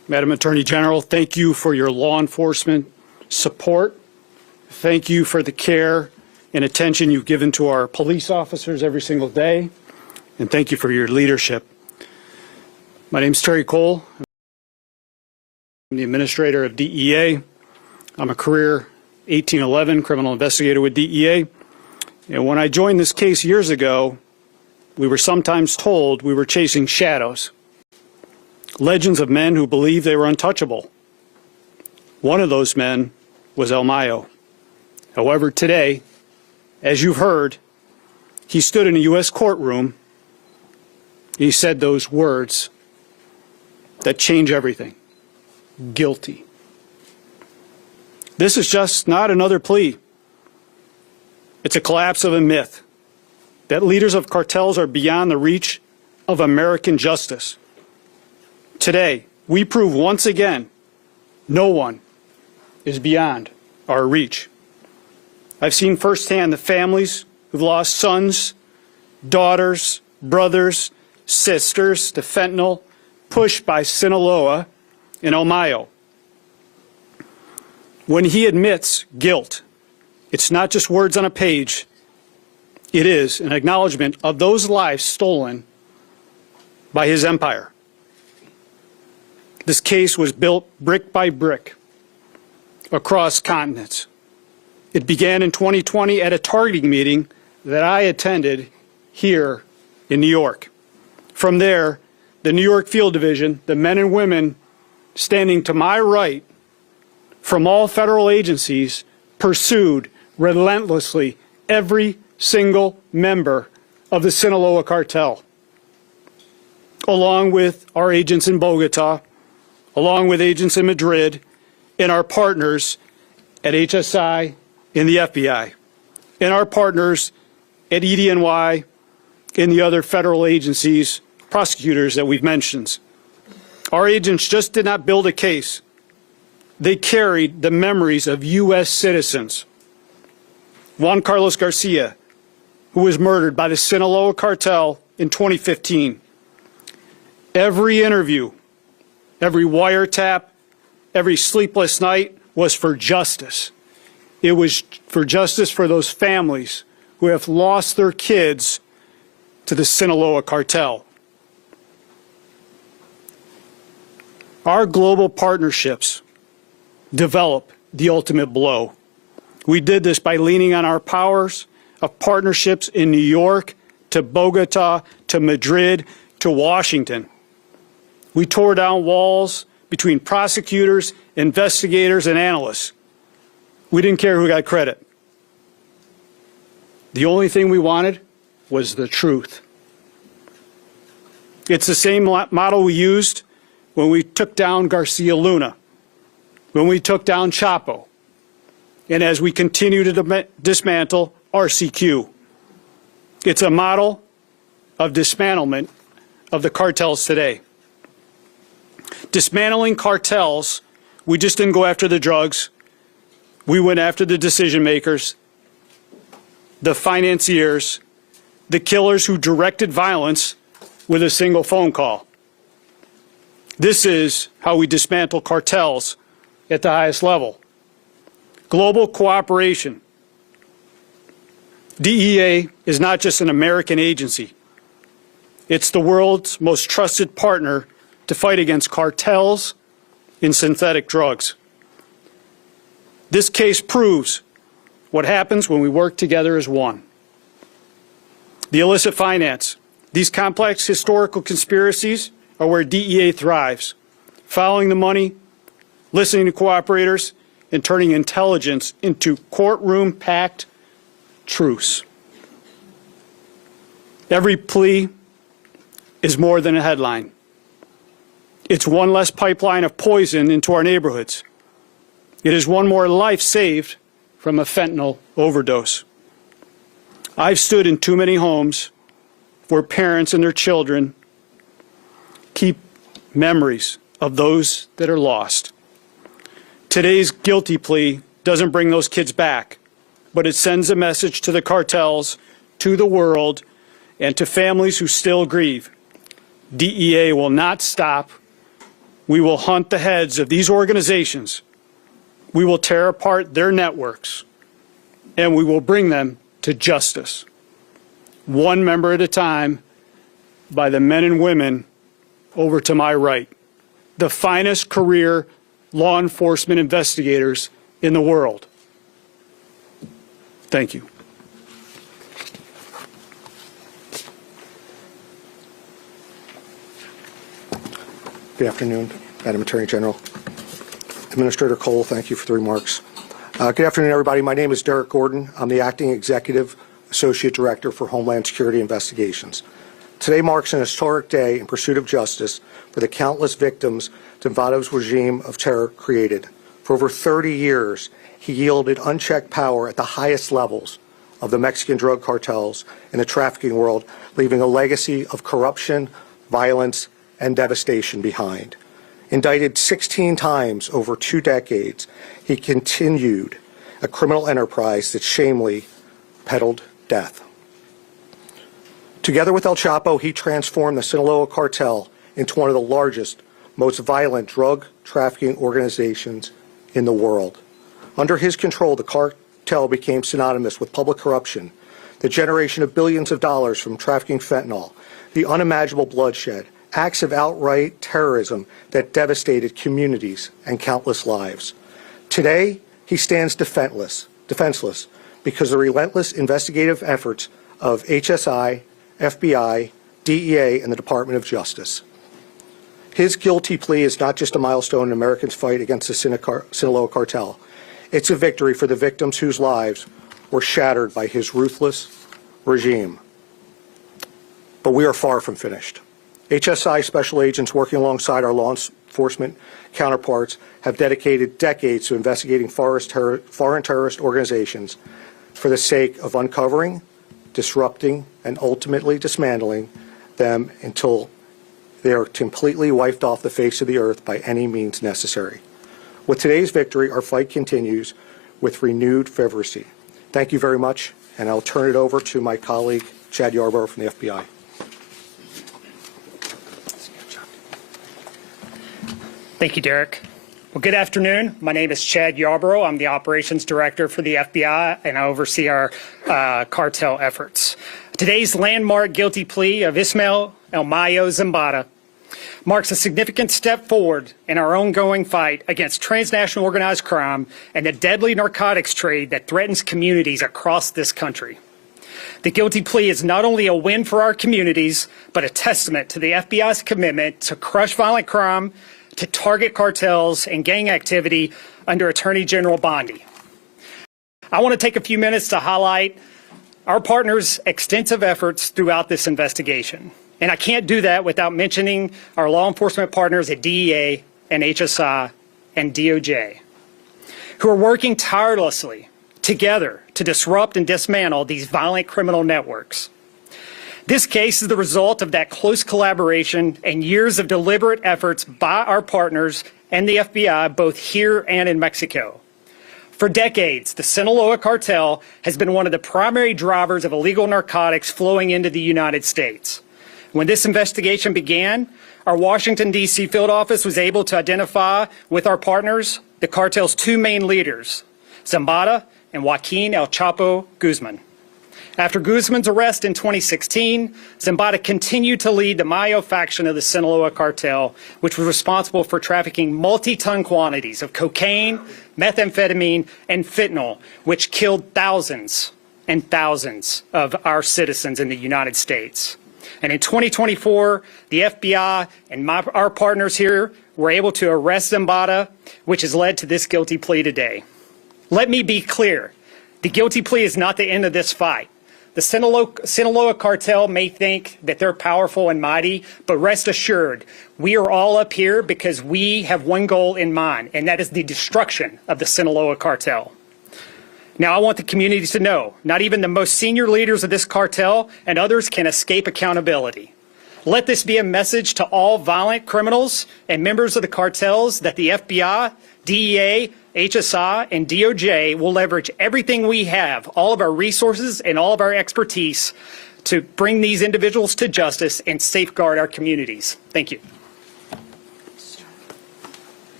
Madam Attorney General, thank you for your law enforcement support. Thank you for the care and attention you've given to our police officers every single day. And thank you for your leadership. My name is Terry Cole. I'm the administrator of DEA. I'm a career 1811 criminal investigator with DEA. And when I joined this case years ago, we were sometimes told we were chasing shadows. Legends of men who believed they were untouchable. One of those men was El Mayo. However, today, as you've heard, he stood in a U.S. courtroom. He said those words that change everything. Guilty. This is just not another plea. It's a collapse of a myth that leaders of cartels are beyond the reach of American justice. Today, we prove once again no one is beyond our reach. I've seen firsthand the families who've lost sons, daughters, brothers, sisters to fentanyl pushed by Sinaloa and El Mayo. When he admits guilt, it's not just words on a page. It is an acknowledgement of those lives stolen by his empire. This case was built brick by brick across continents. It began in 2020 at a targeting meeting that I attended here in New York. From there, the New York Field Division, the men and women standing to my right from all federal agencies, pursued relentlessly every single member of the Sinaloa Cartel, along with our agents in Bogota, along with agents in Madrid, and our partners at HSI and the FBI, and our partners at EDNY and the other federal agencies, prosecutors that we've mentioned. Our agents just did not build a case. They carried the memories of U.S. citizens. Juan Carlos Garcia, who was murdered by the Sinaloa Cartel in 2015. Every interview, every wiretap, every sleepless night was for justice. It was for justice for those families who have lost their kids to the Sinaloa Cartel. Our global partnerships develop the ultimate blow. We did this by leaning on our powers of partnerships in New York, to Bogota, to Madrid, to Washington. We tore down walls between prosecutors, investigators, and analysts. We didn't care who got credit. The only thing we wanted was the truth. It's the same model we used when we took down Garcia Luna, when we took down Chapo, and as we continue to dismantle RCQ. It's a model of dismantlement of the cartels today. Dismantling cartels, we just didn't go after the drugs. We went after the decision makers, the financiers, the killers who directed violence with a single phone call. This is how we dismantle cartels at the highest level. Global cooperation. DEA is not just an American agency. It's the world's most trusted partner to fight against cartels and synthetic drugs. This case proves what happens when we work together as one. The illicit finance. These complex historical conspiracies are where DEA thrives, following the money, listening to cooperators, and turning intelligence into courtroom-packed truths. Every plea is more than a headline. It's one less pipeline of poison into our neighborhoods. It is one more life saved from a fentanyl overdose. I've stood in too many homes where parents and their children keep memories of those that are lost. Today's guilty plea doesn't bring those kids back, but it sends a message to the cartels, to the world, and to families who still grieve. DEA will not stop We will hunt the heads of these organizations. We will tear apart their networks, and we will bring them to justice, one member at a time, by the men and women over to my right, the finest career law enforcement investigators in the world. Thank you. Good afternoon, Madam Attorney General. Administrator Cole, thank you for the remarks. Good afternoon, everybody. My name is Derek Gordon. I'm the Acting Executive Associate Director for Homeland Security Investigations. Today marks an historic day in pursuit of justice for the countless victims Zambota's regime of terror created. For over 30 years, he yielded unchecked power at the highest levels of the Mexican drug cartels in the trafficking world, leaving a legacy of corruption, violence, and devastation behind. Indicted 16 times over 2 decades, he continued a criminal enterprise that shamefully peddled death. Together with El Chapo, he transformed the Sinaloa Cartel into one of the largest, most violent drug trafficking organizations in the world. Under his control, the cartel became synonymous with public corruption, the generation of billions of dollars from trafficking fentanyl, the unimaginable bloodshed, acts of outright terrorism that devastated communities and countless lives. Today, he stands defenseless because the relentless investigative efforts of HSI, FBI, DEA, and the Department of Justice. His guilty plea is not just a milestone in Americans' fight against the Sinaloa Cartel. It's a victory for the victims whose lives were shattered by his ruthless regime. But we are far from finished. HSI special agents working alongside our law enforcement counterparts have dedicated decades to investigating foreign terrorist organizations for the sake of uncovering, disrupting, and ultimately dismantling them until they are completely wiped off the face of the earth by any means necessary. With today's victory, our fight continues with renewed fervency. Thank you very much, and I'll turn it over to my colleague, Chad Yarborough from the FBI. Thank you, Derek. Well, good afternoon. My name is Chad Yarborough. I'm the Operations Director for the FBI, and I oversee our cartel efforts. Today's landmark guilty plea of Ismael El Mayo Zambota marks a significant step forward in our ongoing fight against transnational organized crime and the deadly narcotics trade that threatens communities across this country. The guilty plea is not only a win for our communities, but a testament to the FBI's commitment to crush violent crime, to target cartels and gang activity under Attorney General Bondi. I want to take a few minutes to highlight our partners' extensive efforts throughout this investigation. And I can't do that without mentioning our law enforcement partners at DEA and HSI and DOJ, who are working tirelessly together to disrupt and dismantle these violent criminal networks. This case is the result of that close collaboration and years of deliberate efforts by our partners and the FBI, both here and in Mexico. For decades, the Sinaloa Cartel has been one of the primary drivers of illegal narcotics flowing into the United States. When this investigation began, our Washington, D.C. field office was able to identify with our partners the cartel's 2 main leaders, Zambota and Joaquin El Chapo Guzman. After Guzman's arrest in 2016, Zambota continued to lead the Mayo faction of the Sinaloa Cartel, which was responsible for trafficking multi-ton quantities of cocaine, methamphetamine, and fentanyl, which killed thousands and thousands of our citizens in the United States. And in 2024, the FBI and our partners here were able to arrest Zambota, which has led to this guilty plea today. Let me be clear. The guilty plea is not the end of this fight. The Sinaloa Cartel may think that they're powerful and mighty, but rest assured, we are all up here because we have one goal in mind, and that is the destruction of the Sinaloa Cartel. Now, I want the community to know, not even the most senior leaders of this cartel and others can escape accountability. Let this be a message to all violent criminals and members of the cartels that the FBI, DEA, HSI, and DOJ will leverage everything we have, all of our resources and all of our expertise to bring these individuals to justice and safeguard our communities. Thank you.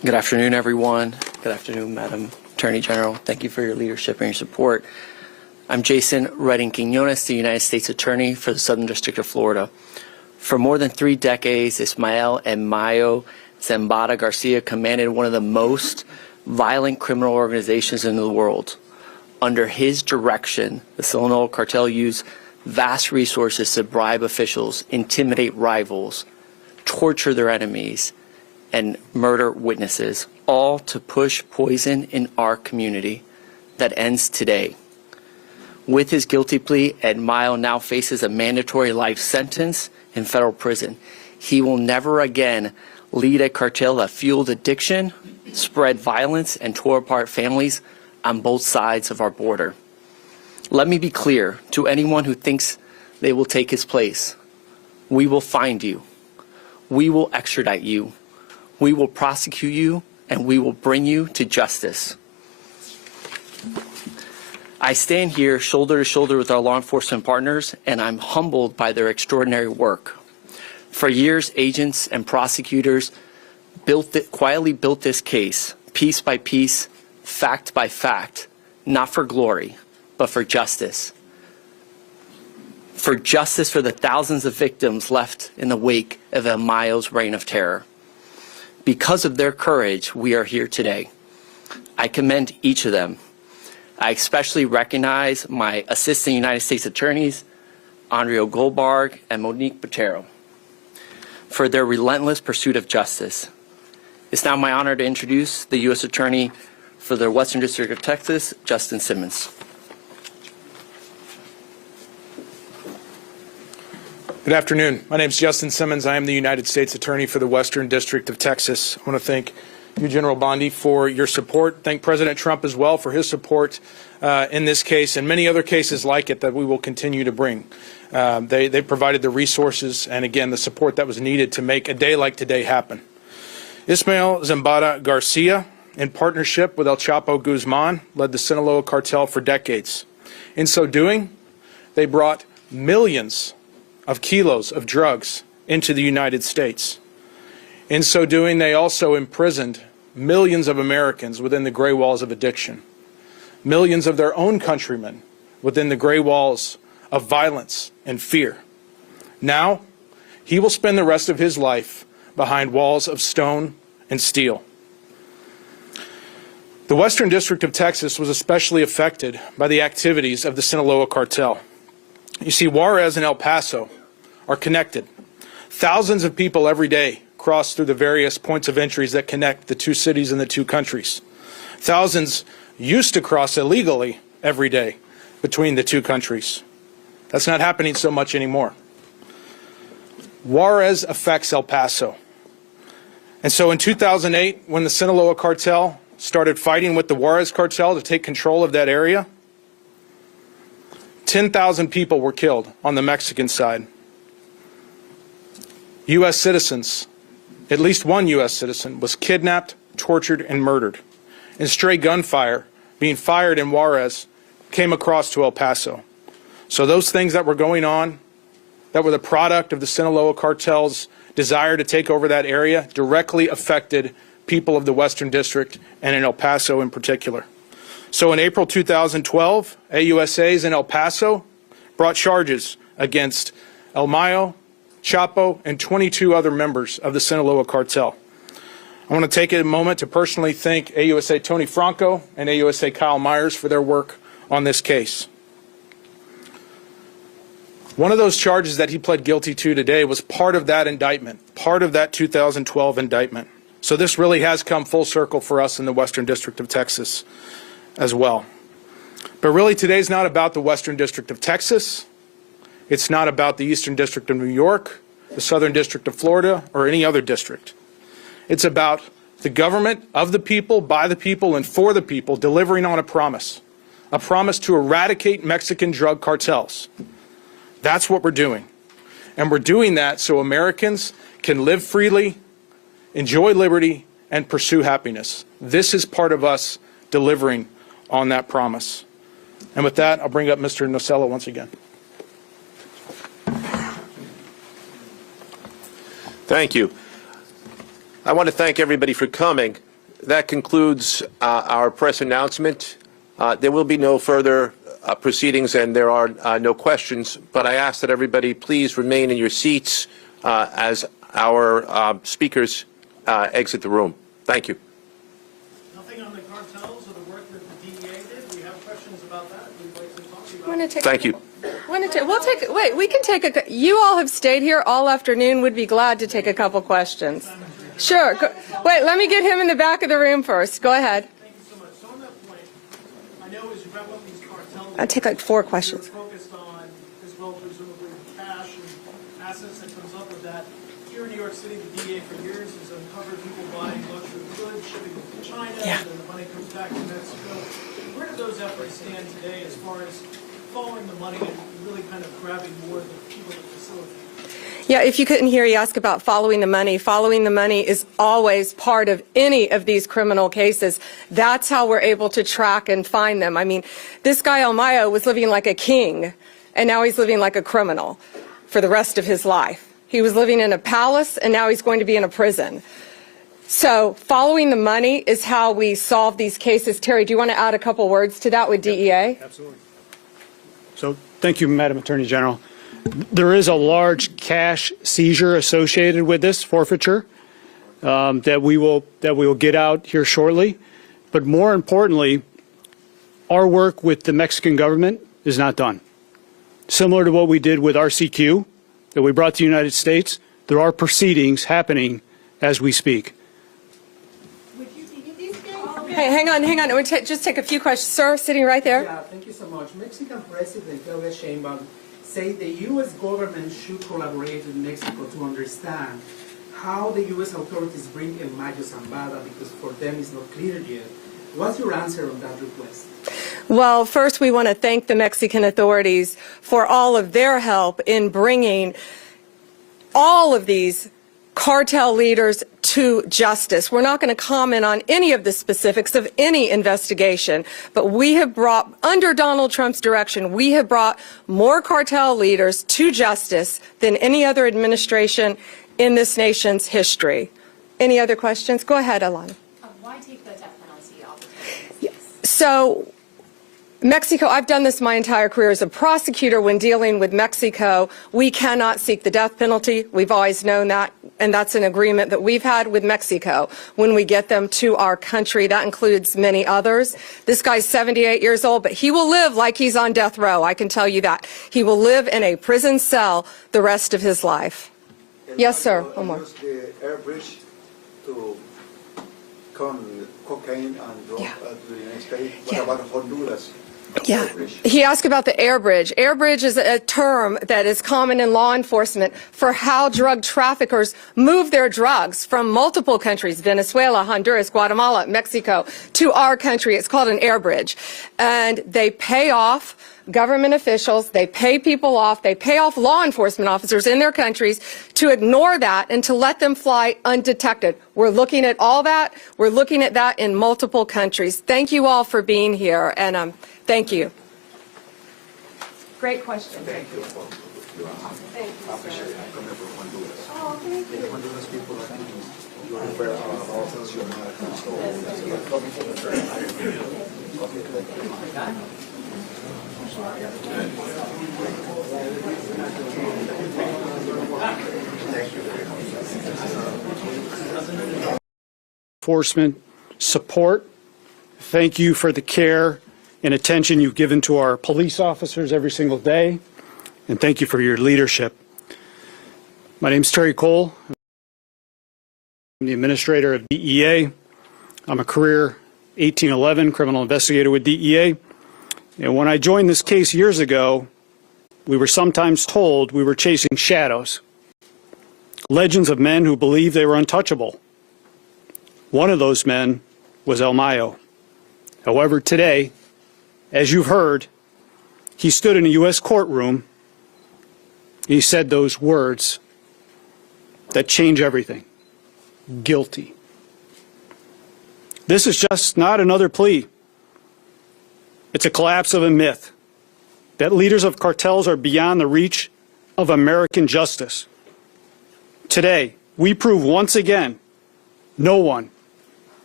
Good afternoon, everyone. Good afternoon, Madam Attorney General. Thank you for your leadership and your support. I'm Jason Redding Quiñones, the United States Attorney for the Southern District of Florida. For more than 3 decades, Ismael and Mayo Zambada Garcia commanded one of the most violent criminal organizations in the world. Under his direction, the Sinaloa Cartel used vast resources to bribe officials, intimidate rivals, torture their enemies, and murder witnesses, all to push poison in our community that ends today. With his guilty plea, Ed Mayo now faces a mandatory life sentence in federal prison. He will never again lead a cartel that fueled addiction, spread violence, and tore apart families on both sides of our border. Let me be clear to anyone who thinks they will take his place. We will find you. We will extradite you. We will prosecute you, and we will bring you to justice. I stand here shoulder to shoulder with our law enforcement partners, and I'm humbled by their extraordinary work. For years, agents and prosecutors quietly built this case, piece by piece, fact by fact, not for glory, but for justice. For justice for the thousands of victims left in the wake of El Mayo's reign of terror. Because of their courage, we are here today. I commend each of them. I especially recognize my Assistant United States Attorneys, Andrea Goldberg and Monique Botero, for their relentless pursuit of justice. It's now my honor to introduce the U.S. Attorney for the Western District of Texas, Justin Simmons. Good afternoon. My name is Justin Simmons. I am the United States Attorney for the Western District of Texas. I want to thank you, General Bondi, for your support. Thank President Trump as well for his support in this case and many other cases like it that we will continue to bring. They provided the resources and, again, the support that was needed to make a day like today happen. Ismael Zambada Garcia, in partnership with El Chapo Guzman, led the Sinaloa Cartel for decades. In so doing, they brought millions of kilos of drugs into the United States. In so doing, they also imprisoned millions of Americans within the gray walls of addiction, millions of their own countrymen within the gray walls of violence and fear. Now, he will spend the rest of his life behind walls of stone and steel. The Western District of Texas was especially affected by the activities of the Sinaloa Cartel. You see, Juarez and El Paso are connected. Thousands of people every day cross through the various points of entries that connect the two cities and the two countries. Thousands used to cross illegally every day between the two countries. That's not happening so much anymore. Juarez affects El Paso. And so in 2008, when the Sinaloa Cartel started fighting with the Juarez Cartel to take control of that area, 10,000 people were killed on the Mexican side. U.S. citizens, at least one U.S. citizen, was kidnapped, tortured, and murdered. And stray gunfire being fired in Juarez came across to El Paso. So those things that were going on, that were the product of the Sinaloa Cartel's desire to take over that area, directly affected people of the Western District and in El Paso in particular. So in April 2012, AUSAs in El Paso brought charges against El Mayo, Chapo, and 22 other members of the Sinaloa Cartel. I want to take a moment to personally thank AUSA Tony Franco and AUSA Kyle Myers for their work on this case. One of those charges that he pled guilty to today was part of that indictment, part of that 2012 indictment. So this really has come full circle for us in the Western District of Texas as well. But really today's not about the Western District of Texas. It's not about the Eastern District of New York, the Southern District of Florida, or any other district. It's about the government of the people, by the people, and for the people delivering on a promise to eradicate Mexican drug cartels. That's what we're doing. And we're doing that so Americans can live freely, enjoy liberty, and pursue happiness. This is part of us delivering on that promise. And with that, I'll bring up Mr. Nocella once again. Thank you. I want to thank everybody for coming, that concludes our press announcement. There will be no further proceedings, and there are no questions, but I ask that everybody please remain in your seats as our speakers exit the room. Thank you. Nothing on the cartels or the work that the DEA did? We have questions about that. We'd like to talk to you about it. Thank you. Wait, we can take you all have stayed here all afternoon. Would be glad to take a couple questions. Sure. Wait, let me get him in the back of the room first. Go ahead. Thank you so much. So on that point, I know as you wrap up these cartels, I'll take like 4 questions. you're focused on, as well, presumably, cash and assets that comes up with that. Here in New York City, the DEA for years has uncovered people buying luxury goods, shipping them to China, and then the money comes back to Mexico. Where do those efforts stand today as far as following the money and really kind of grabbing more of the people that facilitate? Yeah, if you couldn't hear, you ask about following the money. Following the money is always part of any of these criminal cases. That's how we're able to track and find them. I mean, this guy El Mayo was living like a king, and now he's living like a criminal for the rest of his life. He was living in a palace, and now he's going to be in a prison. So following the money is how we solve these cases. Terry, do you want to add a couple words to that with DEA? Absolutely. So thank you, Madam Attorney General. There is a large cash seizure associated with this forfeiture that we will get out here shortly. But more importantly, our work with the Mexican government is not done. Similar to what we did with RCQ that we brought to the United States, there are proceedings happening as we speak. Hey, hang on. We'll just take a few questions. Sir, sitting right there. Yeah, thank you so much. Mexican President Claudia Sheinbaum said the U.S. government should collaborate with Mexico to understand how the U.S. authorities bring El Mayo Zambada, because for them it's not clear yet. What's your answer on that request? Well, first we want to thank the Mexican authorities for all of their help in bringing all of these cartel leaders to justice. We're not going to comment on any of the specifics of any investigation, but we have brought, under Donald Trump's direction, we have brought more cartel leaders to justice than any other administration in this nation's history. Any other questions? Go ahead, Alana. Why take the death penalty off? Yes. So, Mexico, I've done this my entire career as a prosecutor. When dealing with Mexico, we cannot seek the death penalty. We've always known that, and that's an agreement that we've had with Mexico when we get them to our country. That includes many others. This guy's 78 years old, but he will live like he's on death row. I can tell you that. He will live in a prison cell the rest of his life. Yes, sir. One more. Use the air bridge to come cocaine and drug to the United States. What about Honduras? Yeah. He asked about the air bridge. Air bridge is a term that is common in law enforcement for how drug traffickers move their drugs from multiple countries, Venezuela, Honduras, Guatemala, Mexico, to our country. It's called an air bridge. And they pay off government officials, they pay people off, they pay off law enforcement officers in their countries to ignore that and to let them fly undetected. We're looking at all that. We're looking at that in multiple countries. Thank you all for being here, and thank you. Great question. Thank you. Thank you, sir. Oh, thank you. Honduras people, Enforcement support. Thank you for the care and attention you've given to our police officers every single day, and thank you for your leadership. My name is Terry Cole. I'm the administrator of DEA. I'm a career 1811 criminal investigator with DEA. And when I joined this case years ago, we were sometimes told we were chasing shadows, legends of men who believed they were untouchable. One of those men was El Mayo. However, today, as you've heard, he stood in a U.S. courtroom. He said those words that change everything. Guilty. This is just not another plea. It's a collapse of a myth that leaders of cartels are beyond the reach of American justice. Today, we prove once again, no one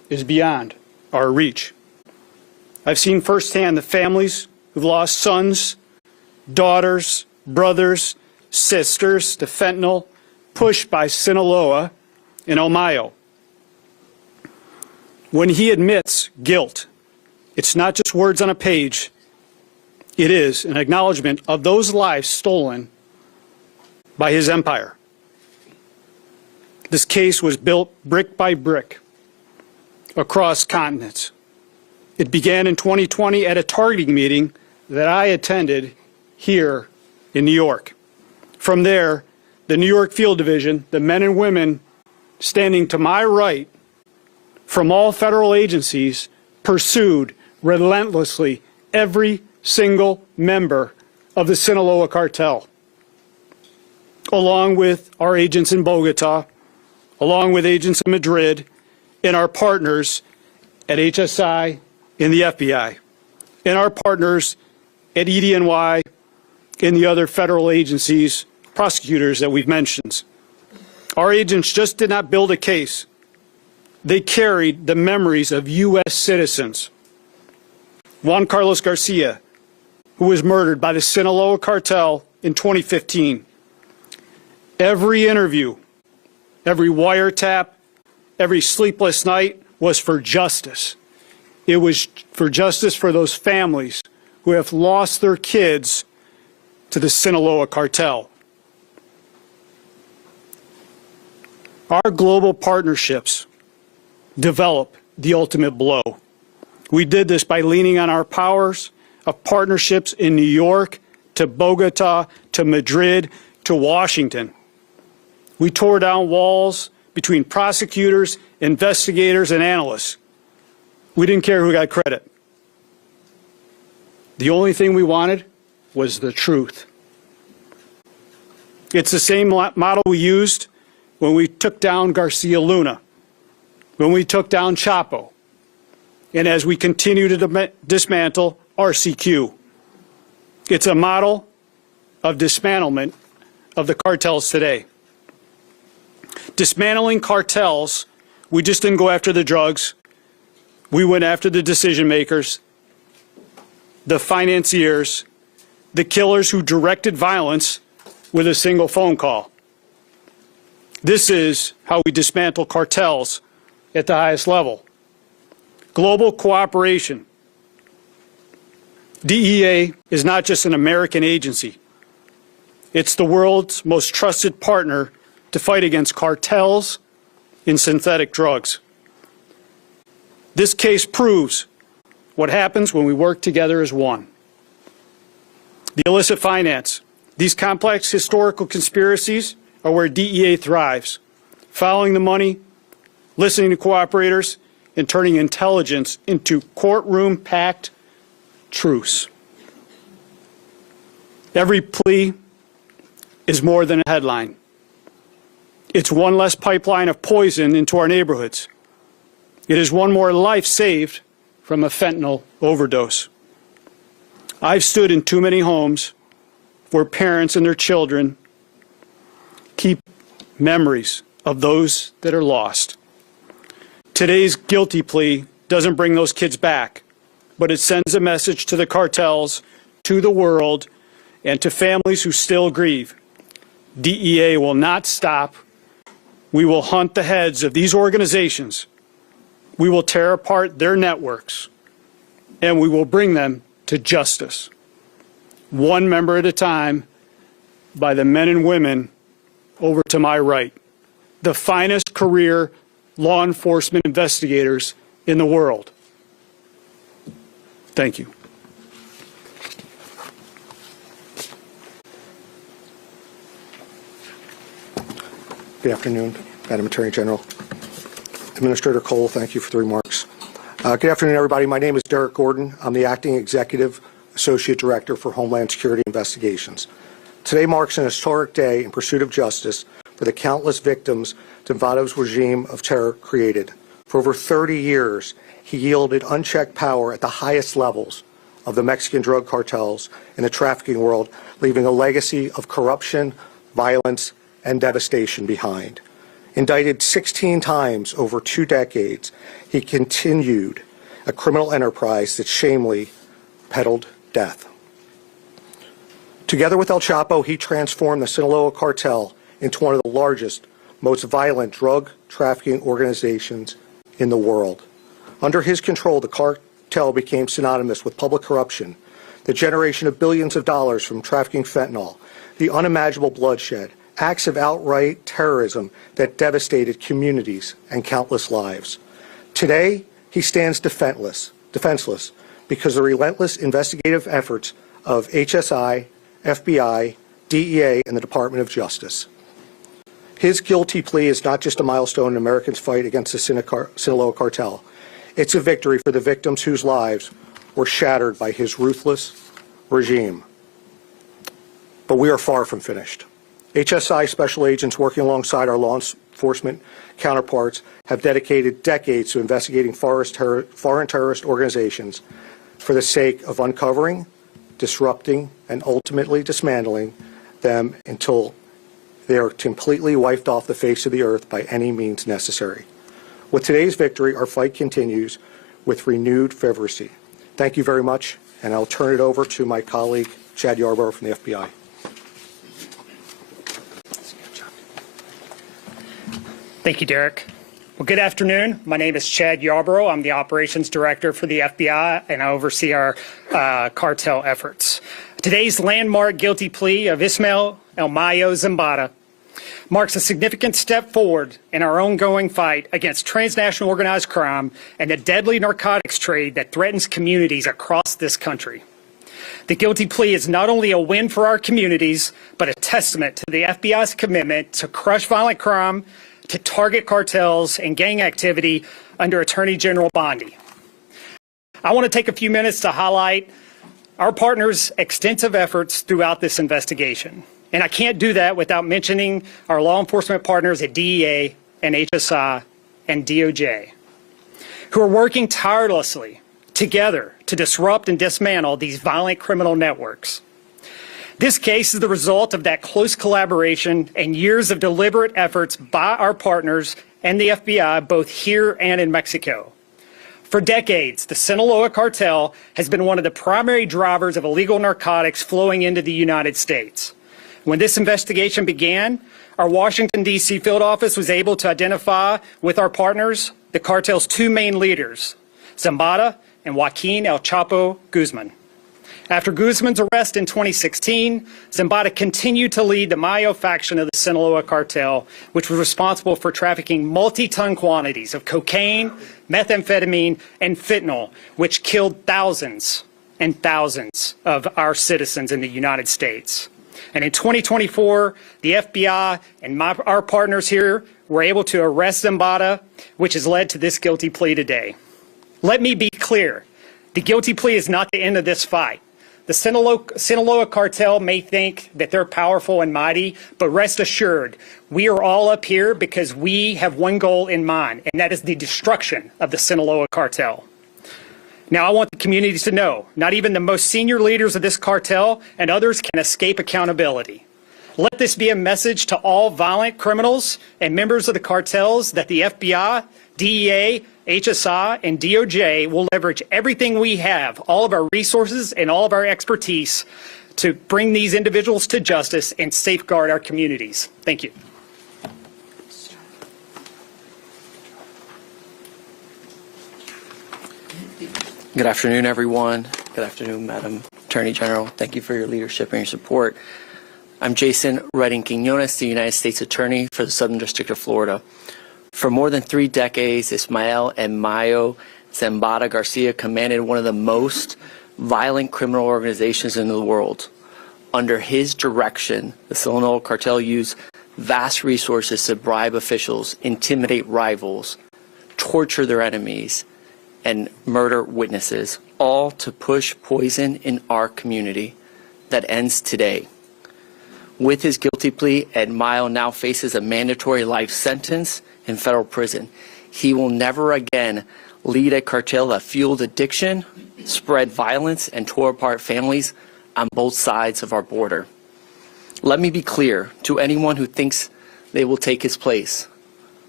is beyond our reach. I've seen firsthand the families who've lost sons, daughters, brothers, sisters to fentanyl, pushed by Sinaloa and Omayo. When he admits guilt, it's not just words on a page. It is an acknowledgement of those lives stolen by his empire. This case was built brick by brick across continents. It began in 2020 at a targeting meeting that I attended here in New York. From there, the New York Field Division, the men and women standing to my right from all federal agencies, pursued relentlessly every single member of the Sinaloa Cartel, along with our agents in Bogota, along with agents in Madrid, and our partners at HSI and the FBI, and our partners at EDNY and the other federal agencies, prosecutors that we've mentioned. Our agents just did not build a case. They carried the memories of U.S. citizens. Juan Carlos Garcia, who was murdered by the Sinaloa Cartel in 2015. Every interview, every wiretap, every sleepless night was for justice. It was for justice for those families who have lost their kids to the Sinaloa Cartel. Our global partnerships develop the ultimate blow. We did this by leaning on our powers of partnerships in New York, to Bogota, to Madrid, to Washington. We tore down walls between prosecutors, investigators, and analysts. We didn't care who got credit. The only thing we wanted was the truth. It's the same model we used when we took down Garcia Luna, when we took down Chapo, and as we continue to dismantle RCQ. It's a model of dismantlement of the cartels today. Dismantling cartels, we just didn't go after the drugs. We went after the decision makers, the financiers, the killers who directed violence with a single phone call. This is how we dismantle cartels at the highest level. Global cooperation. DEA is not just an American agency. It's the world's most trusted partner to fight against cartels in synthetic drugs. This case proves what happens when we work together as one. The illicit finance. These complex historical conspiracies are where DEA thrives, following the money, listening to cooperators, and turning intelligence into courtroom-packed truths. Every plea is more than a headline. It's one less pipeline of poison into our neighborhoods. It is one more life saved from a fentanyl overdose. I've stood in too many homes where parents and their children keep memories of those that are lost. Today's guilty plea doesn't bring those kids back, but it sends a message to the cartels, to the world, and to families who still grieve. DEA will not stop. We will hunt the heads of these organizations. We will tear apart their networks, and we will bring them to justice, one member at a time, by the men and women over to my right, the finest career law enforcement investigators in the world. Thank you. Good afternoon, Madam Attorney General. Administrator Cole, thank you for the remarks. Good afternoon, everybody. My name is Derek Gordon. I'm the Acting Executive Associate Director for Homeland Security Investigations. Today marks an historic day in pursuit of justice for the countless victims Delgado's regime of terror created. For over 30 years, he yielded unchecked power at the highest levels of the Mexican drug cartels and the trafficking world, leaving a legacy of corruption, violence, and devastation behind. Indicted 16 times over 2 decades, he continued a criminal enterprise that shamefully peddled death. Together with El Chapo, he transformed the Sinaloa Cartel into one of the largest, most violent drug trafficking organizations in the world. Under his control, the cartel became synonymous with public corruption, the generation of billions of dollars from trafficking fentanyl, the unimaginable bloodshed, acts of outright terrorism that devastated communities and countless lives. Today, he stands defenseless because the relentless investigative efforts of HSI, FBI, DEA, and the Department of Justice. His guilty plea is not just a milestone in Americans' fight against the Sinaloa Cartel. It's a victory for the victims whose lives were shattered by his ruthless regime. But we are far from finished. HSI special agents working alongside our law enforcement counterparts have dedicated decades to investigating foreign terrorist organizations for the sake of uncovering, disrupting, and ultimately dismantling them until they are completely wiped off the face of the earth by any means necessary. With today's victory, our fight continues with renewed fervency. Thank you very much, and I'll turn it over to my colleague, Chad Yarborough from the FBI. Thank you, Derek. Well, good afternoon. My name is Chad Yarborough. I'm the Operations Director for the FBI, and I oversee our cartel efforts. Today's landmark guilty plea of Ismael El Mayo Zambada marks a significant step forward in our ongoing fight against transnational organized crime and the deadly narcotics trade that threatens communities across this country. The guilty plea is not only a win for our communities, but a testament to the FBI's commitment to crush violent crime, to target cartels and gang activity under Attorney General Bondi. I want to take a few minutes to highlight our partners' extensive efforts throughout this investigation. And I can't do that without mentioning our law enforcement partners at DEA and HSI and DOJ, who are working tirelessly together to disrupt and dismantle these violent criminal networks. This case is the result of that close collaboration and years of deliberate efforts by our partners and the FBI, both here and in Mexico. For decades, the Sinaloa Cartel has been one of the primary drivers of illegal narcotics flowing into the United States. When this investigation began, our Washington, D.C. field office was able to identify with our partners the cartel's 2 main leaders, Zambada and Joaquin El Chapo Guzman. After Guzman's arrest in 2016, Zambada continued to lead the Mayo faction of the Sinaloa Cartel, which was responsible for trafficking multi-ton quantities of cocaine, methamphetamine, and fentanyl, which killed thousands and thousands of our citizens in the United States. And in 2024, the FBI and our partners here were able to arrest Zambada, which has led to this guilty plea today. Let me be clear. The guilty plea is not the end of this fight. The Sinaloa Cartel may think that they're powerful and mighty, but rest assured, we are all up here because we have one goal in mind, and that is the destruction of the Sinaloa Cartel. Now, I want the communities to know, not even the most senior leaders of this cartel and others can escape accountability. Let this be a message to all violent criminals and members of the cartels that the FBI, DEA, HSI, and DOJ will leverage everything we have, all of our resources and all of our expertise to bring these individuals to justice and safeguard our communities. Thank you. Good afternoon, everyone. Good afternoon, Madam Attorney General. Thank you for your leadership and your support. I'm Jason Redding Quinones, the United States Attorney for the Southern District of Florida. For more than 3 decades, Ismael and Mayo Zambada Garcia commanded one of the most violent criminal organizations in the world. Under his direction, the Sinaloa Cartel used vast resources to bribe officials, intimidate rivals, torture their enemies, and murder witnesses, all to push poison in our community that ends today. With his guilty plea, Ed Mayo now faces a mandatory life sentence in federal prison. He will never again lead a cartel that fueled addiction, spread violence, and tore apart families on both sides of our border. Let me be clear to anyone who thinks they will take his place.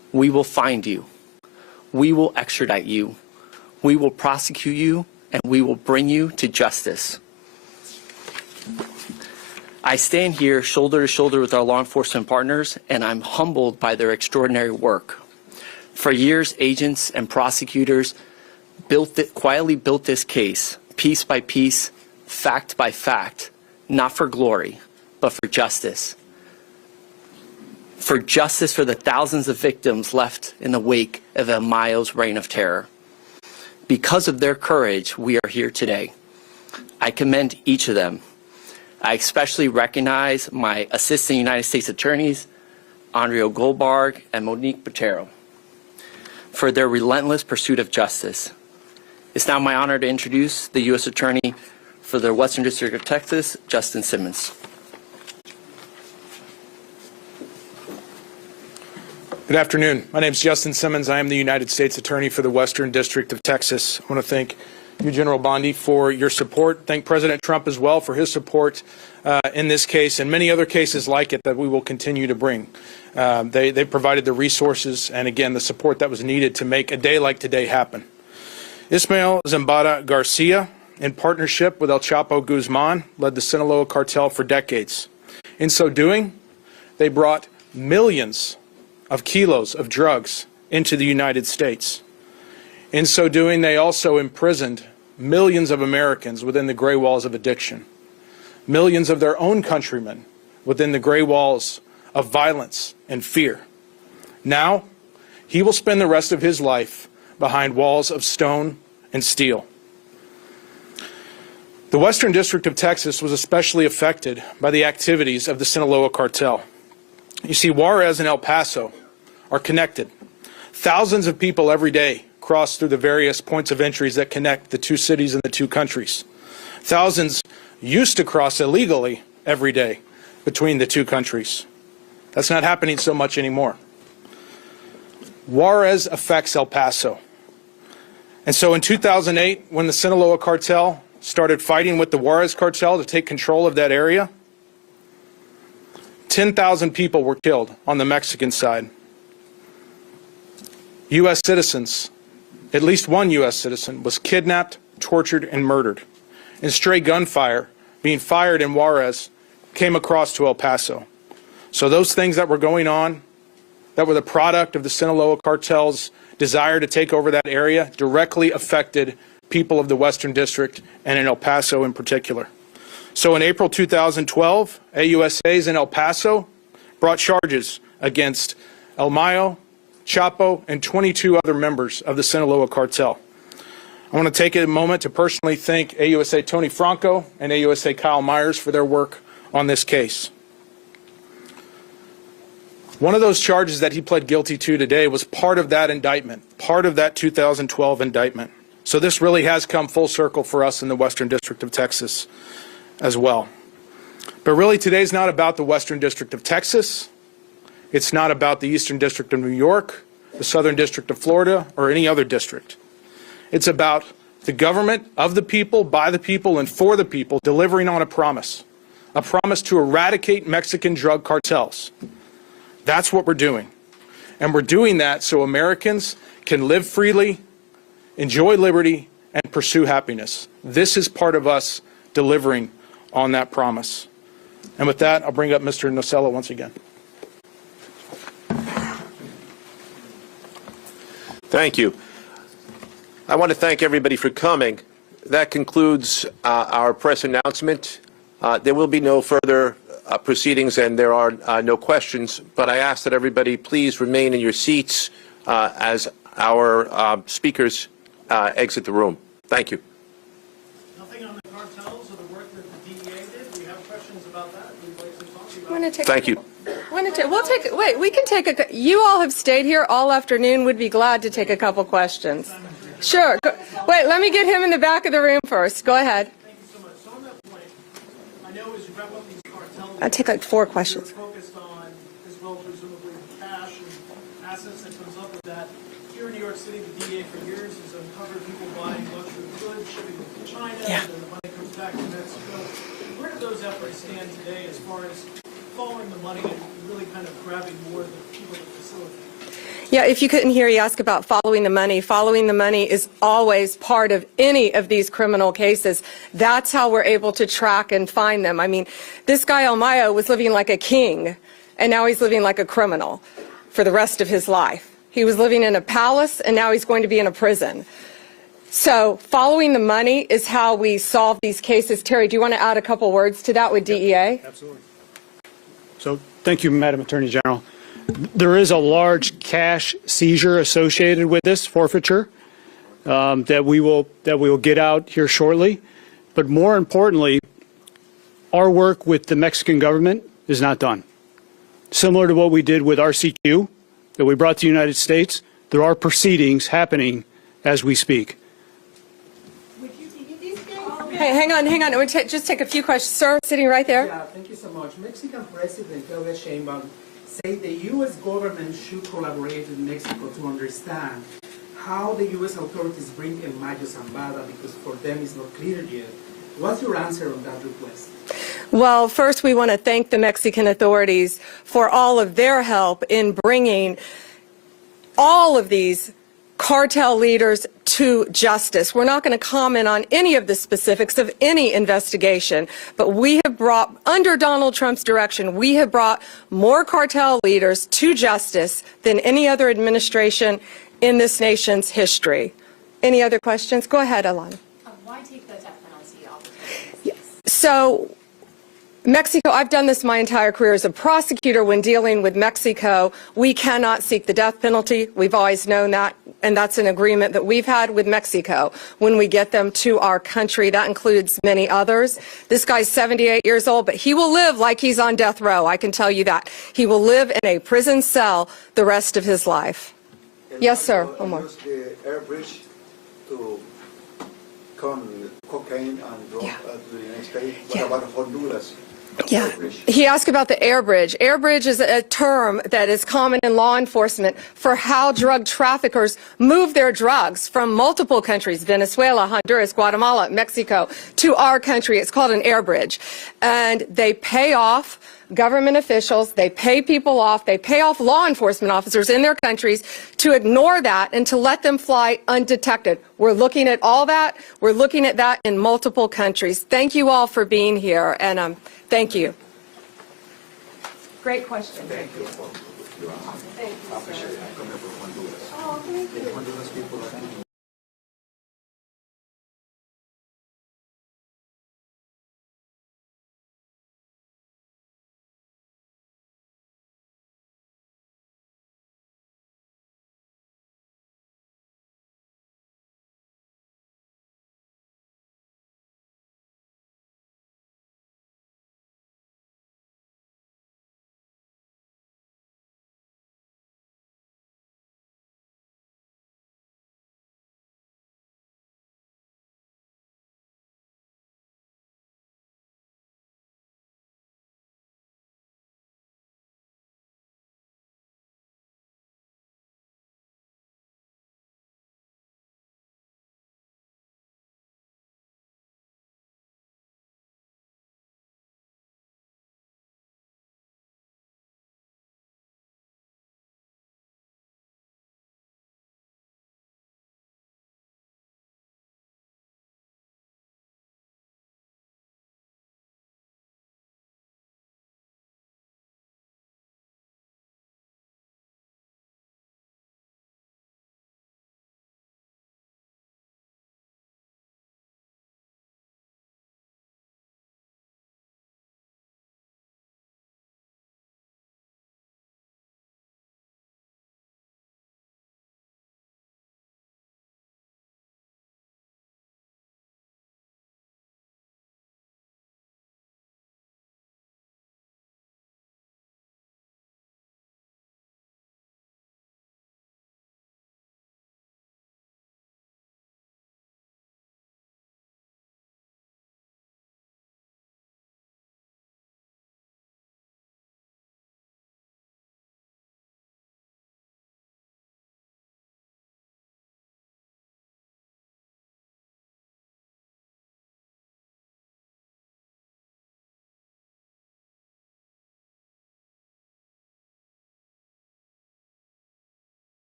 We will find you. We will extradite you. We will prosecute you, and we will bring you to justice. I stand here shoulder to shoulder with our law enforcement partners, and I'm humbled by their extraordinary work. For years, agents and prosecutors quietly built this case, piece by piece, fact by fact, not for glory, but for justice. For justice for the thousands of victims left in the wake of El Mayo's reign of terror. Because of their courage, we are here today. I commend each of them. I especially recognize my Assistant United States Attorneys, Andrea Goldberg and Monique Botero, for their relentless pursuit of justice. It's now my honor to introduce the U.S. Attorney for the Western District of Texas, Justin Simmons. Good afternoon. My name is Justin Simmons. I am the United States Attorney for the Western District of Texas. I want to thank you, General Bondi, for your support. Thank President Trump as well for his support in this case and many other cases like it that we will continue to bring. They provided the resources and, again, the support that was needed to make a day like today happen. Ismael Zambada Garcia, in partnership with El Chapo Guzman, led the Sinaloa Cartel for decades. In so doing, they brought millions of kilos of drugs into the United States. In so doing, they also imprisoned millions of Americans within the gray walls of addiction, millions of their own countrymen within the gray walls of violence and fear. Now, he will spend the rest of his life behind walls of stone and steel. The Western District of Texas was especially affected by the activities of the Sinaloa Cartel. You see, Juarez and El Paso are connected. Thousands of people every day cross through the various points of entries that connect the two cities and the two countries. Thousands used to cross illegally every day between the two countries. That's not happening so much anymore. Juarez affects El Paso. And so in 2008, when the Sinaloa Cartel started fighting with the Juarez Cartel to take control of that area, 10,000 people were killed on the Mexican side. U.S. citizens, at least one U.S. citizen, was kidnapped, tortured, and murdered. And stray gunfire being fired in Juarez came across to El Paso. So those things that were going on, that were the product of the Sinaloa Cartel's desire to take over that area, directly affected people of the Western District and in El Paso in particular. So in April 2012, AUSAs in El Paso brought charges against El Mayo, Chapo, and 22 other members of the Sinaloa Cartel. I want to take a moment to personally thank AUSA Tony Franco and AUSA Kyle Myers for their work on this case. One of those charges that he pled guilty to today was part of that indictment, part of that 2012 indictment. So this really has come full circle for us in the Western District of Texas as well. But really today's not about the Western District of Texas. It's not about the Eastern District of New York, the Southern District of Florida, or any other district. It's about the government of the people, by the people, and for the people delivering on a promise to eradicate Mexican drug cartels. That's what we're doing. And we're doing that so Americans can live freely, enjoy liberty, and pursue happiness. This is part of us delivering on that promise. And with that, I'll bring up Mr. Nocella once again. Thank you. I want to thank everybody for coming. That concludes our press announcement. There will be no further proceedings and there are no questions, but I ask that everybody please remain in your seats as our speakers exit the room. Thank you. Nothing on the cartels or the work that the DEA did? Do you have questions about that? We'd like to talk about. Thank you. We can take you all have stayed here all afternoon. Would be glad to take a couple questions. Sure. Wait, let me get him in the back of the room first. Go ahead. Thank you so much. So on that point, I know as you wrap up these cartels, I'll take like 4 questions. you're focused on, as well presumably, cash and assets that comes up with that. Here in New York City, the DEA for years has uncovered people buying luxury goods, shipping them to China, and then the money comes back to Mexico. Where do those efforts stand today as far as following the money and really kind of grabbing more of the people that facilitate. Yeah, if you couldn't hear, you ask about following the money. Following the money is always part of any of these criminal cases. That's how we're able to track and find them. I mean, this guy Almayo was living like a king, and now he's living like a criminal for the rest of his life. He was living in a palace, and now he's going to be in a prison. So following the money is how we solve these cases. Terry, do you want to add a couple words to that with DEA? Absolutely. So thank you, Madam Attorney General. There is a large cash seizure associated with this forfeiture that we will get out here shortly. But more importantly, our work with the Mexican government is not done. Similar to what we did with RCQ that we brought to the United States, there are proceedings happening as we speak. Hey, hang on. I'm going to just take a few questions. Sir, sitting right there. Yeah, thank you so much. Mexican President Claudia Sheinbaum said the U.S. government should collaborate with Mexico to understand how the U.S. authorities bring El Mayo Zambada, because for them it's not clear yet. What's your answer on that request? Well, first we want to thank the Mexican authorities for all of their help in bringing all of these cartel leaders to justice. We're not going to comment on any of the specifics of any investigation, but we have brought, under Donald Trump's direction, we have brought more cartel leaders to justice than any other administration in this nation's history. Any other questions? Go ahead, Alana. Why take the death penalty off the table? So, Mexico, I've done this my entire career as a prosecutor. When dealing with Mexico, we cannot seek the death penalty. We've always known that, and that's an agreement that we've had with Mexico when we get them to our country. That includes many others. This guy's 78 years old, but he will live like he's on death row. I can tell you that. He will live in a prison cell the rest of his life. Yes, sir. Omar. Use the air bridge to con cocaine and drug to the United States. What about Honduras? Yeah, he asked about the air bridge. Air bridge is a term that is common in law enforcement for how drug traffickers move their drugs from multiple countries, Venezuela, Honduras, Guatemala, Mexico, to our country. It's called an air bridge. And they pay off government officials, they pay people off, they pay off law enforcement officers in their countries to ignore that and to let them fly undetected. We're looking at all that. We're looking at that in multiple countries. Thank you all for being here, and thank you. Great question. Thank you. Thank you, I appreciate it. Coming from Honduras. Oh, thank you. Honduras people, thank you.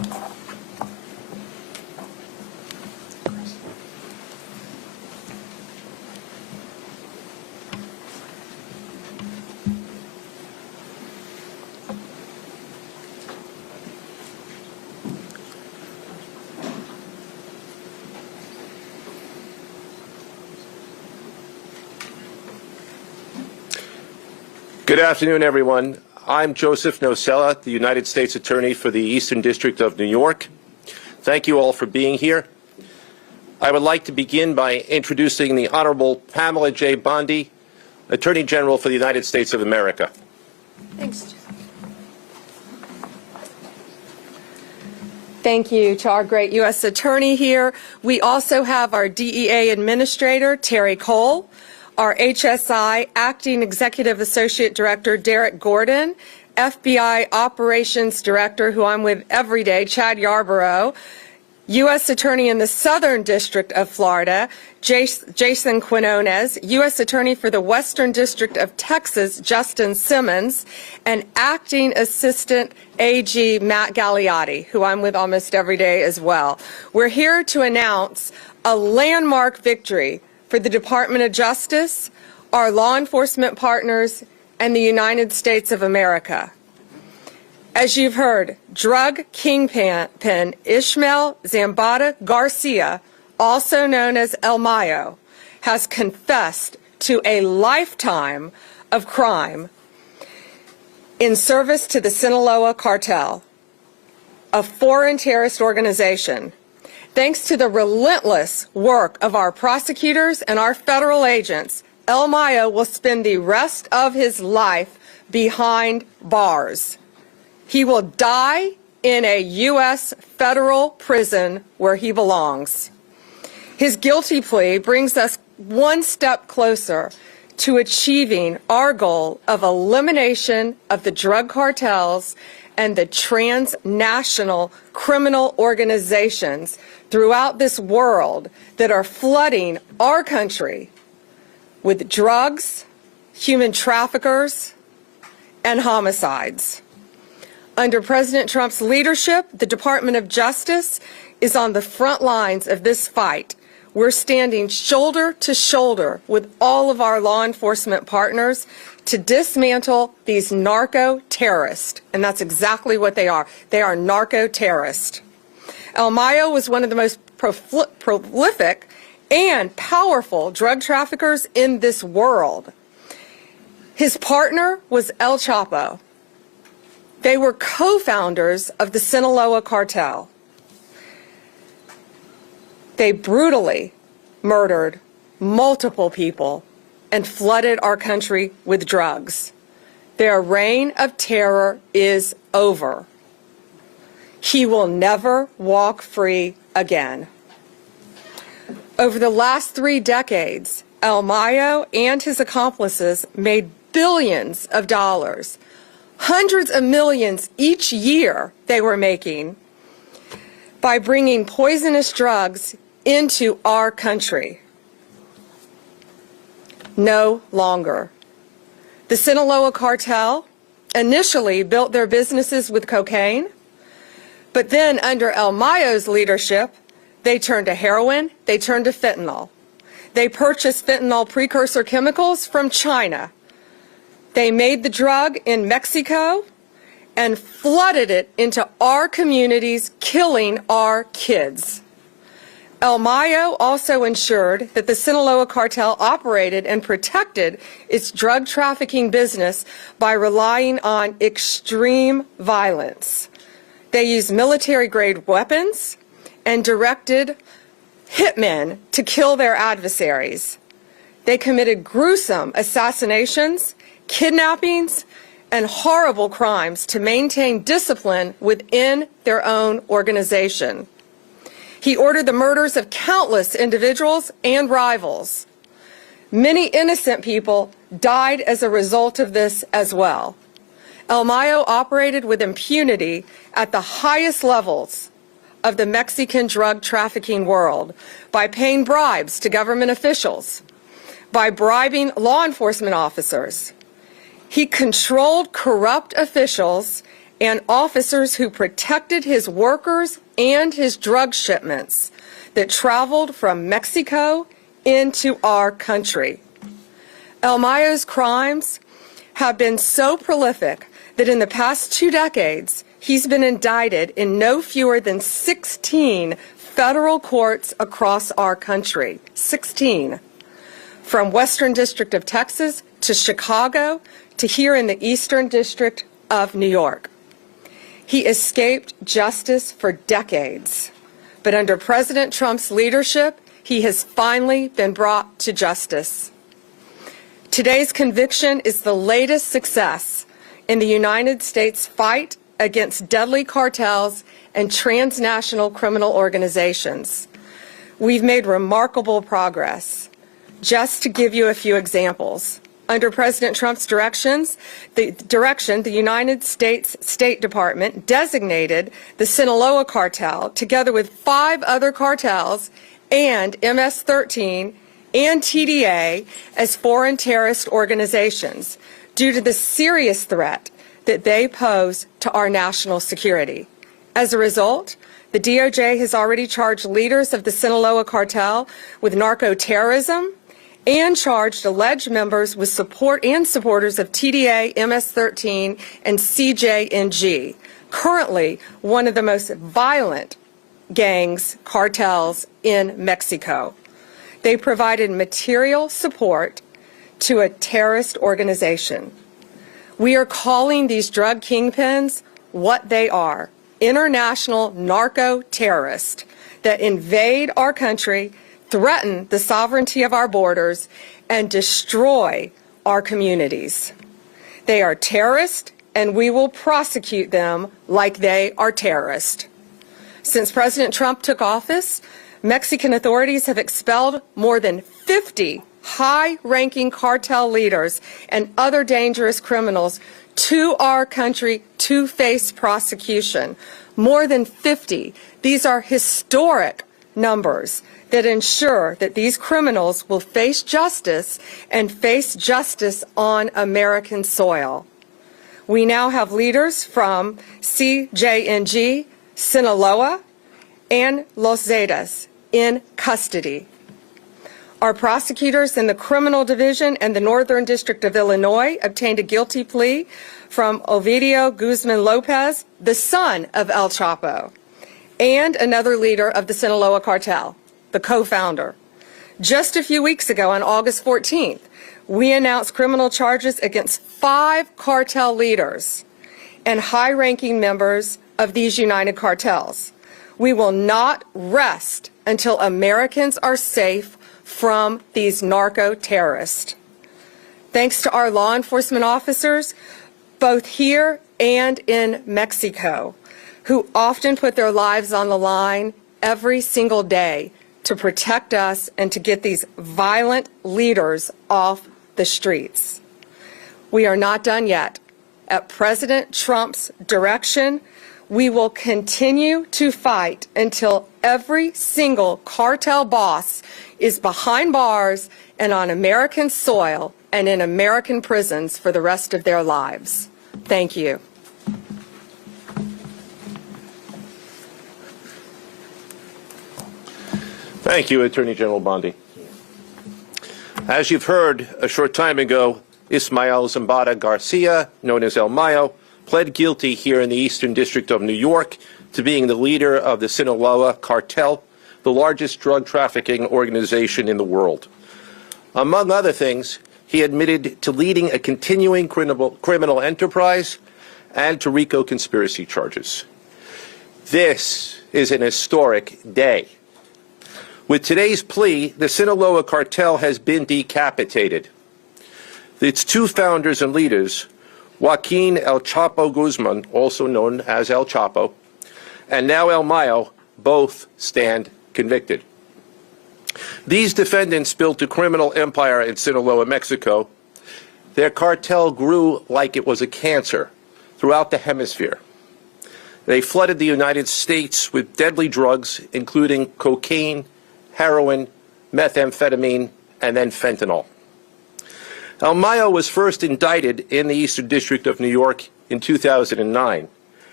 Good afternoon, everyone. I'm Joseph Nocella, the United States Attorney for the Eastern District of New York. Thank you all for being here. I would like to begin by introducing the Honorable Pamela J. Bondi, Attorney General for the United States of America. Thanks. Thank you to our great U.S. Attorney here. We also have our DEA Administrator, Terry Cole, our HSI Acting Executive Associate Director, Derek Gordon, FBI Operations Director, who I'm with every day, Chad Yarborough, U.S. Attorney in the Southern District of Florida, Jason Quinones, U.S. Attorney for the Western District of Texas, Justin Simmons, and Acting Assistant AG Matt Gagliotti, who I'm with almost every day as well. We're here to announce a landmark victory for the Department of Justice, our law enforcement partners, and the United States of America. As you've heard, drug kingpin Ishmael Zambada Garcia, also known as El Mayo, has confessed to a lifetime of crime in service to the Sinaloa Cartel, a foreign terrorist organization. Thanks to the relentless work of our prosecutors and our federal agents, El Mayo will spend the rest of his life behind bars. He will die in a U.S. federal prison where he belongs. His guilty plea brings us one step closer to achieving our goal of elimination of the drug cartels and the transnational criminal organizations throughout this world that are flooding our country with drugs, human traffickers, and homicides. Under President Trump's leadership, the Department of Justice is on the front lines of this fight. We're standing shoulder to shoulder with all of our law enforcement partners to dismantle these narco-terrorists, and that's exactly what they are. They are narco-terrorists. El Mayo was one of the most prolific and powerful drug traffickers in this world. His partner was El Chapo. They were co-founders of the Sinaloa Cartel. They brutally murdered multiple people and flooded our country with drugs. Their reign of terror is over. He will never walk free again. Over the last 3 decades, El Mayo and his accomplices made billions of dollars, hundreds of millions each year they were making by bringing poisonous drugs into our country. No longer. The Sinaloa Cartel initially built their businesses with cocaine, but then under El Mayo's leadership, they turned to heroin, they turned to fentanyl. They purchased fentanyl precursor chemicals from China. They made the drug in Mexico and flooded it into our communities, killing our kids. El Mayo also ensured that the Sinaloa Cartel operated and protected its drug trafficking business by relying on extreme violence. They used military-grade weapons and directed hitmen to kill their adversaries. They committed gruesome assassinations, kidnappings, and horrible crimes to maintain discipline within their own organization. He ordered the murders of countless individuals and rivals. Many innocent people died as a result of this as well. El Mayo operated with impunity at the highest levels of the Mexican drug trafficking world by paying bribes to government officials, by bribing law enforcement officers. He controlled corrupt officials and officers who protected his workers and his drug shipments that traveled from Mexico into our country. El Mayo's crimes have been so prolific that in the past 2 decades, he's been indicted in no fewer than 16 federal courts across our country. 16. From Western District of Texas to Chicago to here in the Eastern District of New York. He escaped justice for decades, but under President Trump's leadership, he has finally been brought to justice. Today's conviction is the latest success in the United States fight against deadly cartels and transnational criminal organizations. We've made remarkable progress. Just to give you a few examples, under President Trump's direction, the United States State Department designated the Sinaloa Cartel, together with 5 other cartels, and MS-13 and TDA as foreign terrorist organizations due to the serious threat that they pose to our national security. As a result, the DOJ has already charged leaders of the Sinaloa Cartel with narco-terrorism and charged alleged members with support and supporters of TDA, MS-13, and CJNG, currently one of the most violent gangs, cartels in Mexico. They provided material support to a terrorist organization. We are calling these drug kingpins what they are: international narco-terrorists that invade our country, threaten the sovereignty of our borders, and destroy our communities. They are terrorists, and we will prosecute them like they are terrorists. Since President Trump took office, Mexican authorities have expelled more than 50 high-ranking cartel leaders and other dangerous criminals to our country to face prosecution. More than 50. These are historic numbers that ensure that these criminals will face justice and face justice on American soil. We now have leaders from CJNG, Sinaloa, and Los Zetas in custody. Our prosecutors in the Criminal Division and the Northern District of Illinois obtained a guilty plea from Ovidio Guzman Lopez, the son of El Chapo, and another leader of the Sinaloa Cartel, the co-founder. Just a few weeks ago, on August 14th, we announced criminal charges against 5 cartel leaders and high-ranking members of these united cartels. We will not rest until Americans are safe from these narco-terrorists. Thanks to our law enforcement officers, both here and in Mexico, who often put their lives on the line every single day to protect us and to get these violent leaders off the streets. We are not done yet. At President Trump's direction, we will continue to fight until every single cartel boss is behind bars and on American soil and in American prisons for the rest of their lives. Thank you. Thank you, Attorney General Bondi. As you've heard, a short time ago, Ismael Zambada Garcia, known as El Mayo, pled guilty here in the Eastern District of New York to being the leader of the Sinaloa Cartel, the largest drug trafficking organization in the world. Among other things, he admitted to leading a continuing criminal enterprise and to RICO conspiracy charges. This is an historic day. With today's plea, the Sinaloa Cartel has been decapitated. Its 2 founders and leaders, Joaquin El Chapo Guzman, also known as El Chapo, and now El Mayo, both stand convicted. These defendants built a criminal empire in Sinaloa, Mexico. Their cartel grew like it was a cancer throughout the hemisphere. They flooded the United States with deadly drugs, including cocaine, heroin, methamphetamine, and then fentanyl. El Mayo was first indicted in the Eastern District of New York in 2009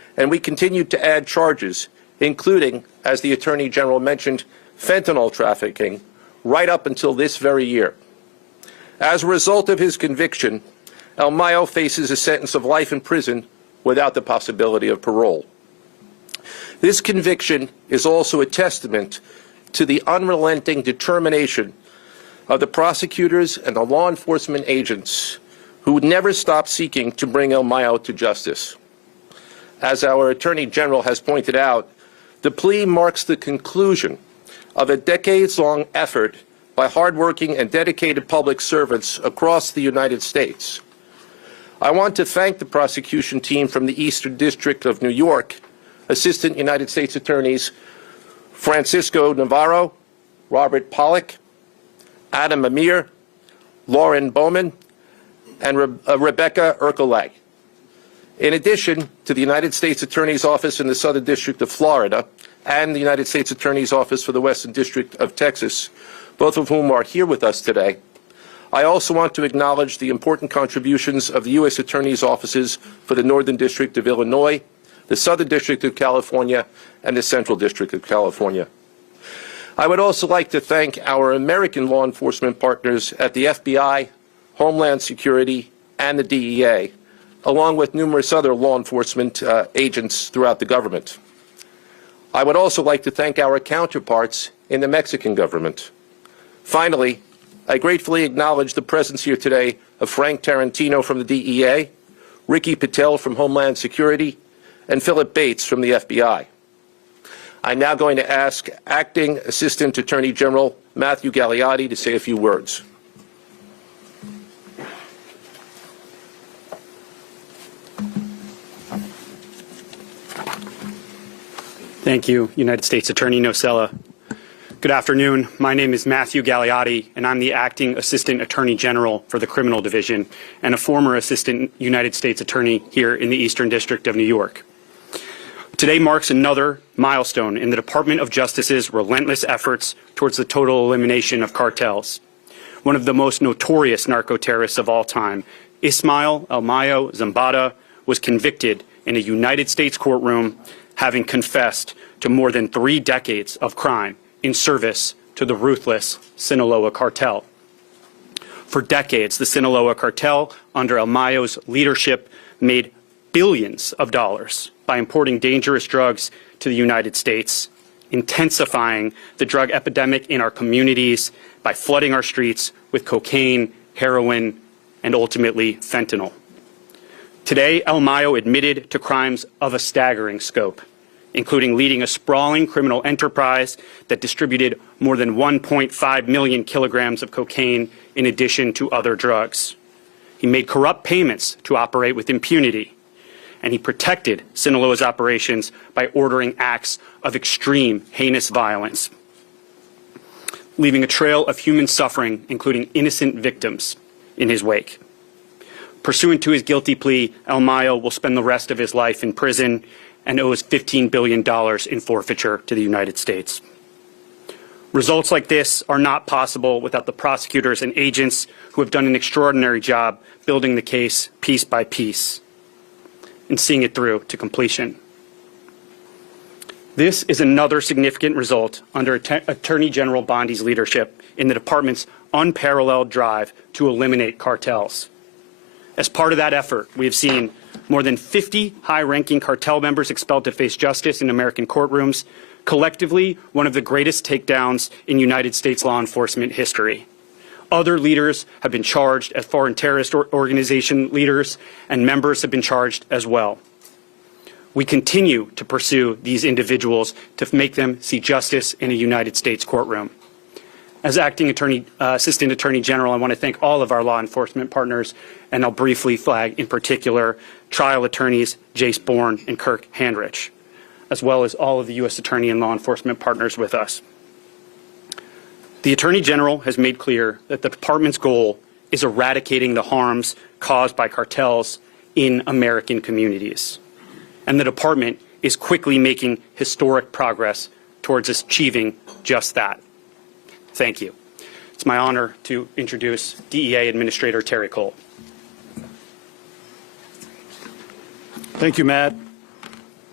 and we continued to add charges, including, as the Attorney General mentioned, fentanyl trafficking, right up until this very year. As a result of his conviction, El Mayo faces a sentence of life in prison without the possibility of parole. This conviction is also a testament to the unrelenting determination of the prosecutors and the law enforcement agents who would never stop seeking to bring El Mayo to justice. As our Attorney General has pointed out, the plea marks the conclusion of a decades-long effort by hardworking and dedicated public servants across the United States. I want to thank the prosecution team from the Eastern District of New York, Assistant United States Attorneys Francisco Navarro, Robert Pollack, Adam Amir, Lauren Bowman, and Rebecca Ercolag. In addition to the United States Attorney's Office in the Southern District of Florida and the United States Attorney's Office for the Western District of Texas, both of whom are here with us today, I also want to acknowledge the important contributions of the U.S. Attorney's Offices for the Northern District of Illinois, the Southern District of California, and the Central District of California. I would also like to thank our American law enforcement partners at the FBI, Homeland Security, and the DEA, along with numerous other law enforcement agents throughout the government. I would also like to thank our counterparts in the Mexican government. Finally, I gratefully acknowledge the presence here today of Frank Tarantino from the DEA, Ricky Patel from Homeland Security, and Philip Bates from the FBI. I'm now going to ask Acting Assistant Attorney General Matthew Gagliotti to say a few words. Thank you, United States Attorney Nocella. Good afternoon. My name is Matthew Gagliotti, and I'm the Acting Assistant Attorney General for the Criminal Division and a former Assistant United States Attorney here in the Eastern District of New York. Today marks another milestone in the Department of Justice's relentless efforts towards the total elimination of cartels. One of the most notorious narco-terrorists of all time, Ismael El Mayo Zambada, was convicted in a United States courtroom, having confessed to more than 3 decades of crime in service to the ruthless Sinaloa Cartel. For decades, the Sinaloa Cartel, under El Mayo's leadership, made billions of dollars by importing dangerous drugs to the United States, intensifying the drug epidemic in our communities by flooding our streets with cocaine, heroin, and ultimately fentanyl. Today, El Mayo admitted to crimes of a staggering scope, including leading a sprawling criminal enterprise that distributed more than 1.5 million kilograms of cocaine in addition to other drugs. He made corrupt payments to operate with impunity, and he protected Sinaloa's operations by ordering acts of extreme, heinous violence, leaving a trail of human suffering, including innocent victims, in his wake. Pursuant to his guilty plea, El Mayo will spend the rest of his life in prison and owes $15 billion in forfeiture to the United States. Results like this are not possible without the prosecutors and agents who have done an extraordinary job building the case piece by piece and seeing it through to completion. This is another significant result under Attorney General Bondi's leadership in the department's unparalleled drive to eliminate cartels. As part of that effort, we have seen more than 50 high-ranking cartel members expelled to face justice in American courtrooms, collectively one of the greatest takedowns in United States law enforcement history. Other leaders have been charged as foreign terrorist organization leaders, and members have been charged as well. We continue to pursue these individuals to make them see justice in a United States courtroom. As Acting Assistant Attorney General, I want to thank all of our law enforcement partners, and I'll briefly flag in particular trial attorneys Jace Bourne and Kirk Handrich, as well as all of the U.S. Attorney and law enforcement partners with us. The Attorney General has made clear that the department's goal is eradicating the harms caused by cartels in American communities. And the department is quickly making historic progress towards achieving just that. Thank you. It's my honor to introduce DEA Administrator Terry Cole. Thank you, Matt.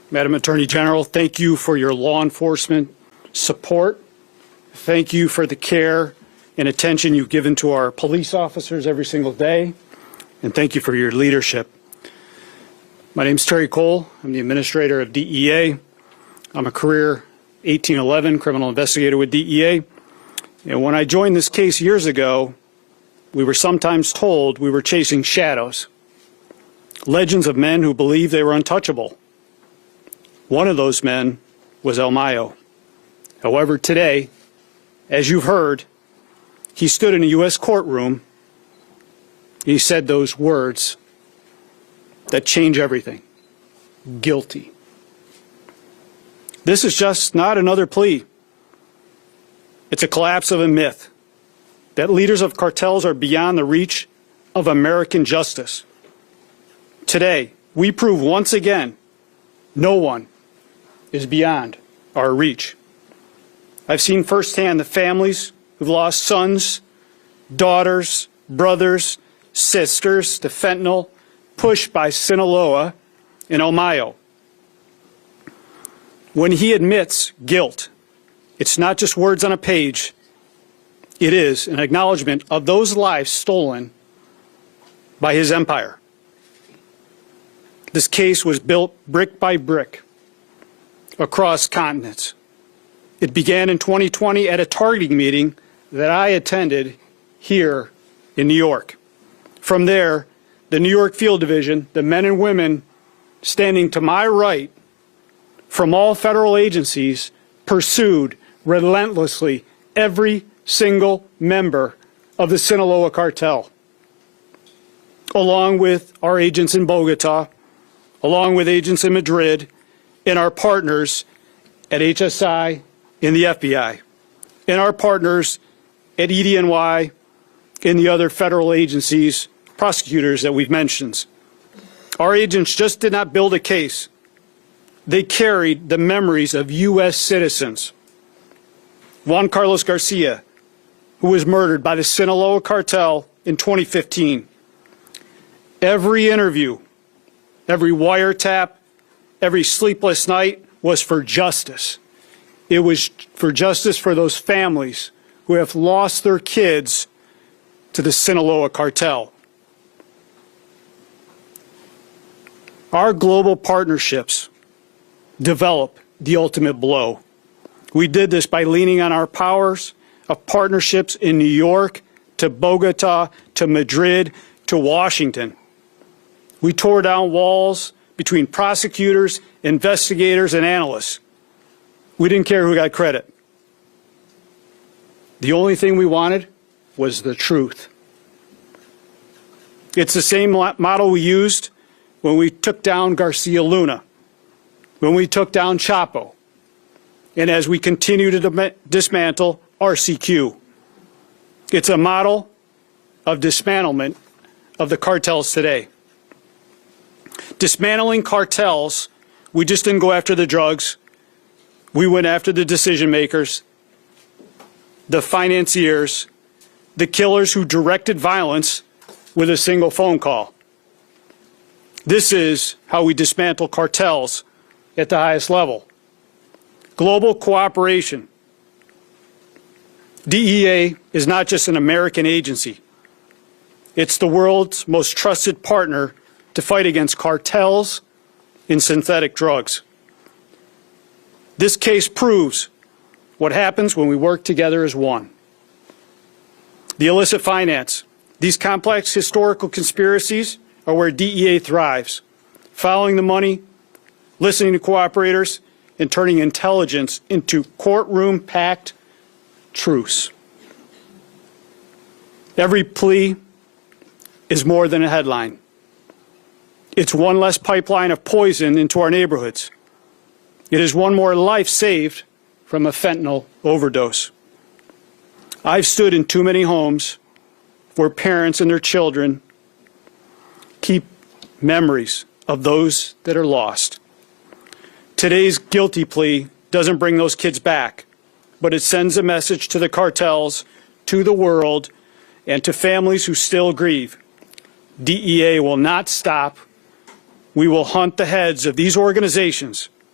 Madam Attorney General, thank you for your law enforcement support. Thank you for the care and attention you've given to our police officers every single day. And thank you for your leadership. My name is Terry Cole. I'm the administrator of DEA. I'm a career 1811 criminal investigator with DEA. And when I joined this case years ago, we were sometimes told we were chasing shadows, legends of men who believed they were untouchable. One of those men was El Mayo. However, today, as you've heard, he stood in a U.S. courtroom. He said those words that change everything. Guilty. This is just not another plea. It's a collapse of a myth that leaders of cartels are beyond the reach of American justice. Today, we prove once again no one is beyond our reach. I've seen firsthand the families who've lost sons, daughters, brothers, sisters to fentanyl, pushed by Sinaloa and El Mayo. When he admits guilt, it's not just words on a page. It is an acknowledgement of those lives stolen by his empire. This case was built brick by brick across continents. It began in 2020 at a targeting meeting that I attended here in New York. From there, the New York Field Division, the men and women standing to my right from all federal agencies, pursued relentlessly every single member of the Sinaloa Cartel, along with our agents in Bogota, along with agents in Madrid, and our partners at HSI in the FBI, and our partners at EDNY and the other federal agencies, prosecutors that we've mentioned. Our agents just did not build a case. They carried the memories of U.S. citizens. Juan Carlos Garcia, who was murdered by the Sinaloa Cartel in 2015. Every interview, every wiretap, every sleepless night was for justice. It was for justice for those families who have lost their kids to the Sinaloa Cartel. Our global partnerships develop the ultimate blow. We did this by leaning on our powers of partnerships in New York, to Bogota, to Madrid, to Washington. We tore down walls between prosecutors, investigators, and analysts. We didn't care who got credit. The only thing we wanted was the truth. It's the same model we used when we took down Garcia Luna, when we took down Chapo, and as we continue to dismantle RCQ. It's a model of dismantlement of the cartels today. Dismantling cartels, we just didn't go after the drugs. We went after the decision makers, the financiers, the killers who directed violence with a single phone call. This is how we dismantle cartels at the highest level. Global cooperation. DEA is not just an American agency. It's the world's most trusted partner to fight against cartels and synthetic drugs. This case proves what happens when we work together as one. The illicit finance. These complex historical conspiracies are where DEA thrives, following the money, listening to cooperators, and turning intelligence into courtroom-packed truths. Every plea is more than a headline. It's one less pipeline of poison into our neighborhoods. It is one more life saved from a fentanyl overdose. I've stood in too many homes where parents and their children keep memories of those that are lost. Today's guilty plea doesn't bring those kids back, but it sends a message to the cartels, to the world, and to families who still grieve. DEA will not stop. We will hunt the heads of these organizations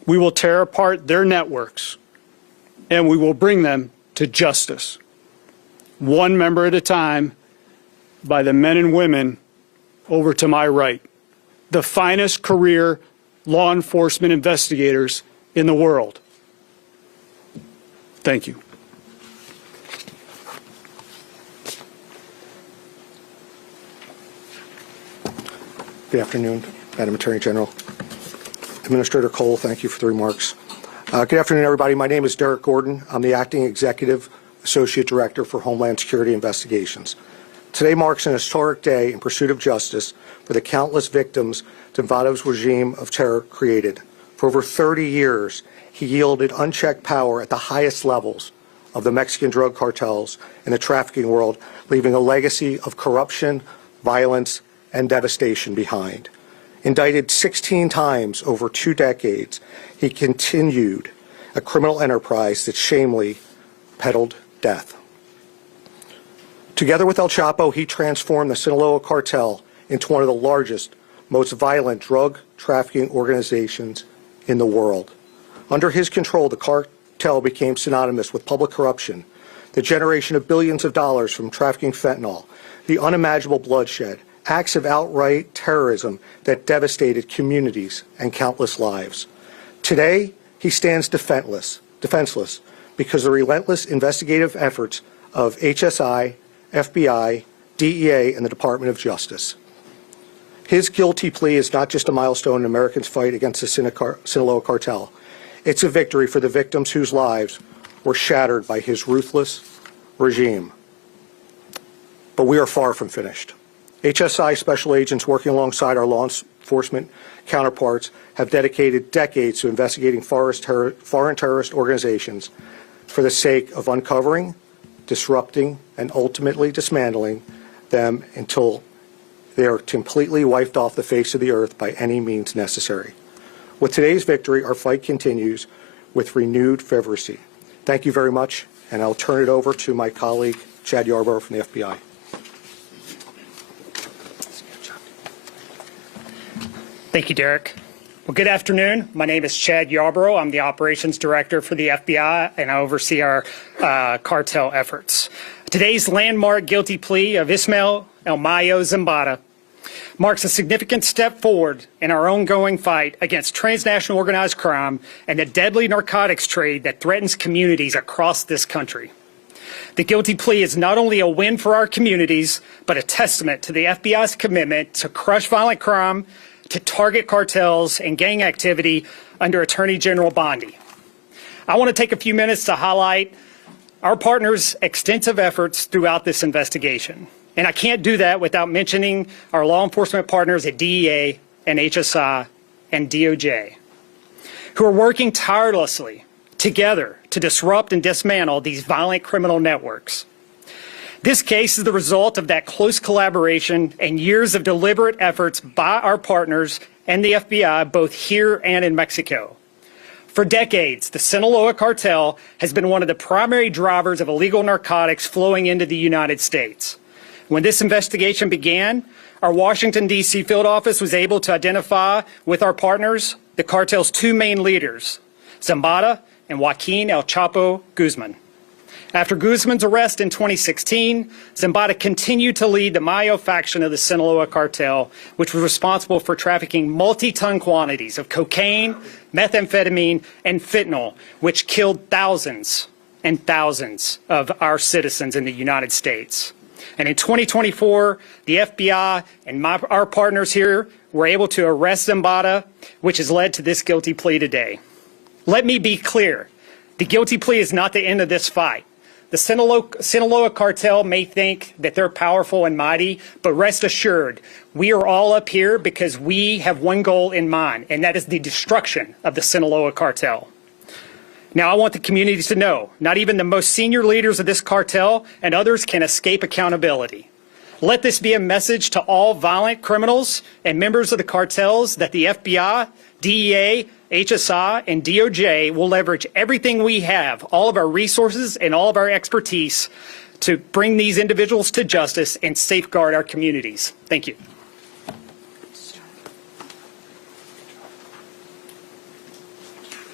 We will tear apart their networks, and we will bring them to justice, one member at a time, by the men and women over to my right, the finest career law enforcement investigators in the world. Thank you. Good afternoon, Madam Attorney General. Administrator Cole, thank you for the remarks. Good afternoon, everybody. My name is Derek Gordon. I'm the Acting Executive Associate Director for Homeland Security Investigations. Today marks an historic day in pursuit of justice for the countless victims Zambota's regime of terror created. For over 30 years, he yielded unchecked power at the highest levels of the Mexican drug cartels and the trafficking world, leaving a legacy of corruption, violence, and devastation behind. Indicted 16 times over 2 decades, he continued a criminal enterprise that shamefully peddled death. Together with El Chapo, he transformed the Sinaloa Cartel into one of the largest, most violent drug trafficking organizations in the world. Under his control, the cartel became synonymous with public corruption, the generation of billions of dollars from trafficking fentanyl, the unimaginable bloodshed, acts of outright terrorism that devastated communities and countless lives. Today, he stands defenseless because the relentless investigative efforts of HSI, FBI, DEA, and the Department of Justice. His guilty plea is not just a milestone in Americans' fight against the Sinaloa Cartel. It's a victory for the victims whose lives were shattered by his ruthless regime. But we are far from finished. HSI special agents working alongside our law enforcement counterparts have dedicated decades to investigating foreign terrorist organizations for the sake of uncovering, disrupting, and ultimately dismantling them until they are completely wiped off the face of the earth by any means necessary. With today's victory, our fight continues with renewed fervency. Thank you very much, and I'll turn it over to my colleague, Chad Yarborough from the FBI. Thank you, Derek. Well, good afternoon. My name is Chad Yarborough. I'm the Operations Director for the FBI, and I oversee our cartel efforts. Today's landmark guilty plea of Ismael El Mayo Zambota marks a significant step forward in our ongoing fight against transnational organized crime and the deadly narcotics trade that threatens communities across this country. The guilty plea is not only a win for our communities, but a testament to the FBI's commitment to crush violent crime, to target cartels and gang activity under Attorney General Bondi. I want to take a few minutes to highlight our partners' extensive efforts throughout this investigation. And I can't do that without mentioning our law enforcement partners at DEA and HSI and DOJ, who are working tirelessly together to disrupt and dismantle these violent criminal networks. This case is the result of that close collaboration and years of deliberate efforts by our partners and the FBI, both here and in Mexico. For decades, the Sinaloa Cartel has been one of the primary drivers of illegal narcotics flowing into the United States. When this investigation began, our Washington, D.C. field office was able to identify with our partners the cartel's 2 main leaders, Zambota and Joaquin El Chapo Guzman. After Guzman's arrest in 2016, Zambota continued to lead the Mayo faction of the Sinaloa Cartel, which was responsible for trafficking multi-ton quantities of cocaine, methamphetamine, and fentanyl, which killed thousands and thousands of our citizens in the United States. And in 2024, the FBI and our partners here were able to arrest Zambota, which has led to this guilty plea today. Let me be clear. The guilty plea is not the end of this fight. The Sinaloa Cartel may think that they're powerful and mighty, but rest assured, we are all up here because we have one goal in mind, and that is the destruction of the Sinaloa Cartel. Now, I want the communities to know, not even the most senior leaders of this cartel and others can escape accountability. Let this be a message to all violent criminals and members of the cartels that the FBI, DEA, HSI, and DOJ will leverage everything we have, all of our resources and all of our expertise to bring these individuals to justice and safeguard our communities. Thank you.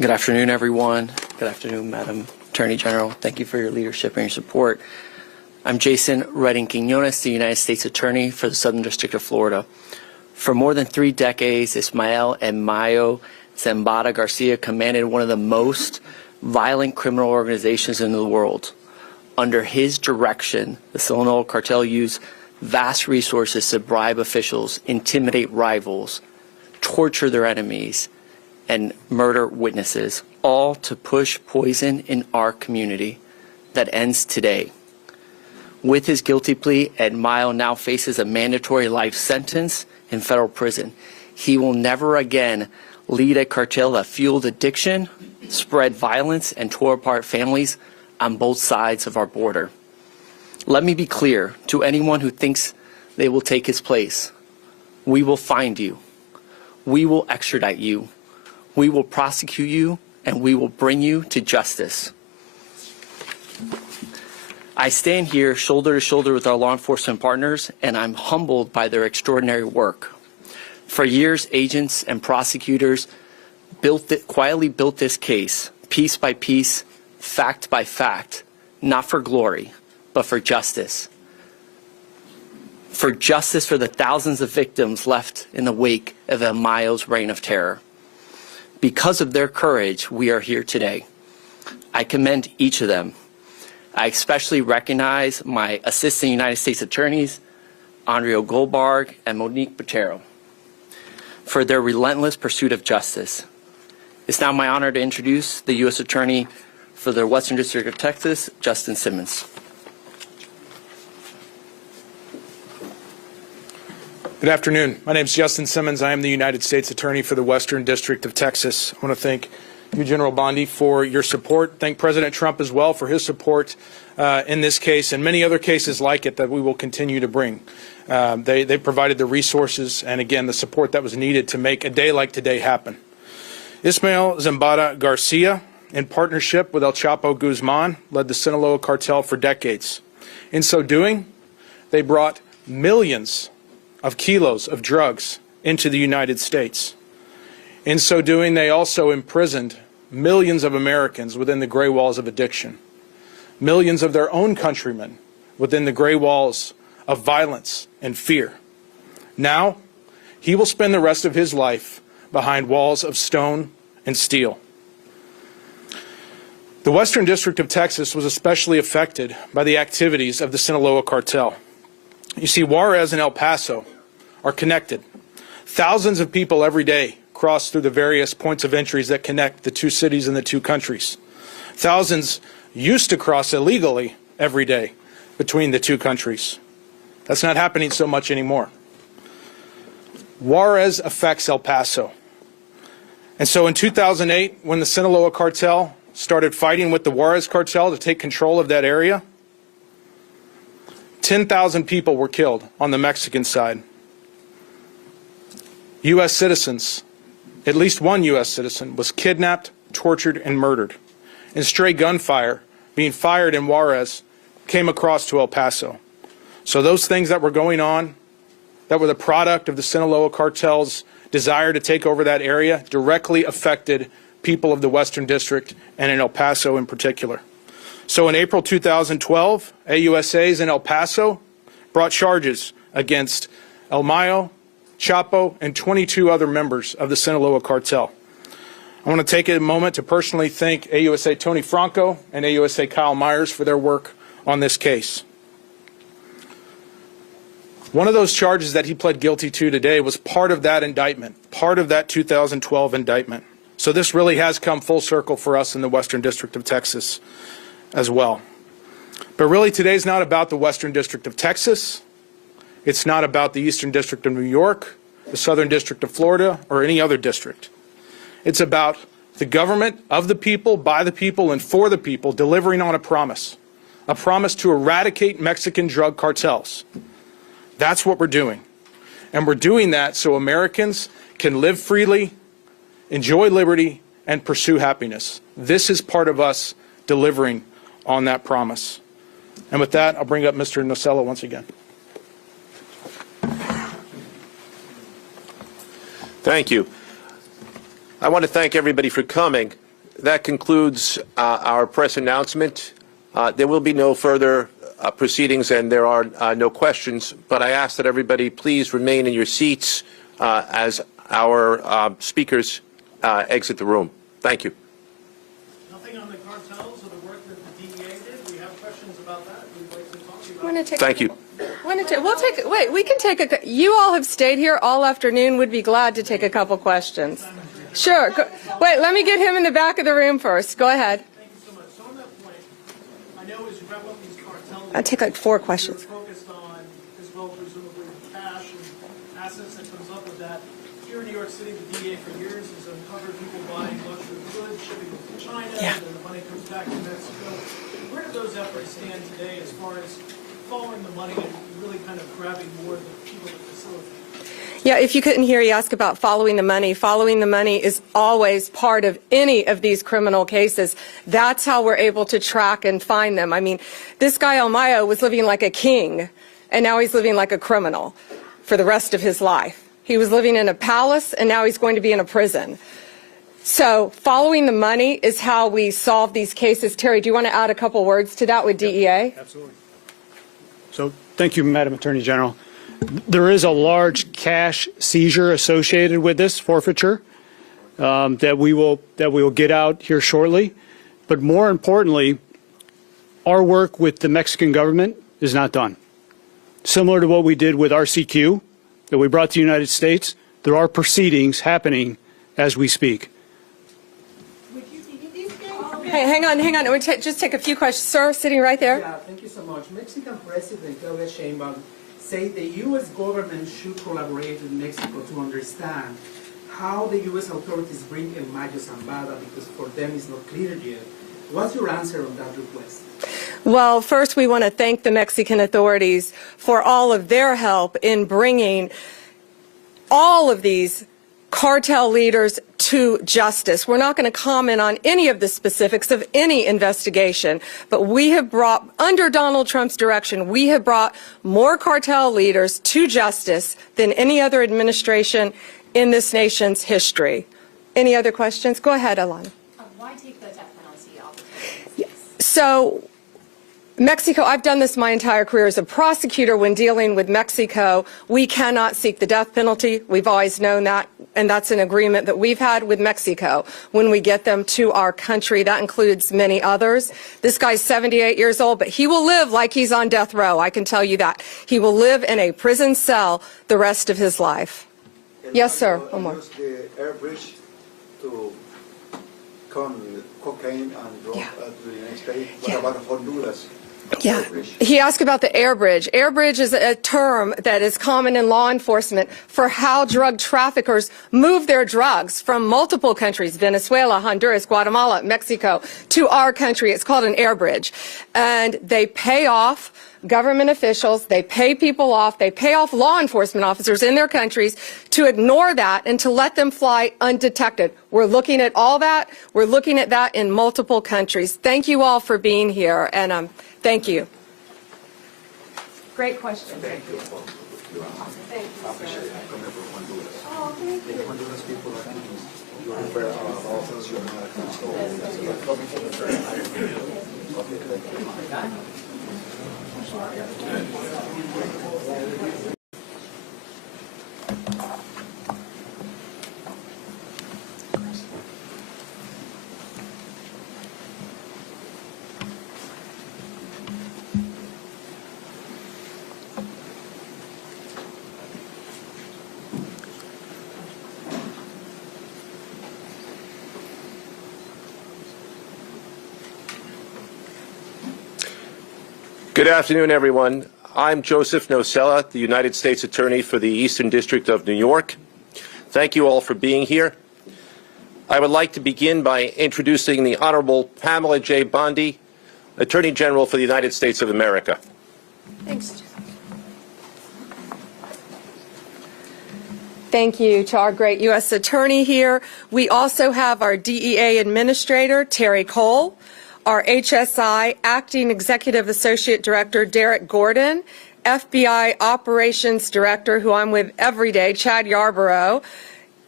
Good afternoon, everyone. Good afternoon, Madam Attorney General. Thank you for your leadership and your support. I'm Jason Redding Quinones, the United States Attorney for the Southern District of Florida. For more than 3 decades, Ismael and Mayo Zambada Garcia commanded one of the most violent criminal organizations in the world. Under his direction, the Sinaloa Cartel used vast resources to bribe officials, intimidate rivals, torture their enemies, and murder witnesses, all to push poison in our community that ends today. With his guilty plea, Ed Mayo now faces a mandatory life sentence in federal prison. He will never again lead a cartel that fueled addiction, spread violence, and tore apart families on both sides of our border. Let me be clear to anyone who thinks they will take his place. We will find you. We will extradite you. We will prosecute you, and we will bring you to justice. I stand here shoulder to shoulder with our law enforcement partners, and I'm humbled by their extraordinary work. For years, agents and prosecutors quietly built this case, piece by piece, fact by fact, not for glory, but for justice. For justice for the thousands of victims left in the wake of El Mayo's reign of terror. Because of their courage, we are here today. I commend each of them. I especially recognize my Assistant United States Attorneys, Andrea Goldberg and Monique Botero, for their relentless pursuit of justice. It's now my honor to introduce the U.S. Attorney for the Western District of Texas, Justin Simmons. Good afternoon. My name is Justin Simmons. I am the United States Attorney for the Western District of Texas. I want to thank you, General Bondi, for your support. Thank President Trump as well for his support in this case and many other cases like it that we will continue to bring. They provided the resources and, again, the support that was needed to make a day like today happen. Ismael Zambada Garcia, in partnership with El Chapo Guzman, led the Sinaloa Cartel for decades. In so doing, they brought millions of kilos of drugs into the United States. In so doing, they also imprisoned millions of Americans within the gray walls of addiction, millions of their own countrymen within the gray walls of violence and fear. Now, he will spend the rest of his life behind walls of stone and steel. The Western District of Texas was especially affected by the activities of the Sinaloa Cartel. You see, Juarez and El Paso are connected. Thousands of people every day cross through the various points of entries that connect the two cities and the two countries. Thousands used to cross illegally every day between the two countries. That's not happening so much anymore. Juarez affects El Paso. And so in 2008, when the Sinaloa Cartel started fighting with the Juarez Cartel to take control of that area, 10,000 people were killed on the Mexican side. U.S. citizens, at least one U.S. citizen, was kidnapped, tortured, and murdered. And stray gunfire being fired in Juarez came across to El Paso. So those things that were going on, that were the product of the Sinaloa Cartel's desire to take over that area, directly affected people of the Western District and in El Paso in particular. So in April 2012, AUSAs in El Paso brought charges against El Mayo, Chapo, and 22 other members of the Sinaloa Cartel. I want to take a moment to personally thank AUSA Tony Franco and AUSA Kyle Myers for their work on this case. One of those charges that he pled guilty to today was part of that indictment, part of that 2012 indictment. So this really has come full circle for us in the Western District of Texas as well. But really today's not about the Western District of Texas. It's not about the Eastern District of New York, the Southern District of Florida, or any other district. It's about the government of the people, by the people, and for the people delivering on a promise to eradicate Mexican drug cartels. That's what we're doing. And we're doing that so Americans can live freely, enjoy liberty, and pursue happiness. This is part of us delivering on that promise. And with that, I'll bring up Mr. Nocella once again. Thank you. I want to thank everybody for coming, that concludes our press announcement. There will be no further proceedings, and there are no questions, but I ask that everybody please remain in your seats as our speakers exit the room. Thank you. Nothing on the cartels or the work that the DEA did? We have questions about that. We'd like to talk about. Want to take Thank you. We'll take. Wait, we can take a. You all have stayed here all afternoon. Would be glad to take a couple questions. Sure. Wait, let me get him in the back of the room first. Go ahead. Thank you so much. So on that point, I know as you wrap up these cartels, I'll take like 4 questions. you're focused on, as well, presumably cash and assets that comes up with that. Here in New York City, the DEA for years has uncovered people buying luxury goods, shipping them to China, and then the money comes back to Mexico. Where do those efforts stand today as far as following the money and really kind of grabbing more of the people that facilitate? Yeah, if you couldn't hear, you ask about following the money. Following the money is always part of any of these criminal cases. That's how we're able to track and find them. I mean, this guy Almayo was living like a king, and now he's living like a criminal for the rest of his life. He was living in a palace, and now he's going to be in a prison. So following the money is how we solve these cases. Terry, do you want to add a couple words to that with DEA? Absolutely. So thank you, Madam Attorney General. There is a large cash seizure associated with this forfeiture that we will get out here shortly. But more importantly, our work with the Mexican government is not done. Similar to what we did with RCQ that we brought to the United States, there are proceedings happening as we speak. Hey, hang on. We'll just take a few questions. Sir, sitting right there. Yeah, thank you so much. Mexican President Claudia Sheinbaum said the U.S. government should collaborate with Mexico to understand how the U.S. authorities bring El Mayo Zambada, because for them it's not clear yet. What's your answer on that request? Well, first we want to thank the Mexican authorities for all of their help in bringing all of these cartel leaders to justice. We're not going to comment on any of the specifics of any investigation, but we have brought, under Donald Trump's direction, we have brought more cartel leaders to justice than any other administration in this nation's history. Any other questions? Go ahead, Alana. Why take the death penalty off the table? So, Mexico, I've done this my entire career as a prosecutor. When dealing with Mexico, we cannot seek the death penalty. We've always known that, and that's an agreement that we've had with Mexico when we get them to our country. That includes many others. This guy's 78 years old, but he will live like he's on death row. I can tell you that. He will live in a prison cell the rest of his life. Yes, sir. One more. Use the air bridge to con cocaine and drug to the United States. What about Honduras? Yeah, he asked about the air bridge. Air bridge is a term that is common in law enforcement for how drug traffickers move their drugs from multiple countries, Venezuela, Honduras, Guatemala, Mexico, to our country. It's called an air bridge. And they pay off government officials, they pay people off, they pay off law enforcement officers in their countries to ignore that and to let them fly undetected. We're looking at all that. We're looking at that in multiple countries. Thank you all for being here, and thank you. Great question. Thank you. Thank you. Oh, thank you. Good afternoon, everyone. I'm Joseph Nocella, the United States Attorney for the Eastern District of New York. Thank you all for being here. I would like to begin by introducing the Honorable Pamela J. Bondi, Attorney General for the United States of America. Thanks. Thank you to our great U.S. Attorney here. We also have our DEA Administrator, Terry Cole, our HSI Acting Executive Associate Director, Derek Gordon, FBI Operations Director, who I'm with every day, Chad Yarborough,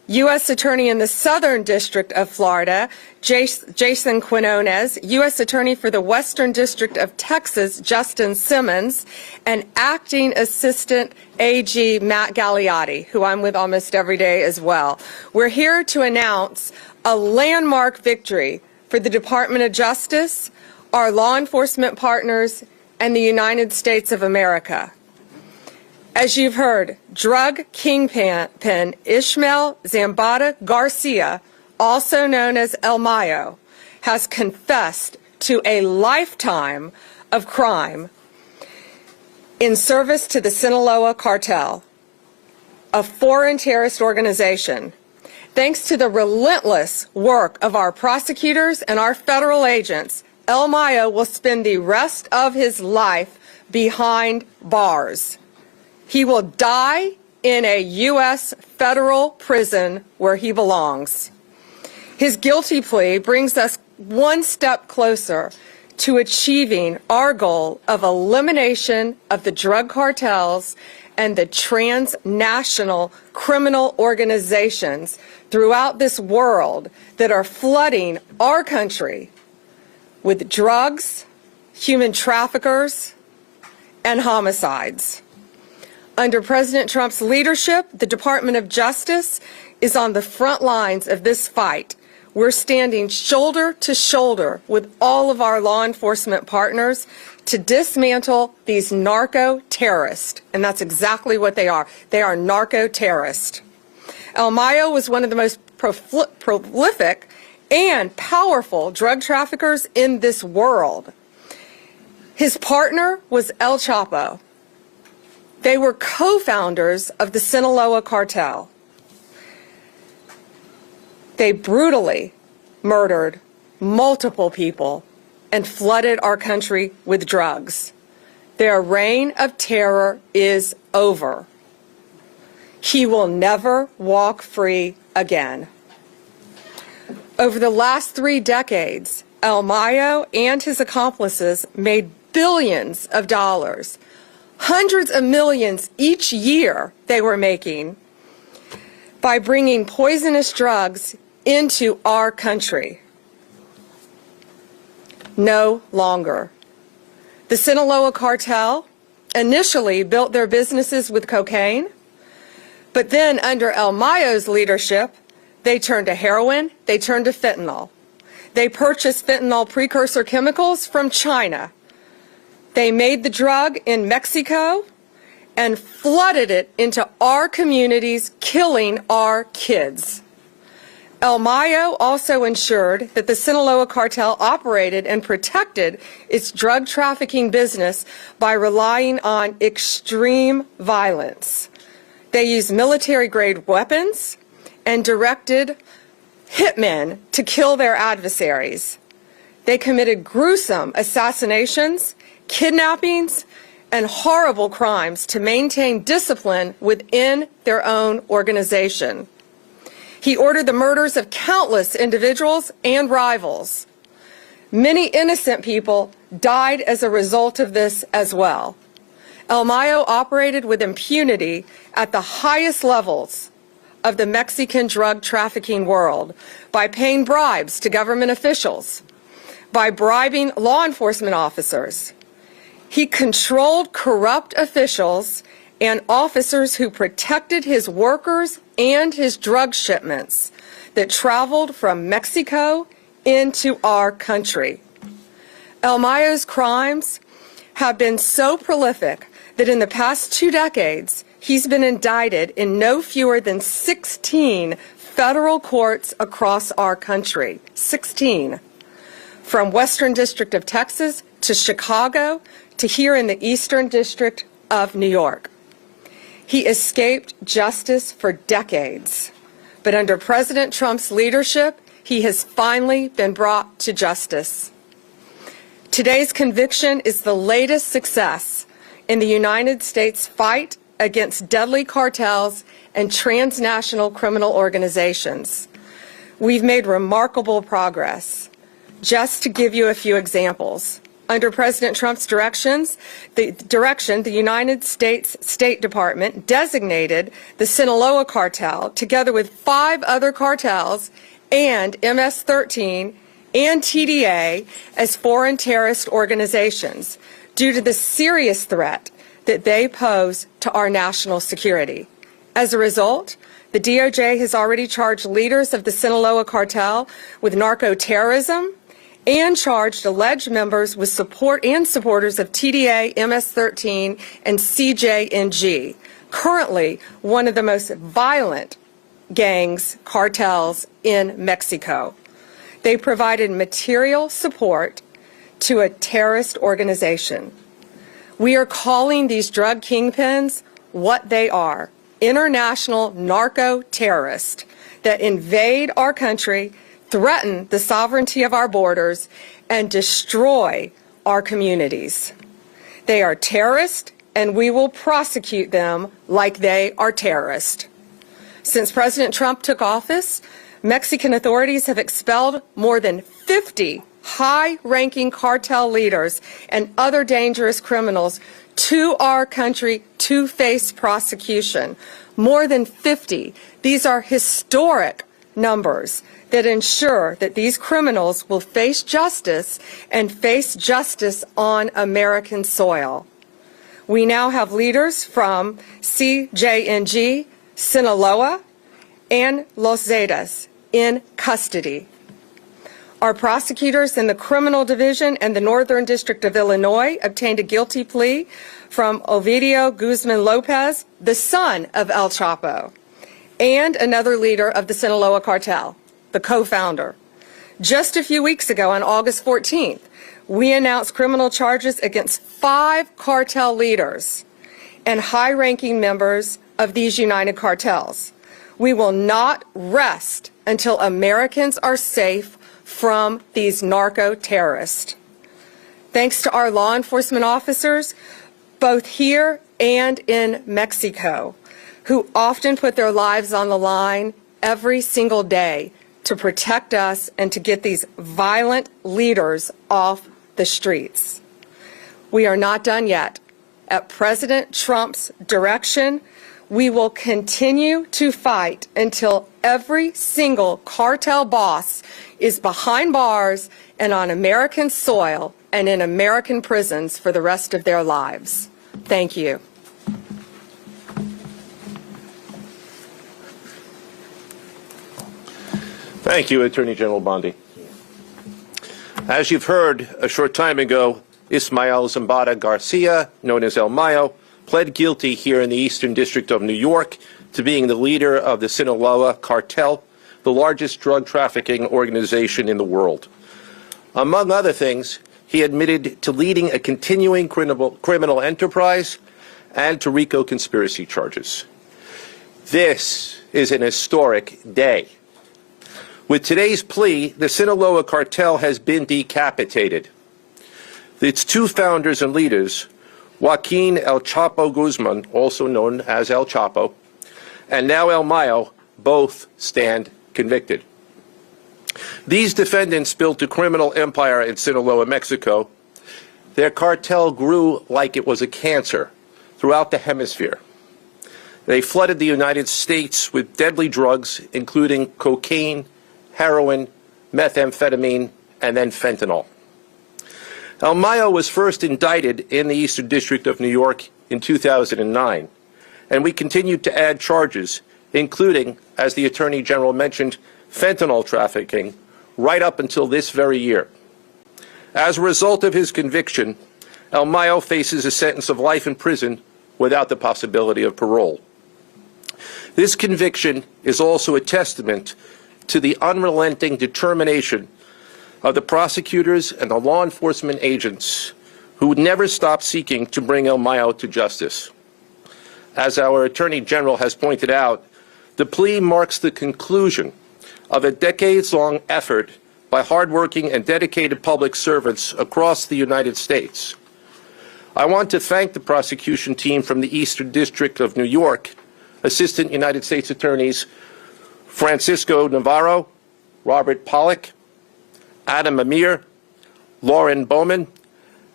U.S. Attorney in the Southern District of Florida, Jason Quinones, U.S. Attorney for the Western District of Texas, Justin Simmons, and Acting Assistant AG Matt Gagliotti, who I'm with almost every day as well. We're here to announce a landmark victory for the Department of Justice, our law enforcement partners, and the United States of America. As you've heard, drug kingpin Ishmael Zambada Garcia, also known as El Mayo, has confessed to a lifetime of crime in service to the Sinaloa Cartel, a foreign terrorist organization. Thanks to the relentless work of our prosecutors and our federal agents, El Mayo will spend the rest of his life behind bars. He will die in a U.S. federal prison where he belongs. His guilty plea brings us one step closer to achieving our goal of elimination of the drug cartels and the transnational criminal organizations throughout this world that are flooding our country with drugs, human traffickers, and homicides. Under President Trump's leadership, the Department of Justice is on the front lines of this fight. We're standing shoulder to shoulder with all of our law enforcement partners to dismantle these narco-terrorists, and that's exactly what they are. They are narco-terrorists. El Mayo was one of the most prolific and powerful drug traffickers in this world. His partner was El Chapo. They were co-founders of the Sinaloa Cartel. They brutally murdered multiple people and flooded our country with drugs. Their reign of terror is over. He will never walk free again. Over the last 3 decades, El Mayo and his accomplices made billions of dollars, hundreds of millions each year they were making by bringing poisonous drugs into our country. No longer. The Sinaloa Cartel initially built their businesses with cocaine, but then under El Mayo's leadership, they turned to heroin, they turned to fentanyl. They purchased fentanyl precursor chemicals from China. They made the drug in Mexico and flooded it into our communities, killing our kids. El Mayo also ensured that the Sinaloa Cartel operated and protected its drug trafficking business by relying on extreme violence. They used military-grade weapons and directed hitmen to kill their adversaries. They committed gruesome assassinations, kidnappings, and horrible crimes to maintain discipline within their own organization. He ordered the murders of countless individuals and rivals. Many innocent people died as a result of this as well. El Mayo operated with impunity at the highest levels of the Mexican drug trafficking world by paying bribes to government officials, by bribing law enforcement officers. He controlled corrupt officials and officers who protected his workers and his drug shipments that traveled from Mexico into our country. El Mayo's crimes have been so prolific that in the past 2 decades, he's been indicted in no fewer than 16 federal courts across our country. 16. From Western District of Texas to Chicago to here in the Eastern District of New York. He escaped justice for decades, but under President Trump's leadership, he has finally been brought to justice. Today's conviction is the latest success in the United States fight against deadly cartels and transnational criminal organizations. We've made remarkable progress. Just to give you a few examples, Under President Trump's direction, the United States State Department designated the Sinaloa Cartel, together with 5 other cartels and MS-13 and TDA, as foreign terrorist organizations due to the serious threat that they pose to our national security. As a result, the DOJ has already charged leaders of the Sinaloa Cartel with narco-terrorism and charged alleged members with support and supporters of TDA, MS-13, and CJNG, currently one of the most violent gangs, cartels in Mexico. They provided material support to a terrorist organization. We are calling these drug kingpins what they are: international narco-terrorists that invade our country, threaten the sovereignty of our borders, and destroy our communities. They are terrorists, and we will prosecute them like they are terrorists. Since President Trump took office, Mexican authorities have expelled more than 50 high-ranking cartel leaders and other dangerous criminals to our country to face prosecution. More than 50. These are historic numbers that ensure that these criminals will face justice and face justice on American soil. We now have leaders from CJNG, Sinaloa, and Los Zetas in custody. Our prosecutors in the Criminal Division and the Northern District of Illinois obtained a guilty plea from Ovidio Guzman Lopez, the son of El Chapo, and another leader of the Sinaloa Cartel, the co-founder. Just a few weeks ago, on August 14th, we announced criminal charges against 5 cartel leaders and high-ranking members of these united cartels. We will not rest until Americans are safe from these narco-terrorists. Thanks to our law enforcement officers, both here and in Mexico, who often put their lives on the line every single day to protect us and to get these violent leaders off the streets. We are not done yet. At President Trump's direction, we will continue to fight until every single cartel boss is behind bars and on American soil and in American prisons for the rest of their lives. Thank you. Thank you, Attorney General Bondi. As you've heard, a short time ago, Ismael Zambada Garcia, known as El Mayo, pled guilty here in the Eastern District of New York to being the leader of the Sinaloa Cartel, the largest drug trafficking organization in the world. Among other things, he admitted to leading a continuing criminal enterprise and to RICO conspiracy charges. This is an historic day. With today's plea, the Sinaloa Cartel has been decapitated. Its 2 founders and leaders, Joaquin El Chapo Guzman, also known as El Chapo, and now El Mayo, both stand convicted. These defendants built a criminal empire in Sinaloa, Mexico. Their cartel grew like it was a cancer throughout the hemisphere. They flooded the United States with deadly drugs, including cocaine, heroin, methamphetamine, and then fentanyl. El Mayo was first indicted in the Eastern District of New York in 2009, and we continued to add charges, including, as the Attorney General mentioned, fentanyl trafficking, right up until this very year. As a result of his conviction, El Mayo faces a sentence of life in prison without the possibility of parole. This conviction is also a testament to the unrelenting determination of the prosecutors and the law enforcement agents who would never stop seeking to bring El Mayo to justice. As our Attorney General has pointed out, the plea marks the conclusion of a decades-long effort by hardworking and dedicated public servants across the United States. I want to thank the prosecution team from the Eastern District of New York, Assistant United States Attorneys Francisco Navarro, Robert Pollack, Adam Amir, Lauren Bowman,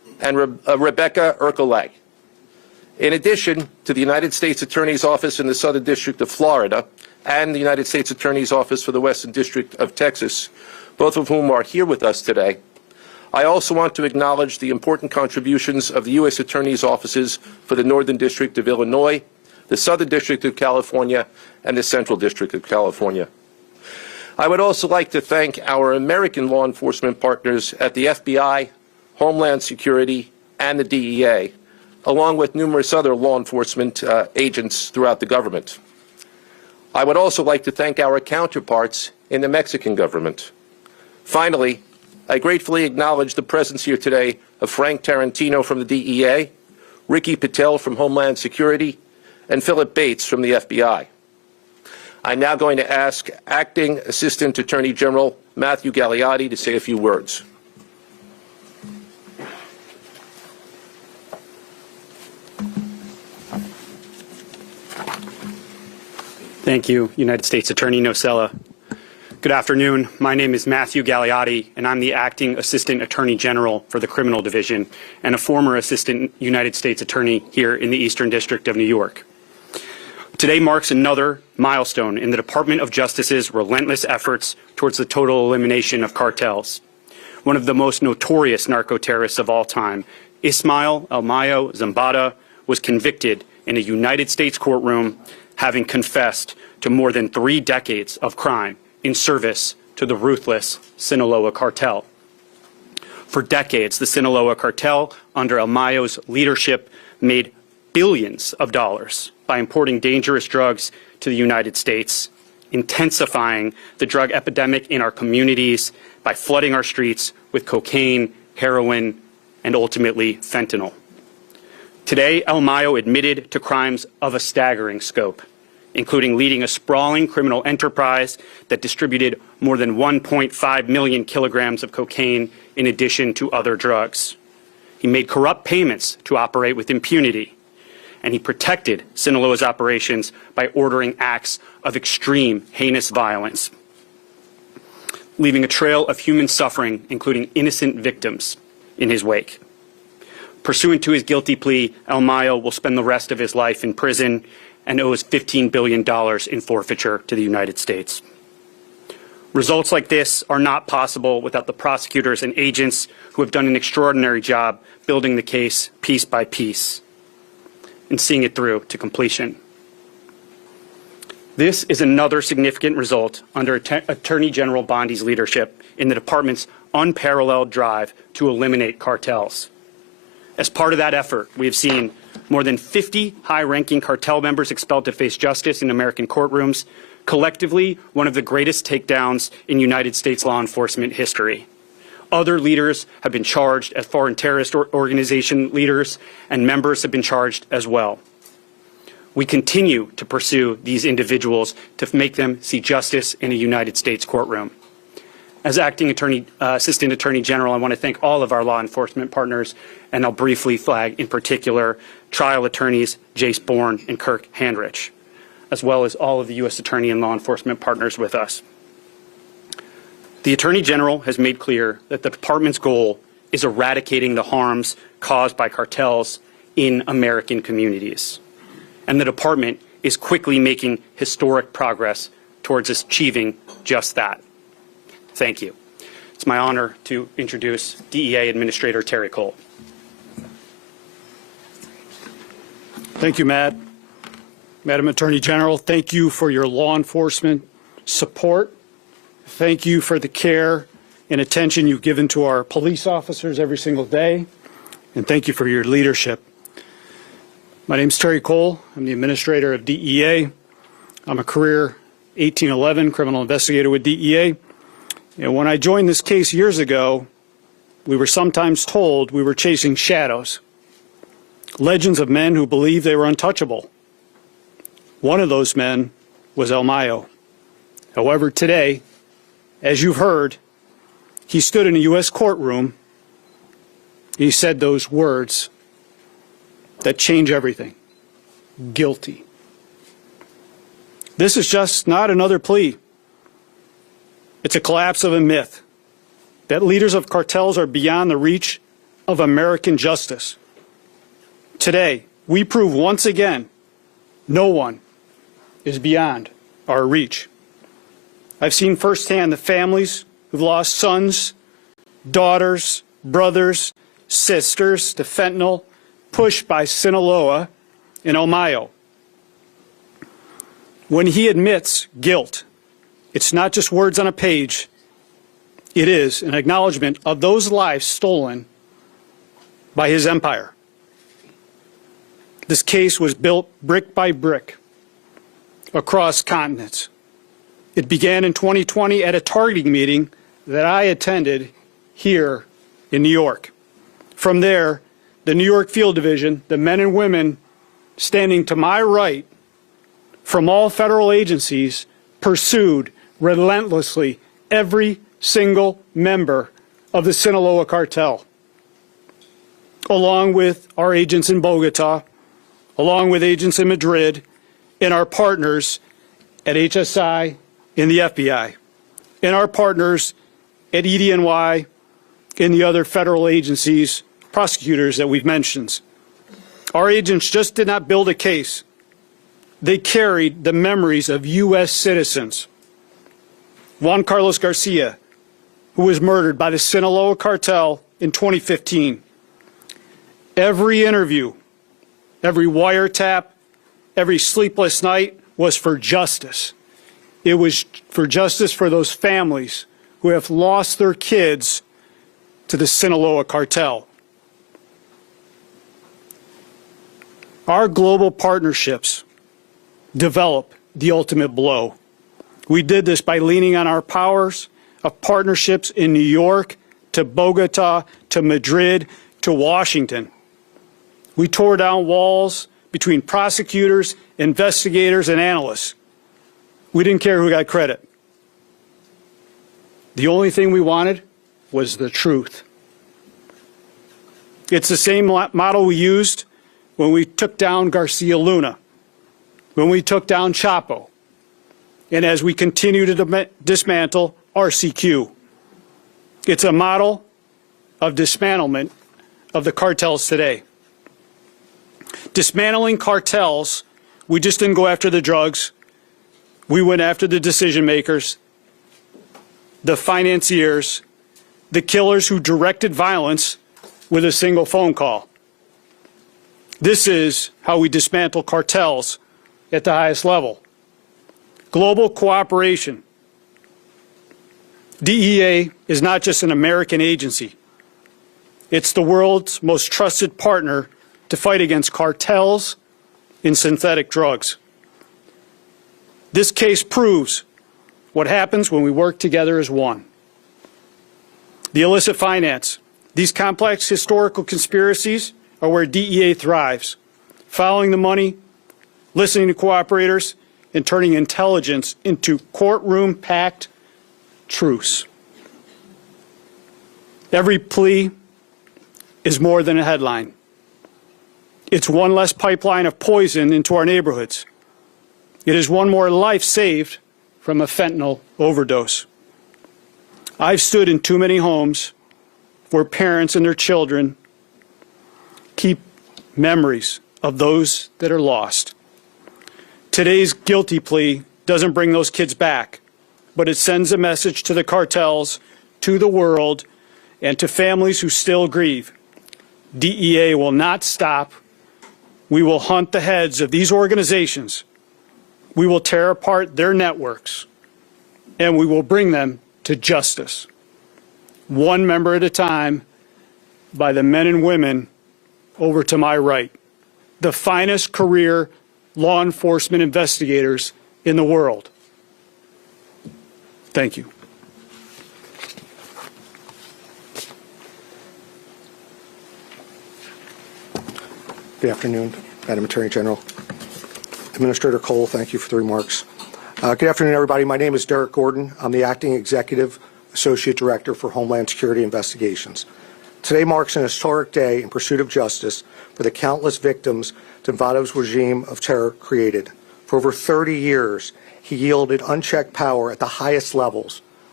and Rebecca Ercolag. In addition to the United States Attorney's Office in the Southern District of Florida and the United States Attorney's Office for the Western District of Texas, both of whom are here with us today, I also want to acknowledge the important contributions of the U.S. Attorney's Offices for the Northern District of Illinois, the Southern District of California, and the Central District of California. I would also like to thank our American law enforcement partners at the FBI, Homeland Security, and the DEA, along with numerous other law enforcement agents throughout the government. I would also like to thank our counterparts in the Mexican government. Finally, I gratefully acknowledge the presence here today of Frank Tarantino from the DEA, Ricky Patel from Homeland Security, and Philip Bates from the FBI. I'm now going to ask Acting Assistant Attorney General Matthew Gagliotti to say a few words. Thank you, United States Attorney Nocella. Good afternoon. My name is Matthew Gagliotti, and I'm the Acting Assistant Attorney General for the Criminal Division and a former Assistant United States Attorney here in the Eastern District of New York. Today marks another milestone in the Department of Justice's relentless efforts towards the total elimination of cartels. One of the most notorious narco-terrorists of all time, Ismael El Mayo Zambada, was convicted in a United States courtroom, having confessed to more than 3 decades of crime in service to the ruthless Sinaloa Cartel. For decades, the Sinaloa Cartel, under El Mayo's leadership, made billions of dollars by importing dangerous drugs to the United States, intensifying the drug epidemic in our communities by flooding our streets with cocaine, heroin, and ultimately fentanyl. Today, El Mayo admitted to crimes of a staggering scope, including leading a sprawling criminal enterprise that distributed more than 1.5 million kilograms of cocaine in addition to other drugs. He made corrupt payments to operate with impunity, and he protected Sinaloa's operations by ordering acts of extreme, heinous violence, leaving a trail of human suffering, including innocent victims, in his wake. Pursuant to his guilty plea, El Mayo will spend the rest of his life in prison and owes $15 billion in forfeiture to the United States. Results like this are not possible without the prosecutors and agents who have done an extraordinary job building the case piece by piece and seeing it through to completion. This is another significant result under Attorney General Bondi's leadership in the department's unparalleled drive to eliminate cartels. As part of that effort, we have seen more than 50 high-ranking cartel members expelled to face justice in American courtrooms, collectively one of the greatest takedowns in United States law enforcement history. Other leaders have been charged as foreign terrorist organization leaders, and members have been charged as well. We continue to pursue these individuals to make them see justice in a United States courtroom. As Acting Assistant Attorney General, I want to thank all of our law enforcement partners, and I'll briefly flag in particular trial attorneys Jace Bourne and Kirk Handrich, as well as all of the U.S. Attorney and law enforcement partners with us. The Attorney General has made clear that the department's goal is eradicating the harms caused by cartels in American communities, and the department is quickly making historic progress towards achieving just that. Thank you. It's my honor to introduce DEA Administrator Terry Cole. Thank you, Matt. Madam Attorney General, thank you for your law enforcement support. Thank you for the care and attention you've given to our police officers every single day. And thank you for your leadership. My name is Terry Cole. I'm the Administrator of DEA. I'm a career 1811 criminal investigator with DEA. And when I joined this case years ago, we were sometimes told we were chasing shadows, legends of men who believed they were untouchable. One of those men was El Mayo. However, today, as you've heard, he stood in a U.S. courtroom. He said those words that change everything. Guilty. This is just not another plea. It's a collapse of a myth that leaders of cartels are beyond the reach of American justice. Today, we prove once again no one is beyond our reach. I've seen firsthand the families who've lost sons, daughters, brothers, sisters to fentanyl, pushed by Sinaloa and Omayo. When he admits guilt, it's not just words on a page. It is an acknowledgement of those lives stolen by his empire. This case was built brick by brick across continents. It began in 2020 at a targeting meeting that I attended here in New York. From there, the New York Field Division, the men and women standing to my right from all federal agencies, pursued relentlessly every single member of the Sinaloa Cartel, along with our agents in Bogota, along with agents in Madrid, and our partners at HSI in the FBI, and our partners at EDNY and the other federal agencies, prosecutors that we've mentioned. Our agents just did not build a case. They carried the memories of U.S. citizens. Juan Carlos Garcia, who was murdered by the Sinaloa Cartel in 2015. Every interview, every wiretap, every sleepless night was for justice. It was for justice for those families who have lost their kids to the Sinaloa Cartel. Our global partnerships develop the ultimate blow. We did this by leaning on our powers of partnerships in New York, to Bogota, to Madrid, to Washington. We tore down walls between prosecutors, investigators, and analysts. We didn't care who got credit. The only thing we wanted was the truth. It's the same model we used when we took down Garcia Luna, when we took down Chapo, and as we continue to dismantle RCQ. It's a model of dismantlement of the cartels today. Dismantling cartels, we just didn't go after the drugs. We went after the decision makers, the financiers, the killers who directed violence with a single phone call. This is how we dismantle cartels at the highest level. Global cooperation. DEA is not just an American agency. It's the world's most trusted partner to fight against cartels and synthetic drugs. This case proves what happens when we work together as one. The illicit finance. These complex historical conspiracies are where DEA thrives, following the money, listening to cooperators, and turning intelligence into courtroom-packed truths. Every plea is more than a headline. It's one less pipeline of poison into our neighborhoods. It is one more life saved from a fentanyl overdose. I've stood in too many homes where parents and their children keep memories of those that are lost. Today's guilty plea doesn't bring those kids back, but it sends a message to the cartels, to the world, and to families who still grieve. DEA will not stop. We will hunt the heads of these organizations. We will tear apart their networks, and we will bring them to justice, one member at a time, by the men and women over to my right, the finest career law enforcement investigators in the world. Thank you. Good afternoon, Madam Attorney General. Administrator Cole, thank you for the remarks. Good afternoon, everybody. My name is Derek Gordon. I'm the Acting Executive Associate Director for Homeland Security Investigations. Today marks an historic day in pursuit of justice for the countless victims Zimbardo's regime of terror created. For over 30 years, he yielded unchecked power at the highest levels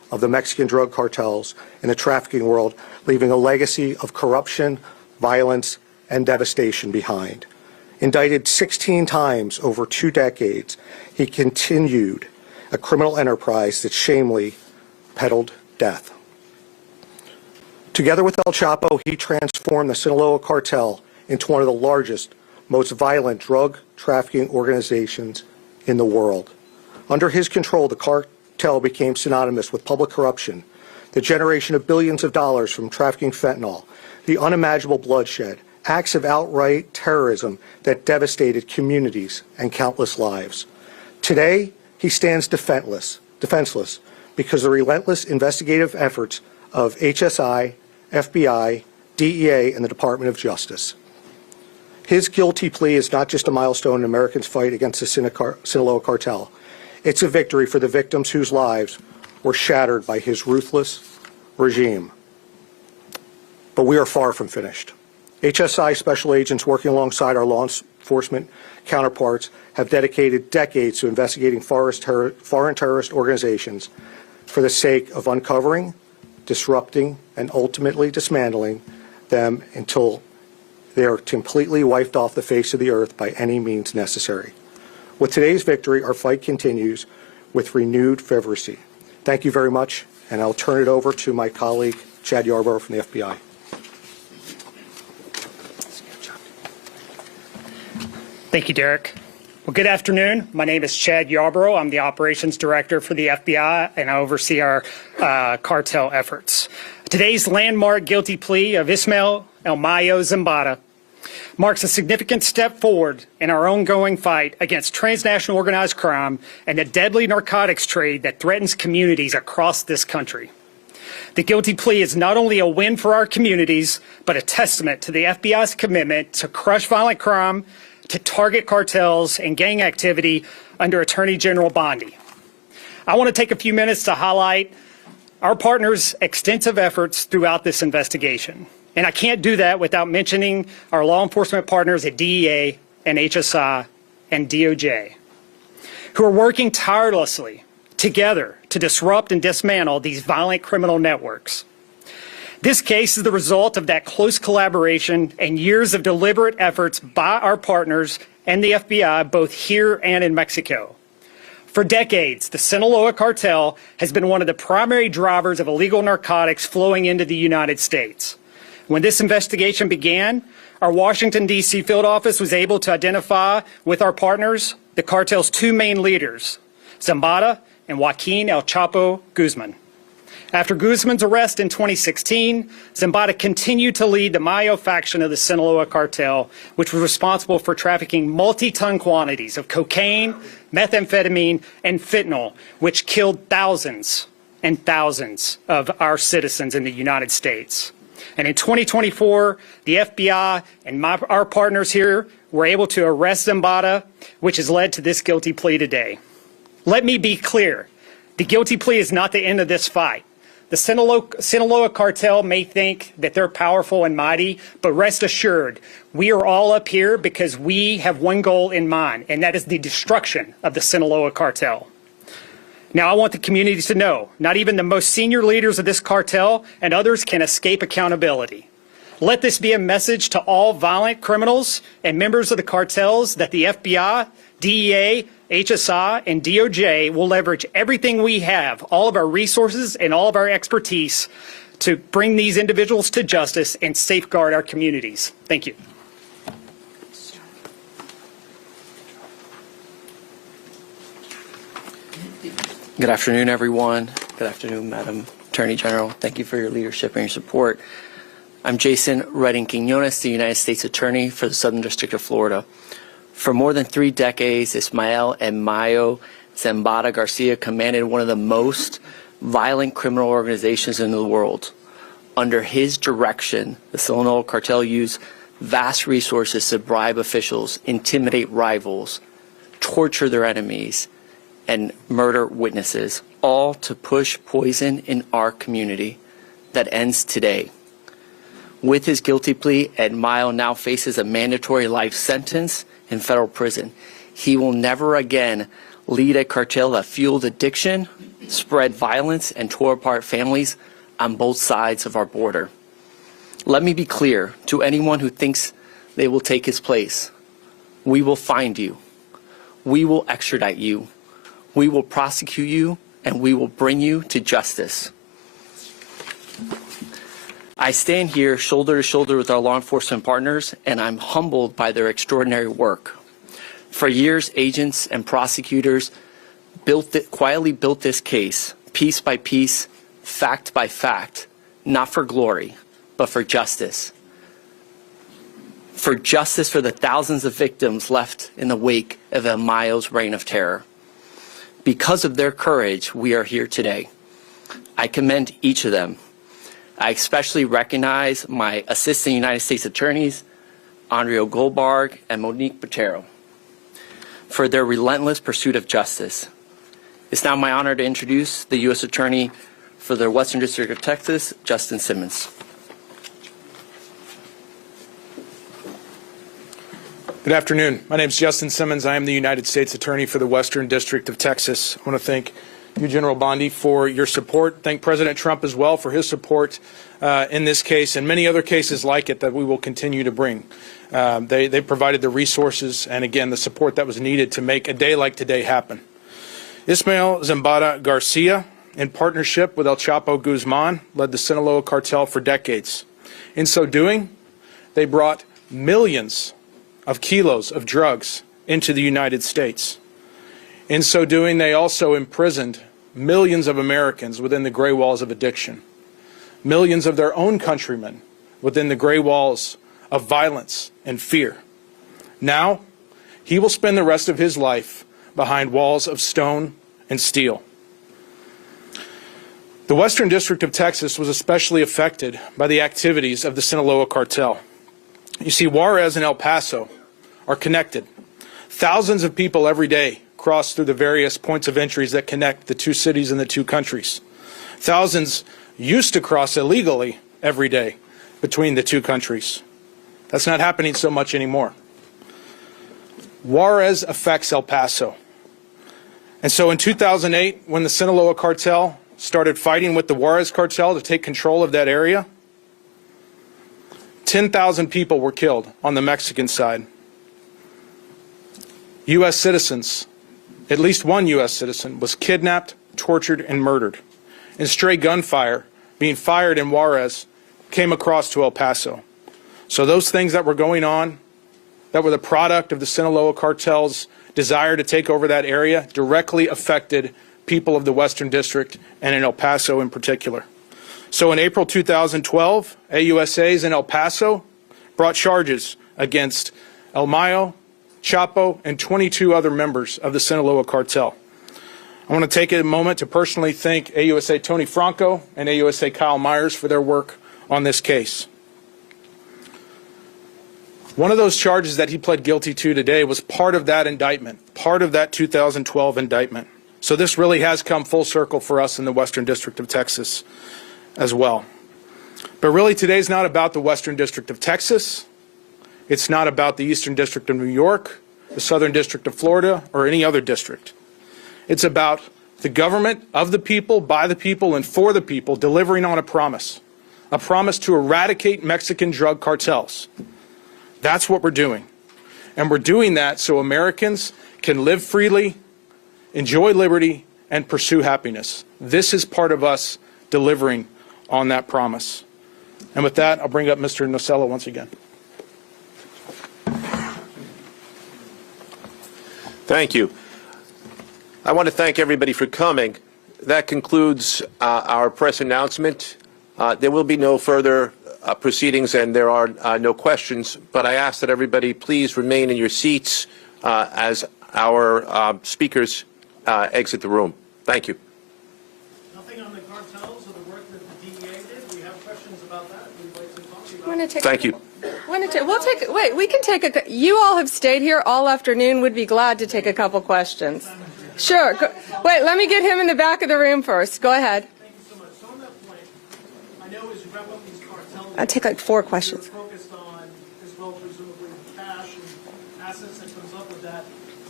of the Mexican drug cartels in the trafficking world, leaving a legacy of corruption, violence, and devastation behind. Indicted 16 times over 2 decades, he continued a criminal enterprise that shamefully peddled death. Together with El Chapo, he transformed the Sinaloa Cartel into one of the largest, most violent drug trafficking organizations in the world. Under his control, the cartel became synonymous with public corruption, the generation of billions of dollars from trafficking fentanyl, the unimaginable bloodshed, acts of outright terrorism that devastated communities and countless lives. Today, he stands defenseless because the relentless investigative efforts of HSI, FBI, DEA, and the Department of Justice. His guilty plea is not just a milestone in Americans' fight against the Sinaloa Cartel. It's a victory for the victims whose lives were shattered by his ruthless regime. But we are far from finished. HSI special agents working alongside our law enforcement counterparts have dedicated decades to investigating foreign terrorist organizations for the sake of uncovering, disrupting, and ultimately dismantling them until they are completely wiped off the face of the earth by any means necessary. With today's victory, our fight continues with renewed fervency. Thank you very much, and I'll turn it over to my colleague, Chad Yarborough from the FBI. Thank you, Derek. Well, good afternoon. My name is Chad Yarborough. I'm the Operations Director for the FBI, and I oversee our cartel efforts. Today's landmark guilty plea of Ismael El Mayo Zambada marks a significant step forward in our ongoing fight against transnational organized crime and the deadly narcotics trade that threatens communities across this country. The guilty plea is not only a win for our communities, but a testament to the FBI's commitment to crush violent crime, to target cartels and gang activity under Attorney General Bondi. I want to take a few minutes to highlight our partners' extensive efforts throughout this investigation. And I can't do that without mentioning our law enforcement partners at DEA and HSI and DOJ, who are working tirelessly together to disrupt and dismantle these violent criminal networks. This case is the result of that close collaboration and years of deliberate efforts by our partners and the FBI, both here and in Mexico. For decades, the Sinaloa Cartel has been one of the primary drivers of illegal narcotics flowing into the United States. When this investigation began, our Washington, D.C. field office was able to identify with our partners the cartel's 2 main leaders, Zambada and Joaquin El Chapo Guzman. After Guzman's arrest in 2016, Zambada continued to lead the Mayo faction of the Sinaloa Cartel, which was responsible for trafficking multi-ton quantities of cocaine, methamphetamine, and fentanyl, which killed thousands and thousands of our citizens in the United States. And in 2024, the FBI and our partners here were able to arrest Zambada, which has led to this guilty plea today. Let me be clear. The guilty plea is not the end of this fight. The Sinaloa Cartel may think that they're powerful and mighty, but rest assured, we are all up here because we have one goal in mind, and that is the destruction of the Sinaloa Cartel. Now, I want the community to know, not even the most senior leaders of this cartel and others can escape accountability. Let this be a message to all violent criminals and members of the cartels that the FBI, DEA, HSI, and DOJ will leverage everything we have, all of our resources and all of our expertise to bring these individuals to justice and safeguard our communities. Thank you. Good afternoon, everyone. Good afternoon, Madam Attorney General. Thank you for your leadership and your support. I'm Jason Redding Quinones, the United States Attorney for the Southern District of Florida. For more than 3 decades, Ismael and Mayo Zambada Garcia commanded one of the most violent criminal organizations in the world. Under his direction, the Sinaloa Cartel used vast resources to bribe officials, intimidate rivals, torture their enemies, and murder witnesses, all to push poison in our community that ends today. With his guilty plea, Ed Mayo now faces a mandatory life sentence in federal prison. He will never again lead a cartel that fueled addiction, spread violence, and tore apart families on both sides of our border. Let me be clear to anyone who thinks they will take his place. We will find you. We will extradite you. We will prosecute you, and we will bring you to justice. I stand here shoulder to shoulder with our law enforcement partners, and I'm humbled by their extraordinary work. For years, agents and prosecutors quietly built this case, piece by piece, fact by fact, not for glory, but for justice. For justice for the thousands of victims left in the wake of El Mayo's reign of terror. Because of their courage, we are here today. I commend each of them. I especially recognize my Assistant United States Attorneys, Andrea Goldberg and Monique Botero, for their relentless pursuit of justice. It's now my honor to introduce the U.S. Attorney for the Western District of Texas, Justin Simmons. Good afternoon. My name is Justin Simmons. I am the United States Attorney for the Western District of Texas. I want to thank you, General Bondi, for your support. Thank President Trump as well for his support in this case and many other cases like it that we will continue to bring. They provided the resources and, again, the support that was needed to make a day like today happen. Ismael Zambada Garcia, in partnership with El Chapo Guzman, led the Sinaloa Cartel for decades. In so doing, they brought millions of kilos of drugs into the United States. In so doing, they also imprisoned millions of Americans within the gray walls of addiction, millions of their own countrymen within the gray walls of violence and fear. Now, he will spend the rest of his life behind walls of stone and steel. The Western District of Texas was especially affected by the activities of the Sinaloa Cartel. You see, Juarez and El Paso are connected. Thousands of people every day cross through the various points of entries that connect the two cities and the two countries. Thousands used to cross illegally every day between the two countries. That's not happening so much anymore. Juarez affects El Paso. And so in 2008, when the Sinaloa Cartel started fighting with the Juarez Cartel to take control of that area, 10,000 people were killed on the Mexican side. U.S. citizens, at least one U.S. citizen, was kidnapped, tortured, and murdered. And stray gunfire being fired in Juarez came across to El Paso. So those things that were going on, that were the product of the Sinaloa Cartel's desire to take over that area, directly affected people of the Western District and in El Paso in particular. So in April 2012, AUSAs in El Paso brought charges against El Mayo, Chapo, and 22 other members of the Sinaloa Cartel. I want to take a moment to personally thank AUSA Tony Franco and AUSA Kyle Myers for their work on this case. One of those charges that he pled guilty to today was part of that indictment, part of that 2012 indictment. So this really has come full circle for us in the Western District of Texas as well. But really today's not about the Western District of Texas. It's not about the Eastern District of New York, the Southern District of Florida, or any other district. It's about the government of the people, by the people, and for the people delivering on a promise to eradicate Mexican drug cartels. That's what we're doing. And we're doing that so Americans can live freely, enjoy liberty, and pursue happiness. This is part of us delivering on that promise. And with that, I'll bring up Mr. Nocella once again. Thank you. I want to thank everybody for coming. That concludes our press announcement. There will be no further proceedings and there are no questions, but I ask that everybody please remain in your seats as our speakers exit the room. Thank you. Nothing on the cartels or the work that the DEA did. We have questions about that. We'd like to talk about. Thank you. We can take you all have stayed here all afternoon. Would be glad to take a couple questions. Sure. Wait, let me get him in the back of the room first. Go ahead. Thank you so much. So on that point, I know as you wrap up these cartels, I'll take like 4 questions. you're focused on, as well, presumably cash and assets that comes up with that.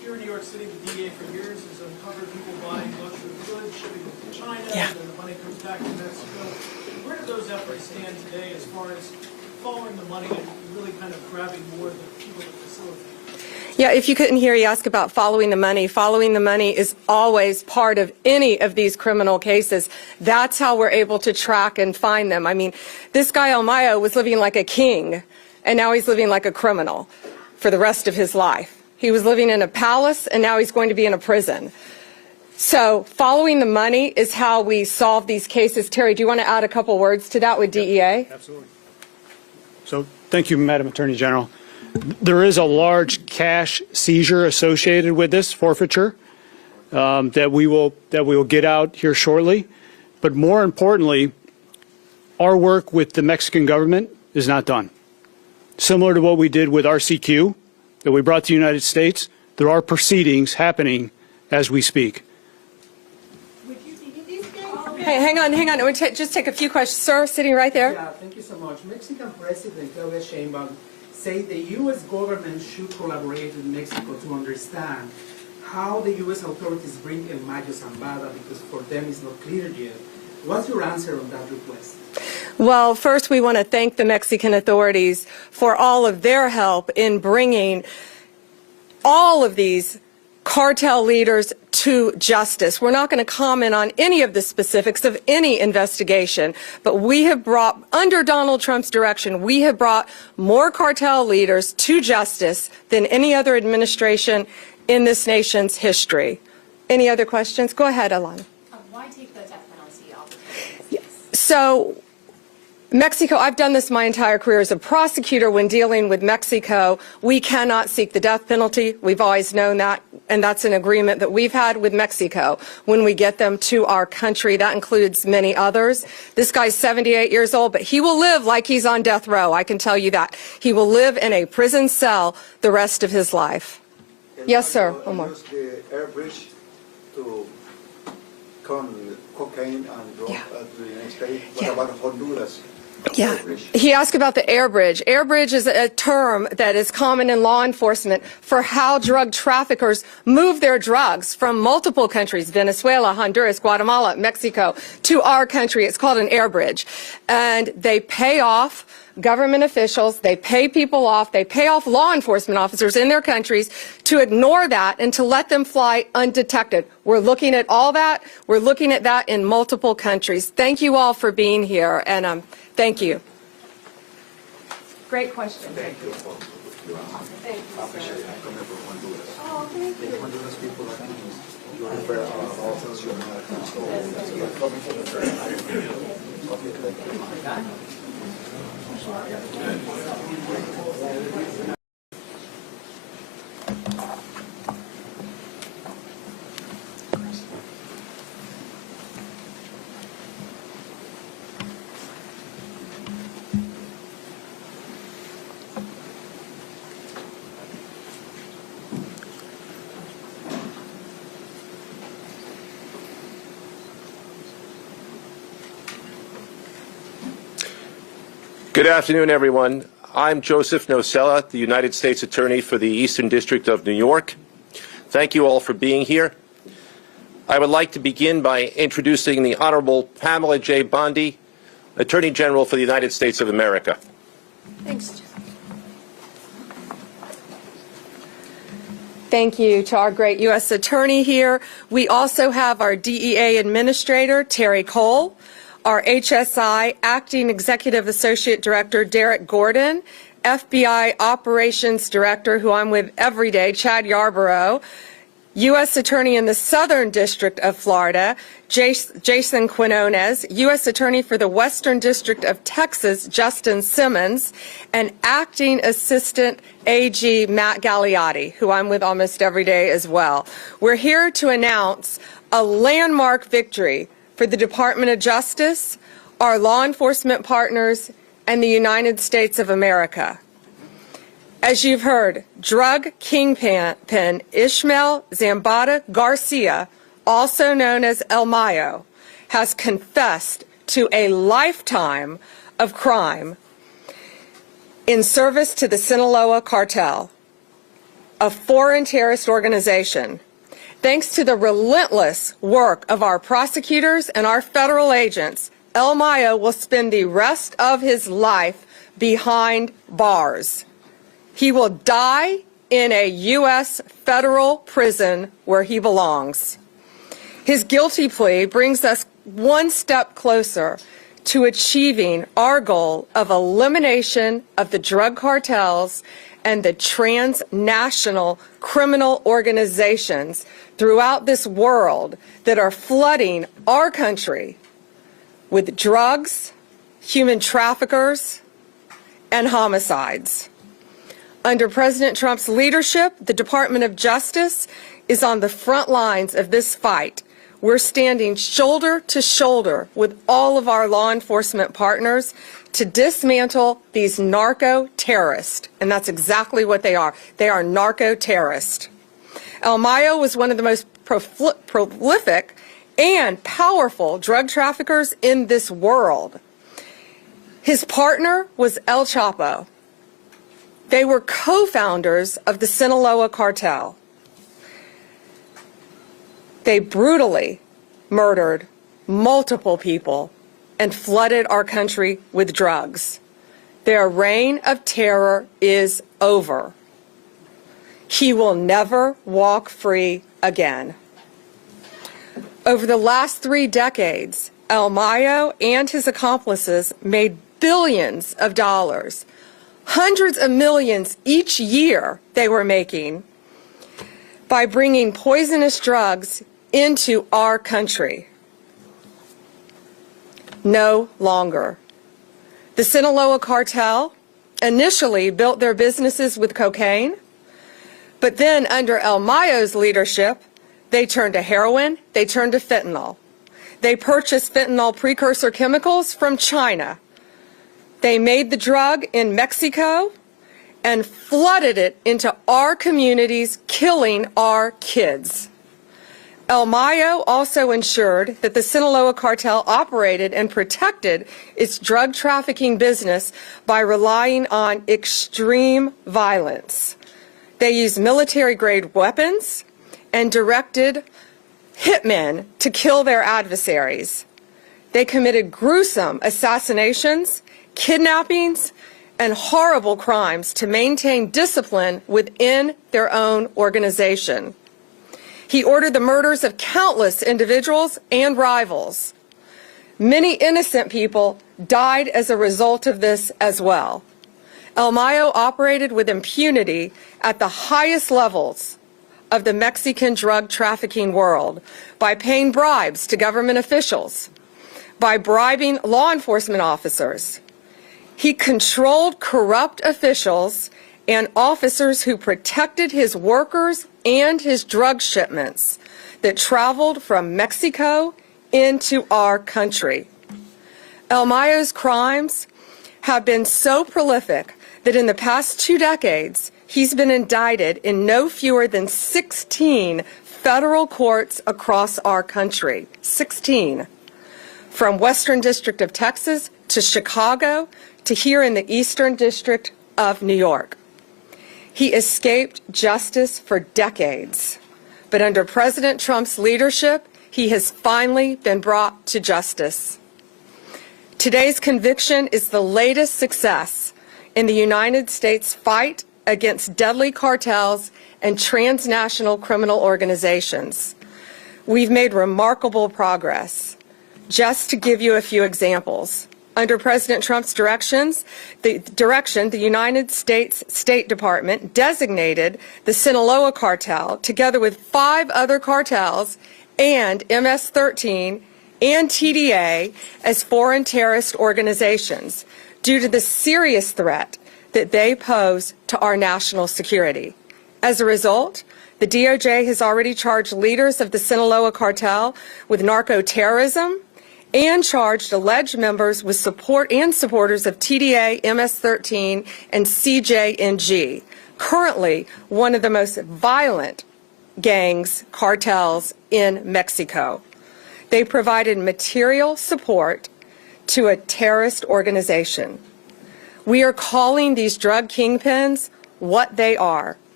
here in New York City, the DA for years has uncovered people buying luxury goods, shipping them to China, and then the money comes back to Mexico. Where do those efforts stand today as far as following the money and really kind of grabbing more of the people that facilitate? Yeah, if you couldn't hear, you ask about following the money. Following the money is always part of any of these criminal cases. That's how we're able to track and find them. I mean, this guy Almayo was living like a king, and now he's living like a criminal for the rest of his life. He was living in a palace, and now he's going to be in a prison. So following the money is how we solve these cases. Terry, do you want to add a couple words to that with DEA? Absolutely. So thank you, Madam Attorney General. There is a large cash seizure associated with this forfeiture that we will get out here shortly. But more importantly, our work with the Mexican government is not done. Similar to what we did with RCQ that we brought to the United States, there are proceedings happening as we speak. Hey, hang on. We'll just take a few questions. Sir, sitting right there. Yeah, thank you so much. Mexican President Claudia Sheinbaum said the U.S. government should collaborate with Mexico to understand how the U.S. authorities bring El Mayo Zambada, because for them it's not clear yet. What's your answer on that request? Well, first we want to thank the Mexican authorities for all of their help in bringing all of these cartel leaders to justice. We're not going to comment on any of the specifics of any investigation, but we have brought, under Donald Trump's direction, we have brought more cartel leaders to justice than any other administration in this nation's history. Any other questions? Go ahead, Alana. Why take the death penalty off the table? So, Mexico, I've done this my entire career as a prosecutor. When dealing with Mexico, we cannot seek the death penalty. We've always known that, and that's an agreement that we've had with Mexico when we get them to our country. That includes many others. This guy's 78 years old, but he will live like he's on death row. I can tell you that. He will live in a prison cell the rest of his life. Yes, sir. One more. Use the air bridge to con cocaine and drug to the United States. What about Honduras? Yeah, he asked about the air bridge. Air bridge is a term that is common in law enforcement for how drug traffickers move their drugs from multiple countries, Venezuela, Honduras, Guatemala, Mexico, to our country. It's called an air bridge. And they pay off government officials, they pay people off, they pay off law enforcement officers in their countries to ignore that and to let them fly undetected. We're looking at all that. We're looking at that in multiple countries. Thank you all for being here, and thank you. Great question. Thank you. Thank you, I appreciate it. Coming from Honduras. Oh, thank you. Honduras people, you refer all things you have. Coming from the okay, thank you. Good afternoon, everyone. I'm Joseph Nocella, the United States Attorney for the Eastern District of New York. Thank you all for being here. I would like to begin by introducing the Honorable Pamela J. Bondi, Attorney General for the United States of America. Thanks. Thank you to our great U.S. Attorney here. We also have our DEA Administrator, Terry Cole, our HSI Acting Executive Associate Director, Derek Gordon, FBI Operations Director, who I'm with every day, Chad Yarborough, U.S. Attorney in the Southern District of Florida, Jason Quinones, U.S. Attorney for the Western District of Texas, Justin Simmons, and Acting Assistant AG Matt Gagliotti, who I'm with almost every day as well. We're here to announce a landmark victory for the Department of Justice, our law enforcement partners, and the United States of America. As you've heard, drug kingpin Ishmael Zambada Garcia, also known as El Mayo, has confessed to a lifetime of crime in service to the Sinaloa Cartel, a foreign terrorist organization. Thanks to the relentless work of our prosecutors and our federal agents, El Mayo will spend the rest of his life behind bars. He will die in a U.S. federal prison where he belongs. His guilty plea brings us one step closer to achieving our goal of elimination of the drug cartels and the transnational criminal organizations throughout this world that are flooding our country with drugs, human traffickers, and homicides. Under President Trump's leadership, the Department of Justice is on the front lines of this fight. We're standing shoulder to shoulder with all of our law enforcement partners to dismantle these narco-terrorists, and that's exactly what they are. They are narco-terrorists. El Mayo was one of the most prolific and powerful drug traffickers in this world. His partner was El Chapo. They were co-founders of the Sinaloa Cartel. They brutally murdered multiple people and flooded our country with drugs. Their reign of terror is over. He will never walk free again. Over the last 3 decades, El Mayo and his accomplices made billions of dollars, hundreds of millions each year they were making by bringing poisonous drugs into our country. No longer. The Sinaloa Cartel initially built their businesses with cocaine, but then under El Mayo's leadership, they turned to heroin, they turned to fentanyl. They purchased fentanyl precursor chemicals from China. They made the drug in Mexico and flooded it into our communities, killing our kids. El Mayo also ensured that the Sinaloa Cartel operated and protected its drug trafficking business by relying on extreme violence. They used military-grade weapons and directed hitmen to kill their adversaries. They committed gruesome assassinations, kidnappings, and horrible crimes to maintain discipline within their own organization. He ordered the murders of countless individuals and rivals. Many innocent people died as a result of this as well. El Mayo operated with impunity at the highest levels of the Mexican drug trafficking world by paying bribes to government officials, by bribing law enforcement officers. He controlled corrupt officials and officers who protected his workers and his drug shipments that traveled from Mexico into our country. El Mayo's crimes have been so prolific that in the past 2 decades, he's been indicted in no fewer than 16 federal courts across our country. 16. From Western District of Texas to Chicago to here in the Eastern District of New York. He escaped justice for decades, but under President Trump's leadership, he has finally been brought to justice. Today's conviction is the latest success in the United States fight against deadly cartels and transnational criminal organizations. We've made remarkable progress. Just to give you a few examples, under President Trump's direction, the United States State Department designated the Sinaloa Cartel, together with 5 other cartels and MS-13 and TDA, as foreign terrorist organizations due to the serious threat that they pose to our national security. As a result, the DOJ has already charged leaders of the Sinaloa Cartel with narco-terrorism and charged alleged members with support and supporters of TDA, MS-13, and CJNG, currently one of the most violent cartels in Mexico. They provided material support to a terrorist organization. We are calling these drug kingpins what they are: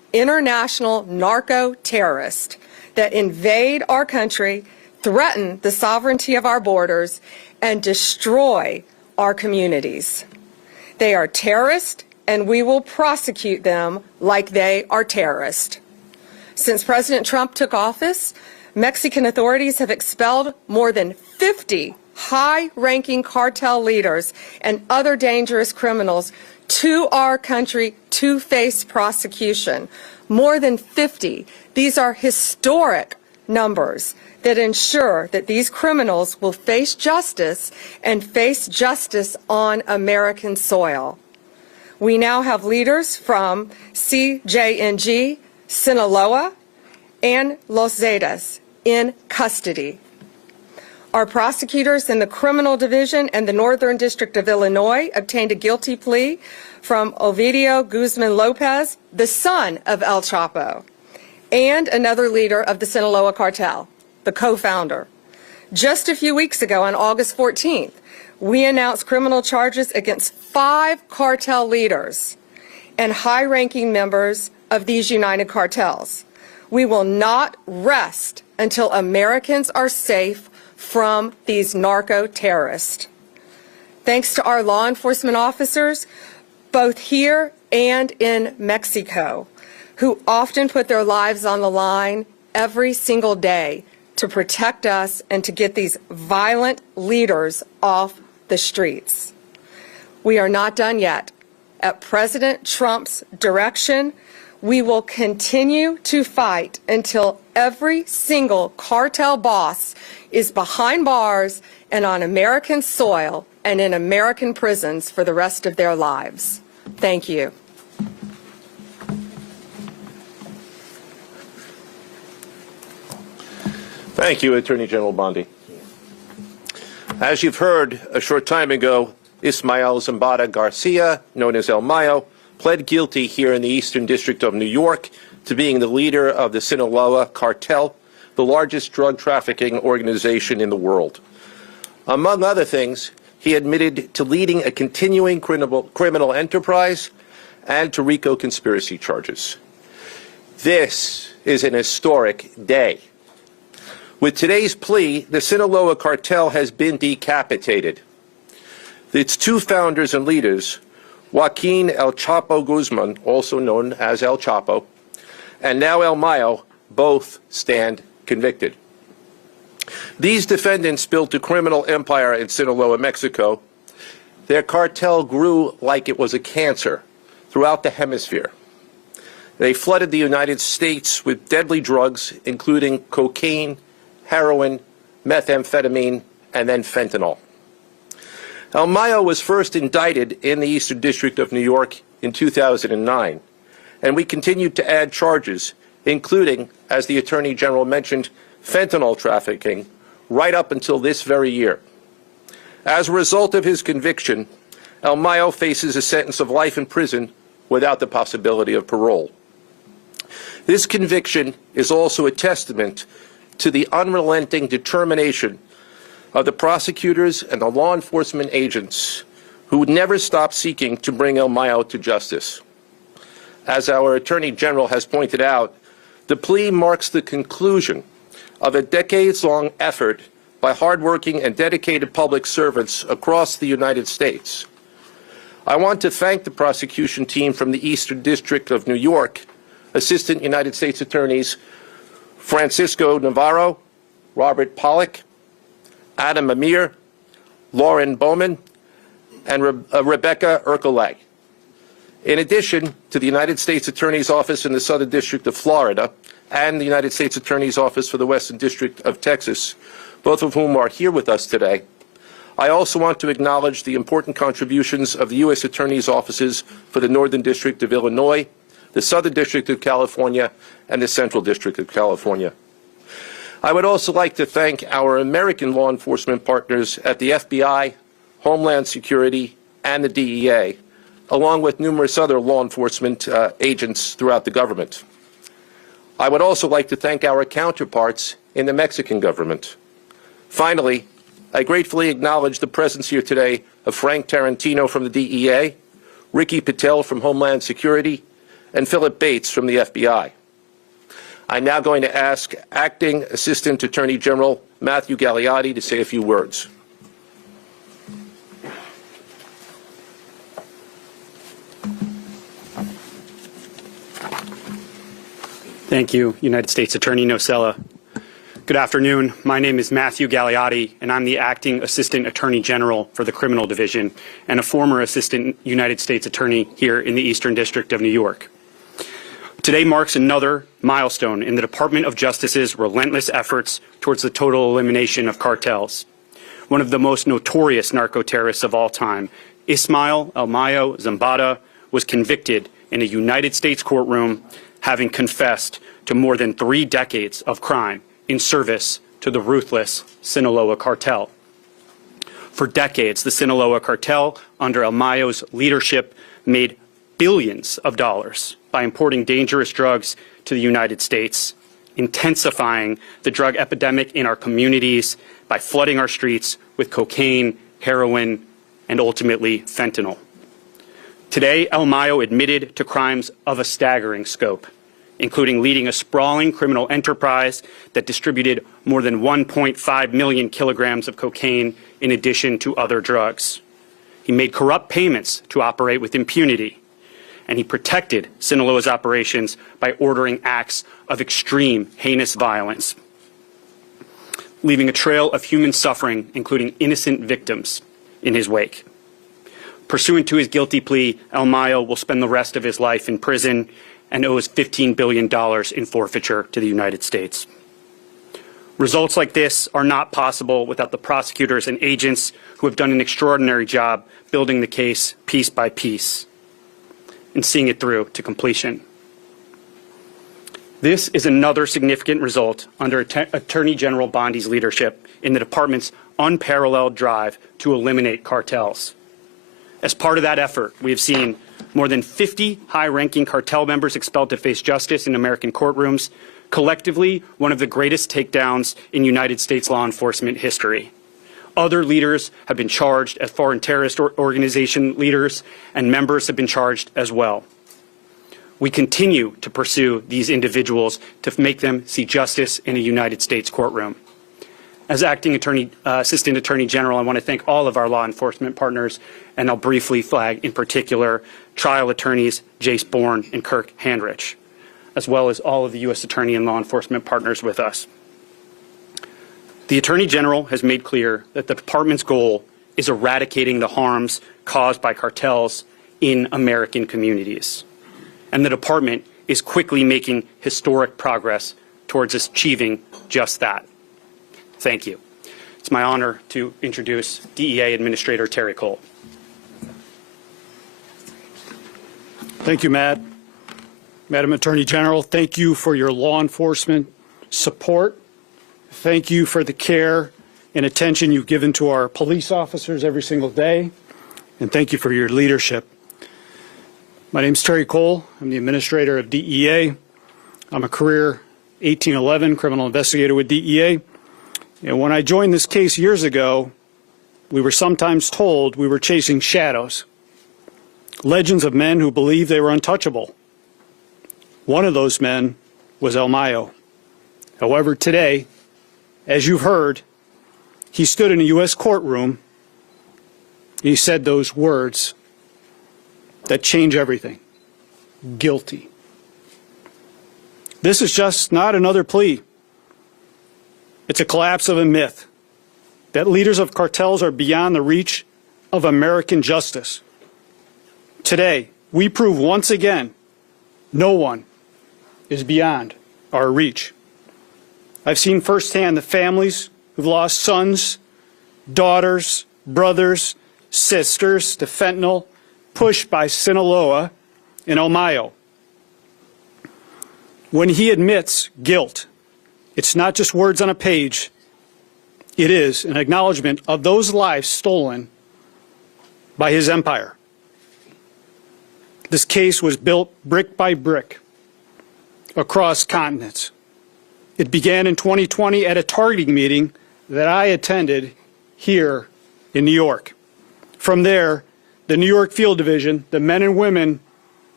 international narco-terrorists that invade our country, threaten the sovereignty of our borders, and destroy our communities. They are terrorists, and we will prosecute them like they are terrorists. Since President Trump took office, Mexican authorities have expelled more than 50 high-ranking cartel leaders and other dangerous criminals to our country to face prosecution. More than 50. These are historic numbers that ensure that these criminals will face justice and face justice on American soil. We now have leaders from CJNG, Sinaloa, and Los Zetas in custody. Our prosecutors in the Criminal Division and the Northern District of Illinois obtained a guilty plea from Ovidio Guzman Lopez, the son of El Chapo, and another leader of the Sinaloa Cartel, the co-founder. Just a few weeks ago, on August 14th, we announced criminal charges against 5 cartel leaders and high-ranking members of these united cartels. We will not rest until Americans are safe from these narco-terrorists. Thanks to our law enforcement officers, both here and in Mexico, who often put their lives on the line every single day to protect us and to get these violent leaders off the streets. We are not done yet. At President Trump's direction, we will continue to fight until every single cartel boss is behind bars and on American soil and in American prisons for the rest of their lives. Thank you. Thank you, Attorney General Bondi. As you've heard, a short time ago, Ismael Zambada Garcia, known as El Mayo, pled guilty here in the Eastern District of New York to being the leader of the Sinaloa Cartel, the largest drug trafficking organization in the world. Among other things, he admitted to leading a continuing criminal enterprise and to RICO conspiracy charges. This is an historic day. With today's plea, the Sinaloa Cartel has been decapitated. Its 2 founders and leaders, Joaquin El Chapo Guzman, also known as El Chapo, and now El Mayo, both stand convicted. These defendants built a criminal empire in Sinaloa, Mexico. Their cartel grew like it was a cancer throughout the hemisphere. They flooded the United States with deadly drugs, including cocaine, heroin, methamphetamine, and then fentanyl. El Mayo was first indicted in the Eastern District of New York in 2009, and we continued to add charges, including, as the Attorney General mentioned, fentanyl trafficking, right up until this very year. As a result of his conviction, El Mayo faces a sentence of life in prison without the possibility of parole. This conviction is also a testament to the unrelenting determination of the prosecutors and the law enforcement agents who would never stop seeking to bring El Mayo to justice. As our Attorney General has pointed out, the plea marks the conclusion of a decades-long effort by hardworking and dedicated public servants across the United States. I want to thank the prosecution team from the Eastern District of New York, Assistant United States Attorneys Francisco Navarro, Robert Pollack, Adam Amir, Lauren Bowman, and Rebecca Ercolay. In addition to the United States Attorney's Office in the Southern District of Florida and the United States Attorney's Office for the Western District of Texas, both of whom are here with us today, I also want to acknowledge the important contributions of the U.S. Attorney's Offices for the Northern District of Illinois, the Southern District of California, and the Central District of California. I would also like to thank our American law enforcement partners at the FBI, Homeland Security, and the DEA, along with numerous other law enforcement agents throughout the government. I would also like to thank our counterparts in the Mexican government. Finally, I gratefully acknowledge the presence here today of Frank Tarantino from the DEA, Ricky Patel from Homeland Security, and Philip Bates from the FBI. I'm now going to ask Acting Assistant Attorney General Matthew Gagliotti to say a few words. Thank you, United States Attorney Nocella. Good afternoon. My name is Matthew Gagliotti, and I'm the Acting Assistant Attorney General for the Criminal Division and a former Assistant United States Attorney here in the Eastern District of New York. Today marks another milestone in the Department of Justice's relentless efforts towards the total elimination of cartels. One of the most notorious narco-terrorists of all time, Ismael El Mayo Zambada, was convicted in a United States courtroom, having confessed to more than 3 decades of crime in service to the ruthless Sinaloa Cartel. For decades, the Sinaloa Cartel, under El Mayo's leadership, made billions of dollars by importing dangerous drugs to the United States, intensifying the drug epidemic in our communities by flooding our streets with cocaine, heroin, and ultimately fentanyl. Today, El Mayo admitted to crimes of a staggering scope, including leading a sprawling criminal enterprise that distributed more than 1.5 million kilograms of cocaine in addition to other drugs. He made corrupt payments to operate with impunity, and he protected Sinaloa's operations by ordering acts of extreme, heinous violence, leaving a trail of human suffering, including innocent victims, in his wake. Pursuant to his guilty plea, El Mayo will spend the rest of his life in prison and owes $15 billion in forfeiture to the United States. Results like this are not possible without the prosecutors and agents who have done an extraordinary job building the case piece by piece and seeing it through to completion. This is another significant result under Attorney General Bondi's leadership in the department's unparalleled drive to eliminate cartels. As part of that effort, we have seen more than 50 high-ranking cartel members expelled to face justice in American courtrooms, collectively one of the greatest takedowns in United States law enforcement history. Other leaders have been charged as foreign terrorist organization leaders, and members have been charged as well. We continue to pursue these individuals to make them see justice in a United States courtroom. As Acting Assistant Attorney General, I want to thank all of our law enforcement partners, and I'll briefly flag in particular trial attorneys Jace Bourne and Kirk Handrich, as well as all of the U.S. Attorney and law enforcement partners with us. The Attorney General has made clear that the department's goal is eradicating the harms caused by cartels in American communities, and the department is quickly making historic progress towards achieving just that. Thank you. It's my honor to introduce DEA Administrator Terry Cole. Thank you, Matt. Madam Attorney General, thank you for your law enforcement support. Thank you for the care and attention you've given to our police officers every single day. And thank you for your leadership. My name is Terry Cole. I'm the administrator of DEA. I'm a career 1811 criminal investigator with DEA. And when I joined this case years ago, we were sometimes told we were chasing shadows, legends of men who believed they were untouchable. One of those men was El Mayo. However, today, as you've heard, he stood in a U.S. courtroom. He said those words that change everything. Guilty. This is just not another plea. It's a collapse of a myth that leaders of cartels are beyond the reach of American justice. Today, we prove once again no one is beyond our reach. I've seen firsthand the families who've lost sons, daughters, brothers, sisters to fentanyl, pushed by Sinaloa and El Mayo. When he admits guilt, it's not just words on a page. It is an acknowledgement of those lives stolen by his empire. This case was built brick by brick across continents. It began in 2020 at a targeting meeting that I attended here in New York. From there, the New York Field Division, the men and women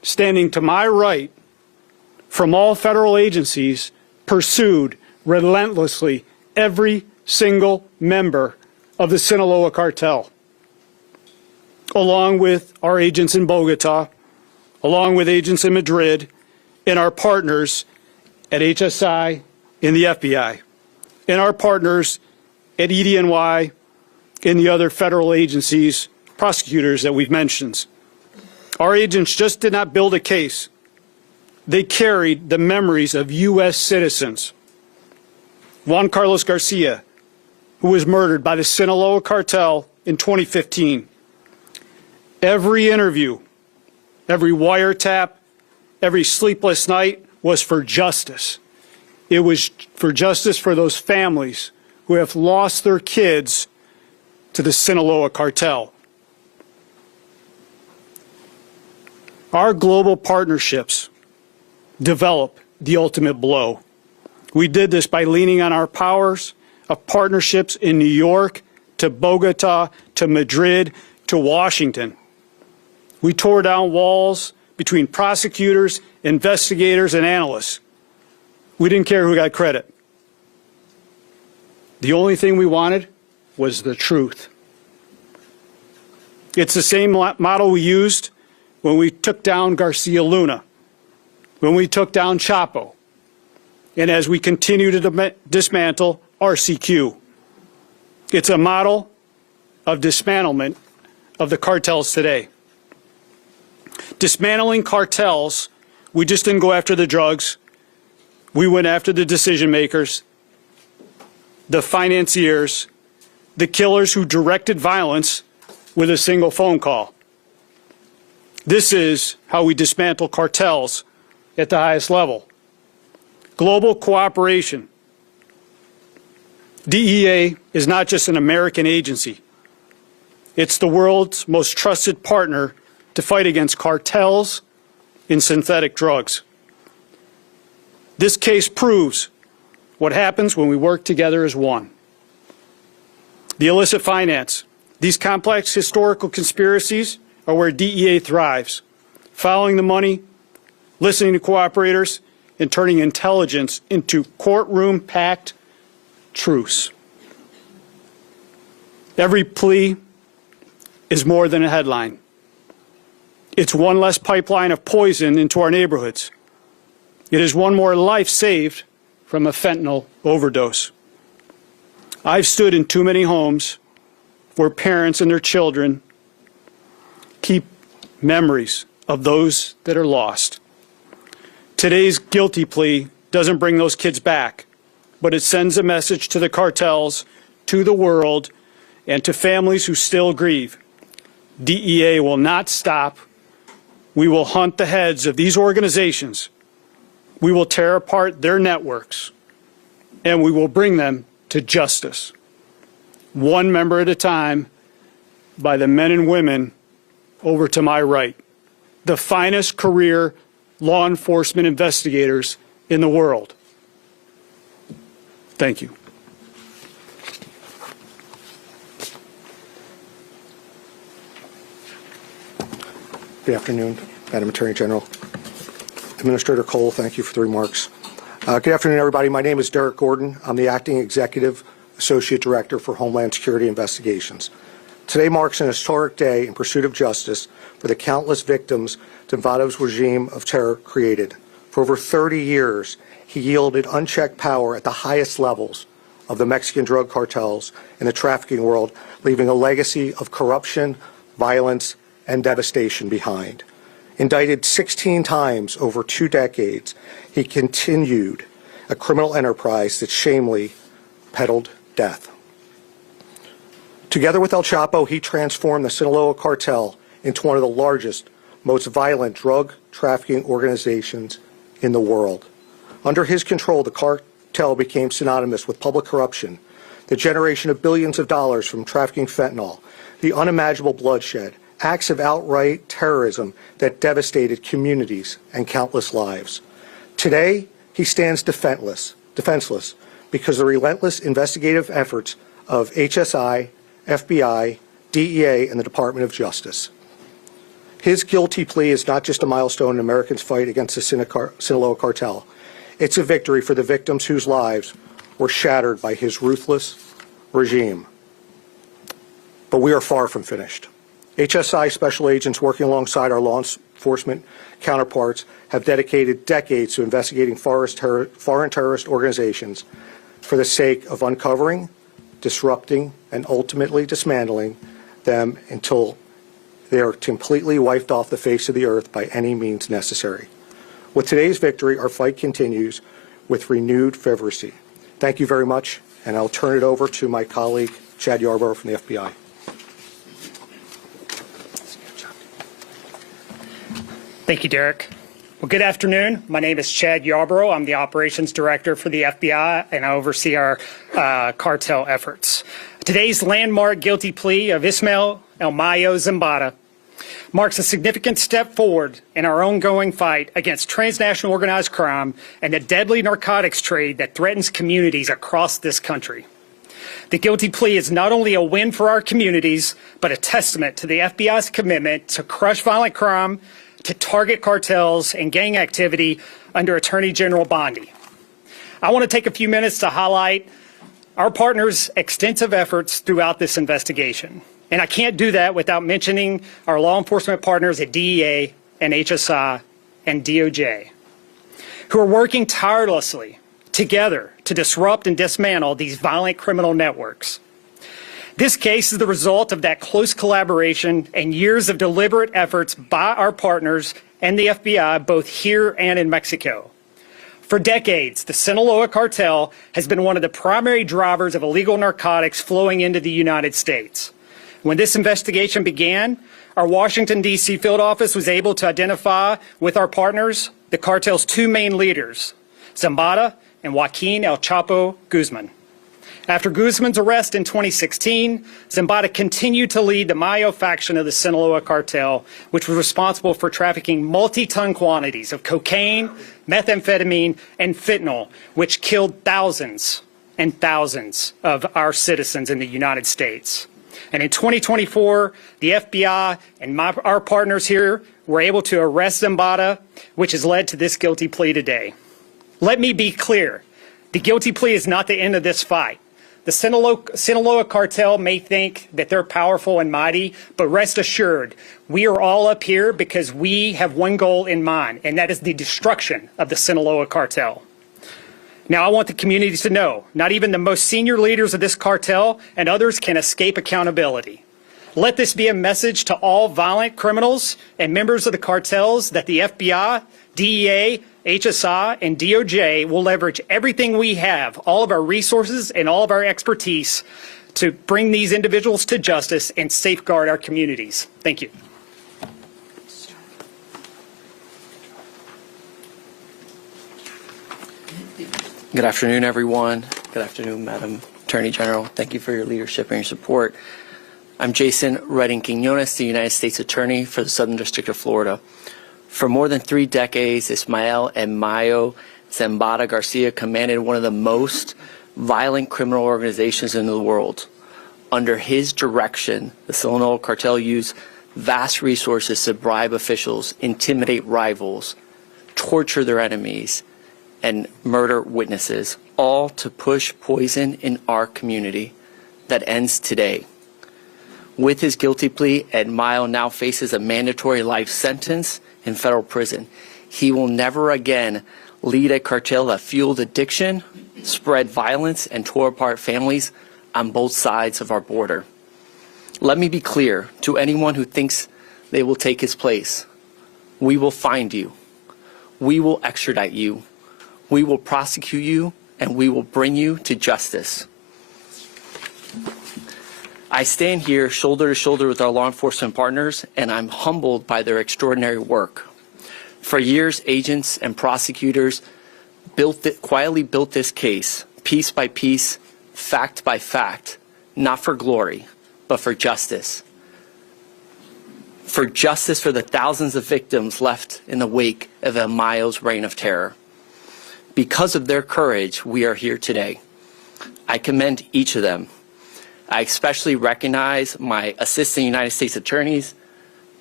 standing to my right from all federal agencies pursued relentlessly every single member of the Sinaloa Cartel, along with our agents in Bogota, along with agents in Madrid, and our partners at HSI in the FBI, and our partners at EDNY and the other federal agencies, prosecutors that we've mentioned. Our agents just did not build a case. They carried the memories of U.S. citizens. Juan Carlos Garcia, who was murdered by the Sinaloa Cartel in 2015. Every interview, every wiretap, every sleepless night was for justice. It was for justice for those families who have lost their kids to the Sinaloa Cartel. Our global partnerships develop the ultimate blow. We did this by leaning on our powers of partnerships in New York, to Bogota, to Madrid, to Washington. We tore down walls between prosecutors, investigators, and analysts. We didn't care who got credit. The only thing we wanted was the truth. It's the same model we used when we took down Garcia Luna, when we took down Chapo, and as we continue to dismantle RCQ. It's a model of dismantlement of the cartels today. Dismantling cartels, we just didn't go after the drugs. We went after the decision makers, the financiers, the killers who directed violence with a single phone call. This is how we dismantle cartels at the highest level. Global cooperation. DEA is not just an American agency. It's the world's most trusted partner to fight against cartels in synthetic drugs. This case proves what happens when we work together as one. The illicit finance. These complex historical conspiracies are where DEA thrives, following the money, listening to cooperators, and turning intelligence into courtroom-packed truths. Every plea is more than a headline. It's one less pipeline of poison into our neighborhoods. It is one more life saved from a fentanyl overdose. I've stood in too many homes where parents and their children keep memories of those that are lost. Today's guilty plea doesn't bring those kids back, but it sends a message to the cartels, to the world, and to families who still grieve. DEA will not stop. We will hunt the heads of these organizations. We will tear apart their networks, and we will bring them to justice, one member at a time, by the men and women over to my right, the finest career law enforcement investigators in the world. Thank you. Good afternoon, Madam Attorney General. Administrator Cole, thank you for the remarks. Good afternoon, everybody. My name is Derek Gordon. I'm the Acting Executive Associate Director for Homeland Security Investigations. Today marks an historic day in pursuit of justice for the countless victims Nevada's regime of terror created. For over 30 years, he yielded unchecked power at the highest levels of the Mexican drug cartels and the trafficking world, leaving a legacy of corruption, violence, and devastation behind. Indicted 16 times over 2 decades, he continued a criminal enterprise that shamefully peddled death. Together with El Chapo, he transformed the Sinaloa Cartel into one of the largest, most violent drug trafficking organizations in the world. Under his control, the cartel became synonymous with public corruption, the generation of billions of dollars from trafficking fentanyl, the unimaginable bloodshed, acts of outright terrorism that devastated communities and countless lives. Today, he stands defenseless because of the relentless investigative efforts of HSI, FBI, DEA, and the Department of Justice. His guilty plea is not just a milestone in Americans' fight against the Sinaloa Cartel. It's a victory for the victims whose lives were shattered by his ruthless regime. But we are far from finished. HSI special agents working alongside our law enforcement counterparts have dedicated decades to investigating foreign terrorist organizations for the sake of uncovering, disrupting, and ultimately dismantling them until they are completely wiped off the face of the earth by any means necessary. With today's victory, our fight continues with renewed fervency. Thank you very much, and I'll turn it over to my colleague, Chad Yarborough from the FBI. Thank you, Derek. Well, good afternoon. My name is Chad Yarborough. I'm the Operations Director for the FBI, and I oversee our cartel efforts. Today's landmark guilty plea of Ismael El Mayo Zambada marks a significant step forward in our ongoing fight against transnational organized crime and the deadly narcotics trade that threatens communities across this country. The guilty plea is not only a win for our communities, but a testament to the FBI's commitment to crush violent crime, to target cartels and gang activity under Attorney General Bondi. I want to take a few minutes to highlight our partners' extensive efforts throughout this investigation. And I can't do that without mentioning our law enforcement partners at DEA and HSI and DOJ, who are working tirelessly together to disrupt and dismantle these violent criminal networks. This case is the result of that close collaboration and years of deliberate efforts by our partners and the FBI, both here and in Mexico. For decades, the Sinaloa Cartel has been one of the primary drivers of illegal narcotics flowing into the United States. When this investigation began, our Washington, D.C. field office was able to identify with our partners the cartel's two main leaders, Zambada and Joaquin El Chapo Guzman. After Guzman's arrest in 2016, Zambada continued to lead the Mayo faction of the Sinaloa Cartel, which was responsible for trafficking multi-ton quantities of cocaine, methamphetamine, and fentanyl, which killed thousands and thousands of our citizens in the United States. And in 2024, the FBI and our partners here were able to arrest Zambada, which has led to this guilty plea today. Let me be clear. The guilty plea is not the end of this fight. The Sinaloa Cartel may think that they're powerful and mighty, but rest assured, we are all up here because we have one goal in mind, and that is the destruction of the Sinaloa Cartel. Now, I want the community to know, not even the most senior leaders of this cartel and others can escape accountability. Let this be a message to all violent criminals and members of the cartels that the FBI, DEA, HSI, and DOJ will leverage everything we have, all of our resources and all of our expertise to bring these individuals to justice and safeguard our communities. Thank you. Good afternoon, everyone. Good afternoon, Madam Attorney General. Thank you for your leadership and your support. I'm Jason Redding Quinones, the United States Attorney for the Southern District of Florida. For more than 3 decades, Ismael and Mayo Zambada Garcia commanded one of the most violent criminal organizations in the world. Under his direction, the Sinaloa Cartel used vast resources to bribe officials, intimidate rivals, torture their enemies, and murder witnesses, all to push poison in our community that ends today. With his guilty plea, Ed Mayo now faces a mandatory life sentence in federal prison. He will never again lead a cartel that fueled addiction, spread violence, and tore apart families on both sides of our border. Let me be clear to anyone who thinks they will take his place. We will find you. We will extradite you. We will prosecute you, and we will bring you to justice. I stand here shoulder to shoulder with our law enforcement partners, and I'm humbled by their work. For years, agents and prosecutors quietly built this case, piece by piece, fact by fact, not for glory, but for justice. For justice for the thousands of victims left in the wake of El Mayo's reign of terror. Because of their courage, we are here today. I commend each of them. I especially recognize my assistant United States attorneys,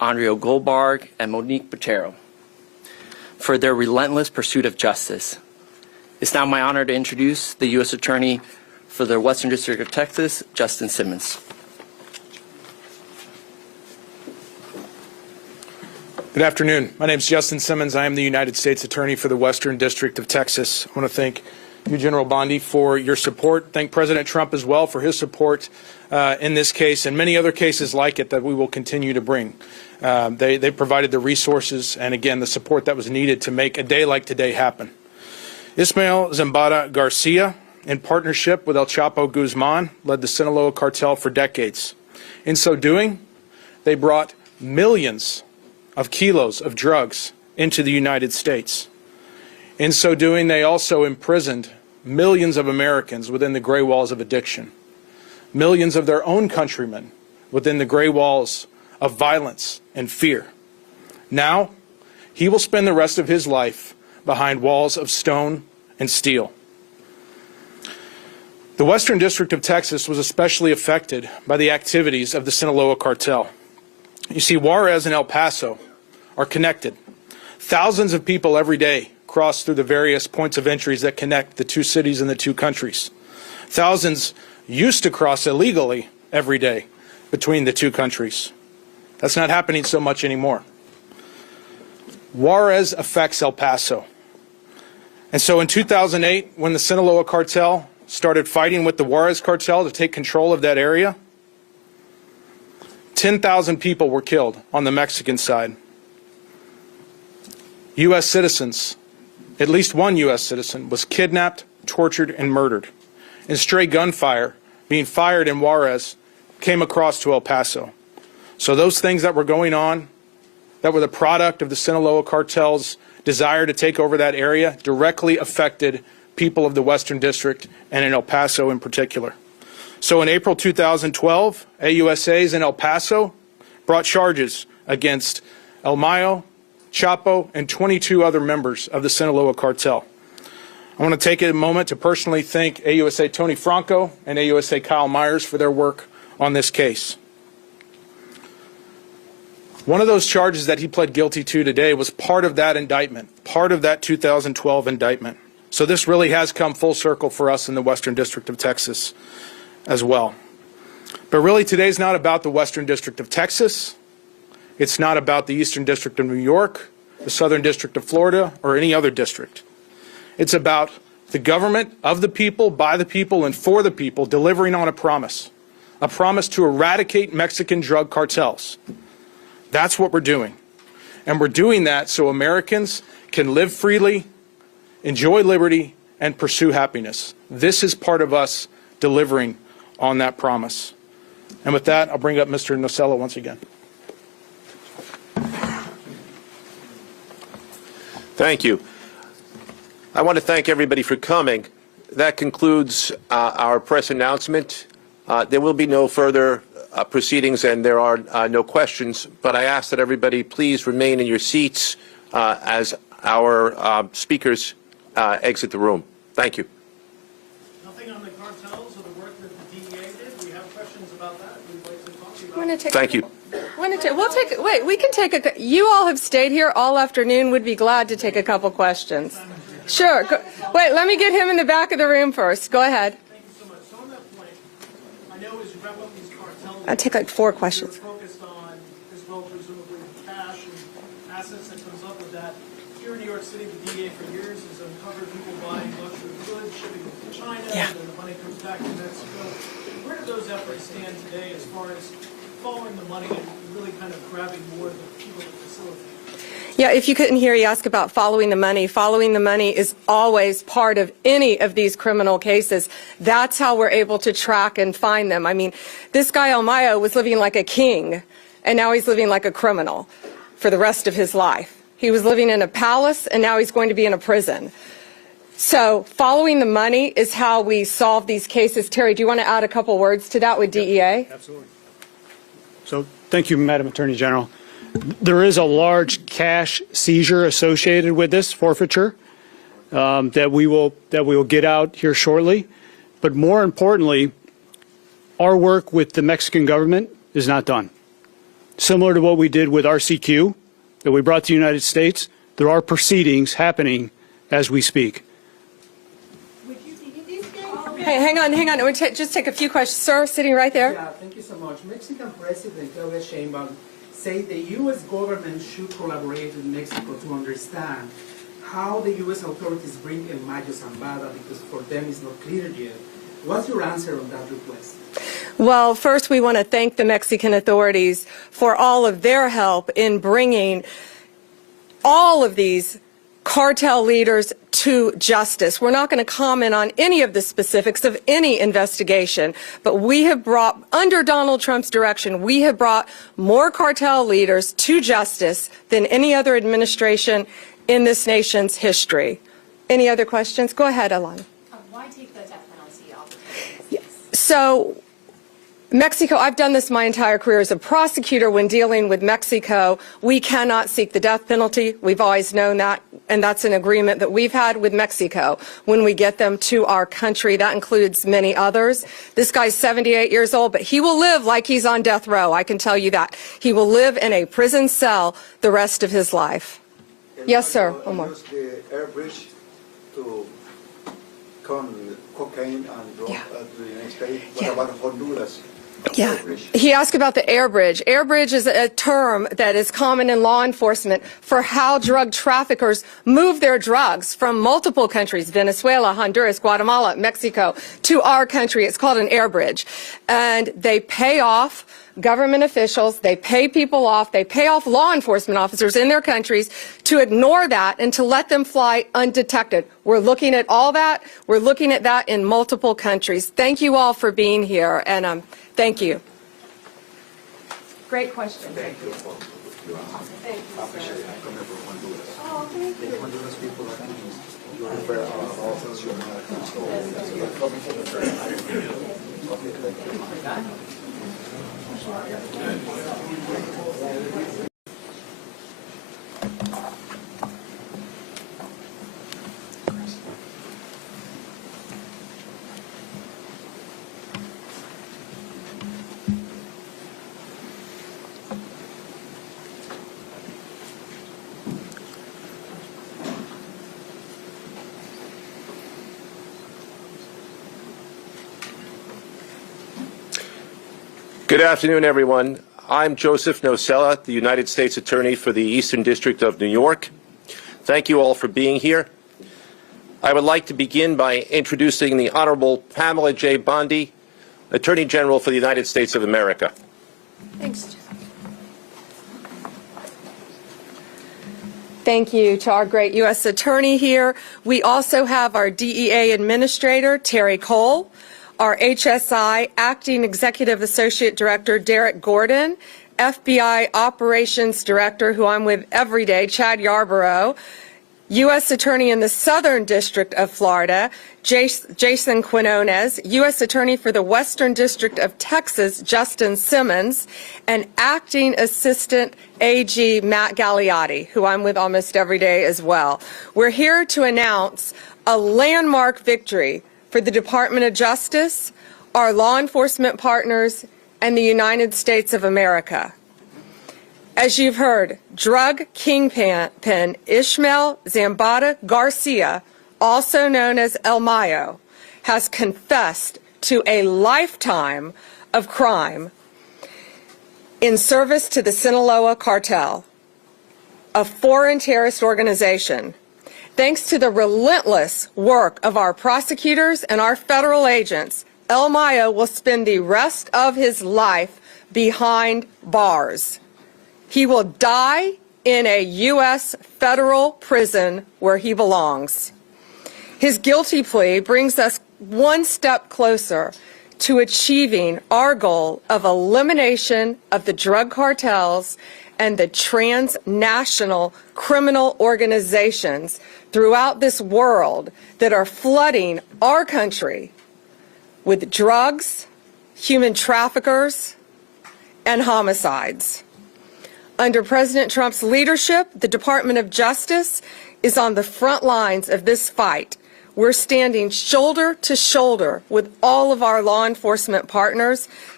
Andrea Goldberg, and Monique Botero for their relentless pursuit of justice. It's now my honor to introduce the U.S. Attorney for the Western District of Texas, Justin Simmons. Good afternoon. My name is Justin Simmons. I am the United States Attorney for the Western District of Texas. I want to thank you, General Bondi, for your support. Thank President Trump as well for his support in this case and many other cases like it that we will continue to bring. They provided the resources and, again, the support that was needed to make a day like today happen. Ismael Zambada Garcia, in partnership with El Chapo Guzman, led the Sinaloa Cartel for decades. In so doing, they brought millions of kilos of drugs into the United States. In so doing, they also imprisoned millions of Americans within the gray walls of addiction, millions of their own countrymen within the gray walls of violence and fear. Now, he will spend the rest of his life behind walls of stone and steel. The Western District of Texas was especially affected by the activities of the Sinaloa Cartel. You see, Juarez and El Paso are connected. Thousands of people every day cross through the various points of entries that connect the two cities and the two countries. Thousands used to cross illegally every day between the two countries. That's not happening so much anymore. Juarez affects El Paso. And so in 2008, when the Sinaloa Cartel started fighting with the Juarez Cartel to take control of that area, 10,000 people were killed on the Mexican side. U.S. citizens, at least one U.S. citizen, was kidnapped, tortured, and murdered. And stray gunfire being fired in Juarez came across to El Paso. So those things that were going on, that were the product of the Sinaloa Cartel's desire to take over that area, directly affected people of the Western District and in El Paso in particular. So in April 2012, AUSAs in El Paso brought charges against El Mayo, Chapo, and 22 other members of the Sinaloa Cartel. I want to take a moment to personally thank AUSA Tony Franco and AUSA Kyle Myers for their work on this case. One of those charges that he pled guilty to today was part of that indictment, part of that 2012 indictment. So this really has come full circle for us in the Western District of Texas as well. But really today's not about the Western District of Texas. It's not about the Eastern District of New York, the Southern District of Florida, or any other district. It's about the government of the people, by the people, and for the people delivering on a promise to eradicate Mexican drug cartels. That's what we're doing. And we're doing that so Americans can live freely, enjoy liberty, and pursue happiness. This is part of us delivering on that promise. And with that, I'll bring up Mr. Nocella once again. Thank you. I want to thank everybody for coming. That concludes our press announcement. There will be no further proceedings and there are no questions, but I ask that everybody please remain in your seats as our speakers exit the room. Thank you. Nothing on the cartels or the work that the DEA did? We have questions about that. We'd like to talk to you I'm about gonna take Thank you. we can take a, you all have stayed here all afternoon. Would be glad to take a couple questions. Sure. Wait, let me get him in the back of the room first. Go ahead. Thank you so much. So on that point, I know as you wrap up these cartels, I'll take like 4 questions. you're focused on, as well, presumably, cash and assets that comes up with that. Here in New York City, the DEA for years has uncovered people buying luxury goods, shipping them to China, and then the money comes back to Mexico. Where do those efforts stand today as far as following the money and really kind of grabbing more of the people that facilitate? Yeah, if you couldn't hear, you ask about following the money. Following the money is always part of any of these criminal cases. That's how we're able to track and find them. I mean, this guy El Mayo was living like a king, and now he's living like a criminal for the rest of his life. He was living in a palace, and now he's going to be in a prison. So following the money is how we solve these cases. Terry, do you want to add a couple words to that with DEA? Absolutely. So thank you, Madam Attorney General. There is a large cash seizure associated with this forfeiture that we will get out here shortly. But more importantly, our work with the Mexican government is not done. similar to what we did with RCQ that we brought to the United States. There are proceedings happening as we speak. Hey, hang on. We'll just take a few questions. Sir, sitting right there. Yeah, thank you so much. Mexican President Claudia Sheinbaum said the U.S. government should collaborate with Mexico to understand how the U.S. authorities bring El Mayo Zambada, because for them it's not clear yet. What's your answer on that request? Well, first we want to thank the Mexican authorities for all of their help in bringing all of these cartel leaders to justice. We're not going to comment on any of the specifics of any investigation, but we have brought, under Donald Trump's direction, we have brought more cartel leaders to justice than any other administration in this nation's history. Any other questions? Go ahead, Alana. Why take the death penalty off? Yes. So, Mexico, I've done this my entire career as a prosecutor. When dealing with Mexico, we cannot seek the death penalty. We've always known that, and that's an agreement that we've had with Mexico when we get them to our country. That includes many others. This guy's 78 years old, but he will live like he's on death row, I can tell you that. He will live in a prison cell the rest of his life. Yes, sir. Omar. Use the air bridge to come cocaine and drug to the United States. What about Honduras? Yeah. He asked about the air bridge. Air bridge is a term that is common in law enforcement for how drug traffickers move their drugs from multiple countries, Venezuela, Honduras, Guatemala, Mexico, to our country. It's called an air bridge. And they pay off government officials, they pay people off, they pay off law enforcement officers in their countries to ignore that and to let them fly undetected. We're looking at all that. We're looking at that in multiple countries. Thank you all for being here, and thank you. Great question. Thank you. Thank you, sir. Oh, thank you. Good afternoon, everyone. I'm Joseph Nocella, the United States Attorney for the Eastern District of New York. Thank you all for being here. I would like to begin by introducing the Honorable Pamela J. Bondi, Attorney General for the United States of America. Thanks. Thank you to our great U.S. Attorney here. We also have our DEA Administrator, Terry Cole, our HSI Acting Executive Associate Director, Derek Gordon, FBI Operations Director, who I'm with every day, Chad Yarborough, U.S. Attorney in the Southern District of Florida, Jason Quinones, U.S. Attorney for the Western District of Texas, Justin Simmons, and Acting Assistant AG Matt Gagliotti, who I'm with almost every day as well. We're here to announce a landmark victory for the Department of Justice, our law enforcement partners, and the United States of America. As you've heard, drug kingpin Ishmael Zambada Garcia, also known as El Mayo, has confessed to a lifetime of crime in service to the Sinaloa Cartel, a foreign terrorist organization. Thanks to the relentless work of our prosecutors and our federal agents, El Mayo will spend the rest of his life behind bars. He will die in a U.S. federal prison where he belongs. His guilty plea brings us one step closer to achieving our goal of elimination of the drug cartels and the transnational criminal organizations throughout this world that are flooding our country with drugs, human traffickers, and homicides. Under President Trump's leadership, the Department of Justice is on the front lines of this fight. We're standing shoulder to shoulder with all of our law enforcement partners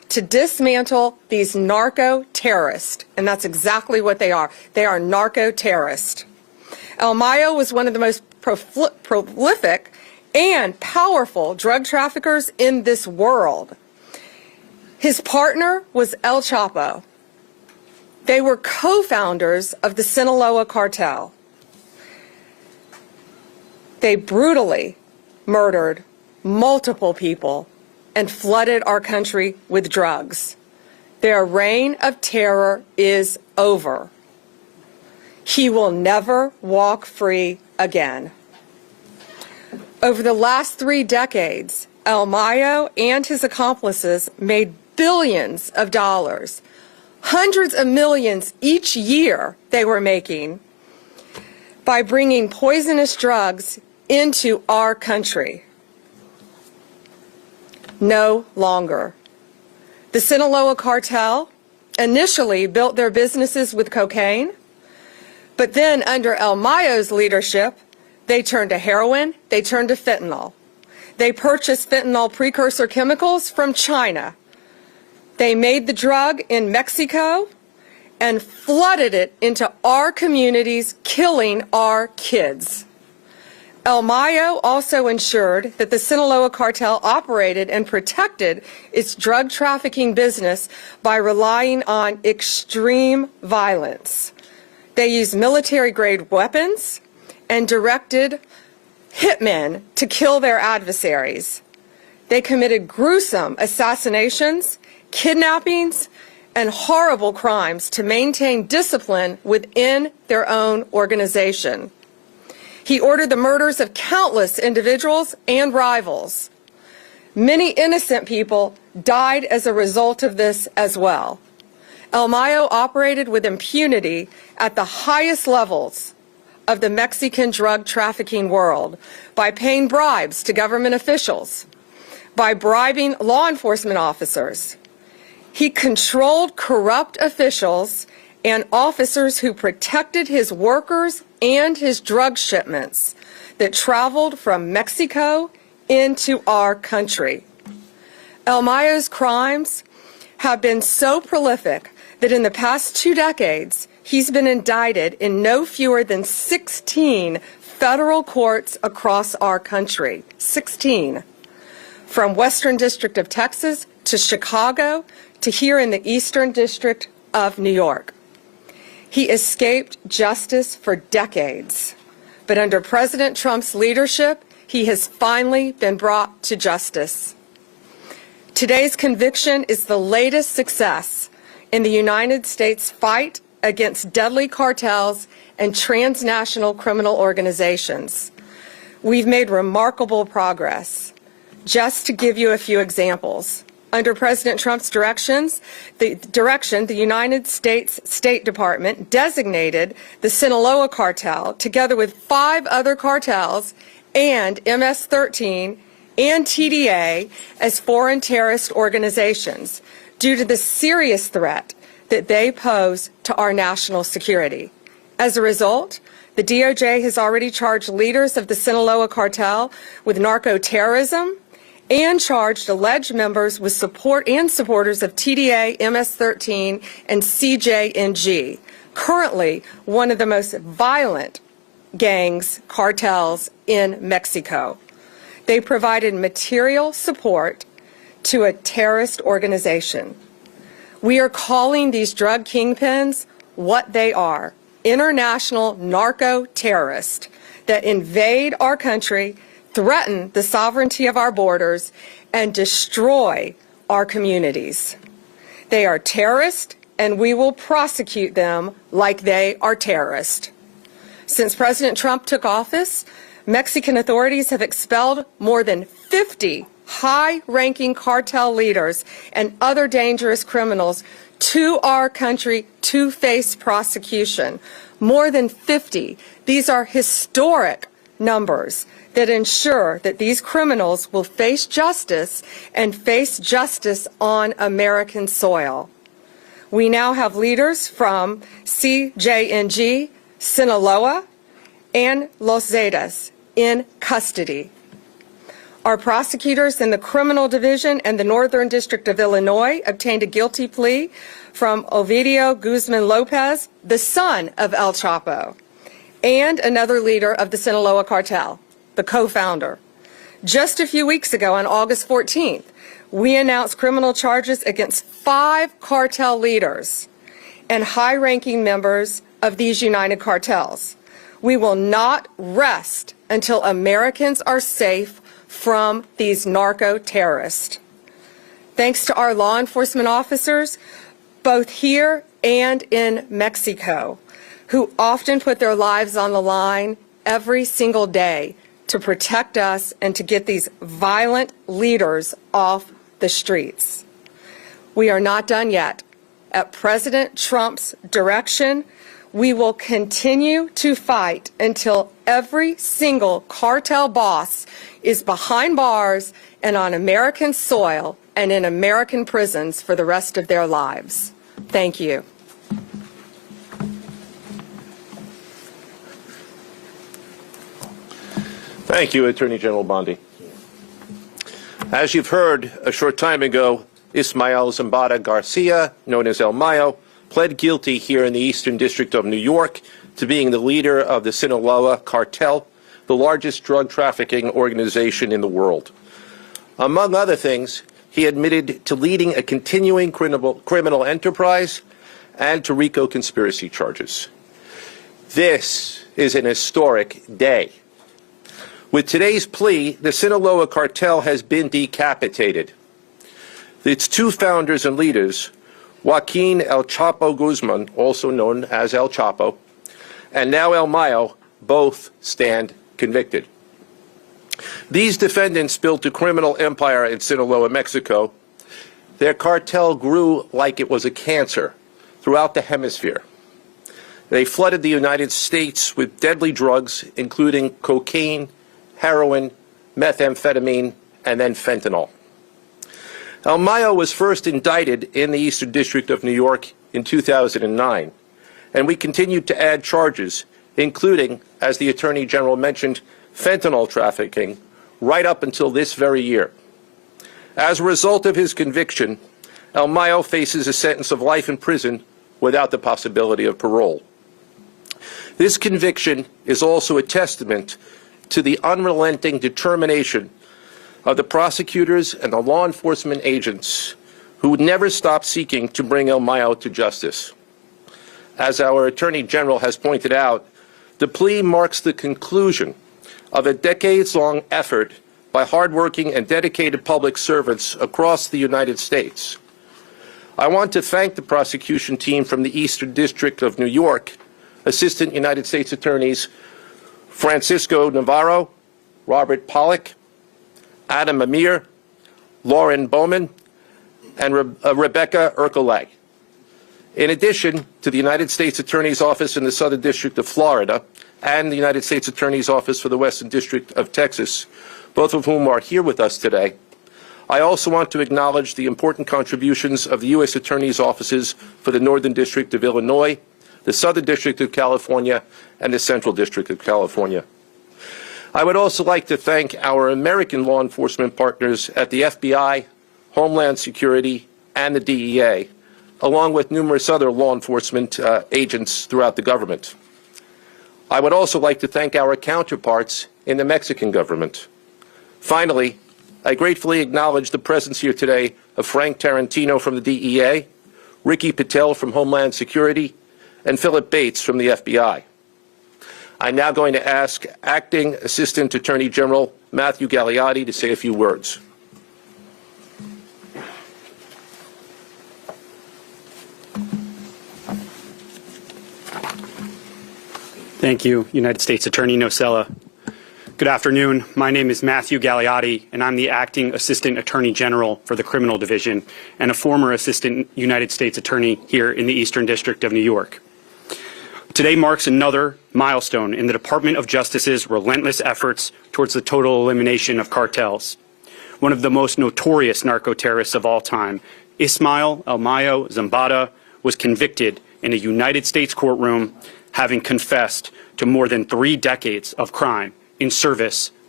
to dismantle these narco-terrorists, and that's exactly what they are. They are narco-terrorists. El Mayo was one of the most prolific and powerful drug traffickers in this world. His partner was El Chapo. They were co-founders of the Sinaloa Cartel. They brutally murdered multiple people and flooded our country with drugs. Their reign of terror is over. He will never walk free again. Over the last 3 decades, El Mayo and his accomplices made billions of dollars, hundreds of millions each year they were making by bringing poisonous drugs into our country. No longer. The Sinaloa Cartel initially built their businesses with cocaine, but then under El Mayo's leadership, they turned to heroin, they turned to fentanyl. They purchased fentanyl precursor chemicals from China. They made the drug in Mexico and flooded it into our communities, killing our kids. El Mayo also ensured that the Sinaloa Cartel operated and protected its drug trafficking business by relying on extreme violence. They used military-grade weapons and directed hitmen to kill their adversaries. They committed gruesome assassinations, kidnappings, and horrible crimes to maintain discipline within their own organization. He ordered the murders of countless individuals and rivals. Many innocent people died as a result of this as well. El Mayo operated with impunity at the highest levels of the Mexican drug trafficking world by paying bribes to government officials, by bribing law enforcement officers. He controlled corrupt officials and officers who protected his workers and his drug shipments that traveled from Mexico into our country. El Mayo's crimes have been so prolific that in the past 2 decades, he's been indicted in no fewer than 16 federal courts across our country. 16. From Western District of Texas to Chicago to here in the Eastern District of New York. He escaped justice for decades, but under President Trump's leadership, he has finally been brought to justice. Today's conviction is the latest success in the United States fight against deadly cartels and transnational criminal organizations. We've made remarkable progress. Just to give you a few examples, under President Trump's direction, the United States State Department designated the Sinaloa Cartel, together with 5 other cartels and MS-13 and TDA, as foreign terrorist organizations due to the serious threat that they pose to our national security. As a result, the DOJ has already charged leaders of the Sinaloa Cartel with narco-terrorism and charged alleged members with support and supporters of TDA, MS-13, and CJNG, currently one of the most violent gangs, cartels in Mexico. They provided material support to a terrorist organization. We are calling these drug kingpins what they are: international narco-terrorists that invade our country, threaten the sovereignty of our borders, and destroy our communities. They are terrorists, and we will prosecute them like they are terrorists. Since President Trump took office, Mexican authorities have expelled more than 50 high-ranking cartel leaders and other dangerous criminals to our country to face prosecution. More than 50. These are historic numbers that ensure that these criminals will face justice and face justice on American soil. We now have leaders from CJNG, Sinaloa, and Los Zetas in custody. Our prosecutors in the Criminal Division and the Northern District of Illinois obtained a guilty plea from Ovidio Guzman Lopez, the son of El Chapo, and another leader of the Sinaloa Cartel, the co-founder. Just a few weeks ago, on August 14th, we announced criminal charges against 5 cartel leaders and high-ranking members of these united cartels. We will not rest until Americans are safe from these narco-terrorists. Thanks to our law enforcement officers, both here and in Mexico, who often put their lives on the line every single day to protect us and to get these violent leaders off the streets. We are not done yet. At President Trump's direction, we will continue to fight until every single cartel boss is behind bars and on American soil and in American prisons for the rest of their lives. Thank you. Thank you, Attorney General Bondi. As you've heard, a short time ago, Ismael Zambada Garcia, known as El Mayo, pled guilty here in the Eastern District of New York to being the leader of the Sinaloa Cartel, the largest drug trafficking organization in the world. Among other things, he admitted to leading a continuing criminal enterprise and to RICO conspiracy charges. This is an historic day. With today's plea, the Sinaloa Cartel has been decapitated. Its 2 founders and leaders, Joaquin El Chapo Guzman, also known as El Chapo, and now El Mayo, both stand convicted. These defendants built a criminal empire in Sinaloa, Mexico. Their cartel grew like it was a cancer throughout the hemisphere. They flooded the United States with deadly drugs, including cocaine, heroin, methamphetamine, and then fentanyl. El Mayo was first indicted in the Eastern District of New York in 2009, and we continued to add charges, including, as the Attorney General mentioned, fentanyl trafficking, right up until this very year. As a result of his conviction, El Mayo faces a sentence of life in prison without the possibility of parole. This conviction is also a testament to the unrelenting determination of the prosecutors and the law enforcement agents who would never stop seeking to bring El Mayo to justice. As our Attorney General has pointed out, the plea marks the conclusion of a decades-long effort by hardworking and dedicated public servants across the United States. I want to thank the prosecution team from the Eastern District of New York, Assistant United States Attorneys Francisco Navarro, Robert Pollack, Adam Amir, Lauren Bowman, and Rebecca Ercolay. In addition to the United States Attorney's Office in the Southern District of Florida and the United States Attorney's Office for the Western District of Texas, both of whom are here with us today, I also want to acknowledge the important contributions of the U.S. Attorney's Offices for the Northern District of Illinois, the Southern District of California, and the Central District of California. I would also like to thank our American law enforcement partners at the FBI, Homeland Security, and the DEA, along with numerous other law enforcement agents throughout the government. I would also like to thank our counterparts in the Mexican government. Finally, I gratefully acknowledge the presence here today of Frank Tarantino from the DEA, Ricky Patel from Homeland Security, and Philip Bates from the FBI. I'm now going to ask Acting Assistant Attorney General Matthew Gagliotti to say a few words. Thank you, United States Attorney Nocella. Good afternoon. My name is Matthew Gagliotti, and I'm the Acting Assistant Attorney General for the Criminal Division and a former Assistant United States Attorney here in the Eastern District of New York. Today marks another milestone in the Department of Justice's relentless efforts towards the total elimination of cartels. One of the most notorious narco-terrorists of all time, Ismael El Mayo Zambada, was convicted in a United States courtroom, having confessed to more than 3 decades of crime in service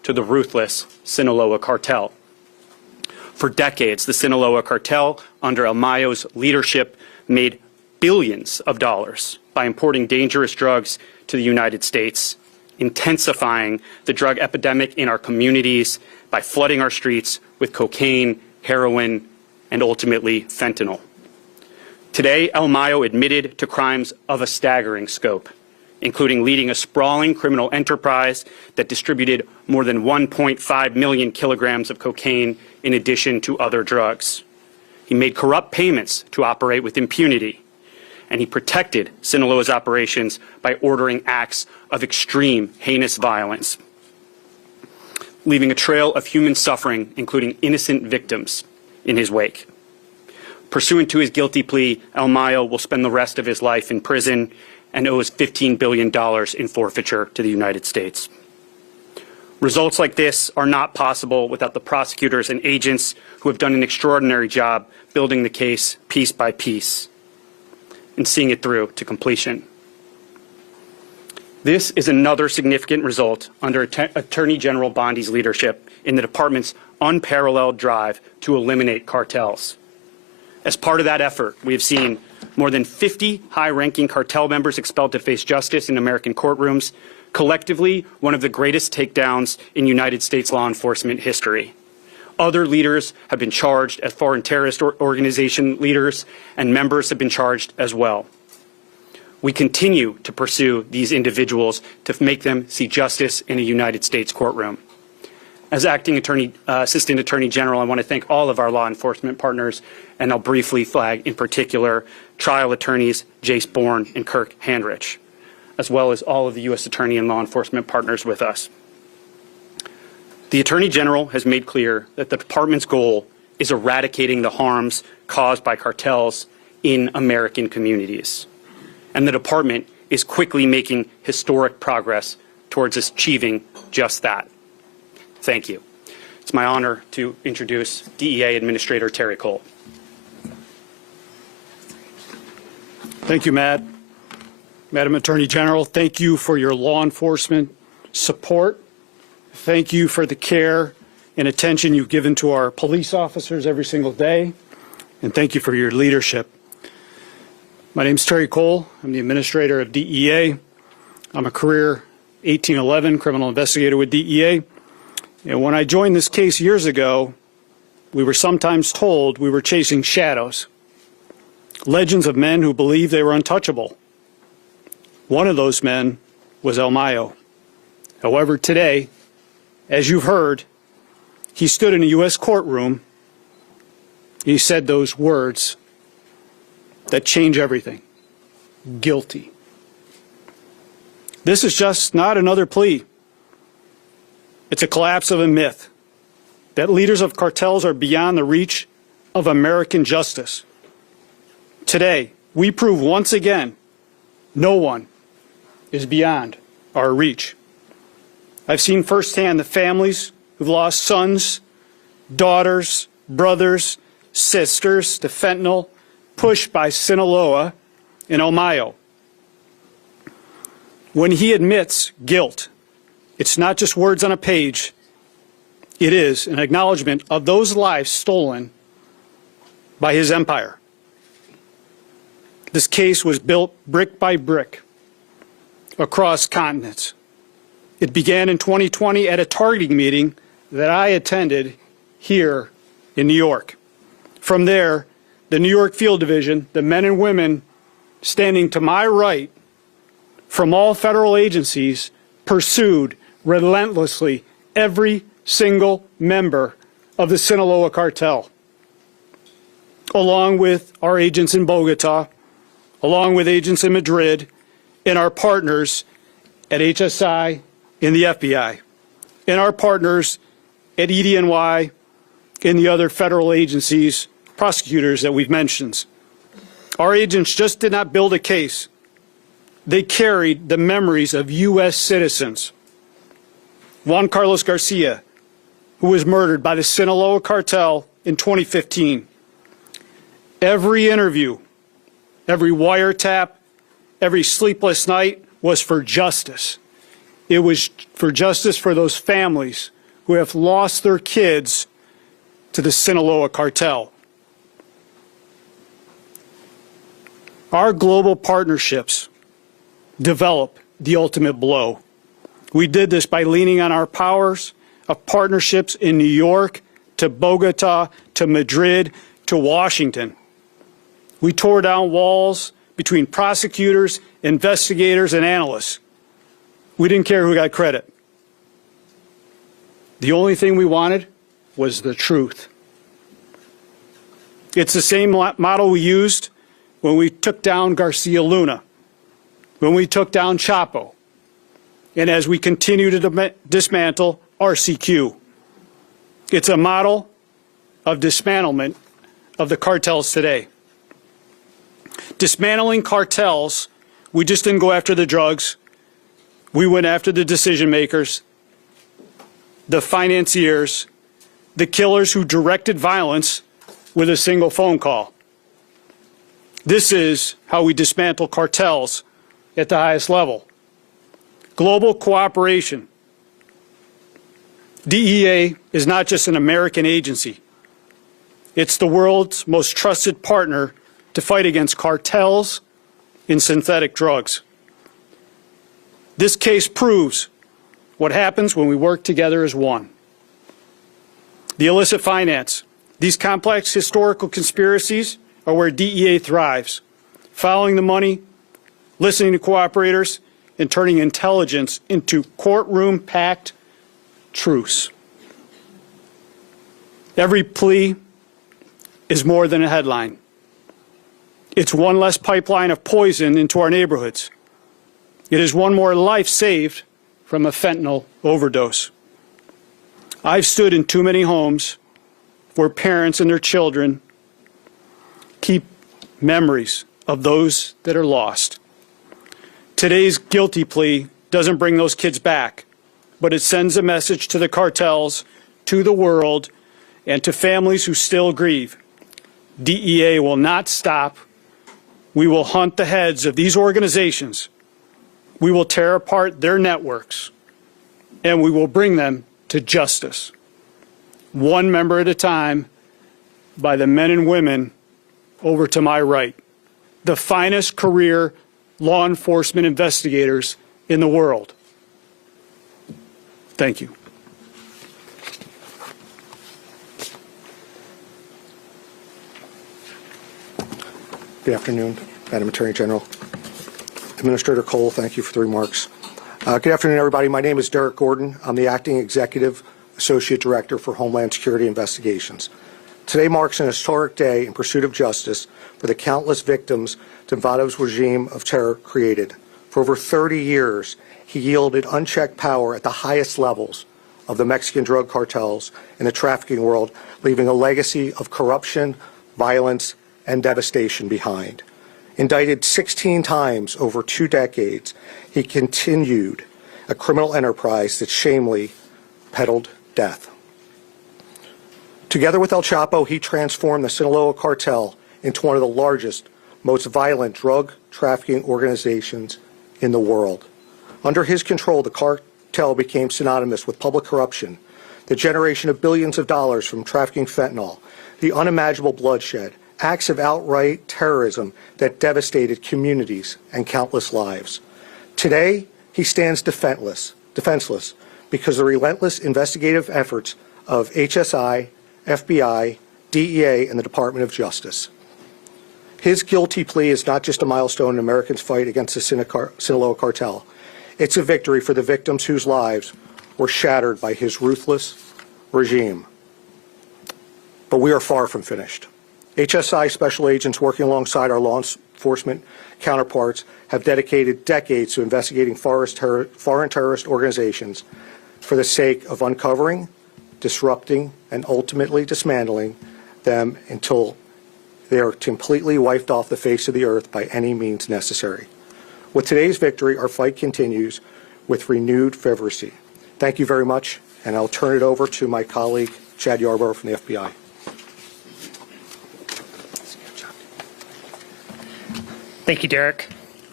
to the ruthless Sinaloa Cartel. For decades, the Sinaloa Cartel, under El Mayo's leadership, made billions of dollars by importing dangerous drugs to the United States, intensifying the drug epidemic in our communities by flooding our streets with cocaine, heroin, and ultimately fentanyl. Today, El Mayo admitted to crimes of a staggering scope, including leading a sprawling criminal enterprise that distributed more than 1.5 million kilograms of cocaine in addition to other drugs. He made corrupt payments to operate with impunity, and he protected Sinaloa's operations by ordering acts of extreme, heinous violence, leaving a trail of human suffering, including innocent victims, in his wake. Pursuant to his guilty plea, El Mayo will spend the rest of his life in prison and owes $15 billion in forfeiture to the United States. Results like this are not possible without the prosecutors and agents who have done an extraordinary job building the case piece by piece and seeing it through to completion. This is another significant result under Attorney General Bondi's leadership in the department's unparalleled drive to eliminate cartels. As part of that effort, we have seen more than 50 high-ranking cartel members expelled to face justice in American courtrooms, collectively one of the greatest takedowns in United States law enforcement history. Other leaders have been charged as foreign terrorist organization leaders, and members have been charged as well. We continue to pursue these individuals to make them see justice in a United States courtroom. As Acting Assistant Attorney General, I want to thank all of our law enforcement partners, and I'll briefly flag in particular trial attorneys Jace Bourne and Kirk Handrich, as well as all of the U.S. Attorney and law enforcement partners with us. The Attorney General has made clear that the department's goal is eradicating the harms caused by cartels in American communities, and the department is quickly making historic progress towards achieving just that. Thank you. It's my honor to introduce DEA Administrator Terry Cole. Thank you, Matt. Madam Attorney General, thank you for your law enforcement support. Thank you for the care and attention you've given to our police officers every single day. And thank you for your leadership. My name is Terry Cole. I'm the administrator of DEA. I'm a career 1811 criminal investigator with DEA. And when I joined this case years ago, we were sometimes told we were chasing shadows, legends of men who believed they were untouchable. One of those men was El Mayo. However, today, as you've heard, he stood in a U.S. courtroom. He said those words that change everything. Guilty. This is just not another plea. It's a collapse of a myth that leaders of cartels are beyond the reach of American justice. Today, we prove once again no one is beyond our reach. I've seen firsthand the families who've lost sons, daughters, brothers, sisters to fentanyl, pushed by Sinaloa and El Mayo. When he admits guilt, it's not just words on a page. It is an acknowledgement of those lives stolen by his empire. This case was built brick by brick across continents. It began in 2020 at a targeting meeting that I attended here in New York. From there, the New York Field Division, the men and women standing to my right from all federal agencies, pursued relentlessly every single member of the Sinaloa Cartel, along with our agents in Bogota, along with agents in Madrid, and our partners at HSI in the FBI, and our partners at EDNY and the other federal agencies, prosecutors that we've mentioned. Our agents just did not build a case. They carried the memories of U.S. citizens. Juan Carlos Garcia, who was murdered by the Sinaloa Cartel in 2015. Every interview, every wiretap, every sleepless night was for justice. It was for justice for those families who have lost their kids to the Sinaloa Cartel. Our global partnerships develop the ultimate blow. We did this by leaning on our powers of partnerships in New York, to Bogota, to Madrid, to Washington. We tore down walls between prosecutors, investigators, and analysts. We didn't care who got credit. The only thing we wanted was the truth. It's the same model we used when we took down Garcia Luna, when we took down Chapo, and as we continue to dismantle RCQ. It's a model of dismantlement of the cartels today. Dismantling cartels, we just didn't go after the drugs. We went after the decision makers, the financiers, the killers who directed violence with a single phone call. This is how we dismantle cartels at the highest level. Global cooperation. DEA is not just an American agency. It's the world's most trusted partner to fight against cartels in synthetic drugs. This case proves what happens when we work together as one. The illicit finance. These complex historical conspiracies are where DEA thrives, following the money, listening to cooperators, and turning intelligence into courtroom-packed truce. Every plea is more than a headline. It's one less pipeline of poison into our neighborhoods. It is one more life saved from a fentanyl overdose. I've stood in too many homes where parents and their children keep memories of those that are lost. Today's guilty plea doesn't bring those kids back, but it sends a message to the cartels, to the world, and to families who still grieve. DEA will not stop. We will hunt the heads of these organizations. We will tear apart their networks, and we will bring them to justice, one member at a time, by the men and women over to my right, the finest career law enforcement investigators in the world. Thank you. Good afternoon, Madam Attorney General. Administrator Cole, thank you for the remarks. Good afternoon, everybody. My name is Derek Gordon. I'm the Acting Executive Associate Director for Homeland Security Investigations. Today marks an historic day in pursuit of justice for the countless victims Nevada's regime of terror created. For over 30 years, he yielded unchecked power at the highest levels of the Mexican drug cartels and the trafficking world, leaving a legacy of corruption, violence, and devastation behind. Indicted 16 times over 2 decades, he continued a criminal enterprise that shamefully peddled death. Together with El Chapo, he transformed the Sinaloa Cartel into one of the largest, most violent drug trafficking organizations in the world. Under his control, the cartel became synonymous with public corruption, the generation of billions of dollars from trafficking fentanyl, the unimaginable bloodshed, acts of outright terrorism that devastated communities and countless lives. Today, he stands defenseless because the relentless investigative efforts of HSI, FBI, DEA, and the Department of Justice. His guilty plea is not just a milestone in Americans' fight against the Sinaloa Cartel. It's a victory for the victims whose lives were shattered by his ruthless regime. But we are far from finished. HSI special agents working alongside our law enforcement counterparts have dedicated decades to investigating foreign terrorist organizations for the sake of uncovering, disrupting, and ultimately dismantling them until they are completely wiped off the face of the earth by any means necessary. With today's victory, our fight continues with renewed fervency. Thank you very much, and I'll turn it over to my colleague, Chad Yarborough from the FBI. Thank you, Derek.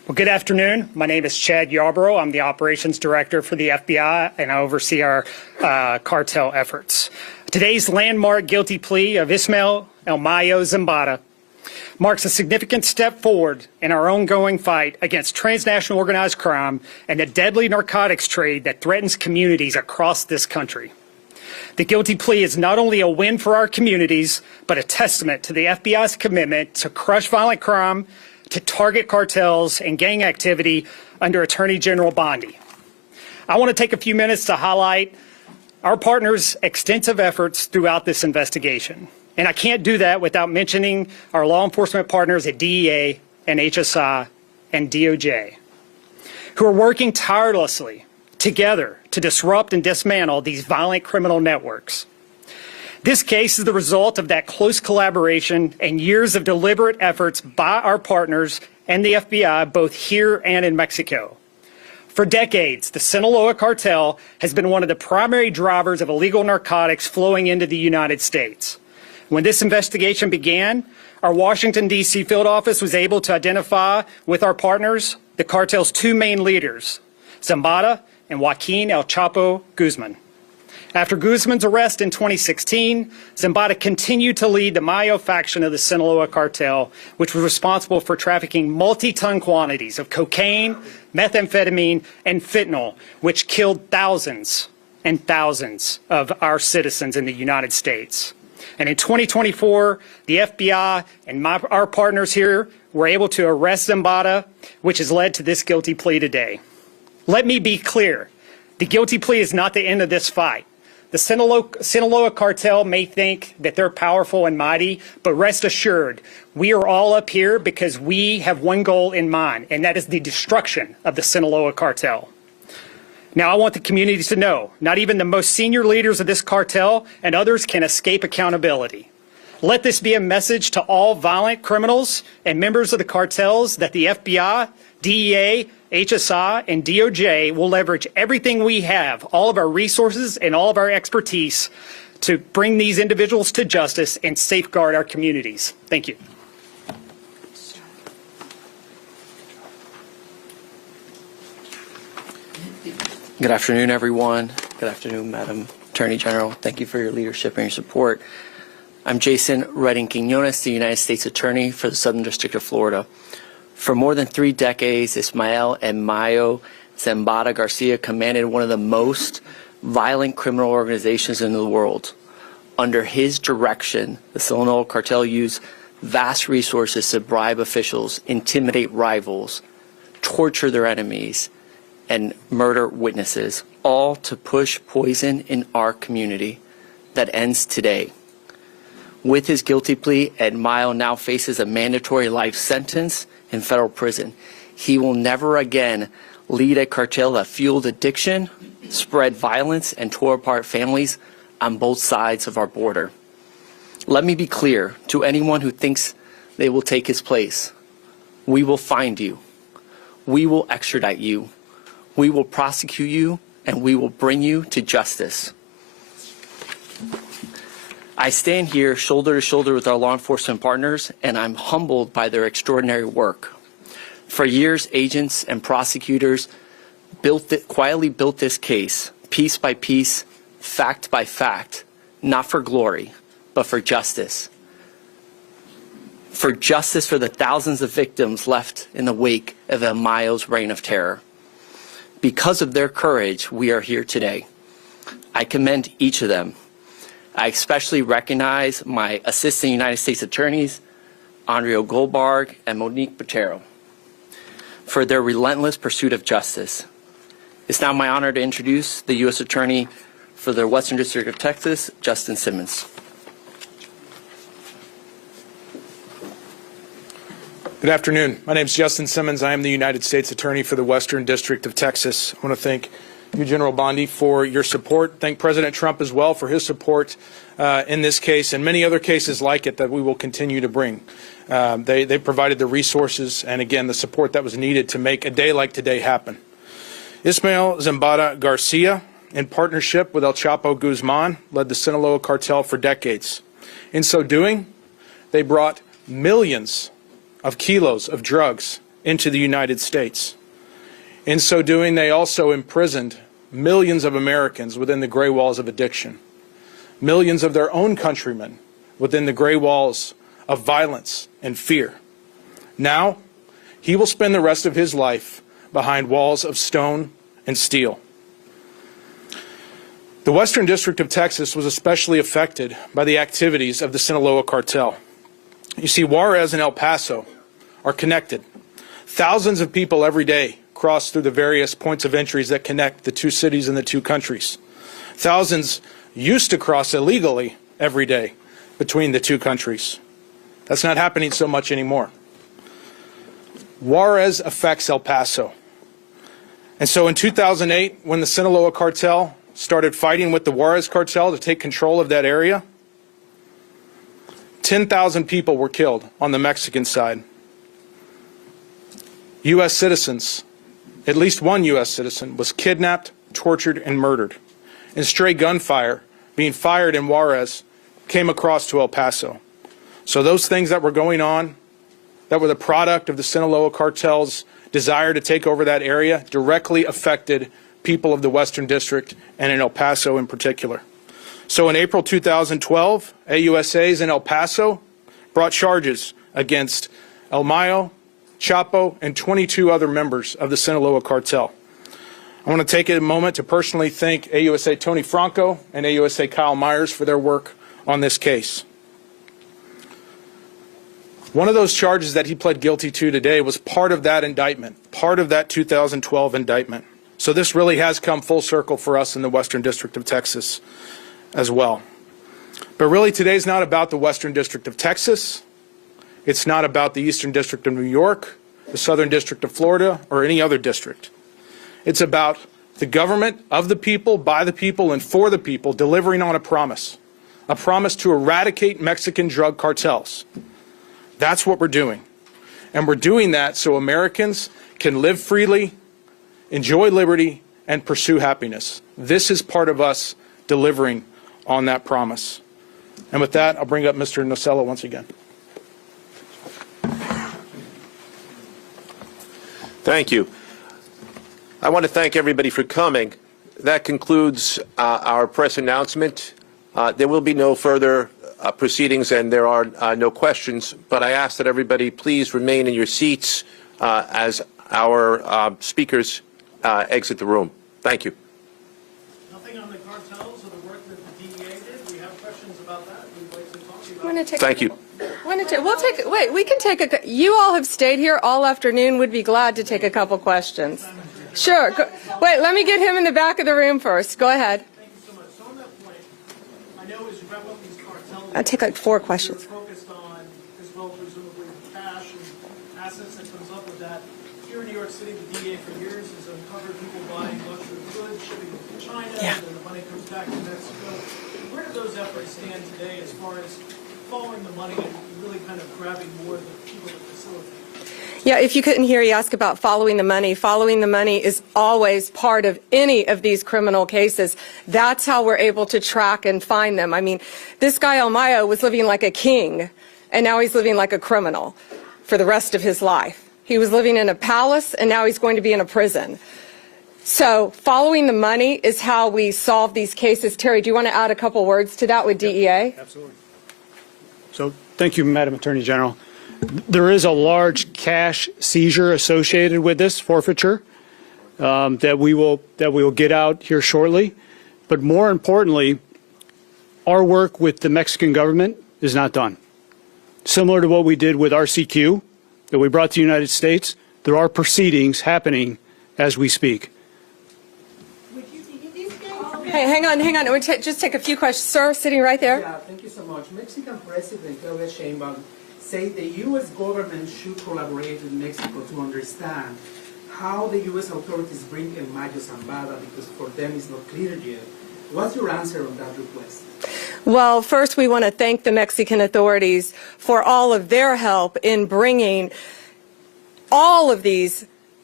Well, good afternoon. My name is Chad Yarborough. I'm the operations director for the FBI, and I oversee our cartel efforts. Today's landmark guilty plea of Ismael El Mayo Zambada marks a significant step forward in our ongoing fight against transnational organized crime and the deadly narcotics trade that threatens communities across this country. The guilty plea is not only a win for our communities, but a testament to the FBI's commitment to crush violent crime, to target cartels and gang activity under Attorney General Bondi. I want to take a few minutes to highlight our partners' extensive efforts throughout this investigation. And I can't do that without mentioning our law enforcement partners at DEA and HSI and DOJ, who are working tirelessly together to disrupt and dismantle these violent criminal networks. This case is the result of that close collaboration and years of deliberate efforts by our partners and the FBI, both here and in Mexico. For decades, the Sinaloa Cartel has been one of the primary drivers of illegal narcotics flowing into the United States. When this investigation began, our Washington, D.C. field office was able to identify with our partners the cartel's two main leaders, Zambada and Joaquin El Chapo Guzman. After Guzman's arrest in 2016, Zambada continued to lead the Mayo faction of the Sinaloa Cartel, which was responsible for trafficking multi-ton quantities of cocaine, methamphetamine, and fentanyl, which killed thousands and thousands of our citizens in the United States. And in 2024, the FBI and our partners here were able to arrest Zambada, which has led to this guilty plea today. Let me be clear. The guilty plea is not the end of this fight. The Sinaloa Cartel may think that they're powerful and mighty, but rest assured, we are all up here because we have one goal in mind, and that is the destruction of the Sinaloa Cartel. Now, I want the communities to know, not even the most senior leaders of this cartel and others can escape accountability. Let this be a message to all violent criminals and members of the cartels that the FBI, DEA, HSI, and DOJ will leverage everything we have, all of our resources and all of our expertise to bring these individuals to justice and safeguard our communities. Thank you. Good afternoon, everyone. Good afternoon, Madam Attorney General. Thank you for your leadership and your support. I'm Jason Redding Quinones, the United States Attorney for the Southern District of Florida. For more than 3 decades, Ismael and Mayo Zambada Garcia commanded one of the most violent criminal organizations in the world. Under his direction, the Sinaloa Cartel used vast resources to bribe officials, intimidate rivals, torture their enemies, and murder witnesses, all to push poison in our community that ends today. With his guilty plea, Ed Mayo now faces a mandatory life sentence in federal prison. He will never again lead a cartel that fueled addiction, spread violence, and tore apart families on both sides of our border. Let me be clear to anyone who thinks they will take his place. We will find you. We will extradite you. We will prosecute you, and we will bring you to justice. I stand here shoulder to shoulder with our law enforcement partners, and I'm humbled by their extraordinary work. For years, agents and prosecutors quietly built this case, piece by piece, fact by fact, not for glory, but for justice. For justice for the thousands of victims left in the wake of El Mayo's reign of terror. Because of their courage, we are here today. I commend each of them. I especially recognize my Assistant United States Attorneys, Andrea Goldberg and Monique Botero, for their relentless pursuit of justice. It's now my honor to introduce the U.S. Attorney for the Western District of Texas, Justin Simmons. Good afternoon. My name is Justin Simmons. I am the United States Attorney for the Western District of Texas. I want to thank you, General Bondi, for your support. Thank President Trump as well for his support in this case and many other cases like it that we will continue to bring. They provided the resources and, again, the support that was needed to make a day like today happen. Ismael Zambada Garcia, in partnership with El Chapo Guzman, led the Sinaloa Cartel for decades. In so doing, they brought millions of kilos of drugs into the United States. In so doing, they also imprisoned millions of Americans within the gray walls of addiction, millions of their own countrymen within the gray walls of violence and fear. Now, he will spend the rest of his life behind walls of stone and steel. The Western District of Texas was especially affected by the activities of the Sinaloa Cartel. You see, Juarez and El Paso are connected. Thousands of people every day cross through the various points of entries that connect the two cities and the two countries. Thousands used to cross illegally every day between the two countries. That's not happening so much anymore. Juarez affects El Paso. And so in 2008, when the Sinaloa Cartel started fighting with the Juarez Cartel to take control of that area, 10,000 people were killed on the Mexican side. U.S. citizens, at least one U.S. citizen, was kidnapped, tortured, and murdered. And stray gunfire being fired in Juarez came across to El Paso. So those things that were going on, that were the product of the Sinaloa Cartel's desire to take over that area, directly affected people of the Western District and in El Paso in particular. So in April 2012, AUSAs in El Paso brought charges against El Mayo, Chapo, and 22 other members of the Sinaloa Cartel. I want to take a moment to personally thank AUSA Tony Franco and AUSA Kyle Myers for their work on this case. One of those charges that he pled guilty to today was part of that indictment, part of that 2012 indictment. So this really has come full circle for us in the Western District of Texas as well. But really today's not about the Western District of Texas. It's not about the Eastern District of New York, the Southern District of Florida, or any other district. It's about the government of the people, by the people, and for the people delivering on a promise to eradicate Mexican drug cartels. That's what we're doing. And we're doing that so Americans can live freely, enjoy liberty, and pursue happiness. This is part of us delivering on that promise. And with that, I'll bring up Mr. Nocella once again. Thank you. I want to thank everybody for coming. That concludes our press announcement. There will be no further proceedings and there are no questions, but I ask that everybody please remain in your seats as our speakers exit the room. Thank you. Nothing on the cartels or the work that the DEA did. We have questions about that. We'd like to talk about. I'm gonna take Thank you. we can take you all have stayed here all afternoon. Would be glad to take a couple questions. Sure. Wait, let me get him in the back of the room first. Go ahead. Thank you so much. So on that point, I know as you wrap up these cartels, I'll take like 4 questions. you're focused on, as well, presumably, cash and assets that comes up with that. Here in New York City, the DEA for years has uncovered people buying luxury goods, shipping them to China, and then the money comes back to Mexico. Where do those efforts stand today as far as following the money and really kind of grabbing more of the people that facilitate? Yeah, if you couldn't hear, you ask about following the money. Following the money is always part of any of these criminal cases. That's how we're able to track and find them. I mean, this guy El Mayo was living like a king, and now he's living like a criminal for the rest of his life. He was living in a palace, and now he's going to be in a prison. So following the money is how we solve these cases. Terry, do you want to add a couple words to that with DEA? Absolutely. So thank you, Madam Attorney General. There is a large cash seizure associated with this forfeiture that we will get out here shortly. But more importantly, our work with the Mexican government is not done. Similar to what we did with RCQ that we brought to the United States, there are proceedings happening as we speak. Hey, hang on. We'll just take a few questions. Sir, sitting right there. Yeah, thank you so much. Mexican President Claudia Sheinbaum said the U.S. government should collaborate with Mexico to understand how the U.S. authorities bring El Mayo Zambada, because for them it's not clear yet. What's your answer on that request? Well, first we want to thank the Mexican authorities for all of their help in bringing all of these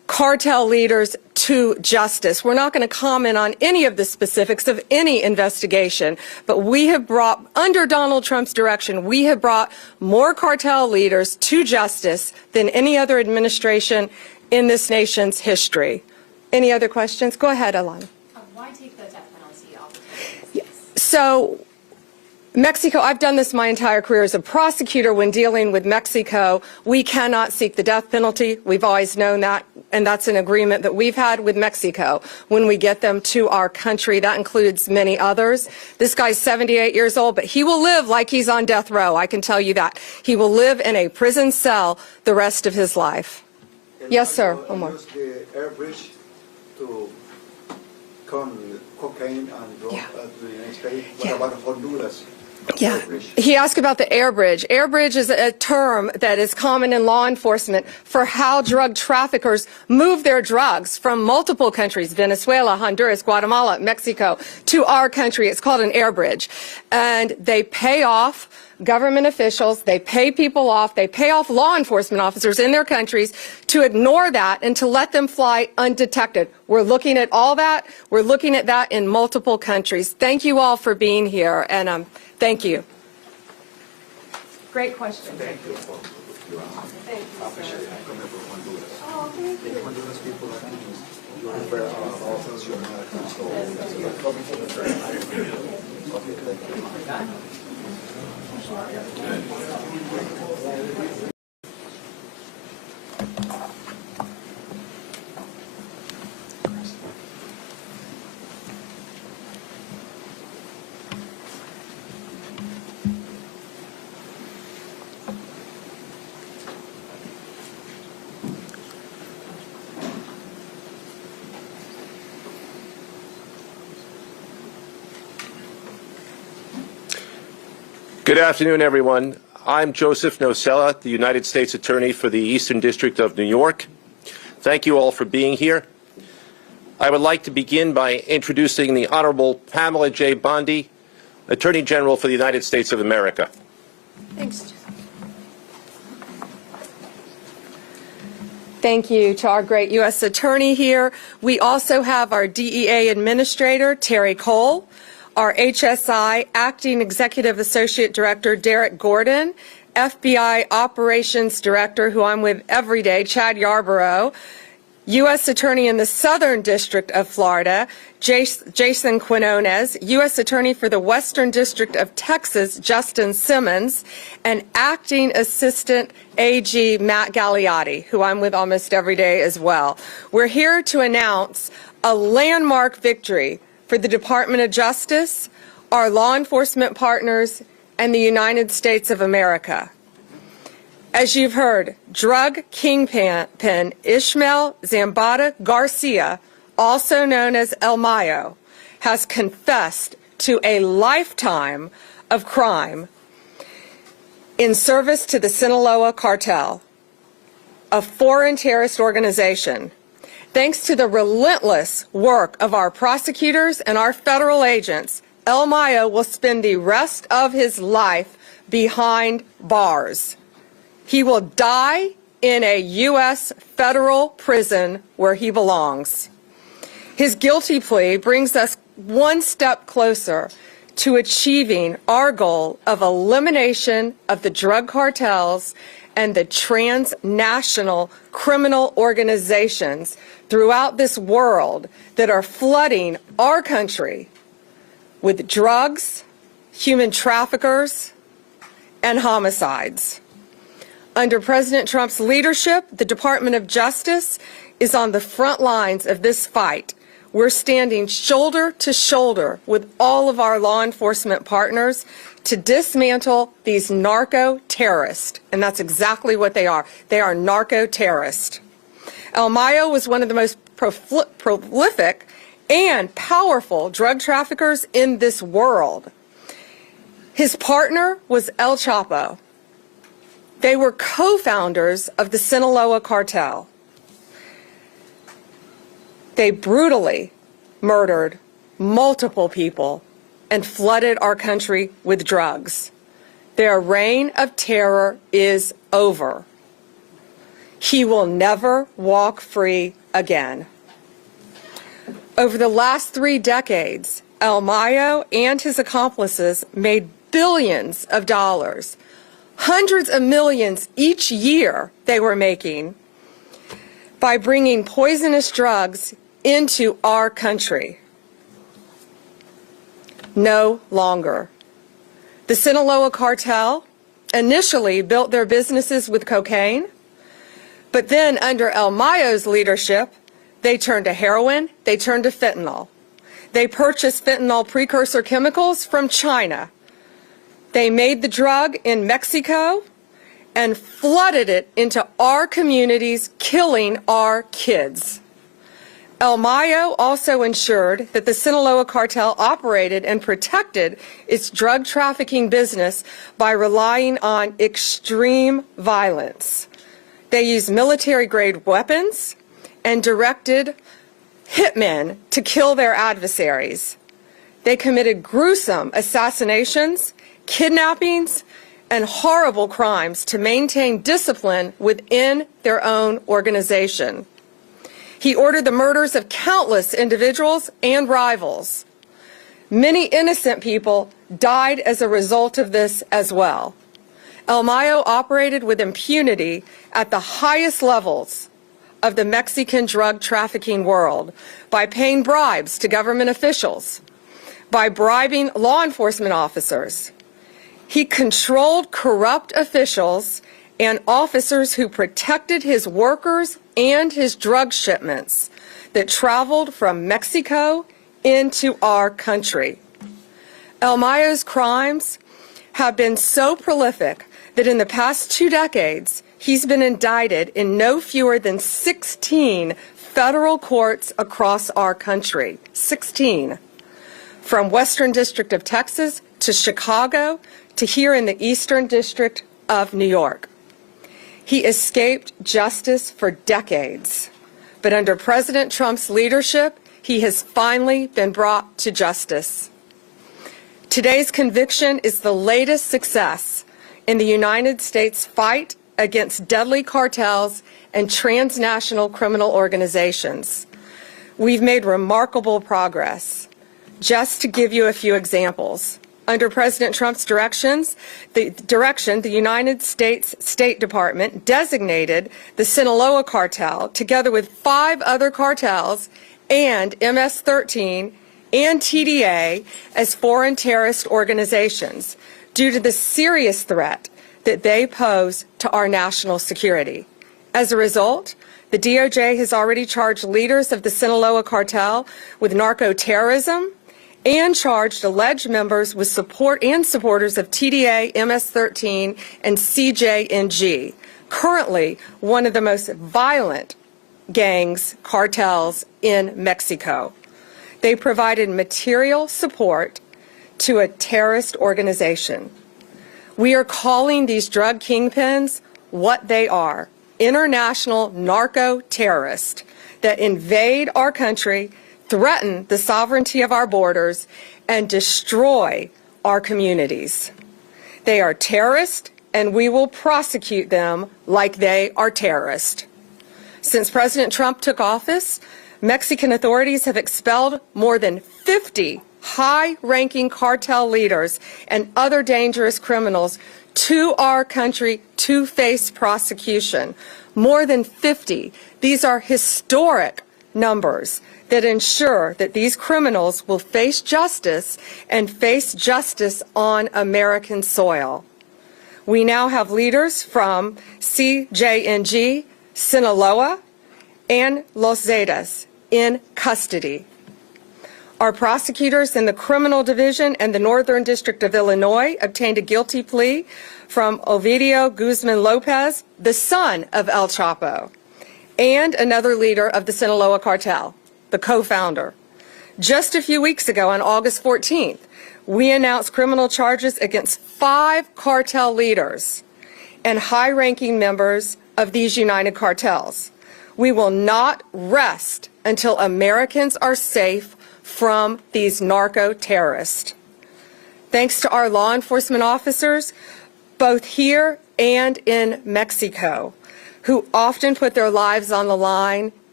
cartel leaders to justice. We're not going to comment on any of the specifics of any investigation, but we have brought, under Donald Trump's direction, we have brought more cartel leaders to justice than any other administration in this nation's history. Any other questions? Go ahead, Alana. Why take the death penalty off the table? So, Mexico, I've done this my entire career as a prosecutor. When dealing with Mexico, we cannot seek the death penalty. We've always known that, and that's an agreement that we've had with Mexico when we get them to our country. That includes many others. This guy's 78 years old, but he will live like he's on death row. I can tell you that. He will live in a prison cell the rest of his life. Yes, sir. Omar. Use the air bridge to con cocaine and drug to the United States. What about Honduras? Yeah. He asked about the air bridge. Air bridge is a term that is common in law enforcement for how drug traffickers move their drugs from multiple countries, Venezuela, Honduras, Guatemala, Mexico, to our country. It's called an air bridge. And they pay off government officials, they pay people off, they pay off law enforcement officers in their countries to ignore that and to let them fly undetected. We're looking at all that. We're looking at that in multiple countries. Thank you all for being here, and thank you. Great question. Thank you. Thank you, I appreciate it. Coming from Honduras. Oh, thank you. Honduras people are you refer all things you're American, so coming from the okay, thank you. Good afternoon, everyone. I'm Joseph Nocella, the United States Attorney for the Eastern District of New York. Thank you all for being here. I would like to begin by introducing the Honorable Pamela J. Bondi, Attorney General for the United States of America. Thanks. Thank you to our great U.S. Attorney here. We also have our DEA Administrator, Terry Cole, our HSI Acting Executive Associate Director, Derek Gordon, FBI Operations Director, who I'm with every day, Chad Yarborough, U.S. Attorney in the Southern District of Florida, Jason Quinones, U.S. Attorney for the Western District of Texas, Justin Simmons, and Acting Assistant AG Matt Gagliotti, who I'm with almost every day as well. We're here to announce a landmark victory for the Department of Justice, our law enforcement partners, and the United States of America. As you've heard, drug kingpin Ishmael Zambada Garcia, also known as El Mayo, has confessed to a lifetime of crime in service to the Sinaloa Cartel, a foreign terrorist organization. Thanks to the relentless work of our prosecutors and our federal agents, El Mayo will spend the rest of his life behind bars. He will die in a U.S. federal prison where he belongs. His guilty plea brings us one step closer to achieving our goal of elimination of the drug cartels and the transnational criminal organizations throughout this world that are flooding our country with drugs, human traffickers, and homicides. Under President Trump's leadership, the Department of Justice is on the front lines of this fight. We're standing shoulder to shoulder with all of our law enforcement partners to dismantle these narco-terrorists, and that's exactly what they are. They are narco-terrorists. El Mayo was one of the most prolific and powerful drug traffickers in this world. His partner was El Chapo. They were co-founders of the Sinaloa Cartel. They brutally murdered multiple people and flooded our country with drugs. Their reign of terror is over. He will never walk free again. Over the last 3 decades, El Mayo and his accomplices made billions of dollars, hundreds of millions each year they were making by bringing poisonous drugs into our country. No longer. The Sinaloa Cartel initially built their businesses with cocaine, but then under El Mayo's leadership, they turned to heroin, they turned to fentanyl. They purchased fentanyl precursor chemicals from China. They made the drug in Mexico and flooded it into our communities, killing our kids. El Mayo also ensured that the Sinaloa Cartel operated and protected its drug trafficking business by relying on extreme violence. They used military-grade weapons and directed hitmen to kill their adversaries. They committed gruesome assassinations, kidnappings, and horrible crimes to maintain discipline within their own organization. He ordered the murders of countless individuals and rivals. Many innocent people died as a result of this as well. El Mayo operated with impunity at the highest levels of the Mexican drug trafficking world by paying bribes to government officials, by bribing law enforcement officers. He controlled corrupt officials and officers who protected his workers and his drug shipments that traveled from Mexico into our country. El Mayo's crimes have been so prolific that in the past 2 decades, he's been indicted in no fewer than 16 federal courts across our country. 16. From Western District of Texas to Chicago to here in the Eastern District of New York. He escaped justice for decades, but under President Trump's leadership, he has finally been brought to justice. Today's conviction is the latest success in the United States fight against deadly cartels and transnational criminal organizations. We've made remarkable progress. Just to give you a few examples, under President Trump's direction, the United States State Department designated the Sinaloa Cartel, together with 5 other cartels and MS-13 and TDA, as foreign terrorist organizations due to the serious threat that they pose to our national security. As a result, the DOJ has already charged leaders of the Sinaloa Cartel with narco-terrorism and charged alleged members with support and supporters of TDA, MS-13, and CJNG, currently one of the most violent cartels in Mexico. They provided material support to a terrorist organization. We are calling these drug kingpins what they are: international narco-terrorists that invade our country, threaten the sovereignty of our borders, and destroy our communities. They are terrorists, and we will prosecute them like they are terrorists. Since President Trump took office, Mexican authorities have expelled more than 50 high-ranking cartel leaders and other dangerous criminals to our country to face prosecution. More than 50. These are historic numbers that ensure that these criminals will face justice and face justice on American soil. We now have leaders from CJNG, Sinaloa, and Los Zetas in custody. Our prosecutors in the Criminal Division and the Northern District of Illinois obtained a guilty plea from Ovidio Guzman Lopez, the son of El Chapo, and another leader of the Sinaloa Cartel, the co-founder. Just a few weeks ago, on August 14th, we announced criminal charges against 5 cartel leaders and high-ranking members of these united cartels. We will not rest until Americans are safe from these narco-terrorists. Thanks to our law enforcement officers, both here and in Mexico, who often put their lives on the line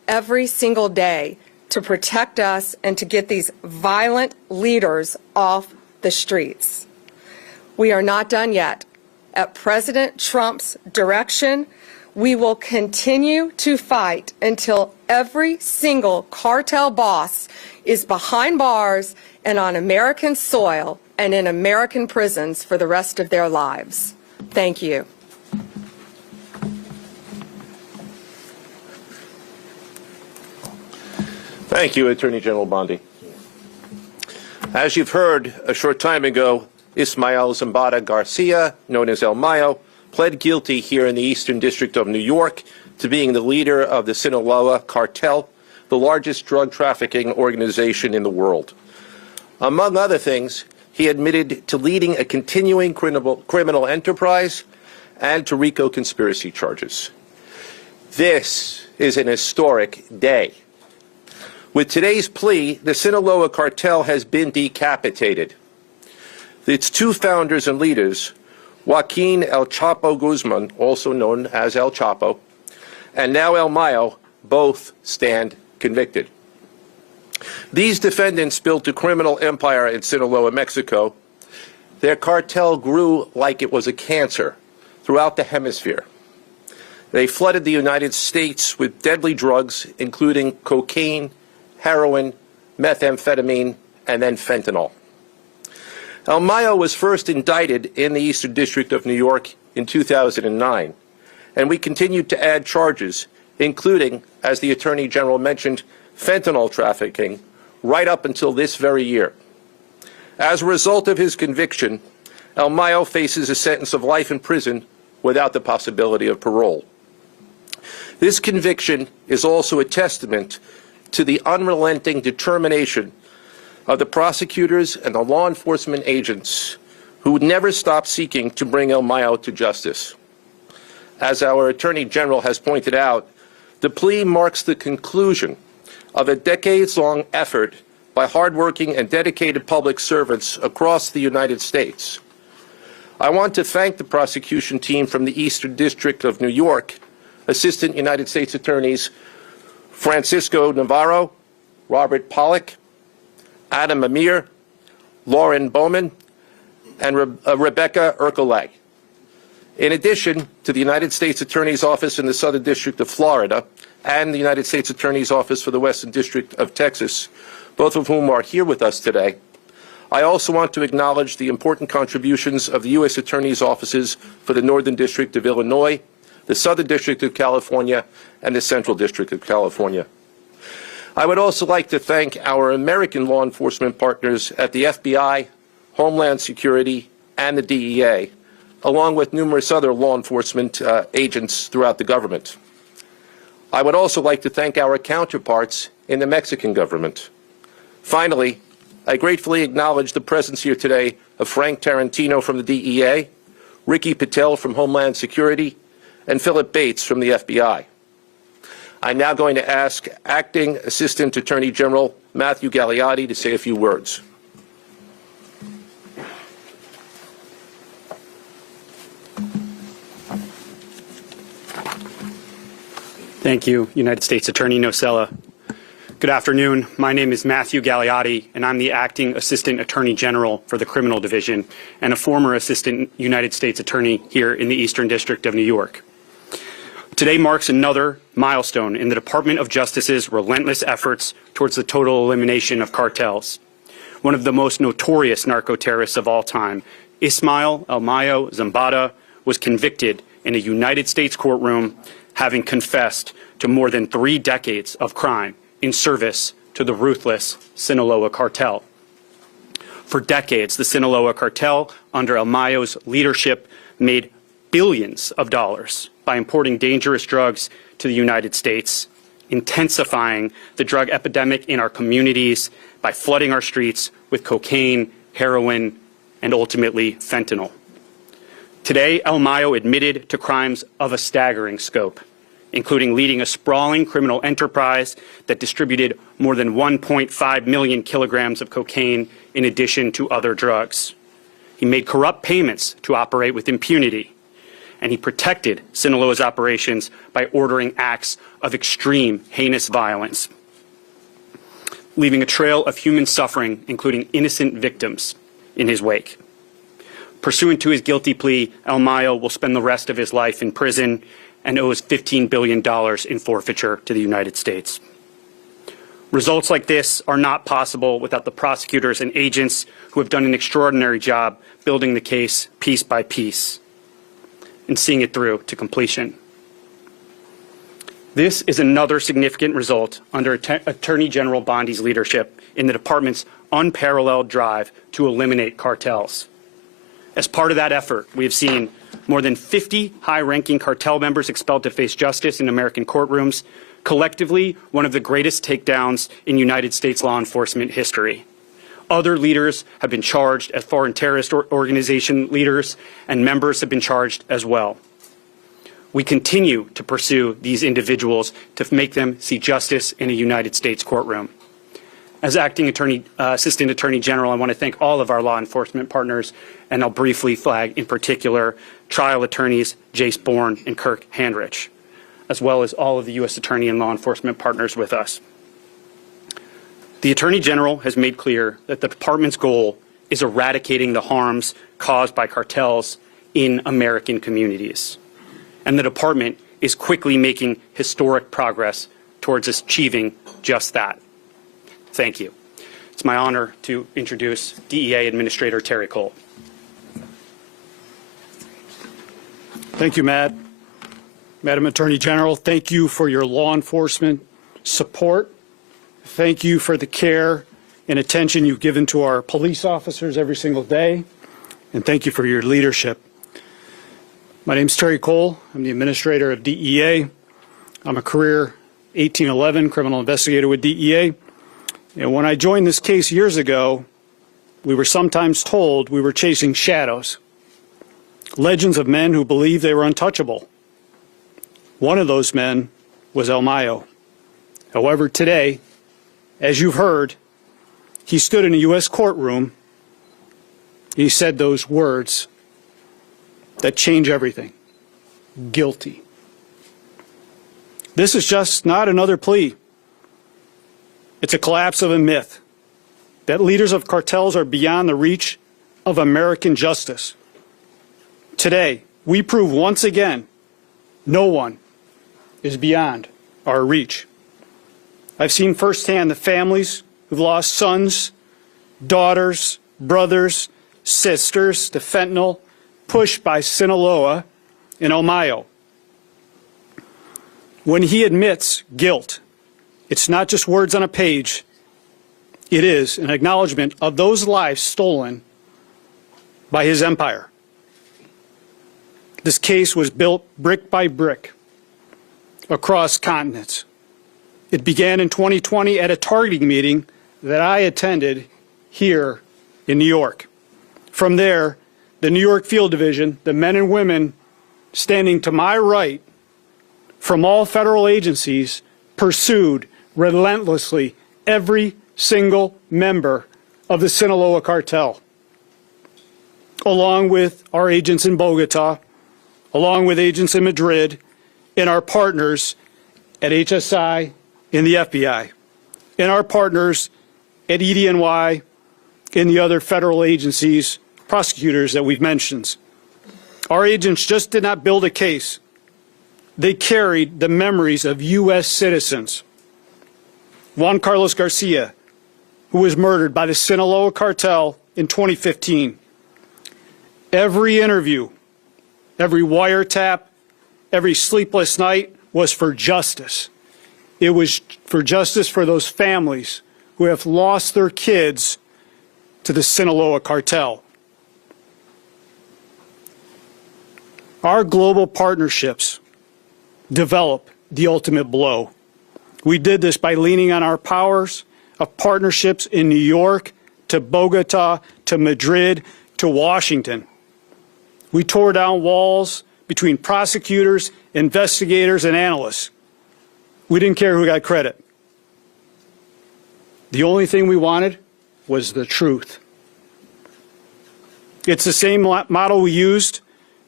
every single day to protect us and to get these violent leaders off the streets. We are not done yet. At President Trump's direction, we will continue to fight until every single cartel boss is behind bars and on American soil and in American prisons for the rest of their lives. Thank you. Thank you, Attorney General Bondi. As you've heard, a short time ago, Ismael Zambada Garcia, known as El Mayo, pled guilty here in the Eastern District of New York to being the leader of the Sinaloa Cartel, the largest drug trafficking organization in the world. Among other things, he admitted to leading a continuing criminal enterprise and to RICO conspiracy charges. This is an historic day. With today's plea, the Sinaloa Cartel has been decapitated. Its two founders and leaders, Joaquin El Chapo Guzman, also known as El Chapo, and now El Mayo, both stand convicted. These defendants built a criminal empire in Sinaloa, Mexico. Their cartel grew like it was a cancer throughout the hemisphere. They flooded the United States with deadly drugs, including cocaine, heroin, methamphetamine, and then fentanyl. El Mayo was first indicted in the Eastern District of New York in 2009, and we continued to add charges, including, as the Attorney General mentioned, fentanyl trafficking, right up until this very year. As a result of his conviction, El Mayo faces a sentence of life in prison without the possibility of parole. This conviction is also a testament to the unrelenting determination of the prosecutors and the law enforcement agents who would never stop seeking to bring El Mayo to justice. As our Attorney General has pointed out, the plea marks the conclusion of a decades-long effort by hardworking and dedicated public servants across the United States. I want to thank the prosecution team from the Eastern District of New York, Assistant United States Attorneys Francisco Navarro, Robert Pollack, Adam Amir, Lauren Bowman, and Rebecca Ercolay. In addition to the United States Attorney's Office in the Southern District of Florida and the United States Attorney's Office for the Western District of Texas, both of whom are here with us today, I also want to acknowledge the important contributions of the U.S. Attorney's Offices for the Northern District of Illinois, the Southern District of California, and the Central District of California. I would also like to thank our American law enforcement partners at the FBI, Homeland Security, and the DEA, along with numerous other law enforcement agents throughout the government. I would also like to thank our counterparts in the Mexican government. Finally, I gratefully acknowledge the presence here today of Frank Tarantino from the DEA, Ricky Patel from Homeland Security, and Philip Bates from the FBI. I'm now going to ask Acting Assistant Attorney General Matthew Gagliotti to say a few words. Thank you, United States Attorney Nocella. Good afternoon. My name is Matthew Gagliotti, and I'm the Acting Assistant Attorney General for the Criminal Division and a former Assistant United States Attorney here in the Eastern District of New York. Today marks another milestone in the Department of Justice's relentless efforts towards the total elimination of cartels. One of the most notorious narco-terrorists of all time, Ismael El Mayo Zambada, was convicted in a United States courtroom, having confessed to more than 3 decades of crime in service to the ruthless Sinaloa Cartel. For decades, the Sinaloa Cartel, under El Mayo's leadership, made billions of dollars by importing dangerous drugs to the United States, intensifying the drug epidemic in our communities by flooding our streets with cocaine, heroin, and ultimately fentanyl. Today, El Mayo admitted to crimes of a staggering scope, including leading a sprawling criminal enterprise that distributed more than 1.5 million kilograms of cocaine in addition to other drugs. He made corrupt payments to operate with impunity, and he protected Sinaloa's operations by ordering acts of extreme, heinous violence, leaving a trail of human suffering, including innocent victims, in his wake. Pursuant to his guilty plea, El Mayo will spend the rest of his life in prison and owes $15 billion in forfeiture to the United States. Results like this are not possible without the prosecutors and agents who have done an extraordinary job building the case piece by piece and seeing it through to completion. This is another significant result under Attorney General Bondi's leadership in the department's unparalleled drive to eliminate cartels. As part of that effort, we have seen more than 50 high-ranking cartel members expelled to face justice in American courtrooms, collectively one of the greatest takedowns in United States law enforcement history. Other leaders have been charged as foreign terrorist organization leaders, and members have been charged as well. We continue to pursue these individuals to make them see justice in a United States courtroom. As Acting Assistant Attorney General, I want to thank all of our law enforcement partners, and I'll briefly flag in particular trial attorneys Jace Bourne and Kirk Handrich, as well as all of the U.S. Attorney and law enforcement partners with us. The Attorney General has made clear that the department's goal is eradicating the harms caused by cartels in American communities. And the department is quickly making historic progress towards achieving just that. Thank you. It's my honor to introduce DEA Administrator Terry Cole. Thank you, Matt. Madam Attorney General, thank you for your law enforcement support. Thank you for the care and attention you've given to our police officers every single day. And thank you for your leadership. My name is Terry Cole. I'm the administrator of DEA. I'm a career 1811 criminal investigator with DEA. And when I joined this case years ago, we were sometimes told we were chasing shadows, legends of men who believed they were untouchable. One of those men was El Mayo. However, today, as you've heard, he stood in a U.S. courtroom. He said those words that change everything. Guilty. This is just not another plea. It's a collapse of a myth that leaders of cartels are beyond the reach of American justice. Today, we prove once again no one is beyond our reach. I've seen firsthand the families who've lost sons, daughters, brothers, sisters to fentanyl, pushed by Sinaloa and El Mayo. When he admits guilt, it's not just words on a page. It is an acknowledgement of those lives stolen by his empire. This case was built brick by brick across continents. It began in 2020 at a targeting meeting that I attended here in New York. From there, the New York Field Division, the men and women standing to my right from all federal agencies, pursued relentlessly every single member of the Sinaloa Cartel, along with our agents in Bogota, along with agents in Madrid, and our partners at HSI and the FBI, and our partners at EDNY and the other federal agencies, prosecutors that we've mentioned. Our agents just did not build a case. They carried the memories of U.S. citizens. Juan Carlos Garcia, who was murdered by the Sinaloa Cartel in 2015. Every interview, every wiretap, every sleepless night was for justice. It was for justice for those families who have lost their kids to the Sinaloa Cartel. Our global partnerships develop the ultimate blow. We did this by leaning on our powers of partnerships in New York, to Bogota, to Madrid, to Washington. We tore down walls between prosecutors, investigators, and analysts. We didn't care who got credit. The only thing we wanted was the truth. It's the same model we used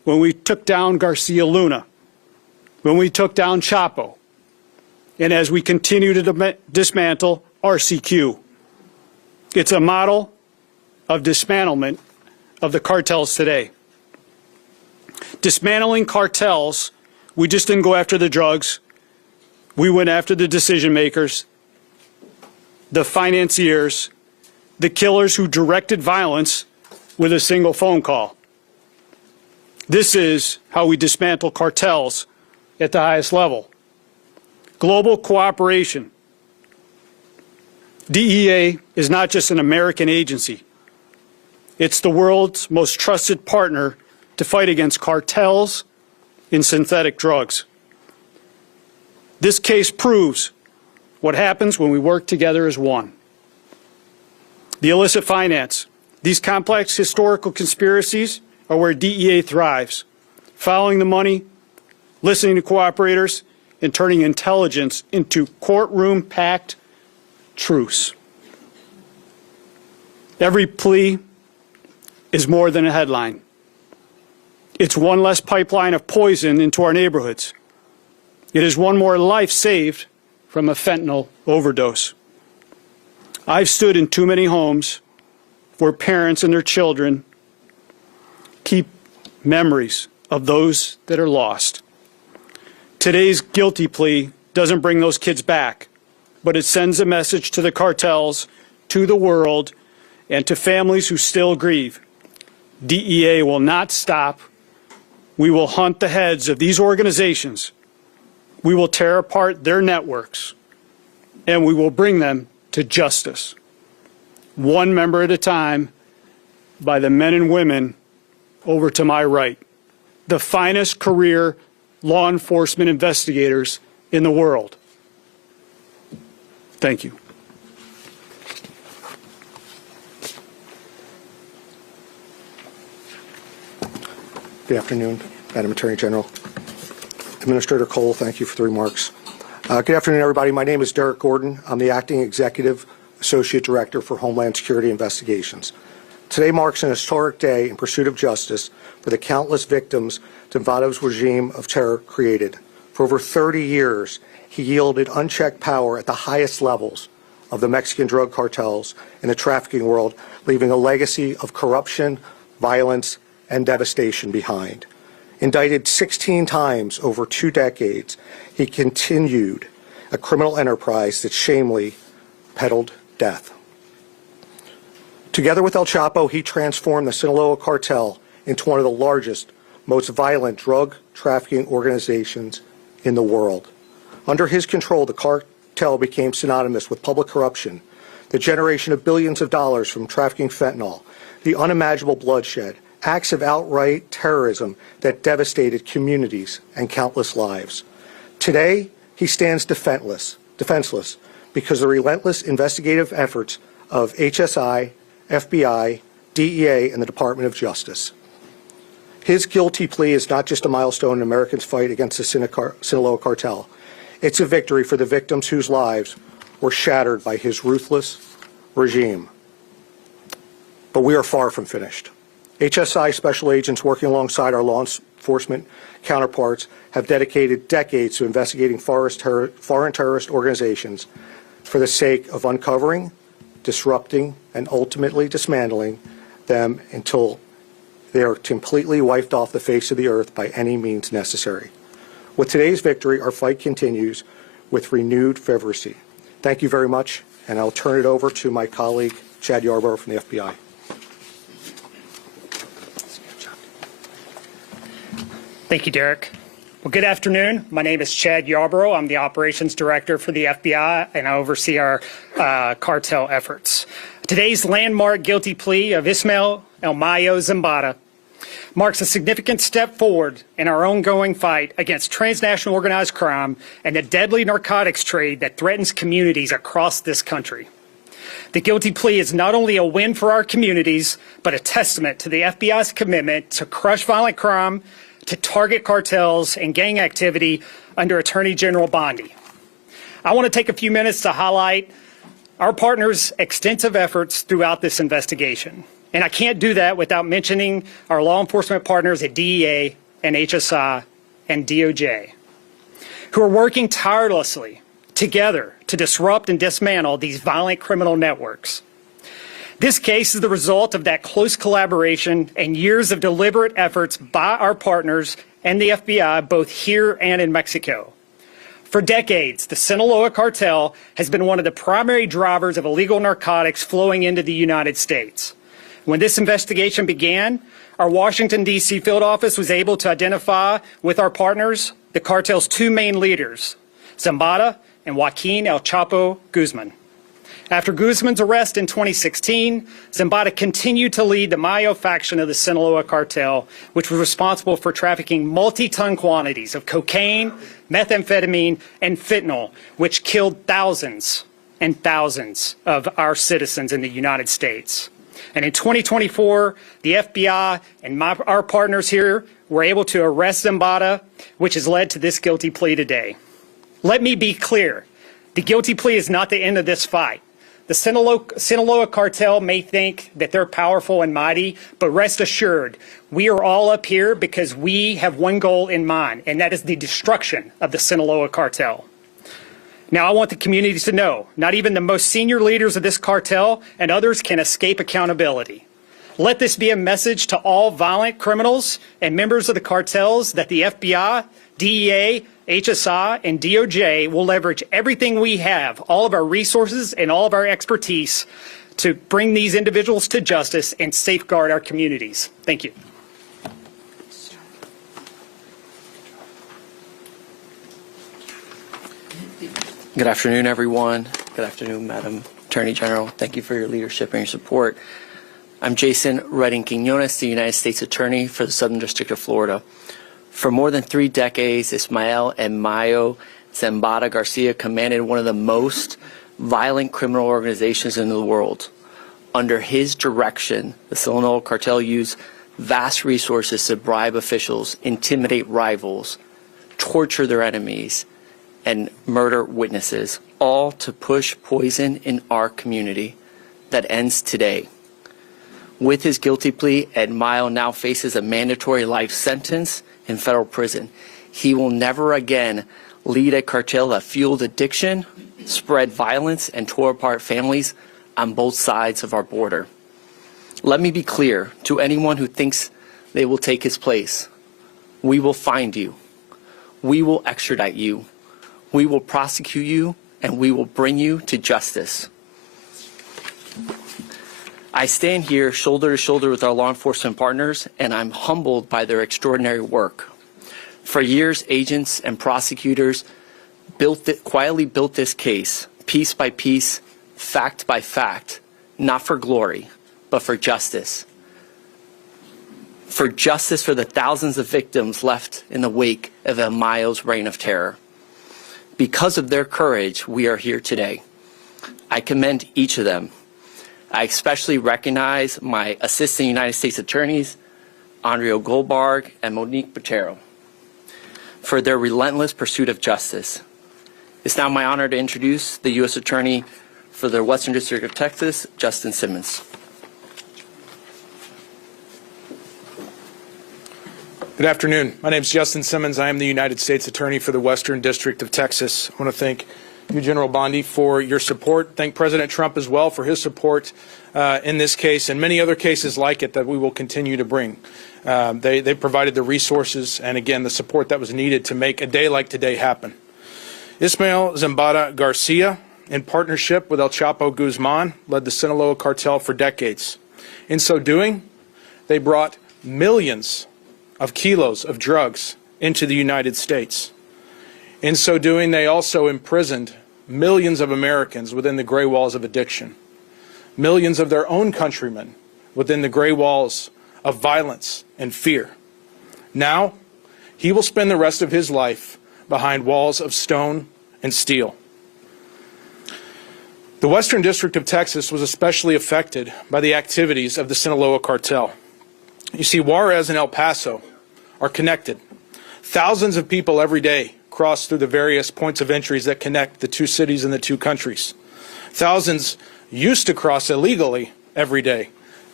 when we took down Garcia Luna, when we took down Chapo, and as we continue to dismantle RCQ. It's a model of dismantlement of the cartels today. Dismantling cartels, we just didn't go after the drugs. We went after the decision makers, the financiers, the killers who directed violence with a single phone call. This is how we dismantle cartels at the highest level. Global cooperation. DEA is not just an American agency. It's the world's most trusted partner to fight against cartels in synthetic drugs. This case proves what happens when we work together as one. The illicit finance. These complex historical conspiracies are where DEA thrives, following the money, listening to cooperators, and turning intelligence into courtroom-packed truce. Every plea is more than a headline. It's one less pipeline of poison into our neighborhoods. It is one more life saved from a fentanyl overdose. I've stood in too many homes where parents and their children keep memories of those that are lost. Today's guilty plea doesn't bring those kids back, but it sends a message to the cartels, to the world, and to families who still grieve. DEA will not stop. We will hunt the heads of these organizations. We will tear apart their networks, and we will bring them to justice, one member at a time, by the men and women over to my right, the finest career law enforcement investigators in the world. Thank you. Good afternoon, Madam Attorney General. Administrator Cole, thank you for the remarks. Good afternoon, everybody. My name is Derek Gordon. I'm the Acting Executive Associate Director for Homeland Security Investigations. Today marks an historic day in pursuit of justice for the countless victims Nevada's regime of terror created. For over 30 years, he yielded unchecked power at the highest levels of the Mexican drug cartels in the trafficking world, leaving a legacy of corruption, violence, and devastation behind. Indicted 16 times over 2 decades, he continued a criminal enterprise that shamefully peddled death. Together with El Chapo, he transformed the Sinaloa Cartel into one of the largest, most violent drug trafficking organizations in the world. Under his control, the cartel became synonymous with public corruption, the generation of billions of dollars from trafficking fentanyl, the unimaginable bloodshed, acts of outright terrorism that devastated communities and countless lives. Today, he stands defenseless because of the relentless investigative efforts of HSI, FBI, DEA, and the Department of Justice. His guilty plea is not just a milestone in Americans' fight against the Sinaloa Cartel. It's a victory for the victims whose lives were shattered by his ruthless regime. But we are far from finished. HSI special agents working alongside our law enforcement counterparts have dedicated decades to investigating foreign terrorist organizations for the sake of uncovering, disrupting, and ultimately dismantling them until they are completely wiped off the face of the earth by any means necessary. With today's victory, our fight continues with renewed fervency. Thank you very much, and I'll turn it over to my colleague, Chad Yarborough from the FBI. Thank you, Derek. Well, good afternoon. My name is Chad Yarborough. I'm the Operations Director for the FBI, and I oversee our cartel efforts. Today's landmark guilty plea of Ismael El Mayo Zambada marks a significant step forward in our ongoing fight against transnational organized crime and the deadly narcotics trade that threatens communities across this country. The guilty plea is not only a win for our communities, but a testament to the FBI's commitment to crush violent crime, to target cartels and gang activity under Attorney General Bondi. I want to take a few minutes to highlight our partners' extensive efforts throughout this investigation. And I can't do that without mentioning our law enforcement partners at DEA and HSI and DOJ, who are working tirelessly together to disrupt and dismantle these violent criminal networks. This case is the result of that close collaboration and years of deliberate efforts by our partners and the FBI, both here and in Mexico. For decades, the Sinaloa Cartel has been one of the primary drivers of illegal narcotics flowing into the United States. When this investigation began, our Washington, D.C. field office was able to identify with our partners the cartel's two main leaders, Zambada and Joaquin El Chapo Guzman. After Guzman's arrest in 2016, Zambada continued to lead the Mayo faction of the Sinaloa Cartel, which was responsible for trafficking multi-ton quantities of cocaine, methamphetamine, and fentanyl, which killed thousands and thousands of our citizens in the United States. And in 2024, the FBI and our partners here were able to arrest Zambada, which has led to this guilty plea today. Let me be clear. The guilty plea is not the end of this fight. The Sinaloa Cartel may think that they're powerful and mighty, but rest assured, we are all up here because we have one goal in mind, and that is the destruction of the Sinaloa Cartel. Now, I want the communities to know, not even the most senior leaders of this cartel and others can escape accountability. Let this be a message to all violent criminals and members of the cartels that the FBI, DEA, HSI, and DOJ will leverage everything we have, all of our resources and all of our expertise to bring these individuals to justice and safeguard our communities. Thank you. Good afternoon, everyone. Good afternoon, Madam Attorney General. Thank you for your leadership and your support. I'm Jason Redding Quiñones, the United States Attorney for the Southern District of Florida. For more than 3 decades, Ismael and Mayo Zambada Garcia commanded one of the most violent criminal organizations in the world. Under his direction, the Sinaloa Cartel used vast resources to bribe officials, intimidate rivals, torture their enemies, and murder witnesses, all to push poison in our community that ends today. With his guilty plea, Ed Mayo now faces a mandatory life sentence in federal prison. He will never again lead a cartel that fueled addiction, spread violence, and tore apart families on both sides of our border. Let me be clear to anyone who thinks they will take his place. We will find you. We will extradite you. We will prosecute you, and we will bring you to justice. I stand here shoulder to shoulder with our law enforcement partners, and I'm humbled by their work. For years, agents and prosecutors quietly built this case, piece by piece, fact by fact, not for glory, but for justice. For justice for the thousands of victims left in the wake of El Mayo's reign of terror. Because of their courage, we are here today. I commend each of them. I especially recognize my Assistant United States Attorneys, Andrea Goldberg and Monique Botero, for their relentless pursuit of justice. It's now my honor to introduce the U.S. Attorney for the Western District of Texas, Justin Simmons. Good afternoon. My name is Justin Simmons. I am the United States Attorney for the Western District of Texas. I want to thank you, General Bondi, for your support. Thank President Trump as well for his support in this case and many other cases like it that we will continue to bring. They provided the resources and, again, the support that was needed to make a day like today happen. Ismael Zambada Garcia, in partnership with El Chapo Guzman, led the Sinaloa Cartel for decades. In so doing, they brought millions of kilos of drugs into the United States. In so doing, they also imprisoned millions of Americans within the gray walls of addiction, millions of their own countrymen within the gray walls of violence and fear. Now, he will spend the rest of his life behind walls of stone and steel. The Western District of Texas was especially affected by the activities of the Sinaloa Cartel. You see, Juarez and El Paso are connected. Thousands of people every day cross through the various points of entries that connect the two cities and the two countries. Thousands used to cross illegally every day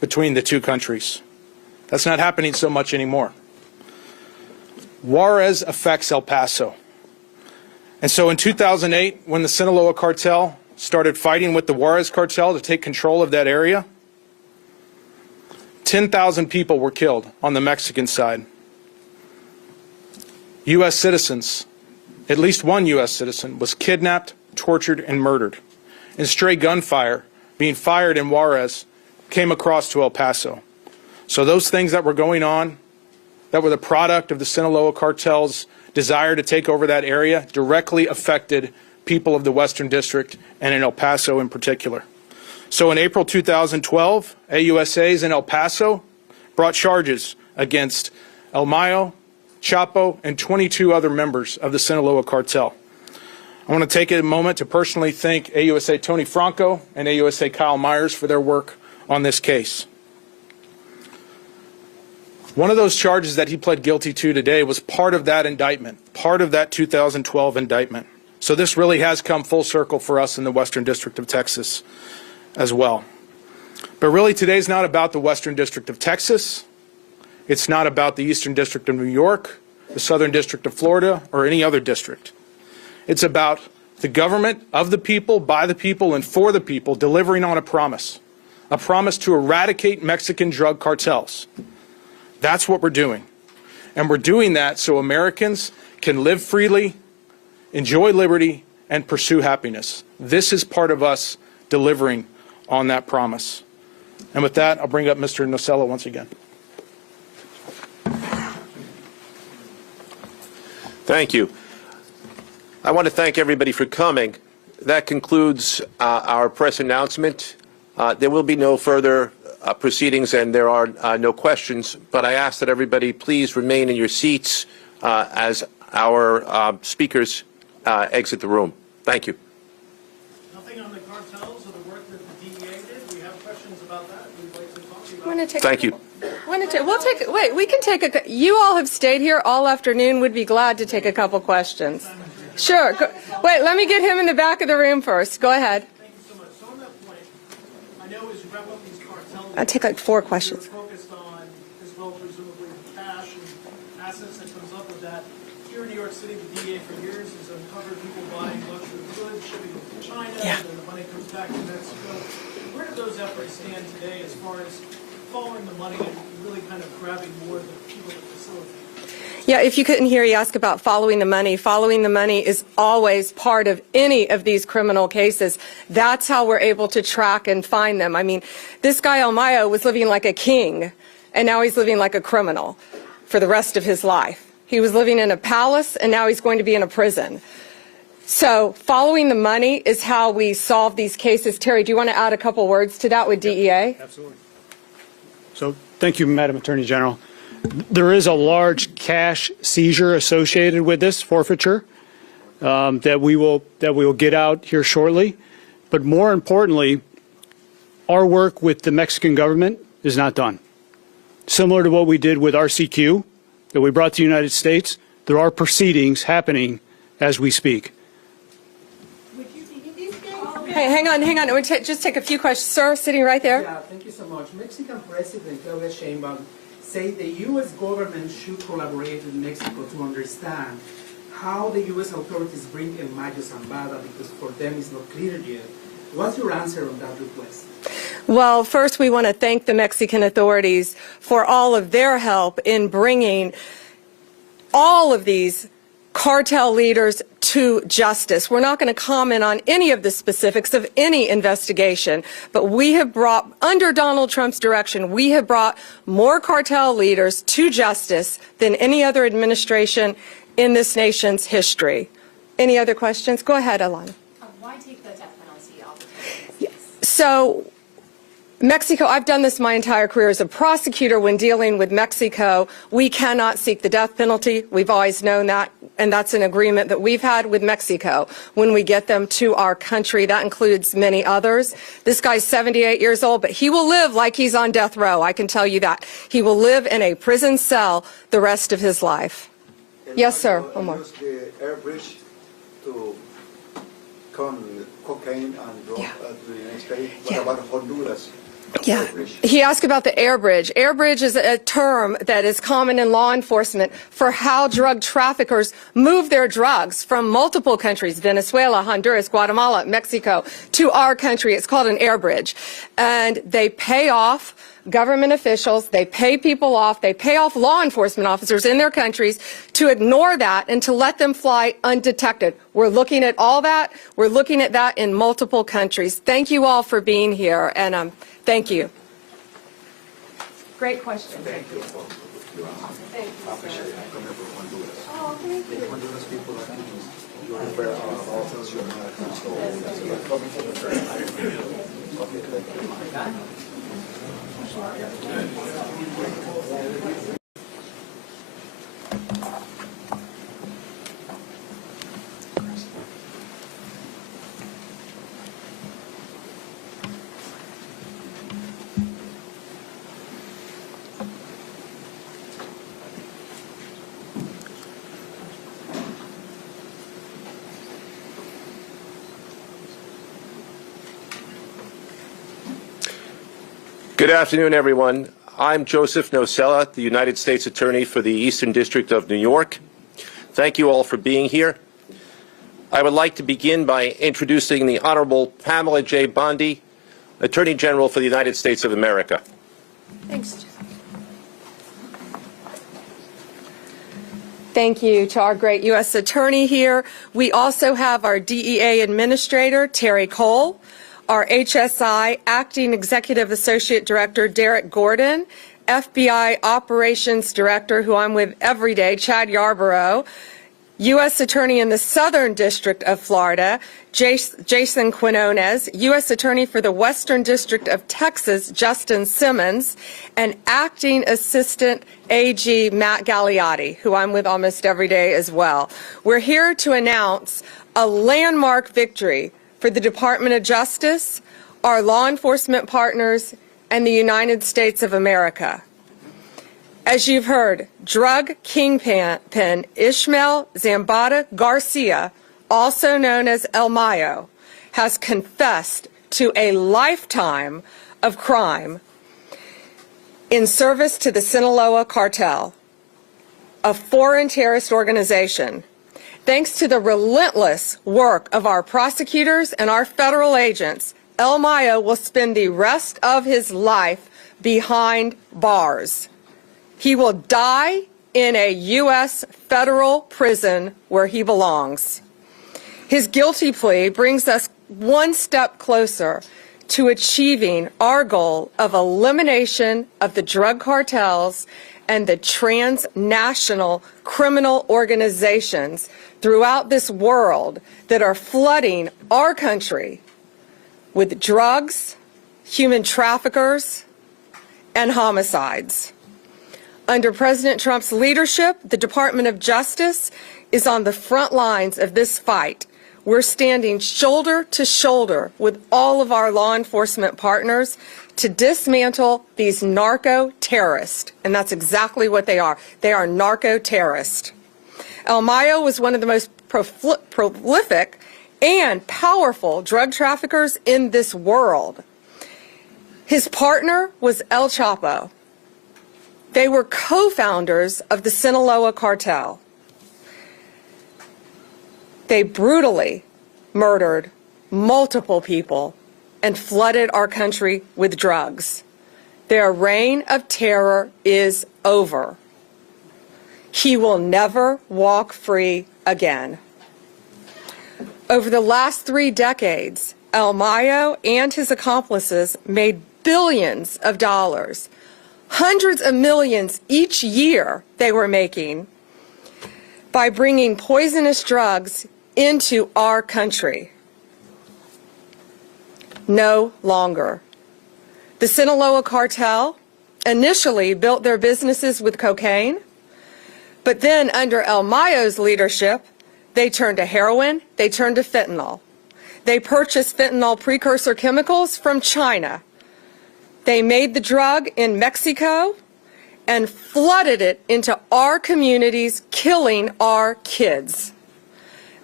between the two countries. That's not happening so much anymore. Juarez affects El Paso. And so in 2008, when the Sinaloa Cartel started fighting with the Juarez Cartel to take control of that area, 10,000 people were killed on the Mexican side. U.S. citizens, at least one U.S. citizen, was kidnapped, tortured, and murdered. And stray gunfire being fired in Juarez came across to El Paso. So those things that were going on, that were the product of the Sinaloa Cartel's desire to take over that area, directly affected people of the Western District and in El Paso in particular. So in April 2012, AUSAs in El Paso brought charges against El Mayo, Chapo, and 22 other members of the Sinaloa Cartel. I want to take a moment to personally thank AUSA Tony Franco and AUSA Kyle Myers for their work on this case. One of those charges that he pled guilty to today was part of that indictment, part of that 2012 indictment. So this really has come full circle for us in the Western District of Texas as well. But really today's not about the Western District of Texas. It's not about the Eastern District of New York, the Southern District of Florida, or any other district. It's about the government of the people, by the people, and for the people delivering on a promise to eradicate Mexican drug cartels. That's what we're doing. And we're doing that so Americans can live freely, enjoy liberty, and pursue happiness. This is part of us delivering on that promise. And with that, I'll bring up Mr. Nocella once again. Thank you. I want to thank everybody for coming. That concludes our press announcement. There will be no further proceedings and there are no questions, but I ask that everybody please remain in your seats as our speakers exit the room. Thank you. Nothing on the cartels or the work that the DEA did. We have questions about that. We'd like to talk to you about it. Thank you. We can take you all have stayed here all afternoon. Would be glad to take a couple questions. Sure. Wait, let me get him in the back of the room first. Go ahead. Thank you so much. So on that point, I know as you wrap up these cartels, I'll take like 4 questions. you're focused on, as well presumably, cash and assets that comes up with that. Here in New York City, the DEA for years has uncovered people buying luxury goods, shipping them to China, and then the money comes back to Mexico. Where do those efforts stand today as far as following the money and really kind of grabbing more of the people that facilitate? Yeah, if you couldn't hear, you ask about following the money. Following the money is always part of any of these criminal cases. That's how we're able to track and find them. I mean, this guy El Mayo was living like a king, and now he's living like a criminal for the rest of his life. He was living in a palace, and now he's going to be in a prison. So following the money is how we solve these cases. Terry, do you want to add a couple words to that with DEA? Absolutely. So thank you, Madam Attorney General. There is a large cash seizure associated with this forfeiture that we will get out here shortly. But more importantly, our work with the Mexican government is not done. Similar to what we did with RCQ that we brought to the United States, there are proceedings happening as we speak. Hey, hang on. We'll just take a few questions. Sir, sitting right there. Yeah, thank you so much. Mexican President Claudia Sheinbaum said the U.S. government should collaborate with Mexico to understand how the U.S. authorities bring El Mayo Zambada, because for them it's not clear yet. What's your answer on that request? Well, first we want to thank the Mexican authorities for all of their help in bringing all of these cartel leaders to justice. We're not going to comment on any of the specifics of any investigation, but we have brought, under Donald Trump's direction, we have brought more cartel leaders to justice than any other administration in this nation's history. Any other questions? Go ahead, Alana. Why take the death penalty off the table? So, Mexico, I've done this my entire career as a prosecutor. When dealing with Mexico, we cannot seek the death penalty. We've always known that, and that's an agreement that we've had with Mexico when we get them to our country. That includes many others. This guy's 78 years old, but he will live like he's on death row. I can tell you that. He will live in a prison cell the rest of his life. Yes, sir. Omar. Use the air bridge to come cocaine and drug to the United States. What about Honduras? Yeah. He asked about the air bridge. Air bridge is a term that is common in law enforcement for how drug traffickers move their drugs from multiple countries, Venezuela, Honduras, Guatemala, Mexico, to our country. It's called an air bridge. And they pay off government officials, they pay people off, they pay off law enforcement officers in their countries to ignore that and to let them fly undetected. We're looking at all that. We're looking at that in multiple countries. Thank you all for being here, and thank you. Great question. Thank you. Thank you. Oh, thank you. Good afternoon, everyone. I'm Joseph Nocella, the United States Attorney for the Eastern District of New York. Thank you all for being here. I would like to begin by introducing the Honorable Pamela J. Bondi, Attorney General for the United States of America. Thanks. Thank you to our great U.S. Attorney here. We also have our DEA Administrator, Terry Cole, our HSI Acting Executive Associate Director, Derek Gordon, FBI Operations Director, who I'm with every day, Chad Yarborough, U.S. Attorney in the Southern District of Florida, Jason Quinones, U.S. Attorney for the Western District of Texas, Justin Simmons, and Acting Assistant AG Matt Gagliotti, who I'm with almost every day as well. We're here to announce a landmark victory for the Department of Justice, our law enforcement partners, and the United States of America. As you've heard, drug kingpin Ishmael Zambada Garcia, also known as El Mayo, has confessed to a lifetime of crime in service to the Sinaloa Cartel, a foreign terrorist organization. Thanks to the relentless work of our prosecutors and our federal agents, El Mayo will spend the rest of his life behind bars. He will die in a U.S. federal prison where he belongs. His guilty plea brings us one step closer to achieving our goal of elimination of the drug cartels and the transnational criminal organizations throughout this world that are flooding our country with drugs, human traffickers, and homicides. Under President Trump's leadership, the Department of Justice is on the front lines of this fight. We're standing shoulder to shoulder with all of our law enforcement partners to dismantle these narco-terrorists, and that's exactly what they are. They are narco-terrorists. El Mayo was one of the most prolific and powerful drug traffickers in this world. His partner was El Chapo. They were co-founders of the Sinaloa Cartel. They brutally murdered multiple people and flooded our country with drugs. Their reign of terror is over. He will never walk free again. Over the last 3 decades, El Mayo and his accomplices made billions of dollars, hundreds of millions each year they were making by bringing poisonous drugs into our country. No longer. The Sinaloa Cartel initially built their businesses with cocaine, but then under El Mayo's leadership, they turned to heroin, they turned to fentanyl. They purchased fentanyl precursor chemicals from China. They made the drug in Mexico and flooded it into our communities, killing our kids.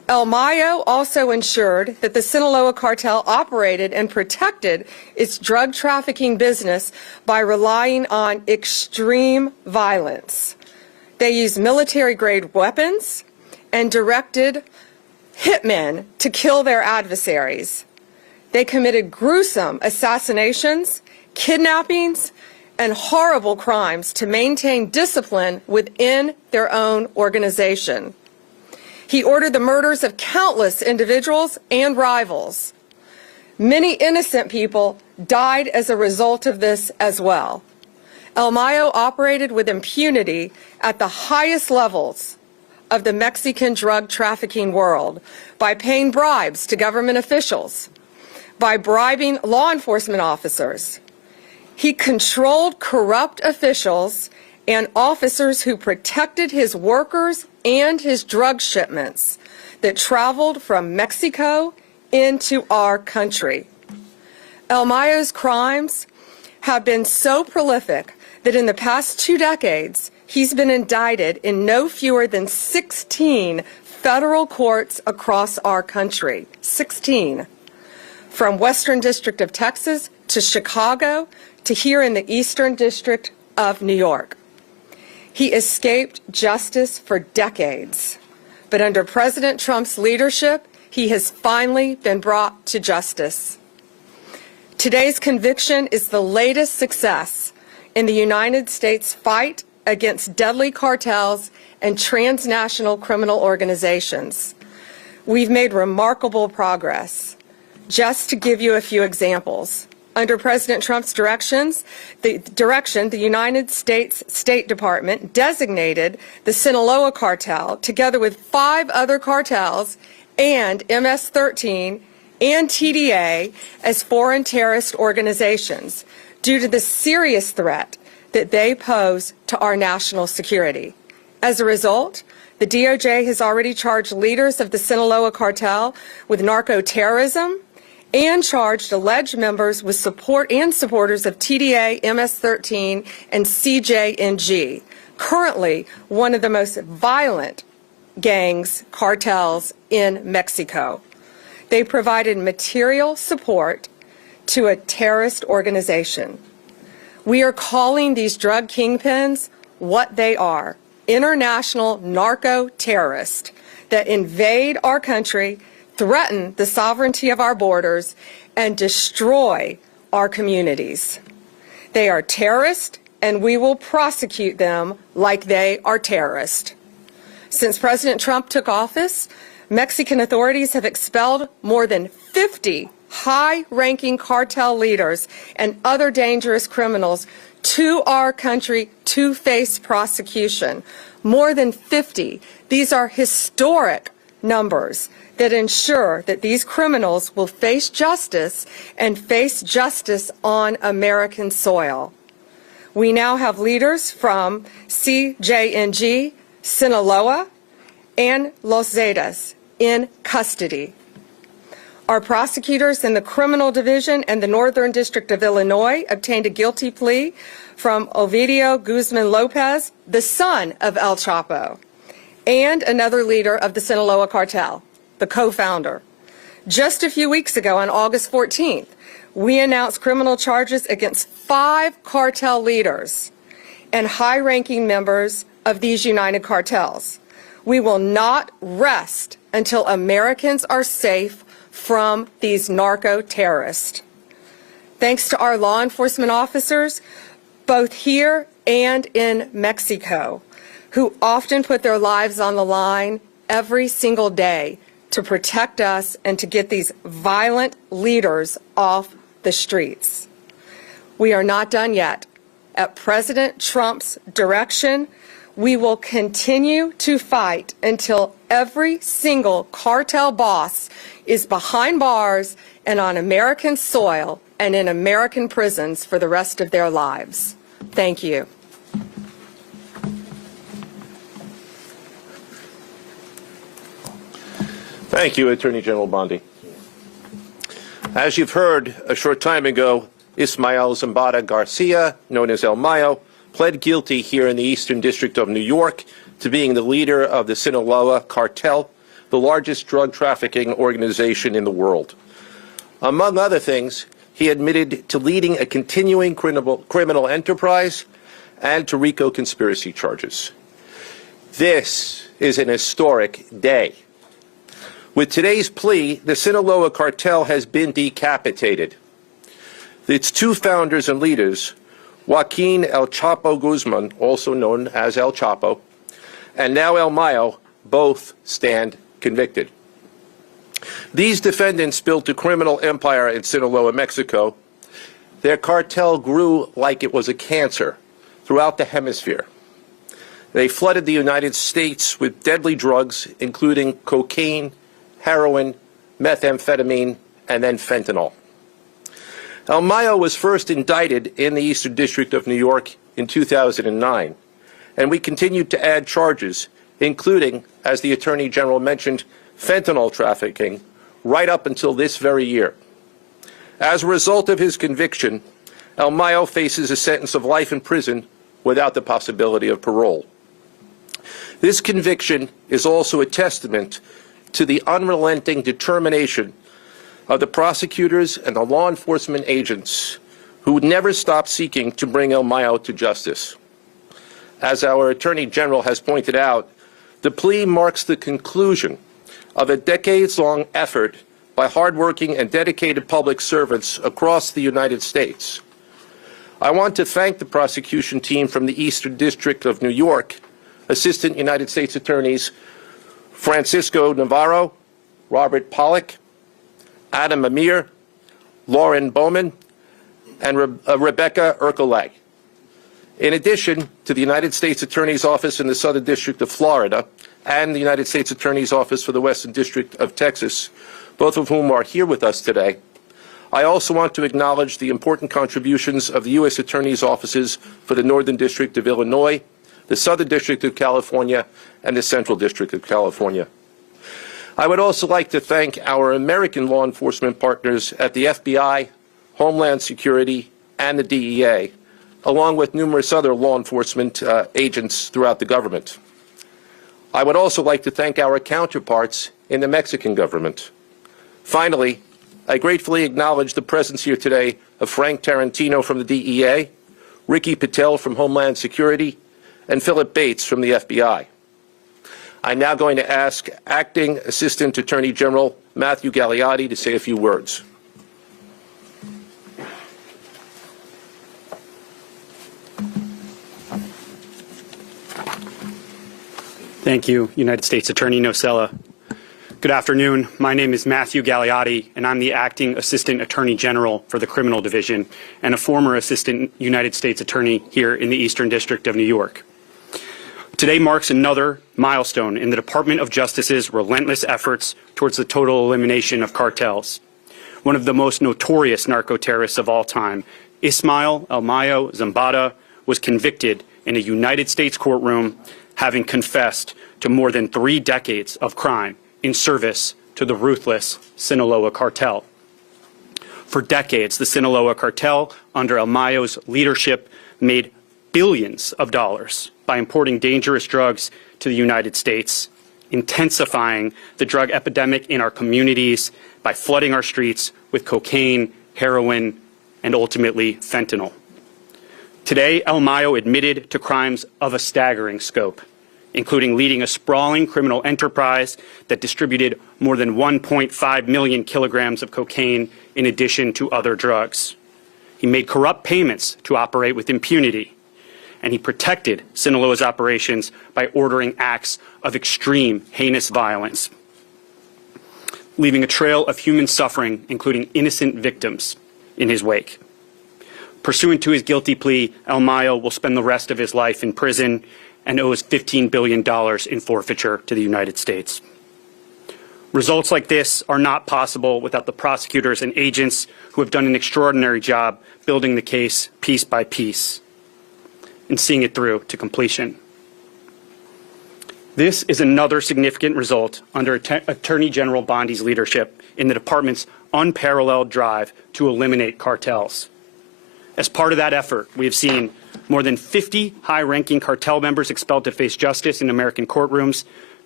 El Mayo also ensured that the Sinaloa Cartel operated and protected its drug trafficking business by relying on extreme violence. They used military-grade weapons and directed hitmen to kill their adversaries. They committed gruesome assassinations, kidnappings, and horrible crimes to maintain discipline within their own organization. He ordered the murders of countless individuals and rivals. Many innocent people died as a result of this as well. El Mayo operated with impunity at the highest levels of the Mexican drug trafficking world by paying bribes to government officials, by bribing law enforcement officers. He controlled corrupt officials and officers who protected his workers and his drug shipments that traveled from Mexico into our country. El Mayo's crimes have been so prolific that in the past 2 decades, he's been indicted in no fewer than 16 federal courts across our country. 16. From Western District of Texas to Chicago to here in the Eastern District of New York. He escaped justice for decades, but under President Trump's leadership, he has finally been brought to justice. Today's conviction is the latest success in the United States fight against deadly cartels and transnational criminal organizations. We've made remarkable progress. Just to give you a few examples, under President Trump's direction, the United States State Department designated the Sinaloa Cartel, together with 5 other cartels and MS-13 and TDA, as foreign terrorist organizations due to the serious threat that they pose to our national security. As a result, the DOJ has already charged leaders of the Sinaloa Cartel with narco-terrorism and charged alleged members with support and supporters of TDA, MS-13, and CJNG, currently one of the most violent gangs, cartels in Mexico. They provided material support to a terrorist organization. We are calling these drug kingpins what they are: international narco-terrorists that invade our country, threaten the sovereignty of our borders, and destroy our communities. They are terrorists, and we will prosecute them like they are terrorists. Since President Trump took office, Mexican authorities have expelled more than 50 high-ranking cartel leaders and other dangerous criminals to our country to face prosecution. More than 50. These are historic numbers that ensure that these criminals will face justice and face justice on American soil. We now have leaders from CJNG, Sinaloa, and Los Zetas in custody. Our prosecutors in the Criminal Division and the Northern District of Illinois obtained a guilty plea from Ovidio Guzman Lopez, the son of El Chapo, and another leader of the Sinaloa Cartel, the co-founder. Just a few weeks ago, on August 14th, we announced criminal charges against 5 cartel leaders and high-ranking members of these united cartels. We will not rest until Americans are safe from these narco-terrorists. Thanks to our law enforcement officers, both here and in Mexico, who often put their lives on the line every single day to protect us and to get these violent leaders off the streets. We are not done yet. At President Trump's direction, we will continue to fight until every single cartel boss is behind bars and on American soil and in American prisons for the rest of their lives. Thank you. Thank you, Attorney General Bondi. As you've heard, a short time ago, Ismael Zambada Garcia, known as El Mayo, pled guilty here in the Eastern District of New York to being the leader of the Sinaloa Cartel the largest drug trafficking organization in the world. Among other things, he admitted to leading a continuing criminal enterprise and to RICO conspiracy charges. This is an historic day. With today's plea, the Sinaloa Cartel has been decapitated. Its two founders and leaders, Joaquin El Chapo Guzman, also known as El Chapo, and now El Mayo, both stand convicted. These defendants built a criminal empire in Sinaloa, Mexico. Their cartel grew like it was a cancer throughout the hemisphere. They flooded the United States with deadly drugs, including cocaine, heroin, methamphetamine, and then fentanyl. El Mayo was first indicted in the Eastern District of New York in 2009, and we continued to add charges, including, as the Attorney General mentioned, fentanyl trafficking, right up until this very year. As a result of his conviction, El Mayo faces a sentence of life in prison without the possibility of parole. This conviction is also a testament to the unrelenting determination of the prosecutors and the law enforcement agents who would never stop seeking to bring El Mayo to justice. As our Attorney General has pointed out, the plea marks the conclusion of a decades-long effort by hardworking and dedicated public servants across the United States. I want to thank the prosecution team from the Eastern District of New York, Assistant United States Attorneys Francisco Navarro, Robert Pollack, Adam Amir, Lauren Bowman, and Rebecca Ercolag. In addition to the United States Attorney's Office in the Southern District of Florida and the United States Attorney's Office for the Western District of Texas, both of whom are here with us today, I also want to acknowledge the important contributions of the U.S. Attorney's Offices for the Northern District of Illinois, the Southern District of California, and the Central District of California. I would also like to thank our American law enforcement partners at the FBI, Homeland Security, and the DEA, along with numerous other law enforcement agents throughout the government. I would also like to thank our counterparts in the Mexican government. Finally, I gratefully acknowledge the presence here today of Frank Tarantino from the DEA, Ricky Patel from Homeland Security, and Philip Bates from the FBI. I'm now going to ask Acting Assistant Attorney General Matthew Gagliotti to say a few words. Thank you, United States Attorney Nocella. Good afternoon. My name is Matthew Gagliotti, and I'm the Acting Assistant Attorney General for the Criminal Division and a former Assistant United States Attorney here in the Eastern District of New York. Today marks another milestone in the Department of Justice's relentless efforts towards the total elimination of cartels. One of the most notorious narco-terrorists of all time, Ismael El Mayo Zambada, was convicted in a United States courtroom, having confessed to more than 3 decades of crime in service to the ruthless Sinaloa Cartel. For decades, the Sinaloa Cartel, under El Mayo's leadership, made billions of dollars by importing dangerous drugs to the United States, intensifying the drug epidemic in our communities by flooding our streets with cocaine, heroin, and ultimately fentanyl. Today, El Mayo admitted to crimes of a staggering scope, including leading a sprawling criminal enterprise that distributed more than 1.5 million kilograms of cocaine in addition to other drugs. He made corrupt payments to operate with impunity, and he protected Sinaloa's operations by ordering acts of extreme, heinous violence, leaving a trail of human suffering, including innocent victims, in his wake. Pursuant to his guilty plea, El Mayo will spend the rest of his life in prison and owes $15 billion in forfeiture to the United States. Results like this are not possible without the prosecutors and agents who have done an extraordinary job building the case piece by piece and seeing it through to completion. This is another significant result under Attorney General Bondi's leadership in the department's unparalleled drive to eliminate cartels. As part of that effort, we have seen more than 50 high-ranking cartel members expelled to face justice in American courtrooms,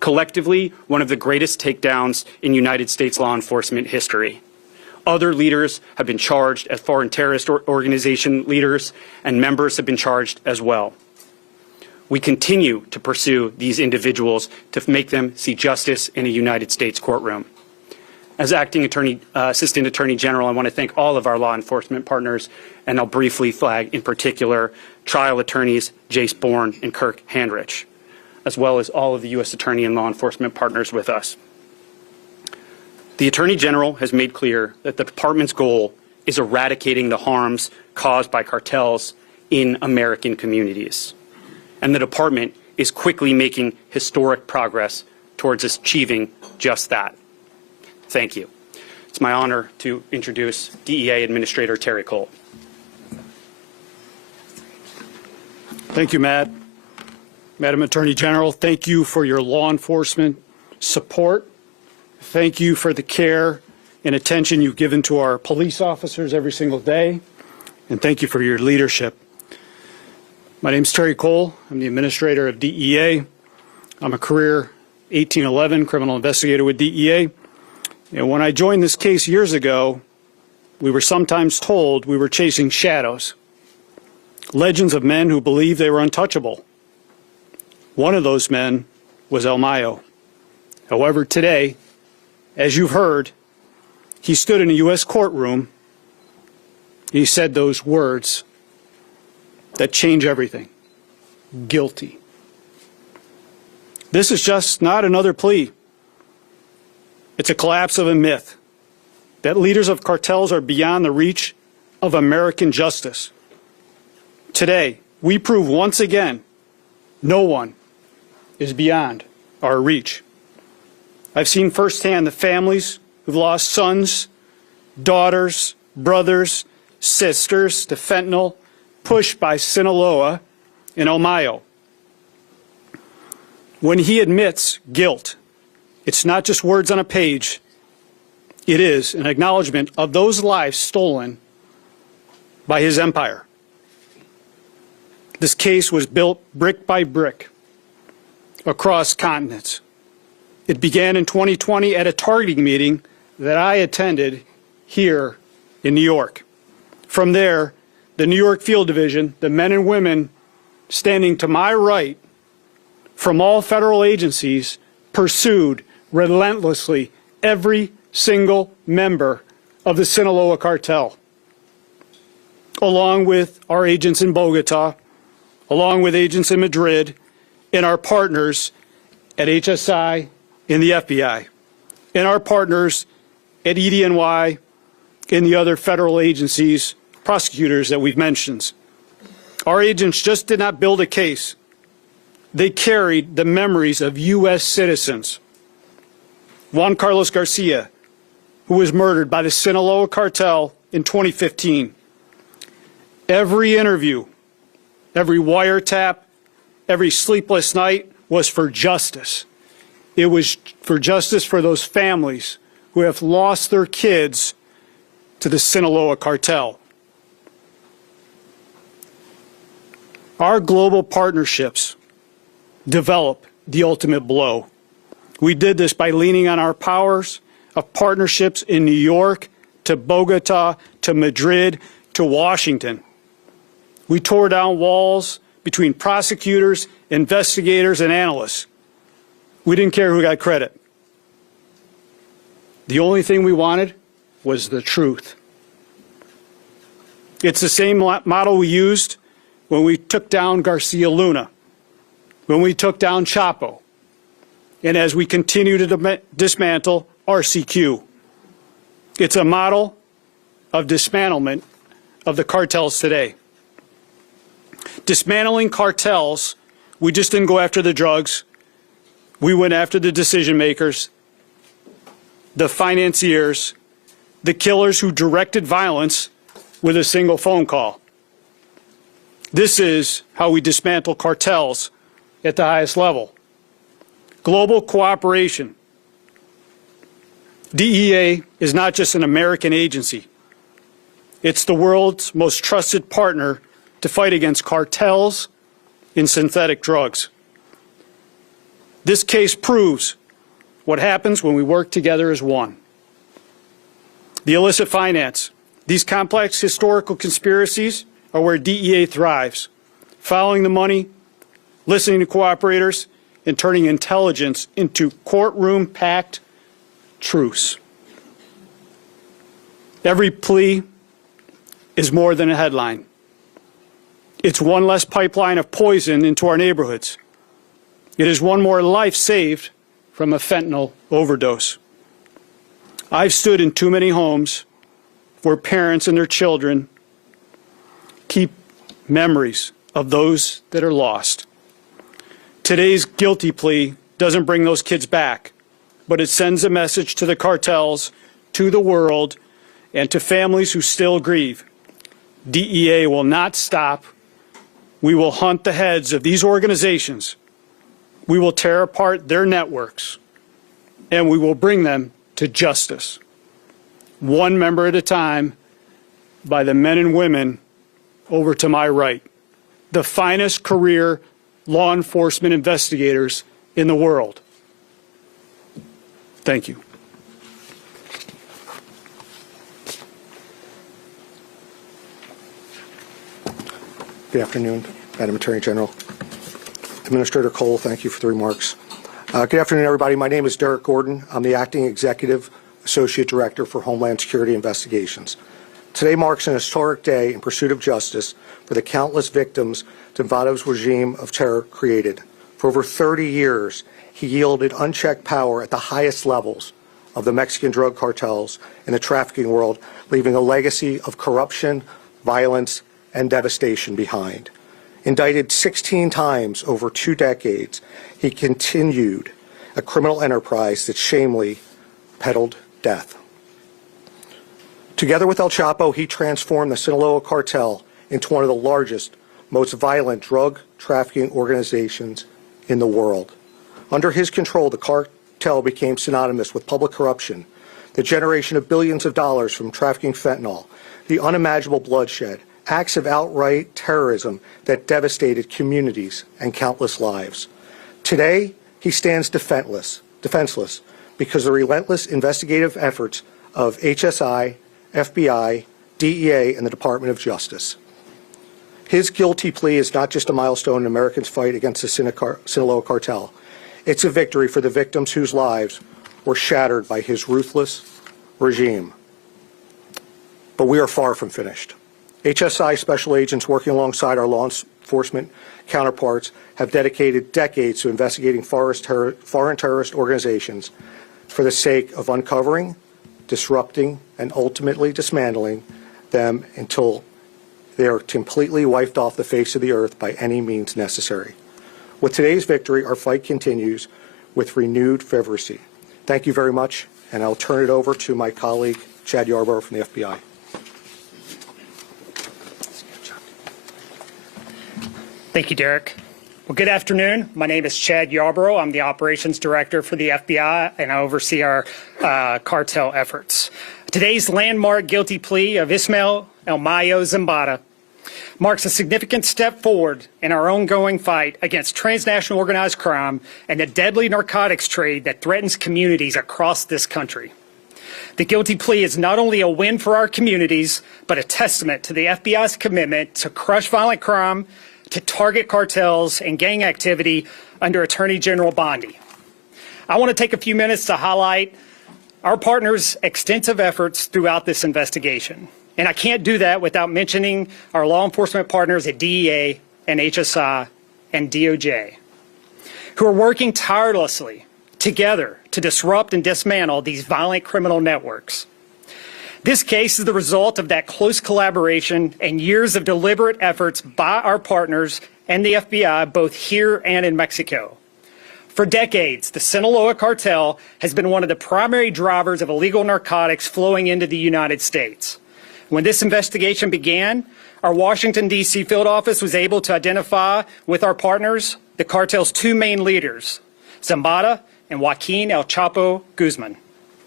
collectively one of the greatest takedowns in United States law enforcement history. Other leaders have been charged as foreign terrorist organization leaders, and members have been charged as well. We continue to pursue these individuals to make them see justice in a United States courtroom. As Acting Assistant Attorney General, I want to thank all of our law enforcement partners, and I'll briefly flag in particular trial attorneys Jace Bourne and Kirk Handrich, as well as all of the U.S. Attorney and law enforcement partners with us. The Attorney General has made clear that the Department's goal is eradicating the harms caused by cartels in American communities. And the Department is quickly making historic progress towards achieving just that. Thank you. It's my honor to introduce DEA Administrator Terry Cole. Thank you, Matt. Madam Attorney General, thank you for your law enforcement support. Thank you for the care and attention you've given to our police officers every single day. And thank you for your leadership. My name is Terry Cole. I'm the administrator of DEA. I'm a career 1811 criminal investigator with DEA. And when I joined this case years ago, we were sometimes told we were chasing shadows, legends of men who believed they were untouchable. One of those men was El Mayo. However, today, as you've heard, he stood in a U.S. courtroom. He said those words that change everything. Guilty. This is just not another plea. It's a collapse of a myth that leaders of cartels are beyond the reach of American justice. Today, we prove once again no one is beyond our reach. I've seen firsthand the families who've lost sons, daughters, brothers, sisters to fentanyl, pushed by Sinaloa and El Mayo. When he admits guilt, it's not just words on a page. It is an acknowledgement of those lives stolen by his empire. This case was built brick by brick across continents. It began in 2020 at a targeting meeting that I attended here in New York. From there, the New York Field Division, the men and women standing to my right from all federal agencies, pursued relentlessly every single member of the Sinaloa Cartel, along with our agents in Bogota, along with agents in Madrid, and our partners at HSI in the FBI, and our partners at EDNY and the other federal agencies, prosecutors that we've mentioned. Our agents just did not build a case. They carried the memories of U.S. citizens. Juan Carlos Garcia, who was murdered by the Sinaloa Cartel in 2015. Every interview, every wiretap, every sleepless night was for justice. It was for justice for those families who have lost their kids to the Sinaloa Cartel. Our global partnerships develop the ultimate blow. We did this by leaning on our powers of partnerships in New York, to Bogota, to Madrid, to Washington. We tore down walls between prosecutors, investigators, and analysts. We didn't care who got credit. The only thing we wanted was the truth. It's the same model we used when we took down Garcia Luna, when we took down Chapo, and as we continue to dismantle RCQ. It's a model of dismantlement of the cartels today. Dismantling cartels, we just didn't go after the drugs. We went after the decision makers, the financiers, the killers who directed violence with a single phone call. This is how we dismantle cartels at the highest level. Global cooperation. DEA is not just an American agency. It's the world's most trusted partner to fight against cartels in synthetic drugs. This case proves what happens when we work together as one. The illicit finance. These complex historical conspiracies are where DEA thrives, following the money, listening to cooperators, and turning intelligence into courtroom-packed truths. Every plea is more than a headline. It's one less pipeline of poison into our neighborhoods. It is one more life saved from a fentanyl overdose. I've stood in too many homes where parents and their children keep memories of those that are lost. Today's guilty plea doesn't bring those kids back, but it sends a message to the cartels, to the world, and to families who still grieve. DEA will not stop. We will hunt the heads of these organizations. We will tear apart their networks, and we will bring them to justice, one member at a time, by the men and women over to my right, the finest career law enforcement investigators in the world. Thank you. Good afternoon, Madam Attorney General. Administrator Cole, thank you for the remarks. Good afternoon, everybody. My name is Derek Gordon. I'm the Acting Executive Associate Director for Homeland Security Investigations. Today marks an historic day in pursuit of justice for the countless victims Zimbardo's regime of terror created. For over 30 years, he yielded unchecked power at the highest levels of the Mexican drug cartels and the trafficking world, leaving a legacy of corruption, violence, and devastation behind. Indicted 16 times over 2 decades, he continued a criminal enterprise that shamefully peddled death. Together with El Chapo, he transformed the Sinaloa Cartel into one of the largest, most violent drug trafficking organizations in the world. Under his control, the cartel became synonymous with public corruption, the generation of billions of dollars from trafficking fentanyl, the unimaginable bloodshed, acts of outright terrorism that devastated communities and countless lives. Today, he stands defenseless because of the relentless investigative efforts of HSI, FBI, DEA, and the Department of Justice. His guilty plea is not just a milestone in Americans' fight against the Sinaloa Cartel. It's a victory for the victims whose lives were shattered by his ruthless regime. But we are far from finished. HSI special agents working alongside our law enforcement counterparts have dedicated decades to investigating foreign terrorist organizations for the sake of uncovering, disrupting, and ultimately dismantling them until they are completely wiped off the face of the earth by any means necessary. With today's victory, our fight continues with renewed fervency. Thank you very much, and I'll turn it over to my colleague, Chad Yarborough from the FBI. Thank you, Derek. Well, good afternoon. My name is Chad Yarborough. I'm the Operations Director for the FBI, and I oversee our cartel efforts. Today's landmark guilty plea of Ismael El Mayo Zimbardo marks a significant step forward in our ongoing fight against transnational organized crime and the deadly narcotics trade that threatens communities across this country. The guilty plea is not only a win for our communities, but a testament to the FBI's commitment to crush violent crime, to target cartels and gang activity under Attorney General Bondi. I want to take a few minutes to highlight our partners' extensive efforts throughout this investigation. And I can't do that without mentioning our law enforcement partners at DEA and HSI and DOJ, who are working tirelessly together to disrupt and dismantle these violent criminal networks. This case is the result of that close collaboration and years of deliberate efforts by our partners and the FBI, both here and in Mexico. For decades, the Sinaloa Cartel has been one of the primary drivers of illegal narcotics flowing into the United States. When this investigation began, our Washington, D.C. field office was able to identify with our partners the cartel's 2 main leaders, Zimbardo and Joaquin El Chapo Guzman.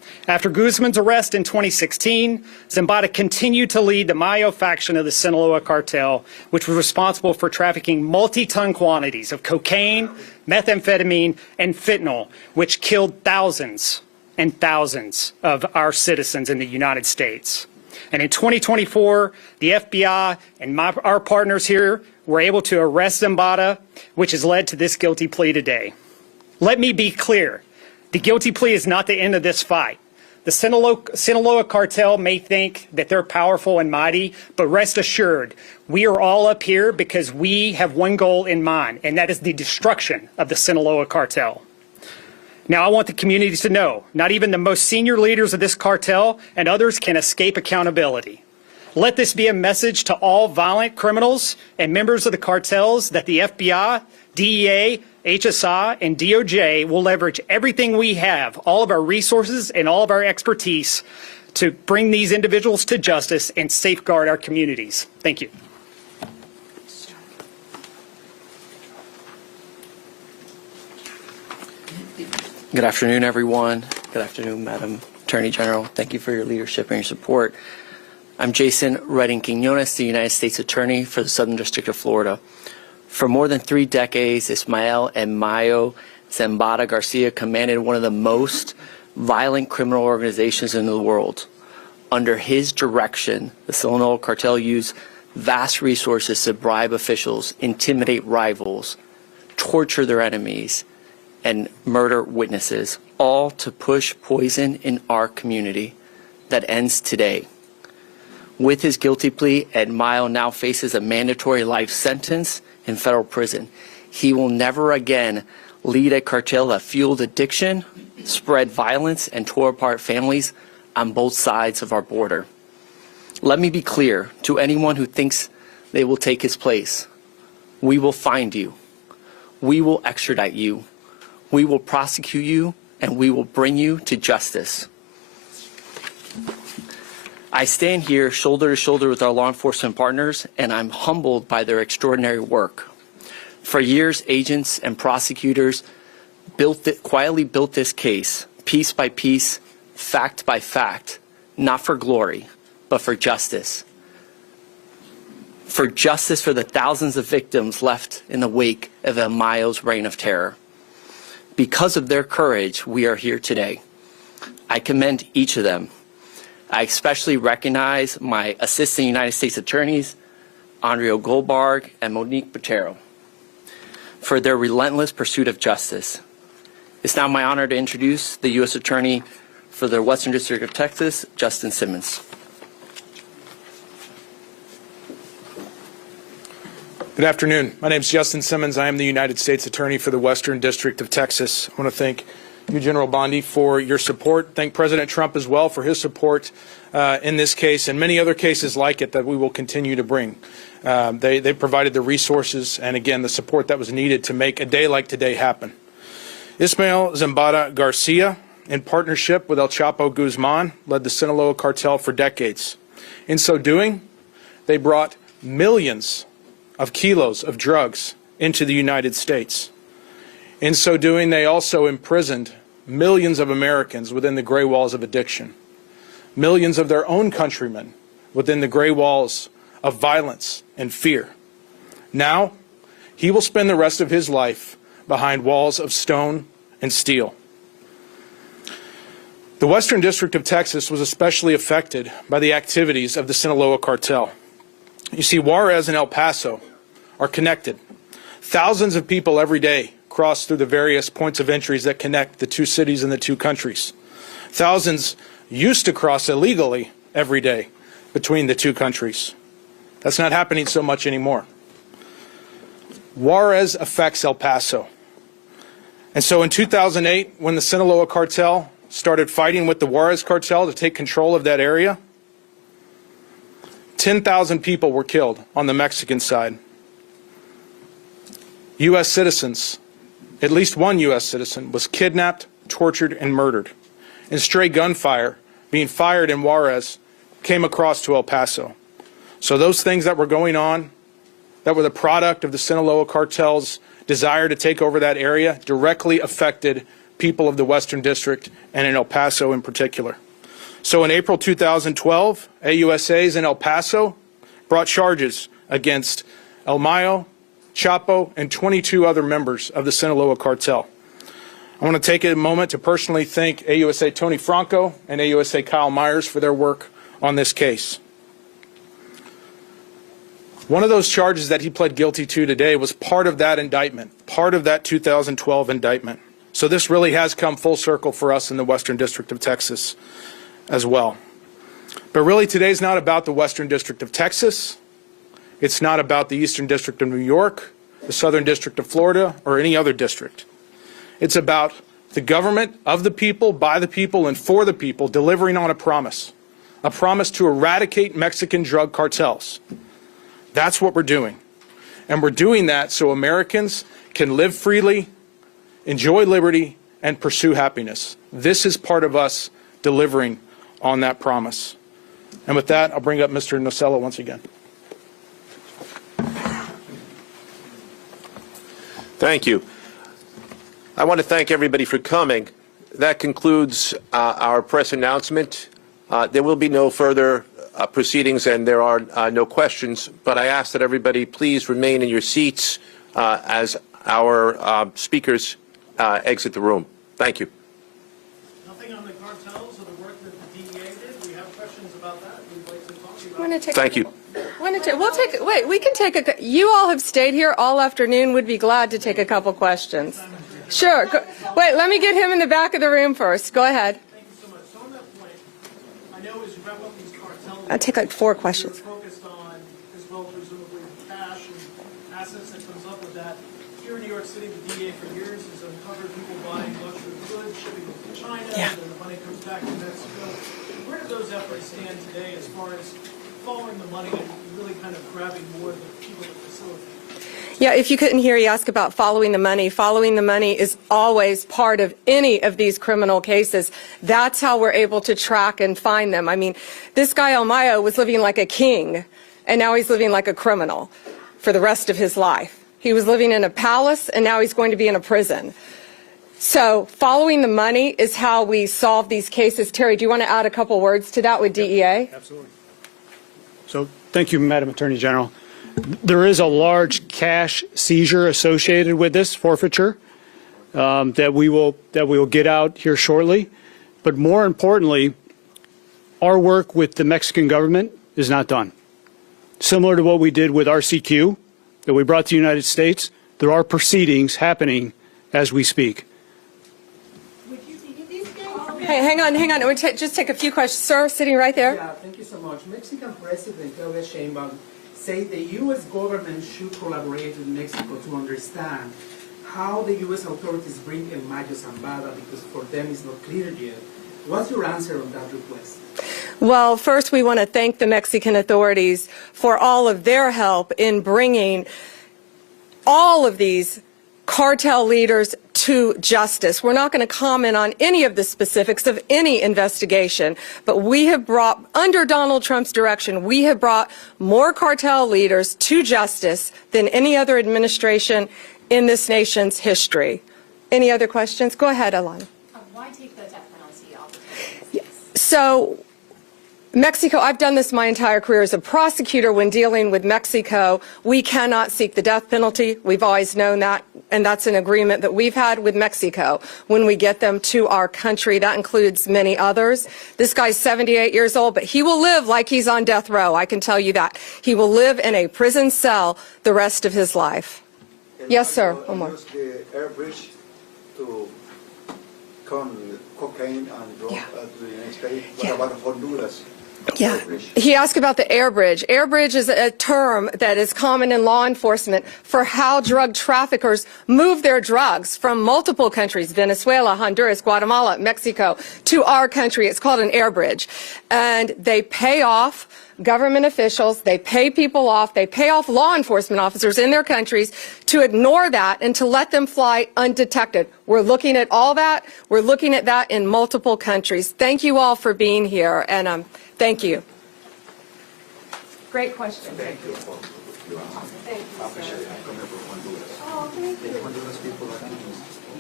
After Guzman's arrest in 2016, Zambada continued to lead the Mayo faction of the Sinaloa Cartel, which was responsible for trafficking multi-ton quantities of cocaine, methamphetamine, and fentanyl, which killed thousands and thousands of our citizens in the United States. And in 2024, the FBI and our partners here were able to arrest Zambada, which has led to this guilty plea today. Let me be clear. The guilty plea is not the end of this fight. The Sinaloa Cartel may think that they're powerful and mighty, but rest assured, we are all up here because we have one goal in mind, and that is the destruction of the Sinaloa Cartel. Now, I want the community to know, not even the most senior leaders of this cartel and others can escape accountability. Let this be a message to all violent criminals and members of the cartels that the FBI, DEA, HSI, and DOJ will leverage everything we have, all of our resources and all of our expertise to bring these individuals to justice and safeguard our communities. Thank you. Good afternoon, everyone. Good afternoon, Madam Attorney General. Thank you for your leadership and your support. I'm Jason Redding Quinones, the United States Attorney for the Southern District of Florida. For more than 3 decades, Ismael and Mayo Zambada Garcia commanded one of the most violent criminal organizations in the world. Under his direction, the Sinaloa Cartel used vast resources to bribe officials, intimidate rivals, torture their enemies, and murder witnesses, all to push poison in our community that ends today. With his guilty plea, Ed Mayo now faces a mandatory life sentence in federal prison. He will never again lead a cartel that fueled addiction, spread violence, and tore apart families on both sides of our border. Let me be clear to anyone who thinks they will take his place. We will find you. We will extradite you. We will prosecute you, and we will bring you to justice. I stand here shoulder to shoulder with our law enforcement partners, and I'm humbled by their extraordinary work. For years, agents and prosecutors quietly built this case, piece by piece, fact by fact, not for glory, but for justice. For justice for the thousands of victims left in the wake of El Mayo's reign of terror. Because of their courage, we are here today. I commend each of them. I especially recognize my Assistant United States Attorneys, Andrea Goldberg and Monique Botero, for their relentless pursuit of justice. It's now my honor to introduce the U.S. Attorney for the Western District of Texas, Justin Simmons. Good afternoon. My name is Justin Simmons. I am the United States Attorney for the Western District of Texas. I want to thank you, General Bondi, for your support. Thank President Trump as well for his support in this case and many other cases like it that we will continue to bring. They provided the resources and, again, the support that was needed to make a day like today happen. Ismael Zambada Garcia, in partnership with El Chapo Guzman, led the Sinaloa Cartel for decades. In so doing, they brought millions of kilos of drugs into the United States. In so doing, they also imprisoned millions of Americans within the gray walls of addiction, millions of their own countrymen within the gray walls of violence and fear. Now, he will spend the rest of his life behind walls of stone and steel. The Western District of Texas was especially affected by the activities of the Sinaloa Cartel. You see, Juarez and El Paso are connected. Thousands of people every day cross through the various points of entries that connect the two cities and the two countries. Thousands used to cross illegally every day between the two countries. That's not happening so much anymore. Juarez affects El Paso. And so in 2008, when the Sinaloa Cartel started fighting with the Juarez Cartel to take control of that area, 10,000 people were killed on the Mexican side. U.S. citizens, at least one U.S. citizen, was kidnapped, tortured, and murdered. And stray gunfire being fired in Juarez came across to El Paso. So those things that were going on, that were the product of the Sinaloa Cartel's desire to take over that area, directly affected people of the Western District and in El Paso in particular. So in April 2012, AUSAs in El Paso brought charges against El Mayo, Chapo, and 22 other members of the Sinaloa Cartel. I want to take a moment to personally thank AUSA Tony Franco and AUSA Kyle Myers for their work on this case. One of those charges that he pled guilty to today was part of that indictment, part of that 2012 indictment. So this really has come full circle for us in the Western District of Texas as well. But really today's not about the Western District of Texas. It's not about the Eastern District of New York, the Southern District of Florida, or any other district. It's about the government of the people, by the people, and for the people delivering on a promise to eradicate Mexican drug cartels. That's what we're doing. And we're doing that so Americans can live freely, enjoy liberty, and pursue happiness. This is part of us delivering on that promise. And with that, I'll bring up Mr. Nocella once again. Thank you. I want to thank everybody for coming. That concludes our press announcement. There will be no further proceedings and there are no questions, but I ask that everybody please remain in your seats as our speakers exit the room. Thank you. Nothing on the cartels or the work that the DEA did. We have questions about that. We'd like to talk about. Thank you. We can take you all have stayed here all afternoon. Would be glad to take a couple questions. Sure. Wait, let me get him in the back of the room first. Go ahead. Thank you so much. So on that point, I know as you wrap up these cartels, I'll take like 4 questions. you're focused on, as well, presumably cash and assets that comes up with that. Here in New York City, the DEA for years has uncovered people buying luxury goods, shipping them to China, and then the money comes back to Mexico. Where do those efforts stand today as far as following the money and really kind of grabbing more of the people that facilitate? Yeah, if you couldn't hear, you ask about following the money. Following the money is always part of any of these criminal cases. That's how we're able to track and find them. I mean, this guy El Mayo was living like a king, and now he's living like a criminal for the rest of his life. He was living in a palace, and now he's going to be in a prison. So following the money is how we solve these cases. Terry, do you want to add a couple words to that with DEA? Absolutely. So thank you, Madam Attorney General. There is a large cash seizure associated with this forfeiture that we will get out here shortly. But more importantly, our work with the Mexican government is not done. Similar to what we did with RCQ that we brought to the United States, there are proceedings happening as we speak. Hey, hang on. We'll just take a few questions. Sir, sitting right there. Yeah, thank you so much. Mexican President Claudia Sheinbaum said the U.S. government should collaborate with Mexico to understand how the U.S. authorities bring El Mayo Zambada, because for them it's not clear yet. What's your answer on that request? Well, first we want to thank the Mexican authorities for all of their help in bringing all of these cartel leaders to justice. We're not going to comment on any of the specifics of any investigation, but we have brought, under Donald Trump's direction, we have brought more cartel leaders to justice than any other administration in this nation's history. Any other questions? Go ahead, Alana. Why take the death penalty off the table? So, Mexico, I've done this my entire career as a prosecutor. When dealing with Mexico, we cannot seek the death penalty. We've always known that, and that's an agreement that we've had with Mexico when we get them to our country. That includes many others. This guy's 78 years old, but he will live like he's on death row. I can tell you that. He will live in a prison cell the rest of his life. Yes, sir. One more. Use the air bridge to con cocaine and drug to the United States. What about Honduras? Yeah, he asked about the air bridge. Air bridge is a term that is common in law enforcement for how drug traffickers move their drugs from multiple countries, Venezuela, Honduras, Guatemala, Mexico, to our country. It's called an air bridge. And they pay off government officials, they pay people off, they pay off law enforcement officers in their countries to ignore that and to let them fly undetected. We're looking at all that. We're looking at that in multiple countries. Thank you all for being here, and thank you. Great question. Thank you. Thank you, sir. I come here from Honduras. Oh, thank you. Honduras people are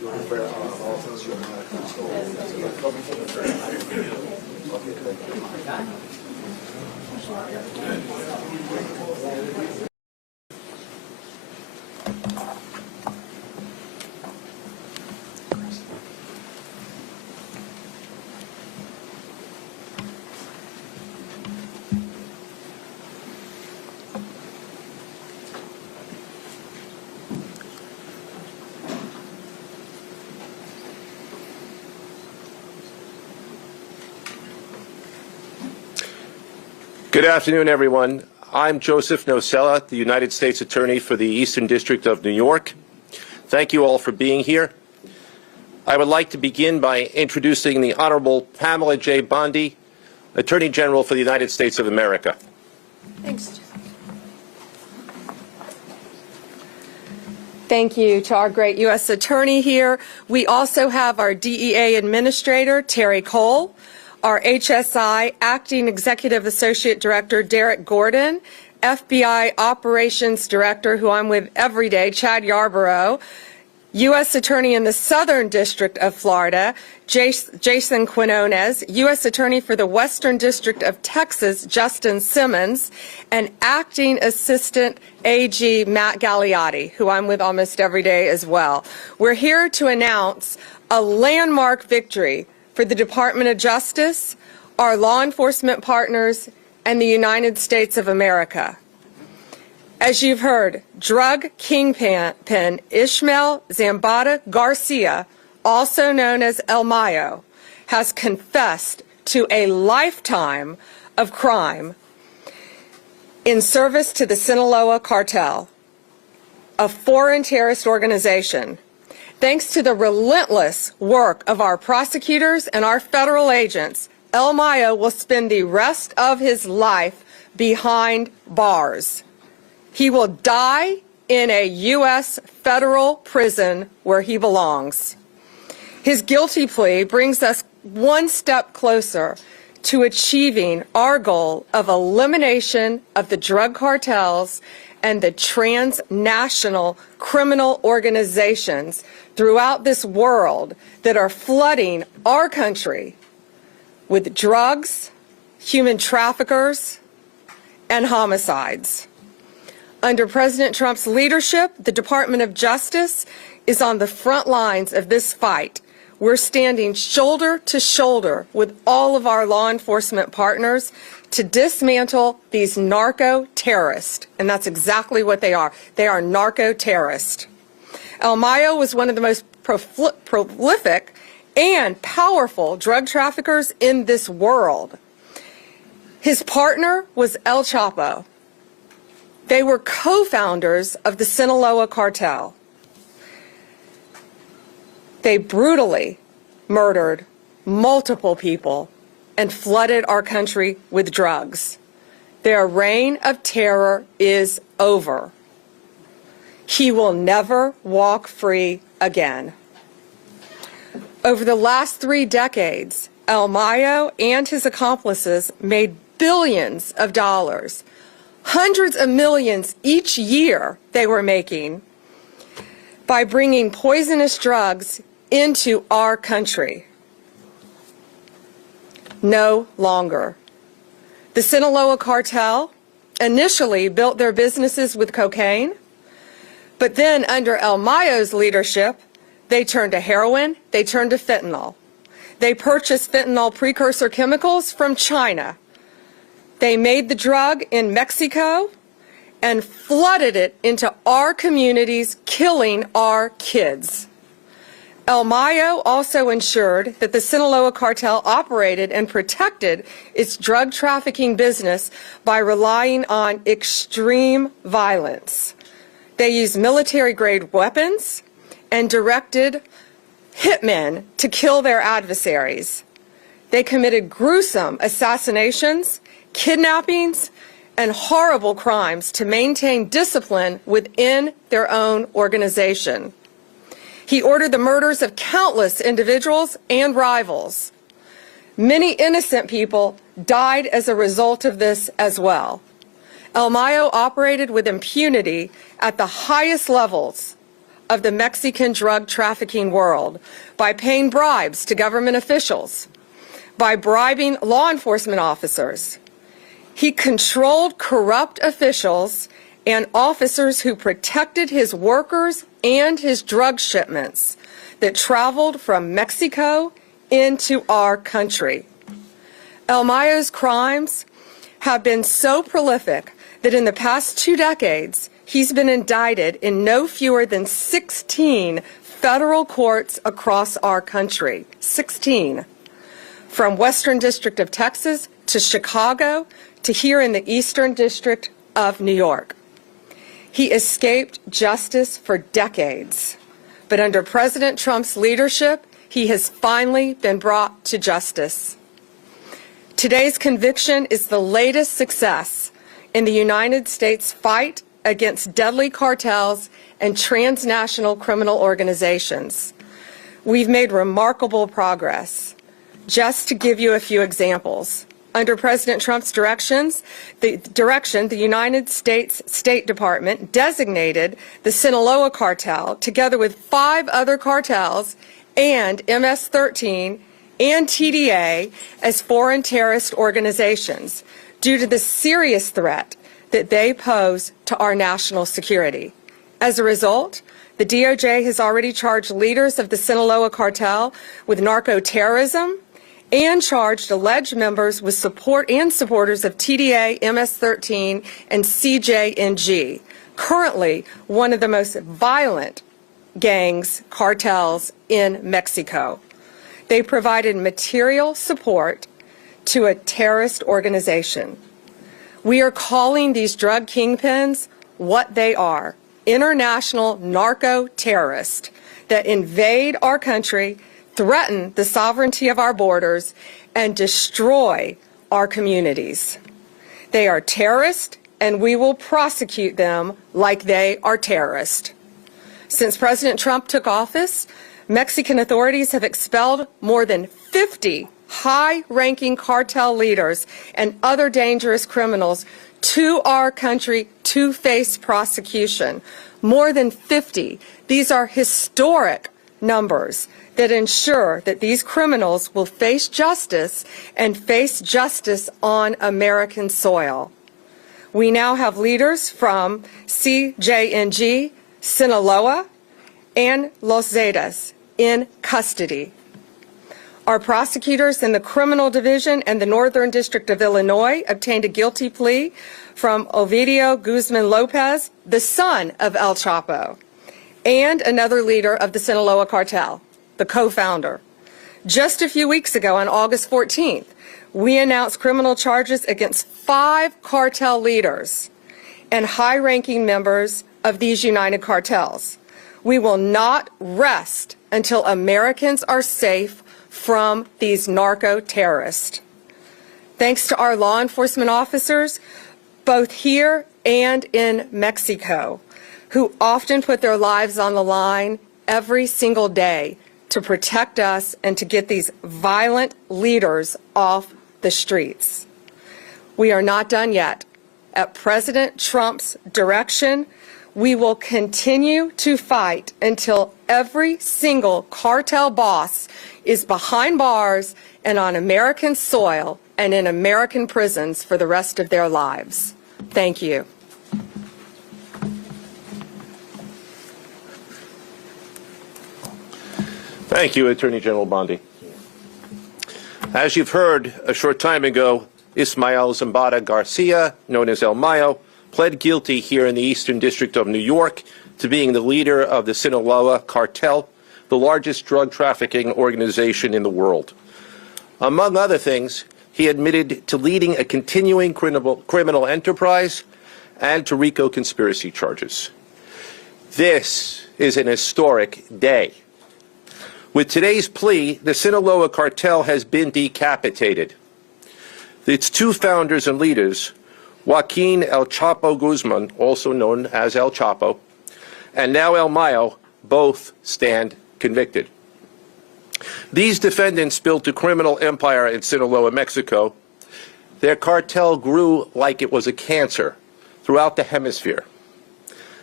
refer all things you have. Okay, thank you. Good afternoon, everyone. I'm Joseph Nocella, the United States Attorney for the Eastern District of New York. Thank you all for being here. I would like to begin by introducing the Honorable Pamela J. Bondi, Attorney General for the United States of America. Thanks. Thank you to our great U.S. Attorney here. We also have our DEA Administrator, Terry Cole, our HSI Acting Executive Associate Director, Derek Gordon, FBI Operations Director, who I'm with every day, Chad Yarborough, U.S. Attorney in the Southern District of Florida, Jason Quinones, U.S. Attorney for the Western District of Texas, Justin Simmons, and Acting Assistant AG Matt Gagliotti, who I'm with almost every day as well. We're here to announce a landmark victory for the Department of Justice, our law enforcement partners, and the United States of America. As you've heard, drug kingpin Ishmael Zambada Garcia, also known as El Mayo, has confessed to a lifetime of crime in service to the Sinaloa Cartel, a foreign terrorist organization. Thanks to the relentless work of our prosecutors and our federal agents, El Mayo will spend the rest of his life behind bars. He will die in a U.S. federal prison where he belongs. His guilty plea brings us one step closer to achieving our goal of elimination of the drug cartels and the transnational criminal organizations throughout this world that are flooding our country with drugs, human traffickers, and homicides. Under President Trump's leadership, the Department of Justice is on the front lines of this fight. We're standing shoulder to shoulder with all of our law enforcement partners to dismantle these narco-terrorists, and that's exactly what they are. They are narco-terrorists. El Mayo was one of the most prolific and powerful drug traffickers in this world. His partner was El Chapo. They were co-founders of the Sinaloa Cartel. They brutally murdered multiple people and flooded our country with drugs. Their reign of terror is over. He will never walk free again. Over the last 3 decades, El Mayo and his accomplices made billions of dollars, hundreds of millions each year they were making by bringing poisonous drugs into our country. No longer. The Sinaloa Cartel initially built their businesses with cocaine, but then under El Mayo's leadership, they turned to heroin, they turned to fentanyl. They purchased fentanyl precursor chemicals from China. They made the drug in Mexico and flooded it into our communities, killing our kids. El Mayo also ensured that the Sinaloa Cartel operated and protected its drug trafficking business by relying on extreme violence. They used military-grade weapons and directed hitmen to kill their adversaries. They committed gruesome assassinations, kidnappings, and horrible crimes to maintain discipline within their own organization. He ordered the murders of countless individuals and rivals. Many innocent people died as a result of this as well. El Mayo operated with impunity at the highest levels of the Mexican drug trafficking world by paying bribes to government officials, by bribing law enforcement officers. He controlled corrupt officials and officers who protected his workers and his drug shipments that traveled from Mexico into our country. El Mayo's crimes have been so prolific that in the past 2 decades, he's been indicted in no fewer than 16 federal courts across our country. 16. From Western District of Texas to Chicago to here in the Eastern District of New York. He escaped justice for decades, but under President Trump's leadership, he has finally been brought to justice. Today's conviction is the latest success in the United States fight against deadly cartels and transnational criminal organizations. We've made remarkable progress. Just to give you a few examples, under President Trump's direction, the United States State Department designated the Sinaloa Cartel, together with 5 other cartels, and MS-13 and TDA as foreign terrorist organizations due to the serious threat that they pose to our national security. As a result, the DOJ has already charged leaders of the Sinaloa Cartel with narco-terrorism and charged alleged members with support and supporters of TDA, MS-13, and CJNG, currently one of the most violent gangs, cartels in Mexico. They provided material support to a terrorist organization. We are calling these drug kingpins what they are: international narco-terrorists that invade our country, threaten the sovereignty of our borders, and destroy our communities. They are terrorists, and we will prosecute them like they are terrorists. Since President Trump took office, Mexican authorities have expelled more than 50 high-ranking cartel leaders and other dangerous criminals to our country to face prosecution. More than 50. These are historic numbers that ensure that these criminals will face justice and face justice on American soil. We now have leaders from CJNG, Sinaloa, and Los Zetas in custody. Our prosecutors in the Criminal Division and the Northern District of Illinois obtained a guilty plea from Ovidio Guzman Lopez, the son of El Chapo, and another leader of the Sinaloa Cartel, the co-founder. Just a few weeks ago, on August 14th, we announced criminal charges against 5 cartel leaders and high-ranking members of these united cartels. We will not rest until Americans are safe from these narco-terrorists. Thanks to our law enforcement officers, both here and in Mexico, who often put their lives on the line every single day to protect us and to get these violent leaders off the streets. We are not done yet. At President Trump's direction, we will continue to fight until every single cartel boss is behind bars and on American soil and in American prisons for the rest of their lives. Thank you. Thank you, Attorney General Bondi. As you've heard, a short time ago, Ismael Zambada Garcia, known as El Mayo, pled guilty here in the Eastern District of New York to being the leader of the Sinaloa Cartel, the largest drug trafficking organization in the world. Among other things, he admitted to leading a continuing criminal enterprise and to RICO conspiracy charges. This is an historic day. With today's plea, the Sinaloa Cartel has been decapitated. Its 2 founders and leaders, Joaquin El Chapo Guzman, also known as El Chapo, and now El Mayo, both stand convicted. These defendants built a criminal empire in Sinaloa, Mexico. Their cartel grew like it was a cancer throughout the hemisphere.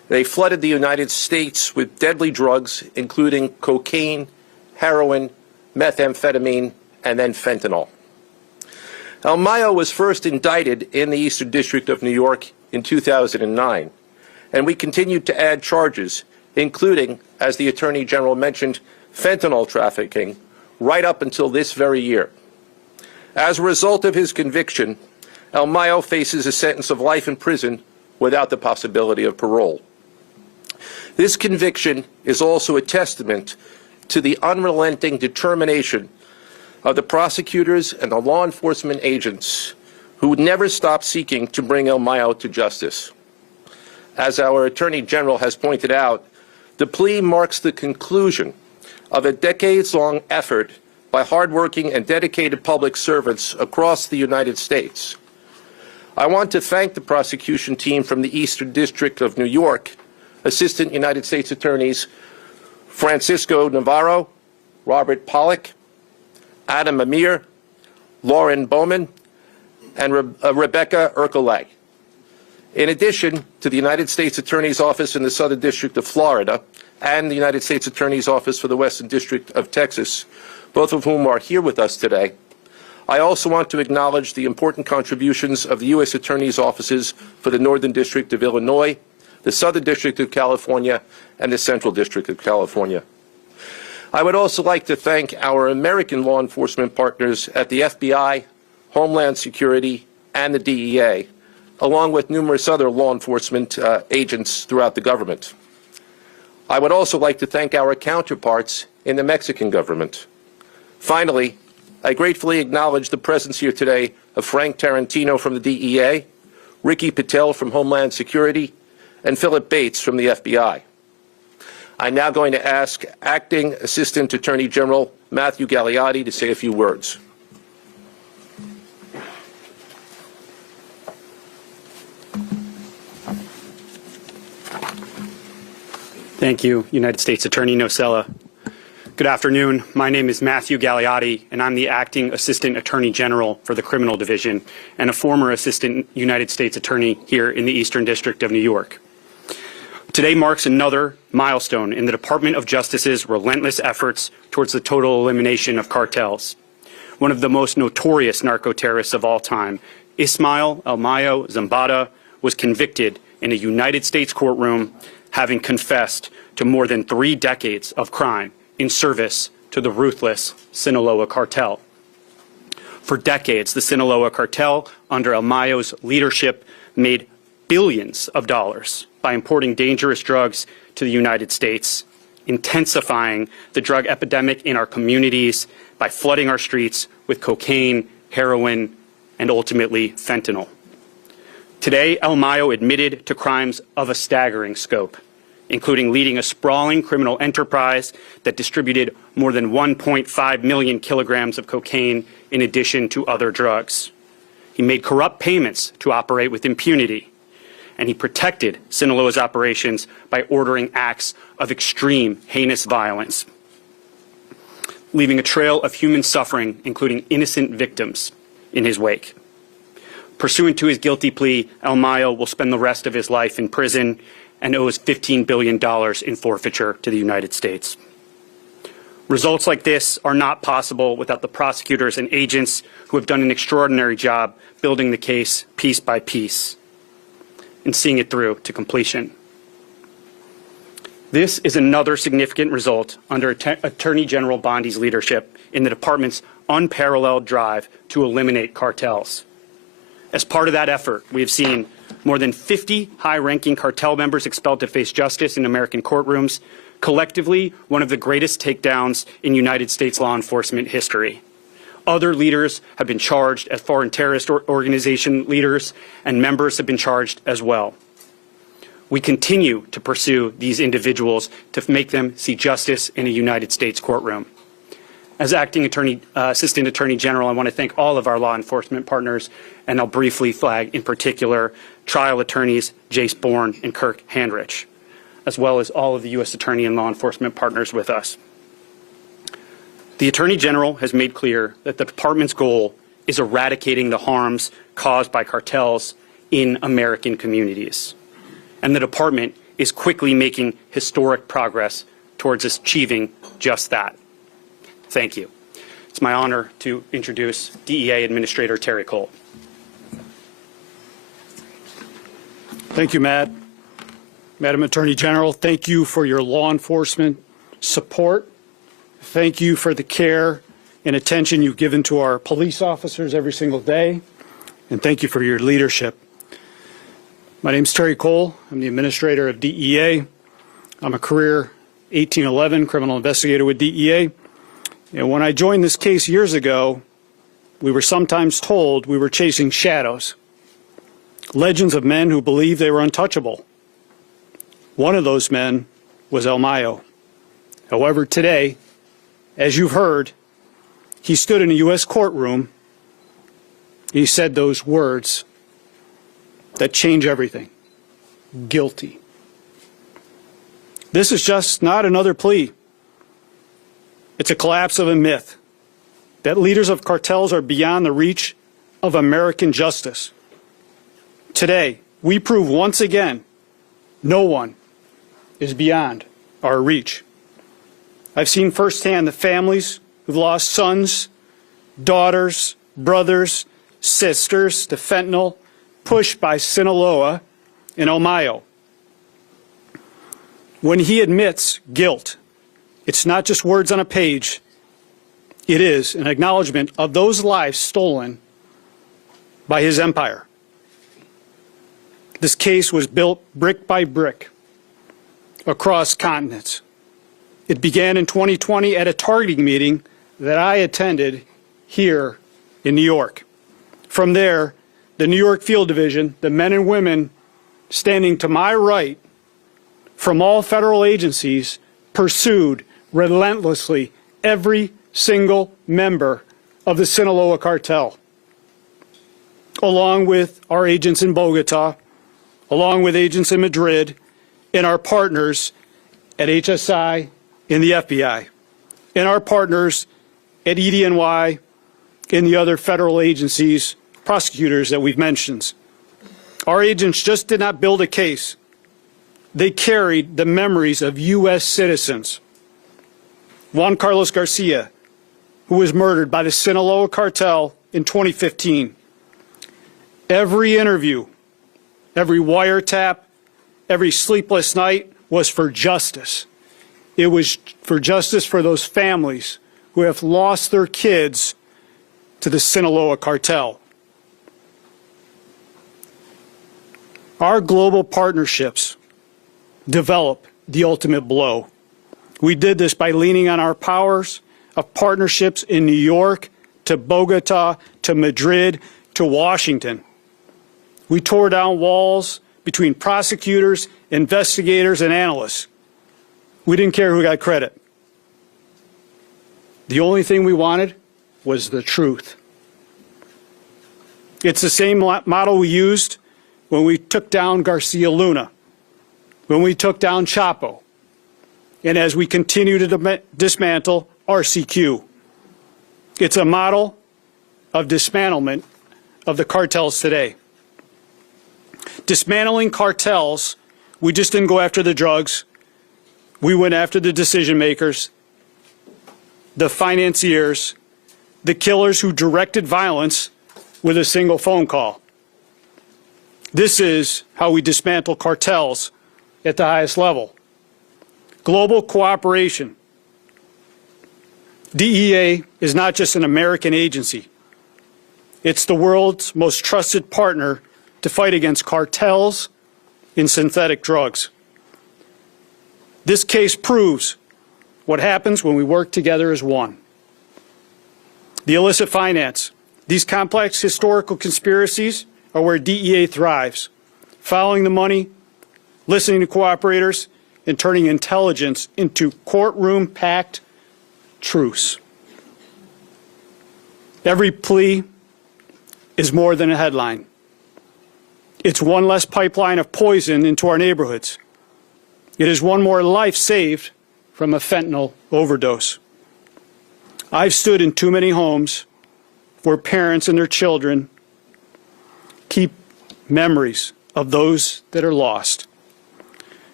They flooded the United States with deadly drugs, including cocaine, heroin, methamphetamine, and then fentanyl. El Mayo was first indicted in the Eastern District of New York in 2009, and we continued to add charges, including, as the Attorney General mentioned, fentanyl trafficking, right up until this very year. As a result of his conviction, El Mayo faces a sentence of life in prison without the possibility of parole. This conviction is also a testament to the unrelenting determination of the prosecutors and the law enforcement agents who would never stop seeking to bring El Mayo to justice. As our Attorney General has pointed out, the plea marks the conclusion of a decades-long effort by hardworking and dedicated public servants across the United States. I want to thank the prosecution team from the Eastern District of New York, Assistant United States Attorneys Francisco Navarro, Robert Pollack, Adam Amir, Lauren Bowman, and Rebecca Ercolay. In addition to the United States Attorney's Office in the Southern District of Florida and the United States Attorney's Office for the Western District of Texas, both of whom are here with us today, I also want to acknowledge the important contributions of the U.S. Attorney's Offices for the Northern District of Illinois, the Southern District of California, and the Central District of California. I would also like to thank our American law enforcement partners at the FBI, Homeland Security, and the DEA, along with numerous other law enforcement agents throughout the government. I would also like to thank our counterparts in the Mexican government. Finally, I gratefully acknowledge the presence here today of Frank Tarantino from the DEA, Ricky Patel from Homeland Security, and Philip Bates from the FBI. I'm now going to ask Acting Assistant Attorney General Matthew Gagliotti to say a few words. Thank you, United States Attorney Nocella. Good afternoon. My name is Matthew Gagliotti, and I'm the Acting Assistant Attorney General for the Criminal Division and a former Assistant United States Attorney here in the Eastern District of New York. Today marks another milestone in the Department of Justice's relentless efforts towards the total elimination of cartels. One of the most notorious narco-terrorists of all time, Ismael El Mayo Zambada, was convicted in a United States courtroom, having confessed to more than 3 decades of crime in service to the ruthless Sinaloa Cartel. For decades, the Sinaloa Cartel, under El Mayo's leadership, made billions of dollars by importing dangerous drugs to the United States, intensifying the drug epidemic in our communities by flooding our streets with cocaine, heroin, and ultimately fentanyl. Today, El Mayo admitted to crimes of a staggering scope, including leading a sprawling criminal enterprise that distributed more than 1.5 million kilograms of cocaine in addition to other drugs. He made corrupt payments to operate with impunity, and he protected Sinaloa's operations by ordering acts of extreme, heinous violence, leaving a trail of human suffering, including innocent victims, in his wake. Pursuant to his guilty plea, El Mayo will spend the rest of his life in prison and owes $15 billion in forfeiture to the United States. Results like this are not possible without the prosecutors and agents who have done an extraordinary job building the case piece by piece and seeing it through to completion. This is another significant result under Attorney General Bondi's leadership in the department's unparalleled drive to eliminate cartels. As part of that effort, we have seen more than 50 high-ranking cartel members expelled to face justice in American courtrooms, collectively one of the greatest takedowns in United States law enforcement history. Other leaders have been charged as foreign terrorist organization leaders, and members have been charged as well. We continue to pursue these individuals to make them see justice in a United States courtroom. As Acting Assistant Attorney General, I want to thank all of our law enforcement partners, and I'll briefly flag in particular trial attorneys Jace Bourne and Kirk Handrich, as well as all of the U.S. Attorney and law enforcement partners with us. The Attorney General has made clear that the department's goal is eradicating the harms caused by cartels in American communities. And the department is quickly making historic progress towards achieving just that. Thank you. It's my honor to introduce DEA Administrator Terry Cole. Thank you, Matt. Madam Attorney General, thank you for your law enforcement support. Thank you for the care and attention you've given to our police officers every single day. And thank you for your leadership. My name is Terry Cole. I'm the administrator of DEA. I'm a career 1811 criminal investigator with DEA. And when I joined this case years ago, we were sometimes told we were chasing shadows, legends of men who believed they were untouchable. One of those men was El Mayo. However, today, as you've heard, he stood in a U.S. courtroom. He said those words that change everything. Guilty. This is just not another plea. It's a collapse of a myth that leaders of cartels are beyond the reach of American justice. Today, we prove once again no one is beyond our reach. I've seen firsthand the families who've lost sons, daughters, brothers, sisters to fentanyl, pushed by Sinaloa and El Mayo. When he admits guilt, it's not just words on a page. It is an acknowledgement of those lives stolen by his empire. This case was built brick by brick across continents. It began in 2020 at a targeting meeting that I attended here in New York. From there, the New York Field Division, the men and women standing to my right from all federal agencies, pursued relentlessly every single member of the Sinaloa Cartel, along with our agents in Bogota, along with agents in Madrid, and our partners at HSI in the FBI, and our partners at EDNY and the other federal agencies, prosecutors that we've mentioned. Our agents just did not build a case. They carried the memories of U.S. citizens. Juan Carlos Garcia, who was murdered by the Sinaloa Cartel in 2015. Every interview, every wiretap, every sleepless night was for justice. It was for justice for those families who have lost their kids to the Sinaloa Cartel. Our global partnerships develop the ultimate blow. We did this by leaning on our powers of partnerships in New York, to Bogota, to Madrid, to Washington. We tore down walls between prosecutors, investigators, and analysts. We didn't care who got credit. The only thing we wanted was the truth. It's the same model we used when we took down Garcia Luna, when we took down Chapo, and as we continue to dismantle RCQ. It's a model of dismantlement of the cartels today. Dismantling cartels, we just didn't go after the drugs. We went after the decision makers, the financiers, the killers who directed violence with a single phone call. This is how we dismantle cartels at the highest level. Global cooperation. DEA is not just an American agency. It's the world's most trusted partner to fight against cartels in synthetic drugs. This case proves what happens when we work together as one. The illicit finance. These complex historical conspiracies are where DEA thrives, following the money, listening to cooperators, and turning intelligence into courtroom-packed truths. Every plea is more than a headline. It's one less pipeline of poison into our neighborhoods. It is one more life saved from a fentanyl overdose. I've stood in too many homes where parents and their children keep memories of those that are lost.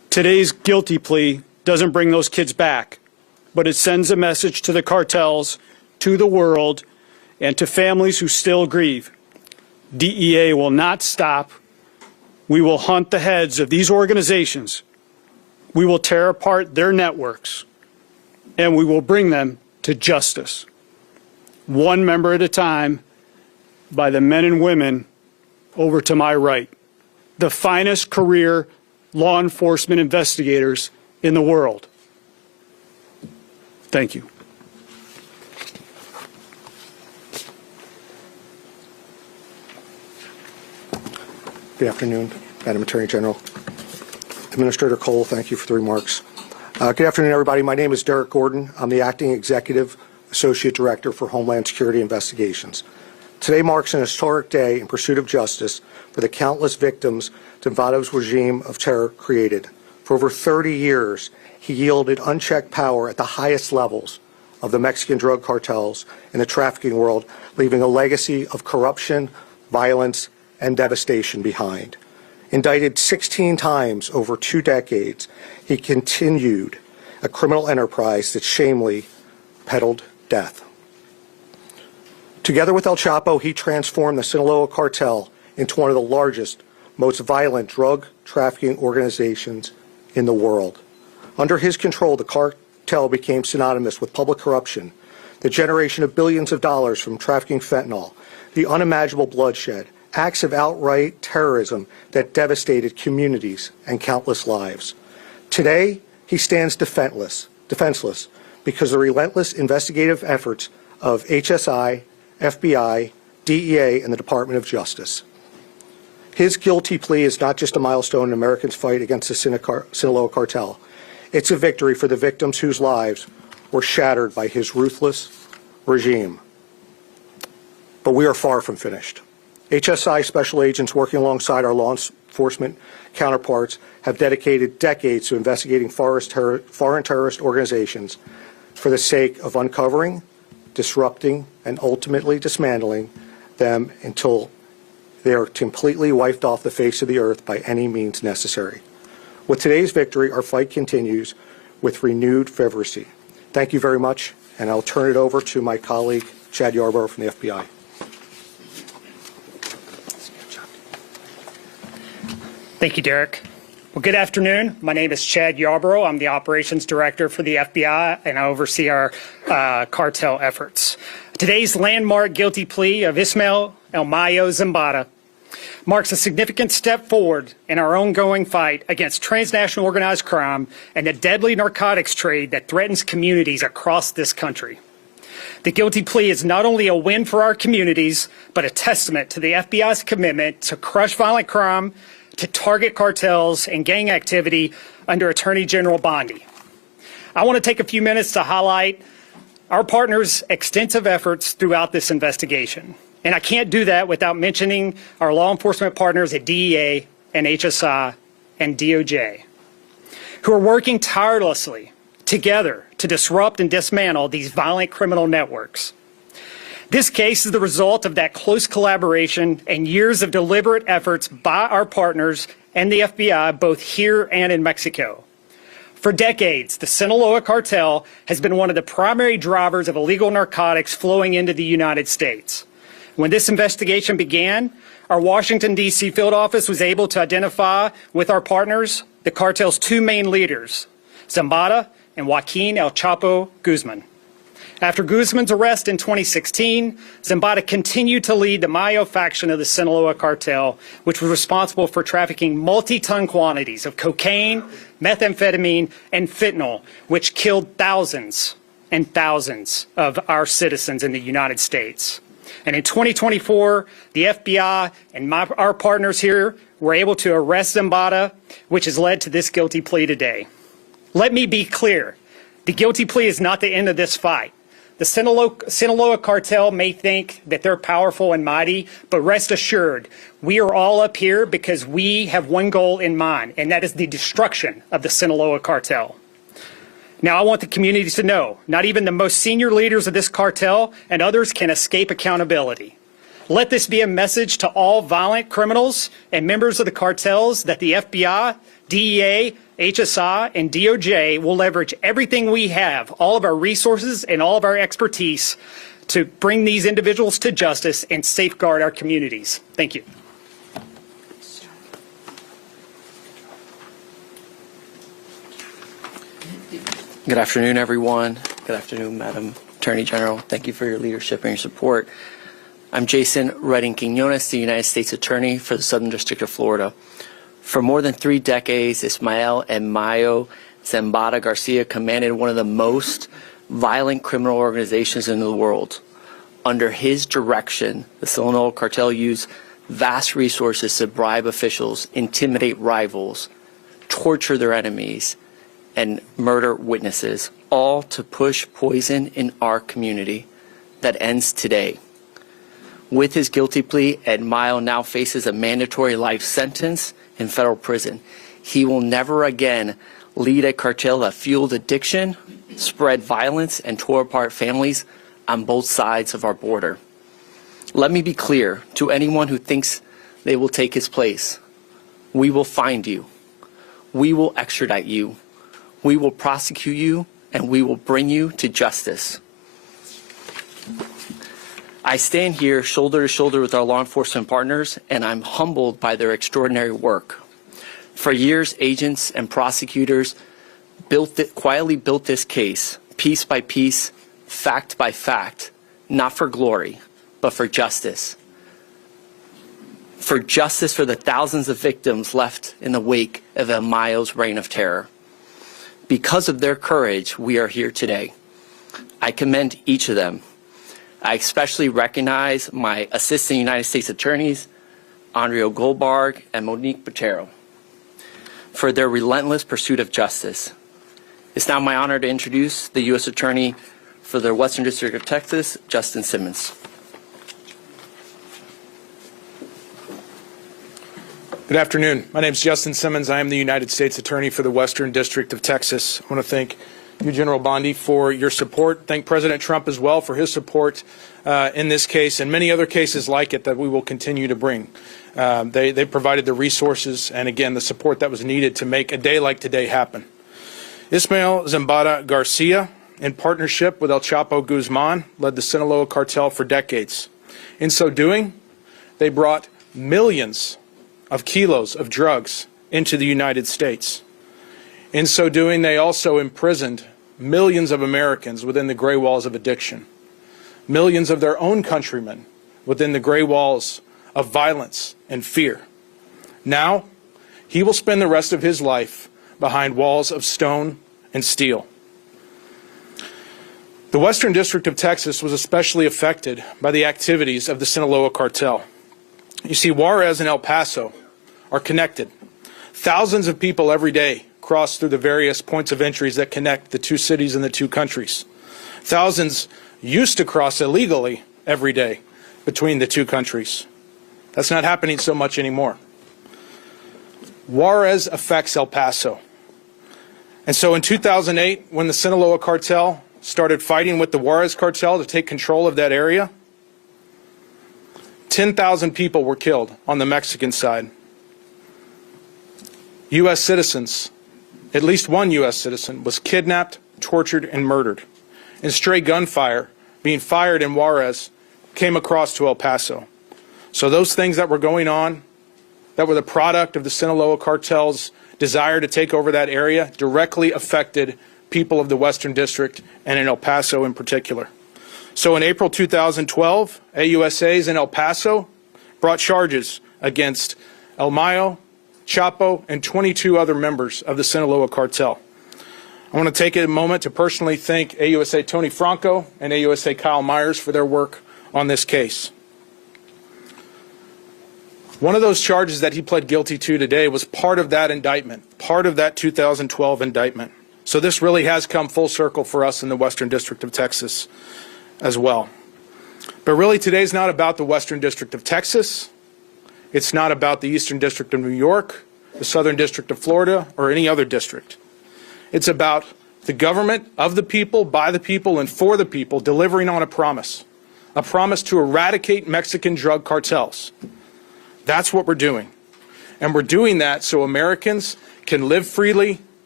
Today's guilty plea doesn't bring those kids back, but it sends a message to the cartels, to the world, and to families who still grieve. DEA will not stop. We will hunt the heads of these organizations. We will tear apart their networks, and we will bring them to justice, one member at a time, by the men and women over to my right, the finest career law enforcement investigators in the world. Thank you. Good afternoon, Madam Attorney General. Administrator Cole, thank you for the remarks. Good afternoon, everybody. My name is Derek Gordon. I'm the Acting Executive Associate Director for Homeland Security Investigations. Today marks an historic day in pursuit of justice for the countless victims Zambota's regime of terror created. For over 30 years, he yielded unchecked power at the highest levels of the Mexican drug cartels and the trafficking world, leaving a legacy of corruption, violence, and devastation behind. Indicted 16 times over 2 decades, he continued a criminal enterprise that shamefully peddled death. Together with El Chapo, he transformed the Sinaloa Cartel into one of the largest, most violent drug trafficking organizations in the world. Under his control, the cartel became synonymous with public corruption, the generation of billions of dollars from trafficking fentanyl, the unimaginable bloodshed, acts of outright terrorism that devastated communities and countless lives. Today, he stands defenseless because of the relentless investigative efforts of HSI, FBI, DEA, and the Department of Justice. His guilty plea is not just a milestone in Americans' fight against the Sinaloa Cartel. It's a victory for the victims whose lives were shattered by his ruthless regime. But we are far from finished. HSI special agents working alongside our law enforcement counterparts have dedicated decades to investigating foreign terrorist organizations for the sake of uncovering, disrupting, and ultimately dismantling them until they are completely wiped off the face of the earth by any means necessary. With today's victory, our fight continues with renewed fervency. Thank you very much, and I'll turn it over to my colleague, Chad Yarborough from the FBI. Thank you, Derek. Well, good afternoon. My name is Chad Yarborough. I'm the Operations Director for the FBI, and I oversee our cartel efforts. Today's landmark guilty plea of Ismael El Mayo Zambada marks a significant step forward in our ongoing fight against transnational organized crime and the deadly narcotics trade that threatens communities across this country. The guilty plea is not only a win for our communities, but a testament to the FBI's commitment to crush violent crime, to target cartels and gang activity under Attorney General Bondi. I want to take a few minutes to highlight our partners' extensive efforts throughout this investigation. And I can't do that without mentioning our law enforcement partners at DEA and HSI and DOJ, who are working tirelessly together to disrupt and dismantle these violent criminal networks. This case is the result of that close collaboration and years of deliberate efforts by our partners and the FBI, both here and in Mexico. For decades, the Sinaloa Cartel has been one of the primary drivers of illegal narcotics flowing into the United States. When this investigation began, our Washington, D.C. field office was able to identify with our partners the cartel's 2 main leaders, Zambada and Joaquin El Chapo Guzman. After Guzman's arrest in 2016, Zambada continued to lead the Mayo faction of the Sinaloa Cartel, which was responsible for trafficking multi-ton quantities of cocaine, methamphetamine, and fentanyl, which killed thousands and thousands of our citizens in the United States. And in 2024, the FBI and our partners here were able to arrest Zambada, which has led to this guilty plea today. Let me be clear. The guilty plea is not the end of this fight. The Sinaloa Cartel may think that they're powerful and mighty, but rest assured, we are all up here because we have one goal in mind, and that is the destruction of the Sinaloa Cartel. Now, I want the communities to know, not even the most senior leaders of this cartel and others can escape accountability. Let this be a message to all violent criminals and members of the cartels that the FBI, DEA, HSI, and DOJ will leverage everything we have, all of our resources and all of our expertise to bring these individuals to justice and safeguard our communities. Thank you. Good afternoon, everyone. Good afternoon, Madam Attorney General. Thank you for your leadership and your support. I'm Jason Redding Quinones, the United States Attorney for the Southern District of Florida. For more than 3 decades, Ismael and Mayo Zambada Garcia commanded one of the most violent criminal organizations in the world. Under his direction, the Sinaloa Cartel used vast resources to bribe officials, intimidate rivals, torture their enemies, and murder witnesses, all to push poison in our community that ends today. With his guilty plea, Ed Mayo now faces a mandatory life sentence in federal prison. He will never again lead a cartel that fueled addiction, spread violence, and tore apart families on both sides of our border. Let me be clear to anyone who thinks they will take his place. We will find you. We will extradite you. We will prosecute you, and we will bring you to justice. I stand here shoulder to shoulder with our law enforcement partners, and I'm humbled by their extraordinary work. For years, agents and prosecutors quietly built this case, piece by piece, fact by fact, not for glory, but for justice. For justice for the thousands of victims left in the wake of El Mayo's reign of terror. Because of their courage, we are here today. I commend each of them. I especially recognize my Assistant United States Attorneys, Andrea Goldberg and Monique Botero, for their relentless pursuit of justice. It's now my honor to introduce the U.S. Attorney for the Western District of Texas, Justin Simmons. Good afternoon. My name is Justin Simmons. I am the United States Attorney for the Western District of Texas. I want to thank you, General Bondi, for your support. Thank President Trump as well for his support in this case and many other cases like it that we will continue to bring. They provided the resources and, again, the support that was needed to make a day like today happen. Ismael Zambada Garcia, in partnership with El Chapo Guzman, led the Sinaloa Cartel for decades. In so doing, they brought millions of kilos of drugs into the United States. In so doing, they also imprisoned millions of Americans within the gray walls of addiction, millions of their own countrymen within the gray walls of violence and fear. Now, he will spend the rest of his life behind walls of stone and steel. The Western District of Texas was especially affected by the activities of the Sinaloa Cartel. You see, Juarez and El Paso are connected. Thousands of people every day cross through the various points of entries that connect the two cities and the two countries. Thousands used to cross illegally every day between the two countries. That's not happening so much anymore. Juarez affects El Paso. And so in 2008, when the Sinaloa Cartel started fighting with the Juarez Cartel to take control of that area, 10,000 people were killed on the Mexican side. U.S. citizens, at least one U.S. citizen, was kidnapped, tortured, and murdered. And stray gunfire being fired in Juarez came across to El Paso. So those things that were going on, that were the product of the Sinaloa Cartel's desire to take over that area, directly affected people of the Western District and in El Paso in particular. So in April 2012, AUSAs in El Paso brought charges against El Mayo, Chapo, and 22 other members of the Sinaloa Cartel. I want to take a moment to personally thank AUSA Tony Franco and AUSA Kyle Myers for their work on this case. One of those charges that he pled guilty to today was part of that indictment, part of that 2012 indictment. So this really has come full circle for us in the Western District of Texas as well. But really today's not about the Western District of Texas. It's not about the Eastern District of New York, the Southern District of Florida, or any other district. It's about the government of the people, by the people, and for the people delivering on a promise to eradicate Mexican drug cartels. That's what we're doing. And we're doing that so Americans can live freely,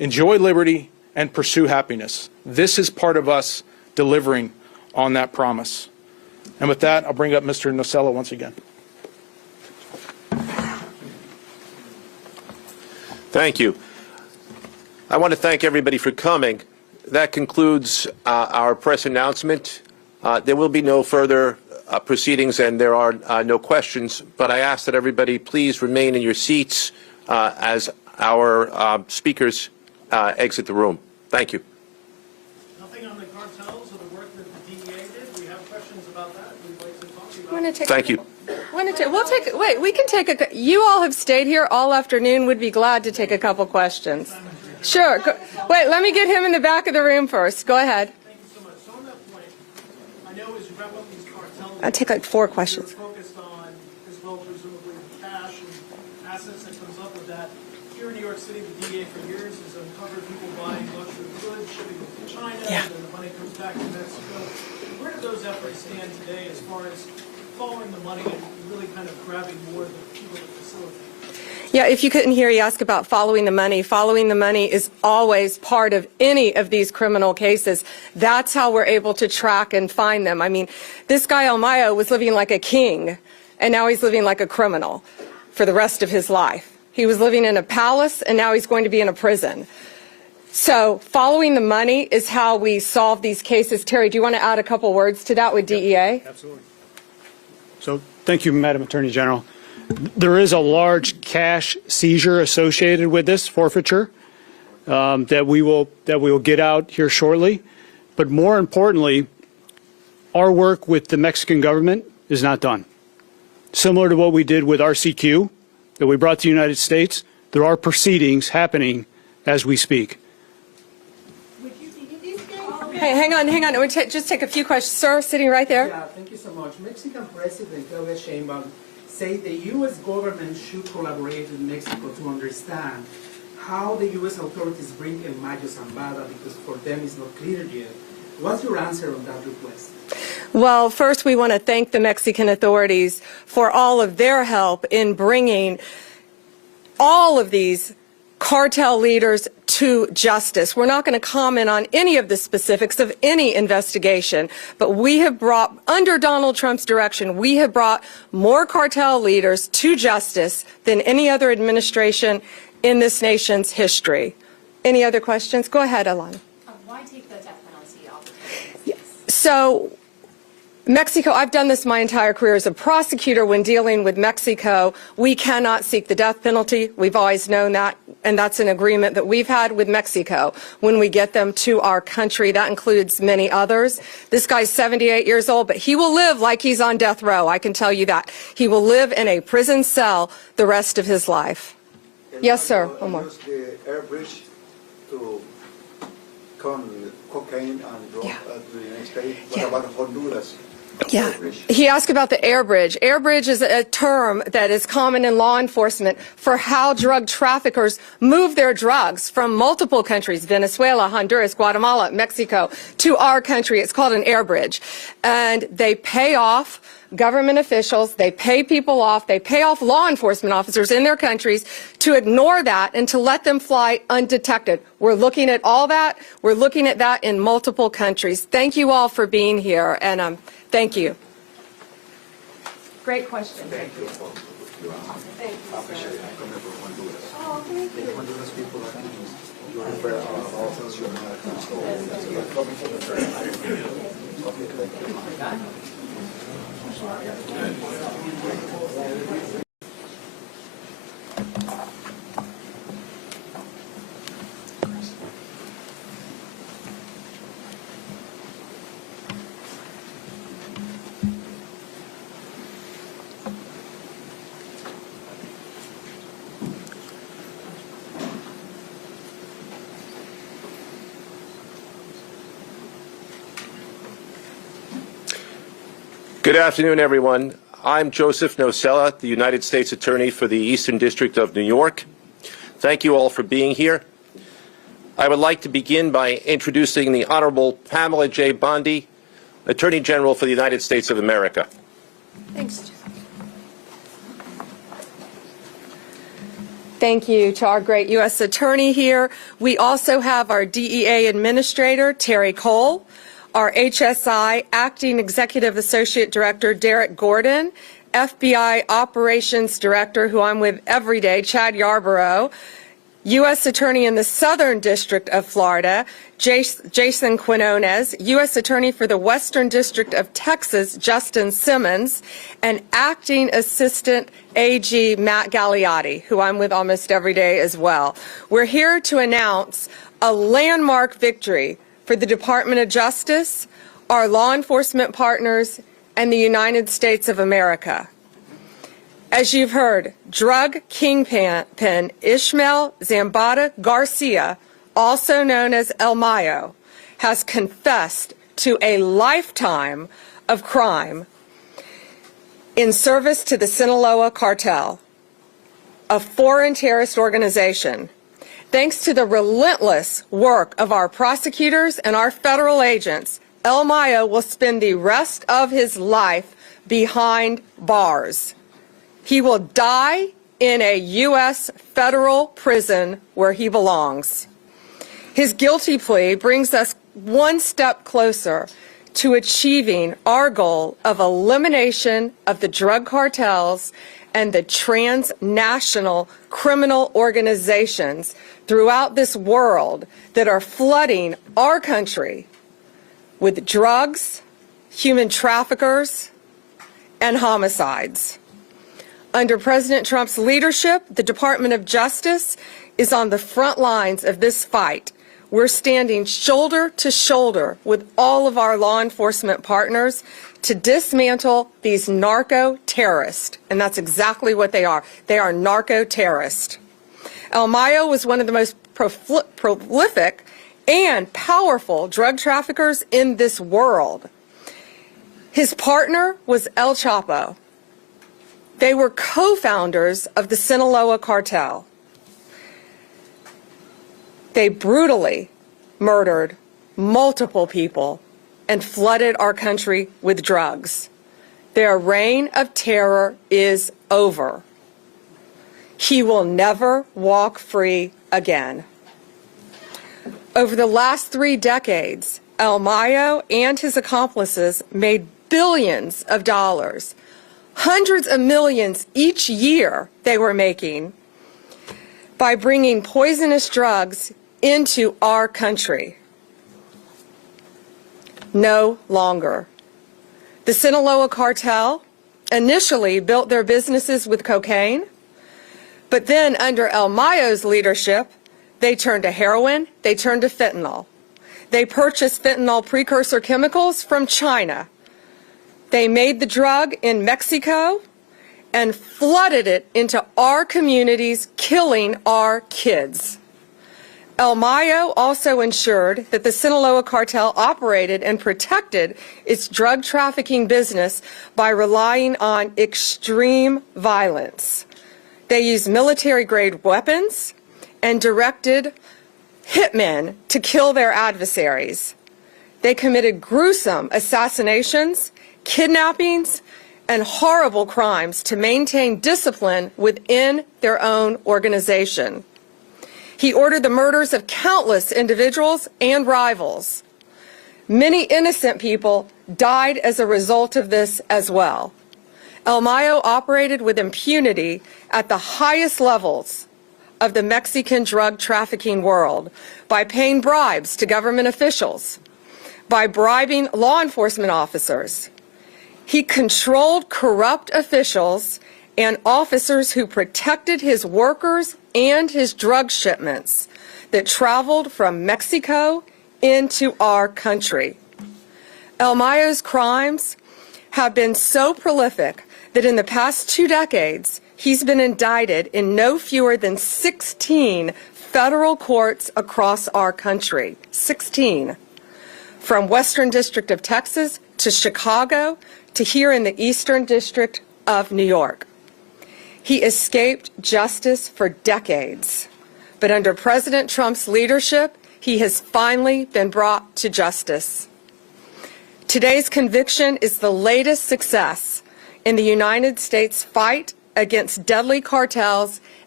enjoy liberty, and pursue happiness. This is part of us delivering on that promise. And with that, I'll bring up Mr. Nocella once again. Thank you. I want to thank everybody for coming. That concludes our press announcement. There will be no further proceedings and there are no questions, but I ask that everybody please remain in your seats as our speakers exit the room. Thank you. Nothing on the cartels or the work that the DEA did. We have questions about that. We'd like to talk to you about Want to take Thank you. We'll take, wait, we can take you all have stayed here all afternoon. Would be glad to take a couple questions. Sure. Wait, let me get him in the back of the room first. Go ahead. Thank you so much. So on that point, I know as you wrap up these cartels, I'll take like 4 questions. you're focused on, as well, presumably, cash and assets that comes up with that. Here in New York City, the DEA for years has uncovered people buying luxury goods, shipping them to China, and then the money comes back to Mexico. Where do those efforts stand today as far as following the money and really kind of grabbing more of the people that facilitate? Yeah, if you couldn't hear, you ask about following the money. Following the money is always part of any of these criminal cases. That's how we're able to track and find them. I mean, this guy Almayo was living like a king, and now he's living like a criminal for the rest of his life. He was living in a palace, and now he's going to be in a prison. So following the money is how we solve these cases. Terry, do you want to add a couple words to that with DEA? Absolutely. So thank you, Madam Attorney General. There is a large cash seizure associated with this forfeiture that we will get out here shortly. But more importantly, our work with the Mexican government is not done. Similar to what we did with RCQ that we brought to the United States, there are proceedings happening as we speak. Hey, hang on. We'll just take a few questions. Sir, sitting right there. Yeah, thank you so much. Mexican President Claudia Sheinbaum said the U.S. government should collaborate with Mexico to understand how the U.S. authorities bring in Mayo Zambada, because for them it's not clear yet. What's your answer on that request? Well, first we want to thank the Mexican authorities for all of their help in bringing all of these cartel leaders to justice. We're not going to comment on any of the specifics of any investigation, but we have brought, under Donald Trump's direction, we have brought more cartel leaders to justice than any other administration in this nation's history. Any other questions? Go ahead, Alana. Why take the death penalty off? So, Mexico, I've done this my entire career as a prosecutor. When dealing with Mexico, we cannot seek the death penalty. We've always known that, and that's an agreement that we've had with Mexico when we get them to our country. That includes many others. This guy's 78 years old, but he will live like he's on death row. I can tell you that. He will live in a prison cell the rest of his life. Yes, sir. One more. Use the air bridge to con cocaine and drug to the United States. What about Honduras? Yeah. He asked about the air bridge. Air bridge is a term that is common in law enforcement for how drug traffickers move their drugs from multiple countries, Venezuela, Honduras, Guatemala, Mexico, to our country. It's called an air bridge. And they pay off government officials, they pay people off, they pay off law enforcement officers in their countries to ignore that and to let them fly undetected. We're looking at all that. We're looking at that in multiple countries. Thank you all for being here, and thank you. Great question. Thank you. Thank you, sir. Oh, thank you. Good afternoon, everyone. I'm Joseph Nocella, the United States Attorney for the Eastern District of New York. Thank you all for being here. I would like to begin by introducing the Honorable Pamela J. Bondi, Attorney General for the United States of America. Thanks. Thank you to our great U.S. Attorney here. We also have our DEA Administrator, Terry Cole, our HSI Acting Executive Associate Director, Derek Gordon, FBI Operations Director, who I'm with every day, Chad Yarborough, U.S. Attorney in the Southern District of Florida, Jason Quinones, U.S. Attorney for the Western District of Texas, Justin Simmons, and Acting Assistant AG Matt Gagliotti, who I'm with almost every day as well. We're here to announce a landmark victory for the Department of Justice, our law enforcement partners, and the United States of America. As you've heard, drug kingpin Ishmael Zambada Garcia, also known as El Mayo, has confessed to a lifetime of crime in service to the Sinaloa Cartel, a foreign terrorist organization. Thanks to the relentless work of our prosecutors and our federal agents, El Mayo will spend the rest of his life behind bars. He will die in a U.S. federal prison where he belongs. His guilty plea brings us one step closer to achieving our goal of elimination of the drug cartels and the transnational criminal organizations throughout this world that are flooding our country with drugs, human traffickers, and homicides. Under President Trump's leadership, the Department of Justice is on the front lines of this fight. We're standing shoulder to shoulder with all of our law enforcement partners to dismantle these narco-terrorists. And that's exactly what they are. They are narco-terrorists. El Mayo was one of the most prolific and powerful drug traffickers in this world. His partner was El Chapo. They were co-founders of the Sinaloa Cartel. They brutally murdered multiple people and flooded our country with drugs. Their reign of terror is over. He will never walk free again. Over the last 3 decades, El Mayo and his accomplices made billions of dollars, hundreds of millions each year they were making by bringing poisonous drugs into our country. No longer. The Sinaloa Cartel initially built their businesses with cocaine, but then under El Mayo's leadership, they turned to heroin, they turned to fentanyl. They purchased fentanyl precursor chemicals from China. They made the drug in Mexico and flooded it into our communities, killing our kids. El Mayo also ensured that the Sinaloa Cartel operated and protected its drug trafficking business by relying on extreme violence. They used military-grade weapons and directed hitmen to kill their adversaries. They committed gruesome assassinations, kidnappings, and horrible crimes to maintain discipline within their own organization. He ordered the murders of countless individuals and rivals. Many innocent people died as a result of this as well. El Mayo operated with impunity at the highest levels of the Mexican drug trafficking world by paying bribes to government officials, by bribing law enforcement officers. He controlled corrupt officials and officers who protected his workers and his drug shipments that traveled from Mexico into our country. El Mayo's crimes have been so prolific that in the past 2 decades, he's been indicted in no fewer than 16 federal courts across our country. 16. From Western District of Texas to Chicago to here in the Eastern District of New York. He escaped justice for decades, but under President Trump's leadership, he has finally been brought to justice. Today's conviction is the latest success in the United States fight against deadly cartels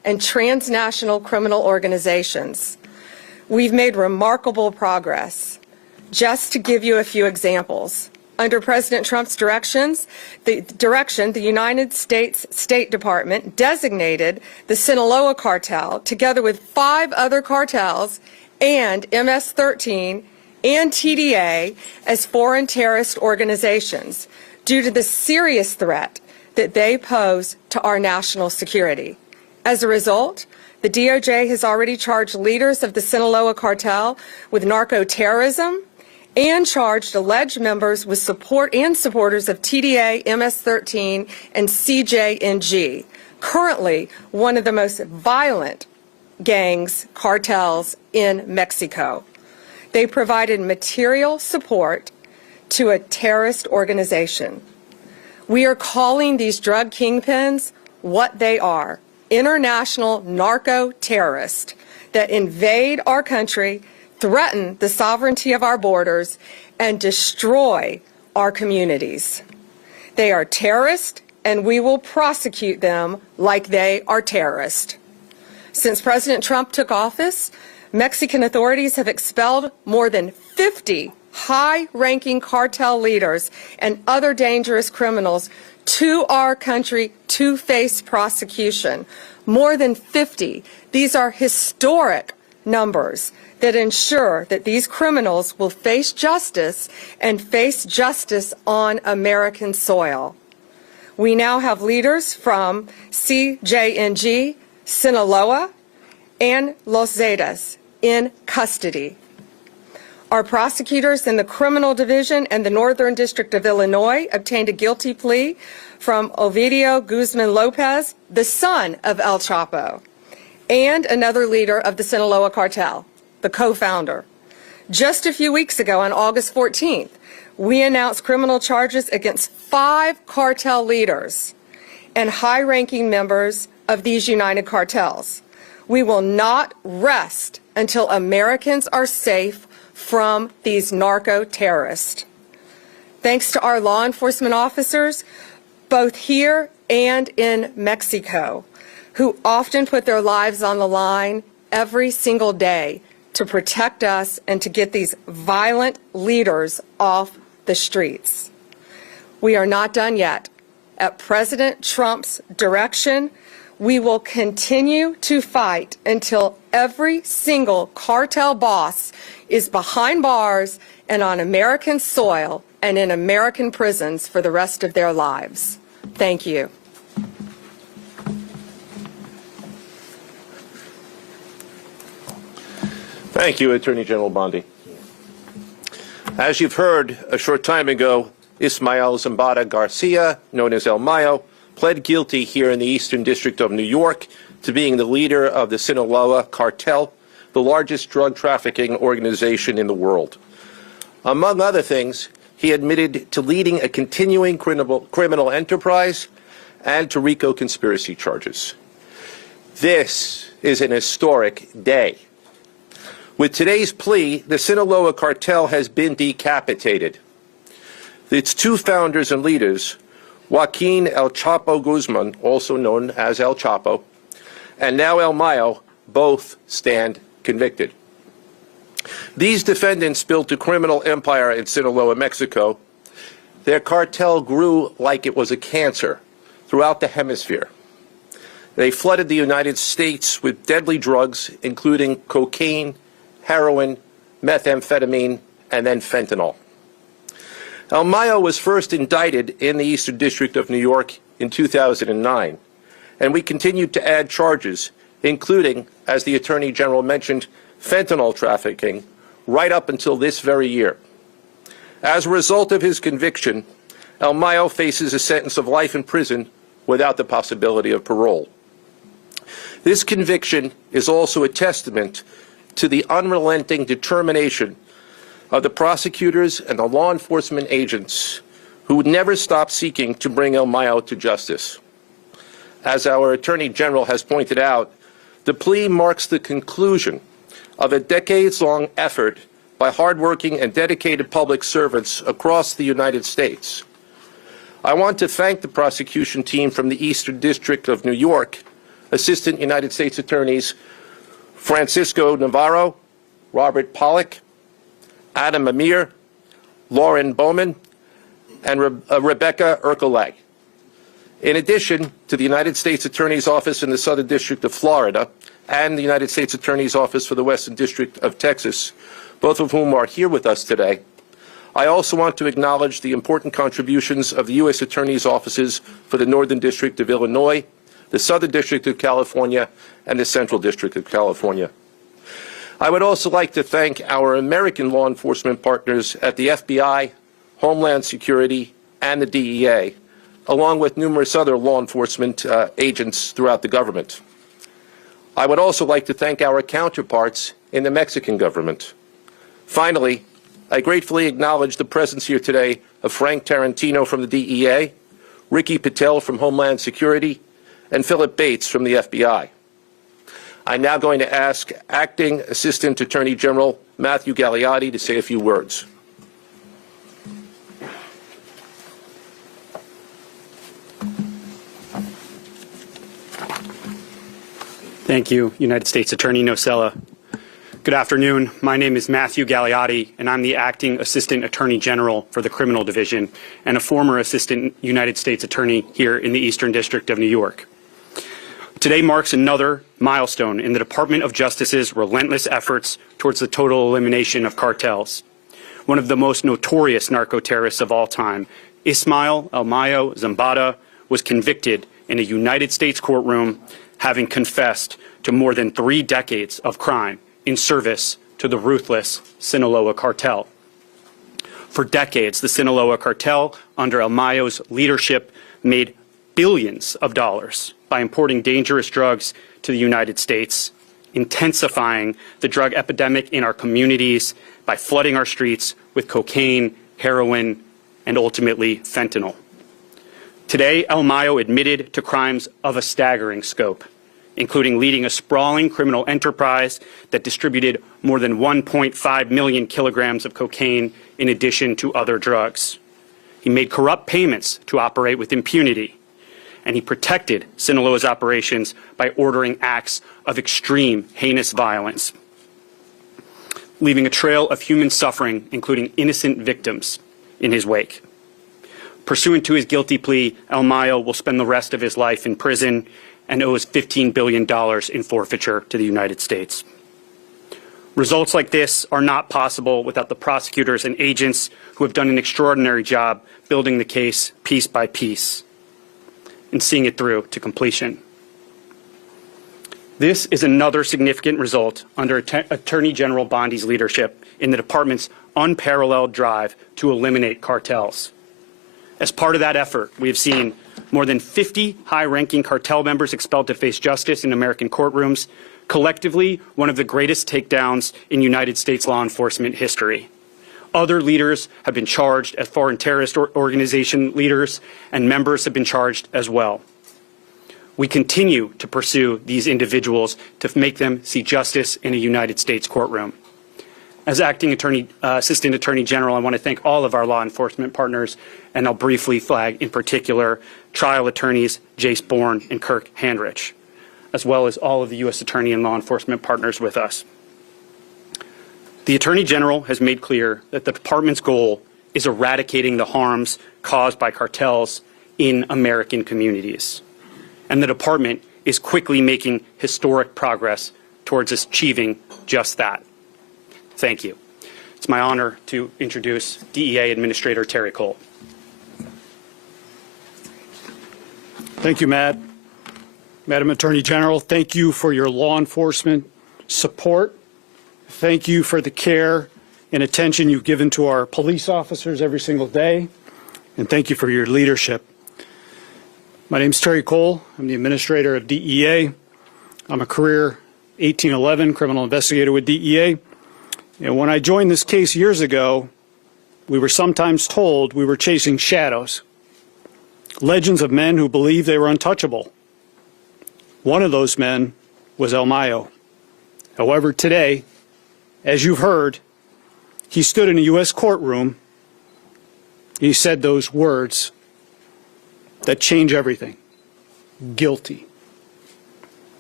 and transnational criminal organizations. We've made remarkable progress. Just to give you a few examples, under President Trump's direction, the United States State Department designated the Sinaloa Cartel, together with 5 other cartels and MS-13 and TDA, as foreign terrorist organizations due to the serious threat that they pose to our national security. As a result, the DOJ has already charged leaders of the Sinaloa Cartel with narco-terrorism and charged alleged members with support and supporters of TDA, MS-13, and CJNG, currently one of the most violent gangs, cartels in Mexico. They provided material support to a terrorist organization. We are calling these drug kingpins what they are: international narco-terrorists that invade our country, threaten the sovereignty of our borders, and destroy our communities. They are terrorists, and we will prosecute them like they are terrorists. Since President Trump took office, Mexican authorities have expelled more than 50 high-ranking cartel leaders and other dangerous criminals to our country to face prosecution. More than 50. These are historic numbers that ensure that these criminals will face justice and face justice on American soil. We now have leaders from CJNG, Sinaloa, and Los Zetas in custody. Our prosecutors in the Criminal Division and the Northern District of Illinois obtained a guilty plea from Ovidio Guzman Lopez, the son of El Chapo, and another leader of the Sinaloa Cartel, the co-founder. Just a few weeks ago, on August 14th, we announced criminal charges against 5 cartel leaders and high-ranking members of these united cartels. We will not rest until Americans are safe from these narco-terrorists. Thanks to our law enforcement officers, both here and in Mexico, who often put their lives on the line every single day to protect us and to get these violent leaders off the streets. We are not done yet. At President Trump's direction, we will continue to fight until every single cartel boss is behind bars and on American soil and in American prisons for the rest of their lives. Thank you. Thank you, Attorney General Bondi. As you've heard, a short time ago, Ismael Zambada Garcia, known as El Mayo, pled guilty here in the Eastern District of New York to being the leader of the Sinaloa Cartel, the largest drug trafficking organization in the world. Among other things, he admitted to leading a continuing criminal enterprise and to RICO conspiracy charges. This is an historic day. With today's plea, the Sinaloa Cartel has been decapitated. Its 2 founders and leaders, Joaquin El Chapo Guzman, also known as El Chapo, and now El Mayo, both stand convicted. These defendants built a criminal empire in Sinaloa, Mexico. Their cartel grew like it was a cancer throughout the hemisphere. They flooded the United States with deadly drugs, including cocaine, heroin, methamphetamine, and then fentanyl. El Mayo was first indicted in the Eastern District of New York in 2009, and we continued to add charges, including, as the Attorney General mentioned, fentanyl trafficking, right up until this very year. As a result of his conviction, El Mayo faces a sentence of life in prison without the possibility of parole. This conviction is also a testament to the unrelenting determination of the prosecutors and the law enforcement agents who would never stop seeking to bring El Mayo to justice. As our Attorney General has pointed out, the plea marks the conclusion of a decades-long effort by hardworking and dedicated public servants across the United States. I want to thank the prosecution team from the Eastern District of New York, Assistant United States Attorneys Francisco Navarro, Robert Pollack, Adam Amir, Lauren Bowman, and Rebecca Ercolay. In addition to the United States Attorney's Office in the Southern District of Florida and the United States Attorney's Office for the Western District of Texas, both of whom are here with us today, I also want to acknowledge the important contributions of the U.S. Attorney's Offices for the Northern District of Illinois, the Southern District of California, and the Central District of California. I would also like to thank our American law enforcement partners at the FBI, Homeland Security, and the DEA, along with numerous other law enforcement agents throughout the government. I would also like to thank our counterparts in the Mexican government. Finally, I gratefully acknowledge the presence here today of Frank Tarantino from the DEA, Ricky Patel from Homeland Security, and Philip Bates from the FBI. I'm now going to ask Acting Assistant Attorney General Matthew Gagliotti to say a few words. Thank you, United States Attorney Nocella. Good afternoon. My name is Matthew Gagliotti, and I'm the Acting Assistant Attorney General for the Criminal Division and a former Assistant United States Attorney here in the Eastern District of New York. Today marks another milestone in the Department of Justice's relentless efforts towards the total elimination of cartels. One of the most notorious narco-terrorists of all time, Ismael El Mayo Zambada, was convicted in a United States courtroom, having confessed to more than 3 decades of crime in service to the ruthless Sinaloa Cartel. For decades, the Sinaloa Cartel, under El Mayo's leadership, made billions of dollars by importing dangerous drugs to the United States, intensifying the drug epidemic in our communities by flooding our streets with cocaine, heroin, and ultimately fentanyl. Today, El Mayo admitted to crimes of a staggering scope, including leading a sprawling criminal enterprise that distributed more than 1.5 million kilograms of cocaine in addition to other drugs. He made corrupt payments to operate with impunity, and he protected Sinaloa's operations by ordering acts of extreme, heinous violence, leaving a trail of human suffering, including innocent victims, in his wake. Pursuant to his guilty plea, El Mayo will spend the rest of his life in prison and owes $15 billion in forfeiture to the United States. Results like this are not possible without the prosecutors and agents who have done an extraordinary job building the case piece by piece and seeing it through to completion. This is another significant result under Attorney General Bondi's leadership in the department's unparalleled drive to eliminate cartels. As part of that effort, we have seen more than 50 high-ranking cartel members expelled to face justice in American courtrooms, collectively one of the greatest takedowns in United States law enforcement history. Other leaders have been charged as foreign terrorist organization leaders, and members have been charged as well. We continue to pursue these individuals to make them see justice in a United States courtroom. As Acting Assistant Attorney General, I want to thank all of our law enforcement partners, and I'll briefly flag in particular trial attorneys Jace Bourne and Kirk Handrich, as well as all of the U.S. Attorney and law enforcement partners with us. The Attorney General has made clear that the department's goal is eradicating the harms caused by cartels in American communities, and the department is quickly making historic progress towards achieving just that. Thank you. It's my honor to introduce DEA Administrator Terry Cole. Thank you, Matt. Madam Attorney General, thank you for your law enforcement support. Thank you for the care and attention you've given to our police officers every single day. And thank you for your leadership. My name is Terry Cole. I'm the Administrator of DEA. I'm a career 1811 criminal investigator with DEA. And when I joined this case years ago, we were sometimes told we were chasing shadows, legends of men who believed they were untouchable. One of those men was El Mayo. However, today, as you've heard, he stood in a U.S. courtroom. He said those words that change everything. Guilty.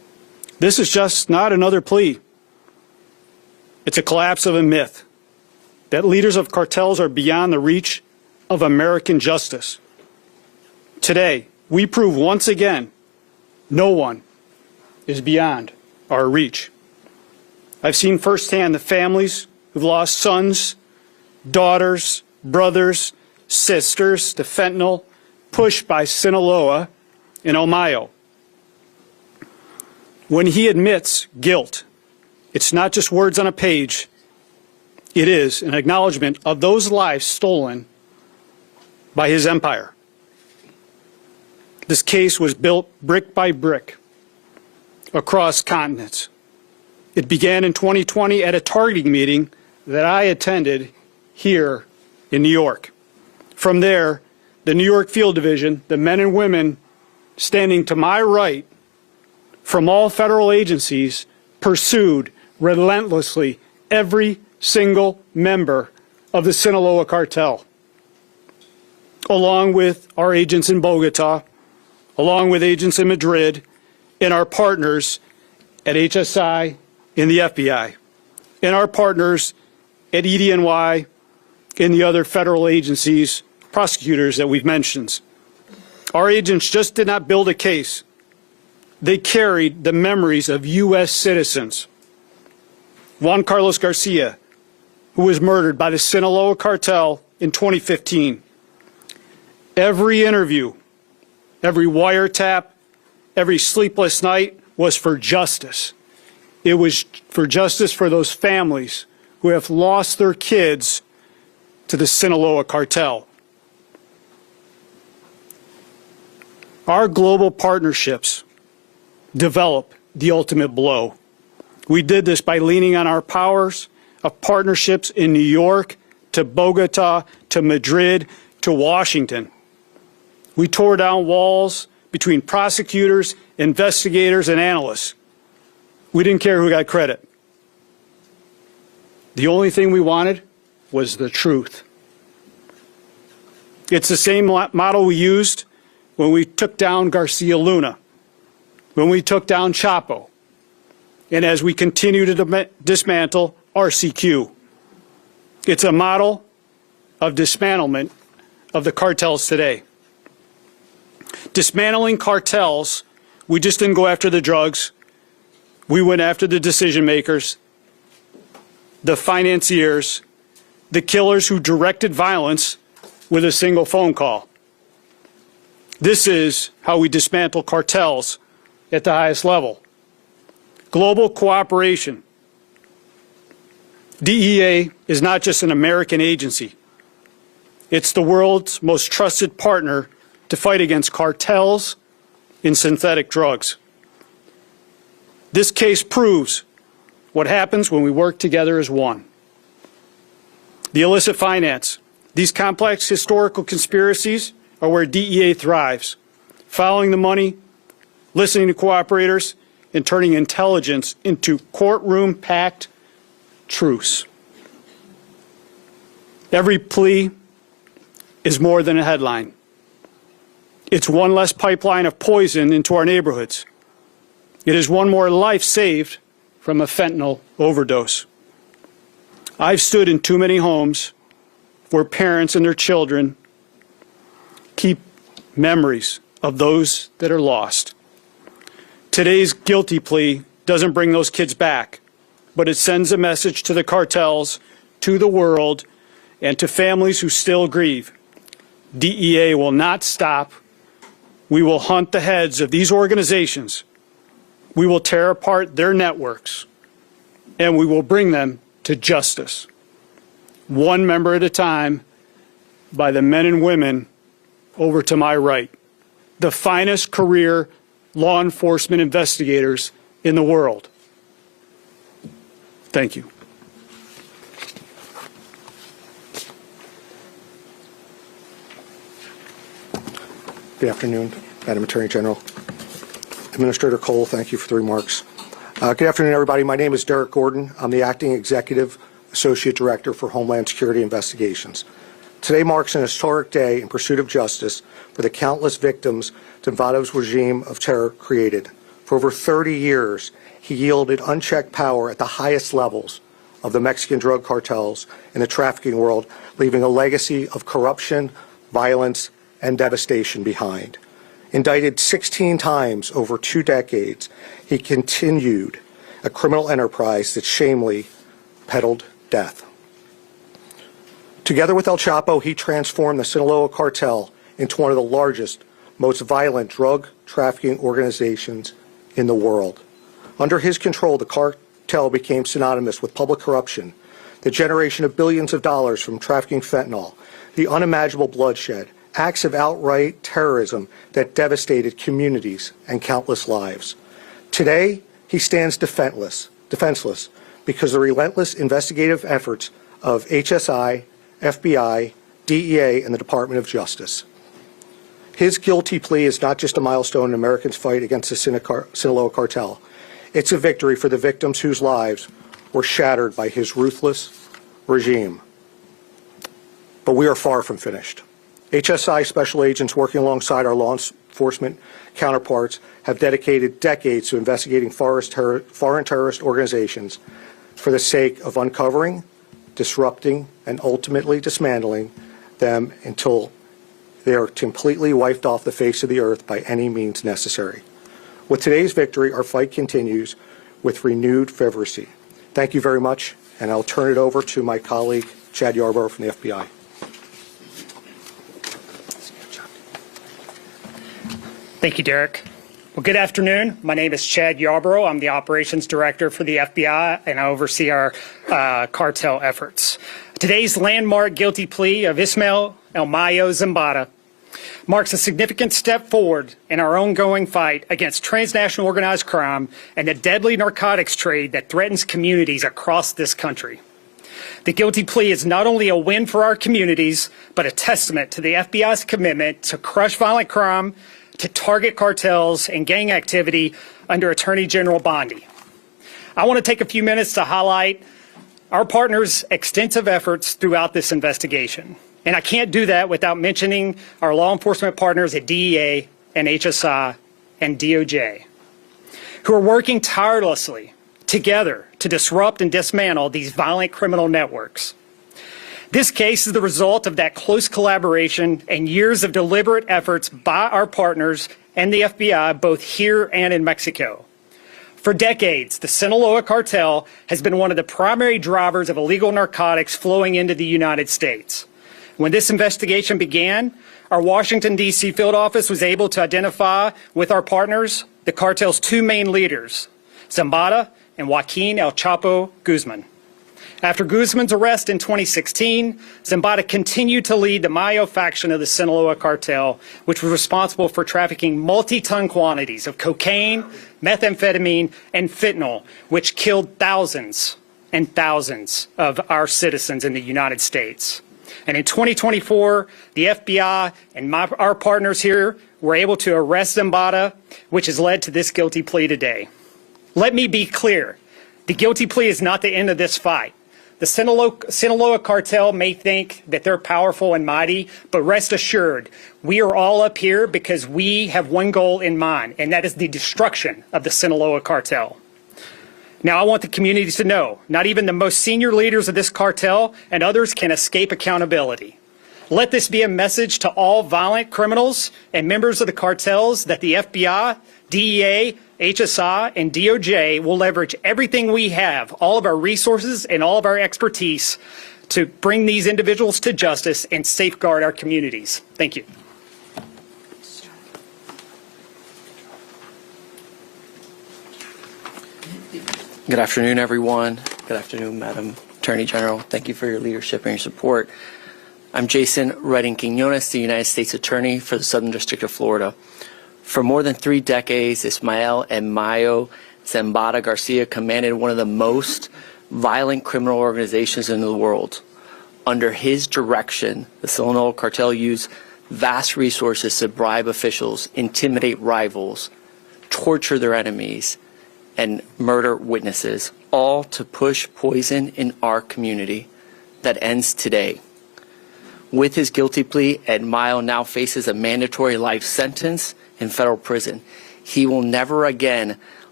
This is just not another plea. It's a collapse of a myth that leaders of cartels are beyond the reach of American justice. Today, we prove once again no one is beyond our reach. I've seen firsthand the families who've lost sons, daughters, brothers, sisters to fentanyl pushed by Sinaloa and Omayo. When he admits guilt, it's not just words on a page. It is an acknowledgement of those lives stolen by his empire. This case was built brick by brick across continents. It began in 2020 at a targeting meeting that I attended here in New York. From there, the New York Field Division, the men and women standing to my right from all federal agencies, pursued relentlessly every single member of the Sinaloa Cartel, along with our agents in Bogota, along with agents in Madrid, and our partners at HSI in the FBI, and our partners at EDNY and the other federal agencies, prosecutors that we've mentioned. Our agents just did not build a case. They carried the memories of U.S. citizens. Juan Carlos Garcia, who was murdered by the Sinaloa Cartel in 2015. Every interview, every wiretap, every sleepless night was for justice. It was for justice for those families who have lost their kids to the Sinaloa Cartel. Our global partnerships develop the ultimate blow. We did this by leaning on our powers of partnerships in New York, to Bogota, to Madrid, to Washington. We tore down walls between prosecutors, investigators, and analysts. We didn't care who got credit. The only thing we wanted was the truth. It's the same model we used when we took down Garcia Luna, when we took down Chapo, and as we continue to dismantle RCQ. It's a model of dismantlement of the cartels today. Dismantling cartels, we just didn't go after the drugs. We went after the decision makers, the financiers, the killers who directed violence with a single phone call. This is how we dismantle cartels at the highest level. Global cooperation. DEA is not just an American agency. It's the world's most trusted partner to fight against cartels in synthetic drugs. This case proves what happens when we work together as one. The illicit finance. These complex historical conspiracies are where DEA thrives, following the money, listening to cooperators, and turning intelligence into courtroom-packed truths. Every plea is more than a headline. It's one less pipeline of poison into our neighborhoods. It is one more life saved from a fentanyl overdose. I've stood in too many homes where parents and their children keep memories of those that are lost. Today's guilty plea doesn't bring those kids back, but it sends a message to the cartels, to the world, and to families who still grieve. DEA will not stop. We will hunt the heads of these organizations. We will tear apart their networks, and we will bring them to justice, one member at a time, by the men and women over to my right, the finest career law enforcement investigators in the world. Thank you. Good afternoon, Madam Attorney General. Administrator Cole, thank you for the remarks. Good afternoon, everybody. My name is Derek Gordon. I'm the Acting Executive Associate Director for Homeland Security Investigations. Today marks an historic day in pursuit of justice for the countless victims Nevada's regime of terror created. For over 30 years, he yielded unchecked power at the highest levels of the Mexican drug cartels in the trafficking world, leaving a legacy of corruption, violence, and devastation behind. Indicted 16 times over 2 decades, he continued a criminal enterprise that shamefully peddled death. Together with El Chapo, he transformed the Sinaloa Cartel into one of the largest, most violent drug trafficking organizations in the world. Under his control, the cartel became synonymous with public corruption, the generation of billions of dollars from trafficking fentanyl, the unimaginable bloodshed, acts of outright terrorism that devastated communities and countless lives. Today, he stands defenseless because the relentless investigative efforts of HSI, FBI, DEA, and the Department of Justice. His guilty plea is not just a milestone in Americans' fight against the Sinaloa Cartel. It's a victory for the victims whose lives were shattered by his ruthless regime. But we are far from finished. HSI special agents working alongside our law enforcement counterparts have dedicated decades to investigating foreign terrorist organizations for the sake of uncovering, disrupting, and ultimately dismantling them until they are completely wiped off the face of the earth by any means necessary. With today's victory, our fight continues with renewed fervency. Thank you very much, and I'll turn it over to my colleague, Chad Yarborough from the FBI. Thank you, Derek. Well, good afternoon. My name is Chad Yarborough. I'm the Operations Director for the FBI, and I oversee our cartel efforts. Today's landmark guilty plea of Ismael El Mayo Zambada marks a significant step forward in our ongoing fight against transnational organized crime and the deadly narcotics trade that threatens communities across this country. The guilty plea is not only a win for our communities, but a testament to the FBI's commitment to crush violent crime, to target cartels and gang activity under Attorney General Bondi. I want to take a few minutes to highlight our partners' extensive efforts throughout this investigation. And I can't do that without mentioning our law enforcement partners at DEA and HSI and DOJ, who are working tirelessly together to disrupt and dismantle these violent criminal networks. This case is the result of that close collaboration and years of deliberate efforts by our partners and the FBI, both here and in Mexico. For decades, the Sinaloa Cartel has been one of the primary drivers of illegal narcotics flowing into the United States. When this investigation began, our Washington, D.C. field office was able to identify with our partners the cartel's 2 main leaders, Zambada and Joaquin El Chapo Guzman. After Guzman's arrest in 2016, Zambada continued to lead the Mayo faction of the Sinaloa Cartel, which was responsible for trafficking multi-ton quantities of cocaine, methamphetamine, and fentanyl, which killed thousands and thousands of our citizens in the United States. And in 2024, the FBI and our partners here were able to arrest Zambada, which has led to this guilty plea today. Let me be clear. The guilty plea is not the end of this fight. The Sinaloa Cartel may think that they're powerful and mighty, but rest assured, we are all up here because we have one goal in mind, and that is the destruction of the Sinaloa Cartel. Now, I want the communities to know, not even the most senior leaders of this cartel and others can escape accountability. Let this be a message to all violent criminals and members of the cartels that the FBI, DEA, HSI, and DOJ will leverage everything we have, all of our resources and all of our expertise to bring these individuals to justice and safeguard our communities. Thank you. Good afternoon, everyone. Good afternoon, Madam Attorney General. Thank you for your leadership and your support. I'm Jason Redding Quinones, the United States Attorney for the Southern District of Florida. For more than 3 decades, Ismael El Mayo Zambada Garcia commanded one of the most violent criminal organizations in the world. Under his direction, the Sinaloa Cartel used vast resources to bribe officials, intimidate rivals, torture their enemies, and murder witnesses, all to push poison in our community that ends today. With his guilty plea, El Mayo now faces a mandatory life sentence in federal prison. He will never again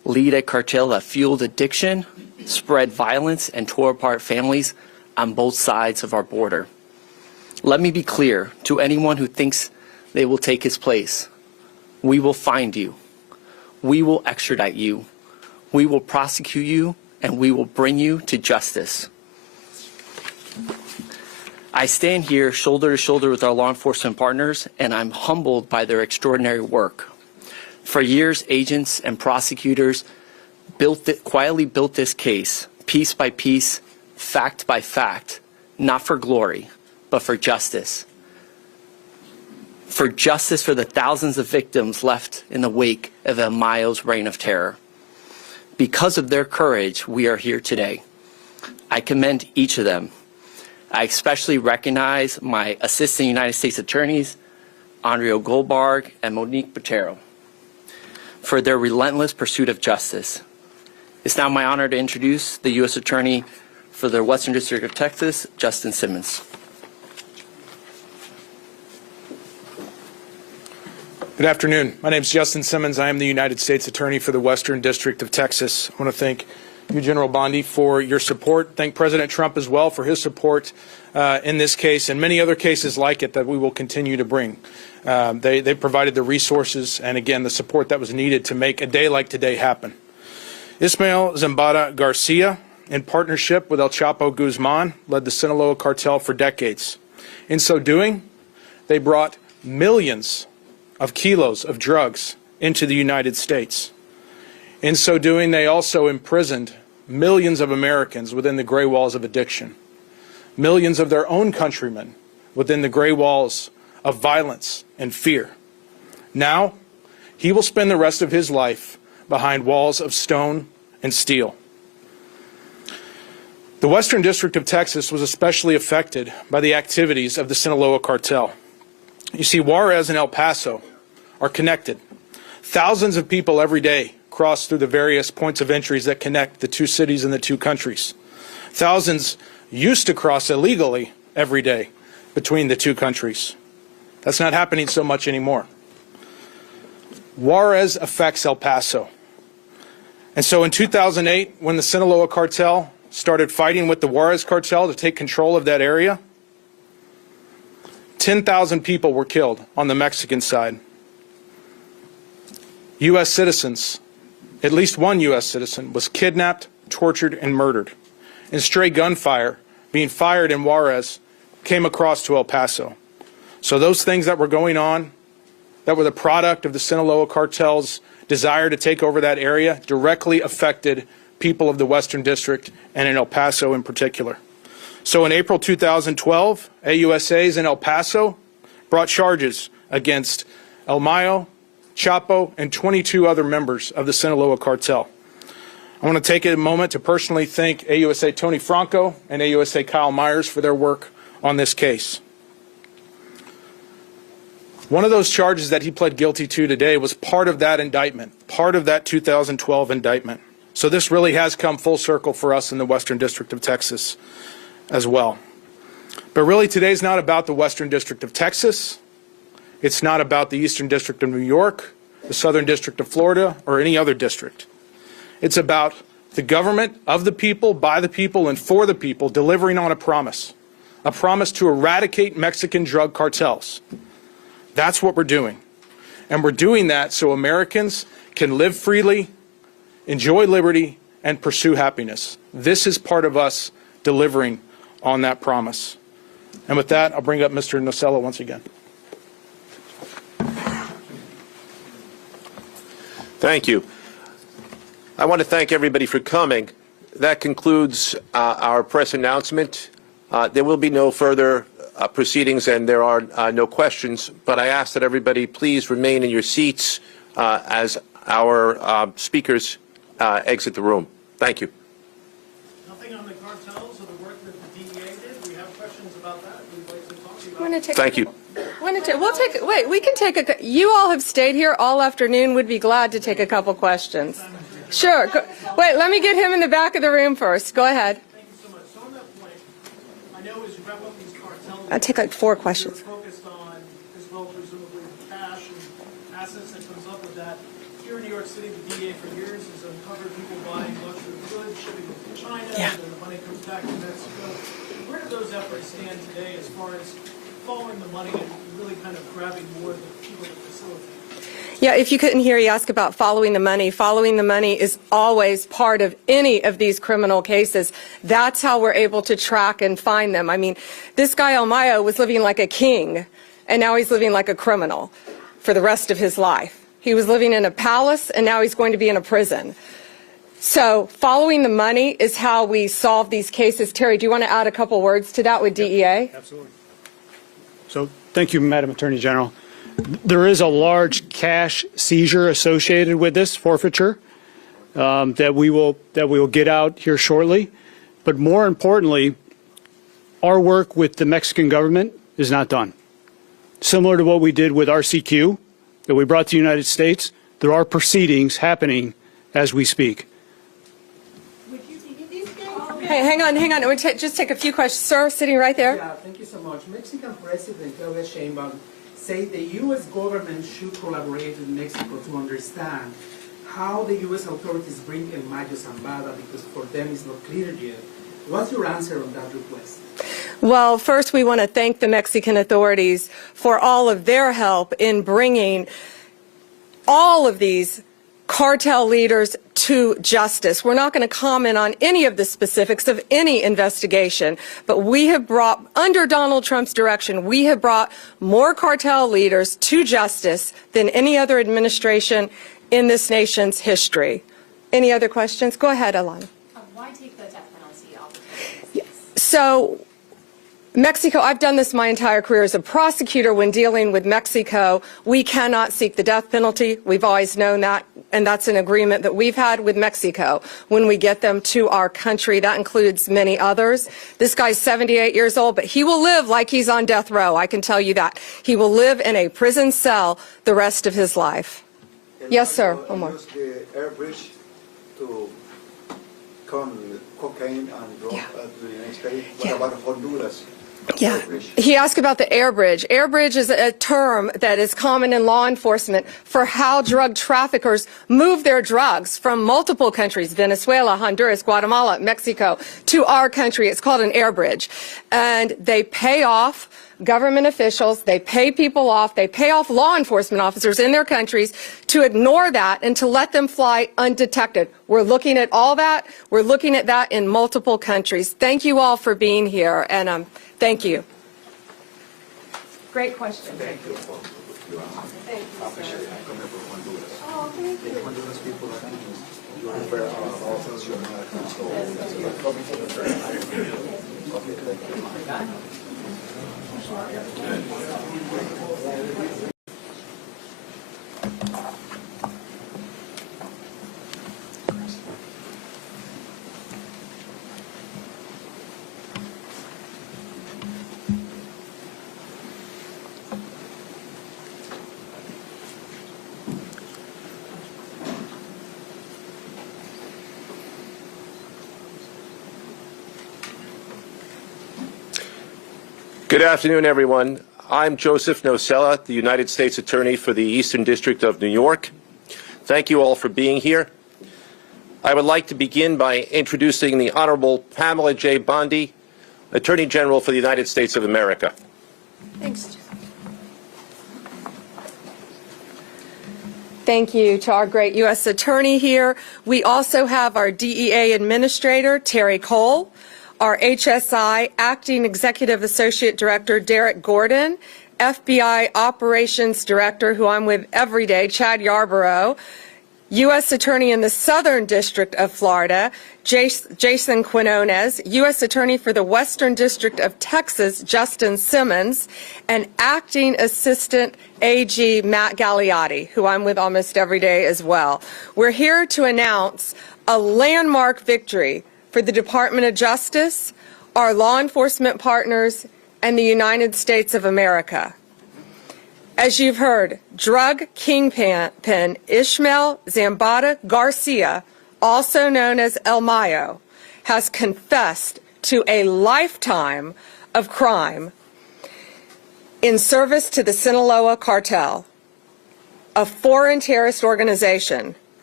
lead a cartel that fueled addiction, spread violence, and tore apart families on both sides of our border. Let me be clear to anyone who thinks they will take his place. We will find you. We will extradite you. We will prosecute you, and we will bring you to justice. I stand here shoulder to shoulder with our law enforcement partners, and I'm humbled by their extraordinary work. For years, agents and prosecutors quietly built this case, piece by piece, fact by fact, not for glory, but for justice. For justice for the thousands of victims left in the wake of El Mayo's reign of terror. Because of their courage, we are here today. I commend each of them. I especially recognize my Assistant United States Attorneys, Andrea Goldberg and Monique Botero, for their relentless pursuit of justice. It's now my honor to introduce the U.S. Attorney for the Western District of Texas, Justin Simmons. Good afternoon. My name is Justin Simmons. I am the United States Attorney for the Western District of Texas. I want to thank you, General Bondi, for your support. Thank President Trump as well for his support in this case and many other cases like it that we will continue to bring. They provided the resources and, again, the support that was needed to make a day like today happen. Ismael Zambada Garcia, in partnership with El Chapo Guzman, led the Sinaloa Cartel for decades. In so doing, they brought millions of kilos of drugs into the United States. In so doing, they also imprisoned millions of Americans within the gray walls of addiction, millions of their own countrymen within the gray walls of violence and fear. Now, he will spend the rest of his life behind walls of stone and steel. The Western District of Texas was especially affected by the activities of the Sinaloa Cartel. You see, Juarez and El Paso are connected. Thousands of people every day cross through the various points of entries that connect the two cities and the two countries. Thousands used to cross illegally every day between the two countries. That's not happening so much anymore. Juarez affects El Paso. And so in 2008, when the Sinaloa Cartel started fighting with the Juarez Cartel to take control of that area, 10,000 people were killed on the Mexican side. U.S. citizens, at least one U.S. citizen, was kidnapped, tortured, and murdered. And stray gunfire being fired in Juarez came across to El Paso. So those things that were going on, that were the product of the Sinaloa Cartel's desire to take over that area, directly affected people of the Western District and in El Paso in particular. So in April 2012, AUSAs in El Paso brought charges against El Mayo, Chapo, and 22 other members of the Sinaloa Cartel. I want to take a moment to personally thank AUSA Tony Franco and AUSA Kyle Myers for their work on this case. One of those charges that he pled guilty to today was part of that indictment, part of that 2012 indictment. So this really has come full circle for us in the Western District of Texas as well. But really today's not about the Western District of Texas. It's not about the Eastern District of New York, the Southern District of Florida, or any other district. It's about the government of the people, by the people, and for the people delivering on a promise to eradicate Mexican drug cartels. That's what we're doing. And we're doing that so Americans can live freely, enjoy liberty, and pursue happiness. This is part of us delivering on that promise. And with that, I'll bring up Mr. Nocella once again. Thank you. I want to thank everybody for coming. That concludes our press announcement. There will be no further proceedings and there are no questions, but I ask that everybody please remain in your seats as our speakers exit the room. Thank you. Nothing on the cartels or the work that the DEA did. We have questions about that. We'd like to talk to you about. Thank you. We can take you all have stayed here all afternoon. Would be glad to take a couple questions. Sure. Wait, let me get him in the back of the room first. Go ahead. Thank you so much. So on that point, I know as you wrap up these cartels, I'll take like 4 questions. You're focused on, as well, presumably, cash and assets that comes up with that. Here in New York City, the DA for years has uncovered people buying luxury goods, shipping them to China, Yeah. and the money comes back to Mexico. Where do those efforts stand today as far as following the money and really kind of grabbing more of the people that facilitate? Yeah, if you couldn't hear, you ask about following the money. Following the money is always part of any of these criminal cases. That's how we're able to track and find them. I mean, this guy Almayo was living like a king, and now he's living like a criminal for the rest of his life. He was living in a palace, and now he's going to be in a prison. So following the money is how we solve these cases. Terry, do you want to add a couple words to that with DEA? Absolutely. So thank you, Madam Attorney General. There is a large cash seizure associated with this forfeiture that we will get out here shortly. But more importantly, our work with the Mexican government is not done. Similar to what we did with RCQ that we brought to the United States, there are proceedings happening as we speak. Hey, hang on. We'll just take a few questions. Sir, sitting right there. Yeah, thank you so much. Mexican President Claudia Sheinbaum said the U.S. government should collaborate with Mexico to understand how the U.S. authorities bring El Mayo Zambada, because for them it's not clear yet. What's your answer on that request? Well, first we want to thank the Mexican authorities for all of their help in bringing all of these cartel leaders to justice. We're not going to comment on any of the specifics of any investigation, but we have brought, under Donald Trump's direction, we have brought more cartel leaders to justice than any other administration in this nation's history. Any other questions? Go ahead, Alana. Why take the death penalty off? So, Mexico, I've done this my entire career as a prosecutor. When dealing with Mexico, we cannot seek the death penalty. We've always known that, and that's an agreement that we've had with Mexico when we get them to our country. That includes many others. This guy's 78 years old, but he will live like he's on death row. I can tell you that. He will live in a prison cell the rest of his life. Yes, sir. Omar. Use the air bridge to come cocaine and drug to the United States. What about Honduras? Yeah. He asked about the air bridge. Air bridge is a term that is common in law enforcement for how drug traffickers move their drugs from multiple countries, Venezuela, Honduras, Guatemala, Mexico, to our country. It's called an air bridge. And they pay off government officials, they pay people off, they pay off law enforcement officers in their countries to ignore that and to let them fly undetected. We're looking at all that. We're looking at that in multiple countries. Thank you all for being here, and thank you. Great question. Thank you. Thank you, sir. Oh, thank you. Good afternoon, everyone. I'm Joseph Nocella, the United States Attorney for the Eastern District of New York. Thank you all for being here. I would like to begin by introducing the Honorable Pamela J. Bondi, Attorney General for the United States of America. Thanks. Thank you to our great U.S. Attorney here. We also have our DEA Administrator, Terry Cole, our HSI Acting Executive Associate Director, Derek Gordon, FBI Operations Director, who I'm with every day, Chad Yarborough, U.S. Attorney in the Southern District of Florida, Jason Quinones, U.S. Attorney for the Western District of Texas, Justin Simmons, and Acting Assistant AG Matt Gagliotti, who I'm with almost every day as well. We're here to announce a landmark victory for the Department of Justice, our law enforcement partners, and the United States of America. As you've heard, drug kingpin Ishmael Zambada Garcia, also known as El Mayo, has confessed to a lifetime of crime in service to the Sinaloa Cartel, a foreign terrorist organization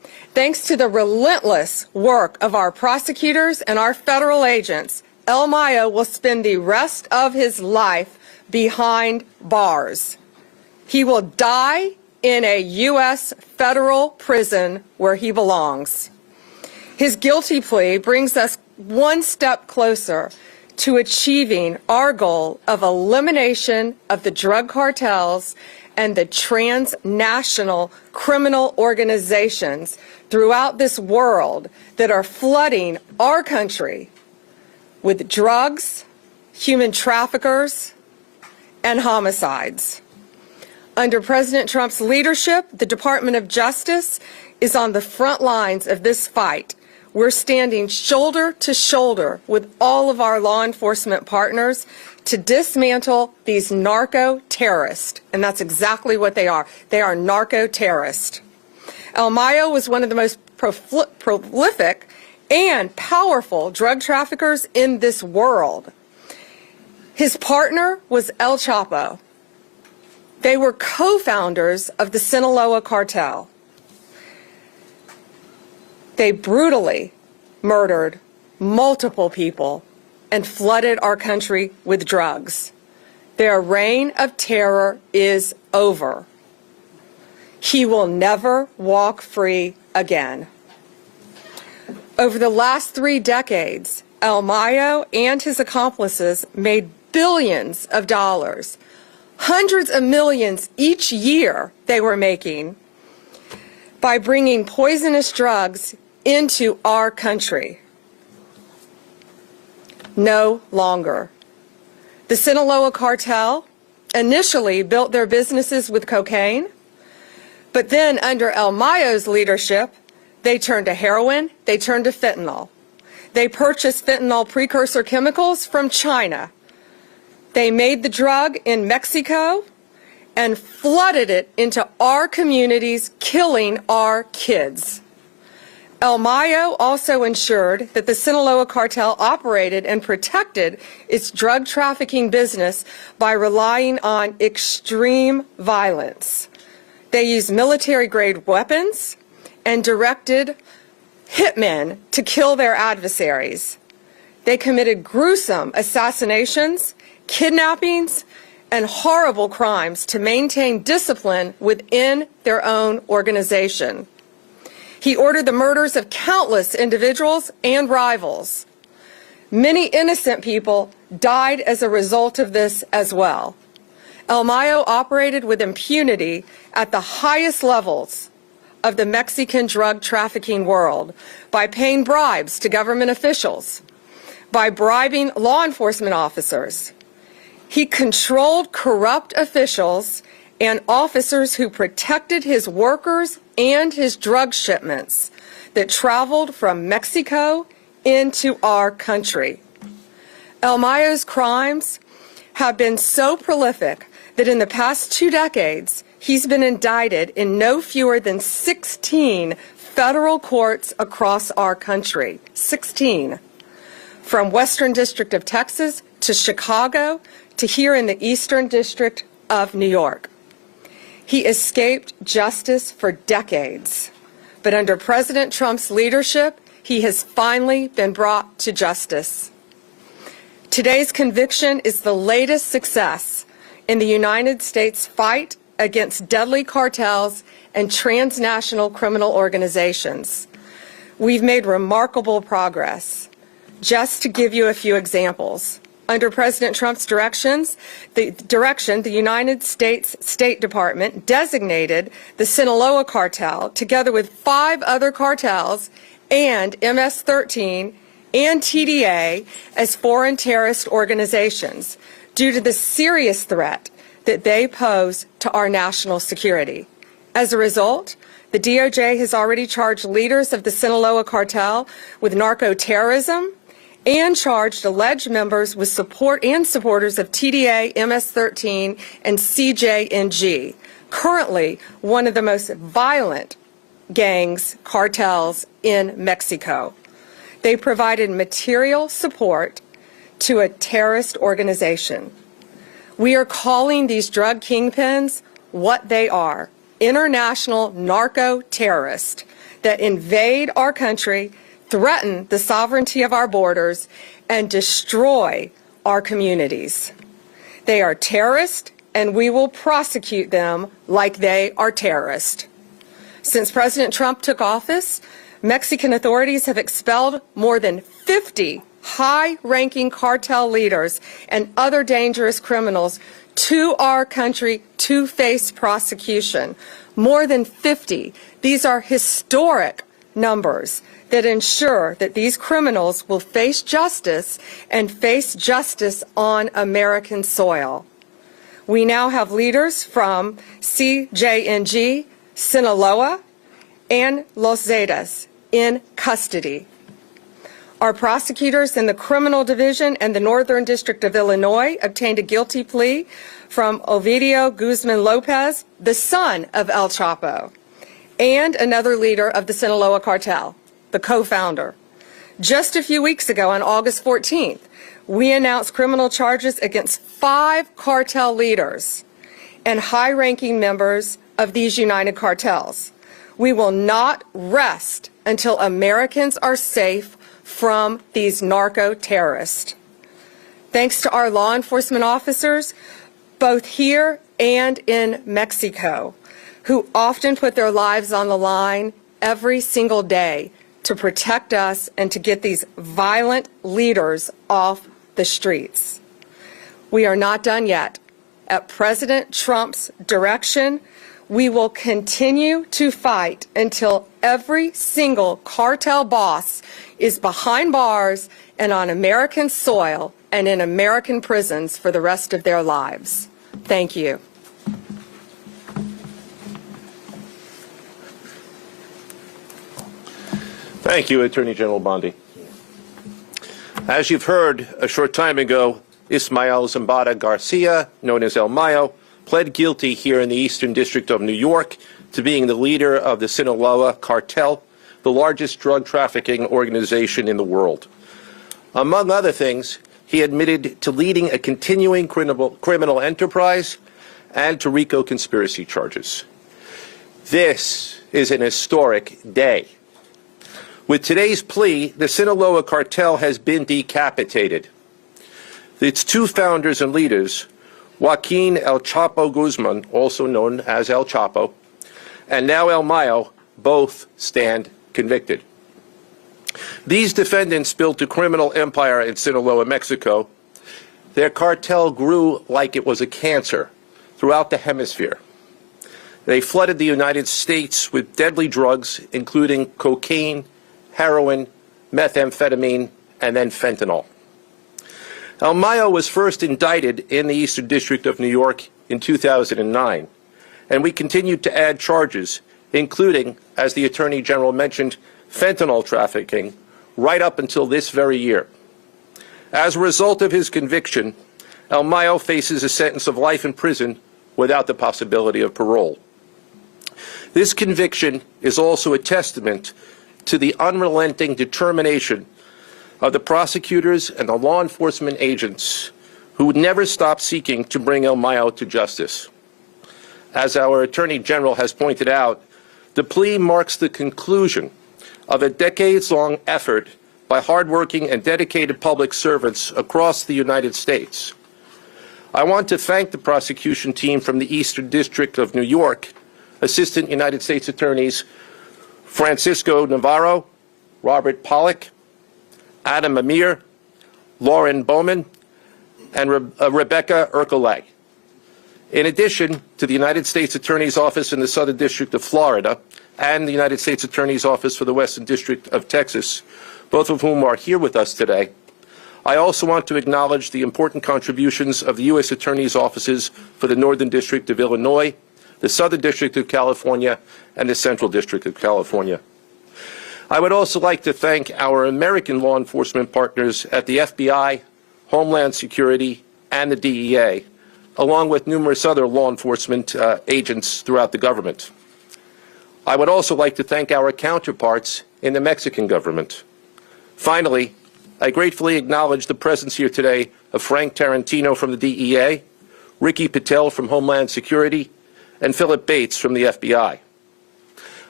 Thanks to the relentless work of our prosecutors and our federal agents, El Mayo will spend the rest of his life behind bars. He will die in a U.S. federal prison where he belongs. His guilty plea brings us one step closer to achieving our goal of elimination of the drug cartels and the transnational criminal organizations throughout this world that are flooding our country with drugs, human traffickers, and homicides. Under President Trump's leadership, the Department of Justice is on the front lines of this fight. We're standing shoulder to shoulder with all of our law enforcement partners to dismantle these narco-terrorists, and that's exactly what they are. They are narco-terrorists. El Mayo was one of the most prolific and powerful drug traffickers in this world. His partner was El Chapo. They were co-founders of the Sinaloa Cartel. They brutally murdered multiple people and flooded our country with drugs. Their reign of terror is over. He will never walk free again. Over the last 3 decades, El Mayo and his accomplices made billions of dollars, hundreds of millions each year they were making by bringing poisonous drugs into our country. No longer. The Sinaloa Cartel initially built their businesses with cocaine, but then under El Mayo's leadership, they turned to heroin, they turned to fentanyl. They purchased fentanyl precursor chemicals from China. They made the drug in Mexico and flooded it into our communities, killing our kids. El Mayo also ensured that the Sinaloa Cartel operated and protected its drug trafficking business by relying on extreme violence. They used military-grade weapons and directed hitmen to kill their adversaries. They committed gruesome assassinations, kidnappings, and horrible crimes to maintain discipline within their own organization. He ordered the murders of countless individuals and rivals. Many innocent people died as a result of this as well. El Mayo operated with impunity at the highest levels of the Mexican drug trafficking world by paying bribes to government officials, by bribing law enforcement officers. He controlled corrupt officials and officers who protected his workers and his drug shipments that traveled from Mexico into our country. El Mayo's crimes have been so prolific that in the past 2 decades, he's been indicted in no fewer than 16 federal courts across our country. 16. From Western District of Texas to Chicago to here in the Eastern District of New York. He escaped justice for decades, but under President Trump's leadership, he has finally been brought to justice. Today's conviction is the latest success in the United States fight against deadly cartels and transnational criminal organizations. We've made remarkable progress. Just to give you a few examples, under President Trump's direction, the United States State Department designated the Sinaloa Cartel, together with 5 other cartels and MS-13 and TDA, as foreign terrorist organizations due to the serious threat that they pose to our national security. As a result, the DOJ has already charged leaders of the Sinaloa Cartel with narco-terrorism and charged alleged members with support and supporters of TDA, MS-13, and CJNG, currently one of the most violent cartels in Mexico. They provided material support to a terrorist organization. We are calling these drug kingpins what they are: international narco-terrorists. that invade our country, threaten the sovereignty of our borders, and destroy our communities. They are terrorists, and we will prosecute them like they are terrorists. Since President Trump took office, Mexican authorities have expelled more than 50 high-ranking cartel leaders and other dangerous criminals to our country to face prosecution. More than 50. These are historic numbers that ensure that these criminals will face justice and face justice on American soil. We now have leaders from CJNG, Sinaloa, and Los Zetas in custody. Our prosecutors in the Criminal Division and the Northern District of Illinois obtained a guilty plea from Ovidio Guzman Lopez, the son of El Chapo, and another leader of the Sinaloa Cartel, the co-founder. Just a few weeks ago, on August 14th, we announced criminal charges against 5 cartel leaders and high-ranking members of these united cartels. We will not rest until Americans are safe from these narco-terrorists. Thanks to our law enforcement officers, both here and in Mexico, who often put their lives on the line every single day to protect us and to get these violent leaders off the streets. We are not done yet. At President Trump's direction, we will continue to fight until every single cartel boss is behind bars and on American soil and in American prisons for the rest of their lives. Thank you. Thank you, Attorney General Bondi. As you've heard, a short time ago, Ismael Zambada Garcia, known as El Mayo, pled guilty here in the Eastern District of New York to being the leader of the Sinaloa Cartel, the largest drug trafficking organization in the world. Among other things, he admitted to leading a continuing criminal enterprise and to RICO conspiracy charges. This is an historic day. With today's plea, the Sinaloa Cartel has been decapitated. Its 2 founders and leaders, Joaquin El Chapo Guzman, also known as El Chapo, and now El Mayo, both stand convicted. These defendants built a criminal empire in Sinaloa, Mexico. Their cartel grew like it was a cancer throughout the hemisphere. They flooded the United States with deadly drugs, including cocaine, heroin, methamphetamine, and then fentanyl. El Mayo was first indicted in the Eastern District of New York in 2009, and we continued to add charges, including, as the Attorney General mentioned, fentanyl trafficking, right up until this very year. As a result of his conviction, El Mayo faces a sentence of life in prison without the possibility of parole. This conviction is also a testament to the unrelenting determination of the prosecutors and the law enforcement agents who would never stop seeking to bring El Mayo to justice. As our Attorney General has pointed out, the plea marks the conclusion of a decades-long effort by hardworking and dedicated public servants across the United States. I want to thank the prosecution team from the Eastern District of New York, Assistant United States Attorneys Francisco Navarro, Robert Pollack, Adam Amir, Lauren Bowman, and Rebecca Ercolay. In addition to the United States Attorney's Office in the Southern District of Florida and the United States Attorney's Office for the Western District of Texas, both of whom are here with us today, I also want to acknowledge the important contributions of the U.S. Attorney's Offices for the Northern District of Illinois, the Southern District of California, and the Central District of California. I would also like to thank our American law enforcement partners at the FBI, Homeland Security, and the DEA, along with numerous other law enforcement agents throughout the government. I would also like to thank our counterparts in the Mexican government. Finally, I gratefully acknowledge the presence here today of Frank Tarantino from the DEA, Ricky Patel from Homeland Security, and Philip Bates from the FBI.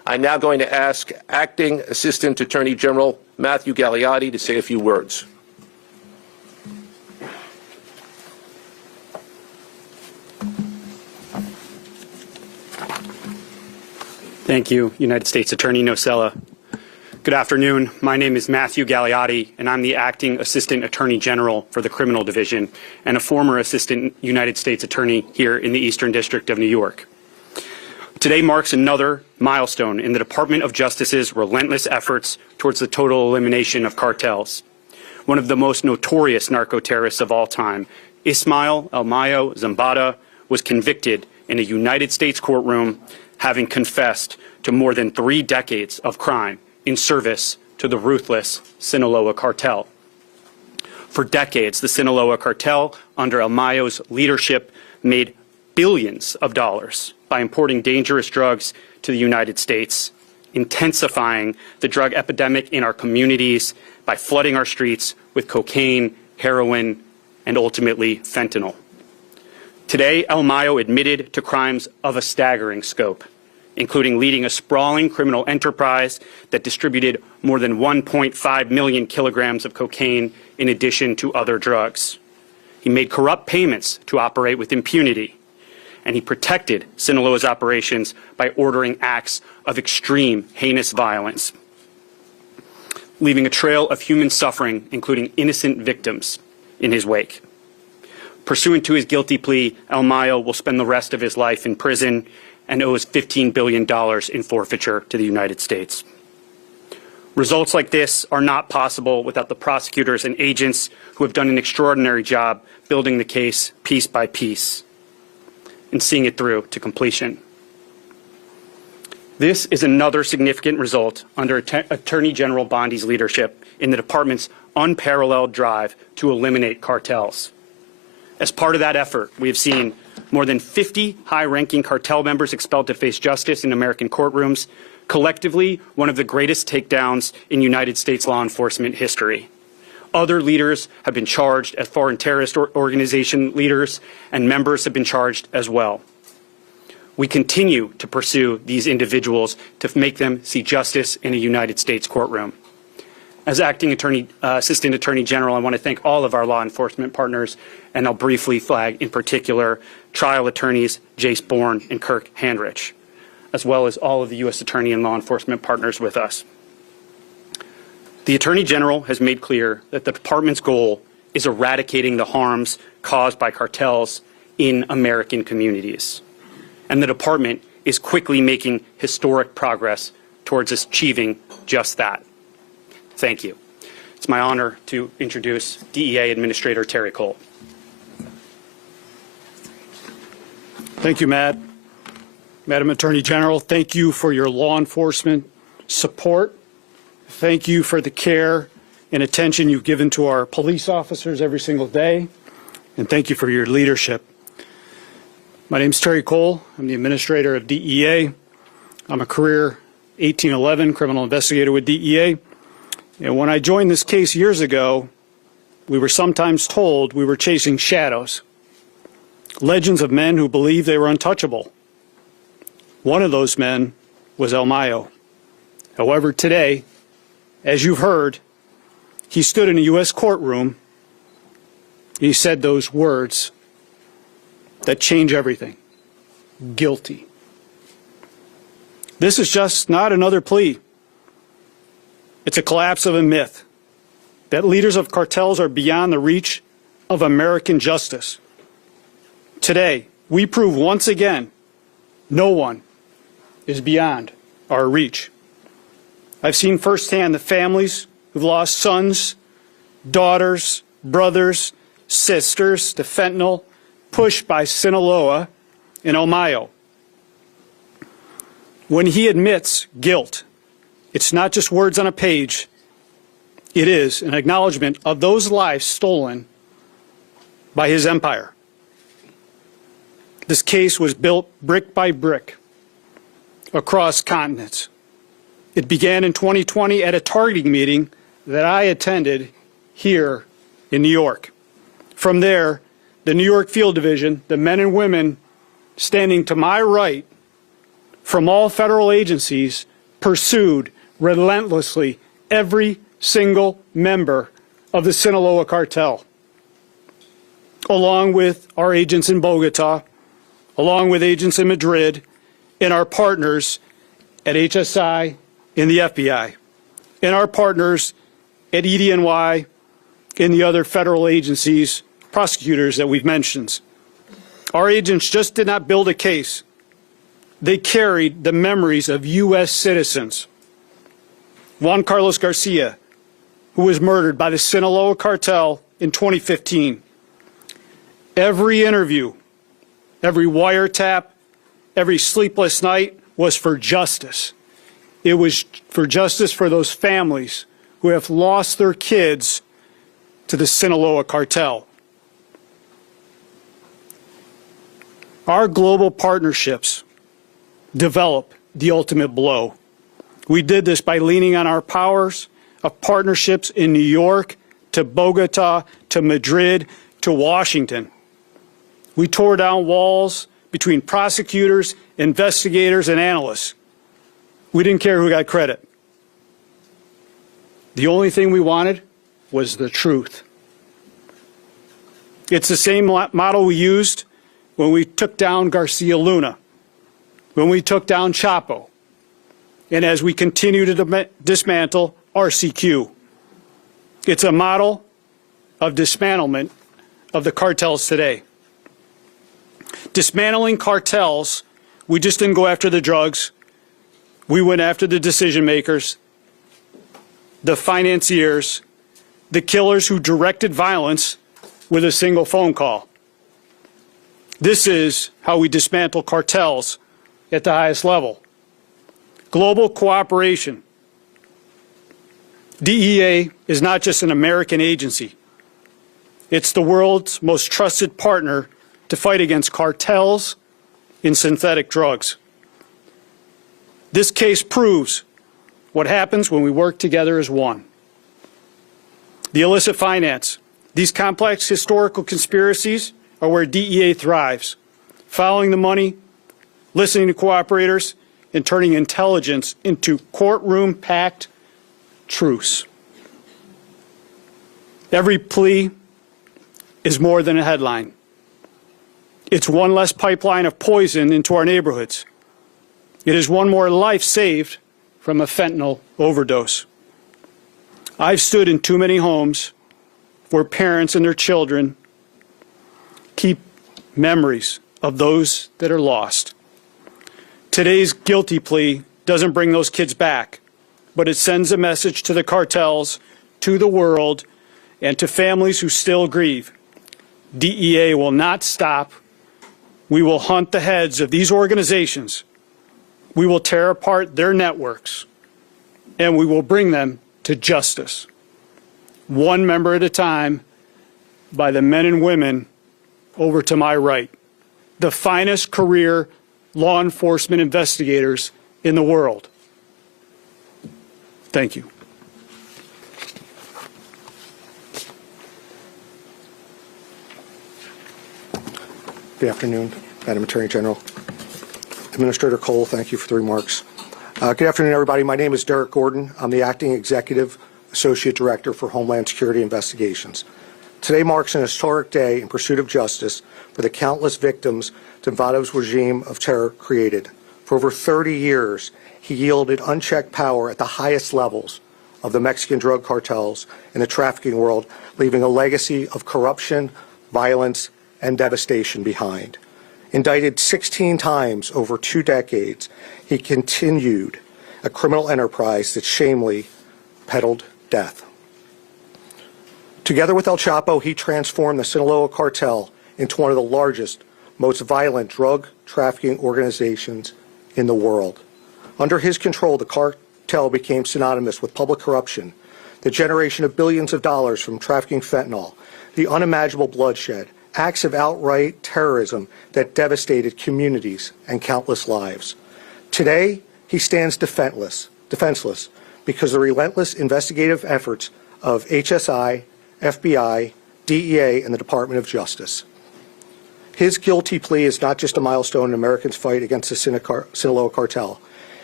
I'm now going to ask Acting Assistant Attorney General Matthew Gagliotti to say a few words. Thank you, United States Attorney Nocella. Good afternoon. My name is Matthew Gagliotti, and I'm the Acting Assistant Attorney General for the Criminal Division and a former Assistant United States Attorney here in the Eastern District of New York. Today marks another milestone in the Department of Justice's relentless efforts towards the total elimination of cartels. One of the most notorious narco-terrorists of all time, Ismael El Mayo Zambada, was convicted in a United States courtroom, having confessed to more than 3 decades of crime in service to the ruthless Sinaloa Cartel. For decades, the Sinaloa Cartel, under El Mayo's leadership, made billions of dollars by importing dangerous drugs to the United States, intensifying the drug epidemic in our communities by flooding our streets with cocaine, heroin, and ultimately fentanyl. Today, El Mayo admitted to crimes of a staggering scope, including leading a sprawling criminal enterprise that distributed more than 1.5 million kilograms of cocaine in addition to other drugs. He made corrupt payments to operate with impunity, and he protected Sinaloa's operations by ordering acts of extreme, heinous violence, leaving a trail of human suffering, including innocent victims, in his wake. Pursuant to his guilty plea, El Mayo will spend the rest of his life in prison and owes $15 billion in forfeiture to the United States. Results like this are not possible without the prosecutors and agents who have done an extraordinary job building the case piece by piece and seeing it through to completion. This is another significant result under Attorney General Bondi's leadership in the department's unparalleled drive to eliminate cartels. As part of that effort, we have seen more than 50 high-ranking cartel members expelled to face justice in American courtrooms, collectively one of the greatest takedowns in United States law enforcement history. Other leaders have been charged as foreign terrorist organization leaders, and members have been charged as well. We continue to pursue these individuals to make them see justice in a United States courtroom. As Acting Assistant Attorney General, I want to thank all of our law enforcement partners, and I'll briefly flag in particular trial attorneys Jace Bourne and Kirk Handrich, as well as all of the U.S. Attorney and law enforcement partners with us. The Attorney General has made clear that the department's goal is eradicating the harms caused by cartels in American communities, and the department is quickly making historic progress towards achieving just that. Thank you. It's my honor to introduce DEA Administrator Terry Cole. Thank you, Matt. Madam Attorney General, thank you for your law enforcement support. Thank you for the care and attention you've given to our police officers every single day. And thank you for your leadership. My name is Terry Cole. I'm the administrator of DEA. I'm a career 1811 criminal investigator with DEA. And when I joined this case years ago, we were sometimes told we were chasing shadows, legends of men who believed they were untouchable. One of those men was El Mayo. However, today, as you've heard, he stood in a U.S. courtroom. He said those words that change everything. Guilty. This is just not another plea. It's a collapse of a myth that leaders of cartels are beyond the reach of American justice. Today, we prove once again no one is beyond our reach. I've seen firsthand the families who've lost sons, daughters, brothers, sisters to fentanyl, pushed by Sinaloa and El Mayo. When he admits guilt, it's not just words on a page. It is an acknowledgement of those lives stolen by his empire. This case was built brick by brick across continents. It began in 2020 at a targeting meeting that I attended here in New York. From there, the New York Field Division, the men and women standing to my right from all federal agencies, pursued relentlessly every single member of the Sinaloa Cartel, along with our agents in Bogota, along with agents in Madrid, and our partners at HSI and the FBI, and our partners at EDNY and the other federal agencies, prosecutors that we've mentioned. Our agents just did not build a case. They carried the memories of U.S. citizens. Juan Carlos Garcia, who was murdered by the Sinaloa Cartel in 2015. Every interview, every wiretap, every sleepless night was for justice. It was for justice for those families who have lost their kids to the Sinaloa Cartel. Our global partnerships develop the ultimate blow. We did this by leaning on our powers of partnerships in New York, to Bogota, to Madrid, to Washington. We tore down walls between prosecutors, investigators, and analysts. We didn't care who got credit. The only thing we wanted was the truth. It's the same model we used when we took down Garcia Luna, when we took down Chapo, and as we continue to dismantle RCQ. It's a model of dismantlement of the cartels today. Dismantling cartels, we just didn't go after the drugs. We went after the decision makers, the financiers, the killers who directed violence with a single phone call. This is how we dismantle cartels at the highest level. Global cooperation. DEA is not just an American agency. It's the world's most trusted partner to fight against cartels in synthetic drugs. This case proves what happens when we work together as one. The illicit finance. These complex historical conspiracies are where DEA thrives, following the money, listening to cooperators, and turning intelligence into courtroom-packed truce. Every plea is more than a headline. It's one less pipeline of poison into our neighborhoods. It is one more life saved from a fentanyl overdose. I've stood in too many homes where parents and their children keep memories of those that are lost. Today's guilty plea doesn't bring those kids back, but it sends a message to the cartels, to the world, and to families who still grieve. DEA will not stop. We will hunt the heads of these organizations. We will tear apart their networks, and we will bring them to justice, one member at a time, by the men and women over to my right, the finest career law enforcement investigators in the world. Thank you. Good afternoon, Madam Attorney General. Administrator Cole, thank you for the remarks. Good afternoon, everybody. My name is Derek Gordon. I'm the Acting Executive Associate Director for Homeland Security Investigations. Today marks an historic day in pursuit of justice for the countless victims Nevada's regime of terror created. For over 30 years, he yielded unchecked power at the highest levels of the Mexican drug cartels and the trafficking world, leaving a legacy of corruption, violence, and devastation behind. Indicted 16 times over 2 decades, he continued a criminal enterprise that shamefully peddled death. Together with El Chapo, he transformed the Sinaloa Cartel into one of the largest, most violent drug trafficking organizations in the world. Under his control, the cartel became synonymous with public corruption, the generation of billions of dollars from trafficking fentanyl, the unimaginable bloodshed, acts of outright terrorism that devastated communities and countless lives. Today, he stands defenseless because of the relentless investigative efforts of HSI, FBI, DEA, and the Department of Justice. His guilty plea is not just a milestone in Americans' fight against the Sinaloa Cartel.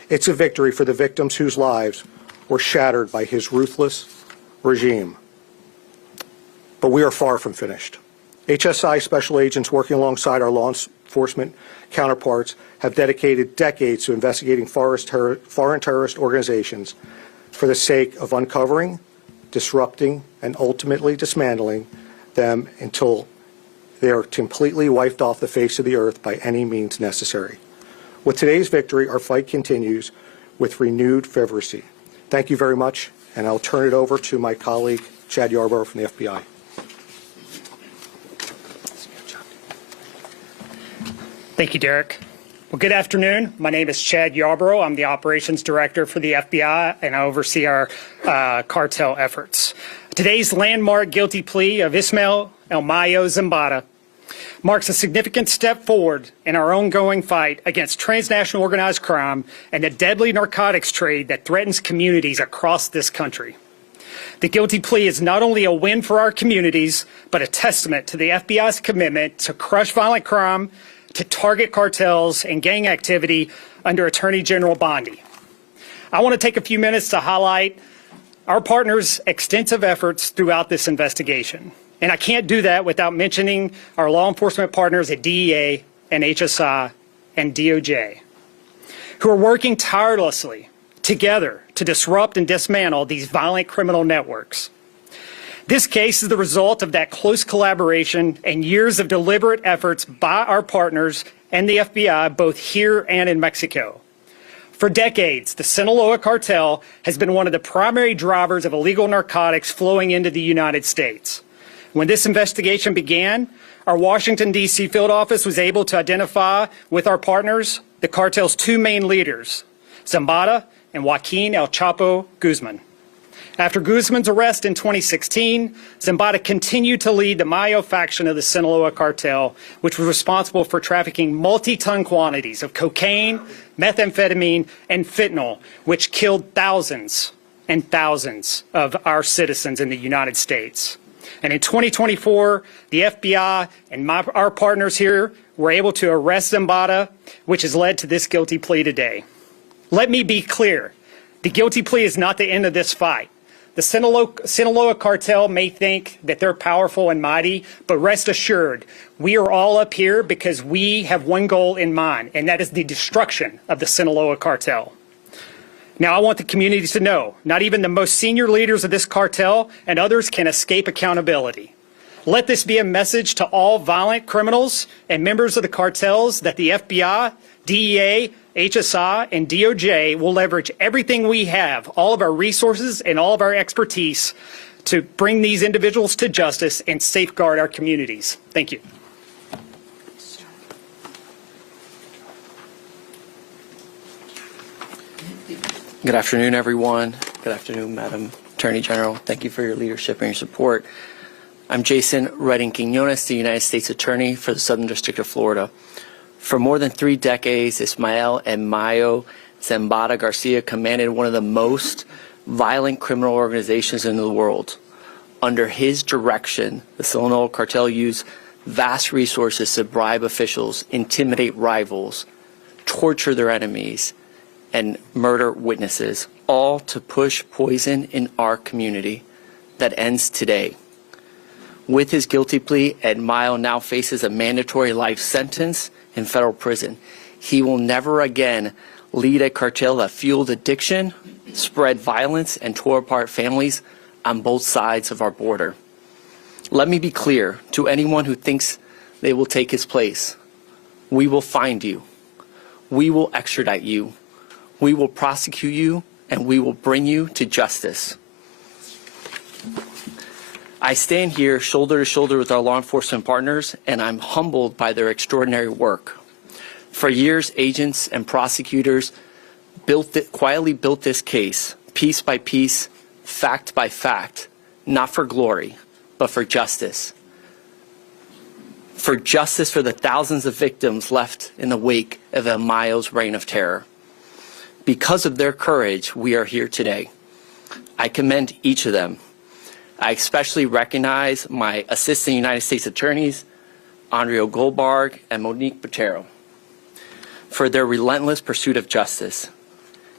It's a victory for the victims whose lives were shattered by his ruthless regime. But we are far from finished. HSI special agents working alongside our law enforcement counterparts have dedicated decades to investigating foreign terrorist organizations for the sake of uncovering, disrupting, and ultimately dismantling them until they are completely wiped off the face of the earth by any means necessary. With today's victory, our fight continues with renewed fervency. Thank you very much, and I'll turn it over to my colleague, Chad Yarborough from the FBI. Thank you, Derek. Well, good afternoon. My name is Chad Yarborough. I'm the operations director for the FBI, and I oversee our cartel efforts. Today's landmark guilty plea of Ismael El Mayo Zambada marks a significant step forward in our ongoing fight against transnational organized crime and the deadly narcotics trade that threatens communities across this country. The guilty plea is not only a win for our communities, but a testament to the FBI's commitment to crush violent crime, to target cartels and gang activity under Attorney General Bondi. I want to take a few minutes to highlight our partners' extensive efforts throughout this investigation. And I can't do that without mentioning our law enforcement partners at DEA and HSI and DOJ, who are working tirelessly together to disrupt and dismantle these violent criminal networks. This case is the result of that close collaboration and years of deliberate efforts by our partners and the FBI, both here and in Mexico. For decades, the Sinaloa Cartel has been one of the primary drivers of illegal narcotics flowing into the United States. When this investigation began, our Washington, D.C. field office was able to identify with our partners the cartel's two main leaders, Zambada and Joaquin El Chapo Guzman. After Guzman's arrest in 2016, Zambada continued to lead the Mayo faction of the Sinaloa Cartel, which was responsible for trafficking multi-ton quantities of cocaine, methamphetamine, and fentanyl, which killed thousands and thousands of our citizens in the United States. And in 2024, the FBI and our partners here were able to arrest Zambada, which has led to this guilty plea today. Let me be clear. The guilty plea is not the end of this fight. The Sinaloa Cartel may think that they're powerful and mighty, but rest assured, we are all up here because we have one goal in mind, and that is the destruction of the Sinaloa Cartel. Now, I want the communities to know, not even the most senior leaders of this cartel and others can escape accountability. Let this be a message to all violent criminals and members of the cartels that the FBI, DEA, HSI, and DOJ will leverage everything we have, all of our resources and all of our expertise to bring these individuals to justice and safeguard our communities. Thank you. Good afternoon, everyone. Good afternoon, Madam Attorney General. Thank you for your leadership and your support. I'm Jason Redding Quinones, the United States Attorney for the Southern District of Florida. For more than 3 decades, Ismael and Mayo Zambada Garcia commanded one of the most violent criminal organizations in the world. Under his direction, the Sinaloa Cartel used vast resources to bribe officials, intimidate rivals, torture their enemies, and murder witnesses, all to push poison in our community that ends today. With his guilty plea, Ed Mayo now faces a mandatory life sentence in federal prison. He will never again lead a cartel that fueled addiction, spread violence, and tore apart families on both sides of our border. Let me be clear to anyone who thinks they will take his place. We will find you. We will extradite you. We will prosecute you, and we will bring you to justice. I stand here shoulder to shoulder with our law enforcement partners, and I'm humbled by their work. For years, agents and prosecutors quietly built this case, piece by piece, fact by fact, not for glory, but for justice. For justice for the thousands of victims left in the wake of El Mayo's reign of terror. Because of their courage, we are here today. I commend each of them. I especially recognize my Assistant United States Attorneys, Andrea Goldberg and Monique Botero, for their relentless pursuit of justice.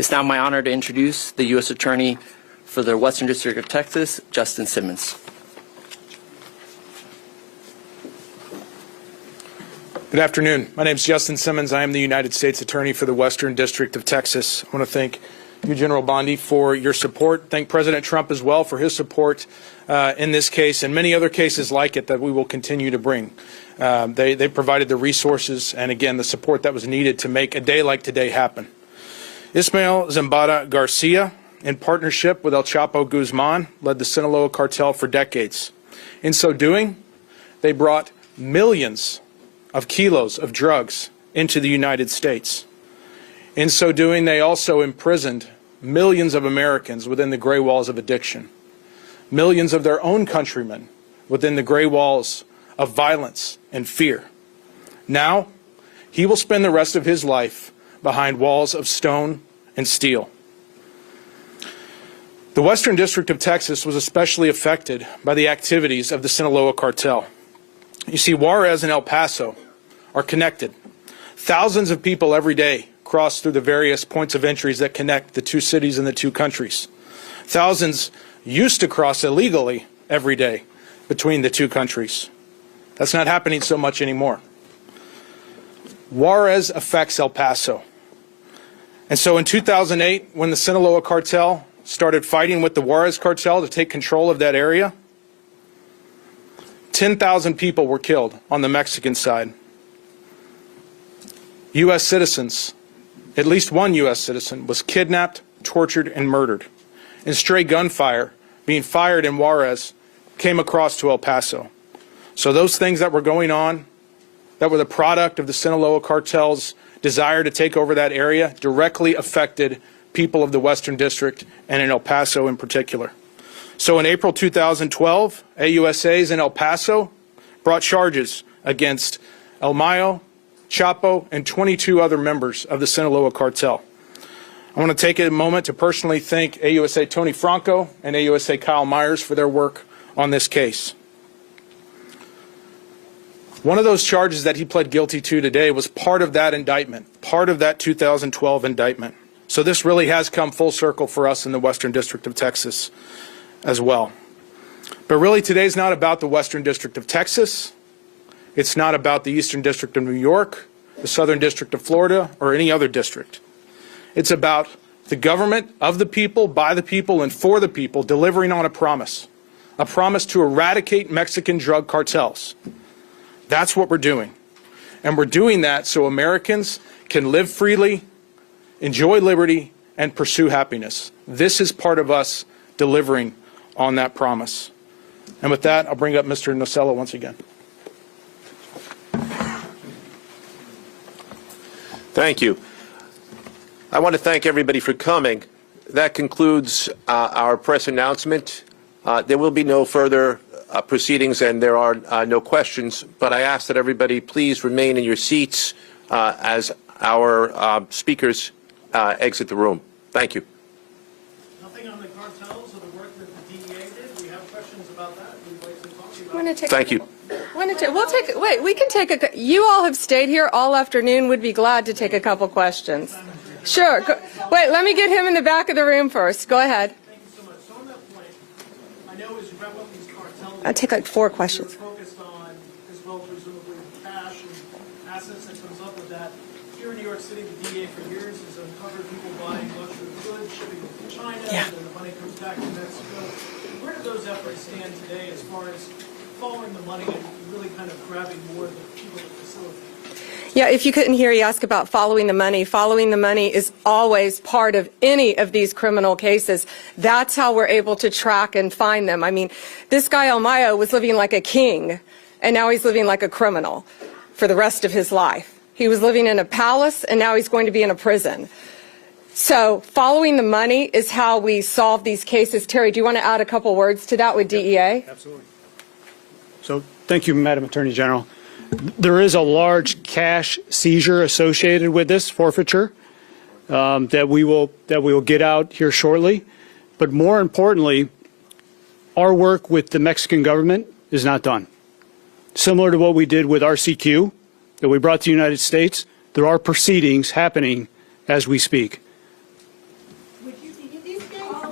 It's now my honor to introduce the U.S. Attorney for the Western District of Texas, Justin Simmons. Good afternoon. My name is Justin Simmons. I am the United States Attorney for the Western District of Texas. I want to thank you, General Bondi, for your support. Thank President Trump as well for his support in this case and many other cases like it that we will continue to bring. They provided the resources and, again, the support that was needed to make a day like today happen. Ismael Zambada Garcia, in partnership with El Chapo Guzman, led the Sinaloa Cartel for decades. In so doing, they brought millions of kilos of drugs into the United States. In so doing, they also imprisoned millions of Americans within the gray walls of addiction, millions of their own countrymen within the gray walls of violence and fear. Now, he will spend the rest of his life behind walls of stone and steel. The Western District of Texas was especially affected by the activities of the Sinaloa Cartel. You see, Juarez and El Paso are connected. Thousands of people every day cross through the various points of entries that connect the two cities and the two countries. Thousands used to cross illegally every day between the two countries. That's not happening so much anymore. Juarez affects El Paso. And so in 2008, when the Sinaloa Cartel started fighting with the Juarez Cartel to take control of that area, 10,000 people were killed on the Mexican side. U.S. citizens, at least one U.S. citizen, was kidnapped, tortured, and murdered. And stray gunfire being fired in Juarez came across to El Paso. So those things that were going on, that were the product of the Sinaloa Cartel's desire to take over that area, directly affected people of the Western District and in El Paso in particular. So in April 2012, AUSAs in El Paso brought charges against El Mayo, Chapo, and 22 other members of the Sinaloa Cartel. I want to take a moment to personally thank AUSA Tony Franco and AUSA Kyle Myers for their work on this case. One of those charges that he pled guilty to today was part of that indictment, part of that 2012 indictment. So this really has come full circle for us in the Western District of Texas as well. But really today's not about the Western District of Texas. It's not about the Eastern District of New York, the Southern District of Florida, or any other district. It's about the government of the people, by the people, and for the people delivering on a promise to eradicate Mexican drug cartels. That's what we're doing. And we're doing that so Americans can live freely, enjoy liberty, and pursue happiness. This is part of us delivering on that promise. And with that, I'll bring up Mr. Nocella once again. Thank you. I want to thank everybody for coming. That concludes our press announcement. There will be no further proceedings and there are no questions, but I ask that everybody please remain in your seats as our speakers exit the room. Thank you. Nothing on the cartels or the work that the DEA did. We have questions about that. We'd like to talk about. Want to take Thank you. We'll take. Wait, we can take a. You all have stayed here all afternoon. Would be glad to take a couple questions. Sure. Wait, let me get him in the back of the room first. Go ahead. Thank you so much. So on that point, I know as you wrap up these cartels, I'll take like 4 questions. you're focused on, as well presumably, cash and assets that comes up with that. Here in New York City, the DEA for years has uncovered people buying luxury goods, shipping them to China, and then the money comes back to Mexico. Where do those efforts stand today as far as following the money and really kind of grabbing more of the people that facilitate? Yeah, if you couldn't hear, you ask about following the money. Following the money is always part of any of these criminal cases. That's how we're able to track and find them. I mean, this guy El Mayo was living like a king, and now he's living like a criminal for the rest of his life. He was living in a palace, and now he's going to be in a prison. So following the money is how we solve these cases. Terry, do you want to add a couple words to that with DEA? Absolutely. So thank you, Madam Attorney General. There is a large cash seizure associated with this forfeiture that we will get out here shortly. But more importantly, our work with the Mexican government is not done. Similar to what we did with RCQ that we brought to the United States, there are proceedings happening as we speak.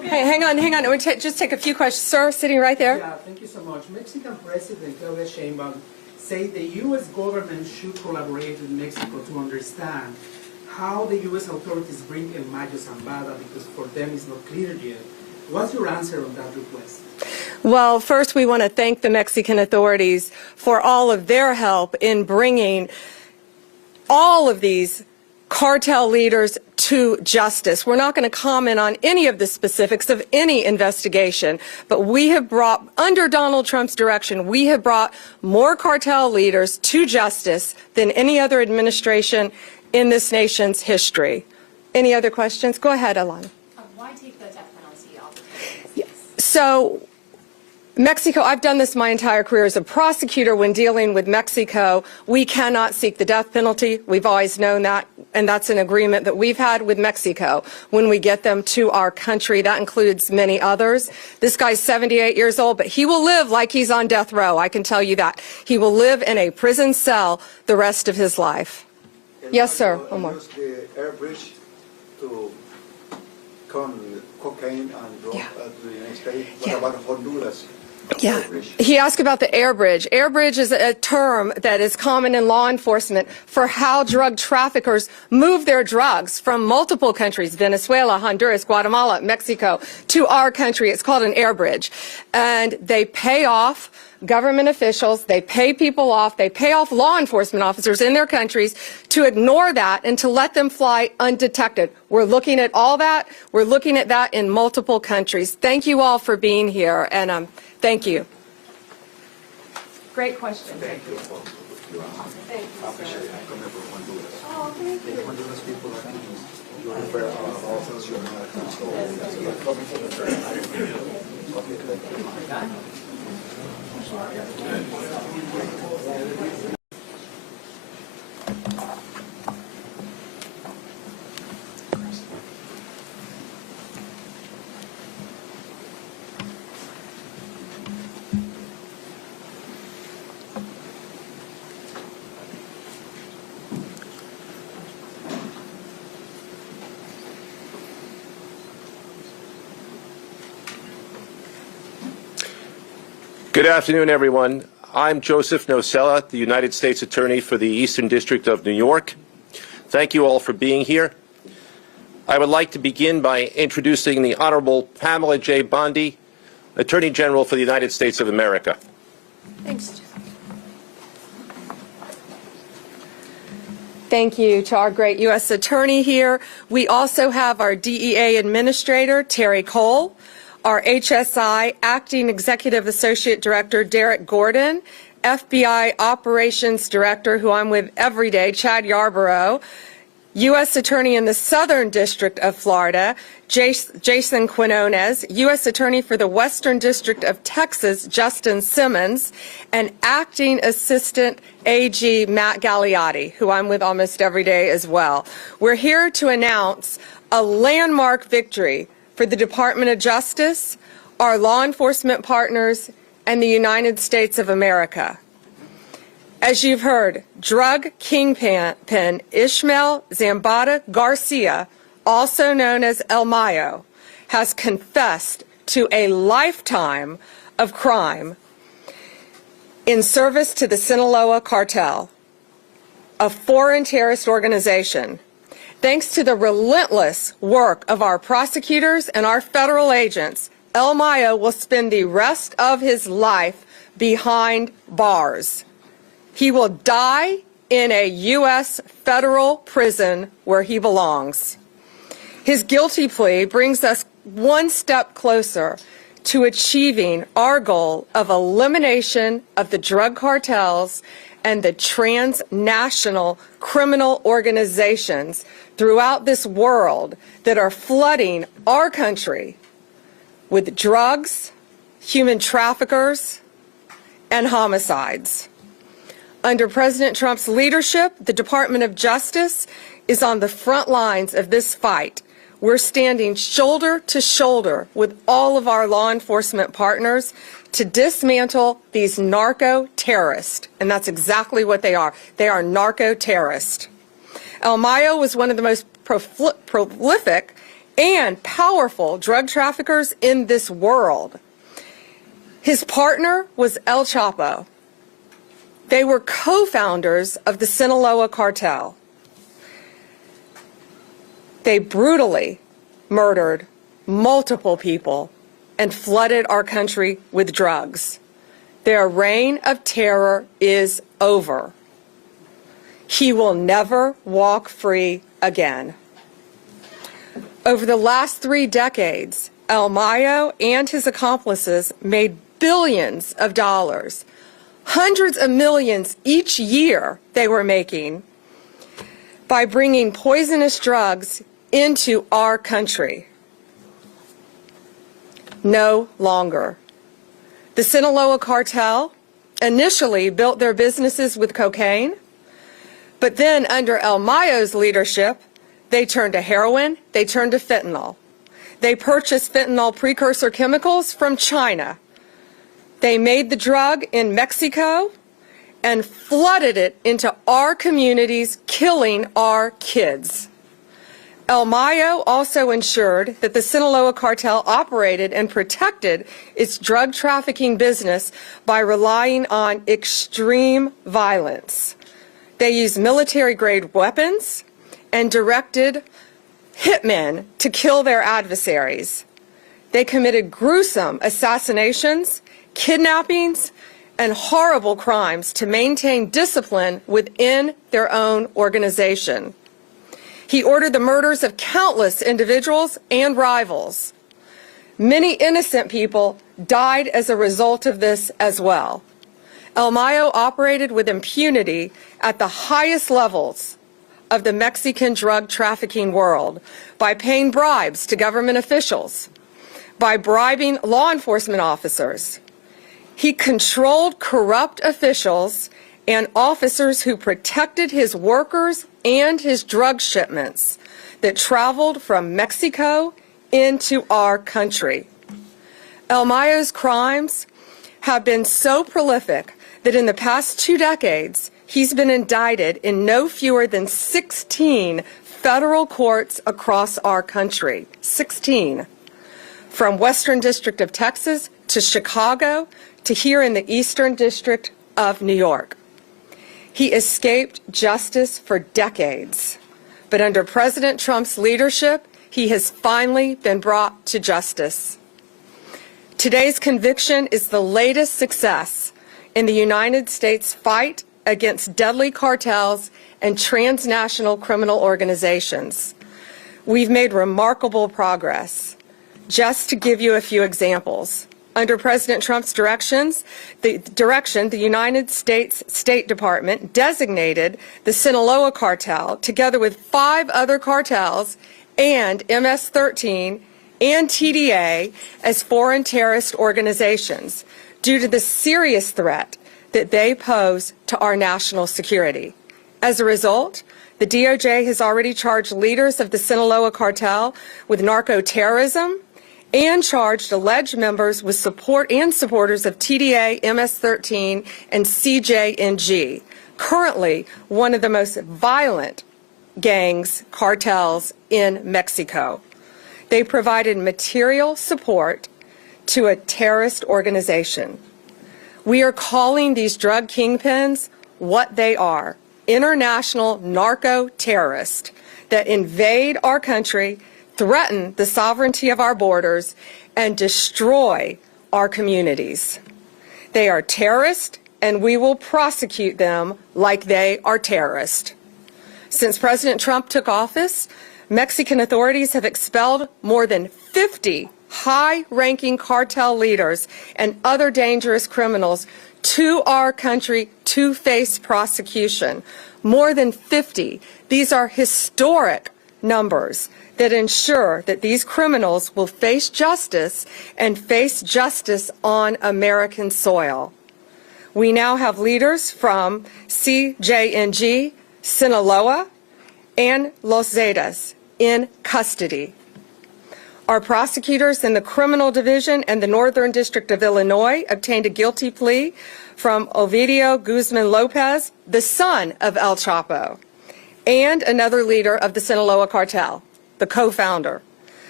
Hey, hang on. We'll just take a few questions. Sir, sitting right there. Yeah, thank you so much. Mexican President Claudia Sheinbaum said the U.S. government should collaborate with Mexico to understand how the U.S. authorities bring El Mayo Zambada, because for them it's not clear yet. What's your answer on that request? Well, first we want to thank the Mexican authorities for all of their help in bringing all of these cartel leaders to justice. We're not going to comment on any of the specifics of any investigation, but we have brought, under Donald Trump's direction, we have brought more cartel leaders to justice than any other administration in this nation's history. Any other questions? Go ahead, Alana. Why take the death penalty off the table? So, Mexico, I've done this my entire career as a prosecutor. When dealing with Mexico, we cannot seek the death penalty. We've always known that, and that's an agreement that we've had with Mexico when we get them to our country. That includes many others. This guy's 78 years old, but he will live like he's on death row. I can tell you that. He will live in a prison cell the rest of his life. Yes, sir. One more. Use the air bridge to con cocaine and drug to the United States. What about Honduras? Yeah, he asked about the air bridge. Air bridge is a term that is common in law enforcement for how drug traffickers move their drugs from multiple countries, Venezuela, Honduras, Guatemala, Mexico, to our country. It's called an air bridge. And they pay off government officials, they pay people off, they pay off law enforcement officers in their countries to ignore that and to let them fly undetected. We're looking at all that. We're looking at that in multiple countries. Thank you all for being here, and thank you. Great question. Thank you. Thank you, sir. Oh, thank you. Good afternoon, everyone. I'm Joseph Nocella, the United States Attorney for the Eastern District of New York. Thank you all for being here. I would like to begin by introducing the Honorable Pamela J. Bondi, Attorney General for the United States of America. Thanks. Thank you to our great U.S. Attorney here. We also have our DEA Administrator, Terry Cole, our HSI Acting Executive Associate Director, Derek Gordon, FBI Operations Director, who I'm with every day, Chad Yarborough, U.S. Attorney in the Southern District of Florida, Jason Quinones, U.S. Attorney for the Western District of Texas, Justin Simmons, and Acting Assistant AG Matt Gagliotti, who I'm with almost every day as well. We're here to announce a landmark victory for the Department of Justice, our law enforcement partners, and the United States of America. As you've heard, drug kingpin Ishmael Zambada Garcia, also known as El Mayo, has confessed to a lifetime of crime in service to the Sinaloa Cartel, a foreign terrorist organization. Thanks to the relentless work of our prosecutors and our federal agents, El Mayo will spend the rest of his life behind bars. He will die in a U.S. federal prison where he belongs. His guilty plea brings us one step closer to achieving our goal of elimination of the drug cartels and the transnational criminal organizations throughout this world that are flooding our country with drugs, human traffickers, and homicides. Under President Trump's leadership, the Department of Justice is on the front lines of this fight. We're standing shoulder to shoulder with all of our law enforcement partners to dismantle these narco-terrorists, and that's exactly what they are. They are narco-terrorists. El Mayo was one of the most prolific and powerful drug traffickers in this world. His partner was El Chapo. They were co-founders of the Sinaloa Cartel. They brutally murdered multiple people and flooded our country with drugs. Their reign of terror is over. He will never walk free again. Over the last 3 decades, El Mayo and his accomplices made billions of dollars, hundreds of millions each year they were making by bringing poisonous drugs into our country. No longer. The Sinaloa Cartel initially built their businesses with cocaine, but then under El Mayo's leadership, they turned to heroin, they turned to fentanyl. They purchased fentanyl precursor chemicals from China. They made the drug in Mexico and flooded it into our communities, killing our kids. El Mayo also ensured that the Sinaloa Cartel operated and protected its drug trafficking business by relying on extreme violence. They used military-grade weapons and directed hitmen to kill their adversaries. They committed gruesome assassinations, kidnappings, and horrible crimes to maintain discipline within their own organization. He ordered the murders of countless individuals and rivals. Many innocent people died as a result of this as well. El Mayo operated with impunity at the highest levels of the Mexican drug trafficking world by paying bribes to government officials, by bribing law enforcement officers. He controlled corrupt officials and officers who protected his workers and his drug shipments that traveled from Mexico into our country. El Mayo's crimes have been so prolific that in the past 2 decades, he's been indicted in no fewer than 16 federal courts across our country. 16. From Western District of Texas to Chicago to here in the Eastern District of New York. He escaped justice for decades, but under President Trump's leadership, he has finally been brought to justice. Today's conviction is the latest success in the United States fight against deadly cartels and transnational criminal organizations. We've made remarkable progress. Just to give you a few examples, under President Trump's direction, the United States State Department designated the Sinaloa Cartel, together with 5 other cartels and MS-13 and TDA, as foreign terrorist organizations due to the serious threat that they pose to our national security. As a result, the DOJ has already charged leaders of the Sinaloa Cartel with narco-terrorism and charged alleged members with support and supporters of TDA, MS-13, and CJNG, currently one of the most violent gangs, cartels in Mexico. They provided material support to a terrorist organization. We are calling these drug kingpins what they are: international narco-terrorists that invade our country, threaten the sovereignty of our borders, and destroy our communities. They are terrorists, and we will prosecute them like they are terrorists. Since President Trump took office, Mexican authorities have expelled more than 50 high-ranking cartel leaders and other dangerous criminals to our country to face prosecution. More than 50. These are historic numbers that ensure that these criminals will face justice and face justice on American soil. We now have leaders from CJNG, Sinaloa, and Los Zetas in custody. Our prosecutors in the Criminal Division and the Northern District of Illinois obtained a guilty plea from Ovidio Guzman Lopez, the son of El Chapo, and another leader of the Sinaloa Cartel, the co-founder.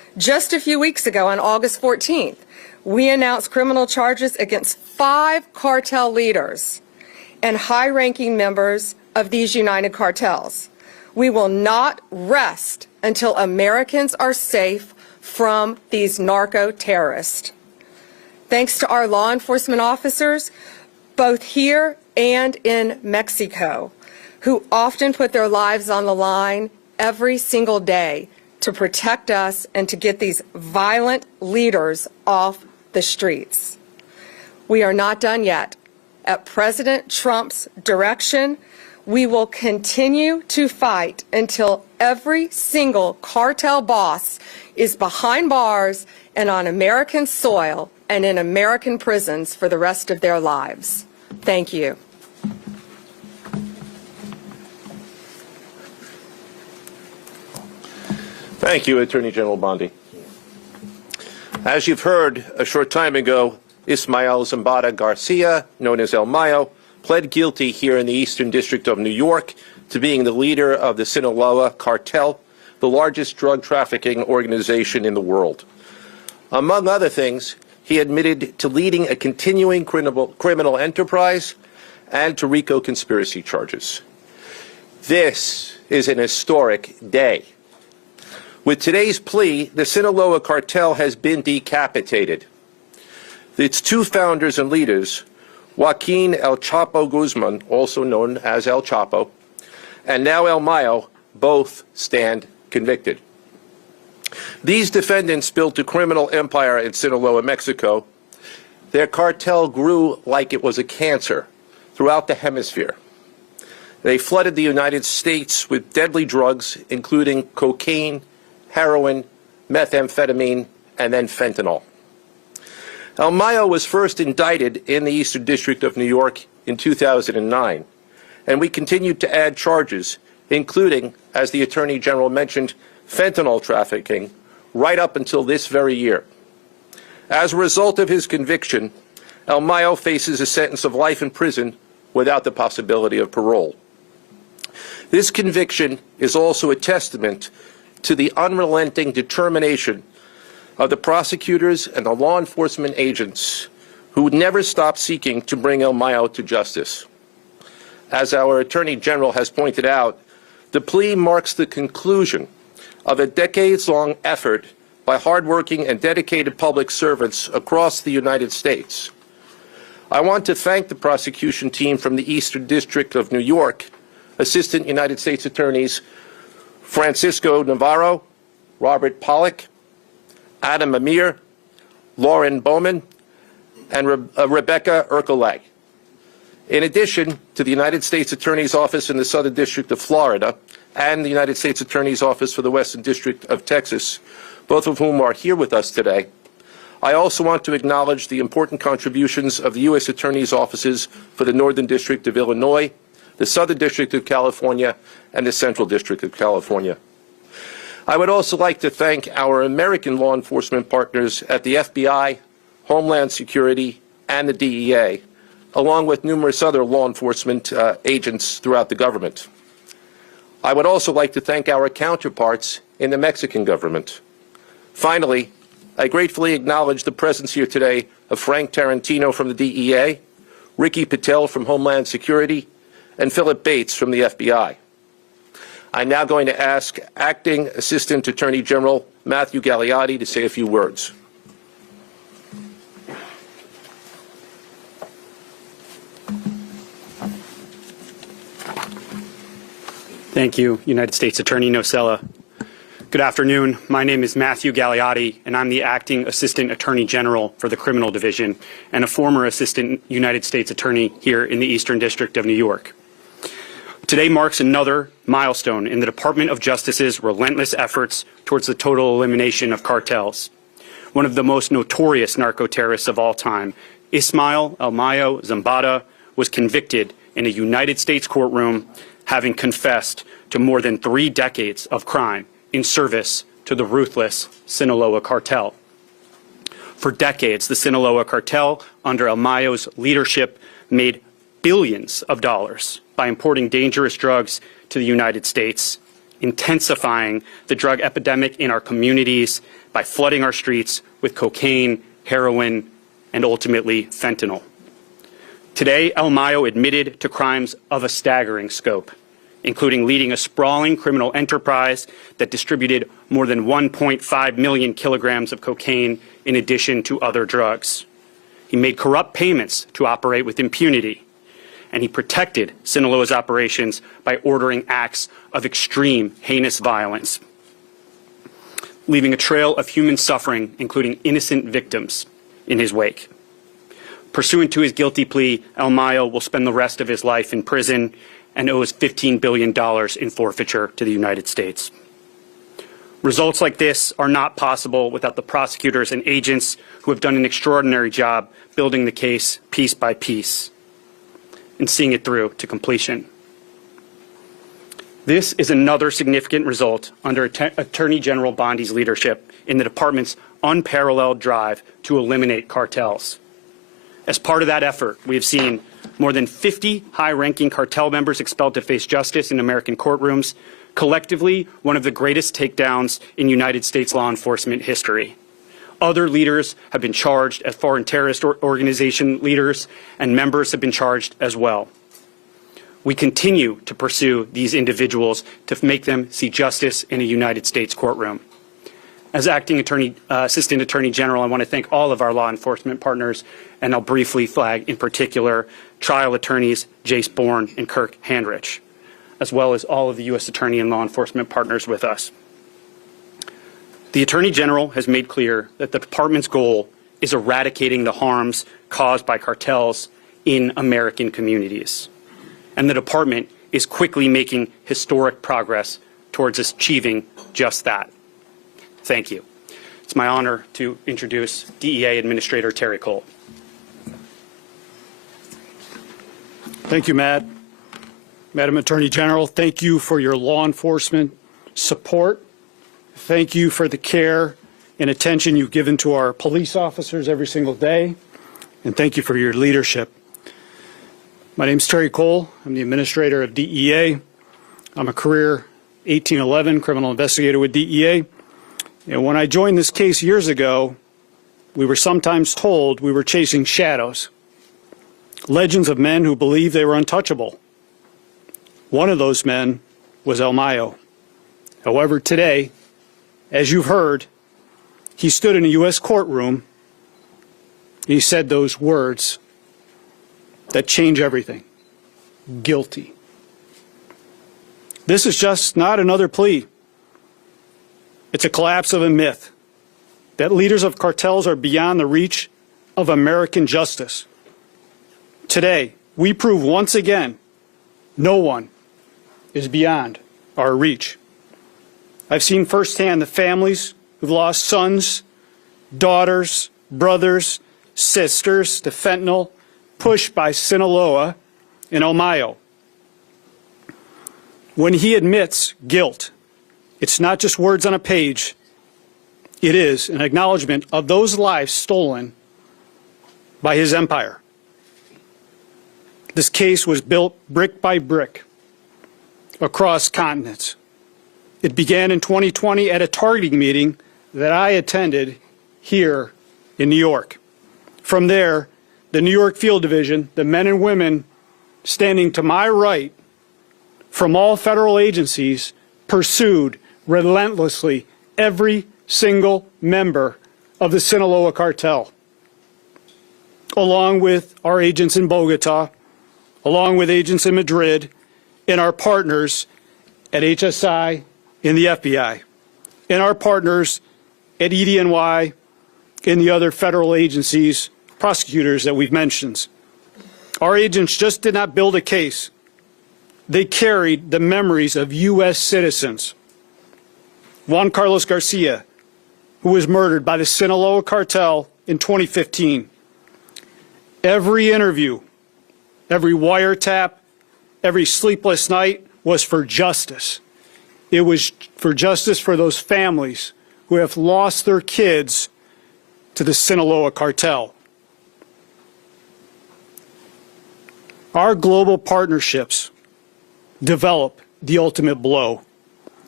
Just a few weeks ago, on August 14th, we announced criminal charges against 5 cartel leaders and high-ranking members of these united cartels. We will not rest until Americans are safe from these narco-terrorists. Thanks to our law enforcement officers, both here and in Mexico, who often put their lives on the line every single day to protect us and to get these violent leaders off the streets. We are not done yet. At President Trump's direction, we will continue to fight until every single cartel boss is behind bars and on American soil and in American prisons for the rest of their lives. Thank you. Thank you, Attorney General Bondi. As you've heard, a short time ago, Ismael Zambada Garcia, known as El Mayo, pled guilty here in the Eastern District of New York to being the leader of the Sinaloa Cartel, the largest drug trafficking organization in the world. Among other things, he admitted to leading a continuing criminal enterprise and to RICO conspiracy charges. This is an historic day. With today's plea, the Sinaloa Cartel has been decapitated. Its 2 founders and leaders, Joaquin El Chapo Guzman, also known as El Chapo, and now El Mayo, both stand convicted. These defendants built a criminal empire in Sinaloa, Mexico. Their cartel grew like it was a cancer throughout the hemisphere. They flooded the United States with deadly drugs, including cocaine, heroin, methamphetamine, and then fentanyl. El Mayo was first indicted in the Eastern District of New York in 2009, and we continued to add charges, including, as the Attorney General mentioned, fentanyl trafficking, right up until this very year. As a result of his conviction, El Mayo faces a sentence of life in prison without the possibility of parole. This conviction is also a testament to the unrelenting determination of the prosecutors and the law enforcement agents who would never stop seeking to bring El Mayo to justice. As our Attorney General has pointed out, the plea marks the conclusion of a decades-long effort by hardworking and dedicated public servants across the United States. I want to thank the prosecution team from the Eastern District of New York, Assistant United States Attorneys Francisco Navarro, Robert Pollack, Adam Amir, Lauren Bowman, and Rebecca Ercolag. In addition to the United States Attorney's Office in the Southern District of Florida and the United States Attorney's Office for the Western District of Texas, both of whom are here with us today, I also want to acknowledge the important contributions of the U.S. Attorney's Offices for the Northern District of Illinois, the Southern District of California, and the Central District of California. I would also like to thank our American law enforcement partners at the FBI, Homeland Security, and the DEA, along with numerous other law enforcement agents throughout the government. I would also like to thank our counterparts in the Mexican government. Finally, I gratefully acknowledge the presence here today of Frank Tarantino from the DEA, Ricky Patel from Homeland Security, and Philip Bates from the FBI. I'm now going to ask Acting Assistant Attorney General Matthew Gagliotti to say a few words. Thank you, United States Attorney Nocella. Good afternoon. My name is Matthew Gagliotti, and I'm the Acting Assistant Attorney General for the Criminal Division and a former Assistant United States Attorney here in the Eastern District of New York. Today marks another milestone in the Department of Justice's relentless efforts towards the total elimination of cartels. One of the most notorious narco-terrorists of all time, Ismael El Mayo Zambada, was convicted in a United States courtroom, having confessed to more than 3 decades of crime in service to the ruthless Sinaloa Cartel. For decades, the Sinaloa Cartel, under El Mayo's leadership, made billions of dollars by importing dangerous drugs to the United States intensifying the drug epidemic in our communities by flooding our streets with cocaine, heroin, and ultimately fentanyl. Today, El Mayo admitted to crimes of a staggering scope, including leading a sprawling criminal enterprise that distributed more than 1.5 million kilograms of cocaine in addition to other drugs. He made corrupt payments to operate with impunity, and he protected Sinaloa's operations by ordering acts of extreme, heinous violence, leaving a trail of human suffering, including innocent victims, in his wake. Pursuant to his guilty plea, El Mayo will spend the rest of his life in prison and owes $15 billion in forfeiture to the United States. Results like this are not possible without the prosecutors and agents who have done an extraordinary job building the case piece by piece and seeing it through to completion. This is another significant result under Attorney General Bondi's leadership in the department's unparalleled drive to eliminate cartels. As part of that effort, we have seen more than 50 high-ranking cartel members expelled to face justice in American courtrooms, collectively one of the greatest takedowns in United States law enforcement history. Other leaders have been charged as foreign terrorist organization leaders, and members have been charged as well. We continue to pursue these individuals to make them see justice in a United States courtroom. As Acting Assistant Attorney General, I want to thank all of our law enforcement partners, and I'll briefly flag in particular trial attorneys Jace Bourne and Kirk Handrich, as well as all of the U.S. Attorney and law enforcement partners with us. The Attorney General has made clear that the department's goal is eradicating the harms caused by cartels in American communities. And the department is quickly making historic progress towards achieving just that. Thank you. It's my honor to introduce DEA Administrator Terry Cole. Thank you, Matt. Madam Attorney General, thank you for your law enforcement support. Thank you for the care and attention you've given to our police officers every single day. And thank you for your leadership. My name is Terry Cole. I'm the administrator of DEA. I'm a career 1811 criminal investigator with DEA. And when I joined this case years ago, we were sometimes told we were chasing shadows, legends of men who believed they were untouchable. One of those men was El Mayo. However, today, as you've heard, he stood in a U.S. courtroom. He said those words that change everything. Guilty. This is just not another plea. It's a collapse of a myth that leaders of cartels are beyond the reach of American justice. Today, we prove once again no one is beyond our reach. I've seen firsthand the families who've lost sons, daughters, brothers, sisters to fentanyl, pushed by Sinaloa and El Mayo. When he admits guilt, it's not just words on a page. It is an acknowledgement of those lives stolen by his empire. This case was built brick by brick across continents. It began in 2020 at a targeting meeting that I attended here in New York. From there, the New York Field Division, the men and women standing to my right from all federal agencies, pursued relentlessly every single member of the Sinaloa Cartel, along with our agents in Bogota, along with agents in Madrid, and our partners at HSI in the FBI, and our partners at EDNY and the other federal agencies, prosecutors that we've mentioned. Our agents just did not build a case. They carried the memories of U.S. citizens. Juan Carlos Garcia, who was murdered by the Sinaloa Cartel in 2015. Every interview, every wiretap, every sleepless night was for justice. It was for justice for those families who have lost their kids to the Sinaloa Cartel. Our global partnerships develop the ultimate blow.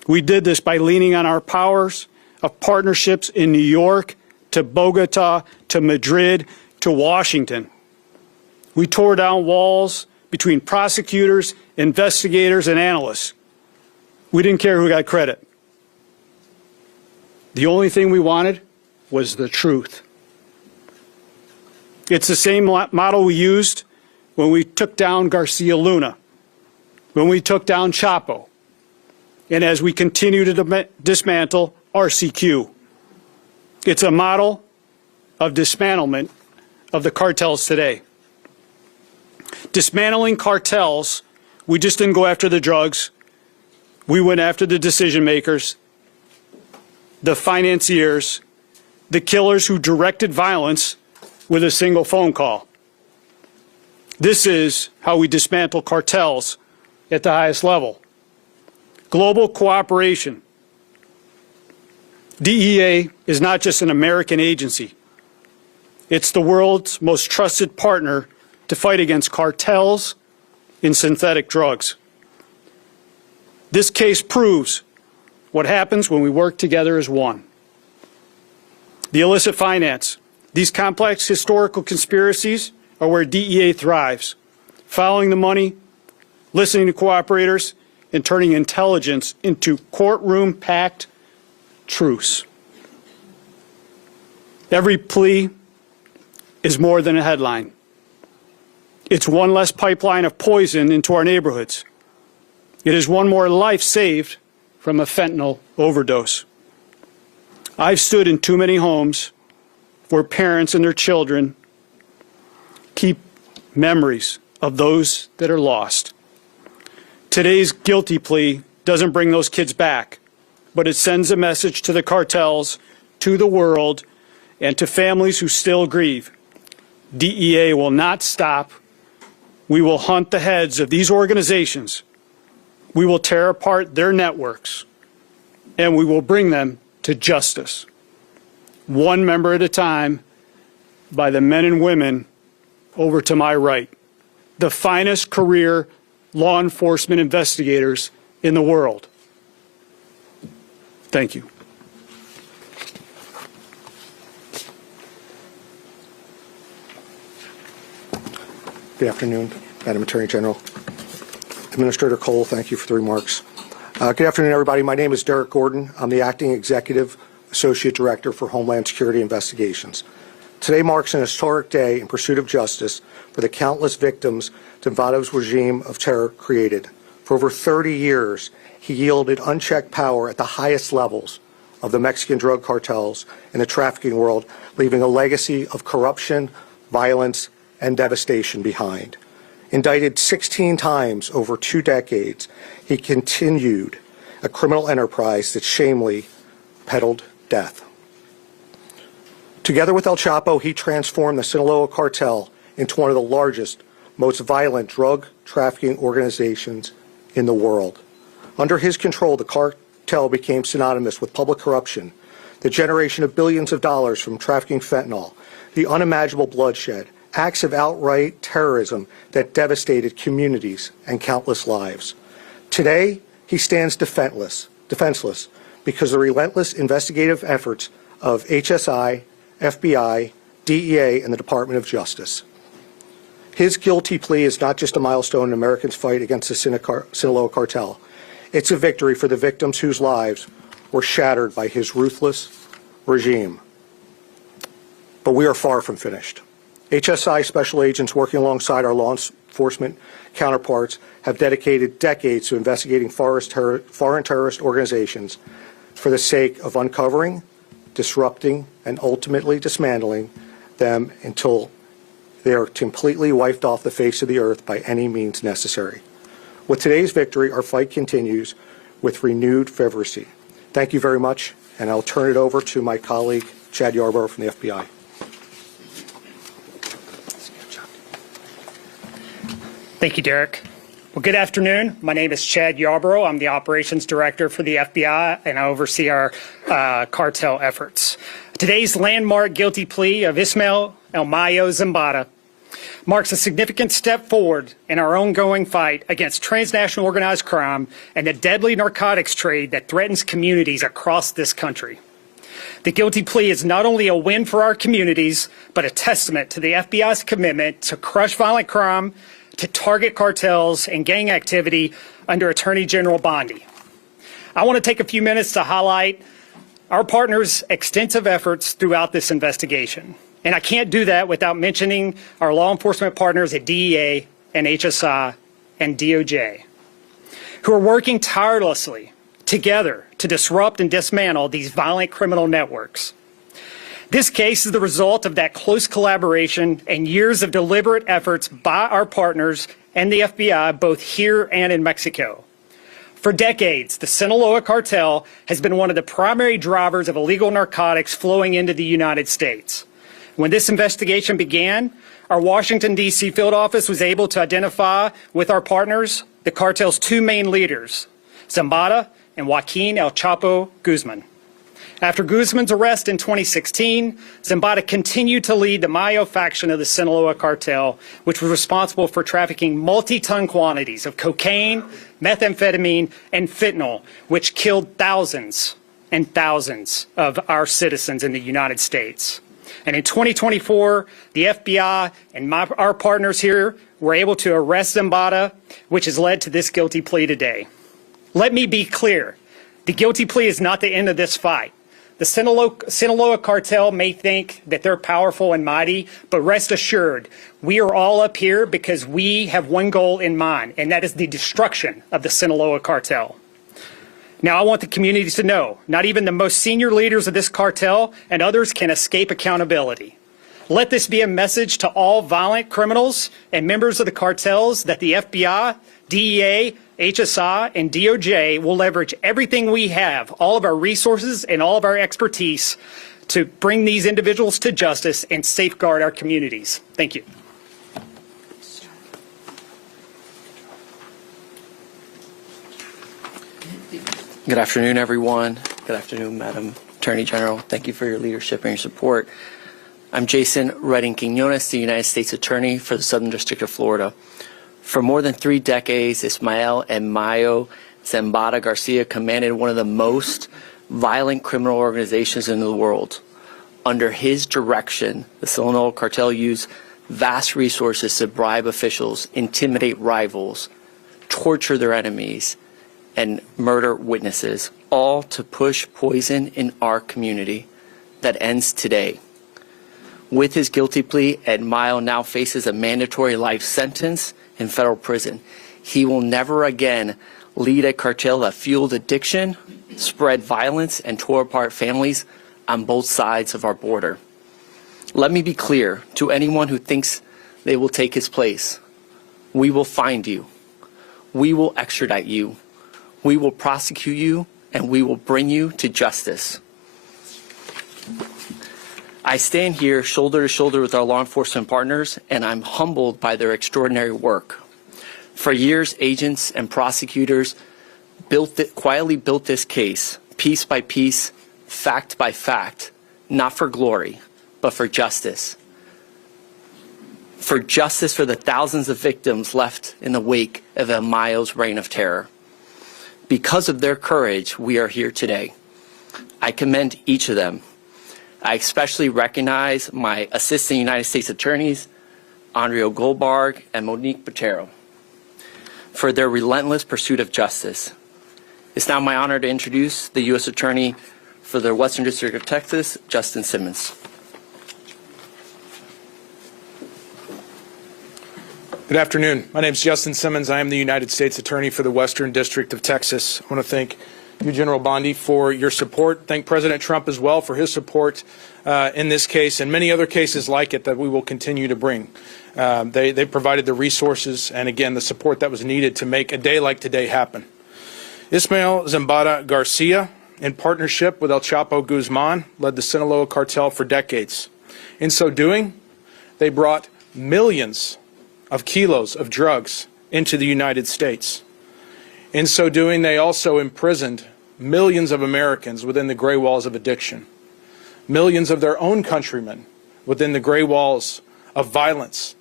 We did this by leaning on our powers of partnerships in New York, to Bogota, to Madrid, to Washington. We tore down walls between prosecutors, investigators, and analysts. We didn't care who got credit. The only thing we wanted was the truth. It's the same model we used when we took down Garcia Luna, when we took down Chapo, and as we continue to dismantle RCQ. It's a model of dismantlement of the cartels today. Dismantling cartels, we just didn't go after the drugs. We went after the decision makers, the financiers, the killers who directed violence with a single phone call. This is how we dismantle cartels at the highest level. Global cooperation. DEA is not just an American agency. It's the world's most trusted partner to fight against cartels in synthetic drugs. This case proves what happens when we work together as one. The illicit finance. These complex historical conspiracies are where DEA thrives, following the money, listening to cooperators, and turning intelligence into courtroom-packed truths. Every plea is more than a headline. It's one less pipeline of poison into our neighborhoods. It is one more life saved from a fentanyl overdose. I've stood in too many homes where parents and their children keep memories of those that are lost. Today's guilty plea doesn't bring those kids back, but it sends a message to the cartels, to the world, and to families who still grieve. DEA will not stop. We will hunt the heads of these organizations. We will tear apart their networks, and we will bring them to justice, one member at a time, by the men and women over to my right, the finest career law enforcement investigators in the world. Thank you. Good afternoon, Madam Attorney General. Administrator Cole, thank you for the remarks. Good afternoon, everybody. My name is Derek Gordon. I'm the Acting Executive Associate Director for Homeland Security Investigations. Today marks an historic day in pursuit of justice for the countless victims Nevada's regime of terror created. For over 30 years, he yielded unchecked power at the highest levels of the Mexican drug cartels and the trafficking world, leaving a legacy of corruption, violence, and devastation behind. Indicted 16 times over 2 decades, he continued a criminal enterprise that shamefully peddled death. Together with El Chapo, he transformed the Sinaloa Cartel into one of the largest, most violent drug trafficking organizations in the world. Under his control, the cartel became synonymous with public corruption, the generation of billions of dollars from trafficking fentanyl, the unimaginable bloodshed, acts of outright terrorism that devastated communities and countless lives. Today, he stands defenseless because of the relentless investigative efforts of HSI, FBI, DEA, and the Department of Justice. His guilty plea is not just a milestone in Americans' fight against the Sinaloa Cartel. It's a victory for the victims whose lives were shattered by his ruthless regime. But we are far from finished. HSI special agents working alongside our law enforcement counterparts have dedicated decades to investigating foreign terrorist organizations for the sake of uncovering, disrupting, and ultimately dismantling them until they are completely wiped off the face of the earth by any means necessary. With today's victory, our fight continues with renewed fervency. Thank you very much, and I'll turn it over to my colleague, Chad Yarborough from the FBI. Thank you, Derek. Well, good afternoon. My name is Chad Yarborough. I'm the Operations Director for the FBI, and I oversee our cartel efforts. Today's landmark guilty plea of Ismael El Mayo Zambada marks a significant step forward in our ongoing fight against transnational organized crime and the deadly narcotics trade that threatens communities across this country. The guilty plea is not only a win for our communities, but a testament to the FBI's commitment to crush violent crime, to target cartels and gang activity under Attorney General Bondi. I want to take a few minutes to highlight our partners' extensive efforts throughout this investigation. And I can't do that without mentioning our law enforcement partners at DEA and HSI and DOJ, who are working tirelessly together to disrupt and dismantle these violent criminal networks. This case is the result of that close collaboration and years of deliberate efforts by our partners and the FBI, both here and in Mexico. For decades, the Sinaloa Cartel has been one of the primary drivers of illegal narcotics flowing into the United States. When this investigation began, our Washington, D.C. field office was able to identify with our partners the cartel's two main leaders, Zambada and Joaquin El Chapo Guzman. After Guzman's arrest in 2016, Zambada continued to lead the Mayo faction of the Sinaloa Cartel, which was responsible for trafficking multi-ton quantities of cocaine, methamphetamine, and fentanyl, which killed thousands and thousands of our citizens in the United States. And in 2024, the FBI and our partners here were able to arrest Zambada, which has led to this guilty plea today. Let me be clear. The guilty plea is not the end of this fight. The Sinaloa Cartel may think that they're powerful and mighty, but rest assured, we are all up here because we have one goal in mind, and that is the destruction of the Sinaloa Cartel. Now, I want the community to know, not even the most senior leaders of this cartel and others can escape accountability. Let this be a message to all violent criminals and members of the cartels that the FBI, DEA, HSI, and DOJ will leverage everything we have, all of our resources and all of our expertise to bring these individuals to justice and safeguard our communities. Thank you. Good afternoon, everyone. Good afternoon, Madam Attorney General. Thank you for your leadership and your support. I'm Jason Redding Quiñones, the United States Attorney for the Southern District of Florida. For more than 3 decades, Ismael and Mayo Zambada Garcia commanded one of the most violent criminal organizations in the world. Under his direction, the Sinaloa Cartel used vast resources to bribe officials, intimidate rivals, torture their enemies, and murder witnesses, all to push poison in our community that ends today. With his guilty plea, Ed Mayo now faces a mandatory life sentence in federal prison. He will never again lead a cartel that fueled addiction, spread violence, and tore apart families on both sides of our border. Let me be clear to anyone who thinks they will take his place. We will find you. We will extradite you. We will prosecute you, and we will bring you to justice. I stand here shoulder to shoulder with our law enforcement partners, and I'm humbled by their extraordinary work. For years, agents and prosecutors quietly built this case, piece by piece, fact by fact, not for glory, but for justice. For justice for the thousands of victims left in the wake of El Mayo's reign of terror. Because of their courage, we are here today. I commend each of them. I especially recognize my Assistant United States Attorneys, Andrea Goldberg and Monique Botero, for their relentless pursuit of justice. It's now my honor to introduce the U.S. Attorney for the Western District of Texas, Justin Simmons. Good afternoon. My name is Justin Simmons. I am the United States Attorney for the Western District of Texas. I want to thank you, General Bondi, for your support. Thank President Trump as well for his support in this case and many other cases like it that we will continue to bring. They provided the resources and, again, the support that was needed to make a day like today happen. Ismael Zambada Garcia, in partnership with El Chapo Guzman, led the Sinaloa Cartel for decades. In so doing, they brought millions of kilos of drugs into the United States. In so doing, they also imprisoned millions of Americans within the gray walls of addiction, millions of their own countrymen within the gray walls of violence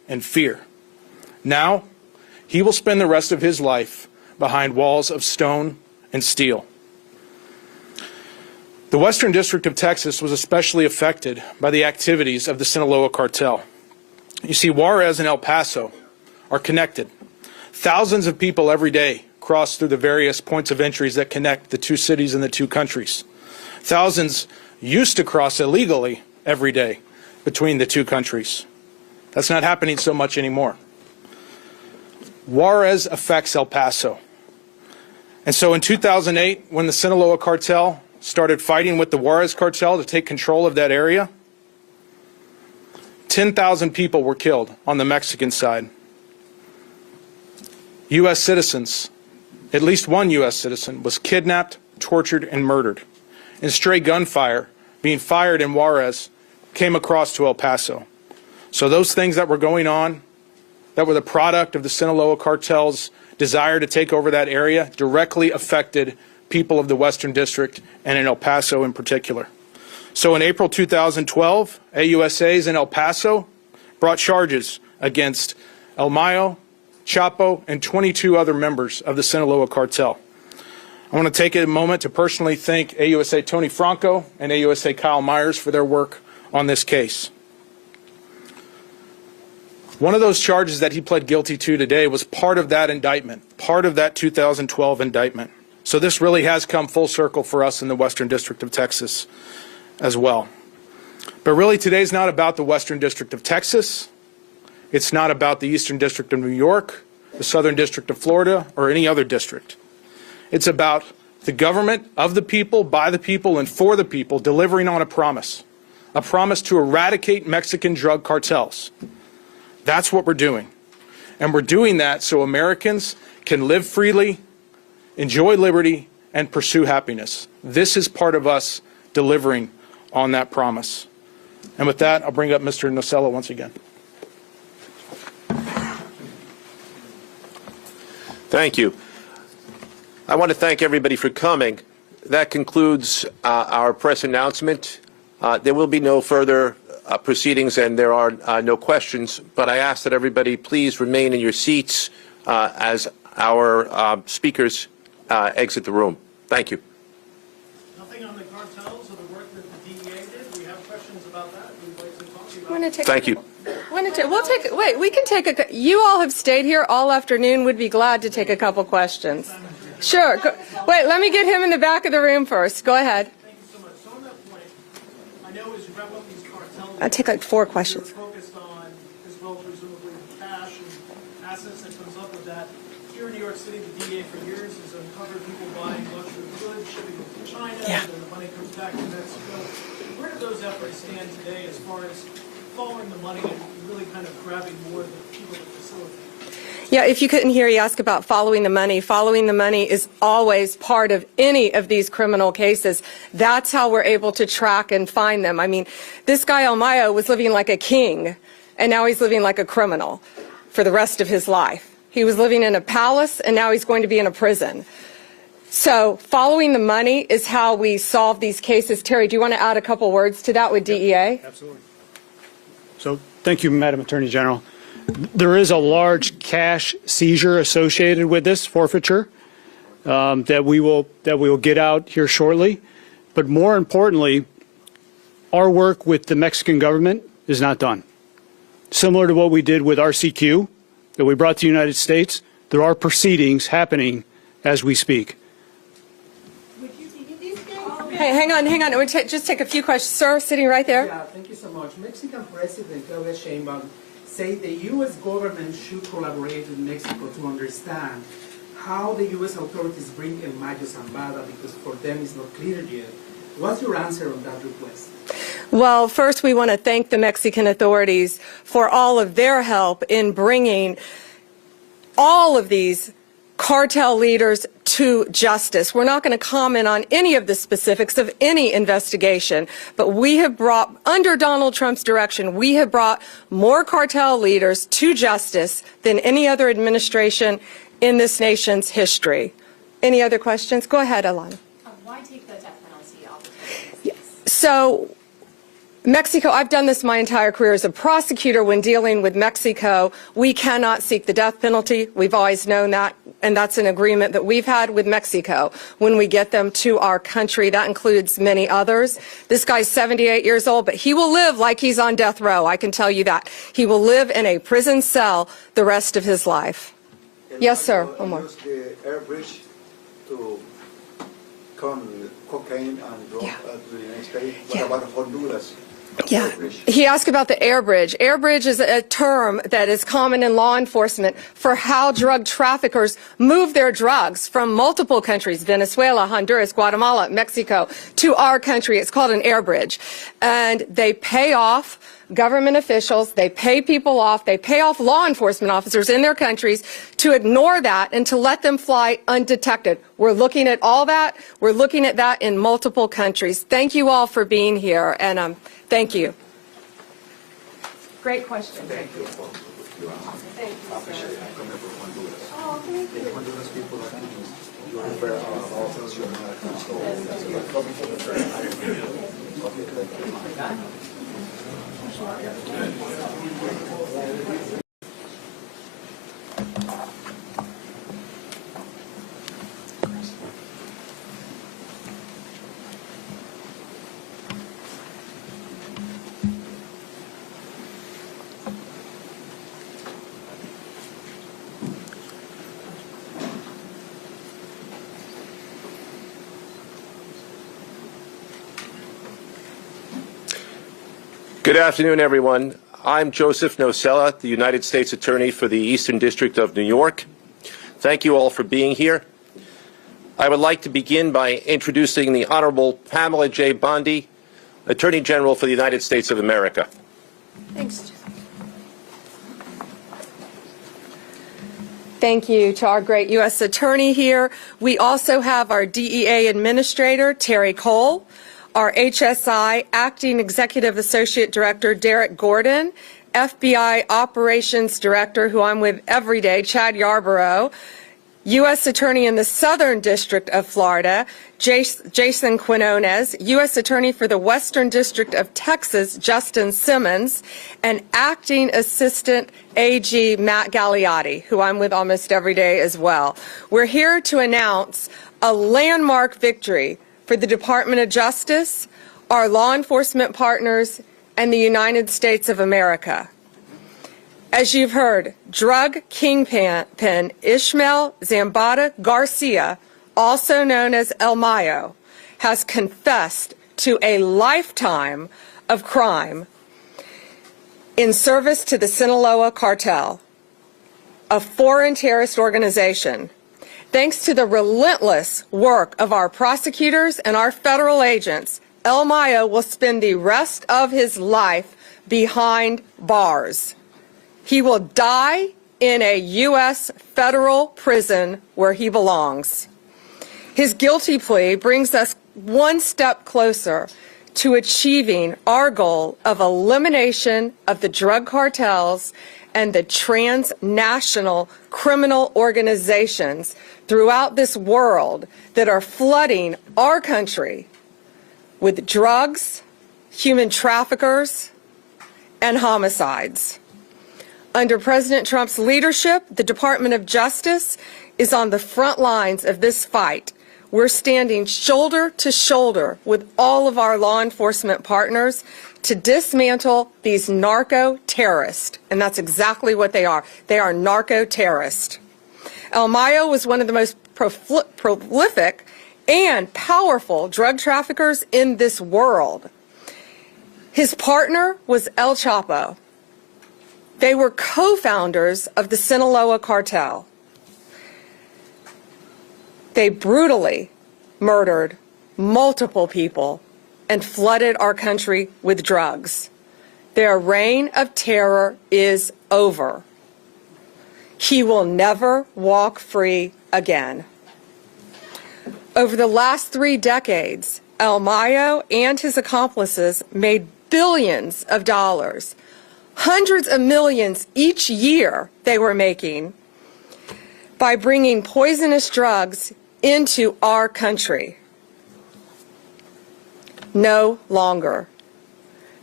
and fear. Now, he will spend the rest of his life behind walls of stone and steel. The Western District of Texas was especially affected by the activities of the Sinaloa Cartel. You see, Juarez and El Paso are connected. Thousands of people every day cross through the various points of entries that connect the two cities and the two countries. Thousands used to cross illegally every day between the two countries. That's not happening so much anymore. Juarez affects El Paso. And so in 2008, when the Sinaloa Cartel started fighting with the Juarez Cartel to take control of that area, 10,000 people were killed on the Mexican side. U.S. citizens, at least one U.S. citizen, was kidnapped, tortured, and murdered. And stray gunfire being fired in Juarez came across to El Paso. So those things that were going on, that were the product of the Sinaloa Cartel's desire to take over that area, directly affected people of the Western District and in El Paso in particular. So in April 2012, AUSAs in El Paso brought charges against El Mayo, Chapo, and 22 other members of the Sinaloa Cartel. I want to take a moment to personally thank AUSA Tony Franco and AUSA Kyle Myers for their work on this case. One of those charges that he pled guilty to today was part of that indictment, part of that 2012 indictment. So this really has come full circle for us in the Western District of Texas as well. But really today's not about the Western District of Texas. It's not about the Eastern District of New York, the Southern District of Florida, or any other district. It's about the government of the people, by the people, and for the people delivering on a promise to eradicate Mexican drug cartels. That's what we're doing. And we're doing that so Americans can live freely, enjoy liberty, and pursue happiness. This is part of us delivering on that promise. And with that, I'll bring up Mr. Nocella once again. Thank you. I want to thank everybody for coming. That concludes our press announcement. There will be no further proceedings and there are no questions, but I ask that everybody please remain in your seats as our speakers exit the room. Thank you. Nothing on the cartels or the work that the DEA did. We have questions about that. We'd like to talk to you about. Thank you. We can take a, you all have stayed here all afternoon, would be glad to take a couple questions. Sure. Wait, let me get him in the back of the room first. Go ahead. Thank you so much. So on that point, I know as you wrap up these cartels, I'll take like 4 questions. you're focused on, as well, presumably, cash and assets that comes up with that. Here in New York City, the DEA for years has uncovered people buying luxury goods, shipping them to China, and then the money comes back to Mexico. Where do those efforts stand today as far as following the money and really kind of grabbing more of the people that facilitate? Yeah, if you couldn't hear, you ask about following the money. Following the money is always part of any of these criminal cases. That's how we're able to track and find them. I mean, this guy El Mayo was living like a king, and now he's living like a criminal for the rest of his life. He was living in a palace, and now he's going to be in a prison. So following the money is how we solve these cases. Terry, do you want to add a couple words to that with DEA? Absolutely. So thank you, Madam Attorney General. There is a large cash seizure associated with this forfeiture that we will get out here shortly. But more importantly, our work with the Mexican government is not done. Similar to what we did with RCQ that we brought to the United States, there are proceedings happening as we speak. Hey, hang on. We'll just take a few questions. Sir, sitting right there. Yeah, thank you so much. Mexican President Claudia Sheinbaum said the U.S. government should collaborate with Mexico to understand how the U.S. authorities bring El Mayo Zambada, because for them it's not clear yet. What's your answer on that request? Well, first we want to thank the Mexican authorities for all of their help in bringing all of these cartel leaders to justice. We're not going to comment on any of the specifics of any investigation, but we have brought, under Donald Trump's direction, we have brought more cartel leaders to justice than any other administration in this nation's history. Any other questions? Go ahead, Alana. Why take the death penalty off the table? So Mexico, I've done this my entire career as a prosecutor. When dealing with Mexico, we cannot seek the death penalty. We've always known that, and that's an agreement that we've had with Mexico when we get them to our country. That includes many others. This guy's 78 years old, but he will live like he's on death row. I can tell you that. He will live in a prison cell the rest of his life. Yes, sir. One more. Use the air bridge to come cocaine and drug to the United States. What about Honduras? Yeah. He asked about the air bridge. Air bridge is a term that is common in law enforcement for how drug traffickers move their drugs from multiple countries, Venezuela, Honduras, Guatemala, Mexico, to our country. It's called an air bridge. And they pay off government officials, they pay people off, they pay off law enforcement officers in their countries to ignore that and to let them fly undetected. We're looking at all that. We're looking at that in multiple countries. Thank you all for being here, and thank you. Great question. Thank you. Thank you, sir. Oh, thank you. Honduras people you refer also Good afternoon, everyone. I'm Joseph Nocella, the United States Attorney for the Eastern District of New York. Thank you all for being here. I would like to begin by introducing the Honorable Pamela J. Bondi, Attorney General for the United States of America. Thanks. Thank you to our great U.S. Attorney here. We also have our DEA Administrator, Terry Cole, our HSI Acting Executive Associate Director, Derek Gordon, FBI Operations Director, who I'm with every day, Chad Yarborough, U.S. Attorney in the Southern District of Florida, Jason Quinones, U.S. Attorney for the Western District of Texas, Justin Simmons, and Acting Assistant AG Matt Gagliotti, who I'm with almost every day as well. We're here to announce a landmark victory for the Department of Justice, our law enforcement partners, and the United States of America. As you've heard, drug kingpin Ishmael Zambada Garcia, also known as El Mayo, has confessed to a lifetime of crime in service to the Sinaloa Cartel, a foreign terrorist organization. Thanks to the relentless work of our prosecutors and our federal agents, El Mayo will spend the rest of his life behind bars. He will die in a U.S. federal prison where he belongs. His guilty plea brings us one step closer to achieving our goal of elimination of the drug cartels and the transnational criminal organizations throughout this world that are flooding our country with drugs, human traffickers, and homicides. Under President Trump's leadership, the Department of Justice is on the front lines of this fight. We're standing shoulder to shoulder with all of our law enforcement partners to dismantle these narco-terrorists, and that's exactly what they are. They are narco-terrorists. El Mayo was one of the most prolific and powerful drug traffickers in this world. His partner was El Chapo. They were co-founders of the Sinaloa Cartel. They brutally murdered multiple people and flooded our country with drugs. Their reign of terror is over. He will never walk free again. Over the last 3 decades, El Mayo and his accomplices made billions of dollars, hundreds of millions each year they were making by bringing poisonous drugs into our country. No longer.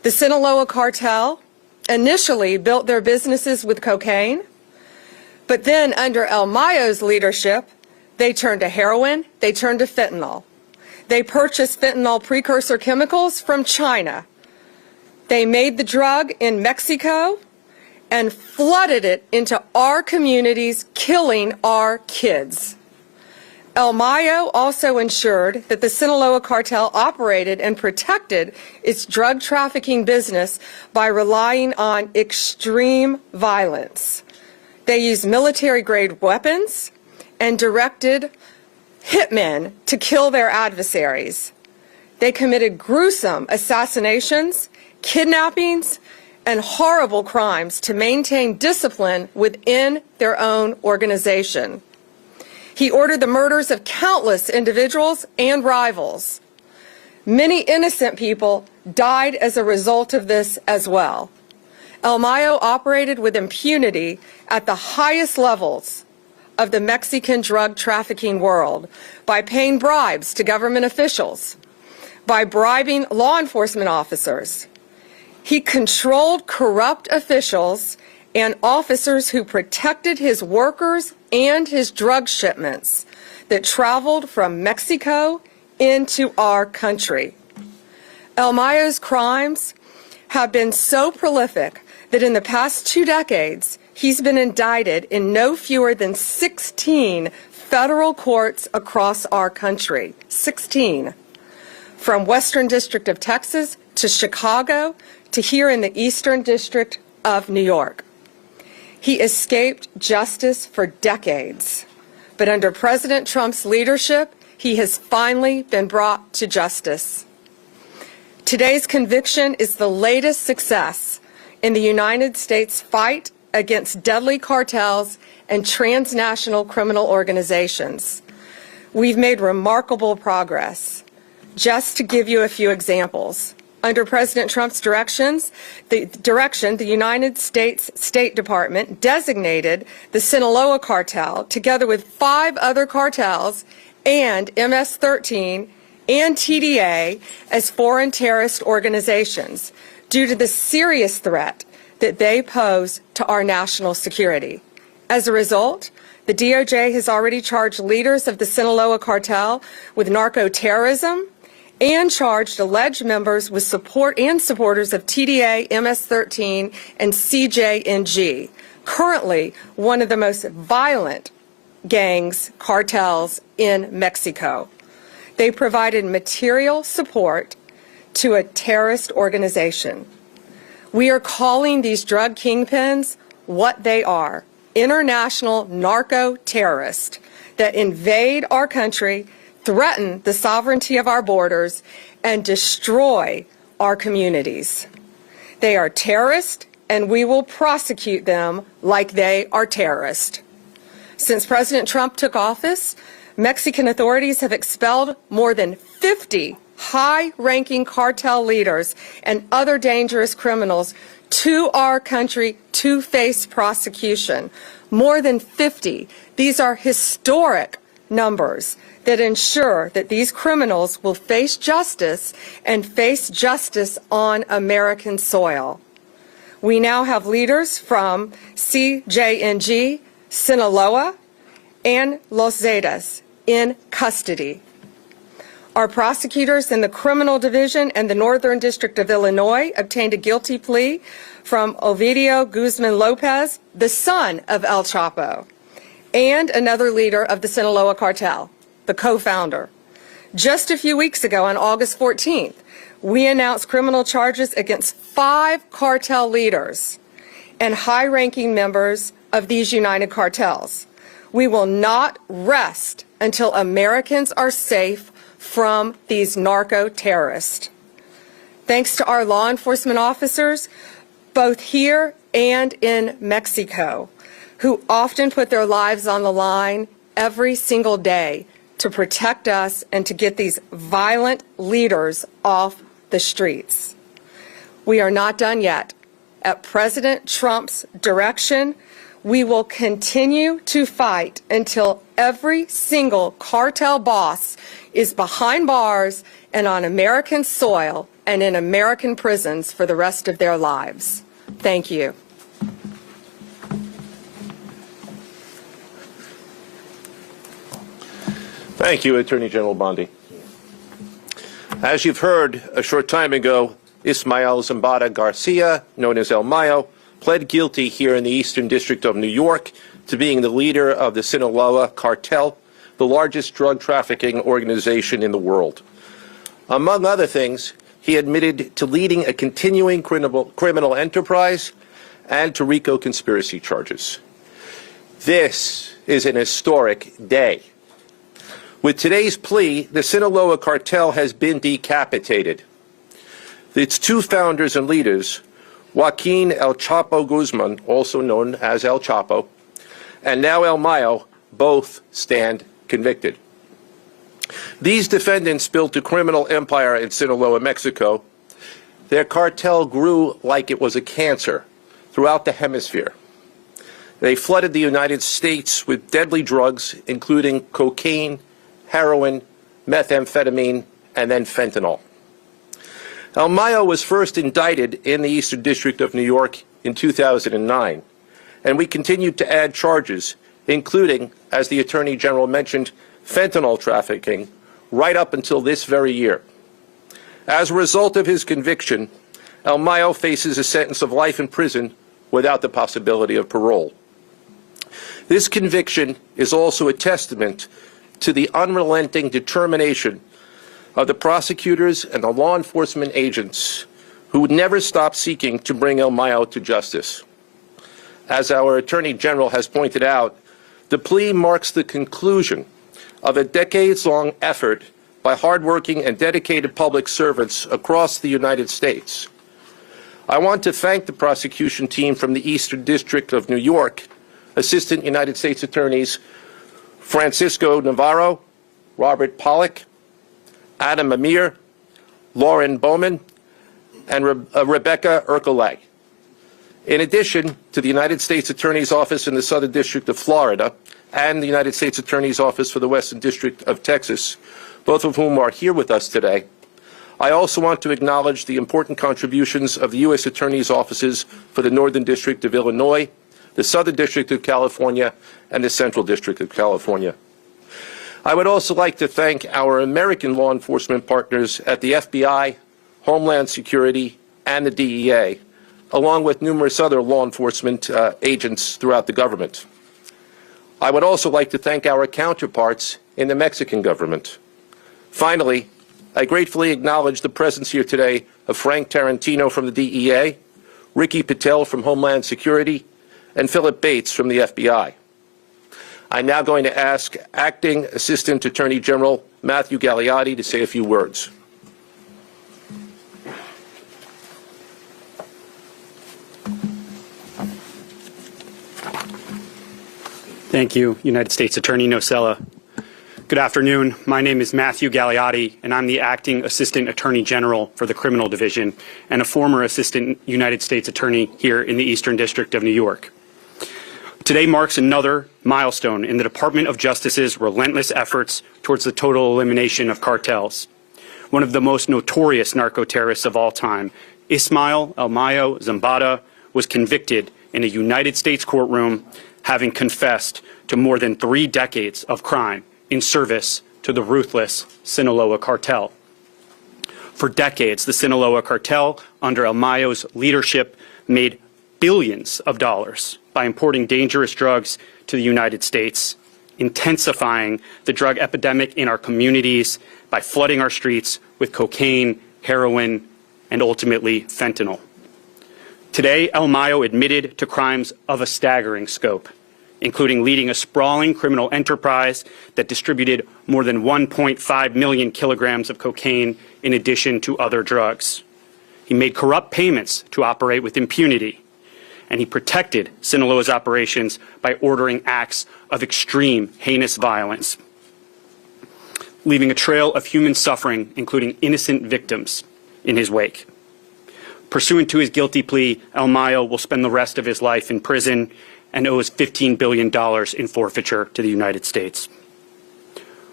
The Sinaloa Cartel initially built their businesses with cocaine, but then under El Mayo's leadership, they turned to heroin, they turned to fentanyl. They purchased fentanyl precursor chemicals from China. They made the drug in Mexico and flooded it into our communities, killing our kids. El Mayo also ensured that the Sinaloa Cartel operated and protected its drug trafficking business by relying on extreme violence. They used military-grade weapons and directed hitmen to kill their adversaries. They committed gruesome assassinations, kidnappings, and horrible crimes to maintain discipline within their own organization. He ordered the murders of countless individuals and rivals. Many innocent people died as a result of this as well. El Mayo operated with impunity at the highest levels of the Mexican drug trafficking world by paying bribes to government officials, by bribing law enforcement officers. He controlled corrupt officials and officers who protected his workers and his drug shipments that traveled from Mexico into our country. El Mayo's crimes have been so prolific that in the past 2 decades, he's been indicted in no fewer than 16 federal courts across our country. 16. From Western District of Texas to Chicago to here in the Eastern District of New York. He escaped justice for decades, but under President Trump's leadership, he has finally been brought to justice. Today's conviction is the latest success in the United States fight against deadly cartels and transnational criminal organizations. We've made remarkable progress. Just to give you a few examples, under President Trump's direction, the United States State Department designated the Sinaloa Cartel, together with 5 other cartels and MS-13 and TDA, as foreign terrorist organizations due to the serious threat that they pose to our national security. As a result, the DOJ has already charged leaders of the Sinaloa Cartel with narco-terrorism and charged alleged members with support and supporters of TDA, MS-13, and CJNG, currently one of the most violent gangs, cartels in Mexico. They provided material support to a terrorist organization. We are calling these drug kingpins what they are: international narco-terrorists that invade our country, threaten the sovereignty of our borders, and destroy our communities. They are terrorists, and we will prosecute them like they are terrorists. Since President Trump took office, Mexican authorities have expelled more than 50 high-ranking cartel leaders and other dangerous criminals to our country to face prosecution. More than 50. These are historic numbers that ensure that these criminals will face justice and face justice on American soil. We now have leaders from CJNG, Sinaloa, and Los Zetas in custody. Our prosecutors in the Criminal Division and the Northern District of Illinois obtained a guilty plea from Ovidio Guzman Lopez, the son of El Chapo, and another leader of the Sinaloa Cartel, the co-founder. Just a few weeks ago, on August 14th, we announced criminal charges against 5 cartel leaders and high-ranking members of these united cartels. We will not rest until Americans are safe from these narco-terrorists. Thanks to our law enforcement officers, both here and in Mexico, who often put their lives on the line every single day to protect us and to get these violent leaders off the streets. We are not done yet. At President Trump's direction, we will continue to fight until every single cartel boss is behind bars and on American soil and in American prisons for the rest of their lives. Thank you. Thank you, Attorney General Bondi. As you've heard a short time ago, Ismael Zambada Garcia, known as El Mayo, pled guilty here in the Eastern District of New York to being the leader of the Sinaloa Cartel, the largest drug trafficking organization in the world. Among other things, he admitted to leading a continuing criminal enterprise and to RICO conspiracy charges. This is an historic day. With today's plea, the Sinaloa Cartel has been decapitated. Its two founders and leaders, Joaquin El Chapo Guzman, also known as El Chapo, and now El Mayo, both stand convicted. These defendants built a criminal empire in Sinaloa, Mexico. Their cartel grew like it was a cancer throughout the hemisphere. They flooded the United States with deadly drugs, including cocaine, heroin, methamphetamine, and then fentanyl. El Mayo was first indicted in the Eastern District of New York in 2009, and we continued to add charges, including, as the Attorney General mentioned, fentanyl trafficking, right up until this very year. As a result of his conviction, El Mayo faces a sentence of life in prison without the possibility of parole. This conviction is also a testament to the unrelenting determination of the prosecutors and the law enforcement agents who would never stop seeking to bring El Mayo to justice. As our Attorney General has pointed out, the plea marks the conclusion of a decades-long effort by hardworking and dedicated public servants across the United States. I want to thank the prosecution team from the Eastern District of New York, Assistant United States Attorneys Francisco Navarro, Robert Pollack, Adam Amir, Lauren Bowman, and Rebecca Ercolay. In addition to the United States Attorney's Office in the Southern District of Florida and the United States Attorney's Office for the Western District of Texas, both of whom are here with us today, I also want to acknowledge the important contributions of the U.S. Attorney's Offices for the Northern District of Illinois, the Southern District of California, and the Central District of California. I would also like to thank our American law enforcement partners at the FBI, Homeland Security, and the DEA, along with numerous other law enforcement agents throughout the government. I would also like to thank our counterparts in the Mexican government. Finally, I gratefully acknowledge the presence here today of Frank Tarantino from the DEA, Ricky Patel from Homeland Security, and Philip Bates from the FBI. I'm now going to ask Acting Assistant Attorney General Matthew Gagliotti to say a few words. Thank you, United States Attorney Nocella. Good afternoon. My name is Matthew Gagliotti, and I'm the Acting Assistant Attorney General for the Criminal Division and a former Assistant United States Attorney here in the Eastern District of New York. Today marks another milestone in the Department of Justice's relentless efforts towards the total elimination of cartels. One of the most notorious narco-terrorists of all time, Ismael El Mayo Zambada, was convicted in a United States courtroom, having confessed to more than 3 decades of crime in service to the ruthless Sinaloa Cartel. For decades, the Sinaloa Cartel, under El Mayo's leadership, made billions of dollars by importing dangerous drugs to the United States, intensifying the drug epidemic in our communities by flooding our streets with cocaine, heroin, and ultimately fentanyl. Today, El Mayo admitted to crimes of a staggering scope, including leading a sprawling criminal enterprise that distributed more than 1.5 million kilograms of cocaine in addition to other drugs. He made corrupt payments to operate with impunity, and he protected Sinaloa's operations by ordering acts of extreme, heinous violence, leaving a trail of human suffering, including innocent victims, in his wake. Pursuant to his guilty plea, El Mayo will spend the rest of his life in prison and owes $15 billion in forfeiture to the United States.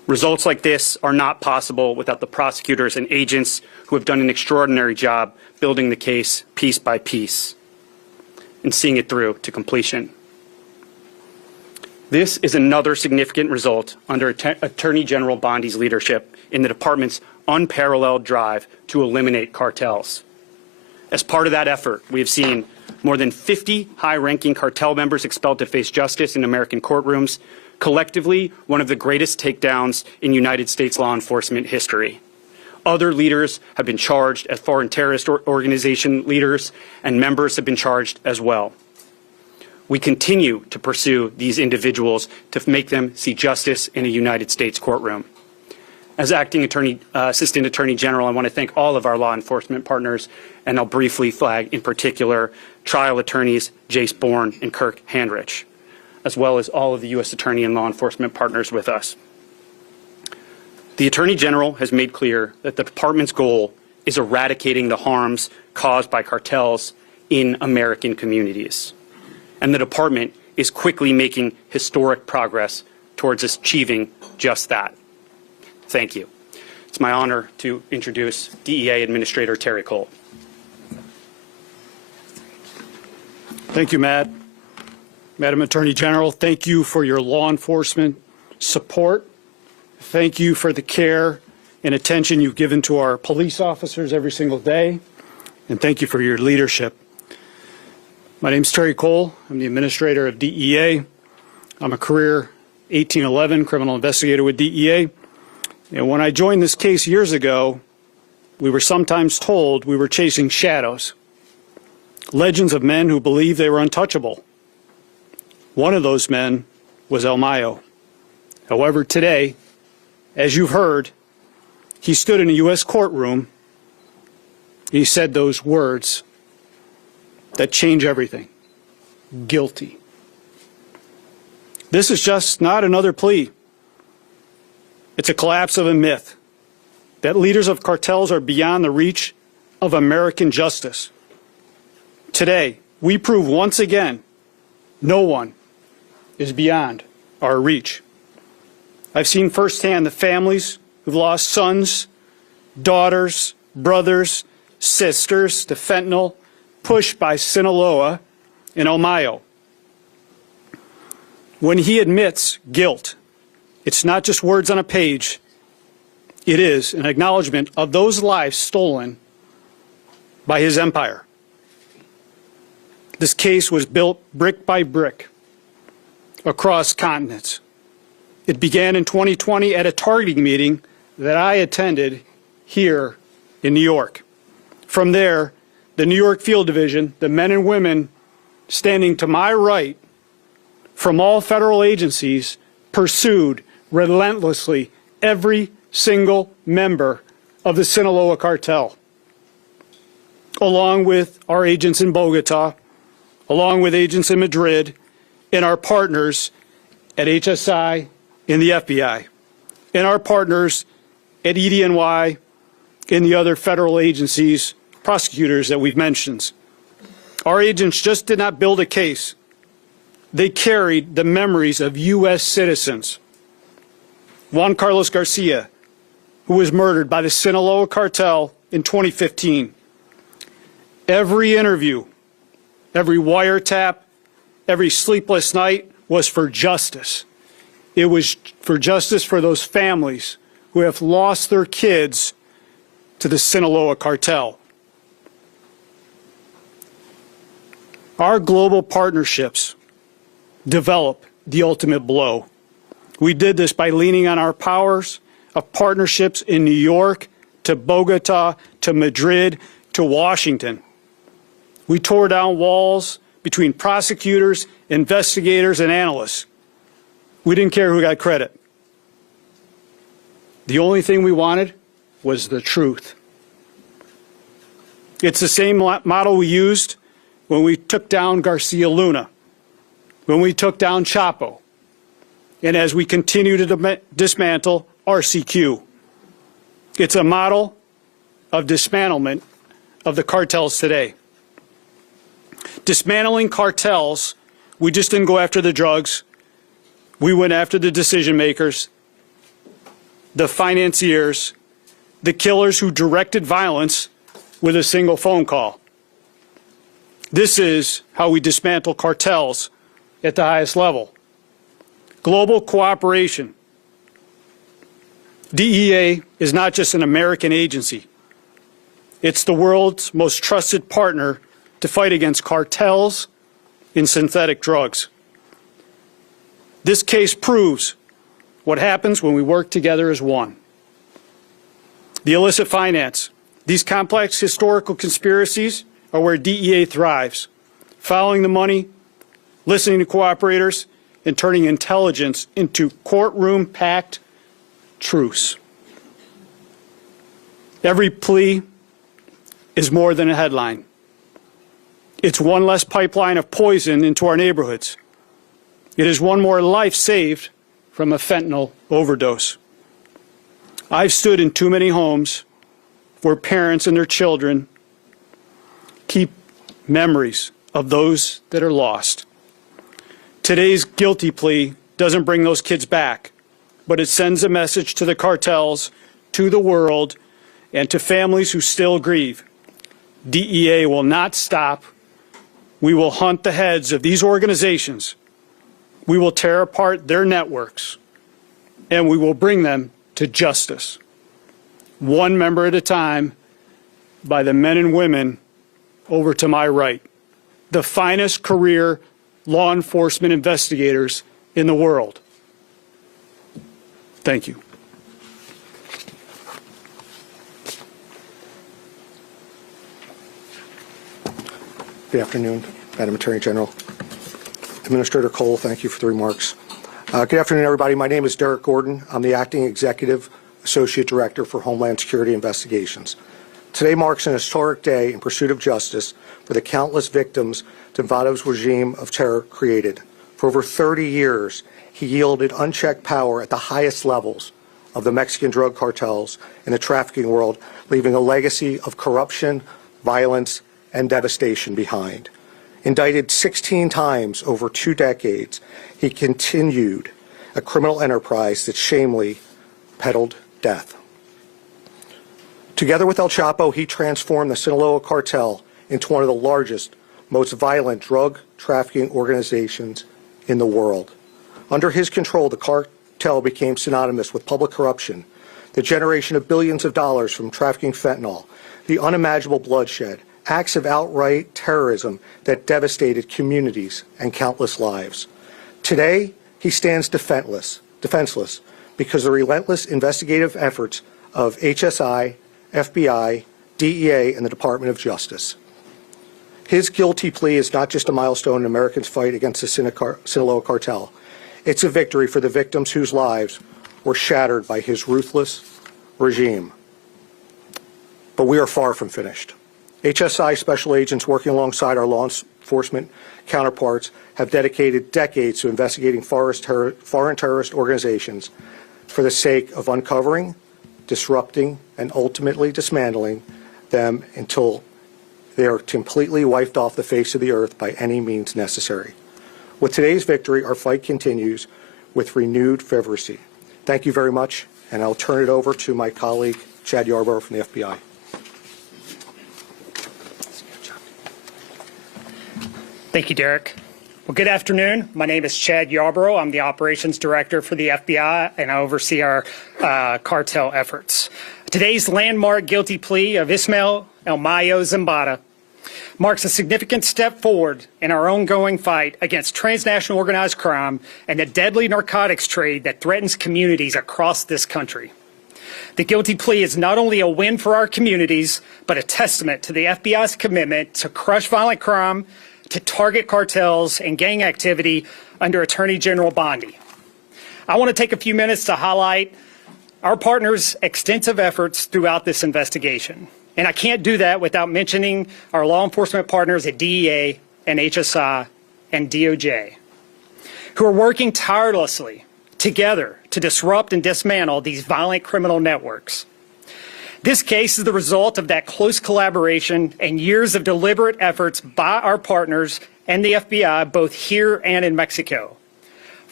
Results like this are not possible without the prosecutors and agents who have done an extraordinary job building the case piece by piece and seeing it through to completion. This is another significant result under Attorney General Bondi's leadership in the department's unparalleled drive to eliminate cartels. As part of that effort, we have seen more than 50 high-ranking cartel members expelled to face justice in American courtrooms, collectively one of the greatest takedowns in United States law enforcement history. Other leaders have been charged as foreign terrorist organization leaders, and members have been charged as well. We continue to pursue these individuals to make them see justice in a United States courtroom. As Acting Assistant Attorney General, I want to thank all of our law enforcement partners, and I'll briefly flag in particular trial attorneys Jace Bourne and Kirk Handrich, as well as all of the U.S. Attorney and law enforcement partners with us. The Attorney General has made clear that the department's goal is eradicating the harms caused by cartels in American communities. And the department is quickly making historic progress towards achieving just that. Thank you. It's my honor to introduce DEA Administrator Terry Cole. Thank you, Matt. Madam Attorney General, thank you for your law enforcement support. Thank you for the care and attention you've given to our police officers every single day. And thank you for your leadership. My name is Terry Cole. I'm the administrator of DEA. I'm a career 1811 criminal investigator with DEA. And when I joined this case years ago, we were sometimes told we were chasing shadows, legends of men who believed they were untouchable. One of those men was El Mayo. However, today, as you've heard, he stood in a U.S. courtroom. He said those words that change everything. Guilty. This is just not another plea. It's a collapse of a myth that leaders of cartels are beyond the reach of American justice. Today, we prove once again no one is beyond our reach. I've seen firsthand the families who've lost sons, daughters, brothers, sisters to fentanyl, pushed by Sinaloa and El Mayo. When he admits guilt, it's not just words on a page. It is an acknowledgement of those lives stolen by his empire. This case was built brick by brick across continents. It began in 2020 at a targeting meeting that I attended here in New York. From there, the New York Field Division, the men and women standing to my right from all federal agencies, pursued relentlessly every single member of the Sinaloa Cartel, along with our agents in Bogota, along with agents in Madrid, and our partners at HSI in the FBI, and our partners at EDNY and the other federal agencies, prosecutors that we've mentioned. Our agents just did not build a case. They carried the memories of U.S. citizens. Juan Carlos Garcia, who was murdered by the Sinaloa Cartel in 2015. Every interview, every wiretap, every sleepless night was for justice. It was for justice for those families who have lost their kids to the Sinaloa Cartel. Our global partnerships develop the ultimate blow. We did this by leaning on our powers of partnerships in New York, to Bogota, to Madrid, to Washington. We tore down walls between prosecutors, investigators, and analysts. We didn't care who got credit. The only thing we wanted was the truth. It's the same model we used when we took down Garcia Luna, when we took down Chapo, and as we continue to dismantle RCQ. It's a model of dismantlement of the cartels today. Dismantling cartels, we just didn't go after the drugs. We went after the decision makers. the financiers, the killers who directed violence with a single phone call. This is how we dismantle cartels at the highest level. Global cooperation. DEA is not just an American agency. It's the world's most trusted partner to fight against cartels in synthetic drugs. This case proves what happens when we work together as one. The illicit finance. These complex historical conspiracies are where DEA thrives, following the money, listening to cooperators, and turning intelligence into courtroom-packed truths. Every plea is more than a headline. It's one less pipeline of poison into our neighborhoods. It is one more life saved from a fentanyl overdose. I've stood in too many homes where parents and their children keep memories of those that are lost. Today's guilty plea doesn't bring those kids back, but it sends a message to the cartels, to the world, and to families who still grieve. DEA will not stop. We will hunt the heads of these organizations. We will tear apart their networks, and we will bring them to justice, one member at a time, by the men and women over to my right, the finest career law enforcement investigators in the world. Thank you. Good afternoon, Madam Attorney General. Administrator Cole, thank you for the remarks. Good afternoon, everybody. My name is Derek Gordon. I'm the Acting Executive Associate Director for Homeland Security Investigations. Today marks an historic day in pursuit of justice for the countless victims Nevada's regime of terror created. For over 30 years, he yielded unchecked power at the highest levels of the Mexican drug cartels and the trafficking world, leaving a legacy of corruption, violence, and devastation behind. Indicted 16 times over 2 decades, he continued a criminal enterprise that shamefully peddled death. Together with El Chapo, he transformed the Sinaloa Cartel into one of the largest, most violent drug trafficking organizations in the world. Under his control, the cartel became synonymous with public corruption, the generation of billions of dollars from trafficking fentanyl, the unimaginable bloodshed, acts of outright terrorism that devastated communities and countless lives. Today, he stands defenseless because of the relentless investigative efforts of HSI, FBI, DEA, and the Department of Justice. His guilty plea is not just a milestone in Americans' fight against the Sinaloa Cartel. It's a victory for the victims whose lives were shattered by his ruthless regime. But we are far from finished. HSI special agents working alongside our law enforcement counterparts have dedicated decades to investigating foreign terrorist organizations for the sake of uncovering, disrupting, and ultimately dismantling them until they are completely wiped off the face of the earth by any means necessary. With today's victory, our fight continues with renewed fervency. Thank you very much, and I'll turn it over to my colleague, Chad Yarborough from the FBI. Thank you, Derek. Well, good afternoon. My name is Chad Yarborough. I'm the Operations Director for the FBI, and I oversee our cartel efforts. Today's landmark guilty plea of Ismael El Mayo Zambada marks a significant step forward in our ongoing fight against transnational organized crime and the deadly narcotics trade that threatens communities across this country. The guilty plea is not only a win for our communities, but a testament to the FBI's commitment to crush violent crime, to target cartels and gang activity under Attorney General Bondi. I want to take a few minutes to highlight our partners' extensive efforts throughout this investigation. And I can't do that without mentioning our law enforcement partners at DEA and HSI and DOJ, who are working tirelessly together to disrupt and dismantle these violent criminal networks. This case is the result of that close collaboration and years of deliberate efforts by our partners and the FBI, both here and in Mexico.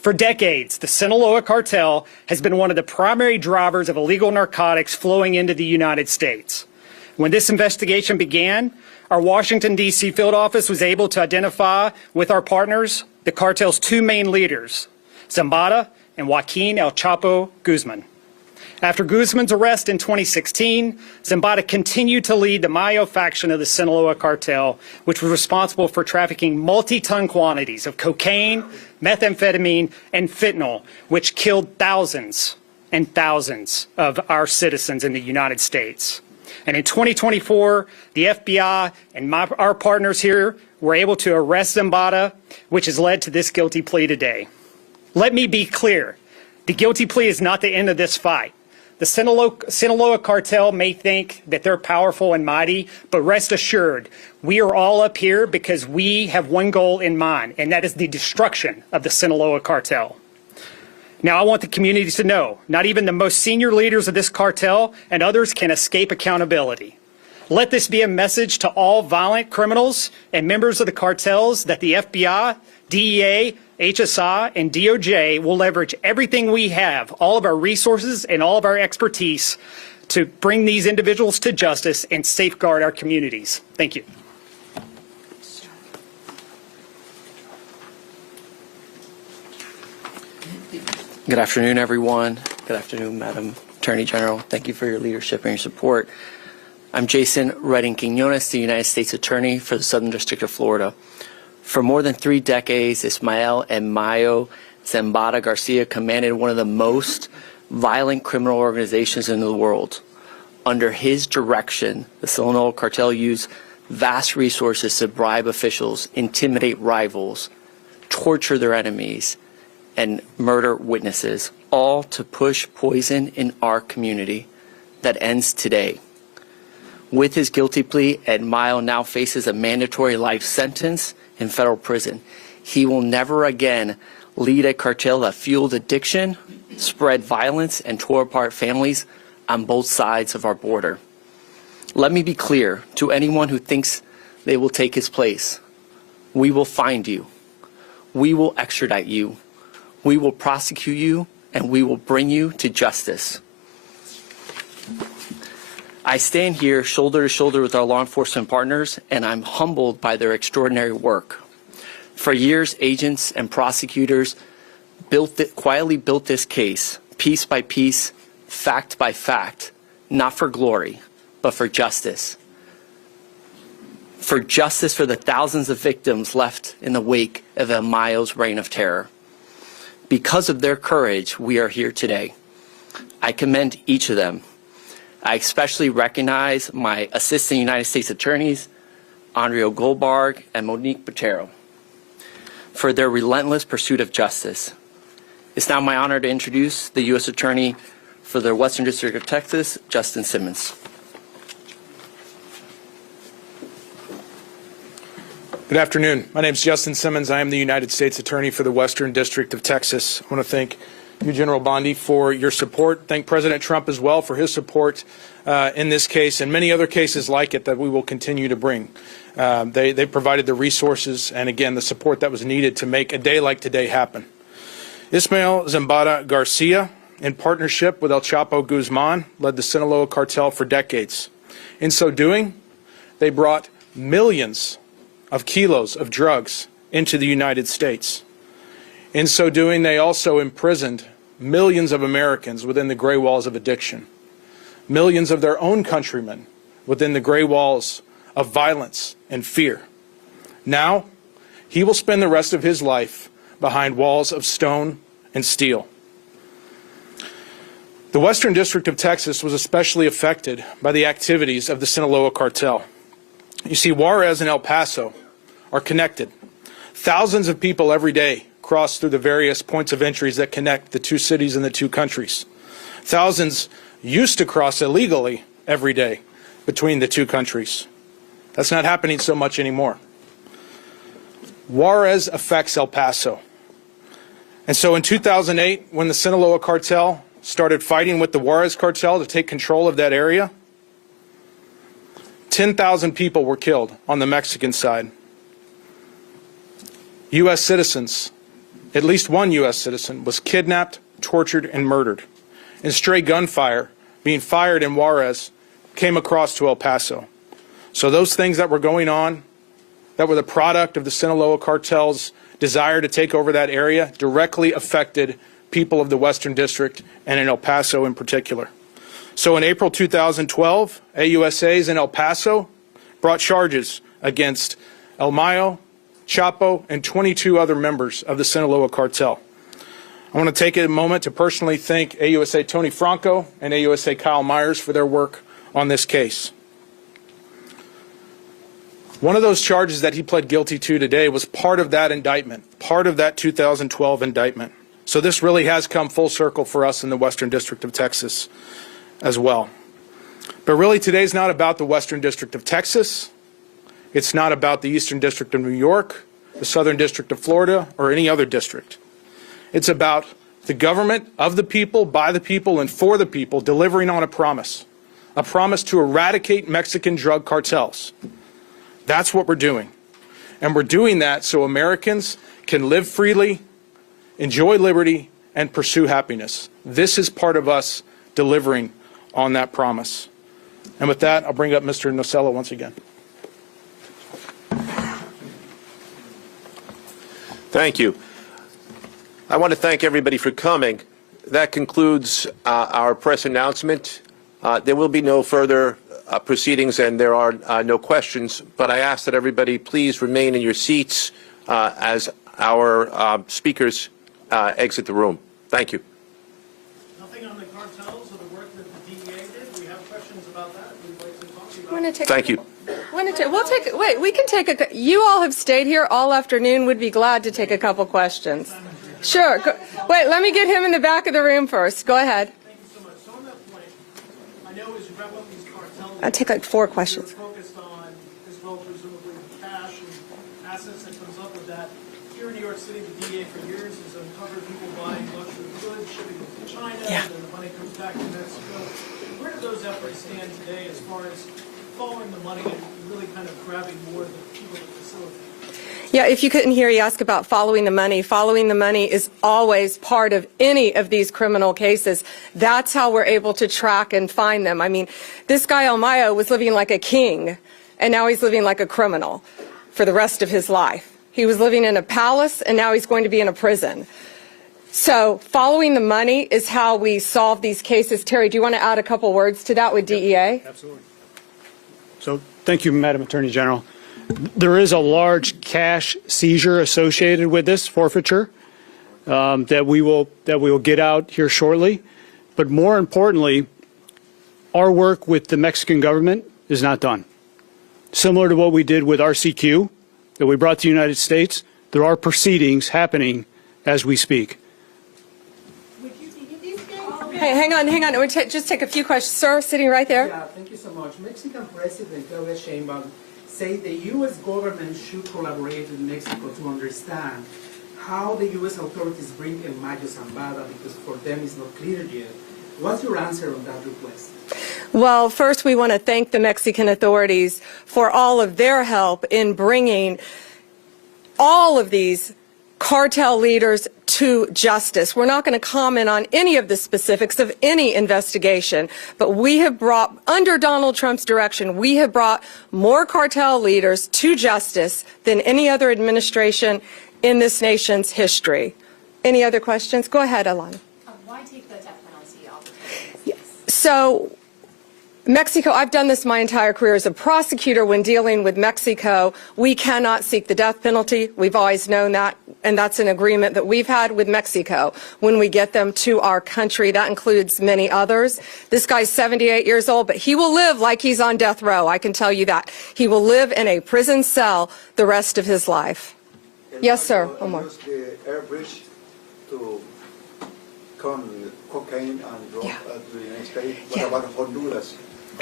For decades, the Sinaloa Cartel has been one of the primary drivers of illegal narcotics flowing into the United States. When this investigation began, our Washington, D.C. field office was able to identify with our partners the cartel's two main leaders, Zambada and Joaquin El Chapo Guzman. After Guzman's arrest in 2016, Zambada continued to lead the Mayo faction of the Sinaloa Cartel, which was responsible for trafficking multi-ton quantities of cocaine, methamphetamine, and fentanyl, which killed thousands and thousands of our citizens in the United States. And in 2024, the FBI and our partners here were able to arrest Zambada, which has led to this guilty plea today. Let me be clear. The guilty plea is not the end of this fight. The Sinaloa Cartel may think that they're powerful and mighty, but rest assured, we are all up here because we have one goal in mind, and that is the destruction of the Sinaloa Cartel. Now, I want the community to know, not even the most senior leaders of this cartel and others can escape accountability. Let this be a message to all violent criminals and members of the cartels that the FBI, DEA, HSI, and DOJ will leverage everything we have, all of our resources and all of our expertise to bring these individuals to justice and safeguard our communities. Thank you. Good afternoon, everyone. Good afternoon, Madam Attorney General. Thank you for your leadership and your support. I'm Jason Redding Quinones, the United States Attorney for the Southern District of Florida. For more than 3 decades, Ismael and Mayo Zambada Garcia commanded one of the most violent criminal organizations in the world. Under his direction, the Sinaloa Cartel used vast resources to bribe officials, intimidate rivals, torture their enemies, and murder witnesses, all to push poison in our community that ends today. With his guilty plea, Ed Mayo now faces a mandatory life sentence in federal prison. He will never again lead a cartel that fueled addiction, spread violence, and tore apart families on both sides of our border. Let me be clear to anyone who thinks they will take his place. We will find you. We will extradite you. We will prosecute you, and we will bring you to justice. I stand here shoulder to shoulder with our law enforcement partners, and I'm humbled by their extraordinary work. For years, agents and prosecutors quietly built this case, piece by piece, fact by fact, not for glory, but for justice. For justice for the thousands of victims left in the wake of El Mayo's reign of terror. Because of their courage, we are here today. I commend each of them. I especially recognize my Assistant United States Attorneys, Andrea Goldberg and Monique Botero, for their relentless pursuit of justice. It's now my honor to introduce the U.S. Attorney for the Western District of Texas, Justin Simmons. Good afternoon. My name is Justin Simmons. I am the United States Attorney for the Western District of Texas. I want to thank you, General Bondi, for your support. Thank President Trump as well for his support in this case and many other cases like it that we will continue to bring. They provided the resources and, again, the support that was needed to make a day like today happen. Ismael Zambada Garcia, in partnership with El Chapo Guzman, led the Sinaloa Cartel for decades. In so doing, they brought millions of kilos of drugs into the United States. In so doing, they also imprisoned millions of Americans within the gray walls of addiction, millions of their own countrymen within the gray walls of violence and fear. Now, he will spend the rest of his life behind walls of stone and steel. The Western District of Texas was especially affected by the activities of the Sinaloa Cartel. You see, Juarez and El Paso are connected. Thousands of people every day cross through the various points of entries that connect the two cities and the two countries. Thousands used to cross illegally every day between the two countries. That's not happening so much anymore. Juarez affects El Paso. And so in 2008, when the Sinaloa Cartel started fighting with the Juarez Cartel to take control of that area, 10,000 people were killed on the Mexican side. U.S. citizens at least one U.S. citizen was kidnapped, tortured, and murdered. And stray gunfire being fired in Juarez came across to El Paso. So those things that were going on, that were the product of the Sinaloa Cartel's desire to take over that area, directly affected people of the Western District and in El Paso in particular. So in April 2012, AUSAs in El Paso brought charges against El Mayo, Chapo, and 22 other members of the Sinaloa Cartel. I want to take a moment to personally thank AUSA Tony Franco and AUSA Kyle Myers for their work on this case. One of those charges that he pled guilty to today was part of that indictment, part of that 2012 indictment. So this really has come full circle for us in the Western District of Texas as well. But really today's not about the Western District of Texas. It's not about the Eastern District of New York, the Southern District of Florida, or any other district. It's about the government of the people, by the people, and for the people delivering on a promise to eradicate Mexican drug cartels. That's what we're doing. And we're doing that so Americans can live freely, enjoy liberty, and pursue happiness. This is part of us delivering on that promise. And with that, I'll bring up Mr. Nocella once again. Thank you. I want to thank everybody for coming. That concludes our press announcement. There will be no further proceedings and there are no questions, but I ask that everybody please remain in your seats as our speakers exit the room. Thank you. Nothing on the cartels or the work that the DEA did. We have questions about that. We'd like to talk to you about. Thank you. We can take a, you all have stayed here all afternoon, would be glad to take a couple questions. Sure. Wait, let me get him in the back of the room first. Go ahead. Thank you so much. So on that point, I know as you wrap up these cartels, I'll take like 4 questions. you're focused on, as well, presumably, cash and assets that comes up with that. Here in New York City, the DEA for years has uncovered people buying luxury goods, shipping them to China, and then the money comes back to Mexico. Where do those efforts stand today as far as following the money and really kind of grabbing more of the people that facilitate? Yeah, if you couldn't hear, you ask about following the money. Following the money is always part of any of these criminal cases. That's how we're able to track and find them. I mean, this guy El Mayo was living like a king, and now he's living like a criminal for the rest of his life. He was living in a palace, and now he's going to be in a prison. So following the money is how we solve these cases. Terry, do you want to add a couple words to that with DEA? Absolutely. So thank you, Madam Attorney General. There is a large cash seizure associated with this forfeiture that we will get out here shortly. But more importantly, our work with the Mexican government is not done. Similar to what we did with RCQ that we brought to the United States, there are proceedings happening as we speak. Hey, hang on. We'll just take a few questions. Sir, sitting right there. Yeah, thank you so much. Mexican President Claudia Sheinbaum said the U.S. government should collaborate with Mexico to understand how the U.S. authorities bring El Mayo Zambada, because for them it's not clear yet. What's your answer on that request? Well, first we want to thank the Mexican authorities for all of their help in bringing all of these cartel leaders to justice. We're not going to comment on any of the specifics of any investigation, but we have brought, under Donald Trump's direction, we have brought more cartel leaders to justice than any other administration in this nation's history. Any other questions? Go ahead, Alana. Why take the death penalty off? Yes. So, Mexico, I've done this my entire career as a prosecutor. When dealing with Mexico, we cannot seek the death penalty. We've always known that, and that's an agreement that we've had with Mexico when we get them to our country. That includes many others. This guy's 78 years old, but he will live like he's on death row, I can tell you that. He will live in a prison cell the rest of his life. Yes, sir. One more. Use the air bridge to come cocaine and drug to the United States. What about Honduras?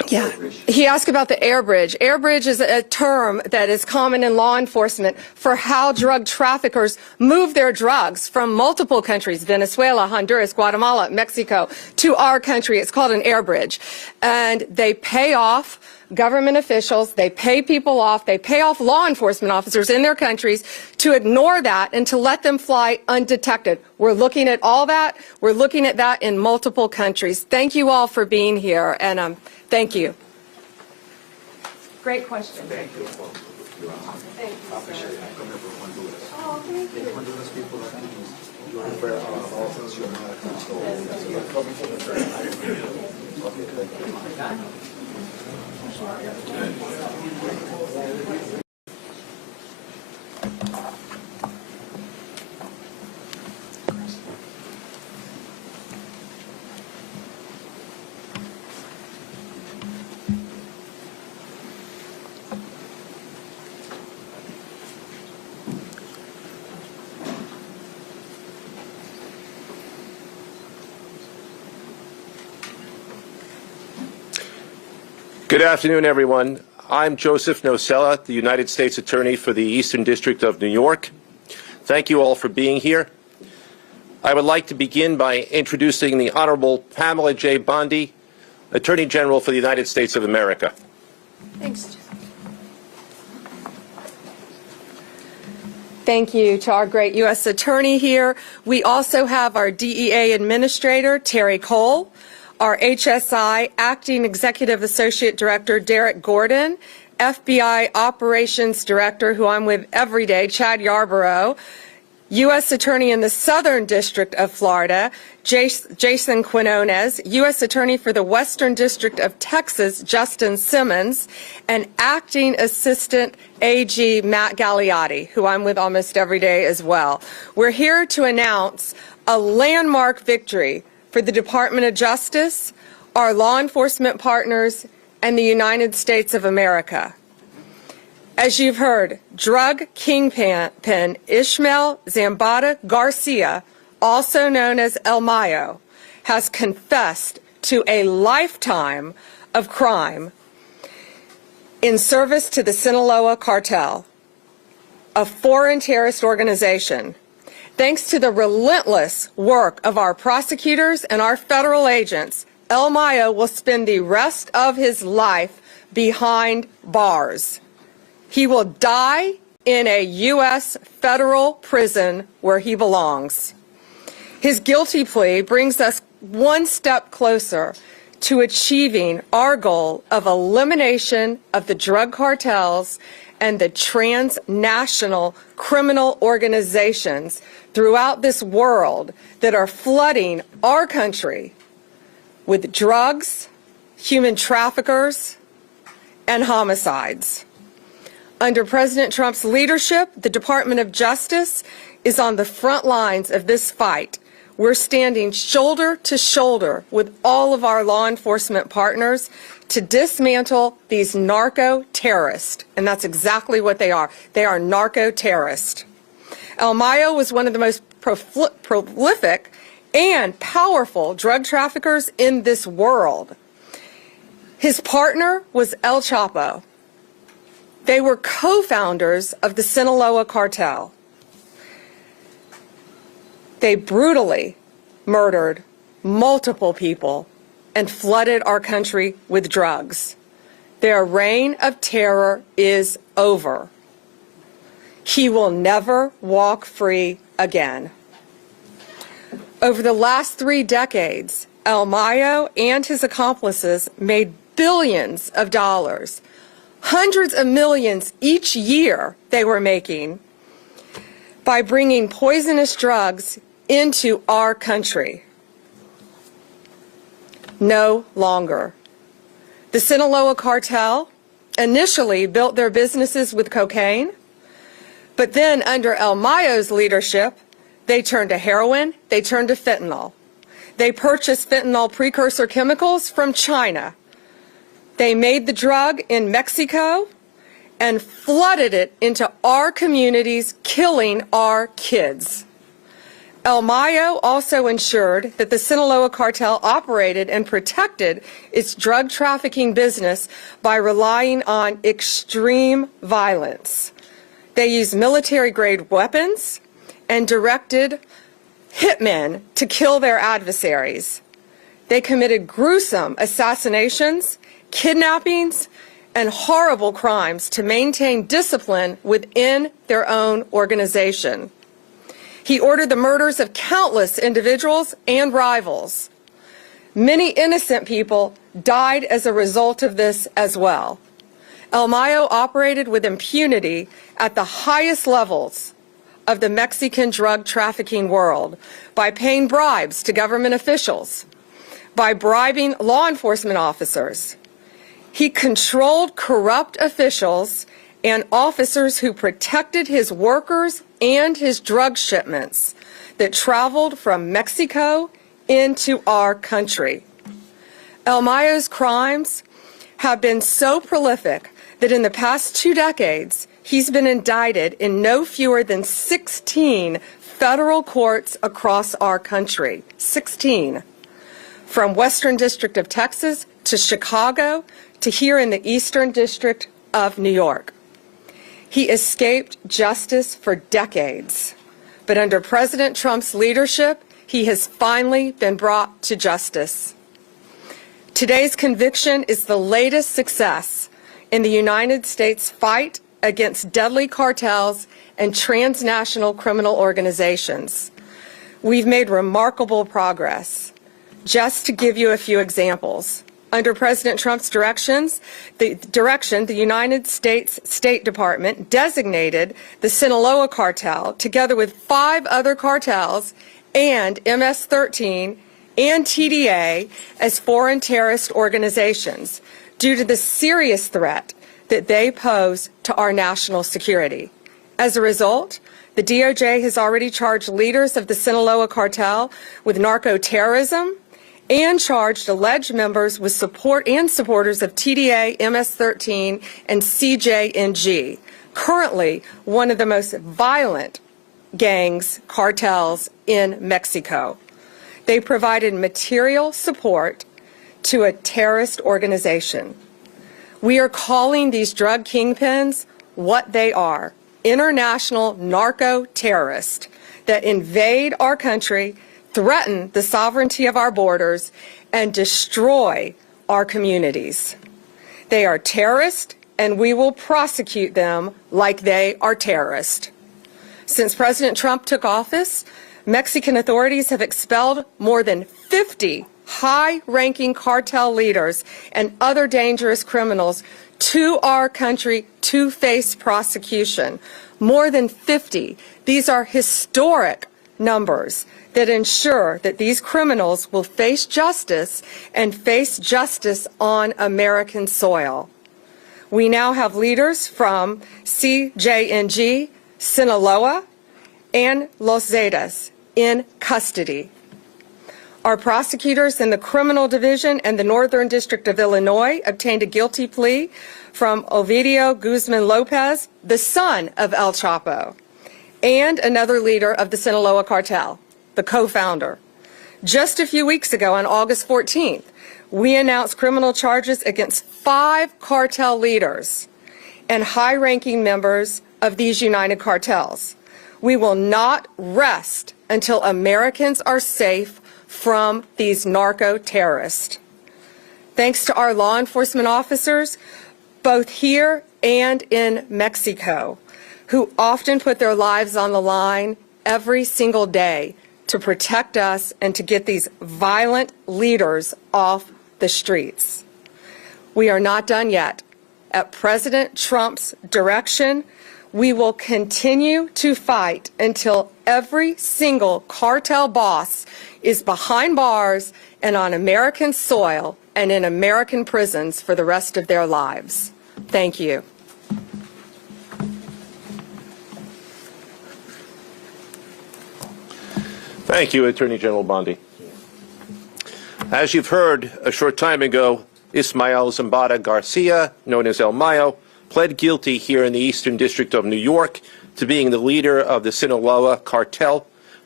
Yeah. He asked about the air bridge. Air bridge is a term that is common in law enforcement for how drug traffickers move their drugs from multiple countries, Venezuela, Honduras, Guatemala, Mexico, to our country. It's called an air bridge. And they pay off government officials, they pay people off, they pay off law enforcement officers in their countries to ignore that and to let them fly undetected. We're looking at all that. We're looking at that in multiple countries. Thank you all for being here, and thank you. Great question. Thank you. Thank you, sir. Oh, thank you. Good afternoon, everyone. I'm Joseph Nocella, the United States Attorney for the Eastern District of New York. Thank you all for being here. I would like to begin by introducing the Honorable Pamela J. Bondi, Attorney General for the United States of America. Thanks. Thank you to our great U.S. Attorney here. We also have our DEA Administrator, Terry Cole, our HSI Acting Executive Associate Director, Derek Gordon, FBI Operations Director, who I'm with every day, Chad Yarborough, U.S. Attorney in the Southern District of Florida, Jason Quinones, U.S. Attorney for the Western District of Texas, Justin Simmons, and Acting Assistant AG Matt Gagliotti, who I'm with almost every day as well. We're here to announce a landmark victory for the Department of Justice, our law enforcement partners, and the United States of America. As you've heard, drug kingpin Ishmael Zambada Garcia, also known as El Mayo, has confessed to a lifetime of crime in service to the Sinaloa Cartel, a foreign terrorist organization. Thanks to the relentless work of our prosecutors and our federal agents, El Mayo will spend the rest of his life behind bars. He will die in a U.S. federal prison where he belongs. His guilty plea brings us one step closer to achieving our goal of elimination of the drug cartels and the transnational criminal organizations throughout this world that are flooding our country with drugs, human traffickers, and homicides. Under President Trump's leadership, the Department of Justice is on the front lines of this fight. We're standing shoulder to shoulder with all of our law enforcement partners to dismantle these narco-terrorists, and that's exactly what they are. They are narco-terrorists. El Mayo was one of the most prolific and powerful drug traffickers in this world. His partner was El Chapo. They were co-founders of the Sinaloa Cartel. They brutally murdered multiple people and flooded our country with drugs. Their reign of terror is over. He will never walk free again. Over the last 3 decades, El Mayo and his accomplices made billions of dollars, hundreds of millions each year they were making by bringing poisonous drugs into our country. No longer. The Sinaloa Cartel initially built their businesses with cocaine, but then under El Mayo's leadership, they turned to heroin, they turned to fentanyl. They purchased fentanyl precursor chemicals from China. They made the drug in Mexico and flooded it into our communities, killing our kids. El Mayo also ensured that the Sinaloa Cartel operated and protected its drug trafficking business by relying on extreme violence. They used military-grade weapons and directed hitmen to kill their adversaries. They committed gruesome assassinations, kidnappings, and horrible crimes to maintain discipline within their own organization. He ordered the murders of countless individuals and rivals. Many innocent people died as a result of this as well. El Mayo operated with impunity at the highest levels of the Mexican drug trafficking world by paying bribes to government officials, by bribing law enforcement officers. He controlled corrupt officials and officers who protected his workers and his drug shipments that traveled from Mexico into our country. El Mayo's crimes have been so prolific that in the past 2 decades, he's been indicted in no fewer than 16 federal courts across our country. 16. From Western District of Texas to Chicago to here in the Eastern District of New York. He escaped justice for decades, but under President Trump's leadership, he has finally been brought to justice. Today's conviction is the latest success in the United States fight against deadly cartels and transnational criminal organizations. We've made remarkable progress. Just to give you a few examples, under President Trump's direction, the United States State Department designated the Sinaloa Cartel, together with 5 other cartels and MS-13 and TDA, as foreign terrorist organizations due to the serious threat that they pose to our national security. As a result, the DOJ has already charged leaders of the Sinaloa Cartel with narco-terrorism and charged alleged members with support and supporters of TDA, MS-13, and CJNG, currently one of the most violent cartels in Mexico. They provided material support to a terrorist organization. We are calling these drug kingpins what they are: international narco-terrorists that invade our country, threaten the sovereignty of our borders, and destroy our communities. They are terrorists, and we will prosecute them like they are terrorists. Since President Trump took office, Mexican authorities have expelled more than 50 high-ranking cartel leaders and other dangerous criminals to our country to face prosecution. More than 50. These are historic numbers that ensure that these criminals will face justice and face justice on American soil. We now have leaders from CJNG, Sinaloa, and Los Zetas in custody. Our prosecutors in the Criminal Division and the Northern District of Illinois obtained a guilty plea from Ovidio Guzman Lopez, the son of El Chapo, and another leader of the Sinaloa Cartel, the co-founder. Just a few weeks ago, on August 14th, we announced criminal charges against 5 cartel leaders and high-ranking members of these united cartels. We will not rest until Americans are safe from these narco-terrorists. Thanks to our law enforcement officers, both here and in Mexico, who often put their lives on the line every single day to protect us and to get these violent leaders off the streets. We are not done yet. At President Trump's direction, we will continue to fight until every single cartel boss is behind bars and on American soil and in American prisons for the rest of their lives. Thank you. Thank you, Attorney General Bondi. As you've heard, a short time ago, Ismael Zambada Garcia, known as El Mayo, pled guilty here in the Eastern District of New York to being the leader of the Sinaloa Cartel,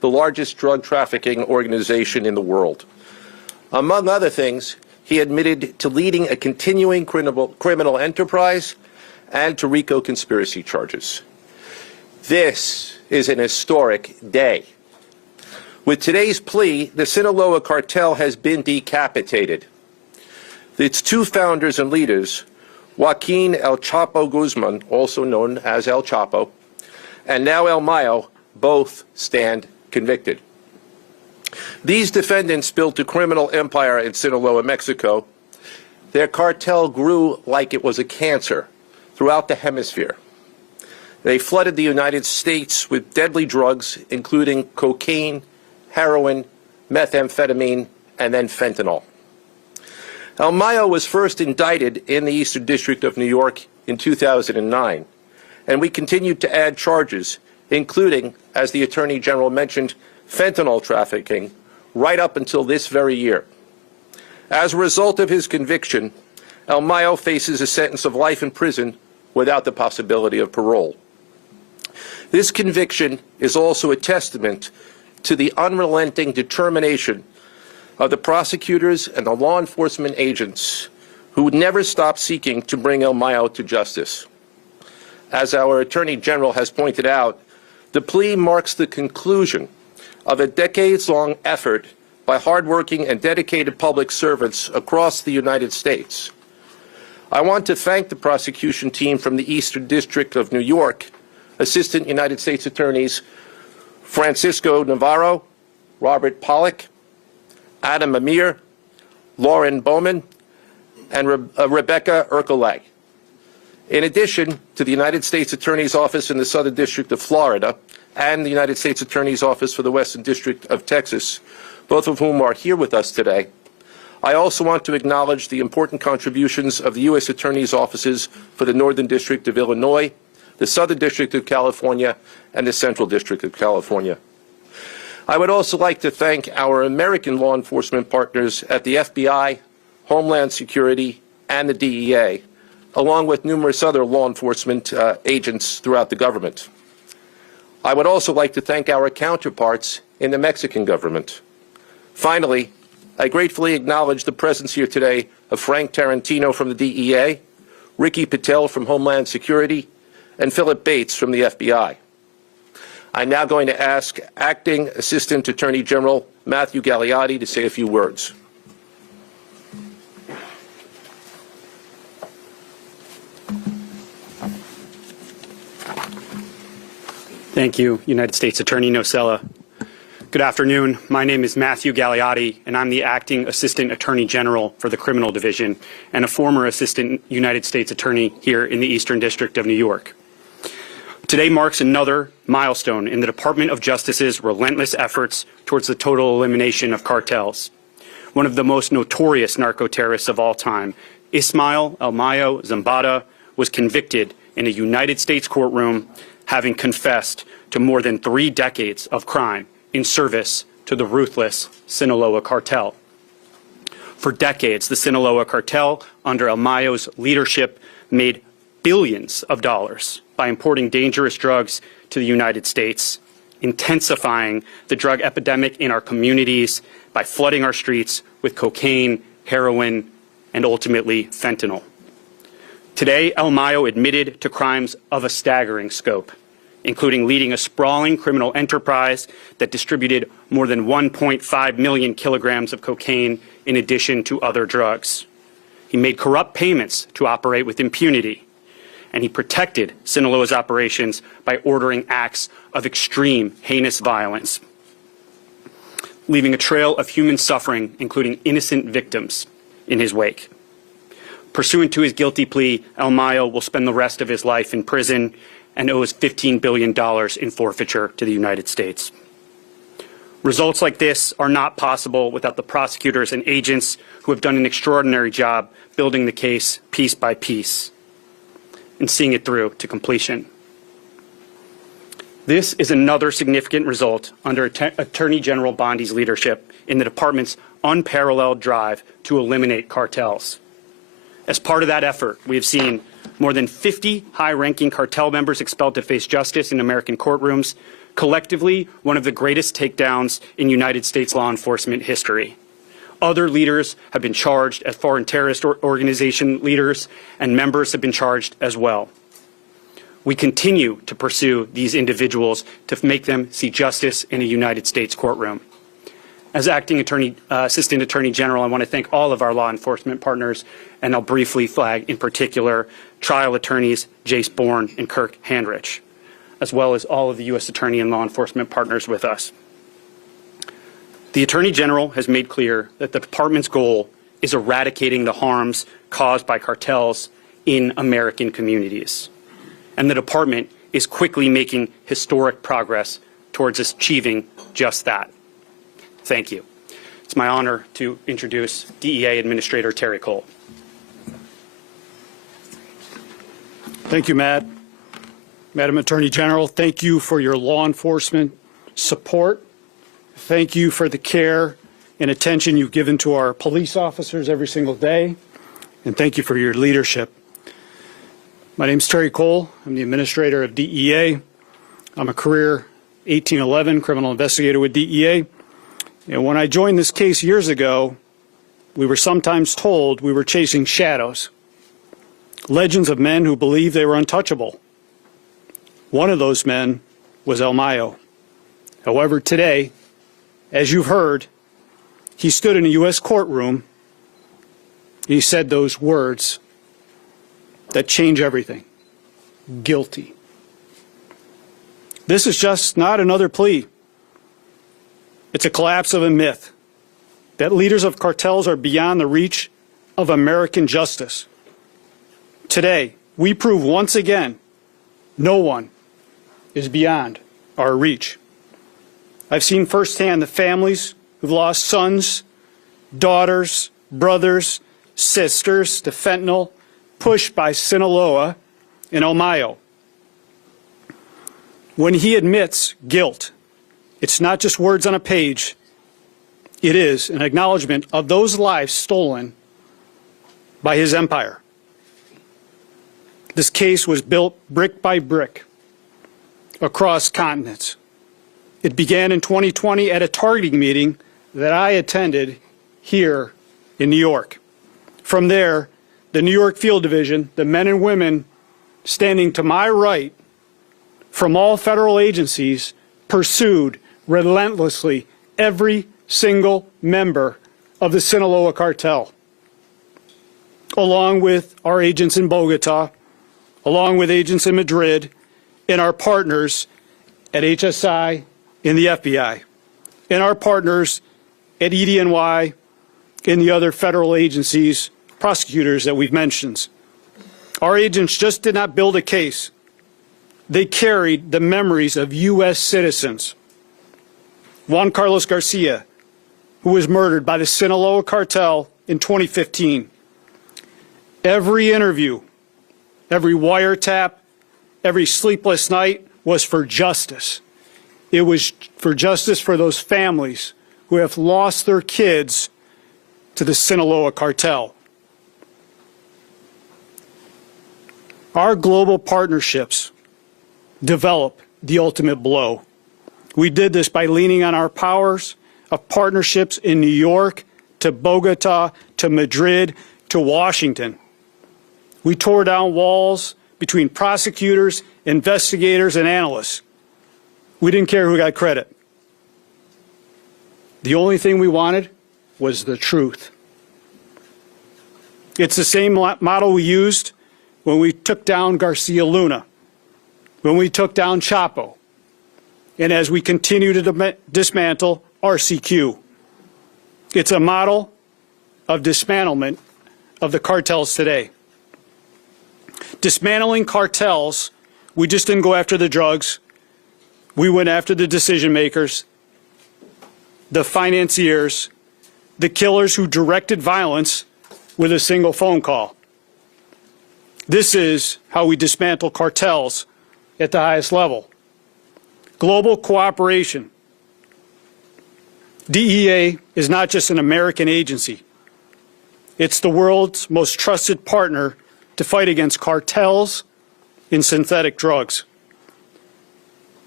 the largest drug trafficking organization in the world. Among other things, he admitted to leading a continuing criminal enterprise and to RICO conspiracy charges. This is an historic day. With today's plea, the Sinaloa Cartel has been decapitated. Its two founders and leaders, Joaquin El Chapo Guzman, also known as El Chapo, and now El Mayo, both stand convicted. These defendants built a criminal empire in Sinaloa, Mexico. Their cartel grew like it was a cancer throughout the hemisphere. They flooded the United States with deadly drugs, including cocaine, heroin, methamphetamine, and then fentanyl. El Mayo was first indicted in the Eastern District of New York in 2009, and we continued to add charges, including, as the Attorney General mentioned, fentanyl trafficking, right up until this very year. As a result of his conviction, El Mayo faces a sentence of life in prison without the possibility of parole. This conviction is also a testament to the unrelenting determination of the prosecutors and the law enforcement agents who would never stop seeking to bring El Mayo to justice. As our Attorney General has pointed out, the plea marks the conclusion of a decades-long effort by hardworking and dedicated public servants across the United States. I want to thank the prosecution team from the Eastern District of New York, Assistant United States Attorneys Francisco Navarro, Robert Pollack, Adam Amir, Lauren Bowman, and Rebecca Ercolay. In addition to the United States Attorney's Office in the Southern District of Florida and the United States Attorney's Office for the Western District of Texas, both of whom are here with us today, I also want to acknowledge the important contributions of the U.S. Attorney's Offices for the Northern District of Illinois, the Southern District of California, and the Central District of California. I would also like to thank our American law enforcement partners at the FBI, Homeland Security, and the DEA, along with numerous other law enforcement agents throughout the government. I would also like to thank our counterparts in the Mexican government. Finally, I gratefully acknowledge the presence here today of Frank Tarantino from the DEA, Ricky Patel from Homeland Security, and Philip Bates from the FBI. I'm now going to ask Acting Assistant Attorney General Matthew Gagliotti to say a few words. Thank you, United States Attorney Nocella. Good afternoon. My name is Matthew Gagliotti, and I'm the Acting Assistant Attorney General for the Criminal Division and a former Assistant United States Attorney here in the Eastern District of New York. Today marks another milestone in the Department of Justice's relentless efforts towards the total elimination of cartels. One of the most notorious narco-terrorists of all time, Ismael El Mayo Zambada, was convicted in a United States courtroom, having confessed to more than 3 decades of crime in service to the ruthless Sinaloa Cartel. For decades, the Sinaloa Cartel, under El Mayo's leadership, made billions of dollars by importing dangerous drugs to the United States, intensifying the drug epidemic in our communities by flooding our streets with cocaine, heroin, and ultimately fentanyl. Today, El Mayo admitted to crimes of a staggering scope, including leading a sprawling criminal enterprise that distributed more than 1.5 million kilograms of cocaine in addition to other drugs. He made corrupt payments to operate with impunity, and he protected Sinaloa's operations by ordering acts of extreme, heinous violence, leaving a trail of human suffering, including innocent victims, in his wake. Pursuant to his guilty plea, El Mayo will spend the rest of his life in prison and owes $15 billion in forfeiture to the United States. Results like this are not possible without the prosecutors and agents who have done an extraordinary job building the case piece by piece and seeing it through to completion. This is another significant result under Attorney General Bondi's leadership in the department's unparalleled drive to eliminate cartels. As part of that effort, we have seen more than 50 high-ranking cartel members expelled to face justice in American courtrooms, collectively one of the greatest takedowns in United States law enforcement history. Other leaders have been charged as foreign terrorist organization leaders, and members have been charged as well. We continue to pursue these individuals to make them see justice in a United States courtroom. As Acting Assistant Attorney General, I want to thank all of our law enforcement partners, and I'll briefly flag in particular trial attorneys Jace Bourne and Kirk Handrich, as well as all of the U.S. Attorney and law enforcement partners with us. The Attorney General has made clear that the Department's goal is eradicating the harms caused by cartels in American communities. And the Department is quickly making historic progress towards achieving just that. Thank you. It's my honor to introduce DEA Administrator Terry Cole. Thank you, Matt. Madam Attorney General, thank you for your law enforcement support. Thank you for the care and attention you've given to our police officers every single day. And thank you for your leadership. My name is Terry Cole. I'm the Administrator of DEA. I'm a career 1811 criminal investigator with DEA. And when I joined this case years ago, we were sometimes told we were chasing shadows, legends of men who believed they were untouchable. One of those men was El Mayo. However, today, as you've heard, he stood in a U.S. courtroom. He said those words that change everything. Guilty. This is just not another plea. It's a collapse of a myth that leaders of cartels are beyond the reach of American justice. Today, we prove once again no one is beyond our reach. I've seen firsthand the families who've lost sons, daughters, brothers, sisters to fentanyl, pushed by Sinaloa and El Mayo. When he admits guilt, it's not just words on a page. It is an acknowledgement of those lives stolen by his empire. This case was built brick by brick across continents. It began in 2020 at a targeting meeting that I attended here in New York. From there, the New York Field Division, the men and women standing to my right from all federal agencies, pursued relentlessly every single member of the Sinaloa Cartel, along with our agents in Bogota, along with agents in Madrid, and our partners at HSI in the FBI, and our partners at EDNY and the other federal agencies, prosecutors that we've mentioned. Our agents just did not build a case. They carried the memories of U.S. citizens. Juan Carlos Garcia, who was murdered by the Sinaloa Cartel in 2015. Every interview, every wiretap, every sleepless night was for justice. It was for justice for those families who have lost their kids to the Sinaloa Cartel. Our global partnerships develop the ultimate blow. We did this by leaning on our powers of partnerships in New York, to Bogota, to Madrid, to Washington. We tore down walls between prosecutors, investigators, and analysts. We didn't care who got credit. The only thing we wanted was the truth. It's the same model we used when we took down Garcia Luna, when we took down Chapo, and as we continue to dismantle RCQ. It's a model of dismantlement of the cartels today. Dismantling cartels, we just didn't go after the drugs. We went after the decision makers, the financiers, the killers who directed violence with a single phone call. This is how we dismantle cartels at the highest level. Global cooperation. DEA is not just an American agency. It's the world's most trusted partner to fight against cartels in synthetic drugs.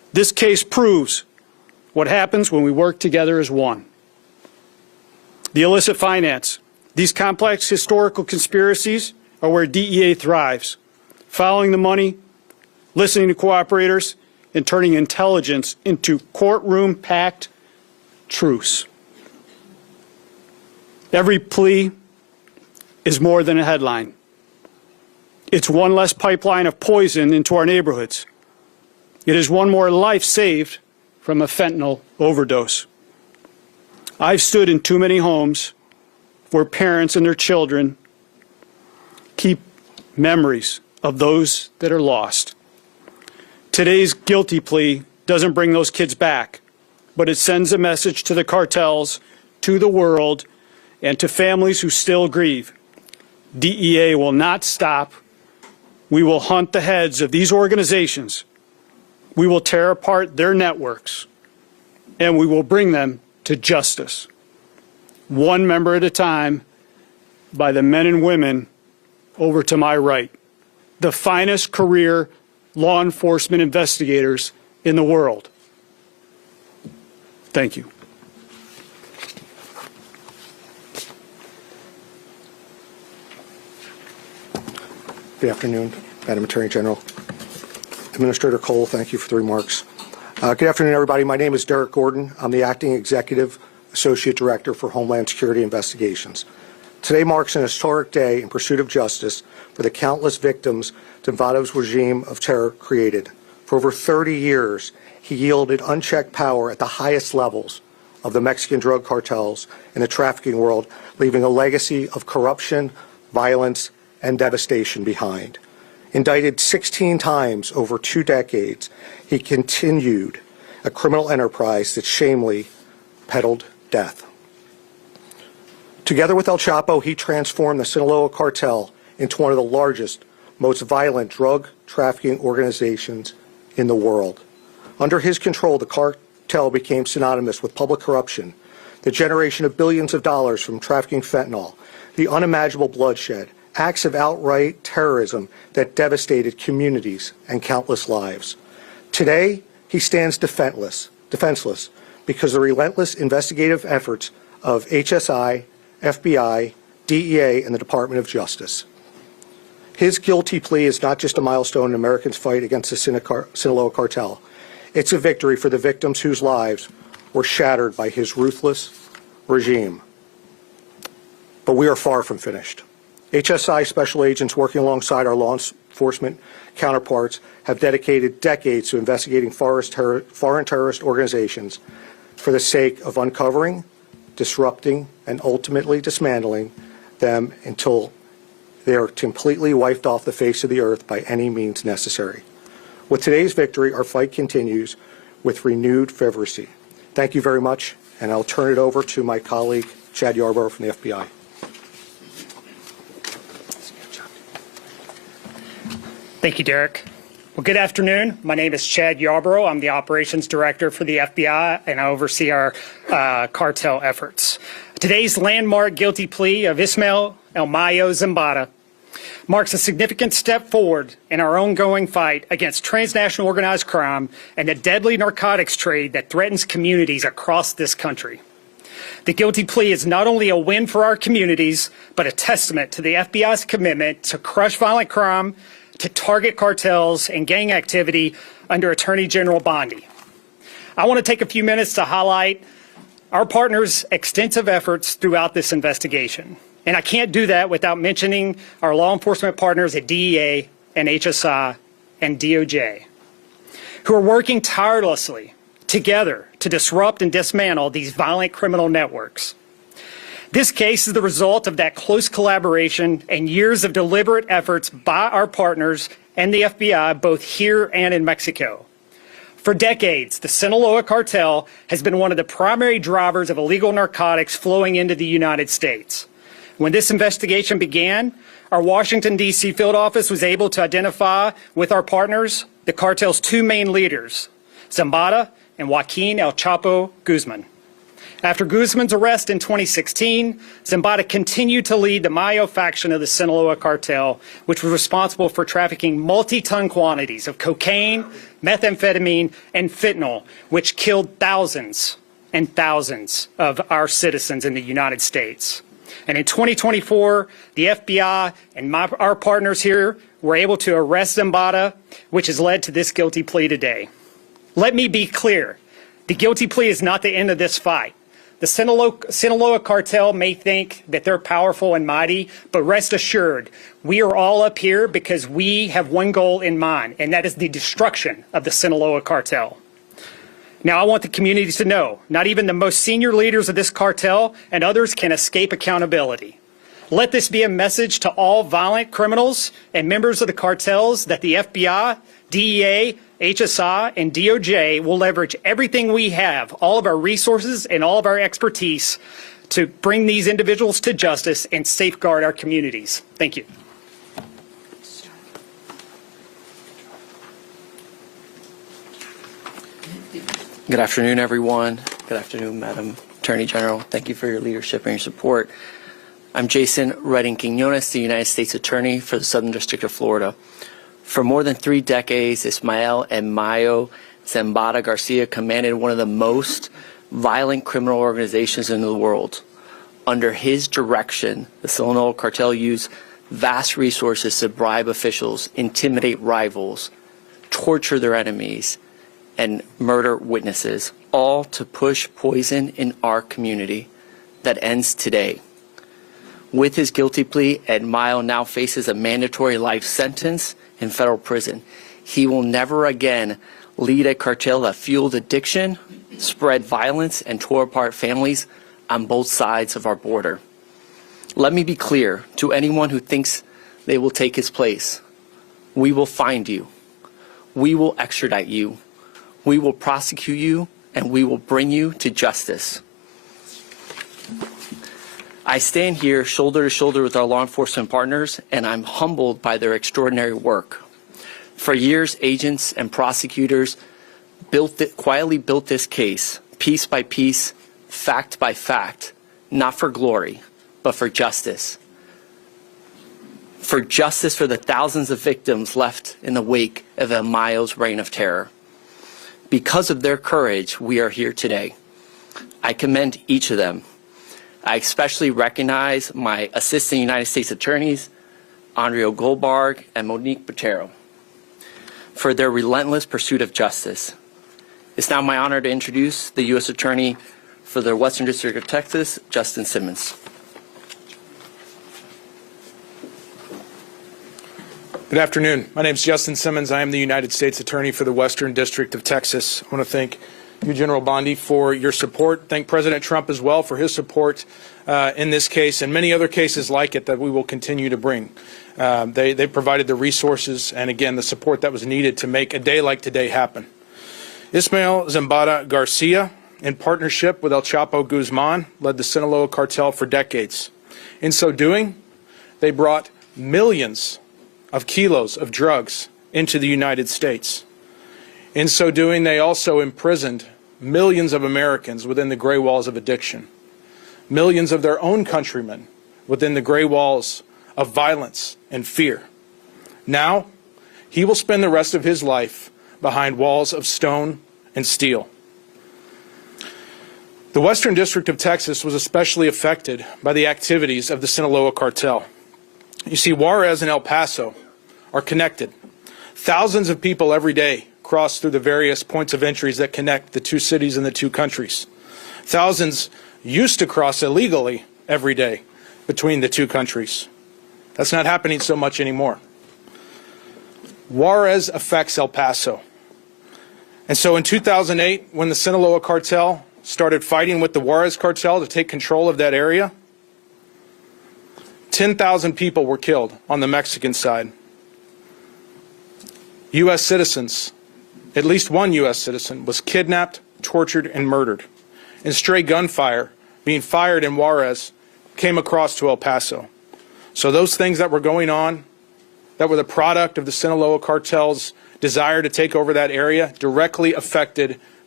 This case proves what happens when we work together as one. The illicit finance. These complex historical conspiracies are where DEA thrives, following the money, listening to cooperators, and turning intelligence into courtroom-packed truths. Every plea is more than a headline. It's one less pipeline of poison into our neighborhoods. It is one more life saved from a fentanyl overdose. I've stood in too many homes where parents and their children keep memories of those that are lost. Today's guilty plea doesn't bring those kids back, but it sends a message to the cartels, to the world, and to families who still grieve. DEA will not stop. We will hunt the heads of these organizations. We will tear apart their networks, and we will bring them to justice, one member at a time, by the men and women over to my right, the finest career law enforcement investigators in the world. Thank you. Good afternoon, Madam Attorney General. Administrator Cole, thank you for the remarks. Good afternoon, everybody. My name is Derek Gordon. I'm the Acting Executive Associate Director for Homeland Security Investigations. Today marks an historic day in pursuit of justice for the countless victims Zambota's regime of terror created. For over 30 years, he yielded unchecked power at the highest levels of the Mexican drug cartels and the trafficking world, leaving a legacy of corruption, violence, and devastation behind. Indicted 16 times over 2 decades, he continued a criminal enterprise that shamefully peddled death. Together with El Chapo, he transformed the Sinaloa Cartel into one of the largest, most violent drug trafficking organizations in the world. Under his control, the cartel became synonymous with public corruption, the generation of billions of dollars from trafficking fentanyl, the unimaginable bloodshed, acts of outright terrorism that devastated communities and countless lives. Today, he stands defenseless because the relentless investigative efforts of HSI, FBI, DEA, and the Department of Justice. His guilty plea is not just a milestone in Americans' fight against the Sinaloa Cartel. It's a victory for the victims whose lives were shattered by his ruthless regime. But we are far from finished. HSI special agents working alongside our law enforcement counterparts have dedicated decades to investigating foreign terrorist organizations for the sake of uncovering, disrupting, and ultimately dismantling them until they are completely wiped off the face of the earth by any means necessary. With today's victory, our fight continues with renewed fervency. Thank you very much, and I'll turn it over to my colleague, Chad Yarborough from the FBI. Thank you, Derek. Well, good afternoon. My name is Chad Yarborough. I'm the Operations Director for the FBI, and I oversee our cartel efforts. Today's landmark guilty plea of Ismael El Mayo Zambota marks a significant step forward in our ongoing fight against transnational organized crime and the deadly narcotics trade that threatens communities across this country. The guilty plea is not only a win for our communities, but a testament to the FBI's commitment to crush violent crime, to target cartels and gang activity under Attorney General Bondi. I want to take a few minutes to highlight our partners' extensive efforts throughout this investigation. And I can't do that without mentioning our law enforcement partners at DEA and HSI and DOJ, who are working tirelessly together to disrupt and dismantle these violent criminal networks. This case is the result of that close collaboration and years of deliberate efforts by our partners and the FBI, both here and in Mexico. For decades, the Sinaloa Cartel has been one of the primary drivers of illegal narcotics flowing into the United States. When this investigation began, our Washington, D.C. field office was able to identify with our partners the cartel's 2 main leaders, Zambota and Joaquin El Chapo Guzman. After Guzman's arrest in 2016, Zambada continued to lead the Mayo faction of the Sinaloa Cartel, which was responsible for trafficking multi-ton quantities of cocaine, methamphetamine, and fentanyl, which killed thousands and thousands of our citizens in the United States. And in 2024, the FBI and our partners here were able to arrest Zambada, which has led to this guilty plea today. Let me be clear. The guilty plea is not the end of this fight. The Sinaloa Cartel may think that they're powerful and mighty, but rest assured, we are all up here because we have one goal in mind, and that is the destruction of the Sinaloa Cartel. Now, I want the community to know, not even the most senior leaders of this cartel and others can escape accountability. Let this be a message to all violent criminals and members of the cartels that the FBI, DEA, HSI, and DOJ will leverage everything we have, all of our resources and all of our expertise to bring these individuals to justice and safeguard our communities. Thank you. Good afternoon, everyone. Good afternoon, Madam Attorney General. Thank you for your leadership and your support. I'm Jason Redding Quinones, the United States Attorney for the Southern District of Florida. For more than 3 decades, Ismael and Mayo Zambada Garcia commanded one of the most violent criminal organizations in the world. Under his direction, the Sinaloa Cartel used vast resources to bribe officials, intimidate rivals, torture their enemies, and murder witnesses, all to push poison in our community that ends today. With his guilty plea, Ed Mayo now faces a mandatory life sentence in federal prison. He will never again lead a cartel that fueled addiction, spread violence, and tore apart families on both sides of our border. Let me be clear to anyone who thinks they will take his place. We will find you. We will extradite you. We will prosecute you, and we will bring you to justice. I stand here shoulder to shoulder with our law enforcement partners, and I'm humbled by their work. For years, agents and prosecutors quietly built this case, piece by piece, fact by fact, not for glory, but for justice. For justice for the thousands of victims left in the wake of El Mayo's reign of terror. Because of their courage, we are here today. I commend each of them. I especially recognize my Assistant United States Attorneys, Andrea Goldberg and Monique Botero, for their relentless pursuit of justice. It's now my honor to introduce the U.S. Attorney for the Western District of Texas, Justin Simmons. Good afternoon. My name is Justin Simmons. I am the United States Attorney for the Western District of Texas. I want to thank you, General Bondi, for your support. Thank President Trump as well for his support in this case and many other cases like it that we will continue to bring. They provided the resources and, again, the support that was needed to make a day like today happen. Ismael Zambada Garcia, in partnership with El Chapo Guzman, led the Sinaloa Cartel for decades. In so doing, they brought millions of kilos of drugs into the United States. In so doing, they also imprisoned millions of Americans within the gray walls of addiction, millions of their own countrymen within the gray walls of violence and fear. Now, he will spend the rest of his life behind walls of stone and steel. The Western District of Texas was especially affected by the activities of the Sinaloa Cartel. You see, Juarez and El Paso are connected. Thousands of people every day cross through the various points of entries that connect the two cities and the two countries. Thousands used to cross illegally every day between the two countries. That's not happening so much anymore. Juarez affects El Paso. And so in 2008, when the Sinaloa Cartel started fighting with the Juarez Cartel to take control of that area, 10,000 people were killed on the Mexican side. U.S. citizens, at least one U.S. citizen, was kidnapped, tortured, and murdered. And stray gunfire being fired in Juarez came across to El Paso. So those things that were going on, that were the product of the Sinaloa Cartel's desire to take over that area, directly affected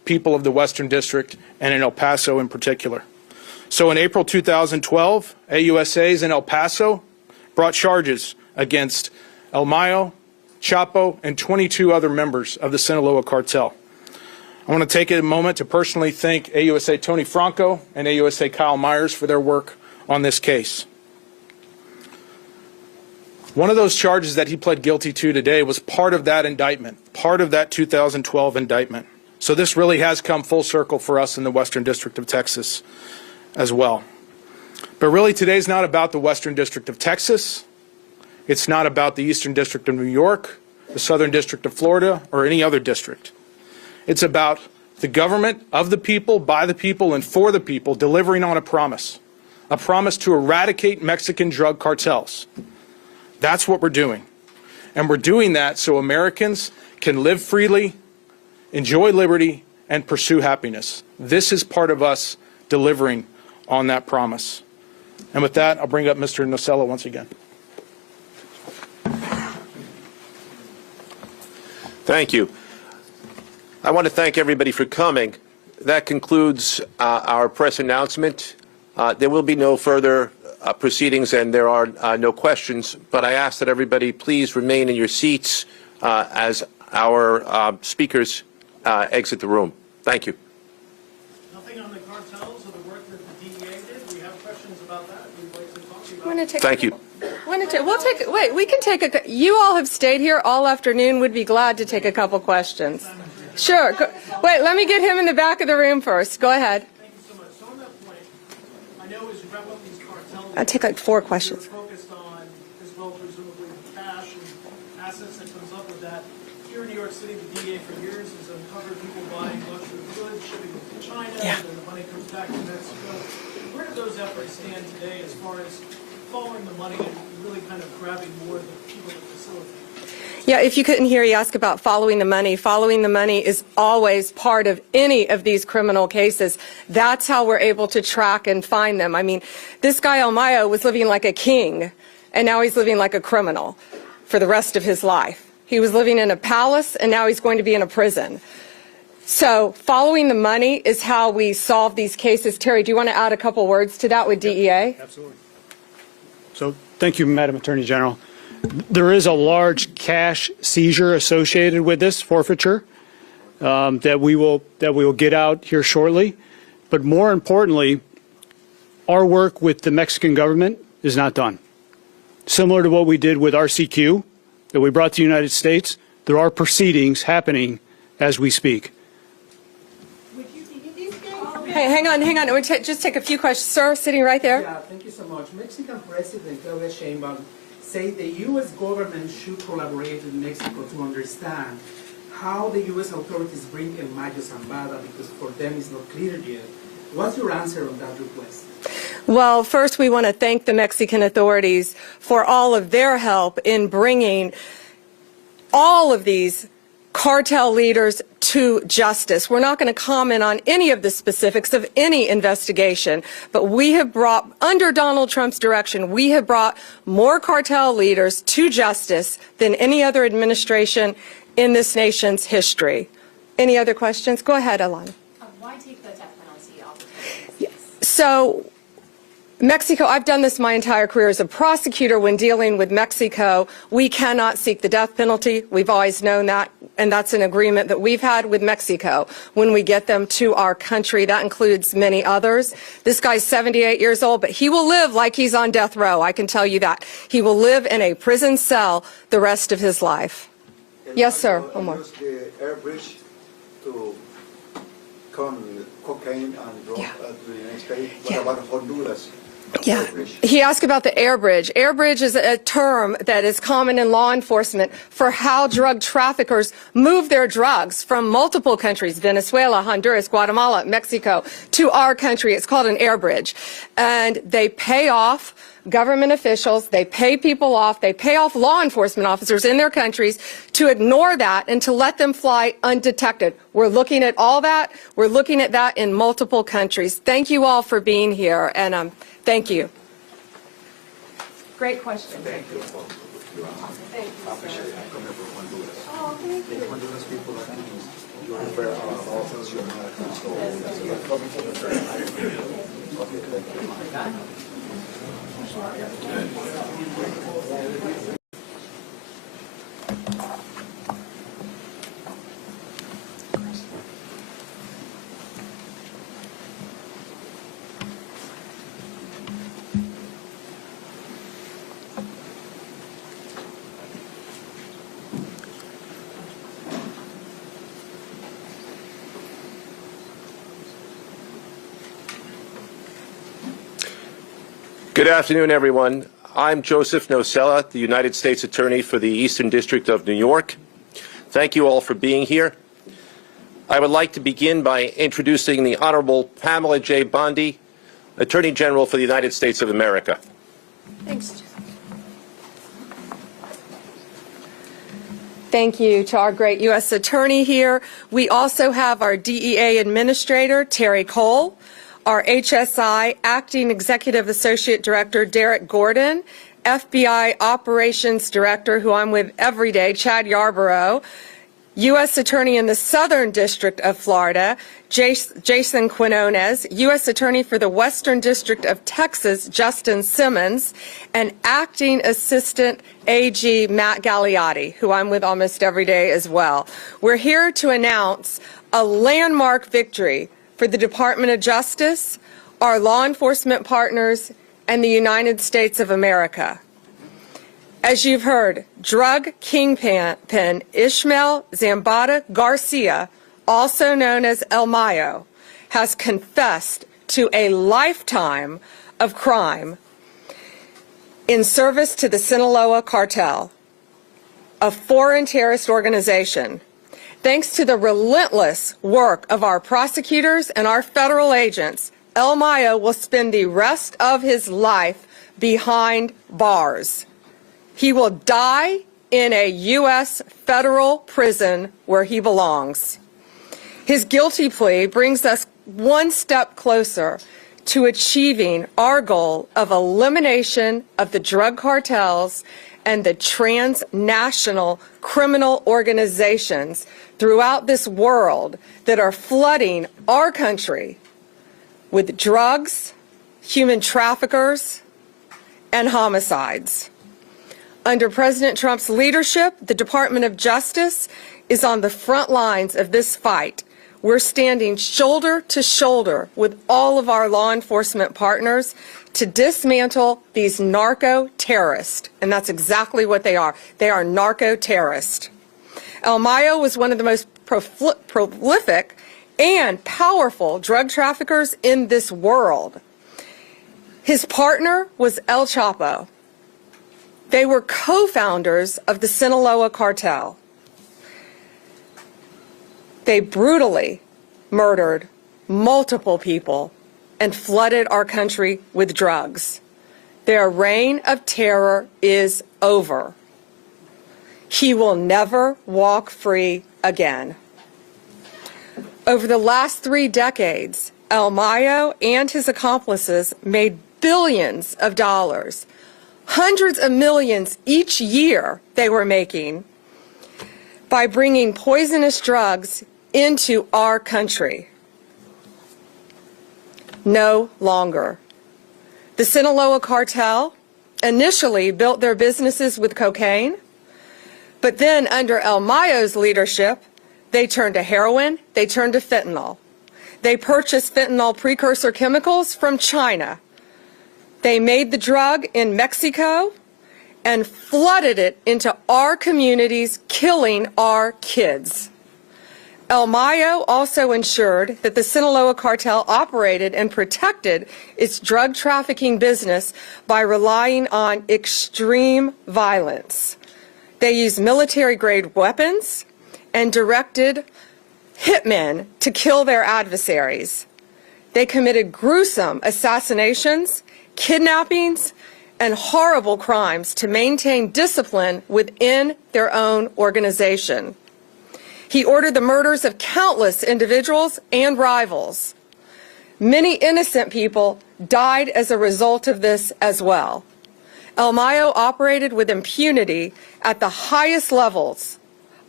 people of the Western District and in El Paso in particular. So in April 2012, AUSAs in El Paso brought charges against El Mayo, Chapo, and 22 other members of the Sinaloa Cartel. I want to take a moment to personally thank AUSA Tony Franco and AUSA Kyle Myers for their work on this case. One of those charges that he pled guilty to today was part of that indictment, part of that 2012 indictment. So this really has come full circle for us in the Western District of Texas as well. But really today's not about the Western District of Texas. It's not about the Eastern District of New York, the Southern District of Florida, or any other district. It's about the government of the people, by the people, and for the people delivering on a promise to eradicate Mexican drug cartels. That's what we're doing. And we're doing that so Americans can live freely, enjoy liberty, and pursue happiness. This is part of us delivering on that promise. And with that, I'll bring up Mr. Nocella once again. Thank you. I want to thank everybody for coming. That concludes our press announcement. There will be no further proceedings and there are no questions, but I ask that everybody please remain in your seats as our speakers exit the room. Thank you. Nothing on the cartels or the work that the DEA did? We have questions about that. We'd like to talk to you I'm about gonna take Thank you. we can take a, you all have stayed here all afternoon. Would be glad to take a couple questions. Sure. Wait, let me get him in the back of the room first. Go ahead. Thank you so much. So on that point, I know as you wrap up these cartels, I'll take like 4 questions. you're focused on, as well, presumably, the cash and assets that comes up with that. Here in New York City, the DEA for years has uncovered people buying luxury goods, shipping them to China, and then the money comes back to Mexico. Where do those efforts stand today as far as following the money and really kind of grabbing more of the people that facilitate? Yeah, if you couldn't hear, you ask about following the money. Following the money is always part of any of these criminal cases. That's how we're able to track and find them. I mean, this guy El Mayo was living like a king, and now he's living like a criminal for the rest of his life. He was living in a palace, and now he's going to be in a prison. So following the money is how we solve these cases. Terry, do you want to add a couple words to that with DEA? Absolutely. So thank you, Madam Attorney General. There is a large cash seizure associated with this forfeiture that we will get out here shortly. But more importantly, our work with the Mexican government is not done. Similar to what we did with RCQ that we brought to the United States, there are proceedings happening as we speak. Hey, hang on. We'll just take a few questions. Sir, sitting right there. Yeah, thank you so much. Mexican President Claudia Sheinbaum said the U.S. government should collaborate with Mexico to understand how the U.S. authorities bring El Mayo Zambada, because for them it's not clear yet. What's your answer on that request? Well, first we want to thank the Mexican authorities for all of their help in bringing all of these cartel leaders to justice. We're not going to comment on any of the specifics of any investigation, but we have brought, under Donald Trump's direction, we have brought more cartel leaders to justice than any other administration in this nation's history. Any other questions? Go ahead, Alana. Why take the death penalty off? Yes. So Mexico, I've done this my entire career as a prosecutor. When dealing with Mexico, we cannot seek the death penalty. We've always known that, and that's an agreement that we've had with Mexico when we get them to our country. That includes many others. This guy's 78 years old, but he will live like he's on death row. I can tell you that. He will live in a prison cell the rest of his life. Yes, sir. One more. Use the air bridge to come cocaine and drug to the United States. What about Honduras? Yeah, he asked about the air bridge. Air bridge is a term that is common in law enforcement for how drug traffickers move their drugs from multiple countries, Venezuela, Honduras, Guatemala, Mexico, to our country. It's called an air bridge. And they pay off government officials, they pay people off, they pay off law enforcement officers in their countries to ignore that and to let them fly undetected. We're looking at all that. We're looking at that in multiple countries. Thank you all for being here, and thank you. Great question. Thank you. Thank you, I appreciate it. I'm coming from Honduras. Oh, thank you. Honduras people are Good afternoon, everyone. I'm Joseph Nocella, the United States Attorney for the Eastern District of New York. Thank you all for being here. I would like to begin by introducing the Honorable Pamela J. Bondi, Attorney General for the United States of America. Thanks. Thank you to our great U.S. Attorney here. We also have our DEA Administrator, Terry Cole, our HSI Acting Executive Associate Director, Derek Gordon, FBI Operations Director, who I'm with every day, Chad Yarborough, U.S. Attorney in the Southern District of Florida, Jason Quinones, U.S. Attorney for the Western District of Texas, Justin Simmons, and Acting Assistant AG Matt Gagliotti, who I'm with almost every day as well. We're here to announce a landmark victory for the Department of Justice, our law enforcement partners, and the United States of America. As you've heard, drug kingpin Ishmael Zambada Garcia, also known as El Mayo, has confessed to a lifetime of crime in service to the Sinaloa Cartel, a foreign terrorist organization. Thanks to the relentless work of our prosecutors and our federal agents, El Mayo will spend the rest of his life behind bars. He will die in a U.S. federal prison where he belongs. His guilty plea brings us one step closer to achieving our goal of elimination of the drug cartels and the transnational criminal organizations throughout this world that are flooding our country with drugs, human traffickers, and homicides. Under President Trump's leadership, the Department of Justice is on the front lines of this fight. We're standing shoulder to shoulder with all of our law enforcement partners to dismantle these narco-terrorists, and that's exactly what they are. They are narco-terrorists. El Mayo was one of the most prolific and powerful drug traffickers in this world. His partner was El Chapo. They were co-founders of the Sinaloa Cartel. They brutally murdered multiple people and flooded our country with drugs. Their reign of terror is over. He will never walk free again. Over the last 3 decades, El Mayo and his accomplices made billions of dollars, hundreds of millions each year they were making by bringing poisonous drugs into our country. No longer. The Sinaloa Cartel initially built their businesses with cocaine, but then under El Mayo's leadership, they turned to heroin, they turned to fentanyl. They purchased fentanyl precursor chemicals from China. They made the drug in Mexico and flooded it into our communities, killing our kids. El Mayo also ensured that the Sinaloa Cartel operated and protected its drug trafficking business by relying on extreme violence. They used military-grade weapons and directed hitmen to kill their adversaries. They committed gruesome assassinations, kidnappings, and horrible crimes to maintain discipline within their own organization. He ordered the murders of countless individuals and rivals. Many innocent people died as a result of this as well. El Mayo operated with impunity at the highest levels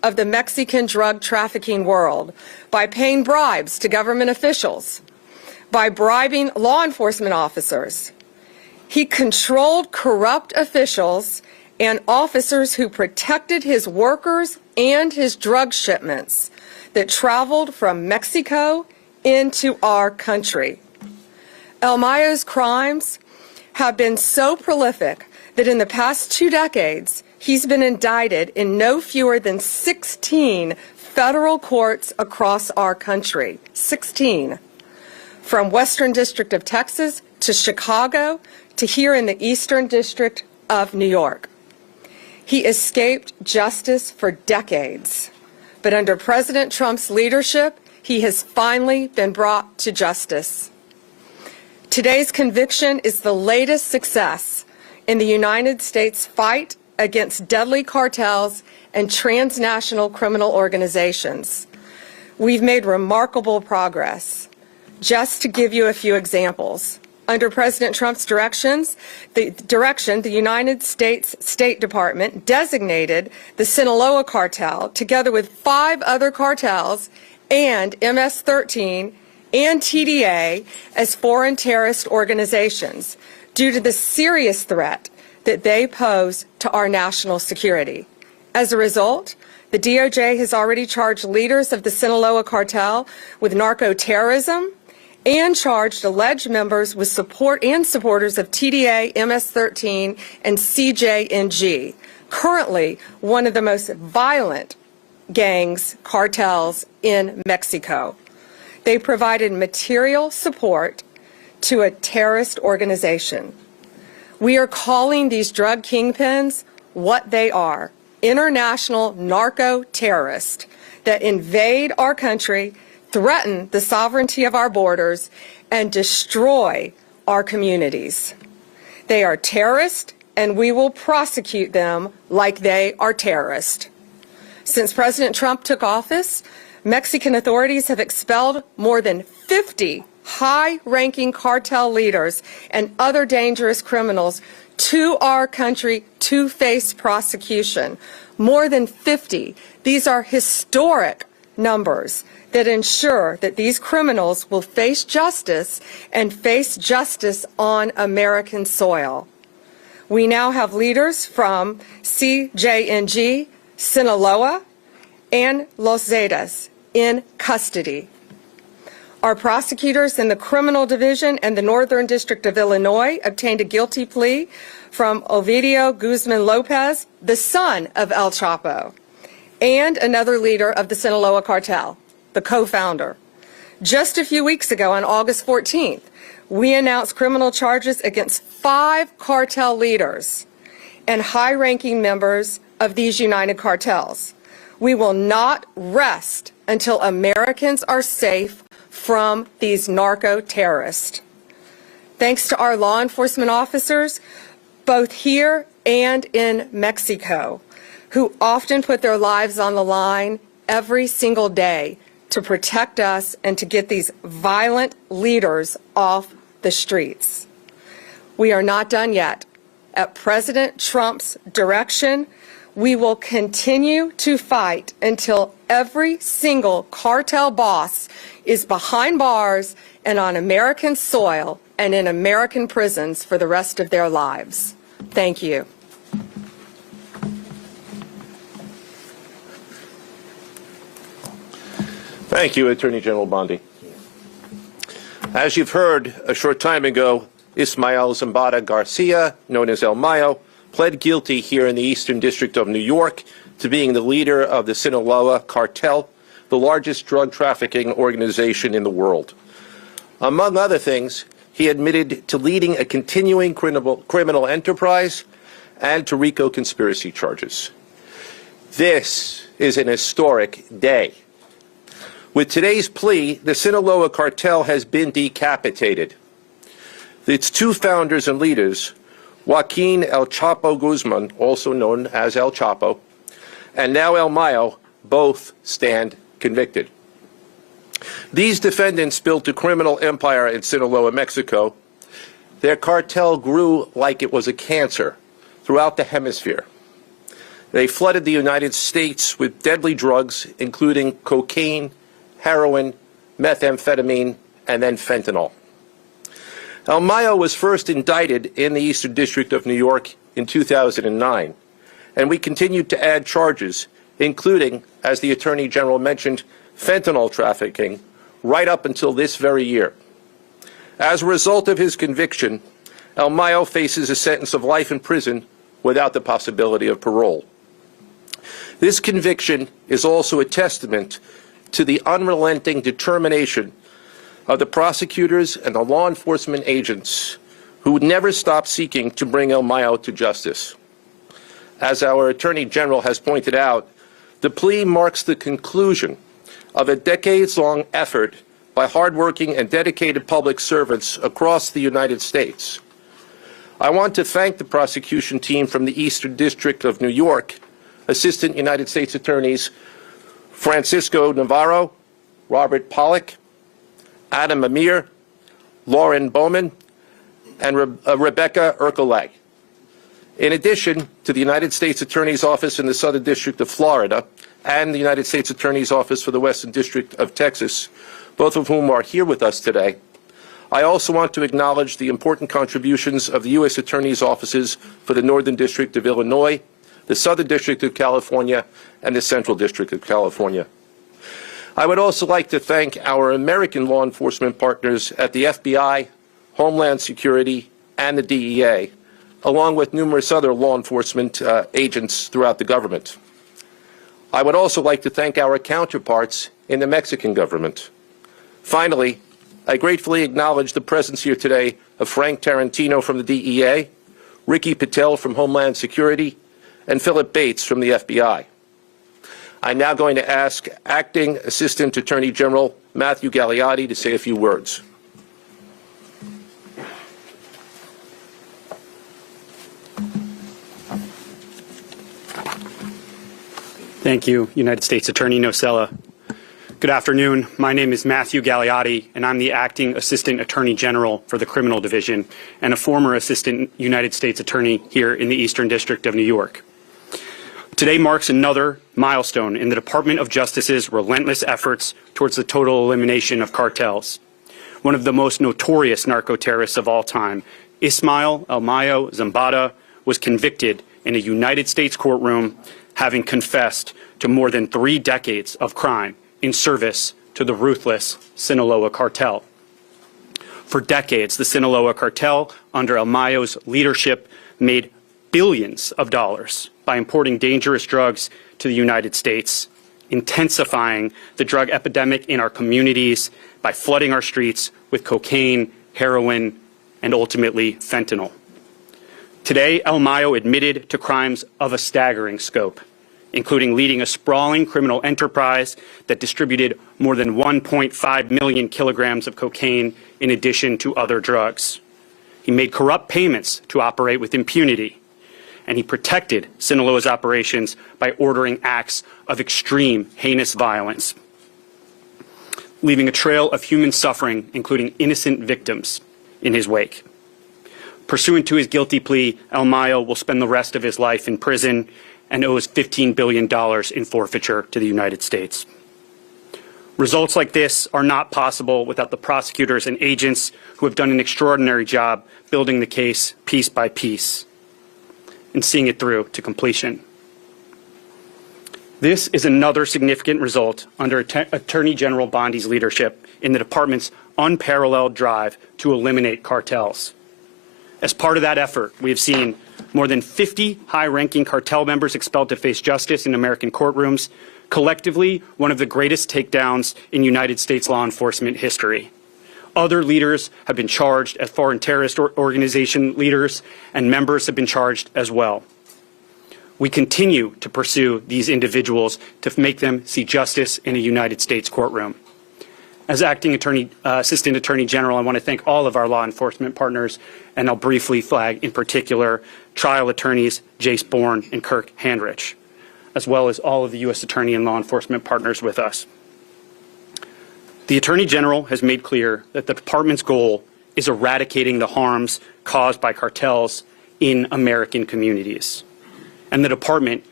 of the Mexican drug trafficking world by paying bribes to government officials, by bribing law enforcement officers. He controlled corrupt officials and officers who protected his workers and his drug shipments that traveled from Mexico into our country. El Mayo's crimes have been so prolific that in the past 2 decades, he's been indicted in no fewer than 16 federal courts across our country. 16. From Western District of Texas to Chicago to here in the Eastern District of New York. He escaped justice for decades, but under President Trump's leadership, he has finally been brought to justice. Today's conviction is the latest success in the United States fight against deadly cartels and transnational criminal organizations. We've made remarkable progress. Just to give you a few examples, under President Trump's direction, the United States State Department designated the Sinaloa Cartel, together with 5 other cartels and MS-13 and TDA, as foreign terrorist organizations due to the serious threat that they pose to our national security. As a result, the DOJ has already charged leaders of the Sinaloa Cartel with narco-terrorism and charged alleged members with support and supporters of TDA, MS-13, and CJNG, currently one of the most violent gangs, cartels in Mexico. They provided material support to a terrorist organization. We are calling these drug kingpins what they are: international narco-terrorists that invade our country, threaten the sovereignty of our borders, and destroy our communities. They are terrorists, and we will prosecute them like they are terrorists. Since President Trump took office, Mexican authorities have expelled more than 50 high-ranking cartel leaders and other dangerous criminals to our country to face prosecution. More than 50. These are historic numbers that ensure that these criminals will face justice and face justice on American soil. We now have leaders from CJNG, Sinaloa, and Los Zetas in custody. Our prosecutors in the Criminal Division and the Northern District of Illinois obtained a guilty plea from Ovidio Guzman Lopez, the son of El Chapo, and another leader of the Sinaloa Cartel, the co-founder. Just a few weeks ago, on August 14th, we announced criminal charges against 5 cartel leaders and high-ranking members of these united cartels. We will not rest until Americans are safe from these narco-terrorists. Thanks to our law enforcement officers, both here and in Mexico, who often put their lives on the line every single day to protect us and to get these violent leaders off the streets. We are not done yet. At President Trump's direction, we will continue to fight until every single cartel boss is behind bars and on American soil and in American prisons for the rest of their lives. Thank you. Thank you, Attorney General Bondi. As you've heard, a short time ago, Ismael Zambada Garcia, known as El Mayo, pled guilty here in the Eastern District of New York to being the leader of the Sinaloa Cartel, the largest drug trafficking organization in the world. Among other things, he admitted to leading a continuing criminal enterprise and to RICO conspiracy charges. This is an historic day. With today's plea, the Sinaloa Cartel has been decapitated. Its 2 founders and leaders, Joaquin El Chapo Guzman, also known as El Chapo, and now El Mayo, both stand convicted. These defendants built a criminal empire in Sinaloa, Mexico. Their cartel grew like it was a cancer throughout the hemisphere. They flooded the United States with deadly drugs, including cocaine, heroin, methamphetamine, and then fentanyl. El Mayo was first indicted in the Eastern District of New York in 2009, and we continued to add charges, including, as the Attorney General mentioned, fentanyl trafficking, right up until this very year. As a result of his conviction, El Mayo faces a sentence of life in prison without the possibility of parole. This conviction is also a testament to the unrelenting determination of the prosecutors and the law enforcement agents who would never stop seeking to bring El Mayo to justice. As our Attorney General has pointed out, the plea marks the conclusion of a decades-long effort by hardworking and dedicated public servants across the United States. I want to thank the prosecution team from the Eastern District of New York, Assistant United States Attorneys Francisco Navarro, Robert Pollack, Adam Amir, Lauren Bowman, and Rebecca Ercolay. In addition to the United States Attorney's Office in the Southern District of Florida and the United States Attorney's Office for the Western District of Texas, both of whom are here with us today, I also want to acknowledge the important contributions of the U.S. Attorney's Offices for the Northern District of Illinois, the Southern District of California, and the Central District of California. I would also like to thank our American law enforcement partners at the FBI, Homeland Security, and the DEA, along with numerous other law enforcement agents throughout the government. I would also like to thank our counterparts in the Mexican government. Finally, I gratefully acknowledge the presence here today of Frank Tarantino from the DEA, Ricky Patel from Homeland Security, and Philip Bates from the FBI. I'm now going to ask Acting Assistant Attorney General Matthew Gagliotti to say a few words. Thank you, United States Attorney Nocella. Good afternoon. My name is Matthew Gagliotti, and I'm the Acting Assistant Attorney General for the Criminal Division and a former Assistant United States Attorney here in the Eastern District of New York. Today marks another milestone in the Department of Justice's relentless efforts towards the total elimination of cartels. One of the most notorious narco-terrorists of all time, Ismael El Mayo Zambada, was convicted in a United States courtroom, having confessed to more than 3 decades of crime in service to the ruthless Sinaloa Cartel. For decades, the Sinaloa Cartel, under El Mayo's leadership, made billions of dollars by importing dangerous drugs to the United States, intensifying the drug epidemic in our communities by flooding our streets with cocaine, heroin, and ultimately fentanyl. Today, El Mayo admitted to crimes of a staggering scope, including leading a sprawling criminal enterprise that distributed more than 1.5 million kilograms of cocaine in addition to other drugs. He made corrupt payments to operate with impunity, and he protected Sinaloa's operations by ordering acts of extreme, heinous violence, leaving a trail of human suffering, including innocent victims, in his wake. Pursuant to his guilty plea, El Mayo will spend the rest of his life in prison and owes $15 billion in forfeiture to the United States. Results like this are not possible without the prosecutors and agents who have done an extraordinary job building the case piece by piece and seeing it through to completion. This is another significant result under Attorney General Bondi's leadership in the department's unparalleled drive to eliminate cartels. As part of that effort, we have seen more than 50 high-ranking cartel members expelled to face justice in American courtrooms, collectively one of the greatest takedowns in United States law enforcement history. Other leaders have been charged as foreign terrorist organization leaders, and members have been charged as well. We continue to pursue these individuals to make them see justice in a United States courtroom. As Acting Assistant Attorney General, I want to thank all of our law enforcement partners, and I'll briefly flag in particular trial attorneys Jace Bourne and Kirk Handrich, as well as all of the U.S. Attorney and law enforcement partners with us. The Attorney General has made clear that the department's goal is eradicating the harms caused by cartels in American communities. And the department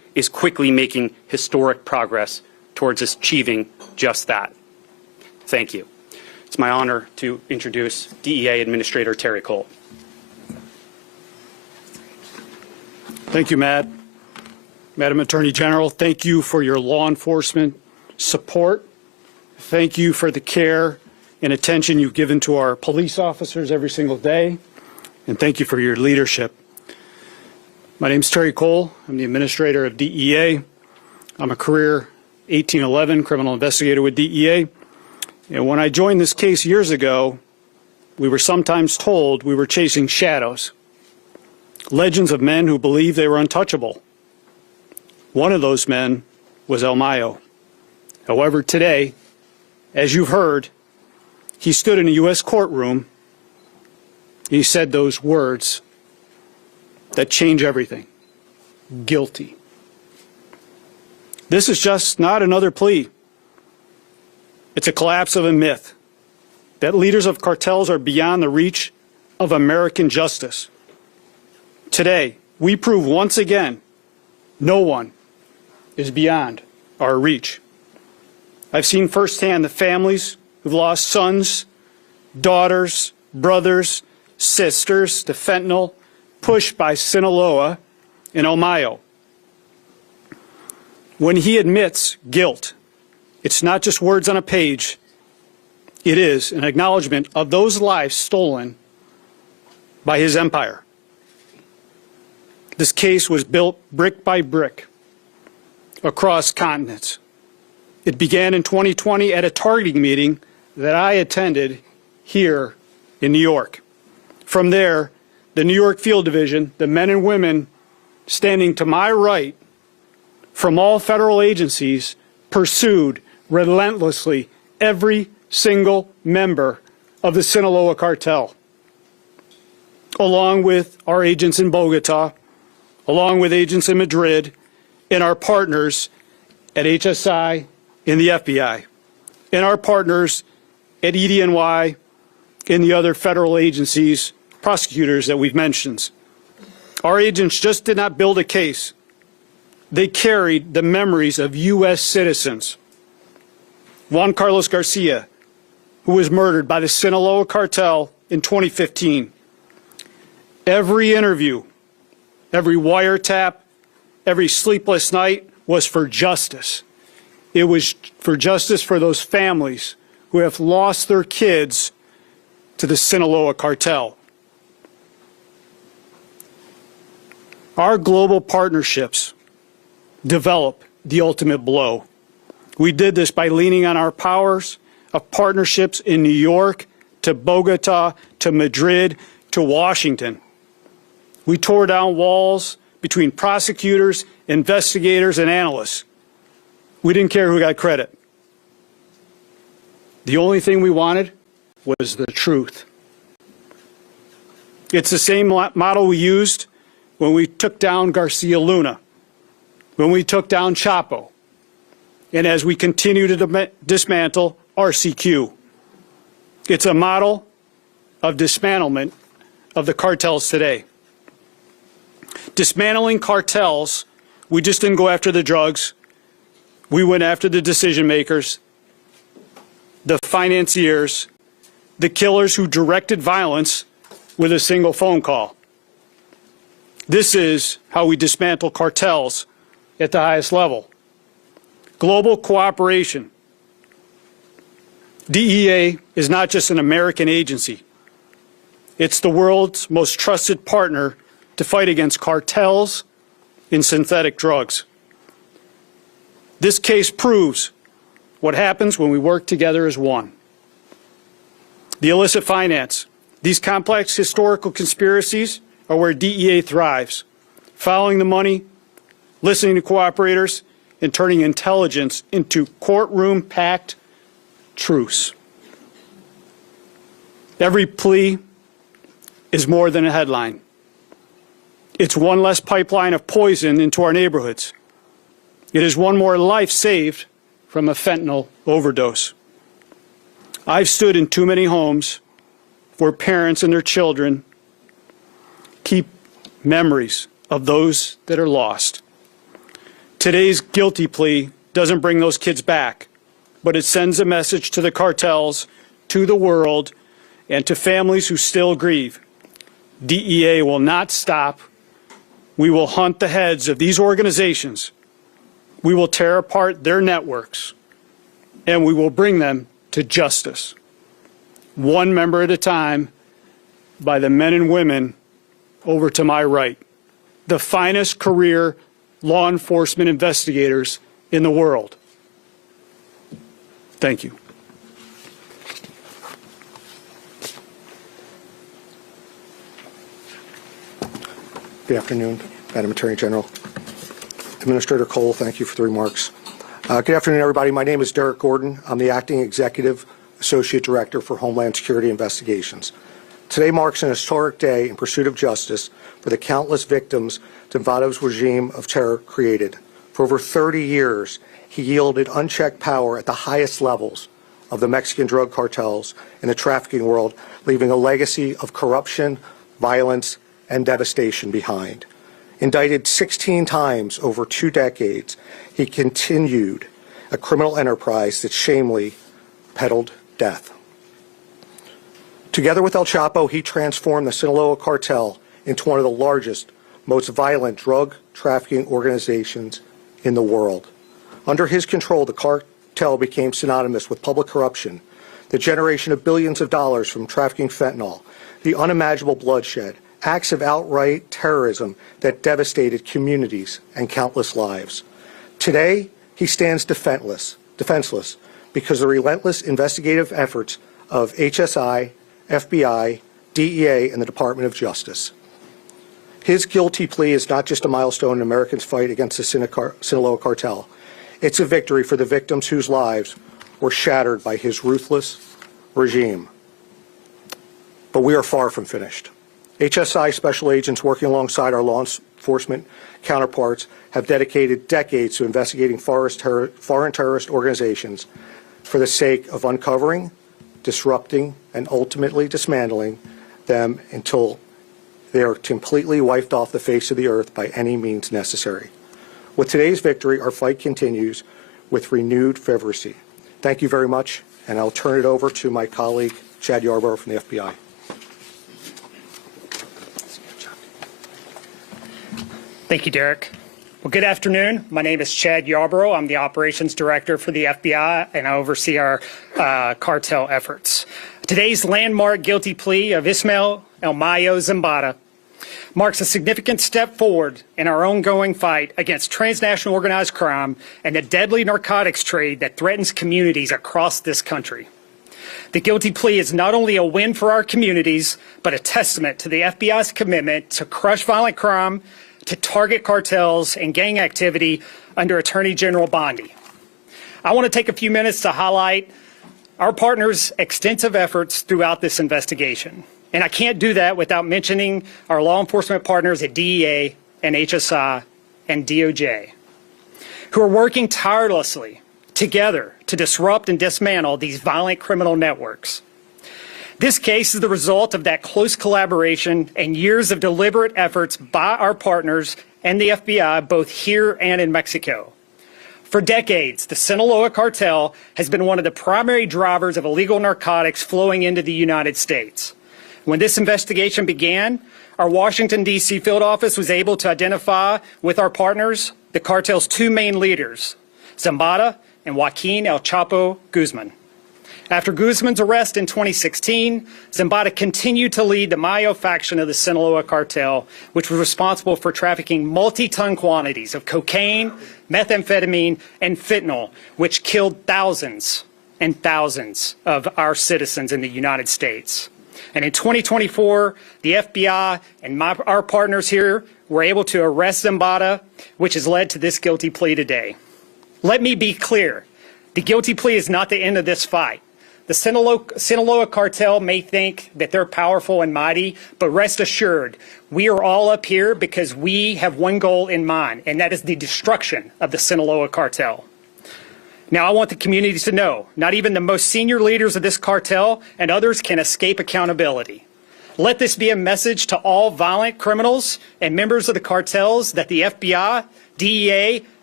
is quickly making historic progress towards achieving just that. Thank you. It's my honor to introduce DEA Administrator Terry Cole. Thank you, Madam Attorney General. Thank you for your law enforcement support. Thank you for the care and attention you've given to our police officers every single day. And thank you for your leadership. My name is Terry Cole. I'm the administrator of DEA. I'm a career 1811 criminal investigator with DEA. And when I joined this case years ago, we were sometimes told we were chasing shadows, legends of men who believed they were untouchable. One of those men was El Mayo. However, today, as you've heard, he stood in a U.S. courtroom. He said those words that change everything. Guilty. This is just not another plea. It's a collapse of a myth that leaders of cartels are beyond the reach of American justice. Today, we prove once again no one is beyond our reach. I've seen firsthand the families who've lost sons, daughters, brothers, sisters to fentanyl, pushed by Sinaloa and El Mayo. When he admits guilt, it's not just words on a page. It is an acknowledgement of those lives stolen by his empire. This case was built brick by brick across continents. It began in 2020 at a targeting meeting that I attended here in New York. From there, the New York Field Division, the men and women standing to my right from all federal agencies, pursued relentlessly every single member of the Sinaloa Cartel, along with our agents in Bogota, along with agents in Madrid, and our partners at HSI in the FBI, and our partners at EDNY and the other federal agencies, prosecutors that we've mentioned. Our agents just did not build a case. They carried the memories of U.S. citizens. Juan Carlos Garcia, who was murdered by the Sinaloa Cartel in 2015. Every interview, every wiretap, every sleepless night was for justice. It was for justice for those families who have lost their kids to the Sinaloa Cartel. Our global partnerships develop the ultimate blow. We did this by leaning on our powers of partnerships in New York, to Bogota, to Madrid, to Washington. We tore down walls between prosecutors, investigators, and analysts. We didn't care who got credit. The only thing we wanted was the truth. It's the same model we used when we took down Garcia Luna, when we took down Chapo, and as we continue to dismantle RCQ. It's a model of dismantlement of the cartels today. Dismantling cartels, we just didn't go after the drugs. We went after the decision makers, the financiers, the killers who directed violence with a single phone call. This is how we dismantle cartels at the highest level. Global cooperation. DEA is not just an American agency. It's the world's most trusted partner to fight against cartels and synthetic drugs. This case proves what happens when we work together as one. The illicit finance. These complex historical conspiracies are where DEA thrives, following the money, listening to cooperators, and turning intelligence into courtroom-packed truths. Every plea is more than a headline. It's one less pipeline of poison into our neighborhoods. It is one more life saved from a fentanyl overdose. I've stood in too many homes where parents and their children keep memories of those that are lost. Today's guilty plea doesn't bring those kids back, but it sends a message to the cartels, to the world, and to families who still grieve. DEA will not stop. We will hunt the heads of these organizations. We will tear apart their networks, and we will bring them to justice, one member at a time, by the men and women over to my right, the finest career law enforcement investigators in the world. Thank you. Good afternoon, Madam Attorney General. Administrator Cole, thank you for the remarks. Good afternoon, everybody. My name is Derek Gordon. I'm the Acting Executive Associate Director for Homeland Security Investigations. Today marks an historic day in pursuit of justice for the countless victims Zambota's regime of terror created. For over 30 years, he yielded unchecked power at the highest levels of the Mexican drug cartels and the trafficking world, leaving a legacy of corruption, violence, and devastation behind. Indicted 16 times over 2 decades, he continued a criminal enterprise that shamefully peddled death. Together with El Chapo, he transformed the Sinaloa Cartel into one of the largest, most violent drug trafficking organizations in the world. Under his control, the cartel became synonymous with public corruption, the generation of billions of dollars from trafficking fentanyl, the unimaginable bloodshed, acts of outright terrorism that devastated communities and countless lives. Today, he stands defenseless because of the relentless investigative efforts of HSI, FBI, DEA, and the Department of Justice. His guilty plea is not just a milestone in Americans' fight against the Sinaloa Cartel. It's a victory for the victims whose lives were shattered by his ruthless regime. But we are far from finished. HSI special agents working alongside our law enforcement counterparts have dedicated decades to investigating foreign terrorist organizations for the sake of uncovering, disrupting, and ultimately dismantling them until they are completely wiped off the face of the earth by any means necessary. With today's victory, our fight continues with renewed fervency. Thank you very much, and I'll turn it over to my colleague, Chad Yarborough from the FBI. Thank you, Derek. Well, good afternoon. My name is Chad Yarborough. I'm the Operations Director for the FBI, and I oversee our cartel efforts. Today's landmark guilty plea of Ismael El Mayo Zambada marks a significant step forward in our ongoing fight against transnational organized crime and the deadly narcotics trade that threatens communities across this country. The guilty plea is not only a win for our communities, but a testament to the FBI's commitment to crush violent crime, to target cartels and gang activity under Attorney General Bondi. I want to take a few minutes to highlight our partners' extensive efforts throughout this investigation. And I can't do that without mentioning our law enforcement partners at DEA and HSI and DOJ, who are working tirelessly together to disrupt and dismantle these violent criminal networks. This case is the result of that close collaboration and years of deliberate efforts by our partners and the FBI, both here and in Mexico. For decades, the Sinaloa Cartel has been one of the primary drivers of illegal narcotics flowing into the United States. When this investigation began, our Washington, D.C. field office was able to identify with our partners the cartel's 2 main leaders, Zambada and Joaquin El Chapo Guzman. After Guzman's arrest in 2016, Zambada continued to lead the Mayo faction of the Sinaloa Cartel, which was responsible for trafficking multi-ton quantities of cocaine, methamphetamine, and fentanyl, which killed thousands and thousands of our citizens in the United States. And in 2024, the FBI and our partners here were able to arrest Zambada, which has led to this guilty plea today. Let me be clear. The guilty plea is not the end of this fight. The Sinaloa Cartel may think that they're powerful and mighty, but rest assured, we are all up here because we have one goal in mind, and that is the destruction of the Sinaloa Cartel. Now, I want the community to know, not even the most senior leaders of this cartel and others can escape accountability. Let this be a message to all violent criminals and members of the cartels that the FBI, DEA,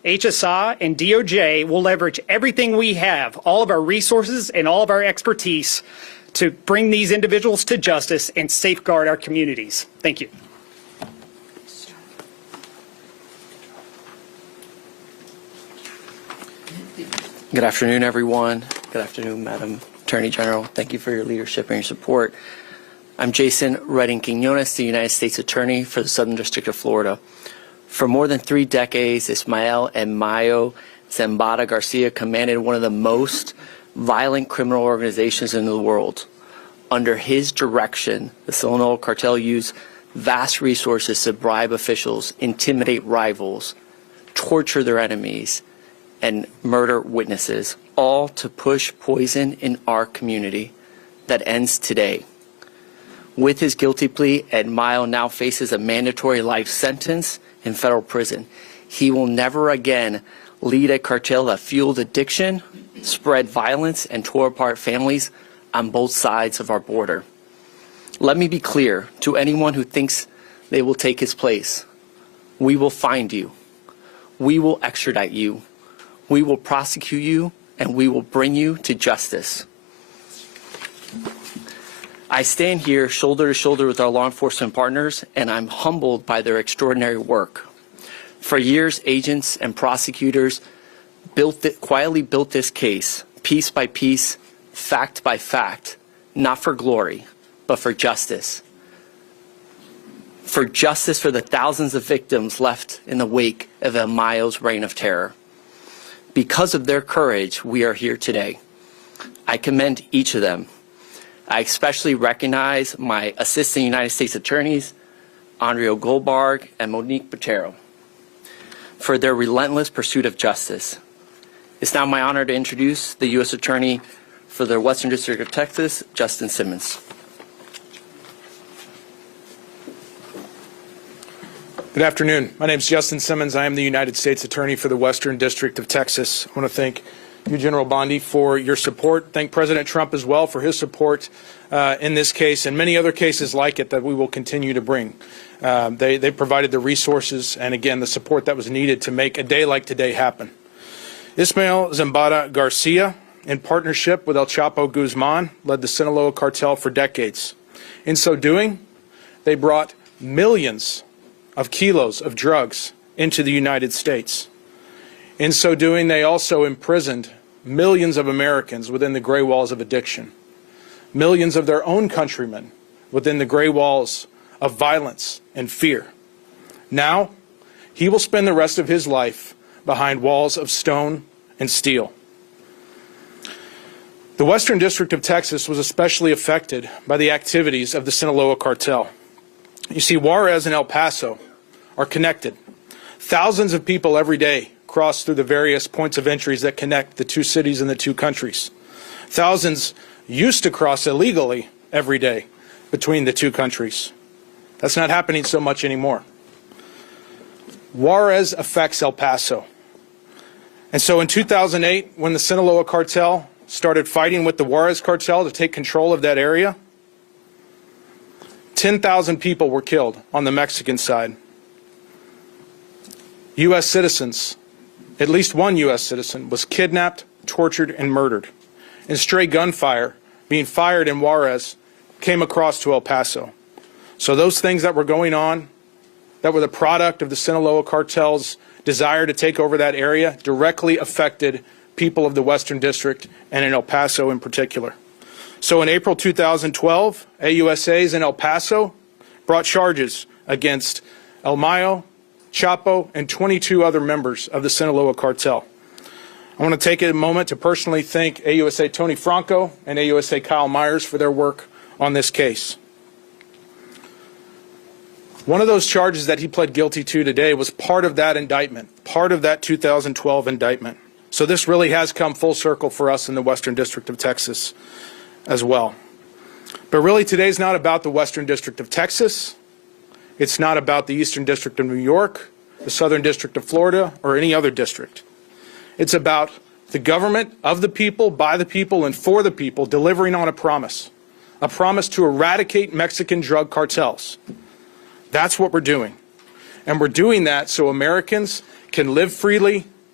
HSI, and DOJ will leverage everything we have, all of our resources and all of our expertise to bring these individuals to justice and safeguard our communities. Thank you. Good afternoon, everyone. Good afternoon, Madam Attorney General. Thank you for your leadership and your support. I'm Jason Redding Quinones, the United States Attorney for the Southern District of Florida. For more than 3 decades, Ismael and Mayo Zambada Garcia commanded one of the most violent criminal organizations in the world. Under his direction, the Sinaloa Cartel used vast resources to bribe officials, intimidate rivals, torture their enemies, and murder witnesses, all to push poison in our community that ends today. With his guilty plea, Ed Mayo now faces a mandatory life sentence in federal prison. He will never again lead a cartel that fueled addiction, spread violence, and tore apart families on both sides of our border. Let me be clear to anyone who thinks they will take his place. We will find you. We will extradite you. We will prosecute you, and we will bring you to justice. I stand here shoulder to shoulder with our law enforcement partners, and I'm humbled by their extraordinary work. For years, agents and prosecutors quietly built this case, piece by piece, fact by fact, not for glory, but for justice. For justice for the thousands of victims left in the wake of El Mayo's reign of terror. Because of their courage, we are here today. I commend each of them. I especially recognize my Assistant United States Attorneys, Andrea Goldberg and Monique Botero, for their relentless pursuit of justice. It's now my honor to introduce the U.S. Attorney for the Western District of Texas, Justin Simmons. Good afternoon. My name is Justin Simmons. I am the United States Attorney for the Western District of Texas. I want to thank you, General Bondi, for your support. Thank President Trump as well for his support in this case and many other cases like it that we will continue to bring. They provided the resources and, again, the support that was needed to make a day like today happen. Ismael Zambada Garcia, in partnership with El Chapo Guzman, led the Sinaloa Cartel for decades. In so doing, they brought millions of kilos of drugs into the United States. In so doing, they also imprisoned millions of Americans within the gray walls of addiction, millions of their own countrymen within the gray walls of violence and fear. Now, he will spend the rest of his life behind walls of stone and steel. The Western District of Texas was especially affected by the activities of the Sinaloa Cartel. You see, Juarez and El Paso are connected. Thousands of people every day cross through the various points of entries that connect the two cities and the two countries. Thousands used to cross illegally every day between the two countries. That's not happening so much anymore. Juarez affects El Paso. And so in 2008, when the Sinaloa Cartel started fighting with the Juarez Cartel to take control of that area, 10,000 people were killed on the Mexican side. U.S. citizens, at least one U.S. citizen, was kidnapped, tortured, and murdered. And stray gunfire being fired in Juarez came across to El Paso. So those things that were going on, that were the product of the Sinaloa Cartel's desire to take over that area, directly affected people of the Western District and in El Paso in particular. So in April 2012, AUSAs in El Paso brought charges against El Mayo, Chapo, and 22 other members of the Sinaloa Cartel. I want to take a moment to personally thank AUSA Tony Franco and AUSA Kyle Myers for their work on this case. One of those charges that he pled guilty to today was part of that indictment, part of that 2012 indictment. So this really has come full circle for us in the Western District of Texas as well. But really today's not about the Western District of Texas. It's not about the Eastern District of New York, the Southern District of Florida, or any other district. It's about the government of the people, by the people, and for the people delivering on a promise to eradicate Mexican drug cartels. That's what we're doing. And we're doing that so Americans can live freely,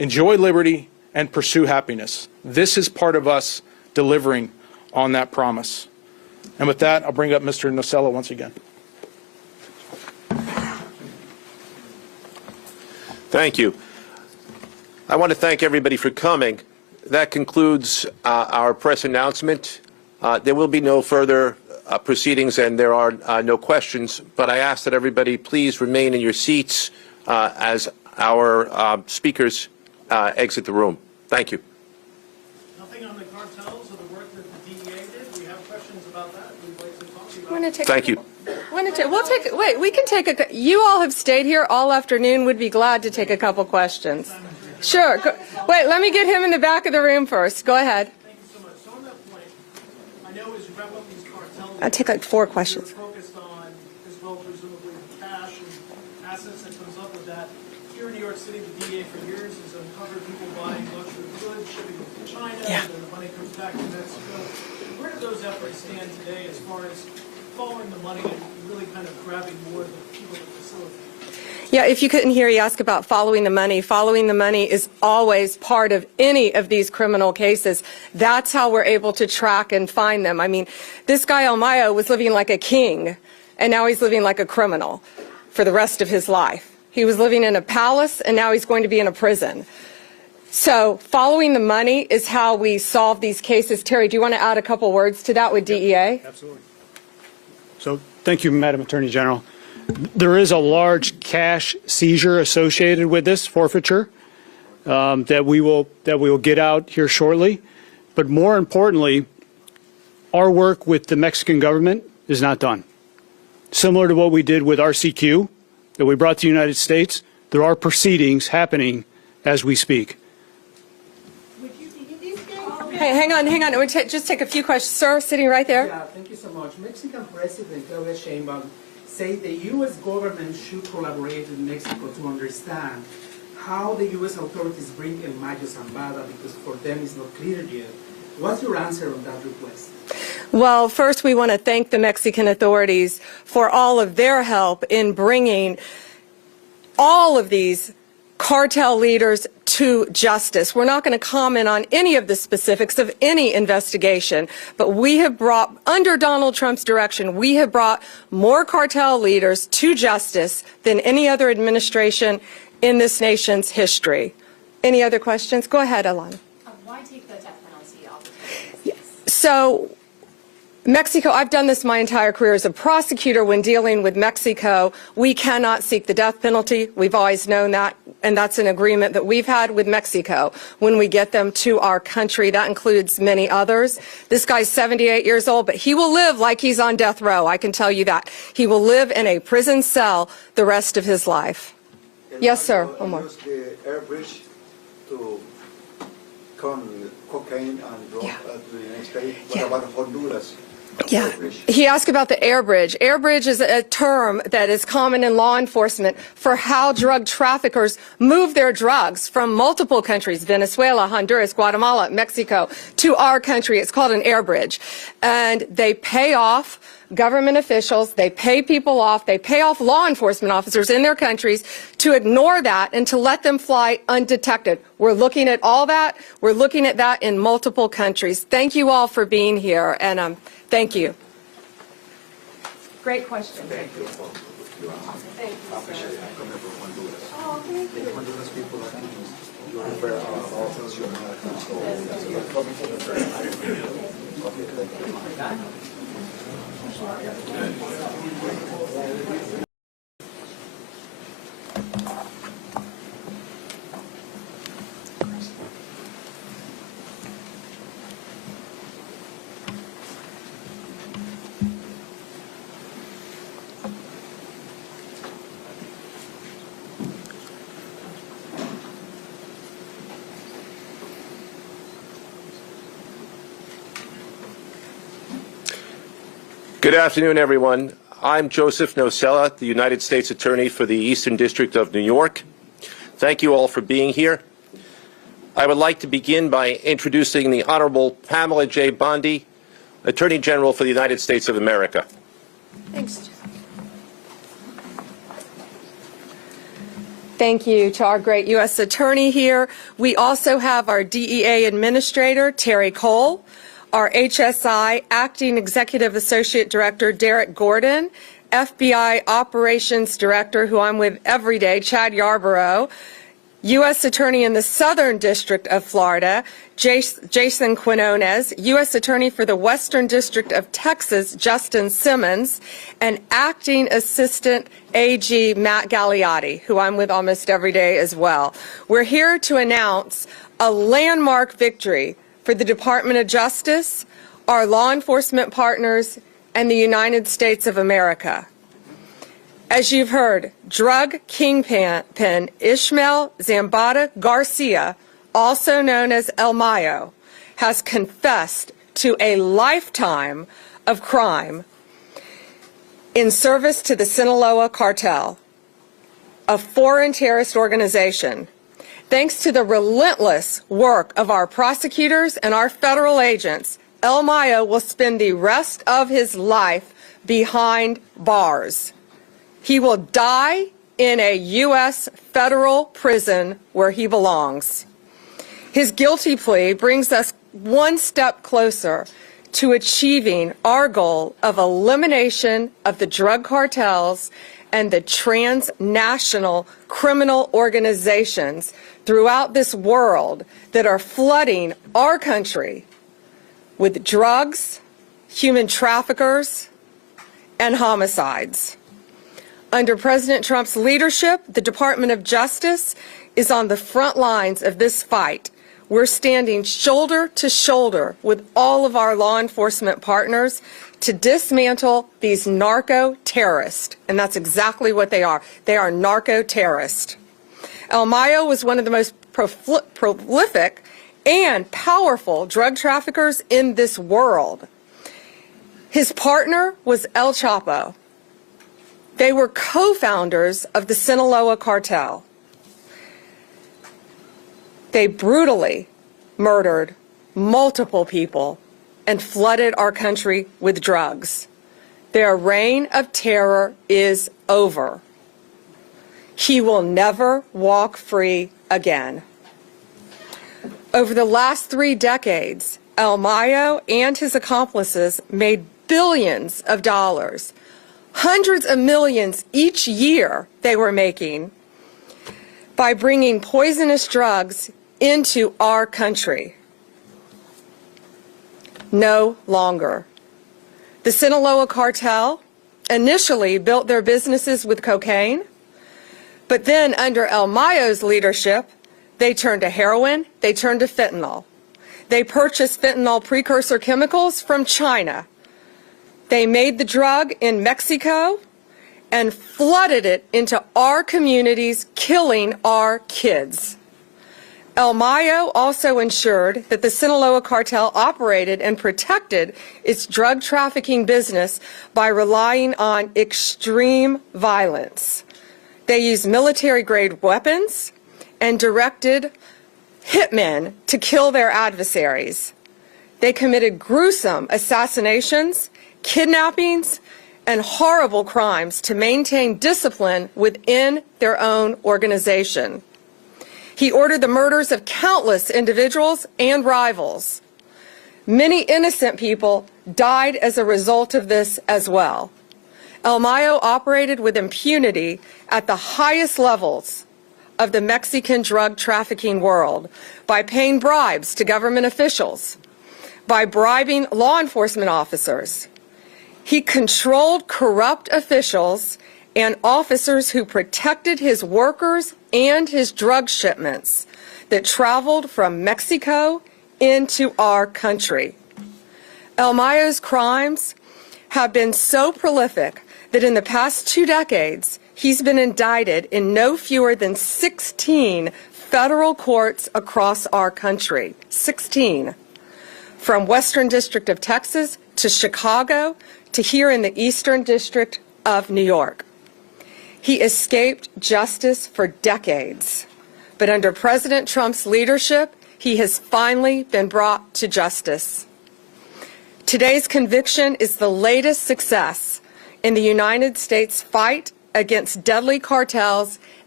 enjoy liberty, and pursue happiness. This is part of us delivering on that promise. And with that, I'll bring up Mr. Nocella once again. Thank you. I want to thank everybody for coming. That concludes our press announcement. There will be no further proceedings and there are no questions, but I ask that everybody please remain in your seats as our speakers exit the room. Thank you. Nothing on the cartels or the work that the DEA did. We have questions about that. We'd like to talk to you about it. Thank you. Wait, we can take you all have stayed here all afternoon. Would be glad to take a couple questions. Sure. Wait, let me get him in the back of the room first. Go ahead. Thank you so much. So on that point, I know as you wrap up these cartels, I'll take like 4 questions. you're focused on, as well, presumably cash and assets that comes up with that. Here in New York City, the DEA for years has uncovered people buying luxury goods, shipping them to China, and then the money comes back to Mexico. Where do those efforts stand today as far as following the money and really kind of grabbing more of the people that facilitate? Yeah, if you couldn't hear, you ask about following the money. Following the money is always part of any of these criminal cases. That's how we're able to track and find them. I mean, this guy El Mayo was living like a king, and now he's living like a criminal for the rest of his life. He was living in a palace, and now he's going to be in a prison. So following the money is how we solve these cases. Terry, do you want to add a couple words to that with DEA? Absolutely. So thank you, Madam Attorney General. There is a large cash seizure associated with this forfeiture that we will get out here shortly. But more importantly, our work with the Mexican government is not done. Similar to what we did with RCQ that we brought to the United States, there are proceedings happening as we speak. Hey, hang on. We'll just take a few questions. Sir, sitting right there. Yeah, thank you so much. Mexican President Claudia Sheinbaum said the U.S. government should collaborate with Mexico to understand how the U.S. authorities bring El Mayo Zambada, because for them it's not clear yet. What's your answer on that request? Well, first we want to thank the Mexican authorities for all of their help in bringing all of these cartel leaders to justice. We're not going to comment on any of the specifics of any investigation, but we have brought, under Donald Trump's direction, we have brought more cartel leaders to justice than any other administration in this nation's history. Any other questions? Go ahead, Alana. Why take the death penalty off? So, Mexico, I've done this my entire career as a prosecutor. When dealing with Mexico, we cannot seek the death penalty. We've always known that, and that's an agreement that we've had with Mexico when we get them to our country. That includes many others. This guy's 78 years old, but he will live like he's on death row, I can tell you that. He will live in a prison cell the rest of his life. Yes, sir. One more. Use the air bridge to come cocaine and drug to the United States. What about Honduras? Yeah. He asked about the air bridge. Air bridge is a term that is common in law enforcement for how drug traffickers move their drugs from multiple countries, Venezuela, Honduras, Guatemala, Mexico, to our country. It's called an air bridge. And they pay off government officials, they pay people off, they pay off law enforcement officers in their countries to ignore that and to let them fly undetected. We're looking at all that. We're looking at that in multiple countries. Thank you all for being here, and thank you. Great question. Thank you. Thank you, sir. Oh, thank you. Honduras people you refer all thank you. Good afternoon, everyone. I'm Joseph Nocella, the United States Attorney for the Eastern District of New York. Thank you all for being here. I would like to begin by introducing the Honorable Pamela J. Bondi, Attorney General for the United States of America. Thanks. Thank you to our great U.S. Attorney here. We also have our DEA Administrator, Terry Cole, our HSI Acting Executive Associate Director, Derek Gordon, FBI Operations Director, who I'm with every day, Chad Yarborough, U.S. Attorney in the Southern District of Florida, Jason Quinones, U.S. Attorney for the Western District of Texas, Justin Simmons, and Acting Assistant AG Matt Gagliotti, who I'm with almost every day as well. We're here to announce a landmark victory for the Department of Justice, our law enforcement partners, and the United States of America. As you've heard, drug kingpin Ishmael Zambada Garcia, also known as El Mayo, has confessed to a lifetime of crime in service to the Sinaloa Cartel, a foreign terrorist organization. Thanks to the relentless work of our prosecutors and our federal agents, El Mayo will spend the rest of his life behind bars. He will die in a U.S. federal prison where he belongs. His guilty plea brings us one step closer to achieving our goal of elimination of the drug cartels and the transnational criminal organizations throughout this world that are flooding our country with drugs, human traffickers, and homicides. Under President Trump's leadership, the Department of Justice is on the front lines of this fight. We're standing shoulder to shoulder with all of our law enforcement partners to dismantle these narco-terrorists, and that's exactly what they are. They are narco-terrorists. El Mayo was one of the most prolific and powerful drug traffickers in this world. His partner was El Chapo. They were co-founders of the Sinaloa Cartel. They brutally murdered multiple people and flooded our country with drugs. Their reign of terror is over. He will never walk free again. Over the last 3 decades, El Mayo and his accomplices made billions of dollars, hundreds of millions each year they were making by bringing poisonous drugs into our country. No longer. The Sinaloa Cartel initially built their businesses with cocaine, but then under El Mayo's leadership, they turned to heroin, they turned to fentanyl. They purchased fentanyl precursor chemicals from China. They made the drug in Mexico and flooded it into our communities, killing our kids. El Mayo also ensured that the Sinaloa Cartel operated and protected its drug trafficking business by relying on extreme violence. They used military-grade weapons and directed hitmen to kill their adversaries. They committed gruesome assassinations, kidnappings, and horrible crimes to maintain discipline within their own organization. He ordered the murders of countless individuals and rivals. Many innocent people died as a result of this as well. El Mayo operated with impunity at the highest levels of the Mexican drug trafficking world by paying bribes to government officials, by bribing law enforcement officers. He controlled corrupt officials and officers who protected his workers and his drug shipments that traveled from Mexico into our country. El Mayo's crimes have been so prolific that in the past 2 decades, he's been indicted in no fewer than 16 federal courts across our country. 16. From Western District of Texas to Chicago to here in the Eastern District of New York. He escaped justice for decades, but under President Trump's leadership, he has finally been brought to justice. Today's conviction is the latest success in the United States fight against deadly cartels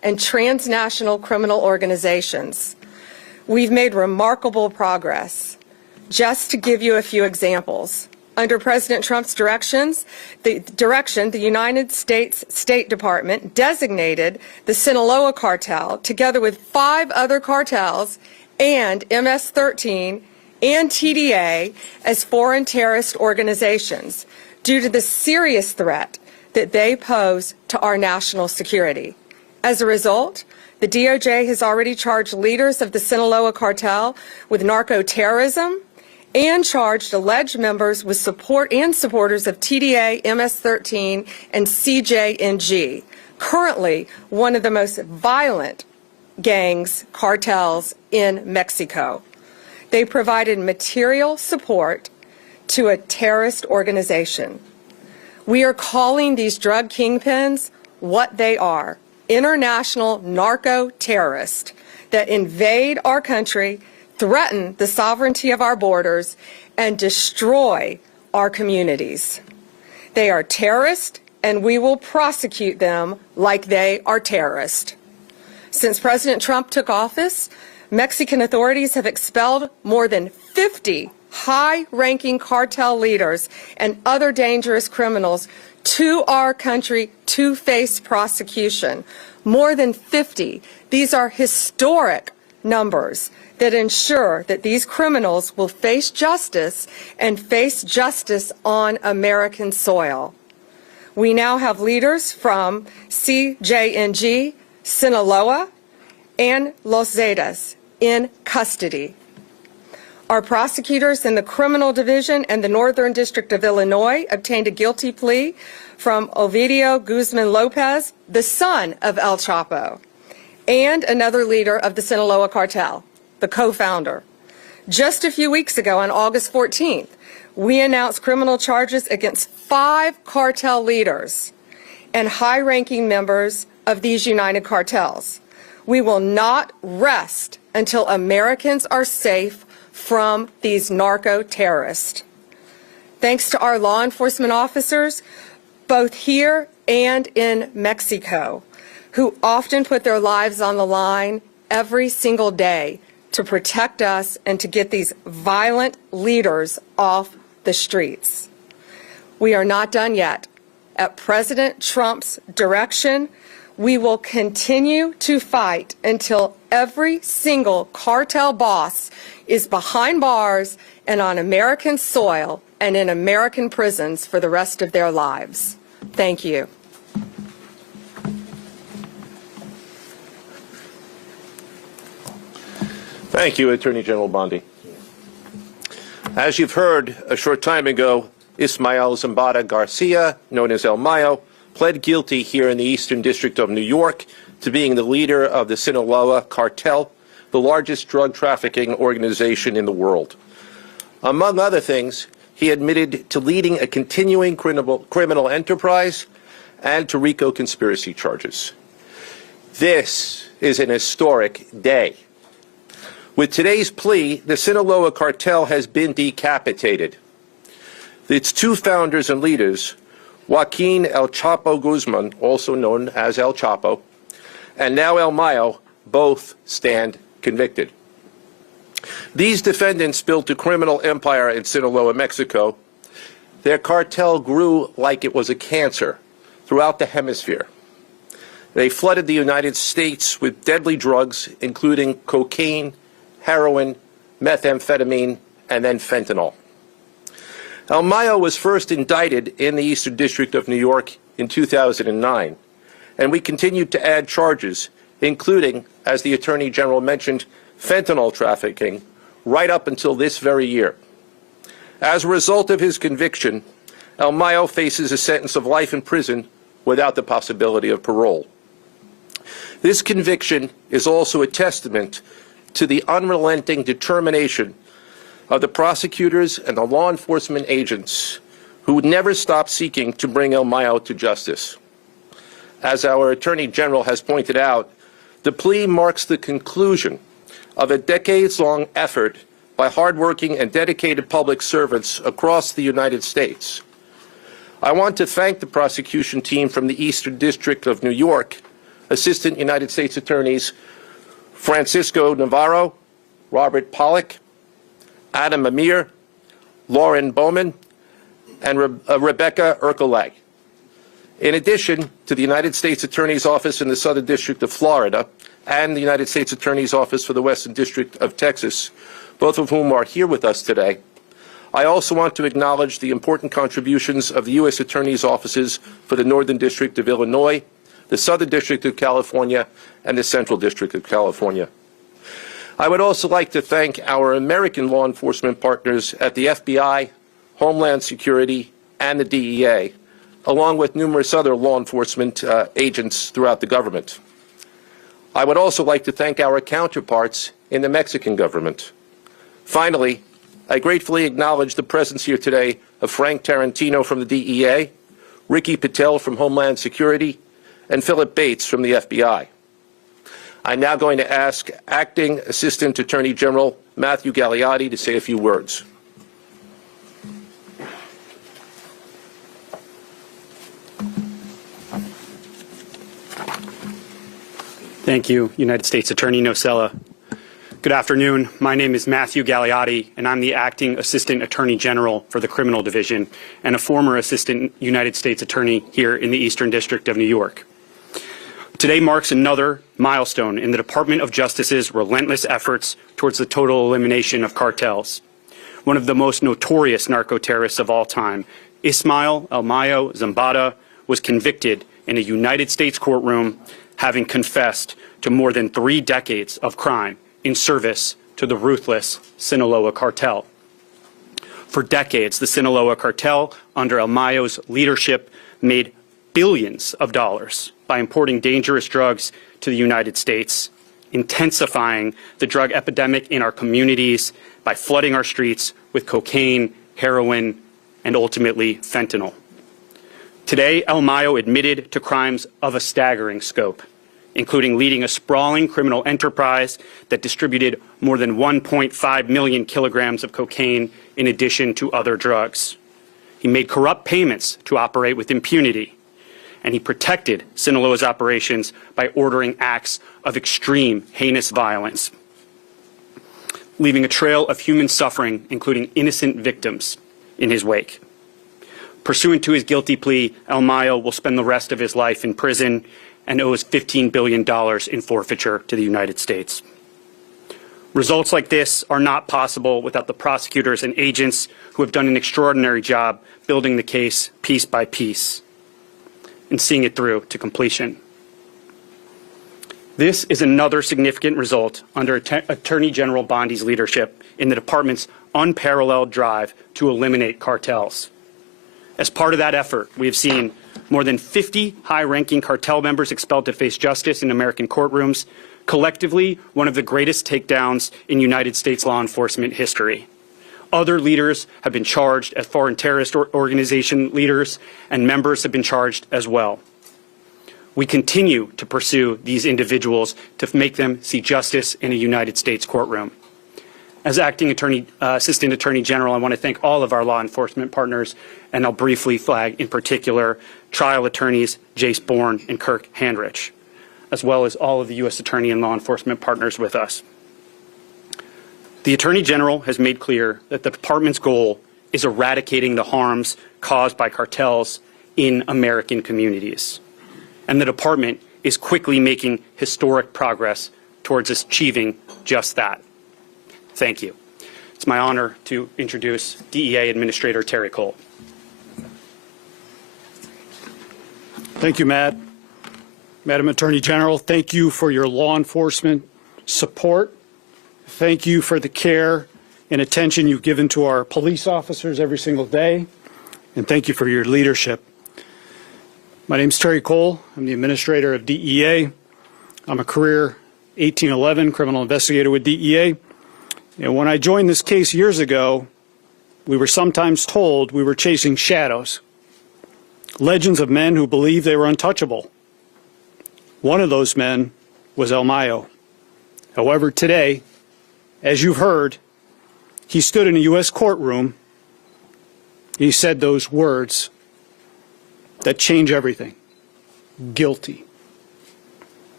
and transnational criminal organizations. We've made remarkable progress. Just to give you a few examples, under President Trump's direction, the United States State Department designated the Sinaloa Cartel, together with 5 other cartels and MS-13 and TDA, as foreign terrorist organizations due to the serious threat that they pose to our national security. As a result, the DOJ has already charged leaders of the Sinaloa Cartel with narco-terrorism and charged alleged members with support and supporters of TDA, MS-13, and CJNG, currently one of the most violent gangs, cartels in Mexico. They provided material support to a terrorist organization. We are calling these drug kingpins what they are: international narco-terrorists that invade our country, threaten the sovereignty of our borders, and destroy our communities. They are terrorists, and we will prosecute them like they are terrorists. Since President Trump took office, Mexican authorities have expelled more than 50 high-ranking cartel leaders and other dangerous criminals to our country to face prosecution. More than 50. These are historic numbers that ensure that these criminals will face justice and face justice on American soil. We now have leaders from CJNG, Sinaloa, and Los Zetas in custody. Our prosecutors in the Criminal Division and the Northern District of Illinois obtained a guilty plea from Ovidio Guzman Lopez, the son of El Chapo, and another leader of the Sinaloa Cartel, the co-founder. Just a few weeks ago, on August 14th, we announced criminal charges against 5 cartel leaders and high-ranking members of these united cartels. We will not rest until Americans are safe from these narco-terrorists. Thanks to our law enforcement officers, both here and in Mexico, who often put their lives on the line every single day to protect us and to get these violent leaders off the streets. We are not done yet. At President Trump's direction, we will continue to fight until every single cartel boss is behind bars and on American soil and in American prisons for the rest of their lives. Thank you. Thank you, Attorney General Bondi. As you've heard, a short time ago, Ismael Zambada Garcia, known as El Mayo, pled guilty here in the Eastern District of New York to being the leader of the Sinaloa Cartel, the largest drug trafficking organization in the world. Among other things, he admitted to leading a continuing criminal enterprise and to RICO conspiracy charges. This is an historic day. With today's plea, the Sinaloa Cartel has been decapitated. Its 2 founders and leaders, Joaquin El Chapo Guzman, also known as El Chapo, and now El Mayo, both stand convicted. These defendants built a criminal empire in Sinaloa, Mexico. Their cartel grew like it was a cancer throughout the hemisphere. They flooded the United States with deadly drugs, including cocaine, heroin, methamphetamine, and then fentanyl. El Mayo was first indicted in the Eastern District of New York in 2009, and we continued to add charges, including, as the Attorney General mentioned, fentanyl trafficking, right up until this very year. As a result of his conviction, El Mayo faces a sentence of life in prison without the possibility of parole. This conviction is also a testament to the unrelenting determination of the prosecutors and the law enforcement agents who would never stop seeking to bring El Mayo to justice. As our Attorney General has pointed out, the plea marks the conclusion of a decades-long effort by hardworking and dedicated public servants across the United States. I want to thank the prosecution team from the Eastern District of New York Assistant United States Attorneys Francisco Navarro, Robert Pollack, Adam Amir, Lauren Bowman, and Rebecca Ercolag. In addition to the United States Attorney's Office in the Southern District of Florida and the United States Attorney's Office for the Western District of Texas, both of whom are here with us today, I also want to acknowledge the important contributions of the U.S. Attorney's Offices for the Northern District of Illinois, the Southern District of California, and the Central District of California. I would also like to thank our American law enforcement partners at the FBI, Homeland Security, and the DEA, along with numerous other law enforcement agents throughout the government. I would also like to thank our counterparts in the Mexican government. Finally, I gratefully acknowledge the presence here today of Frank Tarantino from the DEA, Ricky Patel from Homeland Security, and Philip Bates from the FBI. I'm now going to ask Acting Assistant Attorney General Matthew Gagliotti to say a few words. Thank you, United States Attorney Nocella. Good afternoon. My name is Matthew Gagliotti, and I'm the Acting Assistant Attorney General for the Criminal Division and a former Assistant United States Attorney here in the Eastern District of New York. Today marks another milestone in the Department of Justice's relentless efforts towards the total elimination of cartels. One of the most notorious narco-terrorists of all time, Ismael El Mayo Zambada, was convicted in a United States courtroom, having confessed to more than 3 decades of crime in service to the ruthless Sinaloa Cartel. For decades, the Sinaloa Cartel, under El Mayo's leadership, made billions of dollars by importing dangerous drugs to the United States, intensifying the drug epidemic in our communities by flooding our streets with cocaine, heroin, and ultimately fentanyl. Today, El Mayo admitted to crimes of a staggering scope, including leading a sprawling criminal enterprise that distributed more than 1.5 million kilograms of cocaine in addition to other drugs. He made corrupt payments to operate with impunity, and he protected Sinaloa's operations by ordering acts of extreme, heinous violence, leaving a trail of human suffering, including innocent victims, in his wake. Pursuant to his guilty plea, El Mayo will spend the rest of his life in prison and owes $15 billion in forfeiture to the United States. Results like this are not possible without the prosecutors and agents who have done an extraordinary job building the case piece by piece and seeing it through to completion. This is another significant result under Attorney General Bondi's leadership in the department's unparalleled drive to eliminate cartels. As part of that effort, we have seen more than 50 high-ranking cartel members expelled to face justice in American courtrooms, collectively one of the greatest takedowns in United States law enforcement history. Other leaders have been charged as foreign terrorist organization leaders, and members have been charged as well. We continue to pursue these individuals to make them see justice in a United States courtroom. As Acting Assistant Attorney General, I want to thank all of our law enforcement partners, and I'll briefly flag in particular trial attorneys Jace Bourne and Kirk Handrich, as well as all of the U.S. Attorney and law enforcement partners with us. The Attorney General has made clear that the department's goal is eradicating the harms caused by cartels in American communities, and the department is quickly making historic progress towards achieving just that. Thank you. It's my honor to introduce DEA Administrator Terry Cole. Thank you, Matt. Madam Attorney General, thank you for your law enforcement support. Thank you for the care and attention you've given to our police officers every single day. And thank you for your leadership. My name is Terry Cole. I'm the Administrator of DEA. I'm a career 1811 criminal investigator with DEA. And when I joined this case years ago, we were sometimes told we were chasing shadows, legends of men who believed they were untouchable. One of those men was El Mayo. However, today, as you've heard, he stood in a U.S. courtroom. He said those words that change everything. Guilty.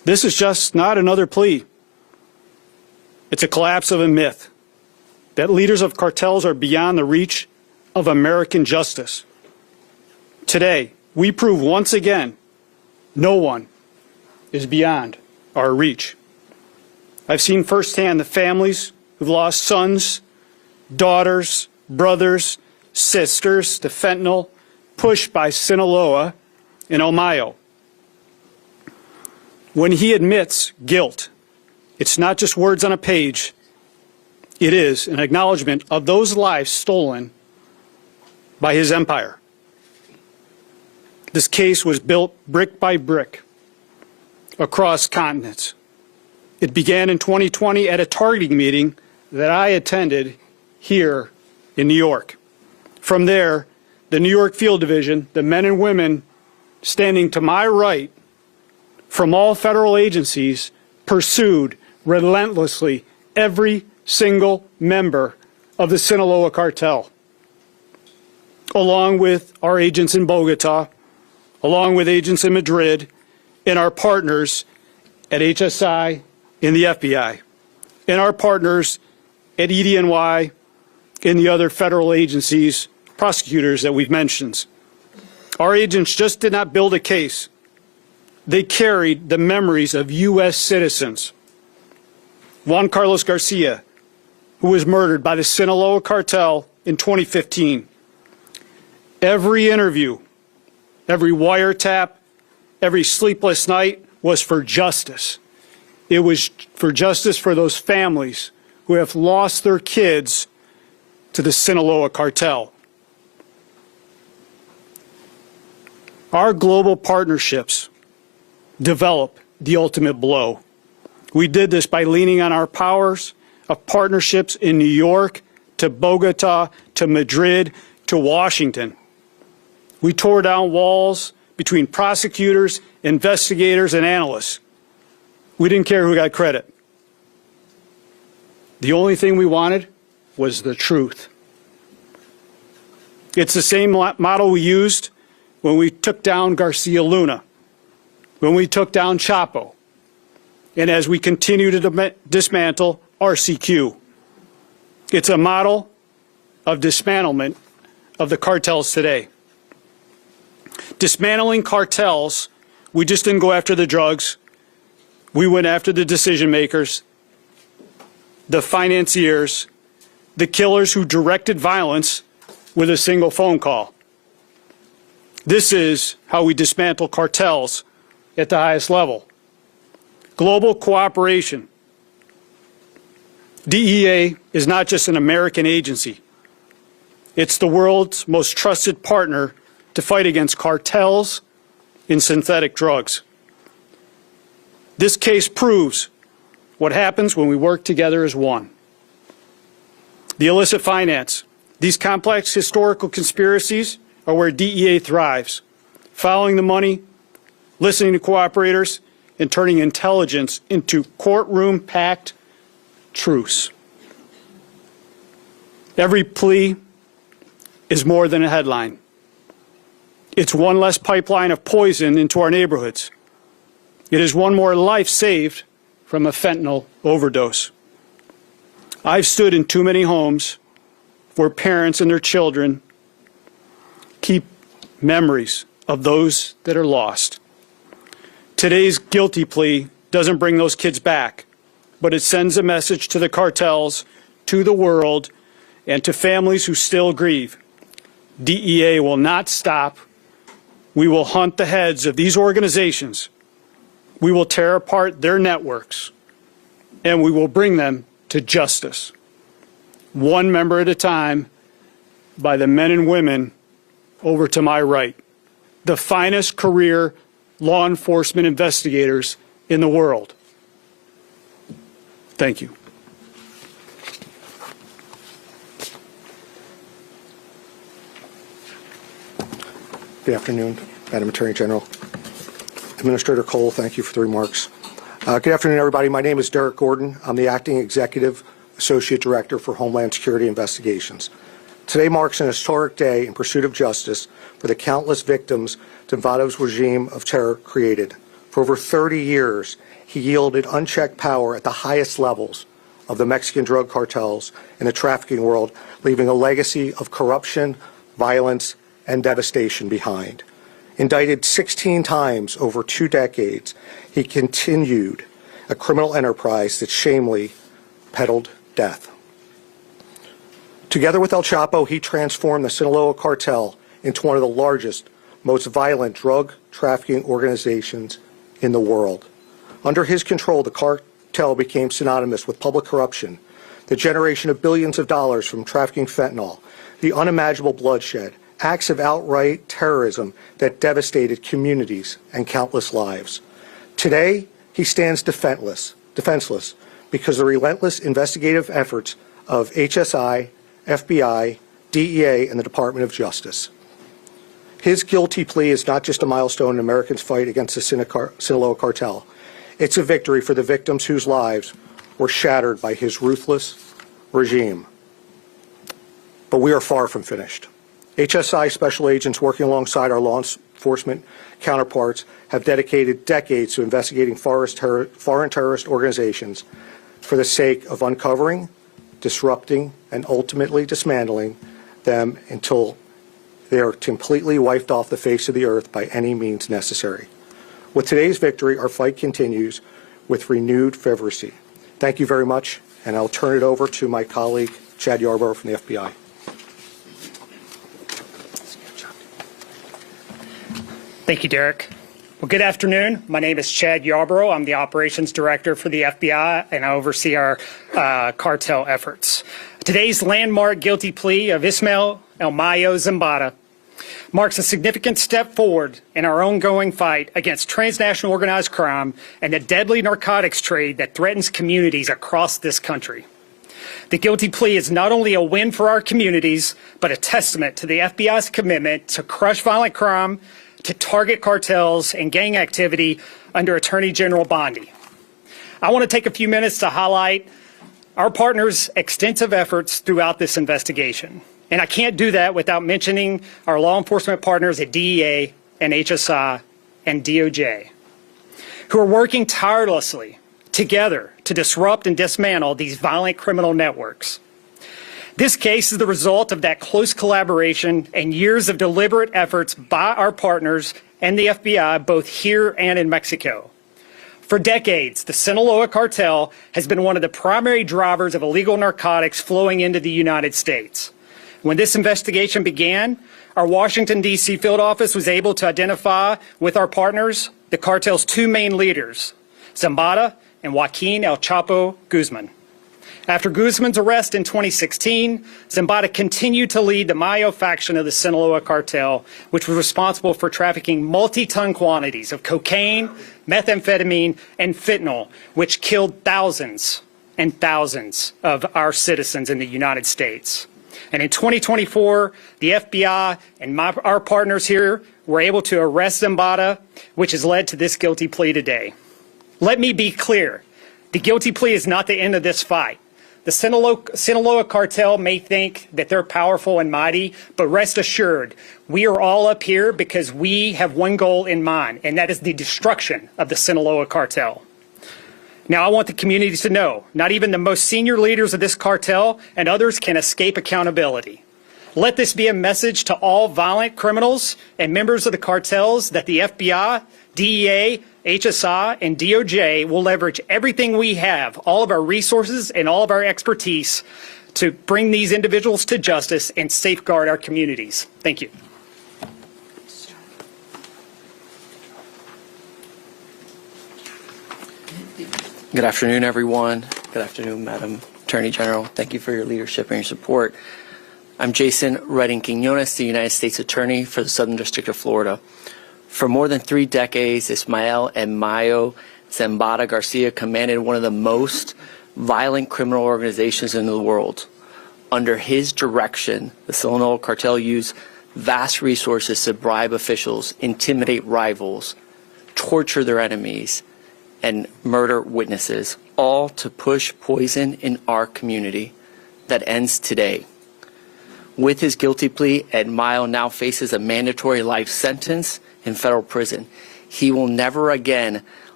This is just not another plea. It's a collapse of a myth that leaders of cartels are beyond the reach of American justice. Today, we prove once again no one is beyond our reach. I've seen firsthand the families who've lost sons, daughters, brothers, sisters to fentanyl pushed by Sinaloa and Ohio. When he admits guilt, it's not just words on a page. It is an acknowledgement of those lives stolen by his empire. This case was built brick by brick across continents. It began in 2020 at a targeting meeting that I attended here in New York. From there, the New York Field Division, the men and women standing to my right from all federal agencies, pursued relentlessly every single member of the Sinaloa Cartel, along with our agents in Bogota, along with agents in Madrid, and our partners at HSI in the FBI, and our partners at EDNY and the other federal agencies, prosecutors that we've mentioned. Our agents just did not build a case. They carried the memories of U.S. citizens. Juan Carlos Garcia, who was murdered by the Sinaloa Cartel in 2015. Every interview, every wiretap, every sleepless night was for justice. It was for justice for those families who have lost their kids to the Sinaloa Cartel. Our global partnerships develop the ultimate blow. We did this by leaning on our powers of partnerships in New York, to Bogota, to Madrid, to Washington. We tore down walls between prosecutors, investigators, and analysts. We didn't care who got credit. The only thing we wanted was the truth. It's the same model we used when we took down Garcia Luna, when we took down Chapo, and as we continue to dismantle RCQ. It's a model of dismantlement of the cartels today. Dismantling cartels, we just didn't go after the drugs. We went after the decision makers, the financiers, the killers who directed violence with a single phone call. This is how we dismantle cartels at the highest level. Global cooperation. DEA is not just an American agency. It's the world's most trusted partner to fight against cartels in synthetic drugs. This case proves what happens when we work together as one. The illicit finance. These complex historical conspiracies are where DEA thrives, following the money, listening to cooperators, and turning intelligence into courtroom-packed truths. Every plea is more than a headline. It's one less pipeline of poison into our neighborhoods. It is one more life saved from a fentanyl overdose. I've stood in too many homes where parents and their children keep memories of those that are lost. Today's guilty plea doesn't bring those kids back, but it sends a message to the cartels, to the world, and to families who still grieve. DEA will not stop. We will hunt the heads of these organizations. We will tear apart their networks, and we will bring them to justice, one member at a time, by the men and women over to my right, the finest career law enforcement investigators in the world. Thank you. Good afternoon, Madam Attorney General. Administrator Cole, thank you for the remarks. Good afternoon, everybody. My name is Derek Gordon. I'm the Acting Executive Associate Director for Homeland Security Investigations. Today marks an historic day in pursuit of justice for the countless victims Nevada's regime of terror created. For over 30 years, he yielded unchecked power at the highest levels of the Mexican drug cartels and the trafficking world, leaving a legacy of corruption, violence, and devastation behind. Indicted 16 times over 2 decades, he continued a criminal enterprise that shamefully peddled death. Together with El Chapo, he transformed the Sinaloa Cartel into one of the largest, most violent drug trafficking organizations in the world. Under his control, the cartel became synonymous with public corruption, the generation of billions of dollars from trafficking fentanyl, the unimaginable bloodshed, acts of outright terrorism that devastated communities and countless lives. Today, he stands defenseless because the relentless investigative efforts of HSI, FBI, DEA, and the Department of Justice. His guilty plea is not just a milestone in Americans' fight against the Sinaloa Cartel. It's a victory for the victims whose lives were shattered by his ruthless regime. But we are far from finished. HSI special agents working alongside our law enforcement counterparts have dedicated decades to investigating foreign terrorist organizations for the sake of uncovering, disrupting, and ultimately dismantling them until they are completely wiped off the face of the earth by any means necessary. With today's victory, our fight continues with renewed fervency. Thank you very much, and I'll turn it over to my colleague, Chad Yarborough from the FBI. Thank you, Derek. Well, good afternoon. My name is Chad Yarborough. I'm the Operations Director for the FBI, and I oversee our cartel efforts. Today's landmark guilty plea of Ismael El Mayo Zambada marks a significant step forward in our ongoing fight against transnational organized crime and the deadly narcotics trade that threatens communities across this country. The guilty plea is not only a win for our communities, but a testament to the FBI's commitment to crush violent crime, to target cartels and gang activity under Attorney General Bondi. I want to take a few minutes to highlight our partners' extensive efforts throughout this investigation. And I can't do that without mentioning our law enforcement partners at DEA and HSI and DOJ, who are working tirelessly together to disrupt and dismantle these violent criminal networks. This case is the result of that close collaboration and years of deliberate efforts by our partners and the FBI, both here and in Mexico. For decades, the Sinaloa Cartel has been one of the primary drivers of illegal narcotics flowing into the United States. When this investigation began, our Washington, D.C. field office was able to identify with our partners the cartel's 2 main leaders, Zambada and Joaquin El Chapo Guzman. After Guzman's arrest in 2016, Zambada continued to lead the Mayo faction of the Sinaloa Cartel, which was responsible for trafficking multi-ton quantities of cocaine, methamphetamine, and fentanyl, which killed thousands and thousands of our citizens in the United States. And in 2024, the FBI and our partners here were able to arrest Zambada, which has led to this guilty plea today. Let me be clear. The guilty plea is not the end of this fight. The Sinaloa Cartel may think that they're powerful and mighty, but rest assured, we are all up here because we have one goal in mind, and that is the destruction of the Sinaloa Cartel. Now, I want the community to know, not even the most senior leaders of this cartel and others can escape accountability. Let this be a message to all violent criminals and members of the cartels that the FBI, DEA, HSI, and DOJ will leverage everything we have, all of our resources and all of our expertise to bring these individuals to justice and safeguard our communities. Thank you. Good afternoon, everyone. Good afternoon, Madam Attorney General. Thank you for your leadership and your support. I'm Jason Redding Quinones, the United States Attorney for the Southern District of Florida. For more than 3 decades, Ismael and Mayo Zambada Garcia commanded one of the most violent criminal organizations in the world. Under his direction, the Sinaloa Cartel used vast resources to bribe officials, intimidate rivals, torture their enemies, and murder witnesses, all to push poison in our community that ends today. With his guilty plea, Ed Mayo now faces a mandatory life sentence in federal prison. He will never again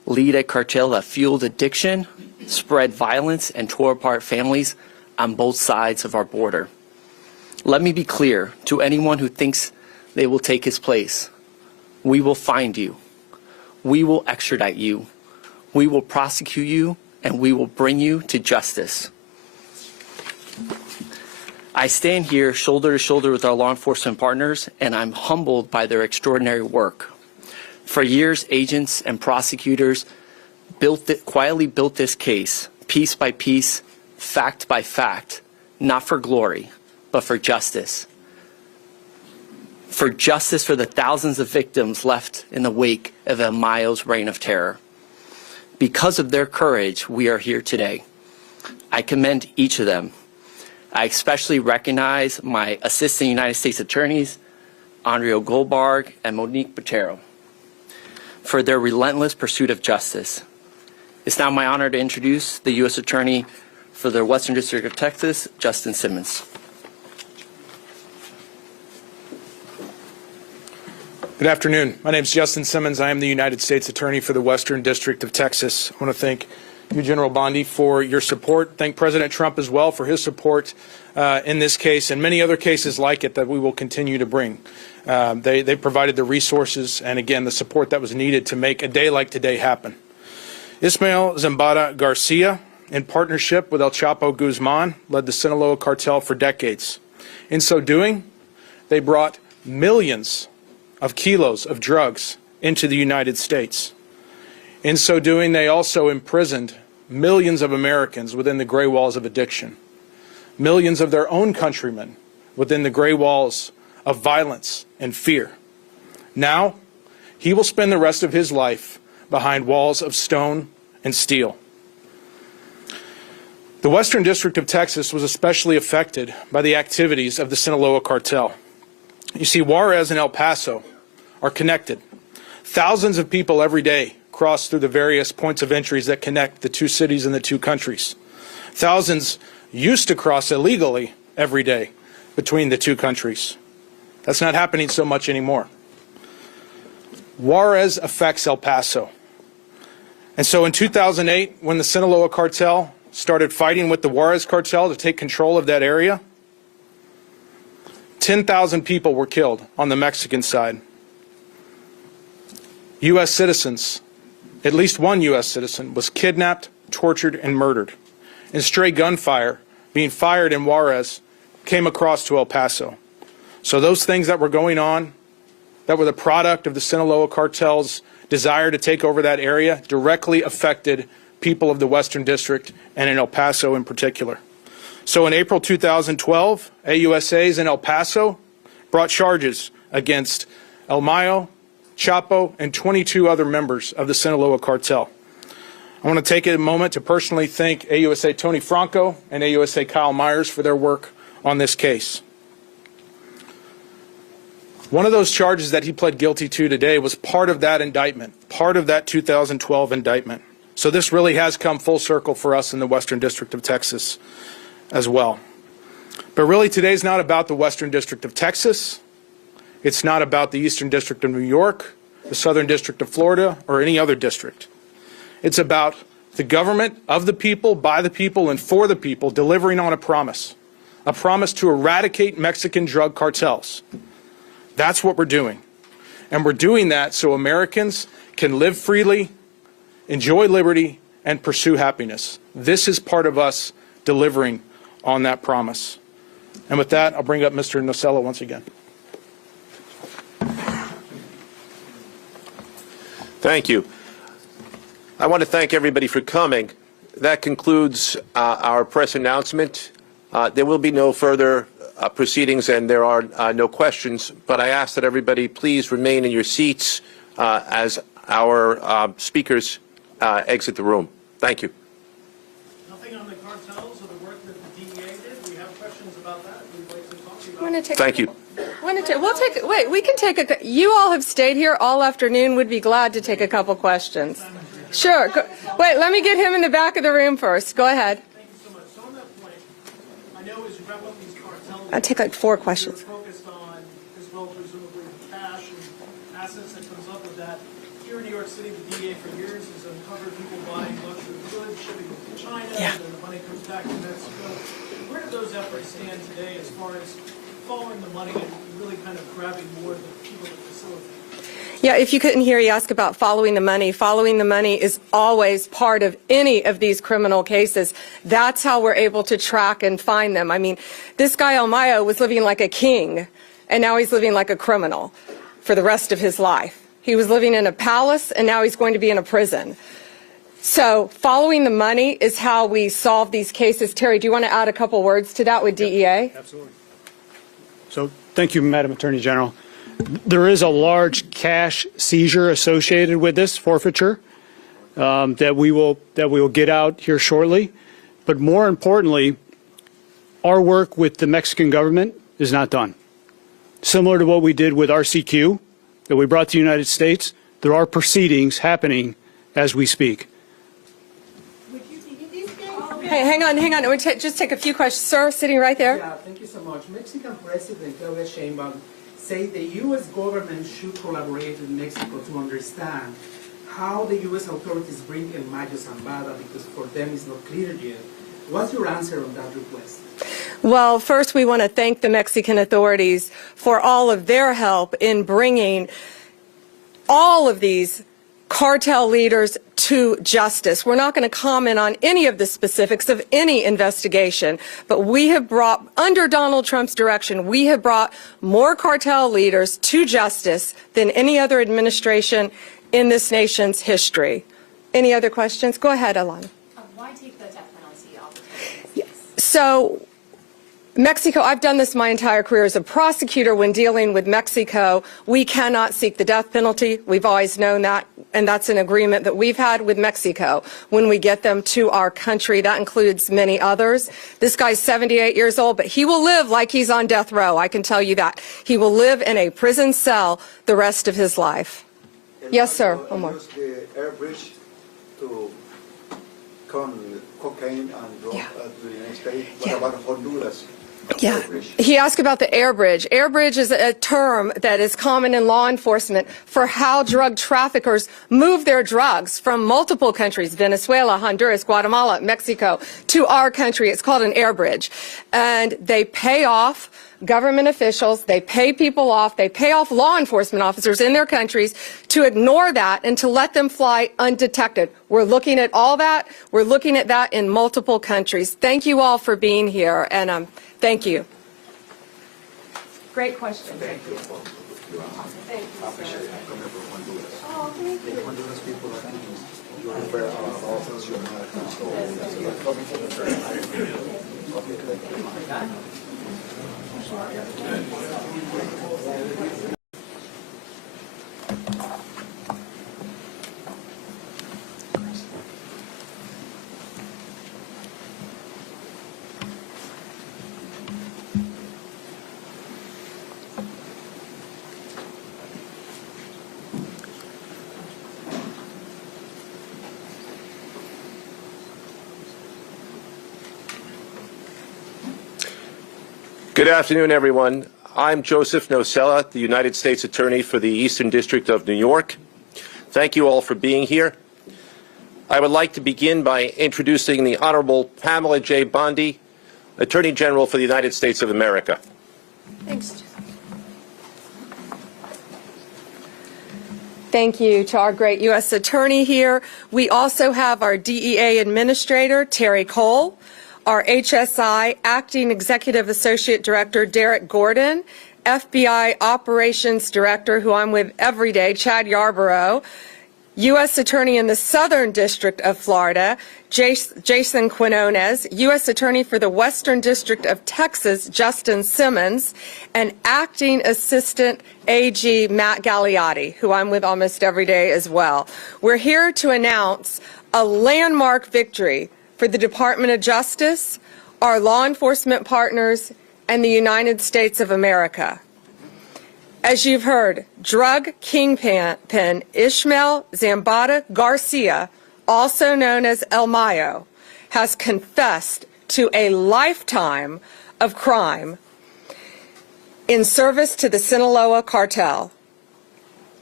lead a cartel that fueled addiction, spread violence, and tore apart families on both sides of our border. Let me be clear to anyone who thinks they will take his place. We will find you. We will extradite you. We will prosecute you, and we will bring you to justice. I stand here shoulder to shoulder with our law enforcement partners, and I'm humbled by their extraordinary work. For years, agents and prosecutors quietly built this case, piece by piece, fact by fact, not for glory, but for justice. For justice for the thousands of victims left in the wake of El Mayo's reign of terror. Because of their courage, we are here today. I commend each of them. I especially recognize my Assistant United States Attorneys, Andrea Goldberg and Monique Botero, for their relentless pursuit of justice. It's now my honor to introduce the U.S. Attorney for the Western District of Texas, Justin Simmons. Good afternoon. My name is Justin Simmons. I am the United States Attorney for the Western District of Texas. I want to thank you, General Bondi, for your support. Thank President Trump as well for his support in this case and many other cases like it that we will continue to bring. They provided the resources and, again, the support that was needed to make a day like today happen. Ismael Zambada Garcia, in partnership with El Chapo Guzman, led the Sinaloa Cartel for decades. In so doing, they brought millions of kilos of drugs into the United States. In so doing, they also imprisoned millions of Americans within the gray walls of addiction, millions of their own countrymen within the gray walls of violence and fear. Now, he will spend the rest of his life behind walls of stone and steel. The Western District of Texas was especially affected by the activities of the Sinaloa Cartel. You see, Juarez and El Paso are connected. Thousands of people every day cross through the various points of entries that connect the two cities and the two countries. Thousands used to cross illegally every day between the two countries. That's not happening so much anymore. Juarez affects El Paso. And so in 2008, when the Sinaloa Cartel started fighting with the Juarez Cartel to take control of that area, 10,000 people were killed on the Mexican side. U.S. citizens, at least one U.S. citizen, was kidnapped, tortured, and murdered. And stray gunfire being fired in Juarez came across to El Paso. So those things that were going on, that were the product of the Sinaloa Cartel's desire to take over that area, directly affected people of the Western District and in El Paso in particular. So in April 2012, AUSAs in El Paso brought charges against El Mayo, Chapo, and 22 other members of the Sinaloa Cartel. I want to take a moment to personally thank AUSA Tony Franco and AUSA Kyle Myers for their work on this case. One of those charges that he pled guilty to today was part of that indictment, part of that 2012 indictment. So this really has come full circle for us in the Western District of Texas as well. But really today's not about the Western District of Texas. It's not about the Eastern District of New York, the Southern District of Florida, or any other district. It's about the government of the people, by the people, and for the people delivering on a promise to eradicate Mexican drug cartels. That's what we're doing. And we're doing that so Americans can live freely, enjoy liberty, and pursue happiness. This is part of us delivering on that promise. And with that, I'll bring up Mr. Nocella once again. Thank you. I want to thank everybody for coming. That concludes our press announcement. There will be no further proceedings and there are no questions, but I ask that everybody please remain in your seats as our speakers exit the room. Thank you. Nothing on the cartels or the work that the DEA did? We have questions about that. We'd like to talk to you about it. Thank you. We can take you all have stayed here all afternoon. Would be glad to take a couple questions. Sure. Wait, let me get him in the back of the room first. Go ahead. Thank you so much. So on that point, I know as you wrap up these cartels, I'll take like 4 questions. you're focused on, as well, presumably cash and assets that comes up with that. here in New York City, the DA for years has uncovered people buying luxury goods, shipping them to China, and then the money comes back to Mexico. Where do those efforts stand today as far as following the money and really kind of grabbing more of the people that facilitate? Yeah, if you couldn't hear, you ask about following the money. Following the money is always part of any of these criminal cases. That's how we're able to track and find them. I mean, this guy El Mayo was living like a king, and now he's living like a criminal for the rest of his life. He was living in a palace, and now he's going to be in a prison. So following the money is how we solve these cases. Terry, do you want to add a couple words to that with DEA? Absolutely. So thank you, Madam Attorney General. There is a large cash seizure associated with this forfeiture that we will get out here shortly. But more importantly, our work with the Mexican government is not done. Similar to what we did with RCQ that we brought to the United States, there are proceedings happening as we speak. Hey, hang on. We'll just take a few questions. Sir, sitting right there. Yeah, thank you so much. Mexican President Claudia Sheinbaum said the U.S. government should collaborate with Mexico to understand how the U.S. authorities bring El Mayo Zambada, because for them it's not clear yet. What's your answer on that request? Well, first we want to thank the Mexican authorities for all of their help in bringing all of these cartel leaders to justice. We're not going to comment on any of the specifics of any investigation, but we have brought, under Donald Trump's direction, we have brought more cartel leaders to justice than any other administration in this nation's history. Any other questions? Go ahead, Alana. Why take the death penalty off the table? So, Mexico, I've done this my entire career as a prosecutor. When dealing with Mexico, we cannot seek the death penalty. We've always known that, and that's an agreement that we've had with Mexico when we get them to our country. That includes many others. This guy's 78 years old, but he will live like he's on death row. I can tell you that. He will live in a prison cell the rest of his life. Yes, sir. One more. Use the air bridge to come cocaine and drug to the United States. What about Honduras? Yeah, he asked about the air bridge. Air bridge is a term that is common in law enforcement for how drug traffickers move their drugs from multiple countries, Venezuela, Honduras, Guatemala, Mexico, to our country. It's called an air bridge. And they pay off government officials, they pay people off, they pay off law enforcement officers in their countries to ignore that and to let them fly undetected. We're looking at all that. We're looking at that in multiple countries. Thank you all for being here, and thank you. Great question. Thank you. Thank you. I appreciate it. Oh, thank you. Honduras people Good afternoon, everyone. I'm Joseph Nocella, the United States Attorney for the Eastern District of New York. Thank you all for being here. I would like to begin by introducing the Honorable Pamela J. Bondi, Attorney General for the United States of America. Thanks. Thank you to our great U.S. Attorney here. We also have our DEA Administrator, Terry Cole, our HSI Acting Executive Associate Director, Derek Gordon, FBI Operations Director, who I'm with every day, Chad Yarborough, U.S. Attorney in the Southern District of Florida, Jason Quinones, U.S. Attorney for the Western District of Texas, Justin Simmons, and Acting Assistant AG Matt Gagliotti, who I'm with almost every day as well. We're here to announce a landmark victory for the Department of Justice, our law enforcement partners, and the United States of America. As you've heard, drug kingpin Ishmael Zambada Garcia, also known as El Mayo, has confessed to a lifetime of crime in service to the Sinaloa Cartel.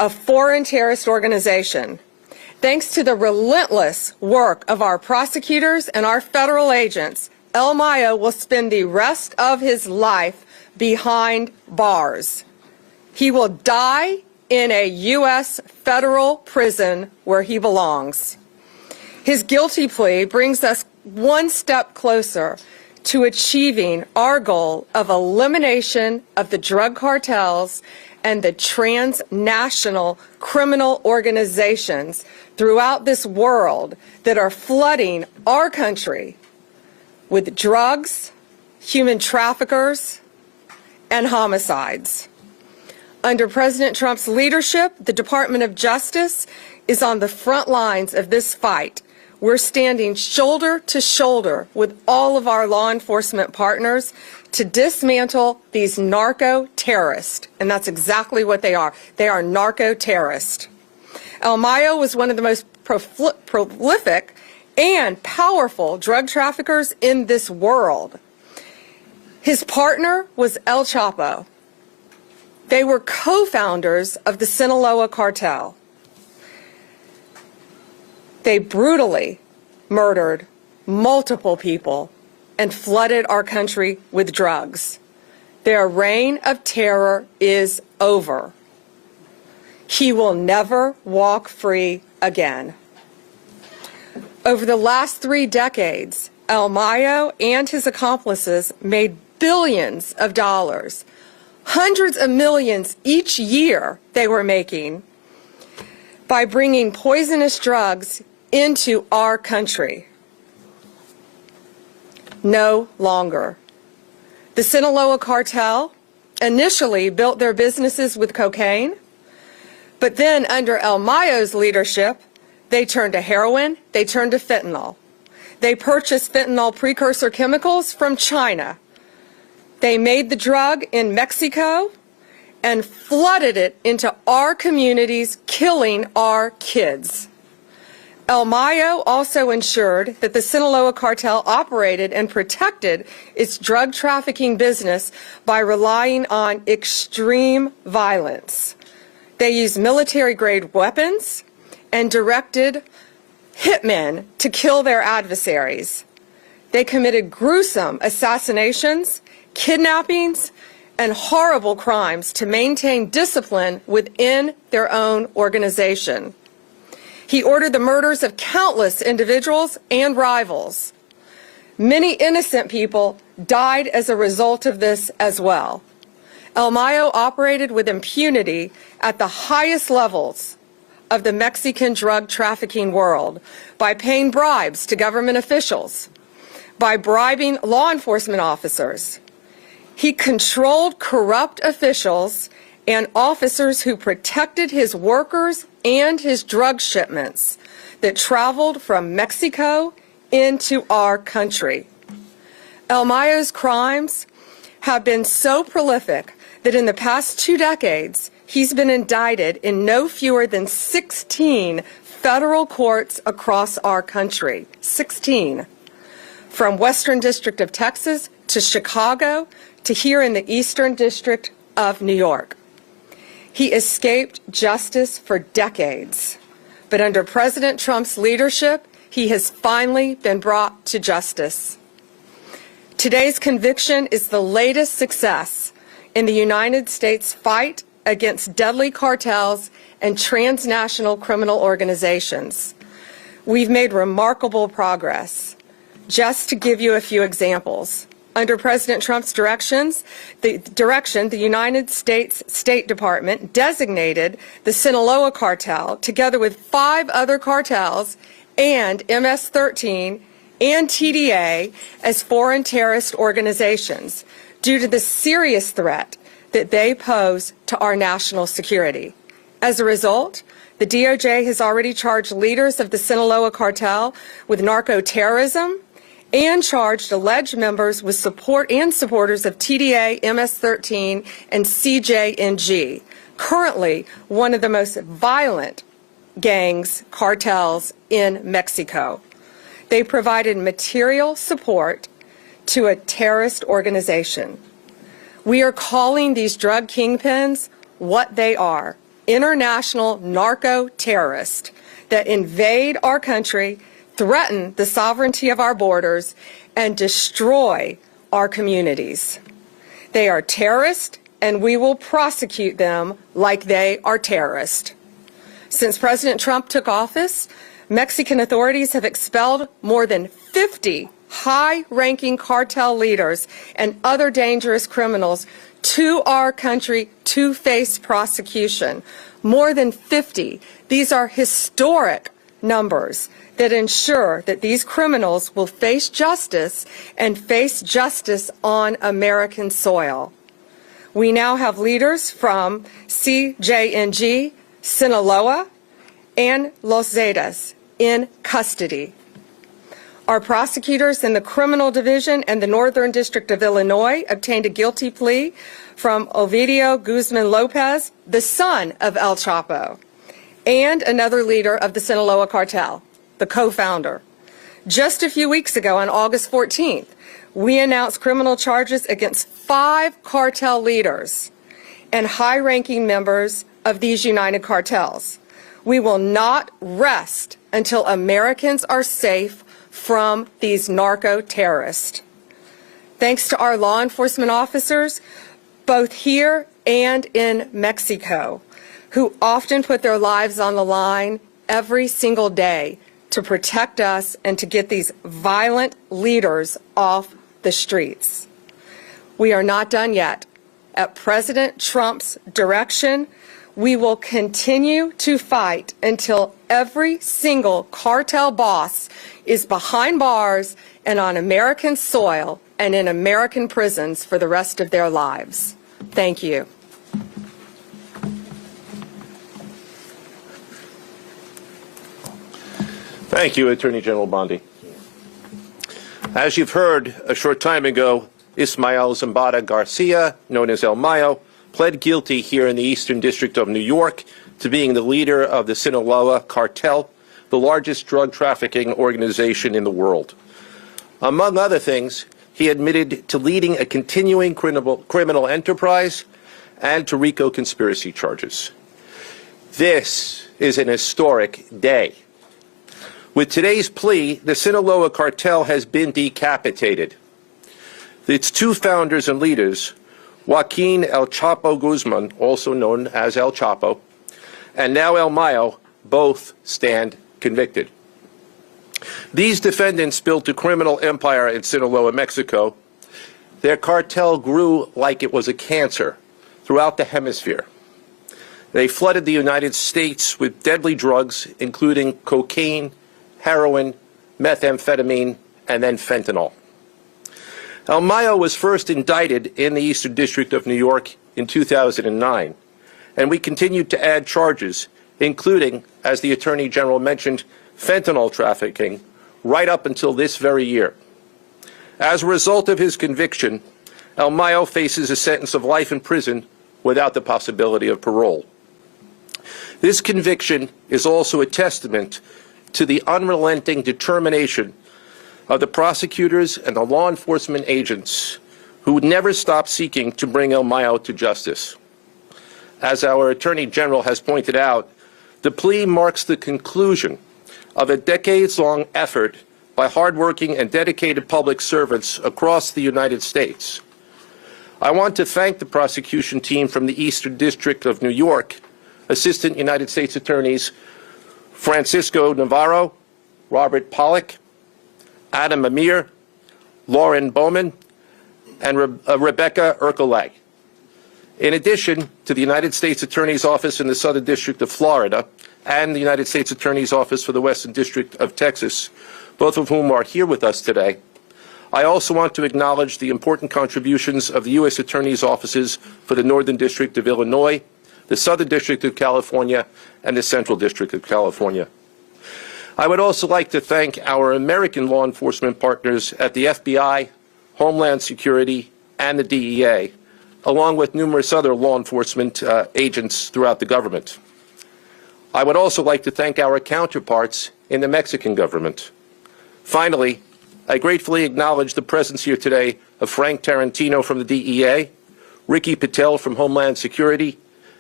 a foreign terrorist organization. Thanks to the relentless work of our prosecutors and our federal agents, El Mayo will spend the rest of his life behind bars. He will die in a U.S. federal prison where he belongs. His guilty plea brings us one step closer to achieving our goal of elimination of the drug cartels and the transnational criminal organizations throughout this world that are flooding our country with drugs, human traffickers, and homicides. Under President Trump's leadership, the Department of Justice is on the front lines of this fight. We're standing shoulder to shoulder with all of our law enforcement partners to dismantle these narco-terrorists, and that's exactly what they are. They are narco-terrorists. El Mayo was one of the most prolific and powerful drug traffickers in this world. His partner was El Chapo. They were co-founders of the Sinaloa Cartel. They brutally murdered multiple people and flooded our country with drugs. Their reign of terror is over. He will never walk free again. Over the last 3 decades, El Mayo and his accomplices made billions of dollars, hundreds of millions each year they were making by bringing poisonous drugs into our country. No longer. The Sinaloa Cartel initially built their businesses with cocaine, but then under El Mayo's leadership, they turned to heroin, they turned to fentanyl. They purchased fentanyl precursor chemicals from China. They made the drug in Mexico and flooded it into our communities, killing our kids. El Mayo also ensured that the Sinaloa Cartel operated and protected its drug trafficking business by relying on extreme violence. They used military-grade weapons and directed hitmen to kill their adversaries. They committed gruesome assassinations, kidnappings, and horrible crimes to maintain discipline within their own organization. He ordered the murders of countless individuals and rivals. Many innocent people died as a result of this as well. El Mayo operated with impunity at the highest levels of the Mexican drug trafficking world by paying bribes to government officials, by bribing law enforcement officers. He controlled corrupt officials and officers who protected his workers and his drug shipments that traveled from Mexico into our country. El Mayo's crimes have been so prolific that in the past 2 decades, he's been indicted in no fewer than 16 federal courts across our country. 16. From Western District of Texas to Chicago to here in the Eastern District of New York. He escaped justice for decades, but under President Trump's leadership, he has finally been brought to justice. Today's conviction is the latest success in the United States fight against deadly cartels and transnational criminal organizations. We've made remarkable progress. Just to give you a few examples, under President Trump's direction, the United States State Department designated the Sinaloa Cartel, together with 5 other cartels and MS-13 and TDA, as foreign terrorist organizations due to the serious threat that they pose to our national security. As a result, the DOJ has already charged leaders of the Sinaloa Cartel with narco-terrorism and charged alleged members with support and supporters of TDA, MS-13, and CJNG, currently one of the most violent cartels in Mexico. They provided material support to a terrorist organization. We are calling these drug kingpins what they are: international narco-terrorists that invade our country, threaten the sovereignty of our borders, and destroy our communities. They are terrorists, and we will prosecute them like they are terrorists. Since President Trump took office, Mexican authorities have expelled more than 50 high-ranking cartel leaders and other dangerous criminals to our country to face prosecution. More than 50. These are historic numbers that ensure that these criminals will face justice and face justice on American soil. We now have leaders from CJNG, Sinaloa, and Los Zetas in custody. Our prosecutors in the Criminal Division and the Northern District of Illinois obtained a guilty plea from Ovidio Guzman Lopez, the son of El Chapo, and another leader of the Sinaloa Cartel, the co-founder. Just a few weeks ago, on August 14th, we announced criminal charges against 5 cartel leaders and high-ranking members of these united cartels. We will not rest until Americans are safe from these narco-terrorists. Thanks to our law enforcement officers, both here and in Mexico, who often put their lives on the line every single day to protect us and to get these violent leaders off the streets. We are not done yet. At President Trump's direction, we will continue to fight until every single cartel boss is behind bars and on American soil and in American prisons for the rest of their lives. Thank you. Thank you, Attorney General Bondi. As you've heard, a short time ago, Ismael Zambada Garcia, known as El Mayo, pled guilty here in the Eastern District of New York to being the leader of the Sinaloa Cartel, the largest drug trafficking organization in the world. Among other things, he admitted to leading a continuing criminal enterprise and to RICO conspiracy charges. This is an historic day. With today's plea, the Sinaloa Cartel has been decapitated. Its 2 founders and leaders, Joaquin El Chapo Guzman, also known as El Chapo, and now El Mayo, both stand convicted. These defendants built a criminal empire in Sinaloa, Mexico. Their cartel grew like it was a cancer throughout the hemisphere. They flooded the United States with deadly drugs, including cocaine, heroin, methamphetamine, and then fentanyl. El Mayo was first indicted in the Eastern District of New York in 2009, and we continued to add charges, including, as the Attorney General mentioned, fentanyl trafficking, right up until this very year. As a result of his conviction, El Mayo faces a sentence of life in prison without the possibility of parole. This conviction is also a testament to the unrelenting determination of the prosecutors and the law enforcement agents who would never stop seeking to bring El Mayo to justice. As our Attorney General has pointed out, the plea marks the conclusion of a decades-long effort by hardworking and dedicated public servants across the United States. I want to thank the prosecution team from the Eastern District of New York, Assistant United States Attorneys Francisco Navarro, Robert Pollack, Adam Amir, Lauren Bowman, and Rebecca Ercolay. In addition to the United States Attorney's Office in the Southern District of Florida and the United States Attorney's Office for the Western District of Texas, both of whom are here with us today, I also want to acknowledge the important contributions of the U.S. Attorney's Offices for the Northern District of Illinois, the Southern District of California, and the Central District of California. I would also like to thank our American law enforcement partners at the FBI, Homeland Security, and the DEA, along with numerous other law enforcement agents throughout the government. I would also like to thank our counterparts in the Mexican government. Finally, I gratefully acknowledge the presence here today of Frank Tarantino from the DEA, Ricky Patel from Homeland Security,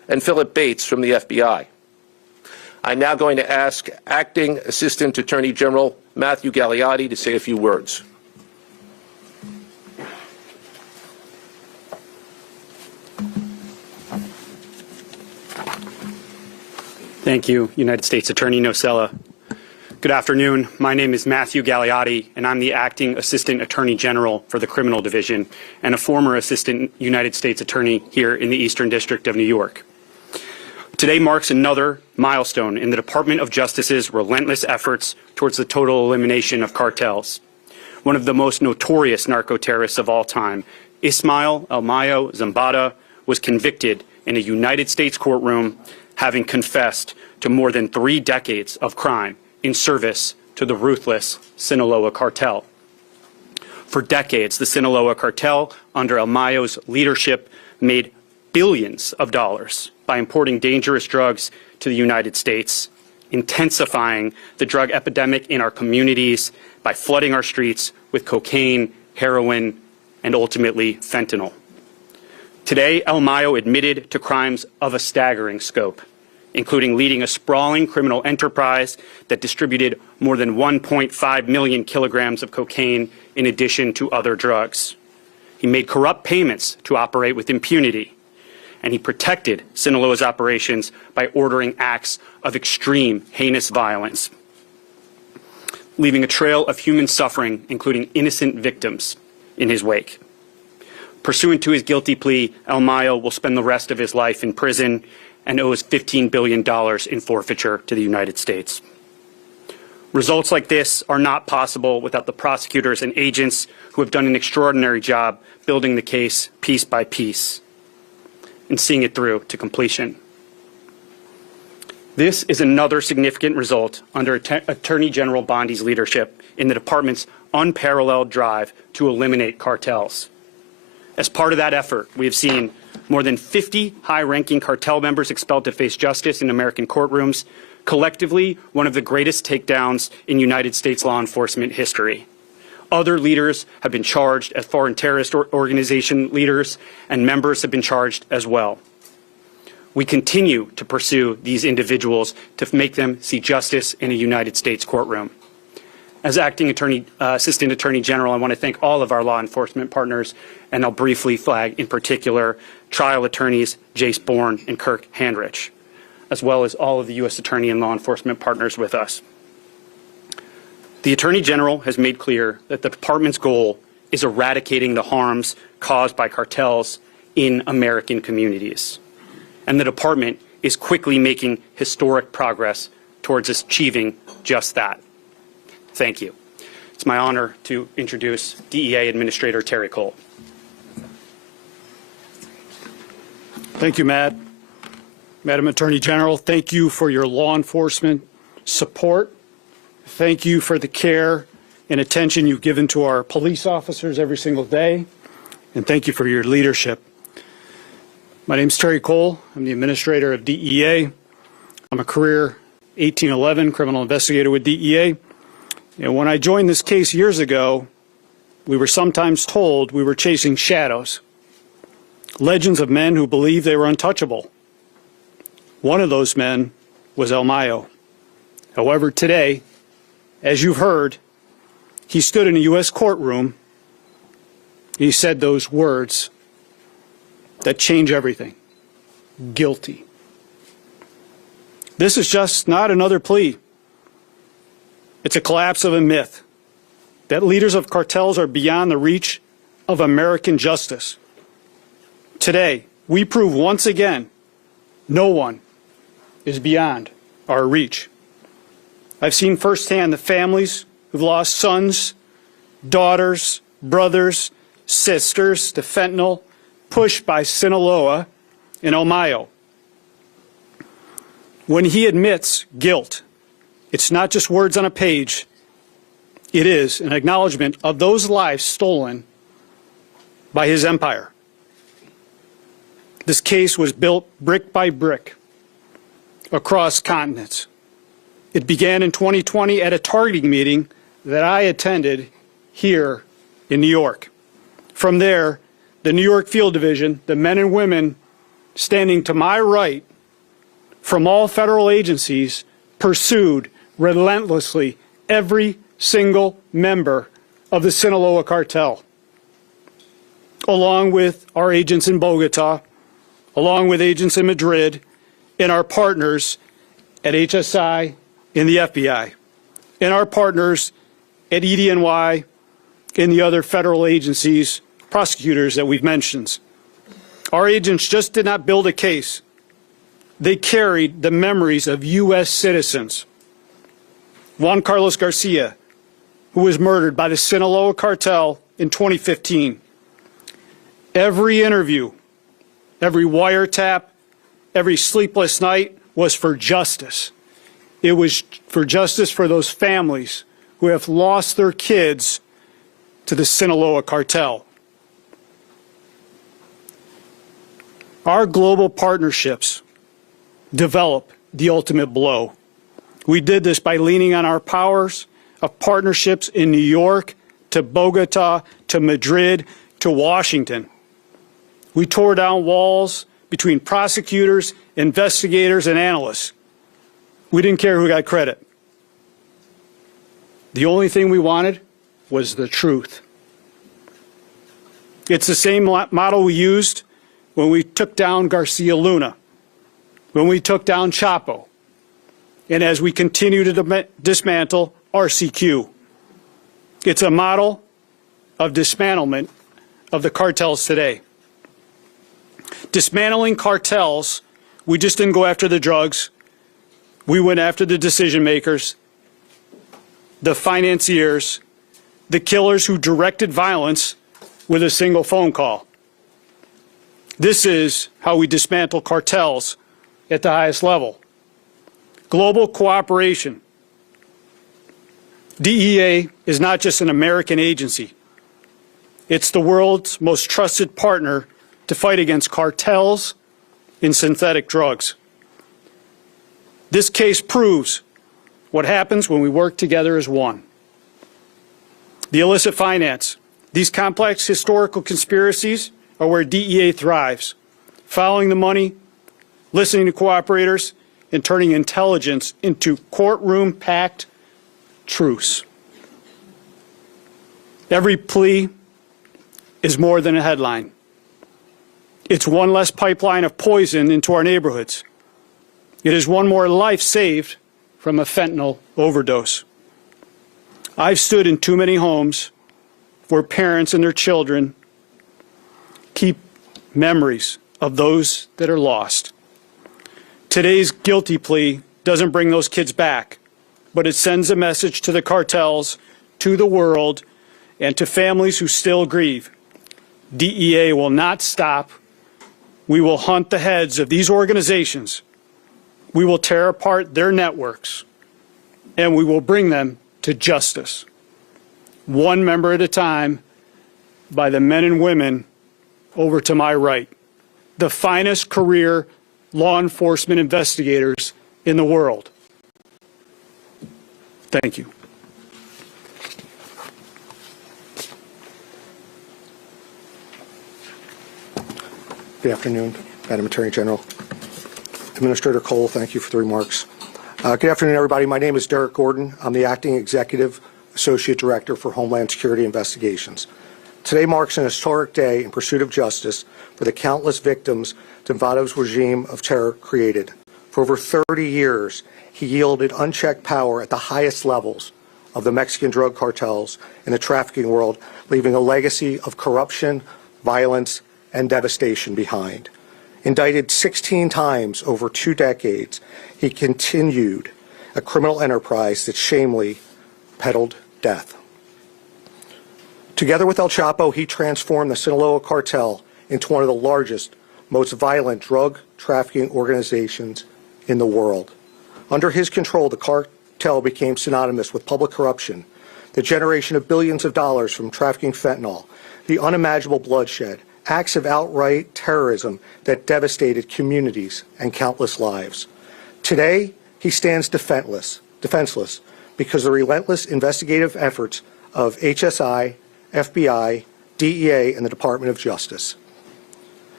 and Philip Bates from the FBI. I'm now going to ask Acting Assistant Attorney General Matthew Gagliotti to say a few words. Thank you, United States Attorney Nocella. Good afternoon. My name is Matthew Gagliotti, and I'm the Acting Assistant Attorney General for the Criminal Division and a former Assistant United States Attorney here in the Eastern District of New York. Today marks another milestone in the Department of Justice's relentless efforts towards the total elimination of cartels. One of the most notorious narco-terrorists of all time, Ismael El Mayo Zambada, was convicted in a United States courtroom, having confessed to more than 3 decades of crime in service to the ruthless Sinaloa Cartel. For decades, the Sinaloa Cartel, under El Mayo's leadership, made billions of dollars by importing dangerous drugs to the United States, intensifying the drug epidemic in our communities by flooding our streets with cocaine, heroin, and ultimately fentanyl. Today, El Mayo admitted to crimes of a staggering scope, including leading a sprawling criminal enterprise that distributed more than 1.5 million kilograms of cocaine in addition to other drugs. He made corrupt payments to operate with impunity, and he protected Sinaloa's operations by ordering acts of extreme, heinous violence, leaving a trail of human suffering, including innocent victims, in his wake. Pursuant to his guilty plea, El Mayo will spend the rest of his life in prison and owes $15 billion in forfeiture to the United States. Results like this are not possible without the prosecutors and agents who have done an extraordinary job building the case piece by piece and seeing it through to completion. This is another significant result under Attorney General Bondi's leadership in the department's unparalleled drive to eliminate cartels. As part of that effort, we have seen more than 50 high-ranking cartel members expelled to face justice in American courtrooms, collectively one of the greatest takedowns in United States law enforcement history. Other leaders have been charged as foreign terrorist organization leaders, and members have been charged as well. We continue to pursue these individuals to make them see justice in a United States courtroom. As Acting Assistant Attorney General, I want to thank all of our law enforcement partners, and I'll briefly flag in particular trial attorneys Jace Bourne and Kirk Handrich, as well as all of the U.S. Attorney and law enforcement partners with us. The Attorney General has made clear that the department's goal is eradicating the harms caused by cartels in American communities, and the department is quickly making historic progress towards achieving just that. Thank you. It's my honor to introduce DEA Administrator Terry Cole. Thank you, Matt. Madam Attorney General, thank you for your law enforcement support. Thank you for the care and attention you've given to our police officers every single day. And thank you for your leadership. My name is Terry Cole. I'm the administrator of DEA. I'm a career 1811 criminal investigator with DEA. And when I joined this case years ago, we were sometimes told we were chasing shadows, legends of men who believed they were untouchable. One of those men was El Mayo. However, today, as you've heard, he stood in a U.S. courtroom. He said those words that change everything. Guilty. This is just not another plea. It's a collapse of a myth that leaders of cartels are beyond the reach of American justice. Today, we prove once again no one is beyond our reach. I've seen firsthand the families who've lost sons, daughters, brothers, sisters to fentanyl, pushed by Sinaloa and El Mayo. When he admits guilt, it's not just words on a page. It is an acknowledgement of those lives stolen by his empire. This case was built brick by brick across continents. It began in 2020 at a targeting meeting that I attended here in New York. From there, the New York Field Division, the men and women standing to my right from all federal agencies pursued relentlessly every single member of the Sinaloa Cartel, along with our agents in Bogota, along with agents in Madrid, and our partners at HSI in the FBI, and our partners at EDNY and the other federal agencies, prosecutors that we've mentioned. Our agents just did not build a case. They carried the memories of U.S. citizens. Juan Carlos Garcia, who was murdered by the Sinaloa Cartel in 2015. Every interview, every wiretap, every sleepless night was for justice. It was for justice for those families who have lost their kids to the Sinaloa Cartel. Our global partnerships develop the ultimate blow. We did this by leaning on our powers of partnerships in New York, to Bogota, to Madrid, to Washington. We tore down walls between prosecutors, investigators, and analysts. We didn't care who got credit. The only thing we wanted was the truth. It's the same model we used when we took down Garcia Luna, when we took down Chapo, and as we continue to dismantle RCQ. It's a model of dismantlement of the cartels today. Dismantling cartels, we just didn't go after the drugs. We went after the decision makers, the financiers, the killers who directed violence with a single phone call. This is how we dismantle cartels at the highest level. Global cooperation. DEA is not just an American agency. It's the world's most trusted partner to fight against cartels in synthetic drugs. This case proves what happens when we work together as one. The illicit finance. These complex historical conspiracies are where DEA thrives, following the money, listening to cooperators, and turning intelligence into courtroom-packed truths. Every plea is more than a headline. It's one less pipeline of poison into our neighborhoods. It is one more life saved from a fentanyl overdose. I've stood in too many homes where parents and their children keep memories of those that are lost. Today's guilty plea doesn't bring those kids back, but it sends a message to the cartels, to the world, and to families who still grieve. DEA will not stop. We will hunt the heads of these organizations. We will tear apart their networks, and we will bring them to justice, one member at a time, by the men and women over to my right, the finest career law enforcement investigators in the world. Thank you. Good afternoon, Madam Attorney General. Administrator Cole, thank you for the remarks. Good afternoon, everybody. My name is Derek Gordon. I'm the Acting Executive Associate Director for Homeland Security Investigations. Today marks an historic day in pursuit of justice for the countless victims Delgado's regime of terror created. For over 30 years, he yielded unchecked power at the highest levels of the Mexican drug cartels and the trafficking world, leaving a legacy of corruption, violence, and devastation behind. Indicted 16 times over 2 decades, he continued a criminal enterprise that shamefully peddled death. Together with El Chapo, he transformed the Sinaloa Cartel into one of the largest, most violent drug trafficking organizations in the world. Under his control, the cartel became synonymous with public corruption, the generation of billions of dollars from trafficking fentanyl, the unimaginable bloodshed, acts of outright terrorism that devastated communities and countless lives. Today, he stands defenseless because of the relentless investigative efforts of HSI, FBI, DEA, and the Department of Justice.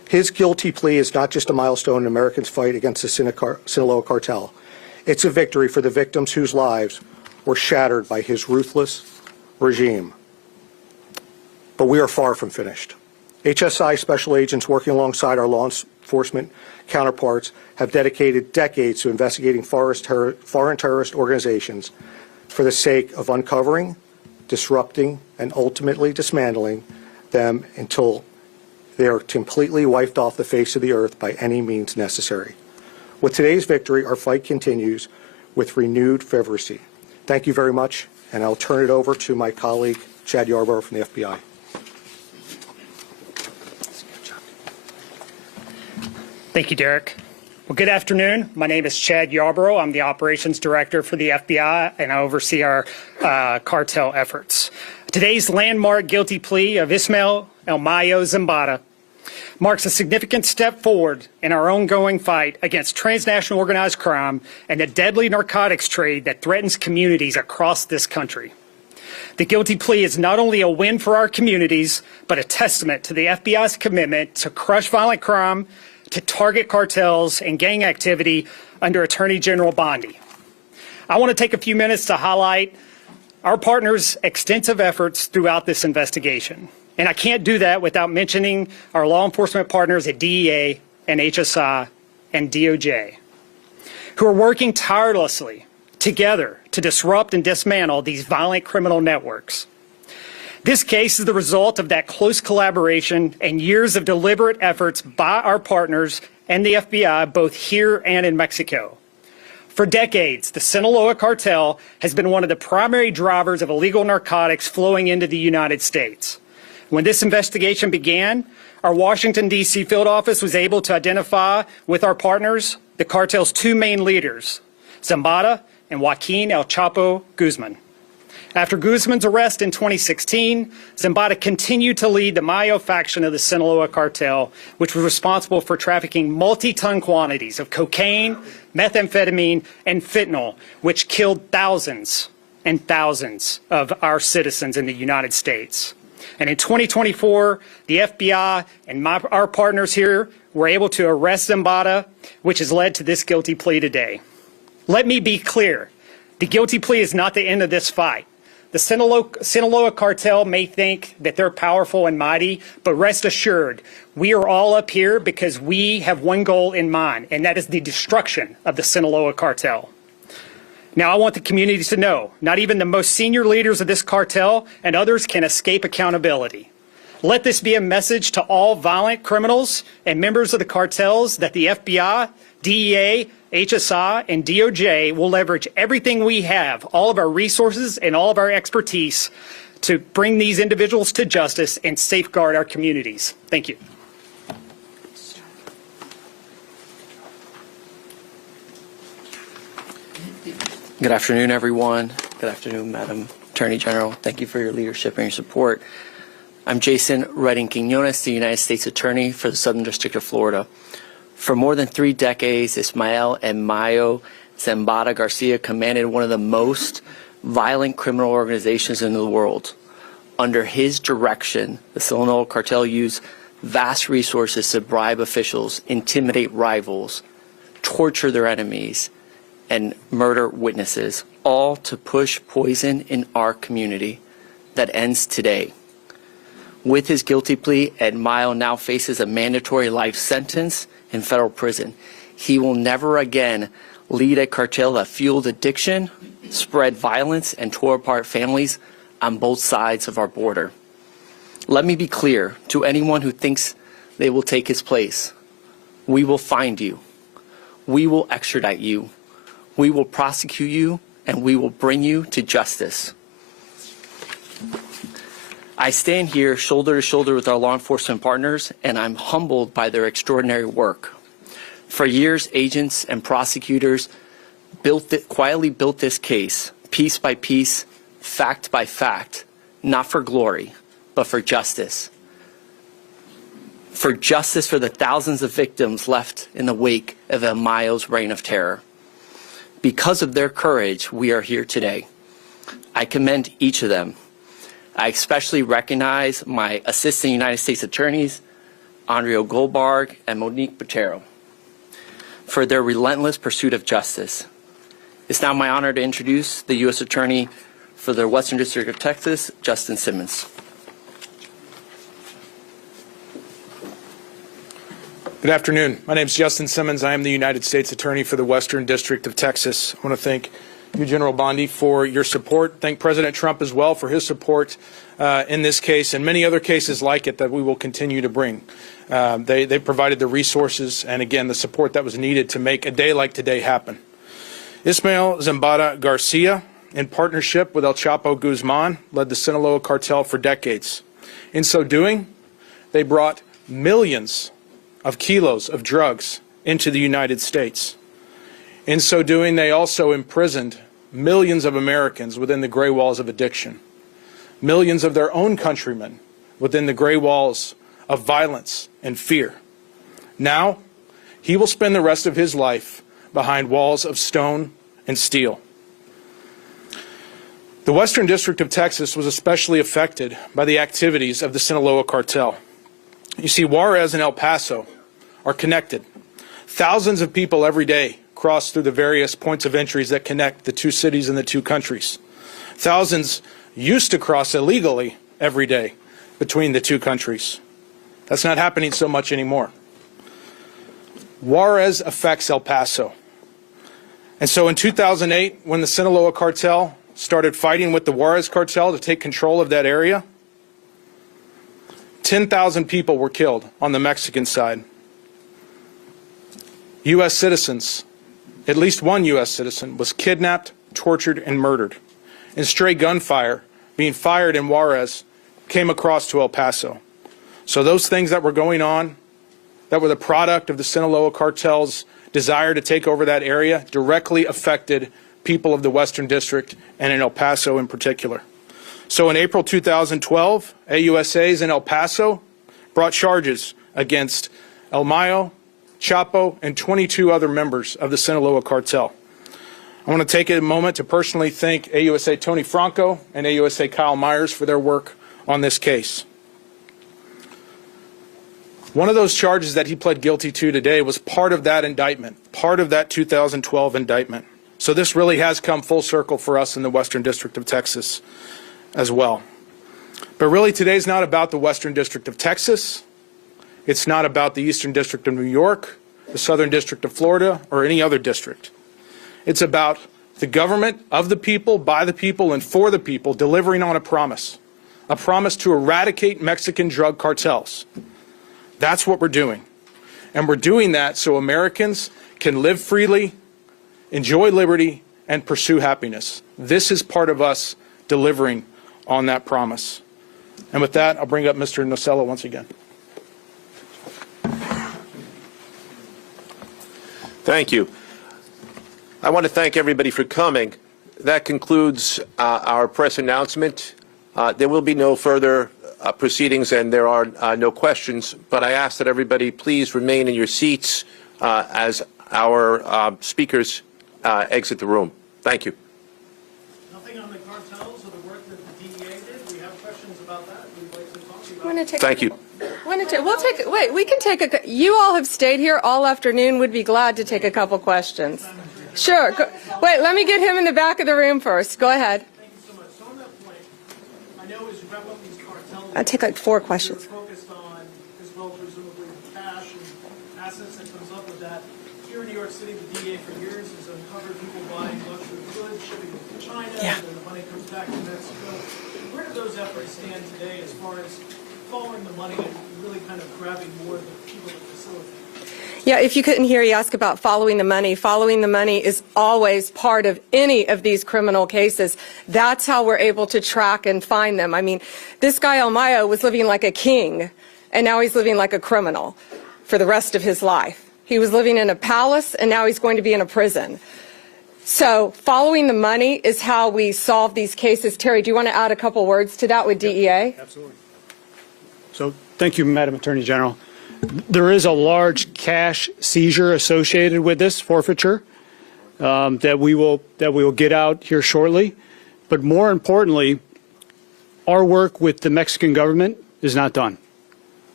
His guilty plea is not just a milestone in Americans' fight against the Sinaloa Cartel. It's a victory for the victims whose lives were shattered by his ruthless regime. But we are far from finished. HSI special agents working alongside our law enforcement counterparts have dedicated decades to investigating foreign terrorist organizations for the sake of uncovering, disrupting, and ultimately dismantling them until they are completely wiped off the face of the earth by any means necessary. With today's victory, our fight continues with renewed fervency. Thank you very much, and I'll turn it over to my colleague, Chad Yarborough from the FBI. Thank you, Derek. Well, good afternoon. My name is Chad Yarborough. I'm the operations director for the FBI, and I oversee our cartel efforts. Today's landmark guilty plea of Ismael El Mayo Zambada marks a significant step forward in our ongoing fight against transnational organized crime and the deadly narcotics trade that threatens communities across this country. The guilty plea is not only a win for our communities, but a testament to the FBI's commitment to crush violent crime, to target cartels and gang activity under Attorney General Bondi. I want to take a few minutes to highlight our partners' extensive efforts throughout this investigation. And I can't do that without mentioning our law enforcement partners at DEA and HSI and DOJ, who are working tirelessly together to disrupt and dismantle these violent criminal networks. This case is the result of that close collaboration and years of deliberate efforts by our partners and the FBI, both here and in Mexico. For decades, the Sinaloa Cartel has been one of the primary drivers of illegal narcotics flowing into the United States. When this investigation began, our Washington, D.C. field office was able to identify with our partners the cartel's two main leaders, Zambada and Joaquin El Chapo Guzman. After Guzman's arrest in 2016, Zambada continued to lead the Mayo faction of the Sinaloa Cartel, which was responsible for trafficking multi-ton quantities of cocaine, methamphetamine, and fentanyl, which killed thousands and thousands of our citizens in the United States. And in 2024, the FBI and our partners here were able to arrest Zambada, which has led to this guilty plea today. Let me be clear. The guilty plea is not the end of this fight. The Sinaloa Cartel may think that they're powerful and mighty, but rest assured, we are all up here because we have one goal in mind, and that is the destruction of the Sinaloa Cartel. Now, I want the community to know, not even the most senior leaders of this cartel and others can escape accountability. Let this be a message to all violent criminals and members of the cartels that the FBI, DEA, HSI, and DOJ will leverage everything we have, all of our resources and all of our expertise to bring these individuals to justice and safeguard our communities. Thank you. Good afternoon, everyone. Good afternoon, Madam Attorney General. Thank you for your leadership and your support. I'm Jason Redding Quinones, the United States Attorney for the Southern District of Florida. For more than 3 decades, Ismael and Mayo Zambada Garcia commanded one of the most violent criminal organizations in the world. Under his direction, the Sinaloa Cartel used vast resources to bribe officials, intimidate rivals, torture their enemies, and murder witnesses, all to push poison in our community that ends today. With his guilty plea, Ed Mayo now faces a mandatory life sentence in federal prison. He will never again lead a cartel that fueled addiction, spread violence, and tore apart families on both sides of our border. Let me be clear to anyone who thinks they will take his place. We will find you. We will extradite you. We will prosecute you, and we will bring you to justice. I stand here shoulder to shoulder with our law enforcement partners, and I'm humbled by their extraordinary work. For years, agents and prosecutors quietly built this case, piece by piece, fact by fact, not for glory, but for justice. For justice for the thousands of victims left in the wake of El Mayo's reign of terror. Because of their courage, we are here today. I commend each of them. I especially recognize my assistant United States attorneys, Andrea Goldberg, and Monique Botero for their relentless pursuit of justice. It's now my honor to introduce the U.S. Attorney for the Western District of Texas, Justin Simmons. Good afternoon. My name is Justin Simmons. I am the United States Attorney for the Western District of Texas. I want to thank you, General Bondi, for your support. Thank President Trump as well for his support in this case and many other cases like it that we will continue to bring. They provided the resources and, again, the support that was needed to make a day like today happen. Ismael Zambada Garcia, in partnership with El Chapo Guzman, led the Sinaloa Cartel for decades. In so doing, they brought millions of kilos of drugs into the United States. In so doing, they also imprisoned millions of Americans within the gray walls of addiction, millions of their own countrymen within the gray walls of violence and fear. Now, he will spend the rest of his life behind walls of stone and steel. The Western District of Texas was especially affected by the activities of the Sinaloa Cartel. You see, Juarez and El Paso are connected. Thousands of people every day cross through the various points of entries that connect the two cities and the two countries. Thousands used to cross illegally every day between the two countries. That's not happening so much anymore. Juarez affects El Paso. And so in 2008, when the Sinaloa Cartel started fighting with the Juarez Cartel to take control of that area, 10,000 people were killed on the Mexican side. U.S. citizens, at least one U.S. citizen, was kidnapped, tortured, and murdered. And stray gunfire being fired in Juarez came across to El Paso. So those things that were going on, that were the product of the Sinaloa Cartel's desire to take over that area, directly affected people of the Western District and in El Paso in particular. So in April 2012, AUSAs in El Paso brought charges against El Mayo, Chapo, and 22 other members of the Sinaloa Cartel. I want to take a moment to personally thank AUSA Tony Franco and AUSA Kyle Myers for their work on this case. One of those charges that he pled guilty to today was part of that indictment, part of that 2012 indictment. So this really has come full circle for us in the Western District of Texas as well. But really today's not about the Western District of Texas. It's not about the Eastern District of New York, the Southern District of Florida, or any other district. It's about the government of the people, by the people, and for the people delivering on a promise to eradicate Mexican drug cartels. That's what we're doing. And we're doing that so Americans can live freely, enjoy liberty, and pursue happiness. This is part of us delivering on that promise. And with that, I'll bring up Mr. Nocella once again. Thank you. I want to thank everybody for coming. That concludes our press announcement. There will be no further proceedings and there are no questions, but I ask that everybody please remain in your seats as our speakers exit the room. Thank you. Nothing on the cartels or the work that the DEA did. We have questions about that. We'd like to talk to you about. Thank you. We can take you all have stayed here all afternoon. Would be glad to take a couple questions. Sure. Wait, let me get him in the back of the room first. Go ahead. Thank you so much. So on that point, I know as you wrap up these cartels, I'll take like 4 questions. you're focused on, as well, presumably, cash and assets that comes up with that. Here in New York City, the DEA for years has uncovered people buying luxury goods, shipping them to China, and then the money comes back to Mexico. Where do those efforts stand today as far as following the money and really kind of grabbing more of the people that facilitate? Yeah, if you couldn't hear, you ask about following the money. Following the money is always part of any of these criminal cases. That's how we're able to track and find them. I mean, this guy El Mayo was living like a king, and now he's living like a criminal for the rest of his life. He was living in a palace, and now he's going to be in a prison. So following the money is how we solve these cases. Terry, do you want to add a couple words to that with DEA? Absolutely. So thank you, Madam Attorney General. There is a large cash seizure associated with this forfeiture that we will get out here shortly. But more importantly, our work with the Mexican government is not done.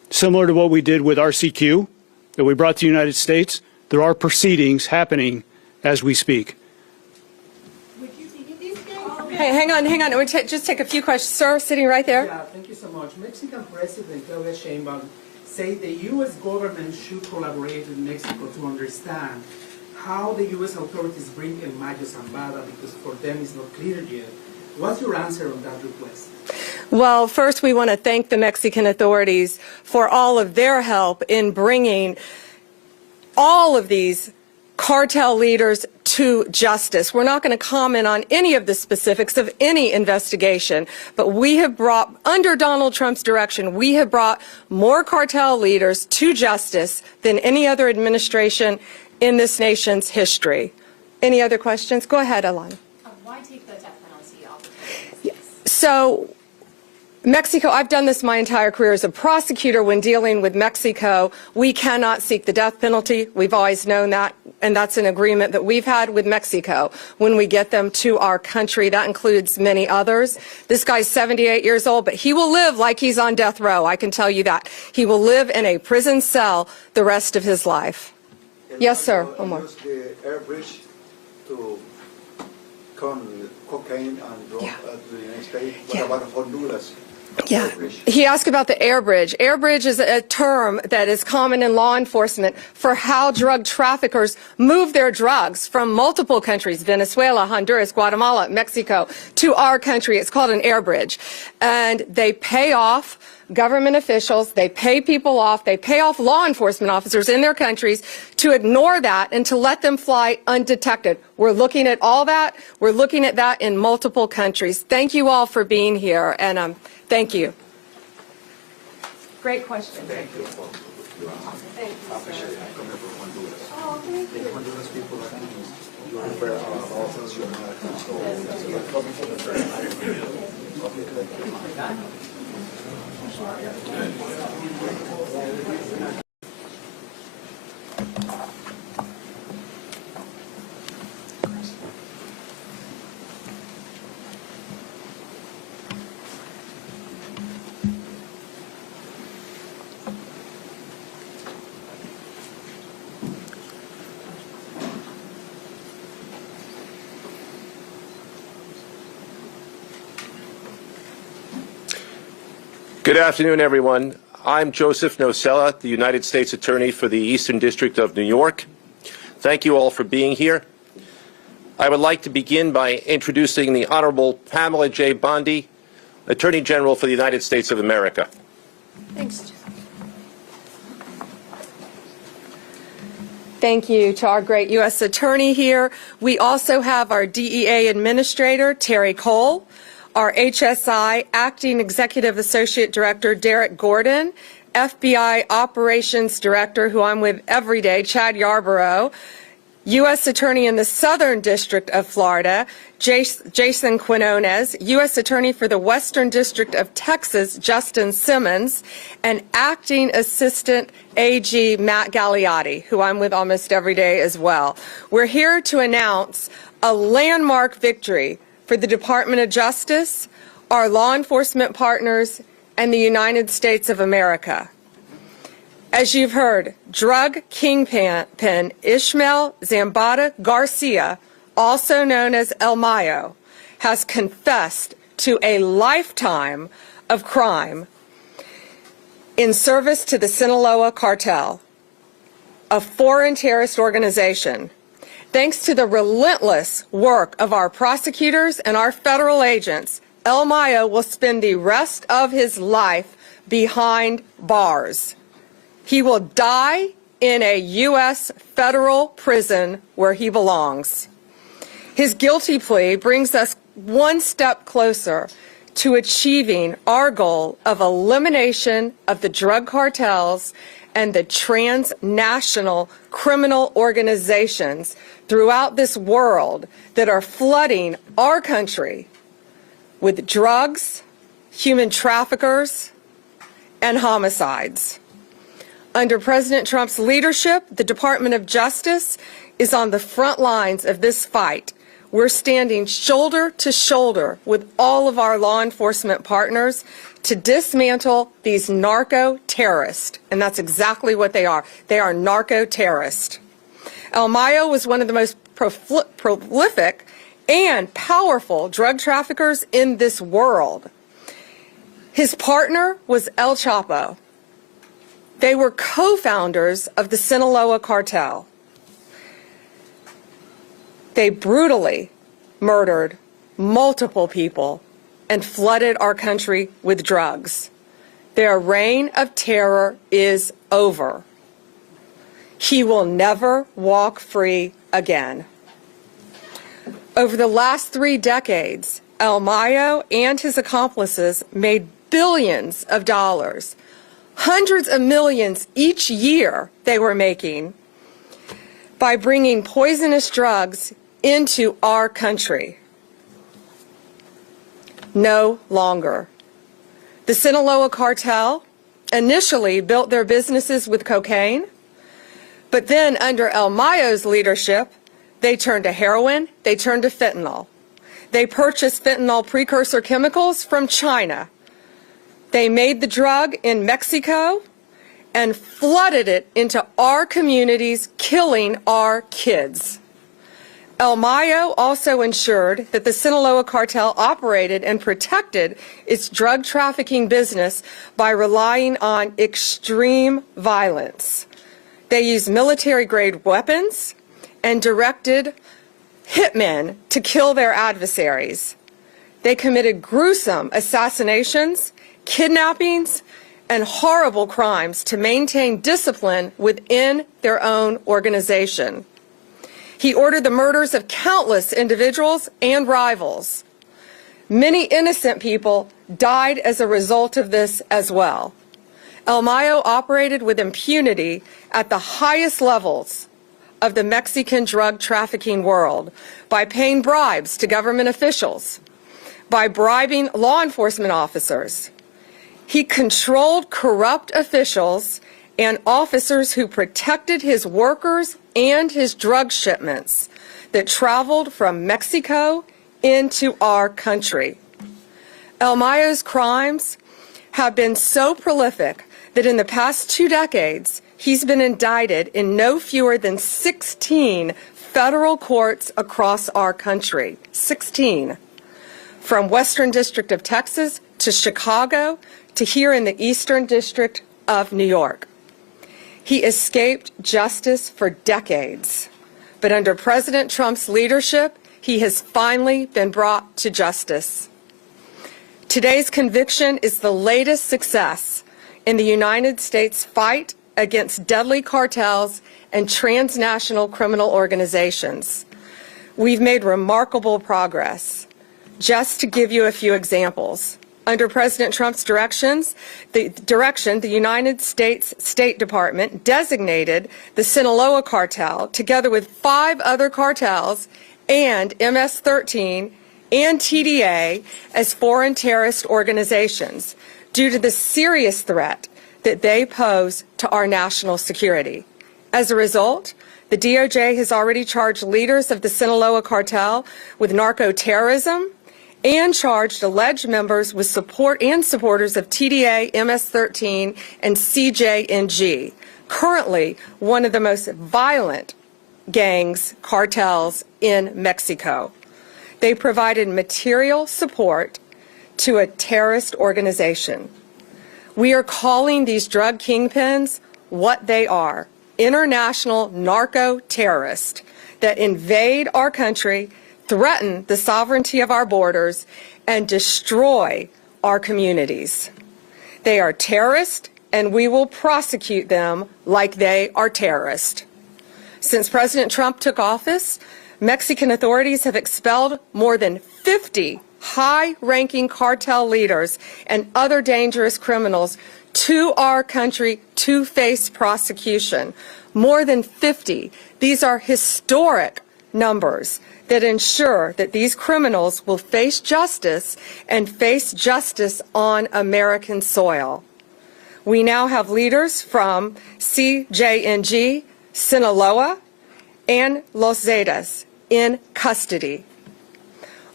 similar to what we did with RCQ that we brought to the United States. There are proceedings happening as we speak. Hey, hang on. We'll just take a few questions. Sir, sitting right there. Yeah, thank you so much. Mexican President Claudia Sheinbaum said the U.S. government should collaborate with Mexico to understand how the U.S. authorities bring in Mayo Zambada, because for them it's not clear yet. What's your answer on that request? Well, first we want to thank the Mexican authorities for all of their help in bringing all of these cartel leaders to justice. We're not going to comment on any of the specifics of any investigation, but we have brought, under Donald Trump's direction, we have brought more cartel leaders to justice than any other administration in this nation's history. Any other questions? Go ahead, Alana. Why take the death penalty off? Yes. So, Mexico, I've done this my entire career as a prosecutor. When dealing with Mexico, we cannot seek the death penalty. We've always known that, and that's an agreement that we've had with Mexico when we get them to our country. That includes many others. This guy's 78 years old, but he will live like he's on death row. I can tell you that. He will live in a prison cell the rest of his life. Yes, sir. One more. Use the air bridge to come cocaine and drug to the United States. What about Honduras? Yeah. He asked about the air bridge. Air bridge is a term that is common in law enforcement for how drug traffickers move their drugs from multiple countries, Venezuela, Honduras, Guatemala, Mexico, to our country. It's called an air bridge. And they pay off government officials, they pay people off, they pay off law enforcement officers in their countries to ignore that and to let them fly undetected. We're looking at all that. We're looking at that in multiple countries. Thank you all for being here, and thank you. Great question. Thank you. Thank you, sir. Oh, thank you. Good afternoon, everyone. I'm Joseph Nocella, the United States Attorney for the Eastern District of New York. Thank you all for being here. I would like to begin by introducing the Honorable Pamela J. Bondi, Attorney General for the United States of America. Thanks. Thank you to our great U.S. Attorney here. We also have our DEA Administrator, Terry Cole, our HSI Acting Executive Associate Director, Derek Gordon, FBI Operations Director, who I'm with every day, Chad Yarborough, U.S. Attorney in the Southern District of Florida, Jason Quinones, U.S. Attorney for the Western District of Texas, Justin Simmons, and Acting Assistant AG Matt Gagliotti, who I'm with almost every day as well. We're here to announce a landmark victory for the Department of Justice, our law enforcement partners, and the United States of America. As you've heard, drug kingpin Ishmael Zambada Garcia, also known as El Mayo, has confessed to a lifetime of crime in service to the Sinaloa Cartel, a foreign terrorist organization. Thanks to the relentless work of our prosecutors and our federal agents, El Mayo will spend the rest of his life behind bars. He will die in a U.S. federal prison where he belongs. His guilty plea brings us one step closer to achieving our goal of elimination of the drug cartels and the transnational criminal organizations throughout this world that are flooding our country with drugs, human traffickers, and homicides. Under President Trump's leadership, the Department of Justice is on the front lines of this fight we're standing shoulder to shoulder with all of our law enforcement partners to dismantle these narco-terrorists. And that's exactly what they are. They are narco-terrorists. El Mayo was one of the most prolific and powerful drug traffickers in this world. His partner was El Chapo. They were co-founders of the Sinaloa Cartel. They brutally murdered multiple people and flooded our country with drugs. Their reign of terror is over. He will never walk free again. Over the last 3 decades, El Mayo and his accomplices made billions of dollars, hundreds of millions each year they were making by bringing poisonous drugs into our country. No longer. The Sinaloa Cartel initially built their businesses with cocaine, but then under El Mayo's leadership, they turned to heroin, they turned to fentanyl. They purchased fentanyl precursor chemicals from China. They made the drug in Mexico and flooded it into our communities, killing our kids. El Mayo also ensured that the Sinaloa Cartel operated and protected its drug trafficking business by relying on extreme violence. They used military-grade weapons and directed hitmen to kill their adversaries. They committed gruesome assassinations, kidnappings, and horrible crimes to maintain discipline within their own organization. He ordered the murders of countless individuals and rivals. Many innocent people died as a result of this as well. El Mayo operated with impunity at the highest levels of the Mexican drug trafficking world by paying bribes to government officials, by bribing law enforcement officers. He controlled corrupt officials and officers who protected his workers and his drug shipments that traveled from Mexico into our country. El Mayo's crimes have been so prolific that in the past 2 decades, he's been indicted in no fewer than 16 federal courts across our country. 16. From Western District of Texas to Chicago to here in the Eastern District of New York. He escaped justice for decades, but under President Trump's leadership, he has finally been brought to justice. Today's conviction is the latest success in the United States fight against deadly cartels and transnational criminal organizations. We've made remarkable progress. Just to give you a few examples, under President Trump's direction, the United States State Department designated the Sinaloa Cartel, together with 5 other cartels and MS-13 and TDA, as foreign terrorist organizations due to the serious threat that they pose to our national security. As a result, the DOJ has already charged leaders of the Sinaloa Cartel with narco-terrorism and charged alleged members with support and supporters of TDA, MS-13, and CJNG, currently one of the most violent gangs, cartels in Mexico. They provided material support to a terrorist organization. We are calling these drug kingpins what they are: international narco-terrorists that invade our country, threaten the sovereignty of our borders, and destroy our communities. They are terrorists, and we will prosecute them like they are terrorists. Since President Trump took office, Mexican authorities have expelled more than 50 high-ranking cartel leaders and other dangerous criminals to our country to face prosecution. More than 50. These are historic numbers that ensure that these criminals will face justice and face justice on American soil. We now have leaders from CJNG, Sinaloa, and Los Zetas in custody.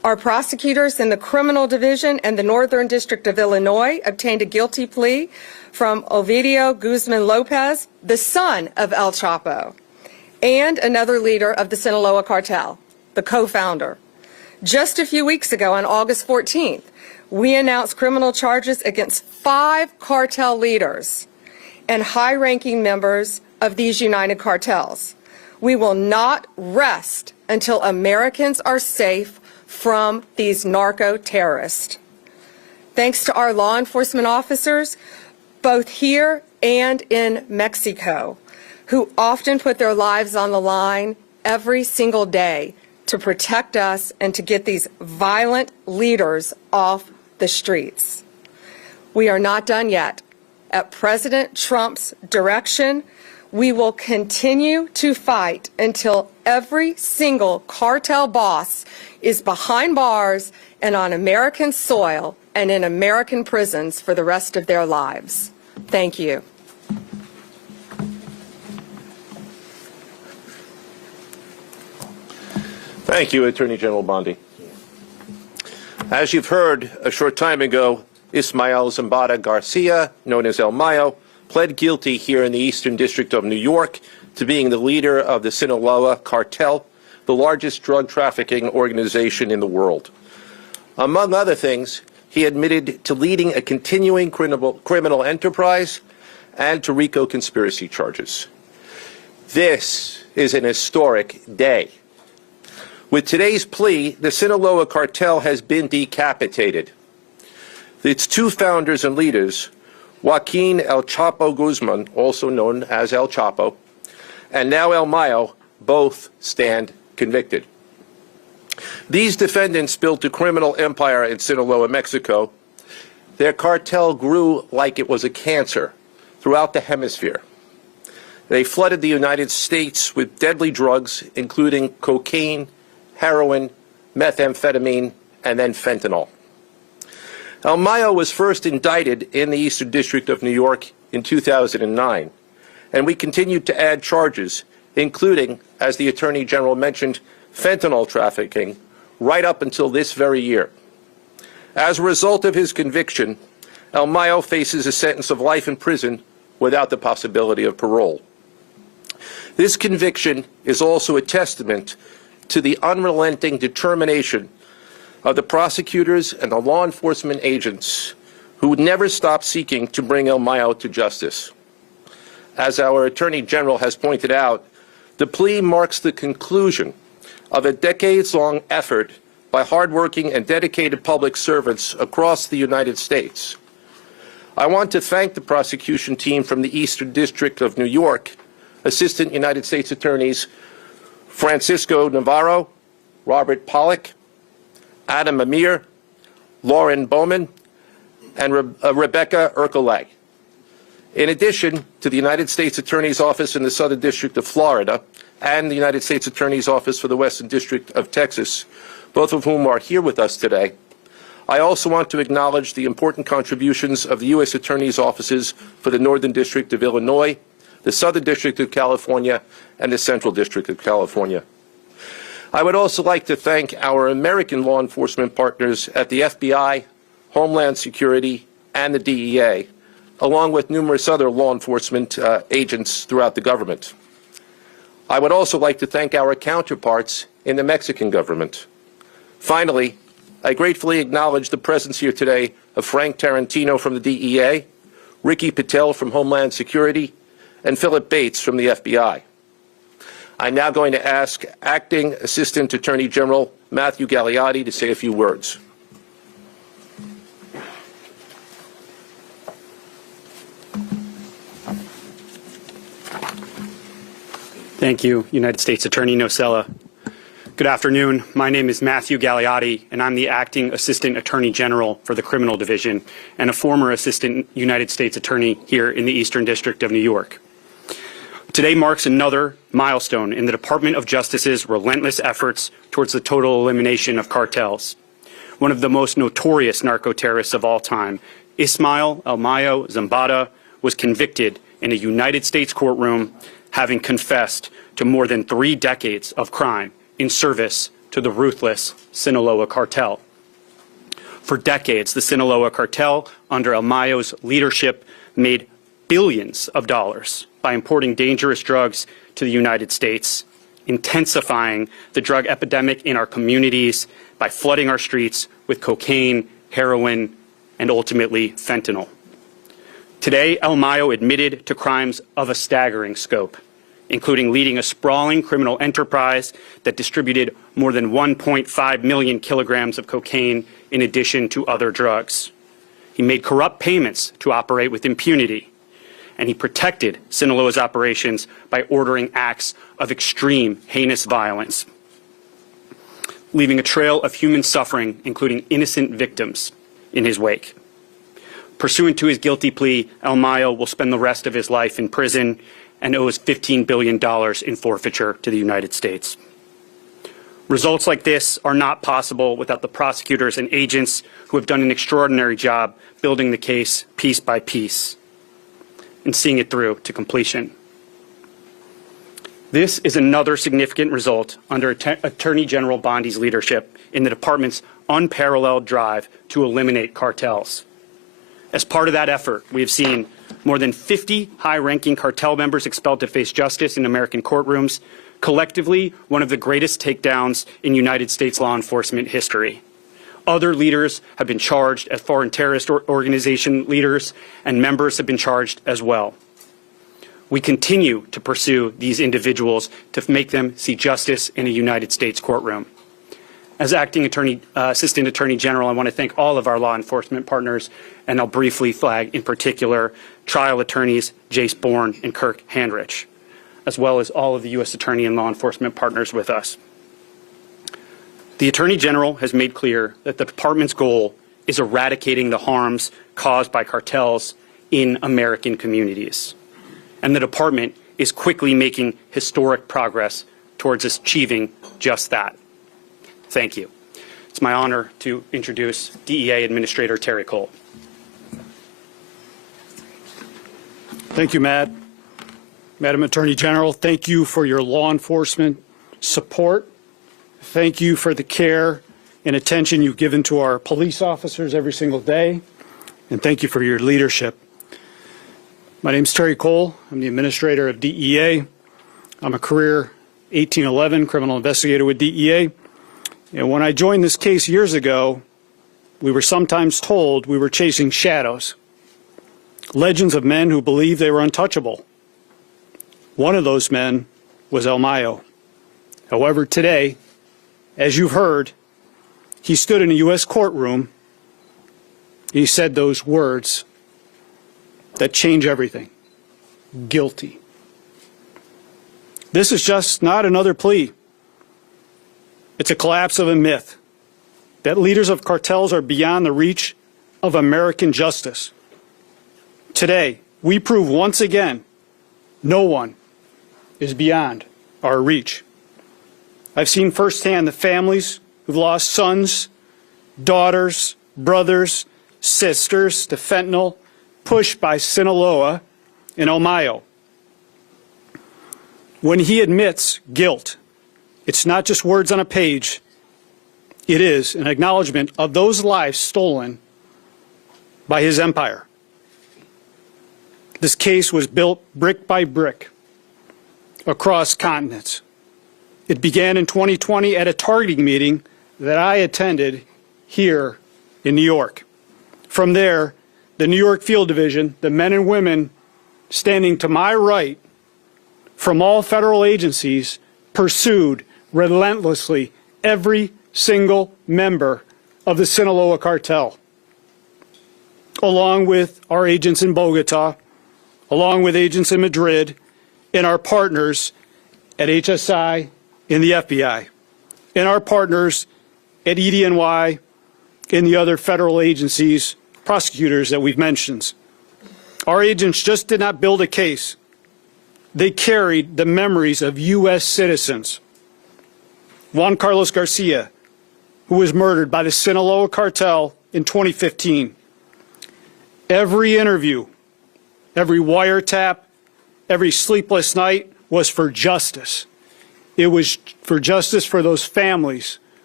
Our prosecutors in the Criminal Division and the Northern District of Illinois obtained a guilty plea from Ovidio Guzman Lopez, the son of El Chapo, and another leader of the Sinaloa Cartel, the co-founder. Just a few weeks ago, on August 14th, we announced criminal charges against 5 cartel leaders and high-ranking members of these united cartels. We will not rest until Americans are safe from these narco-terrorists. Thanks to our law enforcement officers, both here and in Mexico, who often put their lives on the line every single day to protect us and to get these violent leaders off the streets. We are not done yet. At President Trump's direction, we will continue to fight until every single cartel boss is behind bars and on American soil and in American prisons for the rest of their lives. Thank you. Thank you, Attorney General Bondi. As you've heard, a short time ago, Ismael Zambada Garcia, known as El Mayo, pled guilty here in the Eastern District of New York to being the leader of the Sinaloa Cartel, the largest drug trafficking organization in the world. Among other things, he admitted to leading a continuing criminal enterprise and to RICO conspiracy charges. This is an historic day. With today's plea, the Sinaloa Cartel has been decapitated. Its 2 founders and leaders, Joaquin El Chapo Guzman, also known as El Chapo, and now El Mayo, both stand convicted. These defendants built a criminal empire in Sinaloa, Mexico. Their cartel grew like it was a cancer throughout the hemisphere. They flooded the United States with deadly drugs, including cocaine, heroin, methamphetamine, and then fentanyl. El Mayo was first indicted in the Eastern District of New York in 2009, and we continued to add charges, including, as the Attorney General mentioned, fentanyl trafficking, right up until this very year. As a result of his conviction, El Mayo faces a sentence of life in prison without the possibility of parole. This conviction is also a testament to the unrelenting determination of the prosecutors and the law enforcement agents who would never stop seeking to bring El Mayo to justice. As our Attorney General has pointed out, the plea marks the conclusion of a decades-long effort by hardworking and dedicated public servants across the United States. I want to thank the prosecution team from the Eastern District of New York, Assistant United States Attorneys Francisco Navarro, Robert Pollack, Adam Amir, Lauren Bowman, and Rebecca Ercolay. In addition to the United States Attorney's Office in the Southern District of Florida and the United States Attorney's Office for the Western District of Texas, both of whom are here with us today, I also want to acknowledge the important contributions of the U.S. Attorney's Offices for the Northern District of Illinois, the Southern District of California, and the Central District of California. I would also like to thank our American law enforcement partners at the FBI, Homeland Security, and the DEA, along with numerous other law enforcement agents throughout the government. I would also like to thank our counterparts in the Mexican government. Finally, I gratefully acknowledge the presence here today of Frank Tarantino from the DEA, Ricky Patel from Homeland Security, and Philip Bates from the FBI. I'm now going to ask Acting Assistant Attorney General Matthew Gagliotti to say a few words. Thank you, United States Attorney Nocella. Good afternoon. My name is Matthew Gagliotti, and I'm the Acting Assistant Attorney General for the Criminal Division and a former Assistant United States Attorney here in the Eastern District of New York. Today marks another milestone in the Department of Justice's relentless efforts towards the total elimination of cartels. One of the most notorious narco-terrorists of all time, Ismael El Mayo Zambada, was convicted in a United States courtroom, having confessed to more than 3 decades of crime in service to the ruthless Sinaloa Cartel. For decades, the Sinaloa Cartel, under El Mayo's leadership, made billions of dollars by importing dangerous drugs to the United States, intensifying the drug epidemic in our communities by flooding our streets with cocaine, heroin, and ultimately fentanyl. Today, El Mayo admitted to crimes of a staggering scope, including leading a sprawling criminal enterprise that distributed more than 1.5 million kilograms of cocaine in addition to other drugs. He made corrupt payments to operate with impunity, and he protected Sinaloa's operations by ordering acts of extreme, heinous violence, leaving a trail of human suffering, including innocent victims, in his wake. Pursuant to his guilty plea, El Mayo will spend the rest of his life in prison and owes $15 billion in forfeiture to the United States. Results like this are not possible without the prosecutors and agents who have done an extraordinary job building the case piece by piece and seeing it through to completion. This is another significant result under Attorney General Bondi's leadership in the department's unparalleled drive to eliminate cartels. As part of that effort, we have seen more than 50 high-ranking cartel members expelled to face justice in American courtrooms, collectively one of the greatest takedowns in United States law enforcement history. Other leaders have been charged as foreign terrorist organization leaders, and members have been charged as well. We continue to pursue these individuals to make them see justice in a United States courtroom. As Acting Assistant Attorney General, I want to thank all of our law enforcement partners, and I'll briefly flag in particular trial attorneys Jace Bourne and Kirk Handrich, as well as all of the U.S. Attorney and law enforcement partners with us. The Attorney General has made clear that the department's goal is eradicating the harms caused by cartels in American communities. And the department is quickly making historic progress towards achieving just that. Thank you. It's my honor to introduce DEA Administrator Terry Cole. Thank you, Madam Attorney General. Thank you for your law enforcement support. Thank you for the care and attention you've given to our police officers every single day. And thank you for your leadership. My name is Terry Cole. I'm the administrator of DEA. I'm a career 1811 criminal investigator with DEA. And when I joined this case years ago, we were sometimes told we were chasing shadows, legends of men who believed they were untouchable. One of those men was El Mayo. However, today, as you've heard, he stood in a U.S. courtroom. He said those words that change everything. Guilty. This is just not another plea. It's a collapse of a myth that leaders of cartels are beyond the reach of American justice. Today, we prove once again no one is beyond our reach. I've seen firsthand the families who've lost sons, daughters, brothers, sisters to fentanyl, pushed by Sinaloa and El Mayo. When he admits guilt, it's not just words on a page. It is an acknowledgement of those lives stolen by his empire. This case was built brick by brick across continents. It began in 2020 at a targeting meeting that I attended here in New York. From there, the New York Field Division, the men and women standing to my right from all federal agencies, pursued relentlessly every single member of the Sinaloa Cartel, along with our agents in Bogota, along with agents in Madrid, and our partners at HSI in the FBI, and our partners at EDNY and the other federal agencies, prosecutors that we've mentioned. Our agents just did not build a case. They carried the memories of U.S. citizens. Juan Carlos Garcia, who was murdered by the Sinaloa Cartel in 2015. Every interview, every wiretap, every sleepless night was for justice. It was for justice for those families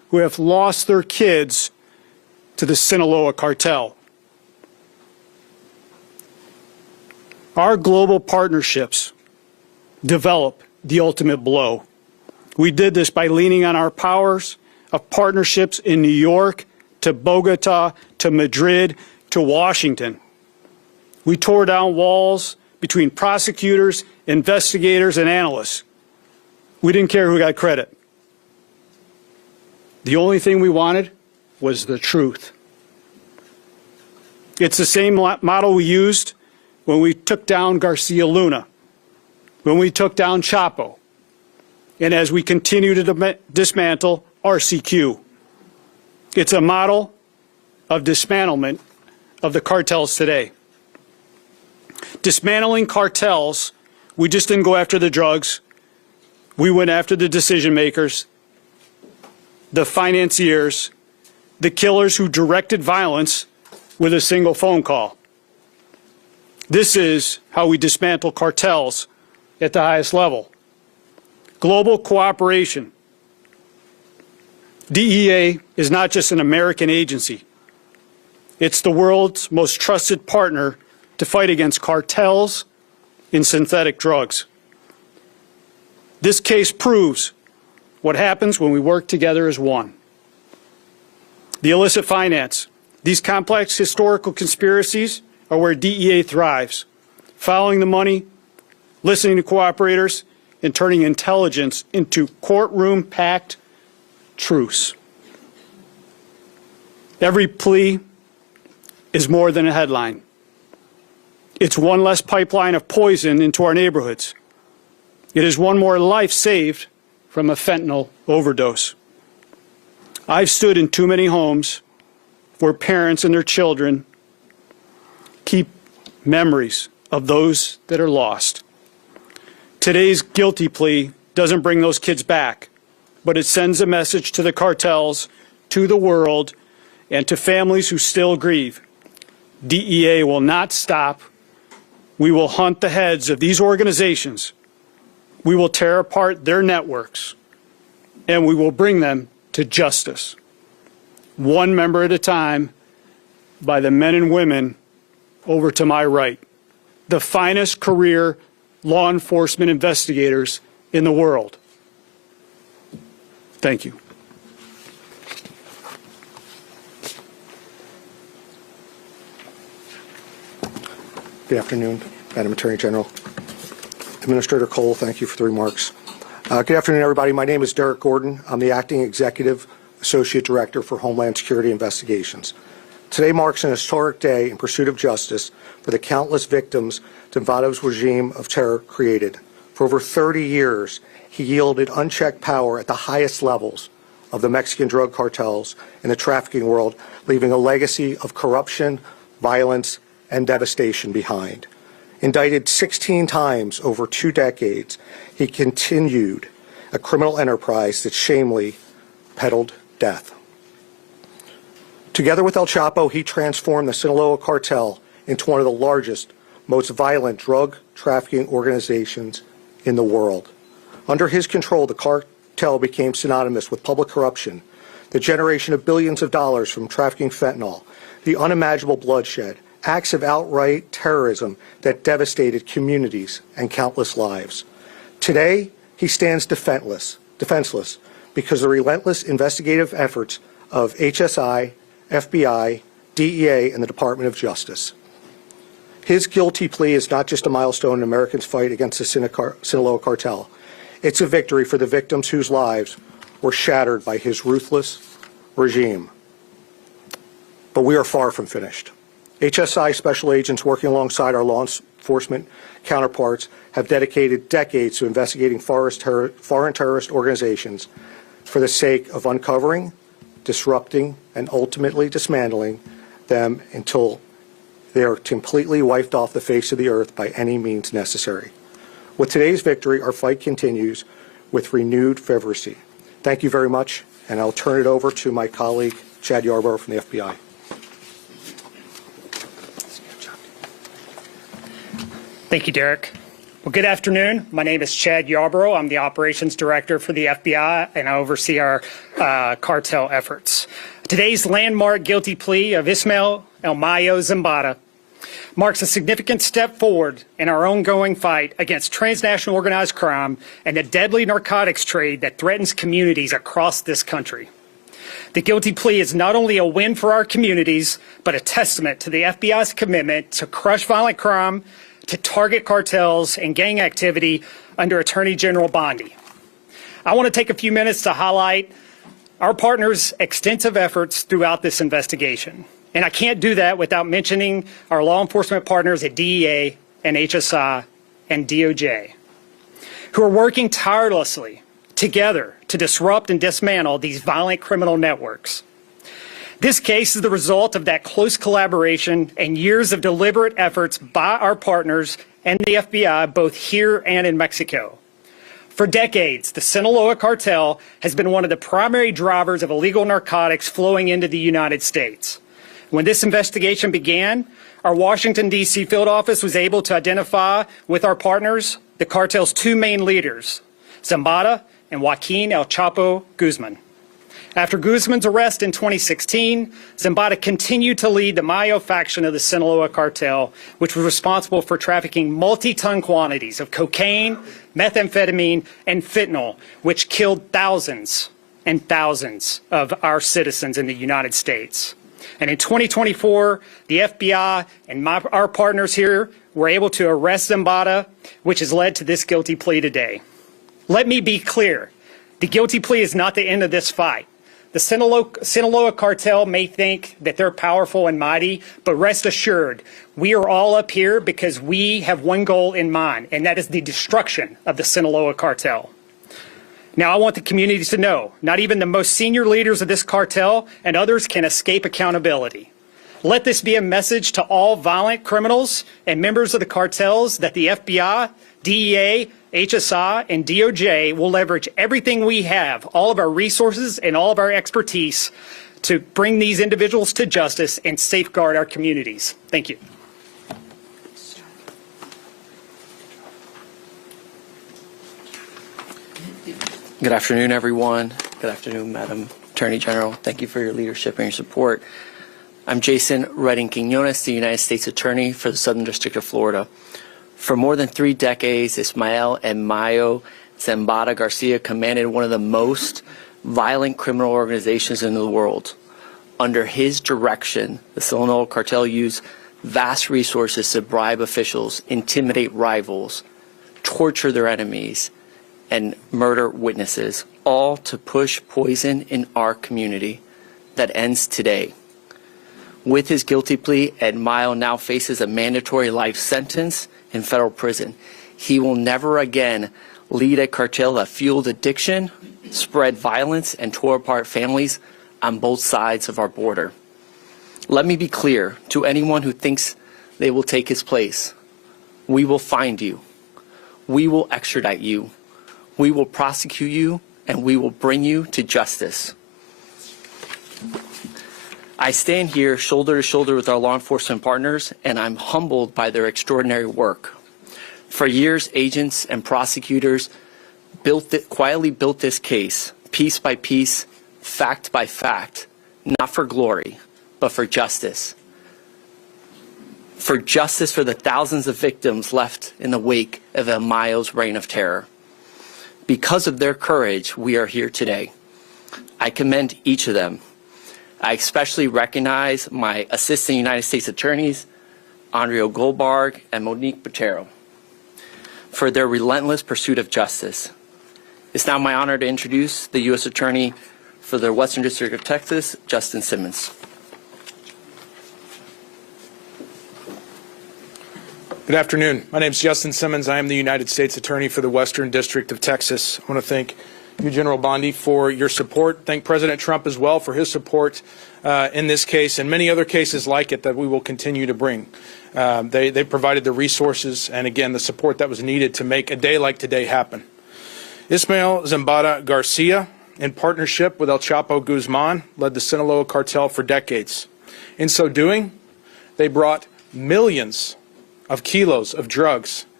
who have lost their kids to the Sinaloa Cartel. Our global partnerships develop the ultimate blow. We did this by leaning on our powers of partnerships in New York, to Bogota, to Madrid, to Washington. We tore down walls between prosecutors, investigators, and analysts. We didn't care who got credit. The only thing we wanted was the truth. It's the same model we used when we took down Garcia Luna, when we took down Chapo, and as we continue to dismantle RCQ. It's a model of dismantlement of the cartels today. Dismantling cartels, we just didn't go after the drugs. We went after the decision makers, the financiers, the killers who directed violence with a single phone call. This is how we dismantle cartels at the highest level. Global cooperation. DEA is not just an American agency. It's the world's most trusted partner to fight against cartels in synthetic drugs. This case proves what happens when we work together as one. The illicit finance. These complex historical conspiracies are where DEA thrives, following the money, listening to cooperators, and turning intelligence into courtroom-packed truce. Every plea is more than a headline. It's one less pipeline of poison into our neighborhoods. It is one more life saved from a fentanyl overdose. I've stood in too many homes where parents and their children keep memories of those that are lost. Today's guilty plea doesn't bring those kids back, but it sends a message to the cartels, to the world, and to families who still grieve. DEA will not stop. We will hunt the heads of these organizations. We will tear apart their networks, and we will bring them to justice, one member at a time, by the men and women over to my right, the finest career law enforcement investigators in the world. Thank you. Good afternoon, Madam Attorney General. Administrator Cole, thank you for the remarks. Good afternoon, everybody. My name is Derek Gordon. I'm the Acting Executive Associate Director for Homeland Security Investigations. Today marks an historic day in pursuit of justice for the countless victims Nevada's regime of terror created. For over 30 years, he yielded unchecked power at the highest levels of the Mexican drug cartels and the trafficking world, leaving a legacy of corruption, violence, and devastation behind. Indicted 16 times over 2 decades, he continued a criminal enterprise that shamefully peddled death. Together with El Chapo, he transformed the Sinaloa Cartel into one of the largest, most violent drug trafficking organizations in the world. Under his control, the cartel became synonymous with public corruption, the generation of billions of dollars from trafficking fentanyl, the unimaginable bloodshed, acts of outright terrorism that devastated communities and countless lives. Today, he stands defenseless because of the relentless investigative efforts of HSI, FBI, DEA, and the Department of Justice. His guilty plea is not just a milestone in Americans' fight against the Sinaloa Cartel. It's a victory for the victims whose lives were shattered by his ruthless regime. But we are far from finished. HSI special agents working alongside our law enforcement counterparts have dedicated decades to investigating foreign terrorist organizations for the sake of uncovering, disrupting, and ultimately dismantling them until they are completely wiped off the face of the earth by any means necessary. With today's victory, our fight continues with renewed fervency. Thank you very much, and I'll turn it over to my colleague, Chad Yarborough from the FBI. Thank you, Derek. Well, good afternoon. My name is Chad Yarborough. I'm the operations director for the FBI, and I oversee our cartel efforts. Today's landmark guilty plea of Ismael El Mayo Zambada marks a significant step forward in our ongoing fight against transnational organized crime and the deadly narcotics trade that threatens communities across this country. The guilty plea is not only a win for our communities, but a testament to the FBI's commitment to crush violent crime, to target cartels and gang activity under Attorney General Bondi. I want to take a few minutes to highlight our partners' extensive efforts throughout this investigation. And I can't do that without mentioning our law enforcement partners at DEA and HSI and DOJ, who are working tirelessly together to disrupt and dismantle these violent criminal networks. This case is the result of that close collaboration and years of deliberate efforts by our partners and the FBI, both here and in Mexico. For decades, the Sinaloa Cartel has been one of the primary drivers of illegal narcotics flowing into the United States. When this investigation began, our Washington, D.C. field office was able to identify with our partners the cartel's two main leaders, Zambada and Joaquin El Chapo Guzman. After Guzman's arrest in 2016, Zambada continued to lead the Mayo faction of the Sinaloa Cartel, which was responsible for trafficking multi-ton quantities of cocaine, methamphetamine, and fentanyl, which killed thousands and thousands of our citizens in the United States. And in 2024, the FBI and our partners here were able to arrest Zambada, which has led to this guilty plea today. Let me be clear. The guilty plea is not the end of this fight. The Sinaloa Cartel may think that they're powerful and mighty, but rest assured, we are all up here because we have one goal in mind, and that is the destruction of the Sinaloa Cartel. Now, I want the community to know, not even the most senior leaders of this cartel and others can escape accountability. Let this be a message to all violent criminals and members of the cartels that the FBI, DEA, HSI, and DOJ will leverage everything we have, all of our resources and all of our expertise to bring these individuals to justice and safeguard our communities. Thank you. Good afternoon, everyone. Good afternoon, Madam Attorney General. Thank you for your leadership and your support. I'm Jason Redding-Quiñones, the United States Attorney for the Southern District of Florida. For more than 3 decades, Ismael and Mayo Zambada Garcia commanded one of the most violent criminal organizations in the world. Under his direction, the Sinaloa Cartel used vast resources to bribe officials, intimidate rivals, torture their enemies, and murder witnesses, all to push poison in our community that ends today. With his guilty plea, Ed Mayo now faces a mandatory life sentence in federal prison. He will never again lead a cartel that fueled addiction, spread violence, and tore apart families on both sides of our border. Let me be clear to anyone who thinks they will take his place. We will find you. We will extradite you. We will prosecute you, and we will bring you to justice. I stand here shoulder to shoulder with our law enforcement partners, and I'm humbled by their work. For years, agents and prosecutors quietly built this case, piece by piece, fact by fact, not for glory, but for justice. For justice for the thousands of victims left in the wake of El Mayo's reign of terror. Because of their courage, we are here today. I commend each of them. I especially recognize my Assistant United States Attorneys, Andrea Goldberg and Monique Botero, for their relentless pursuit of justice. It's now my honor to introduce the U.S. Attorney for the Western District of Texas, Justin Simmons. Good afternoon. My name is Justin Simmons. I am the United States Attorney for the Western District of Texas. I want to thank you, General Bondi, for your support. Thank President Trump as well for his support in this case and many other cases like it that we will continue to bring. They provided the resources and, again, the support that was needed to make a day like today happen. Ismael Zambada Garcia, in partnership with El Chapo Guzman, led the Sinaloa Cartel for decades. In so doing, they brought millions of kilos of drugs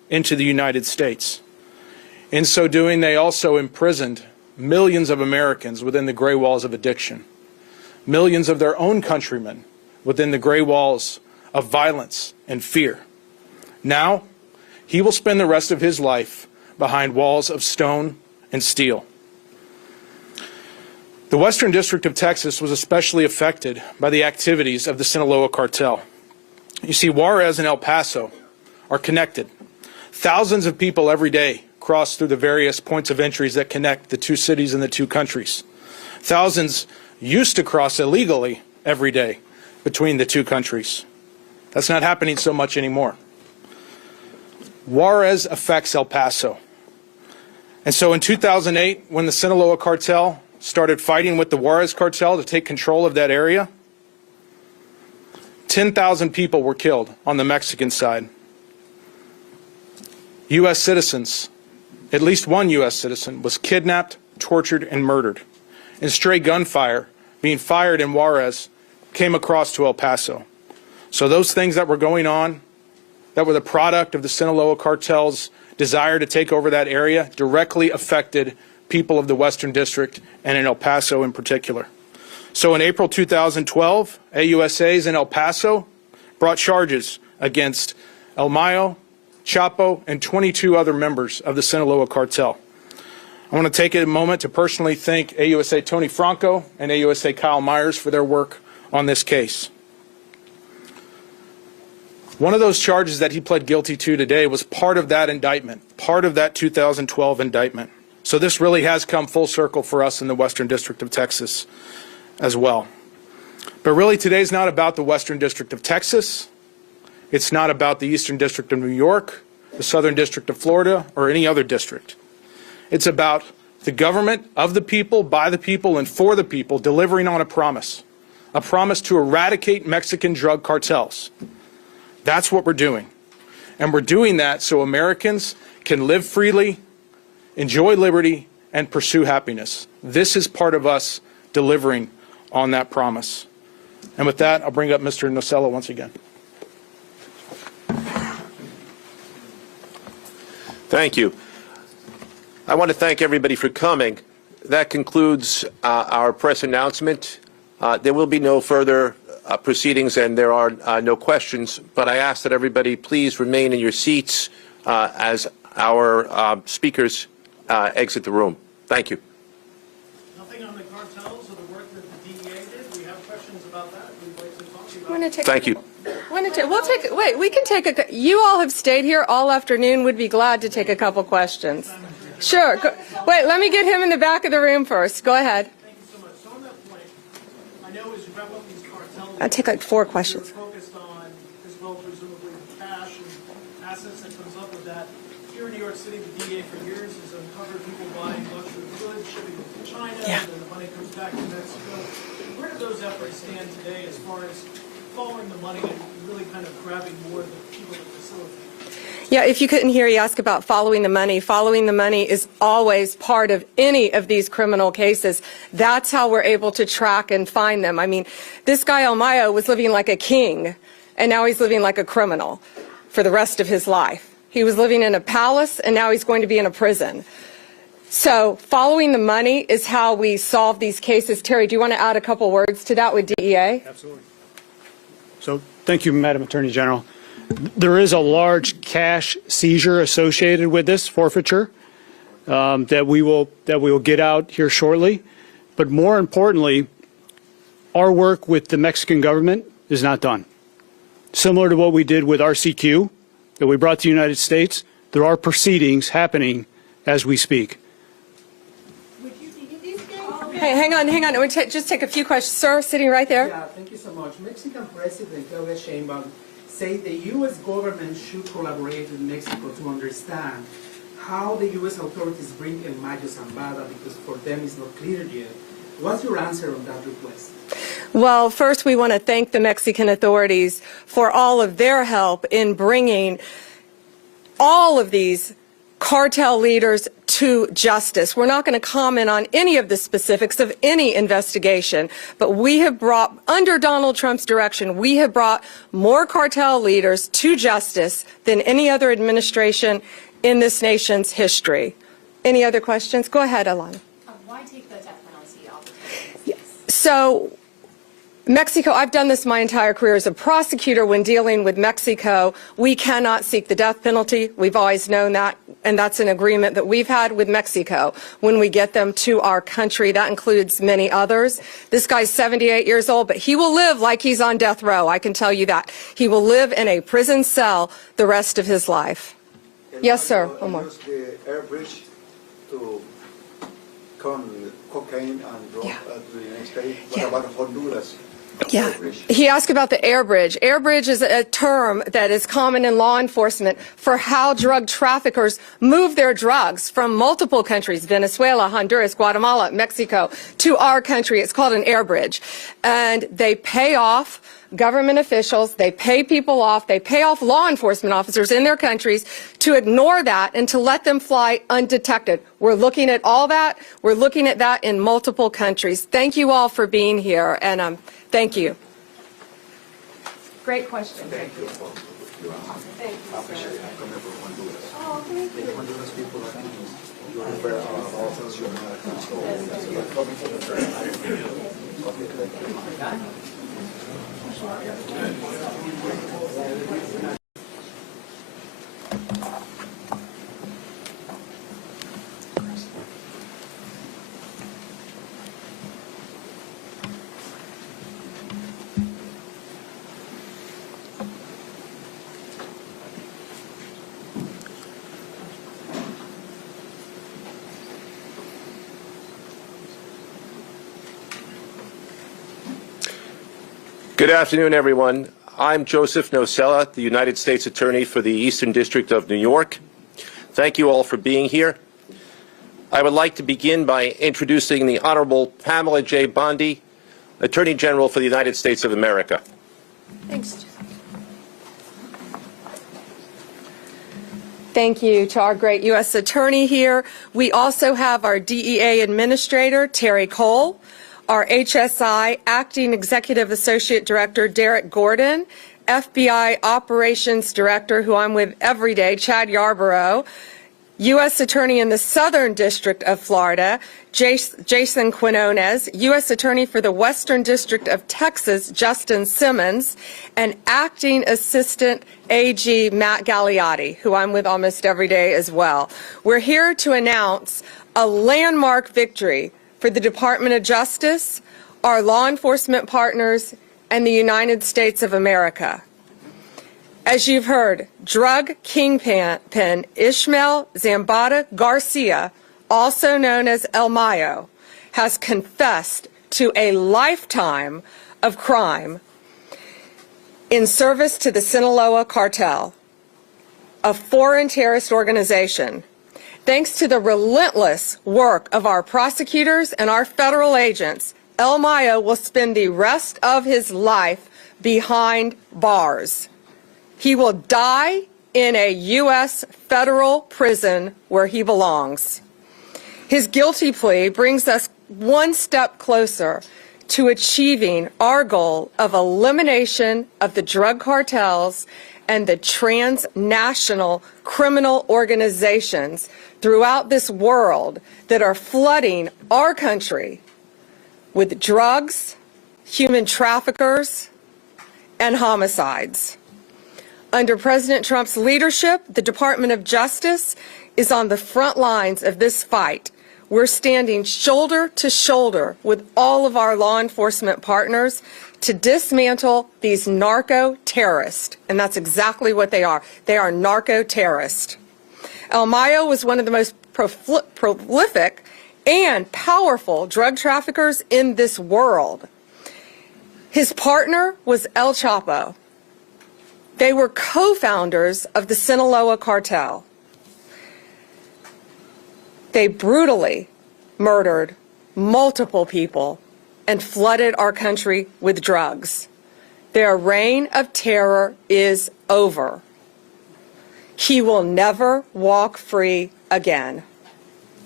into the United States. In so doing, they also imprisoned millions of Americans within the gray walls of addiction, millions of their own countrymen within the gray walls of violence and fear. Now, he will spend the rest of his life behind walls of stone and steel. The Western District of Texas was especially affected by the activities of the Sinaloa Cartel. You see, Juarez and El Paso are connected. Thousands of people every day cross through the various points of entries that connect the two cities and the two countries. Thousands used to cross illegally every day between the two countries. That's not happening so much anymore. Juarez affects El Paso. And so in 2008, when the Sinaloa Cartel started fighting with the Juarez Cartel to take control of that area, 10,000 people were killed on the Mexican side. U.S. citizens, at least one U.S. citizen, was kidnapped, tortured, and murdered. And stray gunfire being fired in Juarez came across to El Paso. So those things that were going on, that were the product of the Sinaloa Cartel's desire to take over that area, directly affected people of the Western District and in El Paso in particular. So in April 2012, AUSAs in El Paso brought charges against El Mayo, Chapo, and 22 other members of the Sinaloa Cartel. I want to take a moment to personally thank AUSA Tony Franco and AUSA Kyle Myers for their work on this case. One of those charges that he pled guilty to today was part of that indictment, part of that 2012 indictment. So this really has come full circle for us in the Western District of Texas as well. But really today's not about the Western District of Texas. It's not about the Eastern District of New York, the Southern District of Florida, or any other district. It's about the government of the people, by the people, and for the people delivering on a promise to eradicate Mexican drug cartels. That's what we're doing. And we're doing that so Americans can live freely, enjoy liberty, and pursue happiness. This is part of us delivering on that promise. And with that, I'll bring up Mr. Nocella once again. Thank you. I want to thank everybody for coming. That concludes our press announcement. There will be no further proceedings and there are no questions, but I ask that everybody please remain in your seats as our speakers exit the room. Thank you. Nothing on the cartels or the work that the DEA did. We have questions about that. We'd like to talk to you about. Thank you. We can take you all have stayed here all afternoon. Would be glad to take a couple questions. Sure. Wait, let me get him in the back of the room first. Go ahead. Thank you so much. So on that point, I know as you wrap up these cartels, I'll take like 4 questions. you're focused on, as well, presumably, cash and assets that comes up with that. Here in New York City, the DEA for years has uncovered people buying luxury goods, shipping them to China, and then the money comes back to Mexico. Where do those efforts stand today as far as following the money and really kind of grabbing more of the people that facilitate? Yeah, if you couldn't hear, you ask about following the money. Following the money is always part of any of these criminal cases. That's how we're able to track and find them. I mean, this guy El Mayo was living like a king, and now he's living like a criminal for the rest of his life. He was living in a palace, and now he's going to be in a prison. So following the money is how we solve these cases. Terry, do you want to add a couple words to that with DEA? Absolutely. So thank you, Madam Attorney General. There is a large cash seizure associated with this forfeiture that we will get out here shortly. But more importantly, our work with the Mexican government is not done. Similar to what we did with RCQ that we brought to the United States, there are proceedings happening as we speak. Hey, hang on. We'll just take a few questions. Sir, sitting right there. Yeah, thank you so much. Mexican President Claudia Sheinbaum said the U.S. government should collaborate with Mexico to understand how the U.S. authorities bring El Mayo Zambada, because for them it's not clear yet. What's your answer on that request? Well, first we want to thank the Mexican authorities for all of their help in bringing all of these cartel leaders to justice. We're not going to comment on any of the specifics of any investigation, but we have brought, under Donald Trump's direction, we have brought more cartel leaders to justice than any other administration in this nation's history. Any other questions? Go ahead, Alana. Why take the death penalty off the table? So, Mexico, I've done this my entire career as a prosecutor. When dealing with Mexico, we cannot seek the death penalty. We've always known that, and that's an agreement that we've had with Mexico when we get them to our country. That includes many others. This guy's 78 years old, but he will live like he's on death row. I can tell you that. He will live in a prison cell the rest of his life. Yes, sir. Omar. Use the air bridge to con cocaine and drug to the United States. What about Honduras? Yeah. He asked about the air bridge. Air bridge is a term that is common in law enforcement for how drug traffickers move their drugs from multiple countries, Venezuela, Honduras, Guatemala, Mexico, to our country. It's called an air bridge. And they pay off government officials, they pay people off, they pay off law enforcement officers in their countries to ignore that and to let them fly undetected. We're looking at all that. We're looking at that in multiple countries. Thank you all for being here, and thank you. Great question. Thank you. Thank you, sir. Oh, thank you. Good afternoon, everyone. I'm Joseph Nocella, the United States Attorney for the Eastern District of New York. Thank you all for being here. I would like to begin by introducing the Honorable Pamela J. Bondi, Attorney General for the United States of America. Thanks. Thank you to our great U.S. Attorney here. We also have our DEA Administrator, Terry Cole, our HSI Acting Executive Associate Director, Derek Gordon, FBI Operations Director, who I'm with every day, Chad Yarborough, U.S. Attorney in the Southern District of Florida, Jason Quinones, U.S. Attorney for the Western District of Texas, Justin Simmons, and Acting Assistant AG Matt Gagliotti, who I'm with almost every day as well. We're here to announce a landmark victory for the Department of Justice, our law enforcement partners, and the United States of America. As you've heard, drug kingpin Ishmael Zambada Garcia, also known as El Mayo, has confessed to a lifetime of crime in service to the Sinaloa Cartel, a foreign terrorist organization. Thanks to the relentless work of our prosecutors and our federal agents, El Mayo will spend the rest of his life behind bars. He will die in a U.S. federal prison where he belongs. His guilty plea brings us one step closer to achieving our goal of elimination of the drug cartels and the transnational criminal organizations throughout this world that are flooding our country with drugs, human traffickers, and homicides. Under President Trump's leadership, the Department of Justice is on the front lines of this fight. We're standing shoulder to shoulder with all of our law enforcement partners to dismantle these narco-terrorists, and that's exactly what they are. They are narco-terrorists. El Mayo was one of the most prolific and powerful drug traffickers in this world. His partner was El Chapo. They were co-founders of the Sinaloa Cartel. They brutally murdered multiple people and flooded our country with drugs. Their reign of terror is over. He will never walk free again.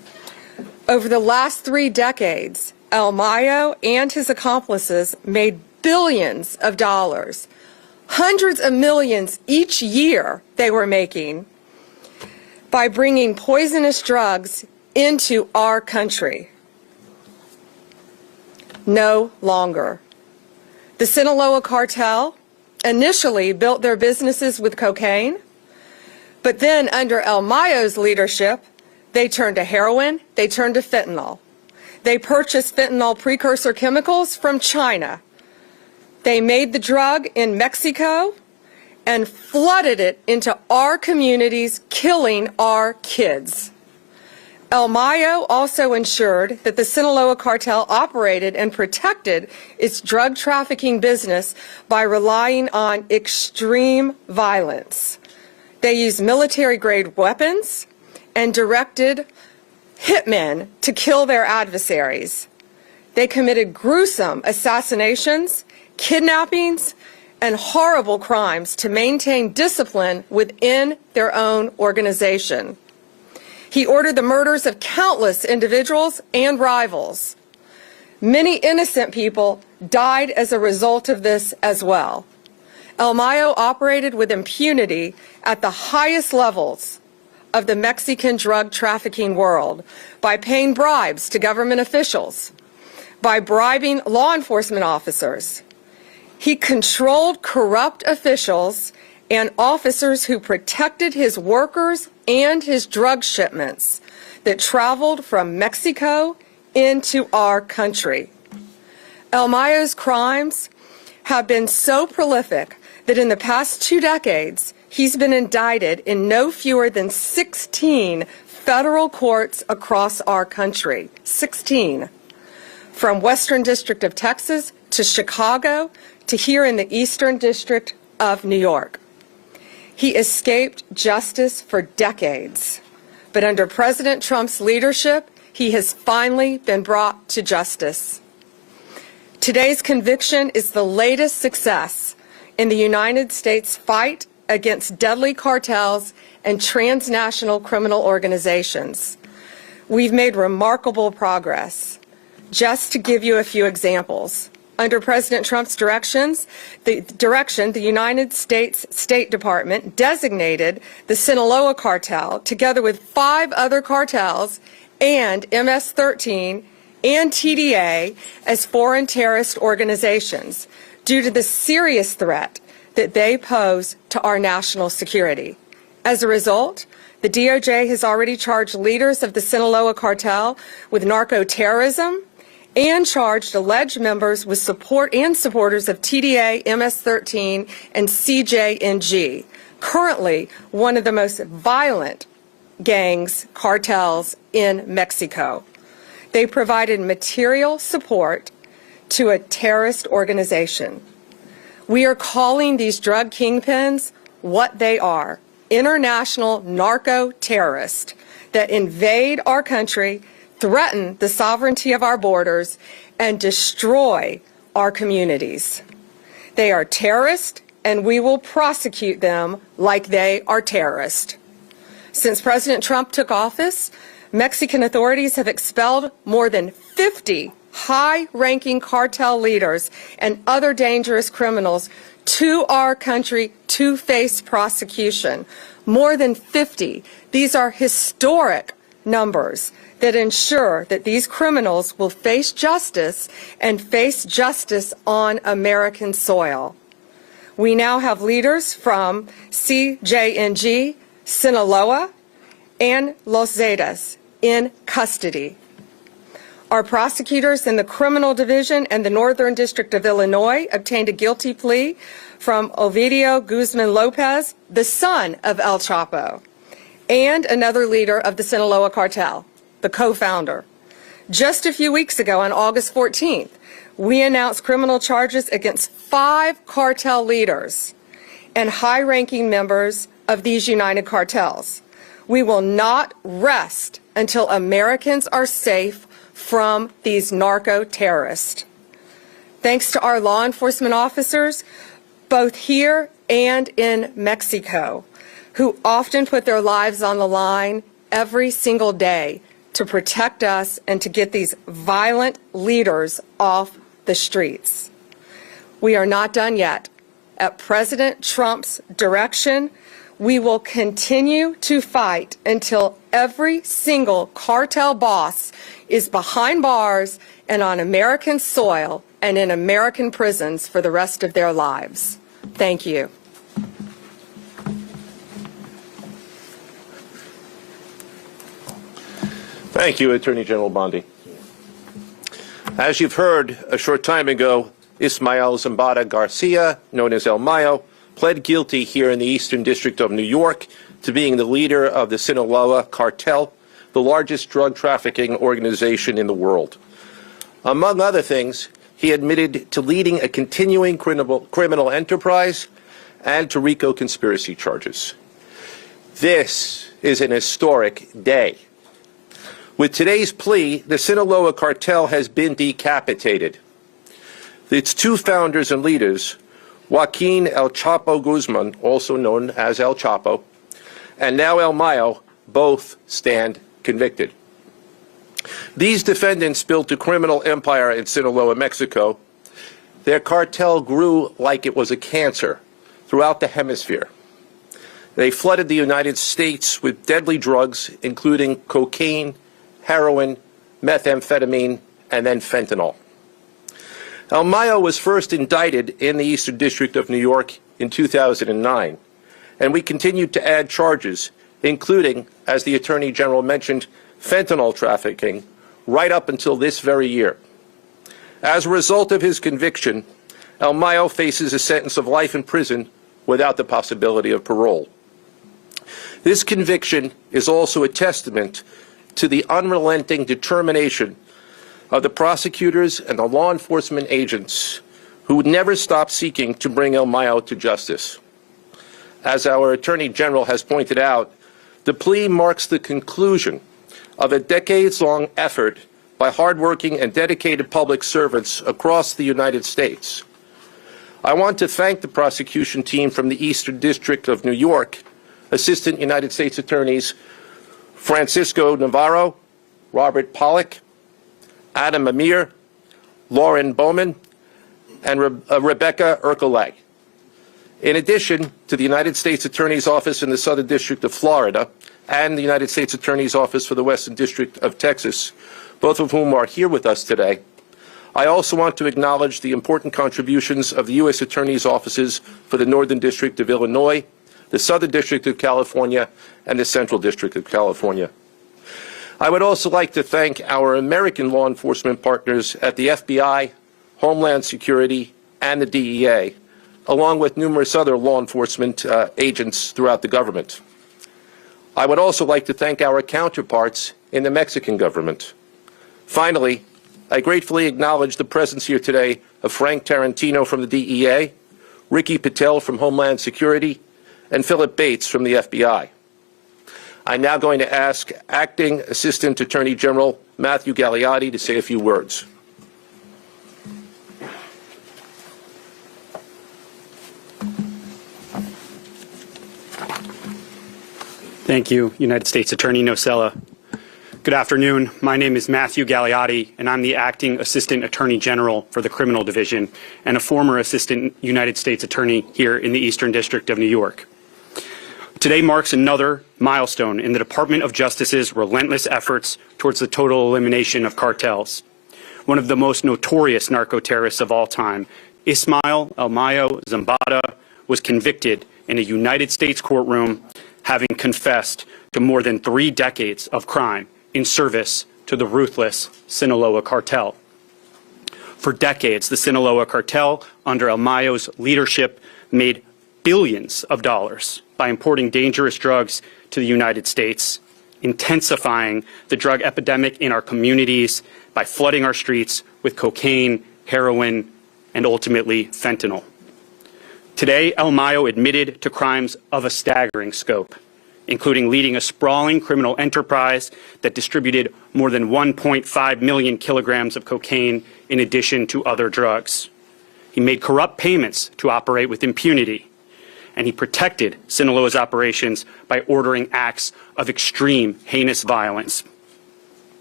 Over the last 3 decades, El Mayo and his accomplices made billions of dollars, hundreds of millions each year they were making by bringing poisonous drugs into our country. No longer. The Sinaloa Cartel initially built their businesses with cocaine, but then under El Mayo's leadership, they turned to heroin, they turned to fentanyl. They purchased fentanyl precursor chemicals from China. They made the drug in Mexico and flooded it into our communities, killing our kids. El Mayo also ensured that the Sinaloa Cartel operated and protected its drug trafficking business by relying on extreme violence. They used military-grade weapons and directed hitmen to kill their adversaries. They committed gruesome assassinations, kidnappings, and horrible crimes to maintain discipline within their own organization. He ordered the murders of countless individuals and rivals. Many innocent people died as a result of this as well. El Mayo operated with impunity at the highest levels of the Mexican drug trafficking world by paying bribes to government officials, by bribing law enforcement officers. He controlled corrupt officials and officers who protected his workers and his drug shipments that traveled from Mexico into our country. El Mayo's crimes have been so prolific that in the past 2 decades, he's been indicted in no fewer than 16 federal courts across our country. 16. From Western District of Texas to Chicago to here in the Eastern District of New York. He escaped justice for decades, but under President Trump's leadership, he has finally been brought to justice. Today's conviction is the latest success in the United States fight against deadly cartels and transnational criminal organizations. We've made remarkable progress. Just to give you a few examples, under President Trump's direction, the United States State Department designated the Sinaloa Cartel, together with 5 other cartels and MS-13 and TDA, as foreign terrorist organizations due to the serious threat that they pose to our national security. As a result, the DOJ has already charged leaders of the Sinaloa Cartel with narco-terrorism and charged alleged members with support and supporters of TDA, MS-13, and CJNG, currently one of the most violent cartels in Mexico. They provided material support to a terrorist organization. We are calling these drug kingpins what they are: international narco-terrorists that invade our country, threaten the sovereignty of our borders, and destroy our communities. They are terrorists, and we will prosecute them like they are terrorists. Since President Trump took office, Mexican authorities have expelled more than 50 high-ranking cartel leaders and other dangerous criminals to our country to face prosecution. More than 50. These are historic numbers that ensure that these criminals will face justice and face justice on American soil. We now have leaders from CJNG, Sinaloa, and Los Zetas in custody. Our prosecutors in the Criminal Division and the Northern District of Illinois obtained a guilty plea from Ovidio Guzman Lopez, the son of El Chapo, and another leader of the Sinaloa Cartel, the co-founder. Just a few weeks ago, on August 14th, we announced criminal charges against 5 cartel leaders and high-ranking members of these united cartels. We will not rest until Americans are safe from these narco-terrorists. Thanks to our law enforcement officers, both here and in Mexico, who often put their lives on the line every single day, to protect us and to get these violent leaders off the streets. We are not done yet. At President Trump's direction, we will continue to fight until every single cartel boss is behind bars and on American soil and in American prisons for the rest of their lives. Thank you. Thank you, Attorney General Bondi. As you've heard, a short time ago, Ismael Zambada Garcia, known as El Mayo, pled guilty here in the Eastern District of New York to being the leader of the Sinaloa Cartel, the largest drug trafficking organization in the world. Among other things, he admitted to leading a continuing criminal enterprise and to RICO conspiracy charges. This is an historic day. With today's plea, the Sinaloa Cartel has been decapitated. Its two founders and leaders, Joaquin El Chapo Guzman, also known as El Chapo, and now El Mayo, both stand convicted. These defendants built a criminal empire in Sinaloa, Mexico. Their cartel grew like it was a cancer throughout the hemisphere. They flooded the United States with deadly drugs, including cocaine, heroin, methamphetamine, and then fentanyl. El Mayo was first indicted in the Eastern District of New York in 2009, and we continued to add charges, including, as the Attorney General mentioned, fentanyl trafficking, right up until this very year. As a result of his conviction, El Mayo faces a sentence of life in prison without the possibility of parole. This conviction is also a testament to the unrelenting determination of the prosecutors and the law enforcement agents who would never stop seeking to bring El Mayo to justice. As our Attorney General has pointed out, the plea marks the conclusion of a decades-long effort by hardworking and dedicated public servants across the United States. I want to thank the prosecution team from the Eastern District of New York, Assistant United States Attorneys Francisco Navarro, Robert Pollack, Adam Amir, Lauren Bowman, and Rebecca Ercolay. In addition to the United States Attorney's Office in the Southern District of Florida and the United States Attorney's Office for the Western District of Texas, both of whom are here with us today, I also want to acknowledge the important contributions of the U.S. Attorney's Offices for the Northern District of Illinois, the Southern District of California, and the Central District of California. I would also like to thank our American law enforcement partners at the FBI, Homeland Security, and the DEA, along with numerous other law enforcement agents throughout the government. I would also like to thank our counterparts in the Mexican government. Finally, I gratefully acknowledge the presence here today of Frank Tarantino from the DEA, Ricky Patel from Homeland Security, and Philip Bates from the FBI. I'm now going to ask Acting Assistant Attorney General Matthew Gagliotti to say a few words. Thank you, United States Attorney Nocella. Good afternoon. My name is Matthew Gagliotti, and I'm the Acting Assistant Attorney General for the Criminal Division and a former Assistant United States Attorney here in the Eastern District of New York. Today marks another milestone in the Department of Justice's relentless efforts towards the total elimination of cartels. One of the most notorious narco-terrorists of all time, Ismael El Mayo Zambada, was convicted in a United States courtroom, having confessed to more than 3 decades of crime in service to the ruthless Sinaloa Cartel. For decades, the Sinaloa Cartel, under El Mayo's leadership, made billions of dollars by importing dangerous drugs to the United States, intensifying the drug epidemic in our communities by flooding our streets with cocaine, heroin, and ultimately fentanyl. Today, El Mayo admitted to crimes of a staggering scope, including leading a sprawling criminal enterprise that distributed more than 1.5 million kilograms of cocaine in addition to other drugs. He made corrupt payments to operate with impunity, and he protected Sinaloa's operations by ordering acts of extreme, heinous violence.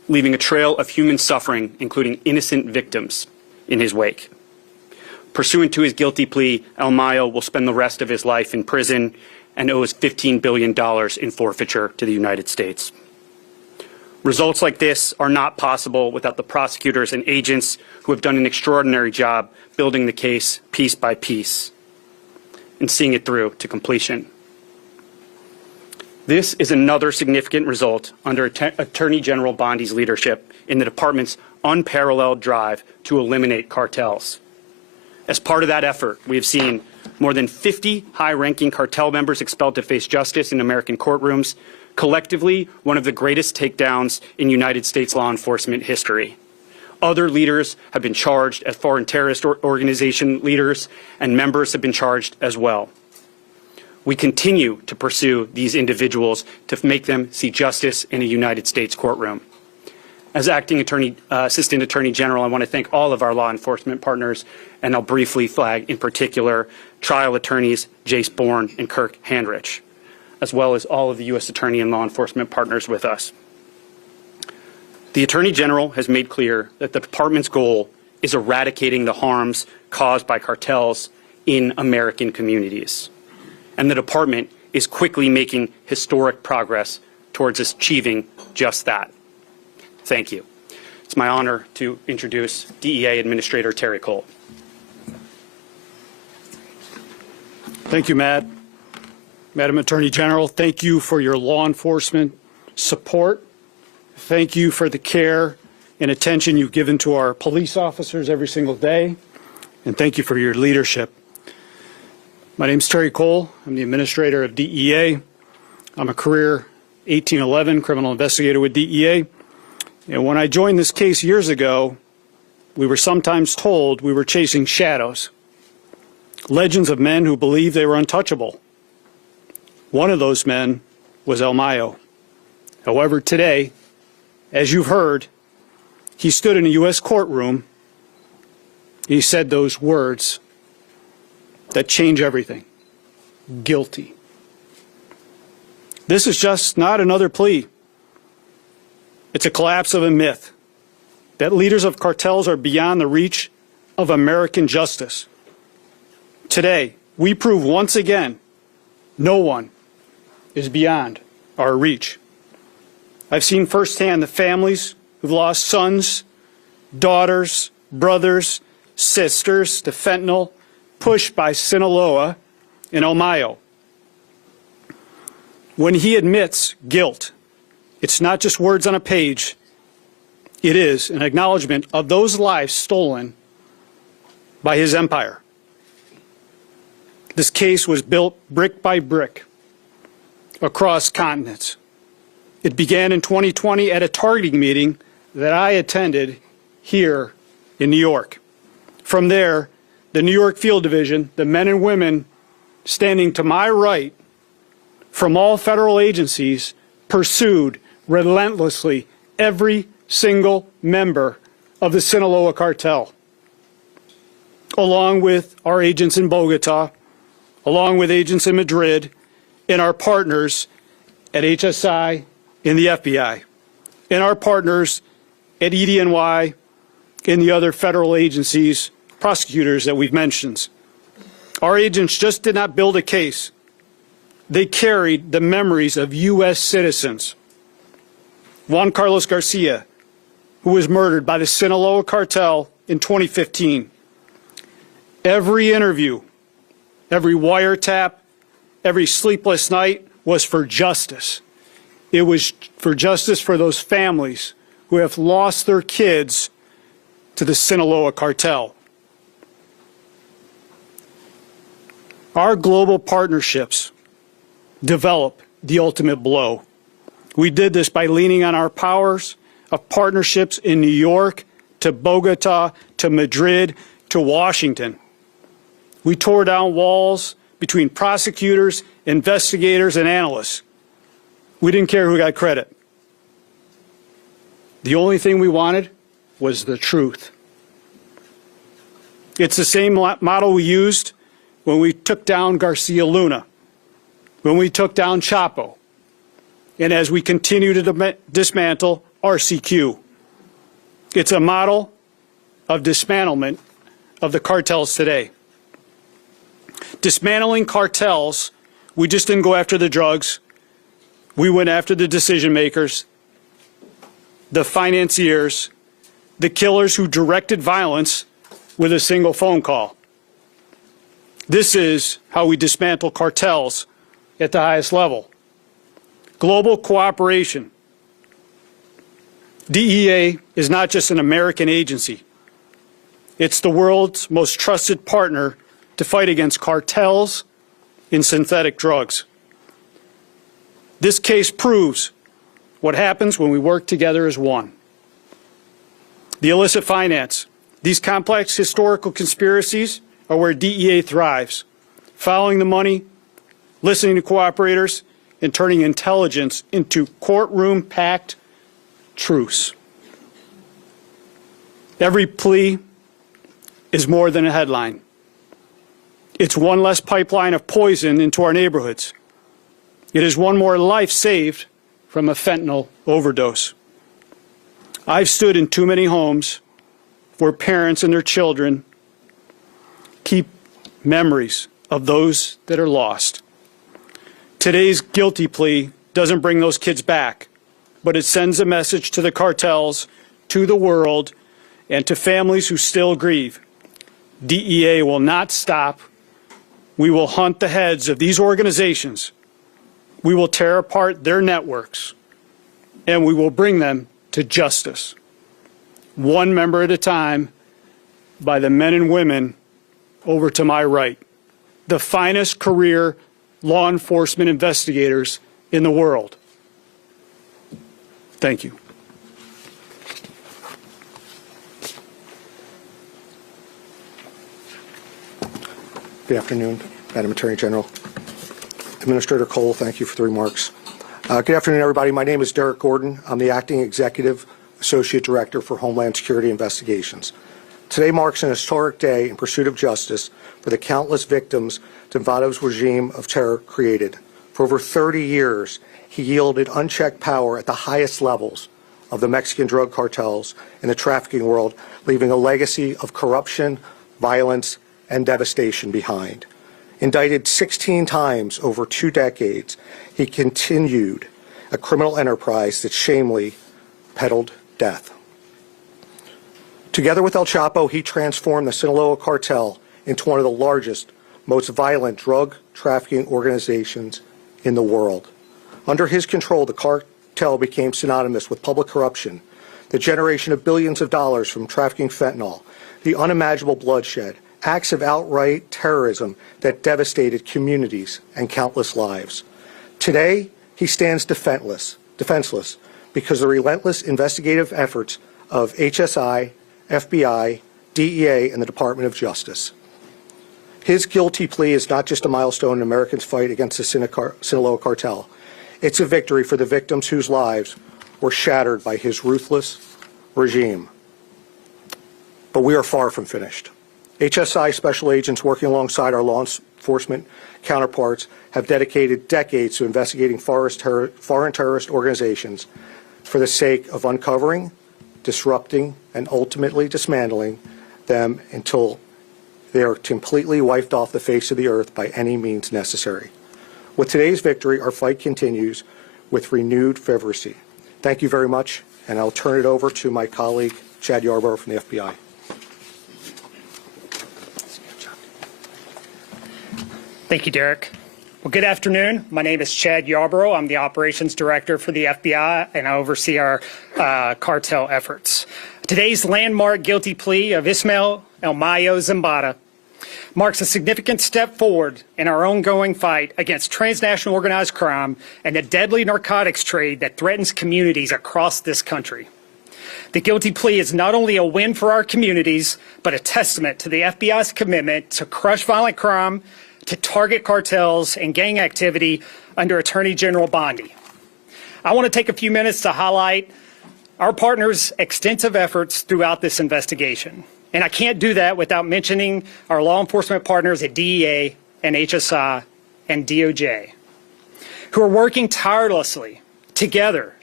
leaving a trail of human suffering, including innocent victims, in his wake. Pursuant to his guilty plea, El Mayo will spend the rest of his life in prison and owes $15 billion in forfeiture to the United States. Results like this are not possible without the prosecutors and agents who have done an extraordinary job building the case piece by piece and seeing it through to completion. This is another significant result under Attorney General Bondi's leadership in the department's unparalleled drive to eliminate cartels. As part of that effort, we have seen more than 50 high-ranking cartel members expelled to face justice in American courtrooms, collectively one of the greatest takedowns in United States law enforcement history. Other leaders have been charged as foreign terrorist organization leaders, and members have been charged as well. We continue to pursue these individuals to make them see justice in a United States courtroom. As Acting Assistant Attorney General, I want to thank all of our law enforcement partners, and I'll briefly flag in particular trial attorneys Jace Bourne and Kirk Handrich, as well as all of the U.S. Attorney and law enforcement partners with us. The Attorney General has made clear that the department's goal is eradicating the harms caused by cartels in American communities. And the department is quickly making historic progress towards achieving just that. Thank you. It's my honor to introduce DEA Administrator Terry Cole. Thank you, Matt. Madam Attorney General, thank you for your law enforcement support. Thank you for the care and attention you've given to our police officers every single day. And thank you for your leadership. My name is Terry Cole. I'm the administrator of DEA. I'm a career 1811 criminal investigator with DEA. And when I joined this case years ago, we were sometimes told we were chasing shadows, legends of men who believed they were untouchable. One of those men was El Mayo. However, today, as you've heard, he stood in a U.S. courtroom. He said those words that change everything. Guilty. This is just not another plea. It's a collapse of a myth that leaders of cartels are beyond the reach of American justice. Today, we prove once again no one is beyond our reach. I've seen firsthand the families who've lost sons, daughters, brothers, sisters to fentanyl, pushed by Sinaloa and El Mayo. When he admits guilt, it's not just words on a page. It is an acknowledgement of those lives stolen by his empire. This case was built brick by brick across continents. It began in 2020 at a targeting meeting that I attended here in New York. From there, the New York Field Division, the men and women standing to my right from all federal agencies, pursued relentlessly every single member of the Sinaloa Cartel, along with our agents in Bogota, along with agents in Madrid, and our partners at HSI in the FBI, and our partners at EDNY and the other federal agencies, prosecutors that we've mentioned. Our agents just did not build a case. They carried the memories of U.S. citizens. Juan Carlos Garcia, who was murdered by the Sinaloa Cartel in 2015. Every interview, every wiretap, every sleepless night was for justice. It was for justice for those families who have lost their kids to the Sinaloa Cartel. Our global partnerships develop the ultimate blow. We did this by leaning on our powers of partnerships in New York, to Bogota, to Madrid, to Washington. We tore down walls between prosecutors, investigators, and analysts. We didn't care who got credit. The only thing we wanted was the truth. It's the same model we used when we took down Garcia Luna, when we took down Chapo, and as we continue to dismantle RCQ. It's a model of dismantlement of the cartels today. Dismantling cartels, we just didn't go after the drugs. We went after the decision makers, the financiers, the killers who directed violence with a single phone call. This is how we dismantle cartels at the highest level. Global cooperation. DEA is not just an American agency. It's the world's most trusted partner to fight against cartels in synthetic drugs. This case proves what happens when we work together as one. The illicit finance. These complex historical conspiracies are where DEA thrives, following the money, listening to cooperators, and turning intelligence into courtroom-packed truths. Every plea is more than a headline. It's one less pipeline of poison into our neighborhoods. It is one more life saved from a fentanyl overdose. I've stood in too many homes where parents and their children keep memories of those that are lost. Today's guilty plea doesn't bring those kids back, but it sends a message to the cartels, to the world, and to families who still grieve. DEA will not stop. We will hunt the heads of these organizations. We will tear apart their networks, and we will bring them to justice, one member at a time, by the men and women over to my right, the finest career law enforcement investigators in the world. Thank you. Good afternoon, Madam Attorney General. Administrator Cole, thank you for the remarks. Good afternoon, everybody. My name is Derek Gordon. I'm the Acting Executive Associate Director for Homeland Security Investigations. Today marks an historic day in pursuit of justice for the countless victims Delgado's regime of terror created. For over 30 years, he yielded unchecked power at the highest levels of the Mexican drug cartels and the trafficking world, leaving a legacy of corruption, violence, and devastation behind. Indicted 16 times over 2 decades, he continued a criminal enterprise that shamefully peddled death. Together with El Chapo, he transformed the Sinaloa Cartel into one of the largest, most violent drug trafficking organizations in the world. Under his control, the cartel became synonymous with public corruption, the generation of billions of dollars from trafficking fentanyl, the unimaginable bloodshed, acts of outright terrorism that devastated communities and countless lives. Today, he stands defenseless because the relentless investigative efforts of HSI, FBI, DEA, and the Department of Justice. His guilty plea is not just a milestone in Americans' fight against the Sinaloa Cartel. It's a victory for the victims whose lives were shattered by his ruthless regime. But we are far from finished. HSI special agents working alongside our law enforcement counterparts have dedicated decades to investigating foreign terrorist organizations for the sake of uncovering, disrupting, and ultimately dismantling them until they are completely wiped off the face of the earth by any means necessary. With today's victory, our fight continues with renewed fervency. Thank you very much, and I'll turn it over to my colleague, Chad Yarborough from the FBI. Thank you, Derek. Well, good afternoon. My name is Chad Yarborough. I'm the Operations Director for the FBI, and I oversee our cartel efforts. Today's landmark guilty plea of Ismael El Mayo Zambada marks a significant step forward in our ongoing fight against transnational organized crime and the deadly narcotics trade that threatens communities across this country. The guilty plea is not only a win for our communities, but a testament to the FBI's commitment to crush violent crime, to target cartels and gang activity under Attorney General Bondi. I want to take a few minutes to highlight our partners' extensive efforts throughout this investigation. And I can't do that without mentioning our law enforcement partners at DEA and HSI and DOJ, who are working tirelessly together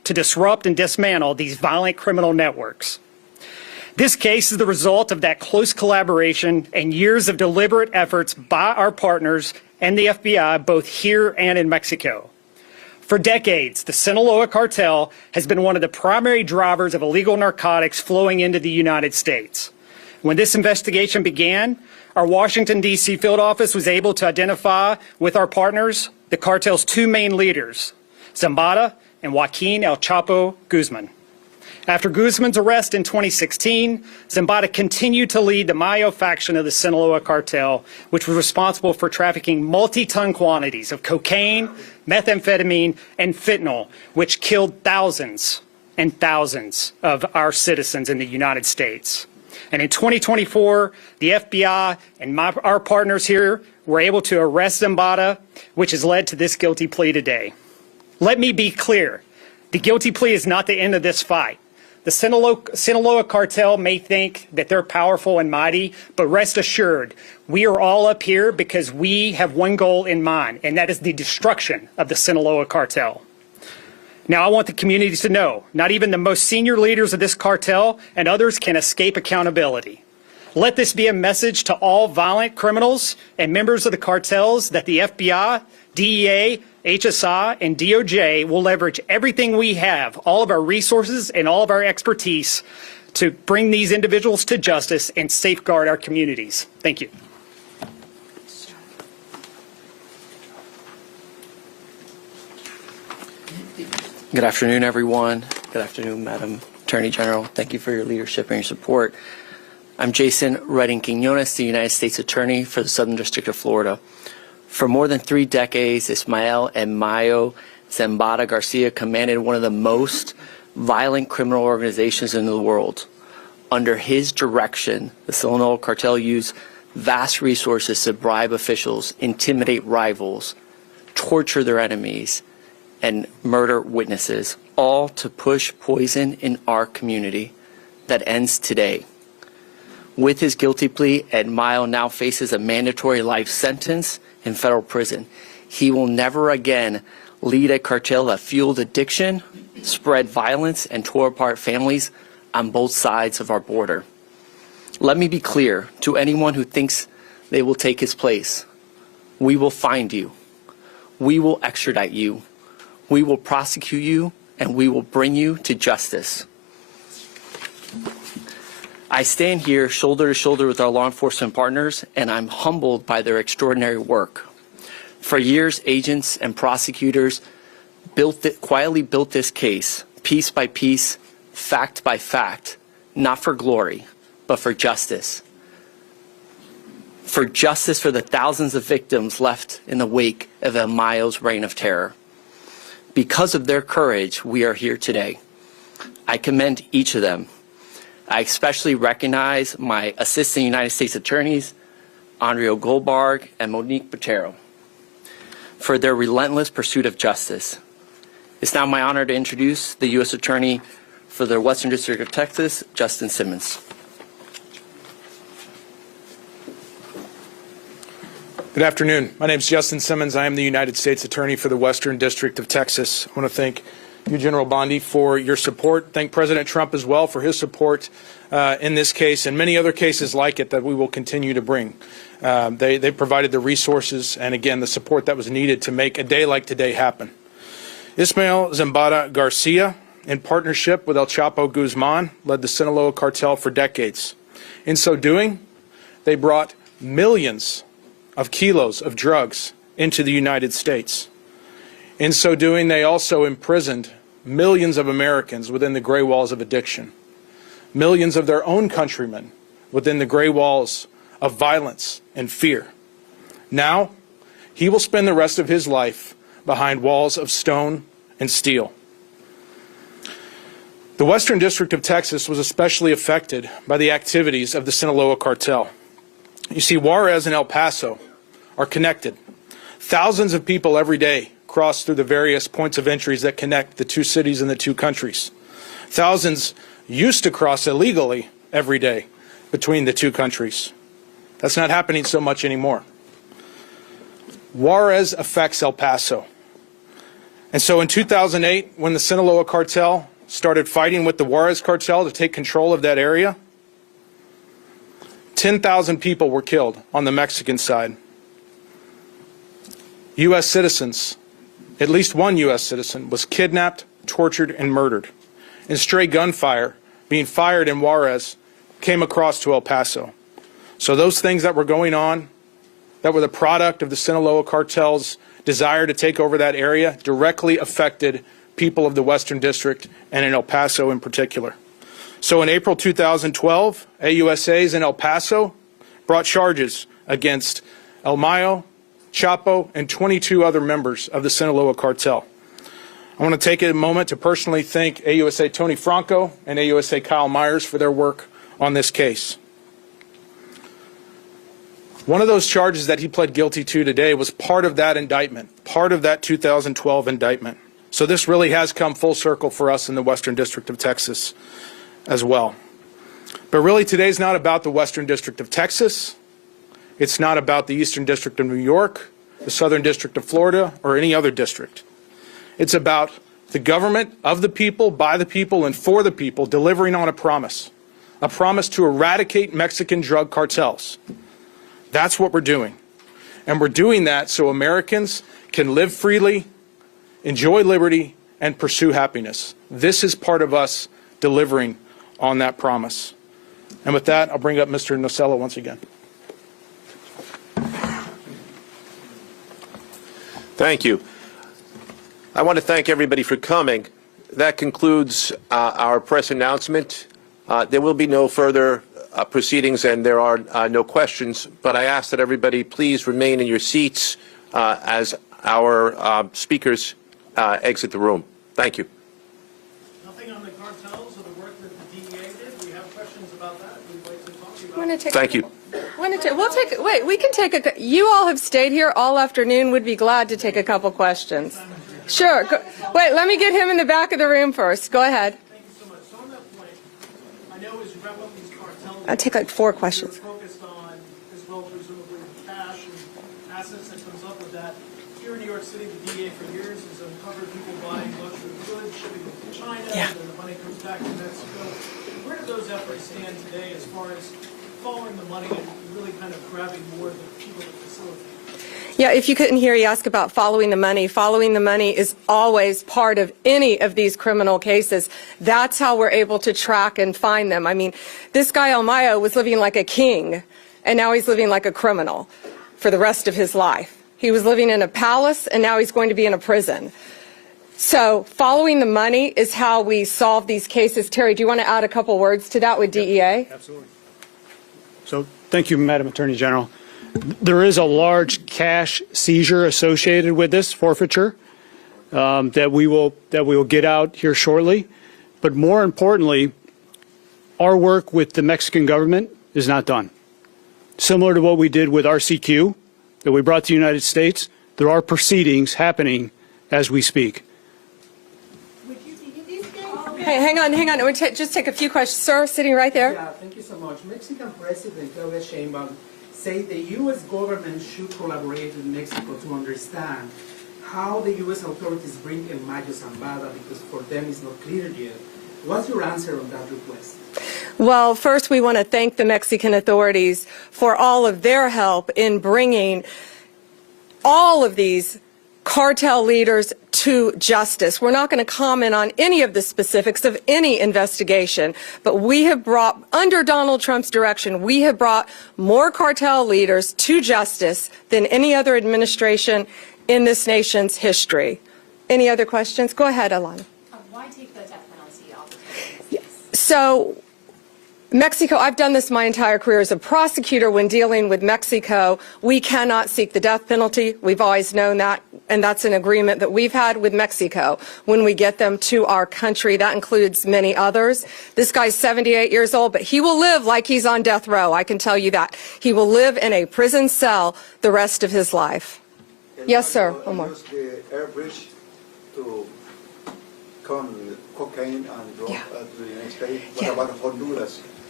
to disrupt and dismantle these violent criminal networks. This case is the result of that close collaboration and years of deliberate efforts by our partners and the FBI, both here and in Mexico. For decades, the Sinaloa Cartel has been one of the primary drivers of illegal narcotics flowing into the United States. When this investigation began, our Washington, D.C. field office was able to identify with our partners the cartel's two main leaders, Zambada and Joaquin El Chapo Guzman. After Guzman's arrest in 2016, Zambada continued to lead the Mayo faction of the Sinaloa Cartel, which was responsible for trafficking multi-ton quantities of cocaine, methamphetamine, and fentanyl, which killed thousands and thousands of our citizens in the United States. And in 2024, the FBI and our partners here were able to arrest Zambada, which has led to this guilty plea today. Let me be clear. The guilty plea is not the end of this fight. The Sinaloa Cartel may think that they're powerful and mighty, but rest assured, we are all up here because we have one goal in mind, and that is the destruction of the Sinaloa Cartel. Now, I want the community to know, not even the most senior leaders of this cartel and others can escape accountability. Let this be a message to all violent criminals and members of the cartels that the FBI, DEA, HSI, and DOJ will leverage everything we have, all of our resources and all of our expertise to bring these individuals to justice and safeguard our communities. Thank you. Good afternoon, everyone. Good afternoon, Madam Attorney General. Thank you for your leadership and your support. I'm Jason Redding Quinones, the United States Attorney for the Southern District of Florida. For more than 3 decades, Ismael and Mayo Zambada Garcia commanded one of the most violent criminal organizations in the world. Under his direction, the Sinaloa Cartel used vast resources to bribe officials, intimidate rivals, torture their enemies, and murder witnesses, all to push poison in our community that ends today. With his guilty plea, Ed Mayo now faces a mandatory life sentence in federal prison. He will never again lead a cartel that fueled addiction, spread violence, and tore apart families on both sides of our border. Let me be clear to anyone who thinks they will take his place. We will find you. We will extradite you. We will prosecute you, and we will bring you to justice. I stand here shoulder to shoulder with our law enforcement partners, and I'm humbled by their extraordinary work. For years, agents and prosecutors quietly built this case, piece by piece, fact by fact, not for glory, but for justice. For justice for the thousands of victims left in the wake of El Mayo's reign of terror. Because of their courage, we are here today. I commend each of them. I especially recognize my Assistant United States Attorneys, Andrea Goldberg and Monique Botero, for their relentless pursuit of justice. It's now my honor to introduce the U.S. Attorney for the Western District of Texas, Justin Simmons. Good afternoon. My name is Justin Simmons. I am the United States Attorney for the Western District of Texas. I want to thank you, General Bondi, for your support. Thank President Trump as well for his support in this case and many other cases like it that we will continue to bring. They provided the resources and, again, the support that was needed to make a day like today happen. Ismael Zambada Garcia, in partnership with El Chapo Guzman, led the Sinaloa Cartel for decades. In so doing, they brought millions of kilos of drugs into the United States. In so doing, they also imprisoned millions of Americans within the gray walls of addiction, millions of their own countrymen within the gray walls of violence and fear. Now, he will spend the rest of his life behind walls of stone and steel. The Western District of Texas was especially affected by the activities of the Sinaloa Cartel. You see, Juarez and El Paso are connected. Thousands of people every day cross through the various points of entries that connect the two cities and the two countries. Thousands used to cross illegally every day between the two countries. That's not happening so much anymore. Juarez affects El Paso. And so in 2008, when the Sinaloa Cartel started fighting with the Juarez Cartel to take control of that area, 10,000 people were killed on the Mexican side. U.S. citizens, at least one U.S. citizen, was kidnapped, tortured, and murdered. And stray gunfire being fired in Juarez came across to El Paso. So those things that were going on, that were the product of the Sinaloa Cartel's desire to take over that area, directly affected people of the Western District and in El Paso in particular. So in April 2012, AUSAs in El Paso brought charges against El Mayo, Chapo, and 22 other members of the Sinaloa Cartel. I want to take a moment to personally thank AUSA Tony Franco and AUSA Kyle Myers for their work on this case. One of those charges that he pled guilty to today was part of that indictment, part of that 2012 indictment. So this really has come full circle for us in the Western District of Texas as well. But really today's not about the Western District of Texas. It's not about the Eastern District of New York, the Southern District of Florida, or any other district. It's about the government of the people, by the people, and for the people delivering on a promise to eradicate Mexican drug cartels. That's what we're doing. And we're doing that so Americans can live freely, enjoy liberty, and pursue happiness. This is part of us delivering on that promise. And with that, I'll bring up Mr. Nocella once again. Thank you. I want to thank everybody for coming. That concludes our press announcement. There will be no further proceedings and there are no questions, but I ask that everybody please remain in your seats as our speakers exit the room. Thank you. Nothing on the cartels or the work that the DEA did? We have questions about that. We'd like to talk to you about that. Thank you. We can take you all have stayed here all afternoon. Would be glad to take a couple questions. Sure. Wait, let me get him in the back of the room first. Go ahead. Thank you so much. So on that point, I know as you wrap up these cartels, I'll take like 4 questions. you're focused on, as well, presumably, cash and assets that comes up with that. Here in New York City, the DEA for years has uncovered people buying luxury goods, shipping them to China, and then the money comes back to Mexico. Where do those efforts stand today as far as following the money and really kind of grabbing more of the people that facilitate? Yeah, if you couldn't hear, you ask about following the money. Following the money is always part of any of these criminal cases. That's how we're able to track and find them. I mean, this guy El Mayo was living like a king, and now he's living like a criminal for the rest of his life. He was living in a palace, and now he's going to be in a prison. So following the money is how we solve these cases. Terry, do you want to add a couple words to that with DEA? Absolutely. So thank you, Madam Attorney General. There is a large cash seizure associated with this forfeiture that we will get out here shortly. But more importantly, our work with the Mexican government is not done. Similar to what we did with RCQ that we brought to the United States, there are proceedings happening as we speak. Hey, hang on. We'll just take a few questions. Sir, sitting right there. Yeah, thank you so much. Mexican President Claudia Sheinbaum said the U.S. government should collaborate with Mexico to understand how the U.S. authorities bring El Mayo Zambada, because for them it's not clear yet. What's your answer on that request? Well, first we want to thank the Mexican authorities for all of their help in bringing all of these cartel leaders to justice. We're not going to comment on any of the specifics of any investigation, but we have brought, under Donald Trump's direction, we have brought more cartel leaders to justice than any other administration in this nation's history. Any other questions? Go ahead, Alana. Why take the death penalty off? Yes. So Mexico, I've done this my entire career as a prosecutor. When dealing with Mexico, we cannot seek the death penalty. We've always known that, and that's an agreement that we've had with Mexico when we get them to our country. That includes many others. This guy's 78 years old, but he will live like he's on death row. I can tell you that. He will live in a prison cell the rest of his life. Yes, sir. One more. Use the air bridge to come cocaine and drug to the United States. What about Honduras?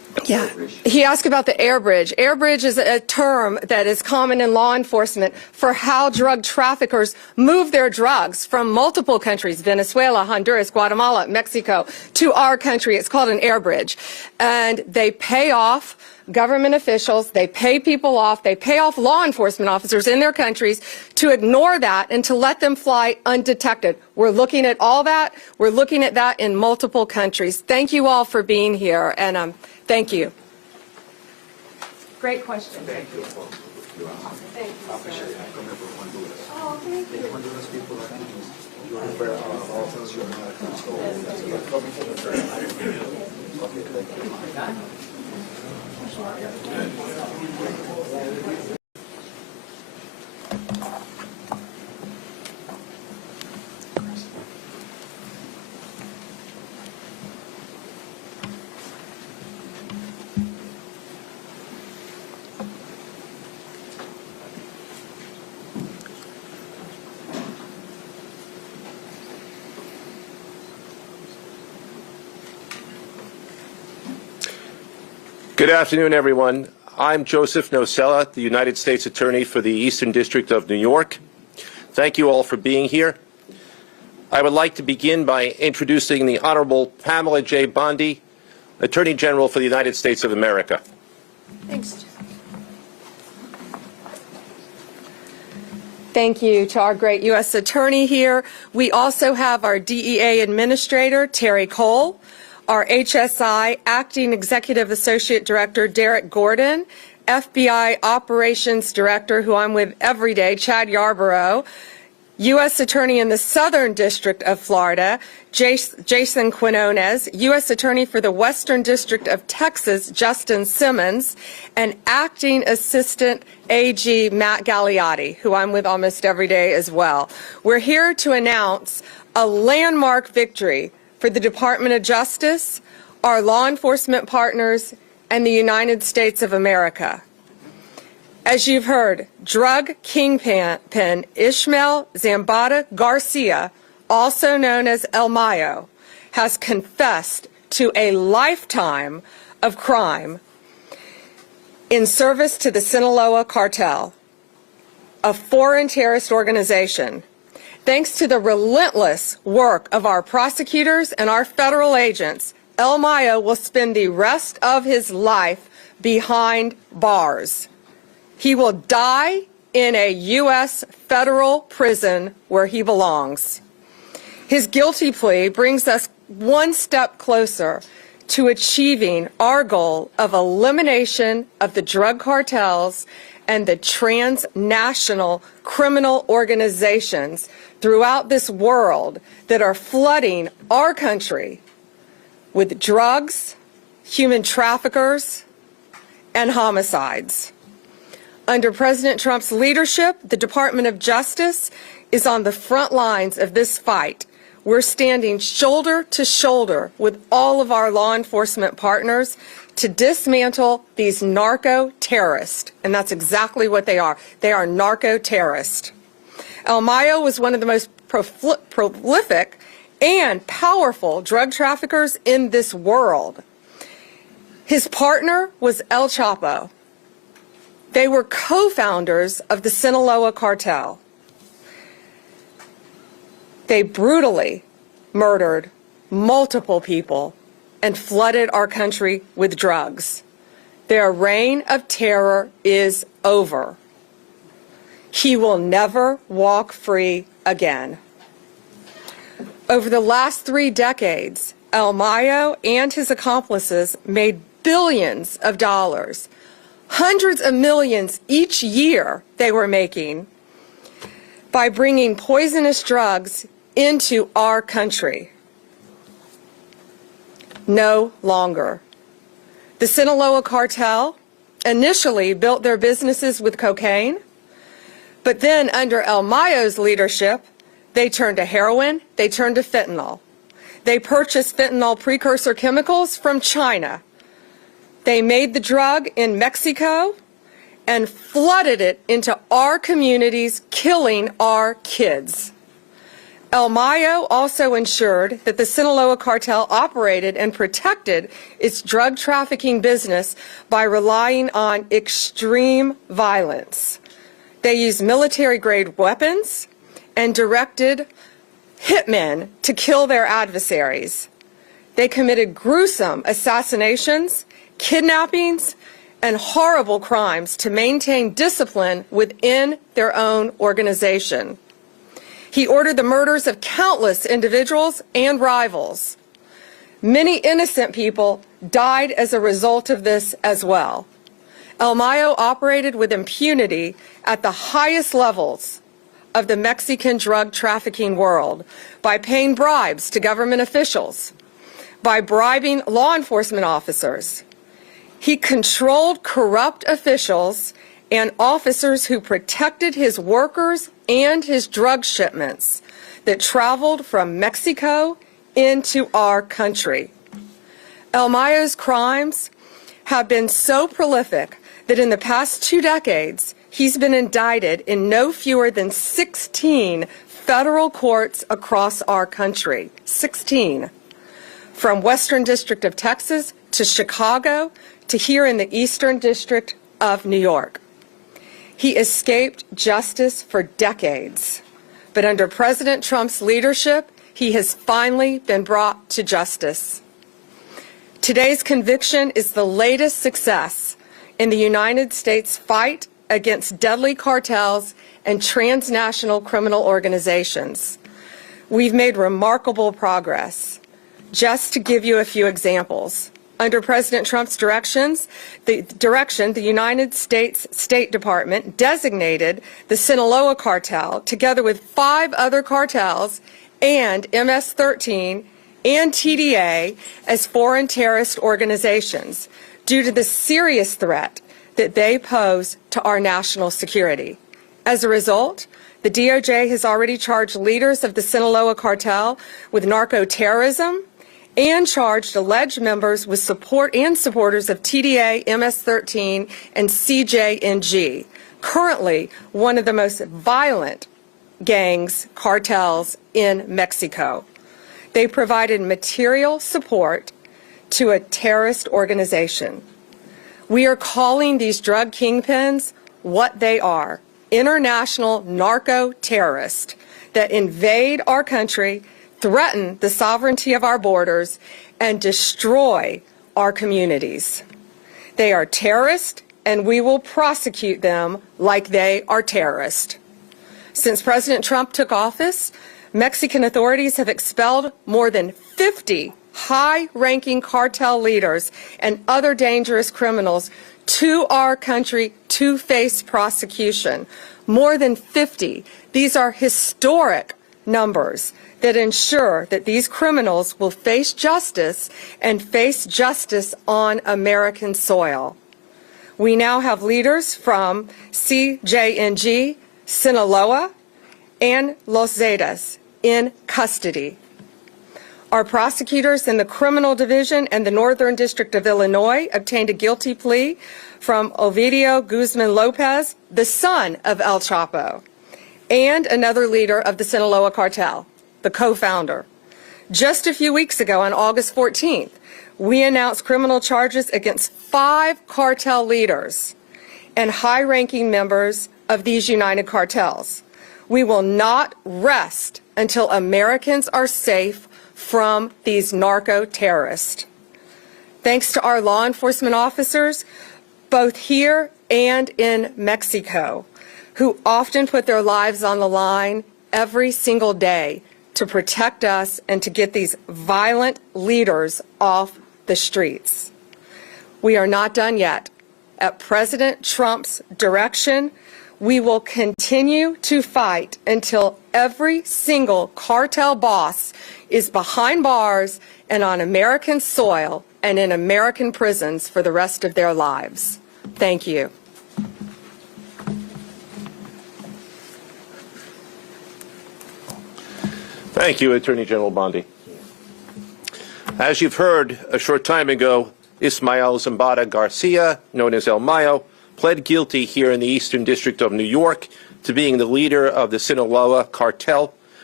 Yeah. He asked about the air bridge. Air bridge is a term that is common in law enforcement for how drug traffickers move their drugs from multiple countries, Venezuela, Honduras, Guatemala, Mexico, to our country. It's called an air bridge. And they pay off government officials, they pay people off, they pay off law enforcement officers in their countries to ignore that and to let them fly undetected. We're looking at all that. We're looking at that in multiple countries. Thank you all for being here, and thank you. Great question. Thank you. Thank you, sir. Oh, thank you. Honduras people you refer often you're not coming from the okay, thank you. Good afternoon, everyone. I'm Joseph Nocella, the United States Attorney for the Eastern District of New York. Thank you all for being here. I would like to begin by introducing the Honorable Pamela J. Bondi, Attorney General for the United States of America. Thanks. Thank you to our great U.S. Attorney here. We also have our DEA Administrator, Terry Cole, our HSI Acting Executive Associate Director, Derek Gordon, FBI Operations Director, who I'm with every day, Chad Yarborough, U.S. Attorney in the Southern District of Florida, Jason Quinones, U.S. Attorney for the Western District of Texas, Justin Simmons, and Acting Assistant AG Matt Gagliotti, who I'm with almost every day as well. We're here to announce a landmark victory for the Department of Justice, our law enforcement partners, and the United States of America. As you've heard, drug kingpin Ishmael Zambada Garcia, also known as El Mayo, has confessed to a lifetime of crime in service to the Sinaloa Cartel, a foreign terrorist organization. Thanks to the relentless work of our prosecutors and our federal agents, El Mayo will spend the rest of his life behind bars. He will die in a U.S. federal prison where he belongs. His guilty plea brings us one step closer to achieving our goal of elimination of the drug cartels and the transnational criminal organizations throughout this world that are flooding our country with drugs, human traffickers, and homicides. Under President Trump's leadership, the Department of Justice is on the front lines of this fight. We're standing shoulder to shoulder with all of our law enforcement partners to dismantle these narco-terrorists, and that's exactly what they are. They are narco-terrorists. El Mayo was one of the most prolific and powerful drug traffickers in this world. His partner was El Chapo. They were co-founders of the Sinaloa Cartel. They brutally murdered multiple people and flooded our country with drugs. Their reign of terror is over. He will never walk free again. Over the last 3 decades, El Mayo and his accomplices made billions of dollars, hundreds of millions each year they were making by bringing poisonous drugs into our country. No longer. The Sinaloa Cartel initially built their businesses with cocaine, but then under El Mayo's leadership, they turned to heroin, they turned to fentanyl. They purchased fentanyl precursor chemicals from China. They made the drug in Mexico and flooded it into our communities, killing our kids. El Mayo also ensured that the Sinaloa Cartel operated and protected its drug trafficking business by relying on extreme violence. They used military-grade weapons and directed hitmen to kill their adversaries. They committed gruesome assassinations, kidnappings, and horrible crimes to maintain discipline within their own organization. He ordered the murders of countless individuals and rivals. Many innocent people died as a result of this as well. El Mayo operated with impunity at the highest levels of the Mexican drug trafficking world by paying bribes to government officials, by bribing law enforcement officers. He controlled corrupt officials and officers who protected his workers and his drug shipments that traveled from Mexico into our country. El Mayo's crimes have been so prolific that in the past 2 decades, he's been indicted in no fewer than 16 federal courts across our country. 16. From Western District of Texas to Chicago to here in the Eastern District of New York. He escaped justice for decades, but under President Trump's leadership, he has finally been brought to justice. Today's conviction is the latest success in the United States fight against deadly cartels and transnational criminal organizations. We've made remarkable progress. Just to give you a few examples, under President Trump's direction, the United States State Department designated the Sinaloa Cartel, together with 5 other cartels and MS-13 and TDA, as foreign terrorist organizations due to the serious threat that they pose to our national security. As a result, the DOJ has already charged leaders of the Sinaloa Cartel with narco-terrorism and charged alleged members with support and supporters of TDA, MS-13, and CJNG, currently one of the most violent cartels in Mexico. They provided material support to a terrorist organization. We are calling these drug kingpins what they are: international narco-terrorists that invade our country, threaten the sovereignty of our borders, and destroy our communities. They are terrorists, and we will prosecute them like they are terrorists. Since President Trump took office, Mexican authorities have expelled more than 50 high-ranking cartel leaders and other dangerous criminals to our country to face prosecution. More than 50. These are historic numbers that ensure that these criminals will face justice and face justice on American soil. We now have leaders from CJNG, Sinaloa, and Los Zetas in custody. Our prosecutors in the Criminal Division and the Northern District of Illinois obtained a guilty plea from Ovidio Guzman Lopez, the son of El Chapo, and another leader of the Sinaloa Cartel, the co-founder. Just a few weeks ago, on August 14th, we announced criminal charges against 5 cartel leaders and high-ranking members of these united cartels. We will not rest until Americans are safe from these narco-terrorists. Thanks to our law enforcement officers, both here and in Mexico, who often put their lives on the line every single day to protect us and to get these violent leaders off the streets. We are not done yet. At President Trump's direction, we will continue to fight until every single cartel boss is behind bars and on American soil and in American prisons for the rest of their lives. Thank you. Thank you, Attorney General Bondi. As you've heard, a short time ago, Ismael Zambada Garcia, known as El Mayo, pled guilty here in the Eastern District of New York to being the leader of the Sinaloa Cartel,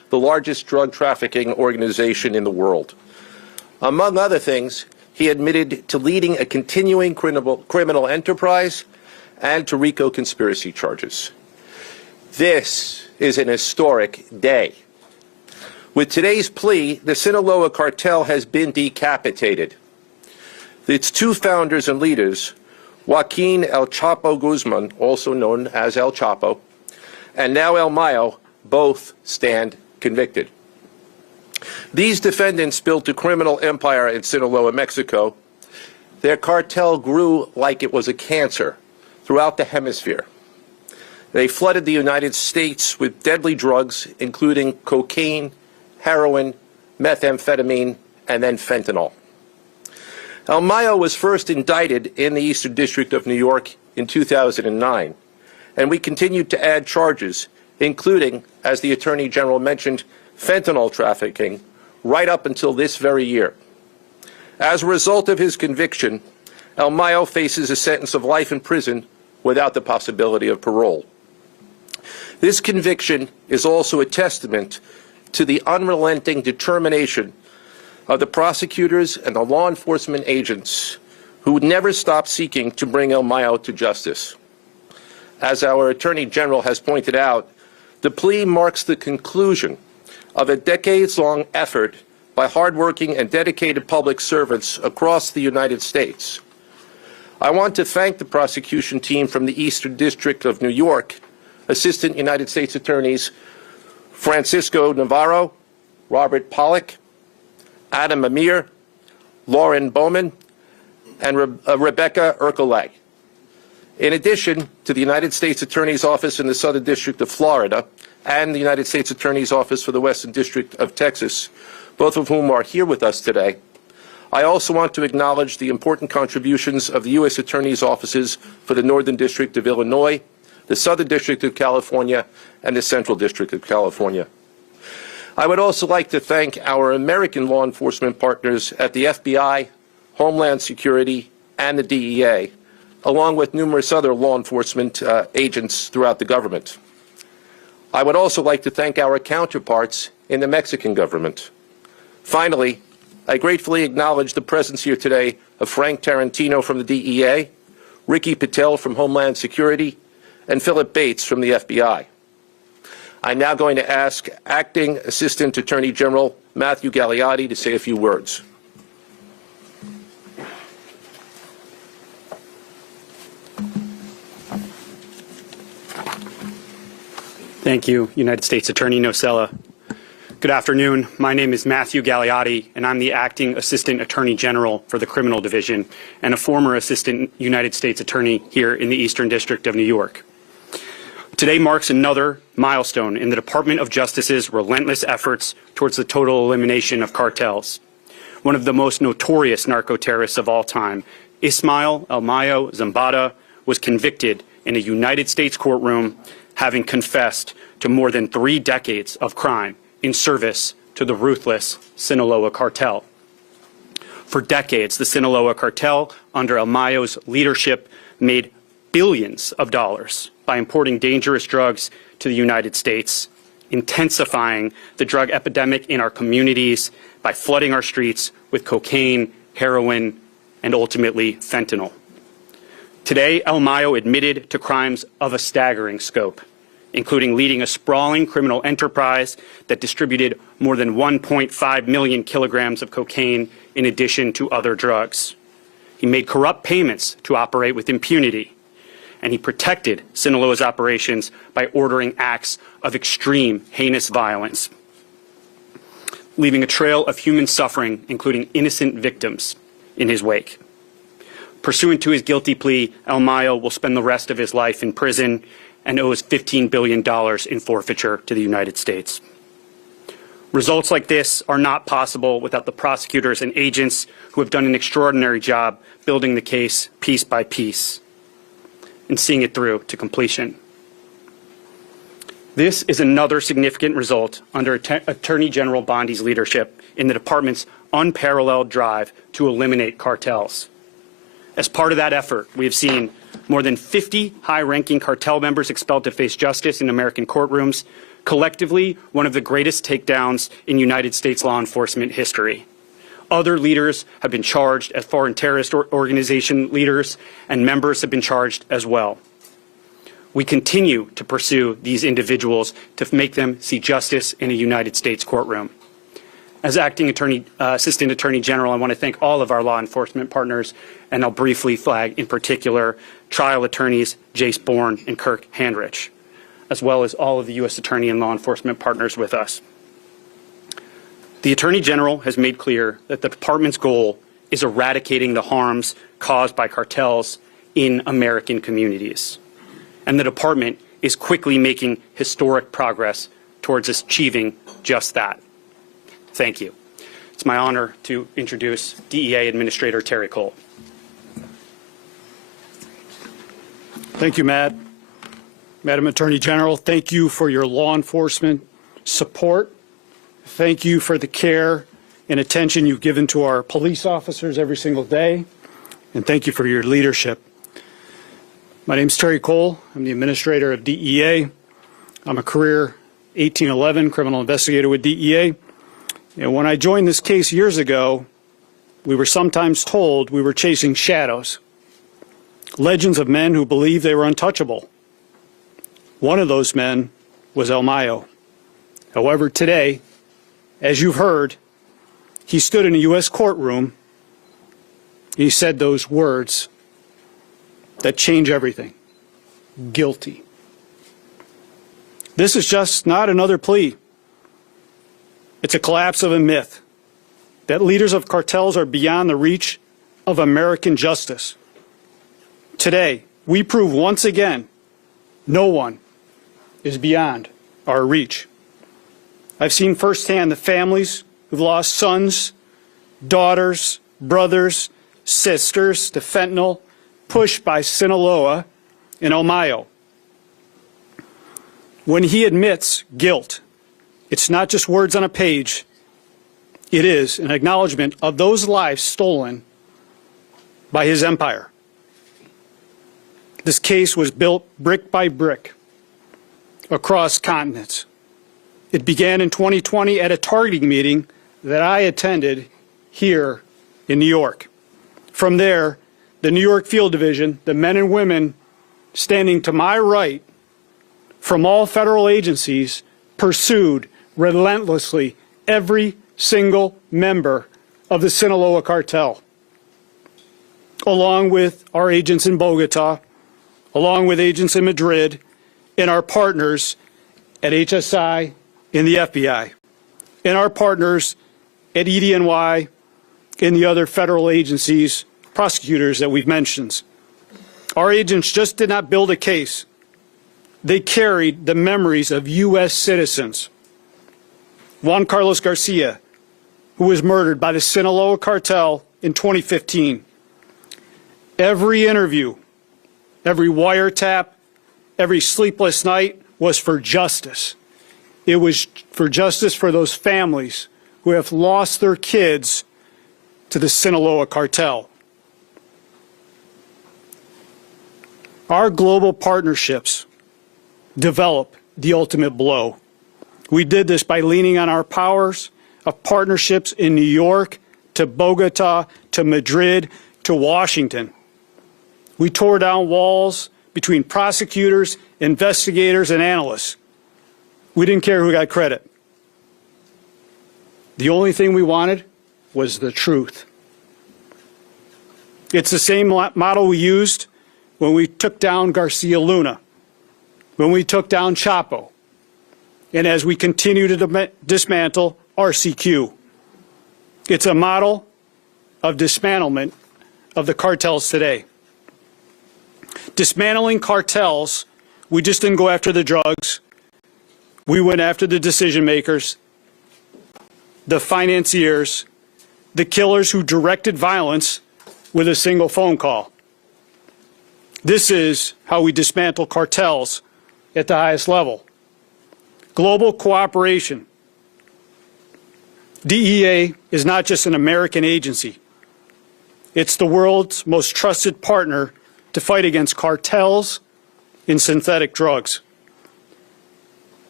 the largest drug trafficking organization in the world. Among other things, he admitted to leading a continuing criminal enterprise and to RICO conspiracy charges. This is an historic day. With today's plea, the Sinaloa Cartel has been decapitated. Its two founders and leaders, Joaquin El Chapo Guzman, also known as El Chapo, and now El Mayo, both stand convicted. These defendants built a criminal empire in Sinaloa, Mexico. Their cartel grew like it was a cancer throughout the hemisphere. They flooded the United States with deadly drugs, including cocaine, heroin, methamphetamine, and then fentanyl. El Mayo was first indicted in the Eastern District of New York in 2009, and we continued to add charges, including, as the Attorney General mentioned, fentanyl trafficking, right up until this very year. As a result of his conviction, El Mayo faces a sentence of life in prison without the possibility of parole. This conviction is also a testament to the unrelenting determination of the prosecutors and the law enforcement agents who would never stop seeking to bring El Mayo to justice. As our Attorney General has pointed out, the plea marks the conclusion of a decades-long effort by hardworking and dedicated public servants across the United States. I want to thank the prosecution team from the Eastern District of New York, Assistant United States Attorneys Francisco Navarro, Robert Pollack, Adam Amir, Lauren Bowman, and Rebecca Ercolay. In addition to the United States Attorney's Office in the Southern District of Florida and the United States Attorney's Office for the Western District of Texas, both of whom are here with us today, I also want to acknowledge the important contributions of the U.S. Attorney's Offices for the Northern District of Illinois, the Southern District of California, and the Central District of California. I would also like to thank our American law enforcement partners at the FBI, Homeland Security, and the DEA, along with numerous other law enforcement agents throughout the government. I would also like to thank our counterparts in the Mexican government. Finally, I gratefully acknowledge the presence here today of Frank Tarantino from the DEA, Ricky Patel from Homeland Security, and Philip Bates from the FBI. I'm now going to ask Acting Assistant Attorney General Matthew Gagliotti to say a few words. Thank you, United States Attorney Nocella. Good afternoon. My name is Matthew Gagliotti, and I'm the Acting Assistant Attorney General for the Criminal Division and a former Assistant United States Attorney here in the Eastern District of New York. Today marks another milestone in the Department of Justice's relentless efforts towards the total elimination of cartels. One of the most notorious narco-terrorists of all time, Ismael El Mayo Zambada, was convicted in a United States courtroom, having confessed to more than 3 decades of crime in service to the ruthless Sinaloa Cartel. For decades, the Sinaloa Cartel, under El Mayo's leadership, made billions of dollars by importing dangerous drugs to the United States, intensifying the drug epidemic in our communities by flooding our streets with cocaine, heroin, and ultimately fentanyl. Today, El Mayo admitted to crimes of a staggering scope, including leading a sprawling criminal enterprise that distributed more than 1.5 million kilograms of cocaine in addition to other drugs. He made corrupt payments to operate with impunity, and he protected Sinaloa's operations by ordering acts of extreme, heinous violence, leaving a trail of human suffering, including innocent victims, in his wake. Pursuant to his guilty plea, El Mayo will spend the rest of his life in prison and owes $15 billion in forfeiture to the United States. Results like this are not possible without the prosecutors and agents who have done an extraordinary job building the case piece by piece and seeing it through to completion. This is another significant result under Attorney General Bondi's leadership in the department's unparalleled drive to eliminate cartels. As part of that effort, we have seen more than 50 high-ranking cartel members expelled to face justice in American courtrooms, collectively one of the greatest takedowns in United States law enforcement history. Other leaders have been charged as foreign terrorist organization leaders, and members have been charged as well. We continue to pursue these individuals to make them see justice in a United States courtroom. As Acting Assistant Attorney General, I want to thank all of our law enforcement partners, and I'll briefly flag in particular trial attorneys Jace Bourne and Kirk Handrich, as well as all of the U.S. Attorney and law enforcement partners with us. The Attorney General has made clear that the Department's goal is eradicating the harms caused by cartels in American communities. And the Department is quickly making historic progress towards achieving just that. Thank you. It's my honor to introduce DEA Administrator Terry Cole. Thank you, Matt. Madam Attorney General, thank you for your law enforcement support. Thank you for the care and attention you've given to our police officers every single day. And thank you for your leadership. My name is Terry Cole. I'm the administrator of DEA. I'm a career 1811 criminal investigator with DEA. And when I joined this case years ago, we were sometimes told we were chasing shadows, legends of men who believed they were untouchable. One of those men was El Mayo. However, today, as you've heard, he stood in a U.S. courtroom. He said those words that change everything. Guilty. This is just not another plea. It's a collapse of a myth that leaders of cartels are beyond the reach of American justice. Today, we prove once again no one is beyond our reach. I've seen firsthand the families who've lost sons, daughters, brothers, sisters to fentanyl, pushed by Sinaloa and El Mayo. When he admits guilt, it's not just words on a page. It is an acknowledgement of those lives stolen by his empire. This case was built brick by brick across continents. It began in 2020 at a targeting meeting that I attended here in New York. From there, the New York Field Division, the men and women standing to my right from all federal agencies, pursued relentlessly every single member of the Sinaloa Cartel, along with our agents in Bogota, along with agents in Madrid, and our partners at HSI in the FBI, and our partners at EDNY and the other federal agencies, prosecutors that we've mentioned. Our agents just did not build a case. They carried the memories of U.S. citizens. Juan Carlos Garcia, who was murdered by the Sinaloa Cartel in 2015. Every interview, every wiretap, every sleepless night was for justice. It was for justice for those families who have lost their kids to the Sinaloa Cartel. Our global partnerships develop the ultimate blow. We did this by leaning on our powers of partnerships in New York, to Bogota, to Madrid, to Washington. We tore down walls between prosecutors, investigators, and analysts. We didn't care who got credit. The only thing we wanted was the truth. It's the same model we used when we took down Garcia Luna, when we took down Chapo, and as we continue to dismantle RCQ. It's a model of dismantlement of the cartels today. Dismantling cartels, we just didn't go after the drugs. We went after the decision makers, the financiers, the killers who directed violence with a single phone call. This is how we dismantle cartels at the highest level. Global cooperation. DEA is not just an American agency. It's the world's most trusted partner to fight against cartels and synthetic drugs.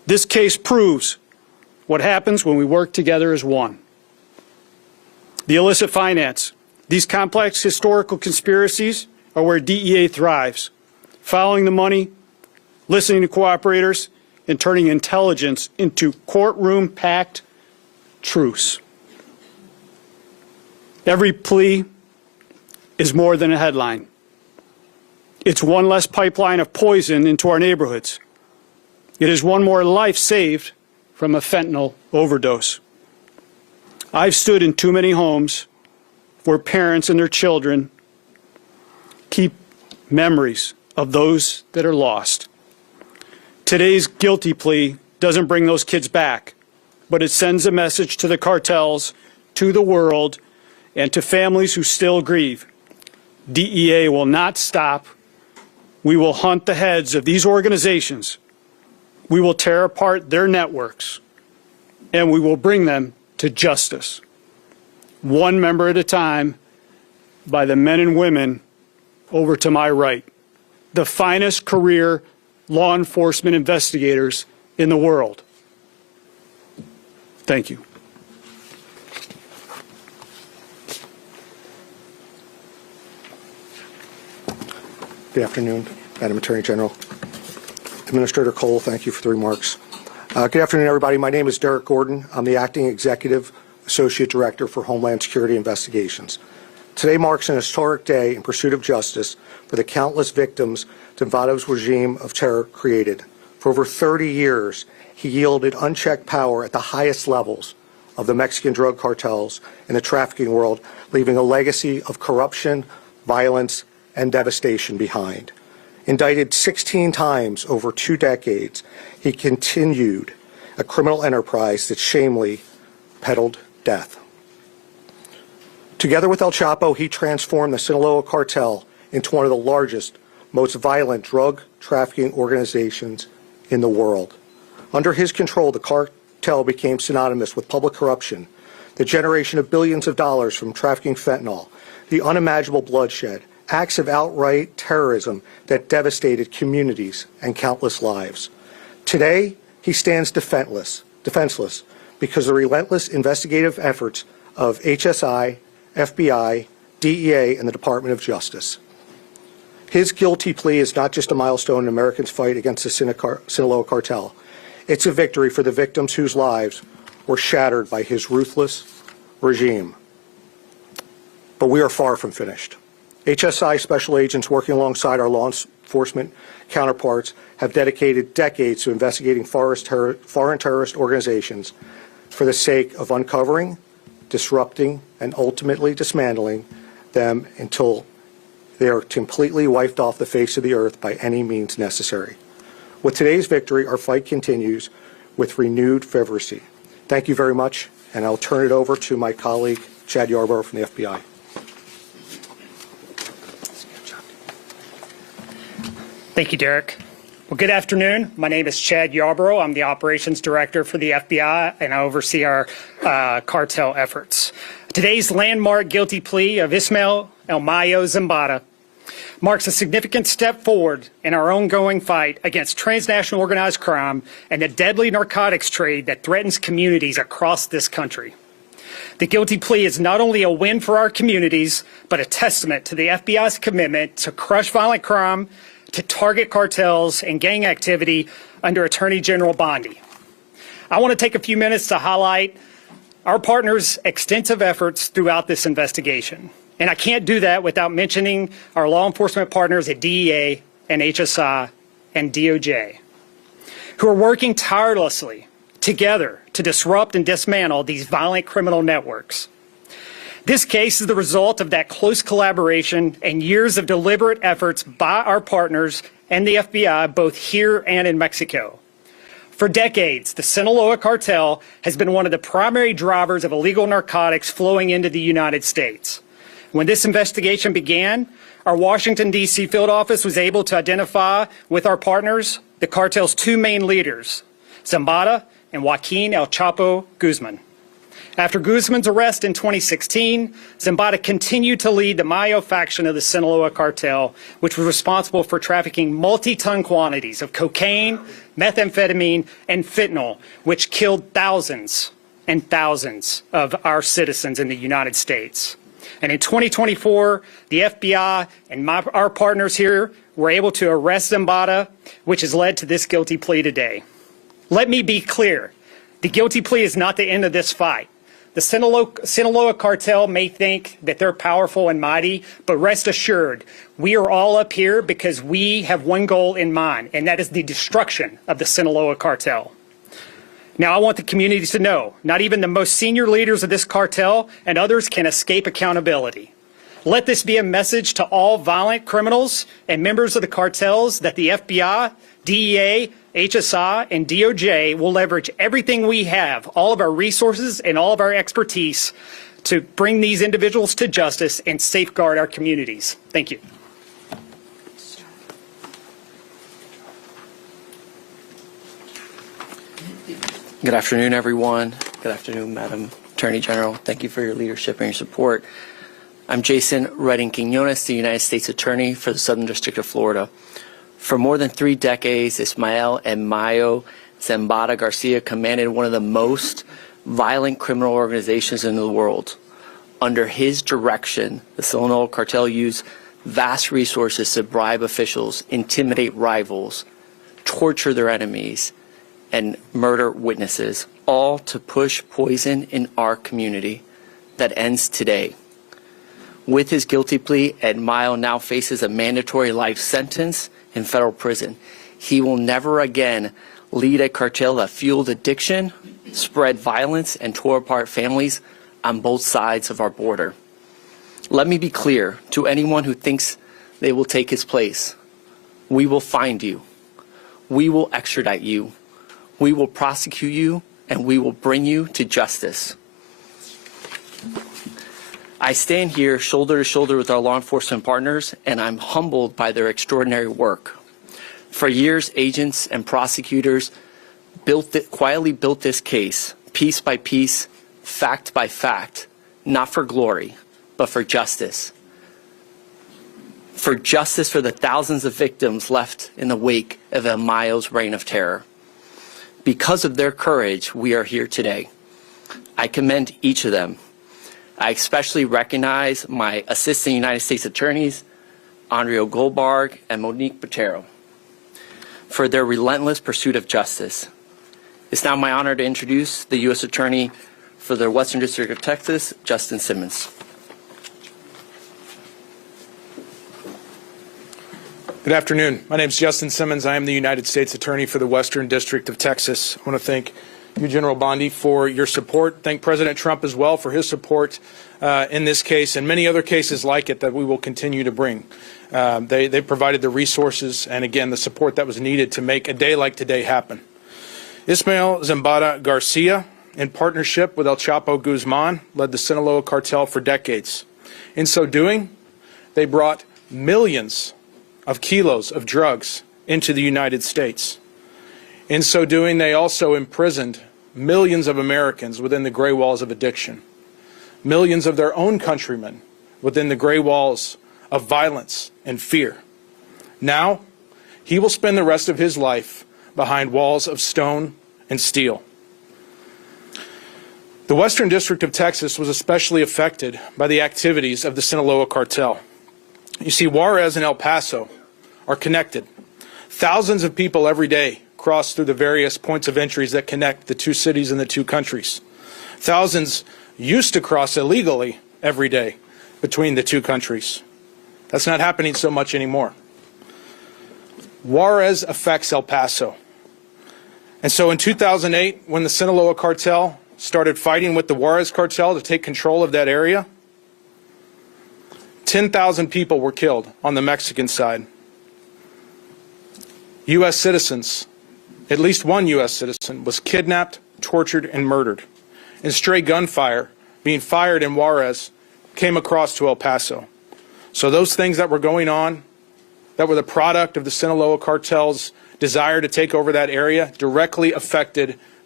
This case proves what happens when we work together as one. The illicit finance. These complex historical conspiracies are where DEA thrives, following the money, listening to cooperators, and turning intelligence into courtroom-packed truths. Every plea is more than a headline. It's one less pipeline of poison into our neighborhoods. It is one more life saved from a fentanyl overdose. I've stood in too many homes where parents and their children keep memories of those that are lost. Today's guilty plea doesn't bring those kids back, but it sends a message to the cartels, to the world, and to families who still grieve. DEA will not stop. We will hunt the heads of these organizations. We will tear apart their networks, and we will bring them to justice, one member at a time, by the men and women over to my right, the finest career law enforcement investigators in the world. Thank you. Good afternoon, Madam Attorney General. Administrator Cole, thank you for the remarks. Good afternoon, everybody. My name is Derek Gordon. I'm the Acting Executive Associate Director for Homeland Security Investigations. Today marks an historic day in pursuit of justice for the countless victims Zimbardo's regime of terror created. For over 30 years, he yielded unchecked power at the highest levels of the Mexican drug cartels and the trafficking world, leaving a legacy of corruption, violence, and devastation behind. Indicted 16 times over 2 decades, he continued a criminal enterprise that shamefully peddled death. Together with El Chapo, he transformed the Sinaloa Cartel into one of the largest, most violent drug trafficking organizations in the world. Under his control, the cartel became synonymous with public corruption, the generation of billions of dollars from trafficking fentanyl, the unimaginable bloodshed, acts of outright terrorism that devastated communities and countless lives. Today, he stands defenseless because of the relentless investigative efforts of HSI, FBI, DEA, and the Department of Justice. His guilty plea is not just a milestone in Americans' fight against the Sinaloa Cartel. It's a victory for the victims whose lives were shattered by his ruthless regime. But we are far from finished. HSI special agents working alongside our law enforcement counterparts have dedicated decades to investigating foreign terrorist organizations for the sake of uncovering, disrupting, and ultimately dismantling them until they are completely wiped off the face of the earth by any means necessary. With today's victory, our fight continues with renewed fervency. Thank you very much, and I'll turn it over to my colleague, Chad Yarborough from the FBI. Thank you, Derek. Well, good afternoon. My name is Chad Yarborough. I'm the Operations Director for the FBI, and I oversee our cartel efforts. Today's landmark guilty plea of Ismael El Mayo Zimbardo marks a significant step forward in our ongoing fight against transnational organized crime and the deadly narcotics trade that threatens communities across this country. The guilty plea is not only a win for our communities, but a testament to the FBI's commitment to crush violent crime, to target cartels and gang activity under Attorney General Bondi. I want to take a few minutes to highlight our partners' extensive efforts throughout this investigation. And I can't do that without mentioning our law enforcement partners at DEA and HSI and DOJ, who are working tirelessly together to disrupt and dismantle these violent criminal networks. This case is the result of that close collaboration and years of deliberate efforts by our partners and the FBI, both here and in Mexico. For decades, the Sinaloa Cartel has been one of the primary drivers of illegal narcotics flowing into the United States. When this investigation began, our Washington, D.C. field office was able to identify with our partners the cartel's 2 main leaders, Zimbardo and Joaquin El Chapo Guzman. After Guzman's arrest in 2016, Zambada continued to lead the Mayo faction of the Sinaloa Cartel, which was responsible for trafficking multi-ton quantities of cocaine, methamphetamine, and fentanyl, which killed thousands and thousands of our citizens in the United States. And in 2024, the FBI and our partners here were able to arrest Zambada, which has led to this guilty plea today. Let me be clear. The guilty plea is not the end of this fight. The Sinaloa Cartel may think that they're powerful and mighty, but rest assured, we are all up here because we have one goal in mind, and that is the destruction of the Sinaloa Cartel. Now, I want the community to know, not even the most senior leaders of this cartel and others can escape accountability. Let this be a message to all violent criminals and members of the cartels that the FBI, DEA, HSI, and DOJ will leverage everything we have, all of our resources and all of our expertise to bring these individuals to justice and safeguard our communities. Thank you. Good afternoon, everyone. Good afternoon, Madam Attorney General. Thank you for your leadership and your support. I'm Jason Redding Quinones, the United States Attorney for the Southern District of Florida. For more than 3 decades, Ismael and Mayo Zambada Garcia commanded one of the most violent criminal organizations in the world. Under his direction, the Sinaloa Cartel used vast resources to bribe officials, intimidate rivals, torture their enemies, and murder witnesses, all to push poison in our community that ends today. With his guilty plea, Ed Mayo now faces a mandatory life sentence in federal prison. He will never again lead a cartel that fueled addiction, spread violence, and tore apart families on both sides of our border. Let me be clear to anyone who thinks they will take his place. We will find you. We will extradite you. We will prosecute you, and we will bring you to justice. I stand here shoulder to shoulder with our law enforcement partners, and I'm humbled by their extraordinary work. For years, agents and prosecutors quietly built this case, piece by piece, fact by fact, not for glory, but for justice. For justice for the thousands of victims left in the wake of El Mayo's reign of terror. Because of their courage, we are here today. I commend each of them. I especially recognize my Assistant United States Attorneys, Andrea Goldberg and Monique Botero, for their relentless pursuit of justice. It's now my honor to introduce the U.S. Attorney for the Western District of Texas, Justin Simmons. Good afternoon. My name is Justin Simmons. I am the United States Attorney for the Western District of Texas. I want to thank you, General Bondi, for your support. Thank President Trump as well for his support in this case and many other cases like it that we will continue to bring. They provided the resources and, again, the support that was needed to make a day like today happen. Ismael Zambada Garcia, in partnership with El Chapo Guzman, led the Sinaloa Cartel for decades. In so doing, they brought millions of kilos of drugs into the United States. In so doing, they also imprisoned millions of Americans within the gray walls of addiction, millions of their own countrymen within the gray walls of violence and fear. Now, he will spend the rest of his life behind walls of stone and steel. The Western District of Texas was especially affected by the activities of the Sinaloa Cartel. You see, Juarez and El Paso are connected. Thousands of people every day cross through the various points of entries that connect the two cities and the two countries. Thousands used to cross illegally every day between the two countries. That's not happening so much anymore. Juarez affects El Paso. And so in 2008, when the Sinaloa Cartel started fighting with the Juarez Cartel to take control of that area, 10,000 people were killed on the Mexican side. U.S. citizens, at least one U.S. citizen, was kidnapped, tortured, and murdered. And stray gunfire being fired in Juarez came across to El Paso. So those things that were going on, that were the product of the Sinaloa Cartel's desire to take over that area, directly affected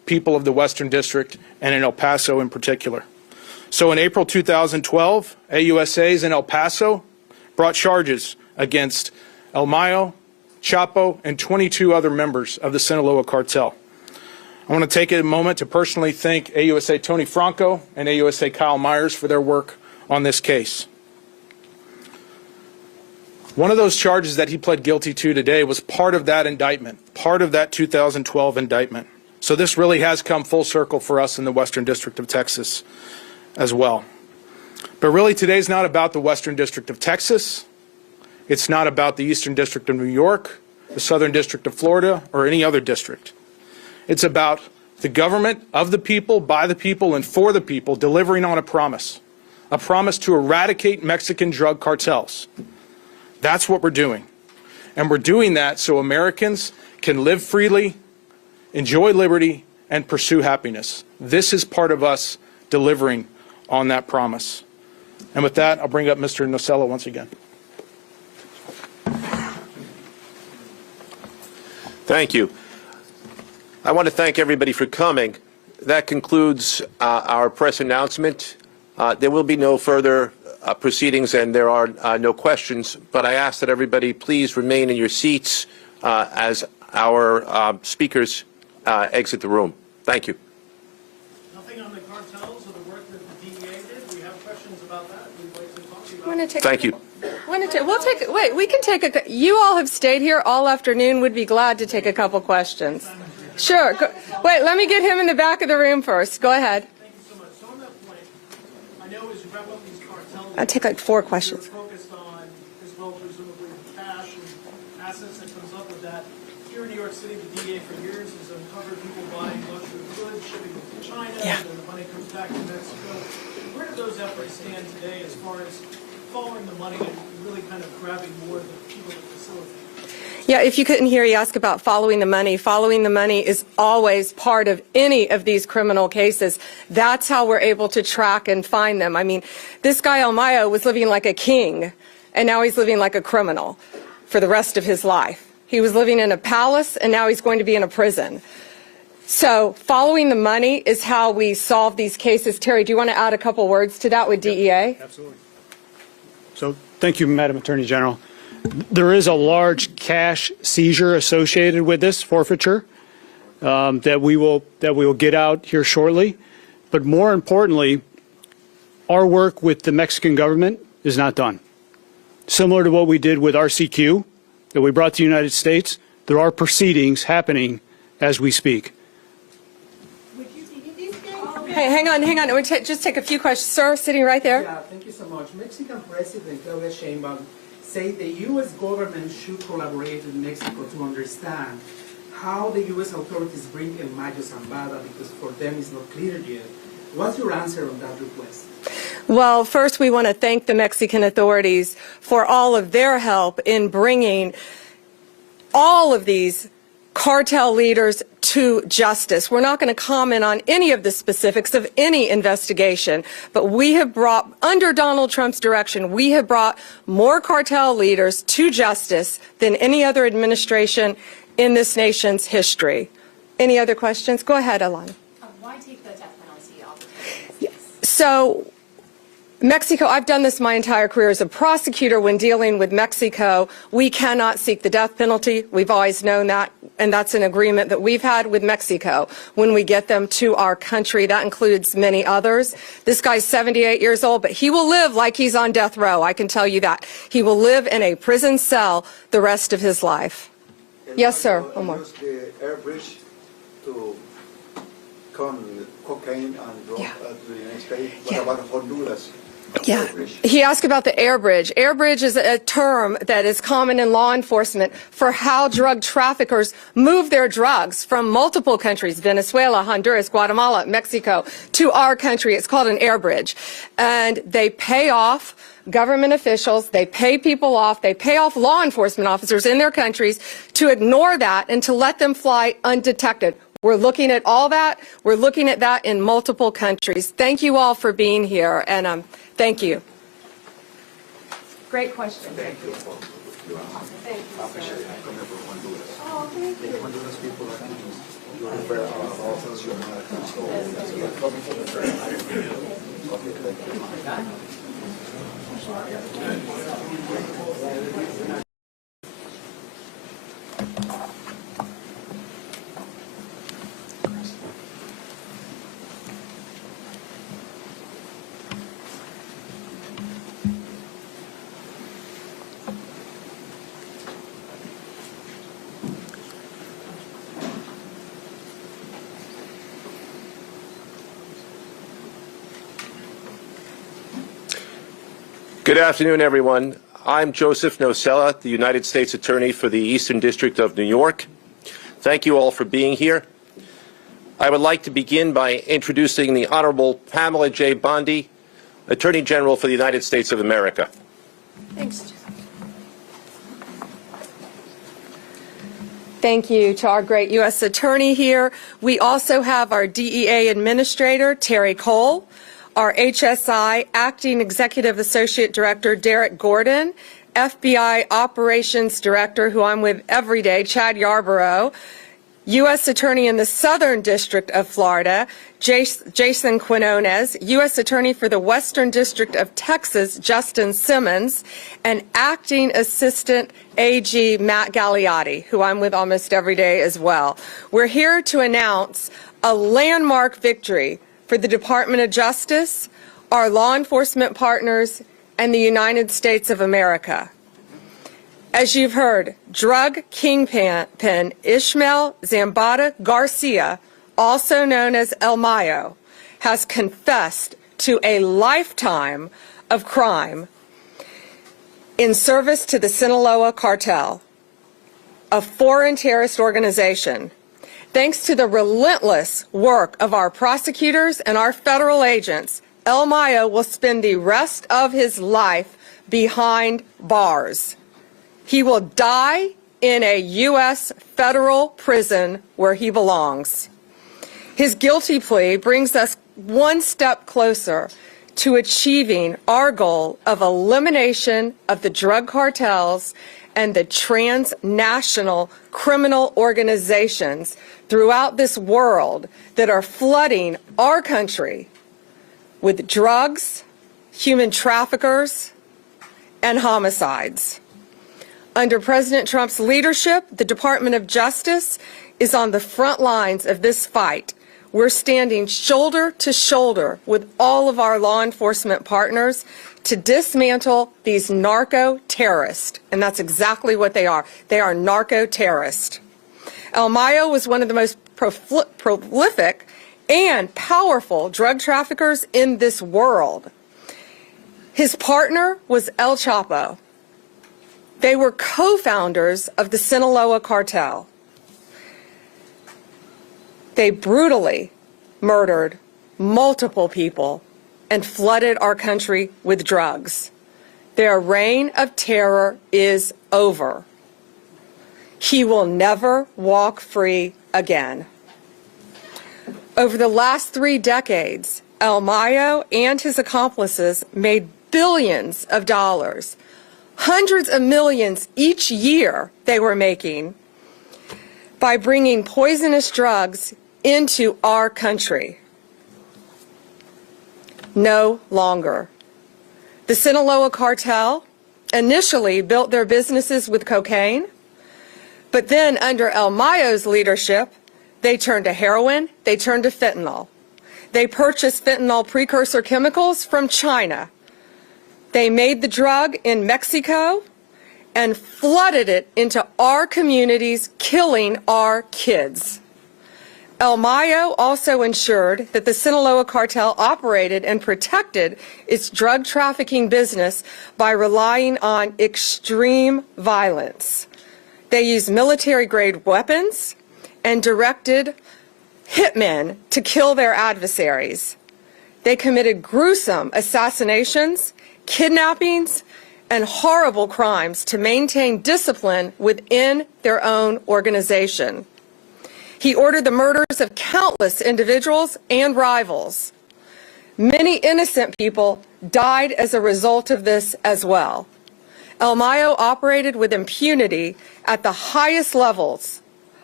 people of the Western District and in El Paso in particular. So in April 2012, AUSAs in El Paso brought charges against El Mayo, Chapo, and 22 other members of the Sinaloa Cartel. I want to take a moment to personally thank AUSA Tony Franco and AUSA Kyle Myers for their work on this case. One of those charges that he pled guilty to today was part of that indictment, part of that 2012 indictment. So this really has come full circle for us in the Western District of Texas as well. But really today's not about the Western District of Texas. It's not about the Eastern District of New York, the Southern District of Florida, or any other district. It's about the government of the people, by the people, and for the people delivering on a promise to eradicate Mexican drug cartels. That's what we're doing. And we're doing that so Americans can live freely, enjoy liberty, and pursue happiness. This is part of us delivering on that promise. And with that, I'll bring up Mr. Nocella once again. Thank you. I want to thank everybody for coming. That concludes our press announcement. There will be no further proceedings and there are no questions, but I ask that everybody please remain in your seats as our speakers exit the room. Thank you. Nothing on the cartels or the work that the DEA did? We have questions about that. We'd like to talk to you about it. Thank you. Wait, we can take you all have stayed here all afternoon. Would be glad to take a couple questions. Sure. Wait, let me get him in the back of the room first. Go ahead. Thank you so much. So on that point, I know as you wrap up these cartels, I'll take like 4 questions. you're focused on, as well, presumably, cash and assets that comes up with that. Here in New York City, the DEA for years has uncovered people buying luxury goods, shipping them to China, and then the money comes back to Mexico. Where do those efforts stand today as far as following the money and really kind of grabbing more of the people that facilitate? Yeah, if you couldn't hear, you ask about following the money. Following the money is always part of any of these criminal cases. That's how we're able to track and find them. I mean, this guy El Mayo was living like a king, and now he's living like a criminal for the rest of his life. He was living in a palace, and now he's going to be in a prison. So following the money is how we solve these cases. Terry, do you want to add a couple words to that with DEA? Absolutely. So thank you, Madam Attorney General. There is a large cash seizure associated with this forfeiture that we will get out here shortly. But more importantly, our work with the Mexican government is not done. Similar to what we did with RCQ that we brought to the United States, there are proceedings happening as we speak. Hey, hang on. We'll just take a few questions. Sir, sitting right there. Yeah, thank you so much. Mexican President Claudia Sheinbaum said the U.S. government should collaborate with Mexico to understand how the U.S. authorities bring El Mayo Zambada, because for them it's not clear yet. What's your answer on that request? Well, first we want to thank the Mexican authorities for all of their help in bringing all of these cartel leaders to justice. We're not going to comment on any of the specifics of any investigation, but we have brought, under Donald Trump's direction, we have brought more cartel leaders to justice than any other administration in this nation's history. Any other questions? Go ahead, Alana. Why take the death penalty off? So, Mexico, I've done this my entire career as a prosecutor. When dealing with Mexico, we cannot seek the death penalty. We've always known that, and that's an agreement that we've had with Mexico when we get them to our country. That includes many others. This guy's 78 years old, but he will live like he's on death row. I can tell you that. He will live in a prison cell the rest of his life. Yes, sir. One more. Use the air bridge to come cocaine and drug to the United States. What about Honduras? Yeah, he asked about the air bridge. Air bridge is a term that is common in law enforcement for how drug traffickers move their drugs from multiple countries, Venezuela, Honduras, Guatemala, Mexico, to our country. It's called an air bridge. And they pay off government officials, they pay people off, they pay off law enforcement officers in their countries to ignore that and to let them fly undetected. We're looking at all that. We're looking at that in multiple countries. Thank you all for being here, and thank you. Great question. Thank you. Thank you, sir. Coming from Honduras. Oh, thank you. Honduras people are You refer all things your American story. Okay, thank you. Good afternoon, everyone. I'm Joseph Nocella, the United States Attorney for the Eastern District of New York. Thank you all for being here. I would like to begin by introducing the Honorable Pamela J. Bondi, Attorney General for the United States of America. Thanks. Thank you to our great U.S. Attorney here. We also have our DEA Administrator, Terry Cole, our HSI Acting Executive Associate Director, Derek Gordon, FBI Operations Director, who I'm with every day, Chad Yarborough, U.S. Attorney in the Southern District of Florida, Jason Quinones, U.S. Attorney for the Western District of Texas, Justin Simmons, and Acting Assistant AG Matt Gagliotti, who I'm with almost every day as well. We're here to announce a landmark victory for the Department of Justice, our law enforcement partners, and the United States of America. As you've heard, drug kingpin Ishmael Zambada Garcia, also known as El Mayo, has confessed to a lifetime of crime in service to the Sinaloa Cartel, a foreign terrorist organization. Thanks to the relentless work of our prosecutors and our federal agents, El Mayo will spend the rest of his life behind bars. He will die in a U.S. federal prison where he belongs. His guilty plea brings us one step closer to achieving our goal of elimination of the drug cartels and the transnational criminal organizations throughout this world that are flooding our country with drugs, human traffickers, and homicides. Under President Trump's leadership, the Department of Justice is on the front lines of this fight. We're standing shoulder to shoulder with all of our law enforcement partners to dismantle these narco-terrorists, and that's exactly what they are. They are narco-terrorists. El Mayo was one of the most prolific and powerful drug traffickers in this world. His partner was El Chapo. They were co-founders of the Sinaloa Cartel. They brutally murdered multiple people and flooded our country with drugs. Their reign of terror is over. He will never walk free again. Over the last 3 decades, El Mayo and his accomplices made billions of dollars, hundreds of millions each year they were making by bringing poisonous drugs into our country. No longer. The Sinaloa Cartel initially built their businesses with cocaine, but then under El Mayo's leadership, they turned to heroin, they turned to fentanyl. They purchased fentanyl precursor chemicals from China. They made the drug in Mexico and flooded it into our communities, killing our kids. El Mayo also ensured that the Sinaloa Cartel operated and protected its drug trafficking business by relying on extreme violence. They used military-grade weapons and directed hitmen to kill their adversaries. They committed gruesome assassinations, kidnappings, and horrible crimes to maintain discipline within their own organization. He ordered the murders of countless individuals and rivals. Many innocent people died as a result of this as well. El Mayo operated with impunity at the highest levels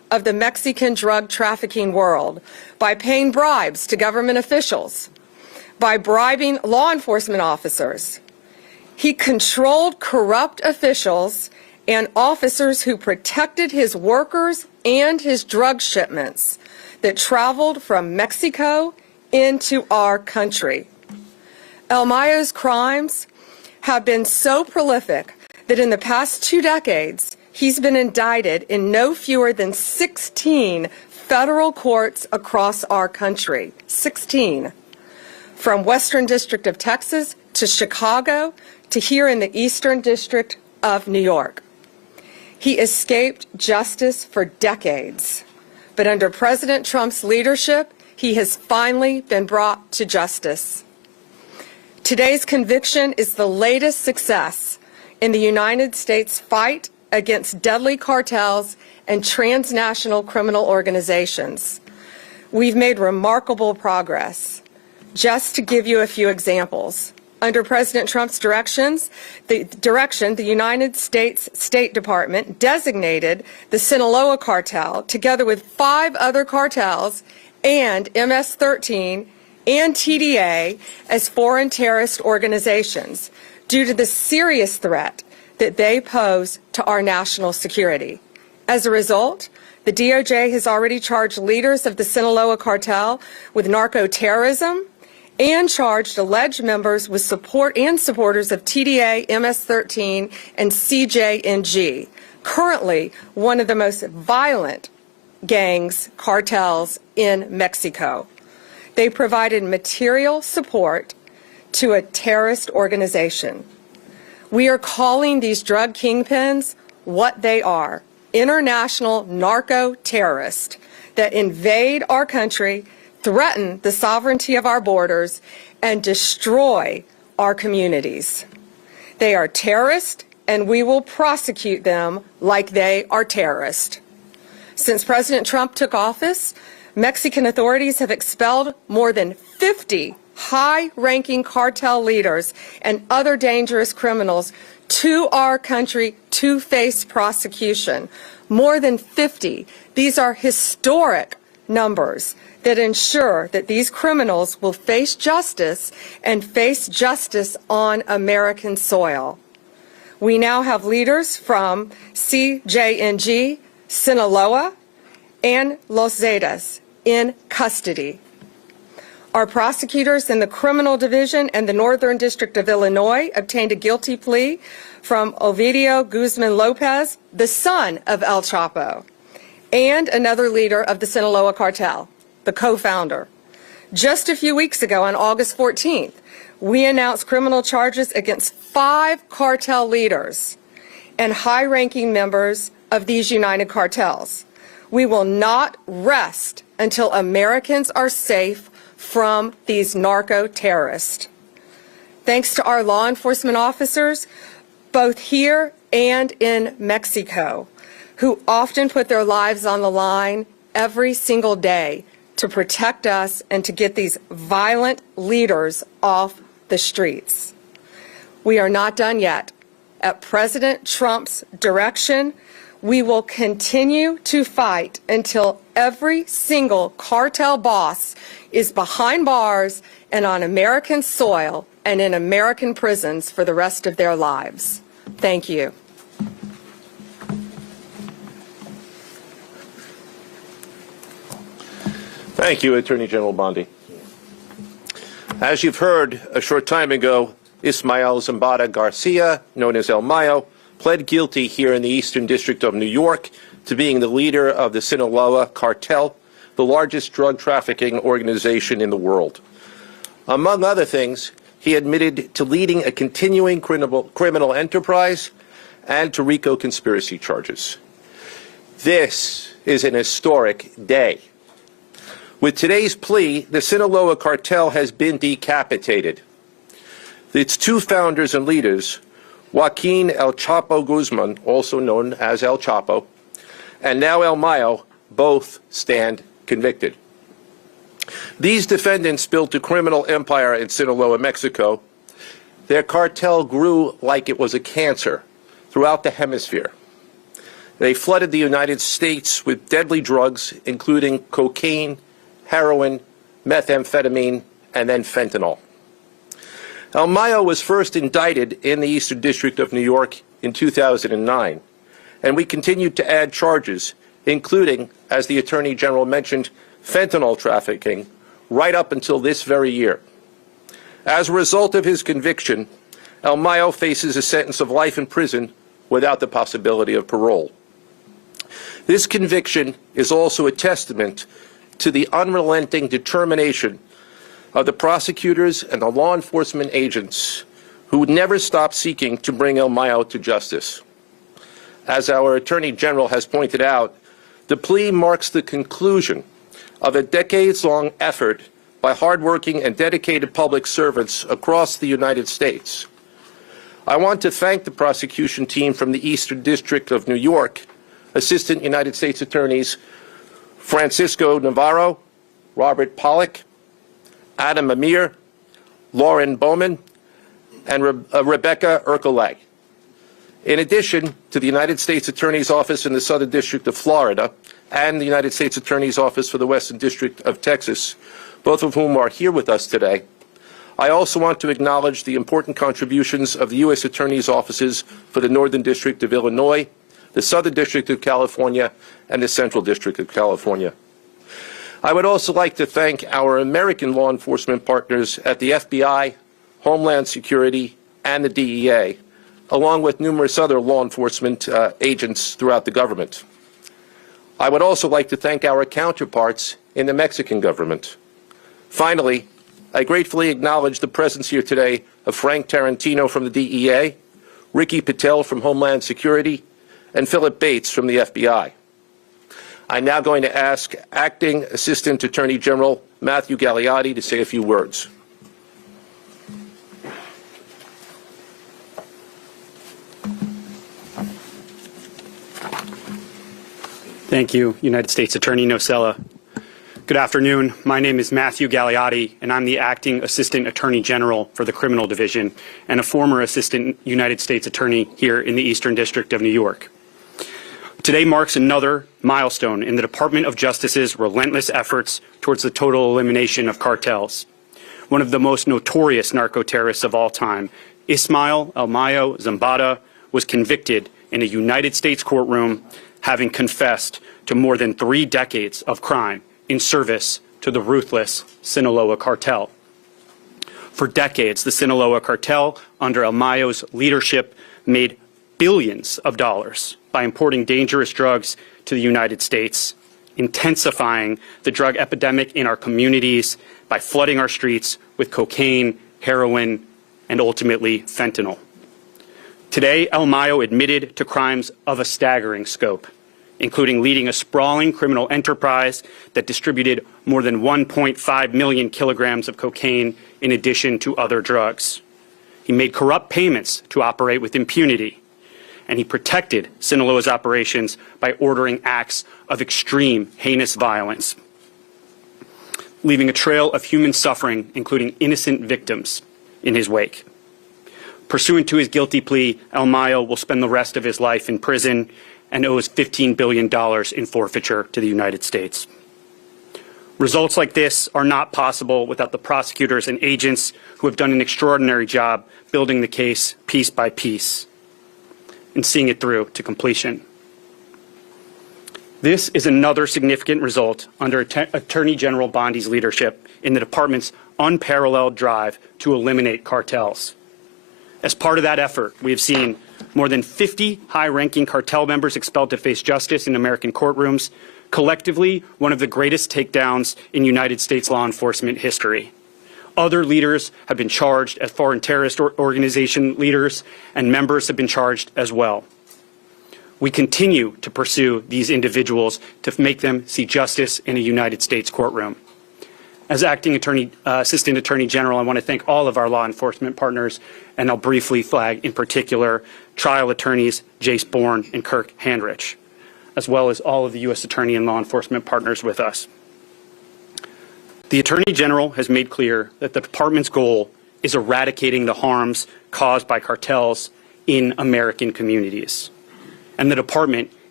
of the Mexican drug trafficking world by paying bribes to government officials, by bribing law enforcement officers. He controlled corrupt officials and officers who protected his workers and his drug shipments that traveled from Mexico into our country. El Mayo's crimes have been so prolific that in the past 2 decades, he's been indicted in no fewer than 16 federal courts across our country. 16. From Western District of Texas to Chicago to here in the Eastern District of New York. He escaped justice for decades, but under President Trump's leadership, he has finally been brought to justice. Today's conviction is the latest success in the United States fight against deadly cartels and transnational criminal organizations. We've made remarkable progress. Just to give you a few examples, under President Trump's direction, the United States State Department designated the Sinaloa Cartel, together with 5 other cartels and MS-13 and TDA, as foreign terrorist organizations due to the serious threat that they pose to our national security. As a result, the DOJ has already charged leaders of the Sinaloa Cartel with narco-terrorism and charged alleged members with support and supporters of TDA, MS-13, and CJNG, currently one of the most violent gangs, cartels in Mexico. They provided material support to a terrorist organization. We are calling these drug kingpins what they are: international narco-terrorists that invade our country, threaten the sovereignty of our borders, and destroy our communities. They are terrorists, and we will prosecute them like they are terrorists. Since President Trump took office, Mexican authorities have expelled more than 50 high-ranking cartel leaders and other dangerous criminals to our country to face prosecution. More than 50. These are historic numbers that ensure that these criminals will face justice and face justice on American soil. We now have leaders from CJNG, Sinaloa, and Los Zetas in custody. Our prosecutors in the Criminal Division and the Northern District of Illinois obtained a guilty plea from Ovidio Guzman Lopez, the son of El Chapo, and another leader of the Sinaloa Cartel, the co-founder. Just a few weeks ago, on August 14th, we announced criminal charges against 5 cartel leaders and high-ranking members of these united cartels. We will not rest until Americans are safe from these narco-terrorists. Thanks to our law enforcement officers, both here and in Mexico, who often put their lives on the line every single day to protect us and to get these violent leaders off the streets. We are not done yet. At President Trump's direction, we will continue to fight until every single cartel boss is behind bars and on American soil and in American prisons for the rest of their lives. Thank you. Thank you, Attorney General Bondi. As you've heard, a short time ago, Ismael Zambada Garcia, known as El Mayo, pled guilty here in the Eastern District of New York to being the leader of the Sinaloa Cartel, the largest drug trafficking organization in the world. Among other things, he admitted to leading a continuing criminal enterprise and to RICO conspiracy charges. This is an historic day. With today's plea, the Sinaloa Cartel has been decapitated. Its 2 founders and leaders, Joaquin El Chapo Guzman, also known as El Chapo, and now El Mayo, both stand convicted. These defendants built a criminal empire in Sinaloa, Mexico. Their cartel grew like it was a cancer throughout the hemisphere. They flooded the United States with deadly drugs, including cocaine, heroin, methamphetamine, and then fentanyl. El Mayo was first indicted in the Eastern District of New York in 2009, and we continued to add charges, including, as the Attorney General mentioned, fentanyl trafficking, right up until this very year. As a result of his conviction, El Mayo faces a sentence of life in prison without the possibility of parole. This conviction is also a testament to the unrelenting determination of the prosecutors and the law enforcement agents who would never stop seeking to bring El Mayo to justice. As our Attorney General has pointed out, the plea marks the conclusion of a decades-long effort by hardworking and dedicated public servants across the United States. I want to thank the prosecution team from the Eastern District of New York, Assistant United States Attorneys Francisco Navarro, Robert Pollack, Adam Amir, Lauren Bowman, and Rebecca Ercolay. In addition to the United States Attorney's Office in the Southern District of Florida and the United States Attorney's Office for the Western District of Texas, both of whom are here with us today, I also want to acknowledge the important contributions of the U.S. Attorney's Offices for the Northern District of Illinois, the Southern District of California, and the Central District of California. I would also like to thank our American law enforcement partners at the FBI, Homeland Security, and the DEA, along with numerous other law enforcement agents throughout the government. I would also like to thank our counterparts in the Mexican government. Finally, I gratefully acknowledge the presence here today of Frank Tarantino from the DEA, Ricky Patel from Homeland Security, and Philip Bates from the FBI. I'm now going to ask Acting Assistant Attorney General Matthew Gagliotti to say a few words. Thank you, United States Attorney Nocella. Good afternoon. My name is Matthew Gagliotti, and I'm the Acting Assistant Attorney General for the Criminal Division and a former Assistant United States Attorney here in the Eastern District of New York. Today marks another milestone in the Department of Justice's relentless efforts towards the total elimination of cartels. One of the most notorious narco-terrorists of all time, Ismael El Mayo Zambada, was convicted in a United States courtroom, having confessed to more than 3 decades of crime in service to the ruthless Sinaloa Cartel. For decades, the Sinaloa Cartel, under El Mayo's leadership, made billions of dollars by importing dangerous drugs to the United States, intensifying the drug epidemic in our communities by flooding our streets with cocaine, heroin, and ultimately fentanyl. Today, El Mayo admitted to crimes of a staggering scope, including leading a sprawling criminal enterprise that distributed more than 1.5 million kilograms of cocaine in addition to other drugs. He made corrupt payments to operate with impunity, and he protected Sinaloa's operations by ordering acts of extreme, heinous violence, leaving a trail of human suffering, including innocent victims, in his wake. Pursuant to his guilty plea, El Mayo will spend the rest of his life in prison and owes $15 billion in forfeiture to the United States. Results like this are not possible without the prosecutors and agents who have done an extraordinary job building the case piece by piece and seeing it through to completion. This is another significant result under Attorney General Bondi's leadership in the department's unparalleled drive to eliminate cartels. As part of that effort, we have seen more than 50 high-ranking cartel members expelled to face justice in American courtrooms, collectively one of the greatest takedowns in United States law enforcement history. Other leaders have been charged as foreign terrorist organization leaders, and members have been charged as well. We continue to pursue these individuals to make them see justice in a United States courtroom. As Acting Assistant Attorney General, I want to thank all of our law enforcement partners, and I'll briefly flag in particular trial attorneys Jace Bourne and Kirk Handrich, as well as all of the U.S. Attorney and law enforcement partners with us. The Attorney General has made clear that the department's goal is eradicating the harms caused by cartels in American communities. And the department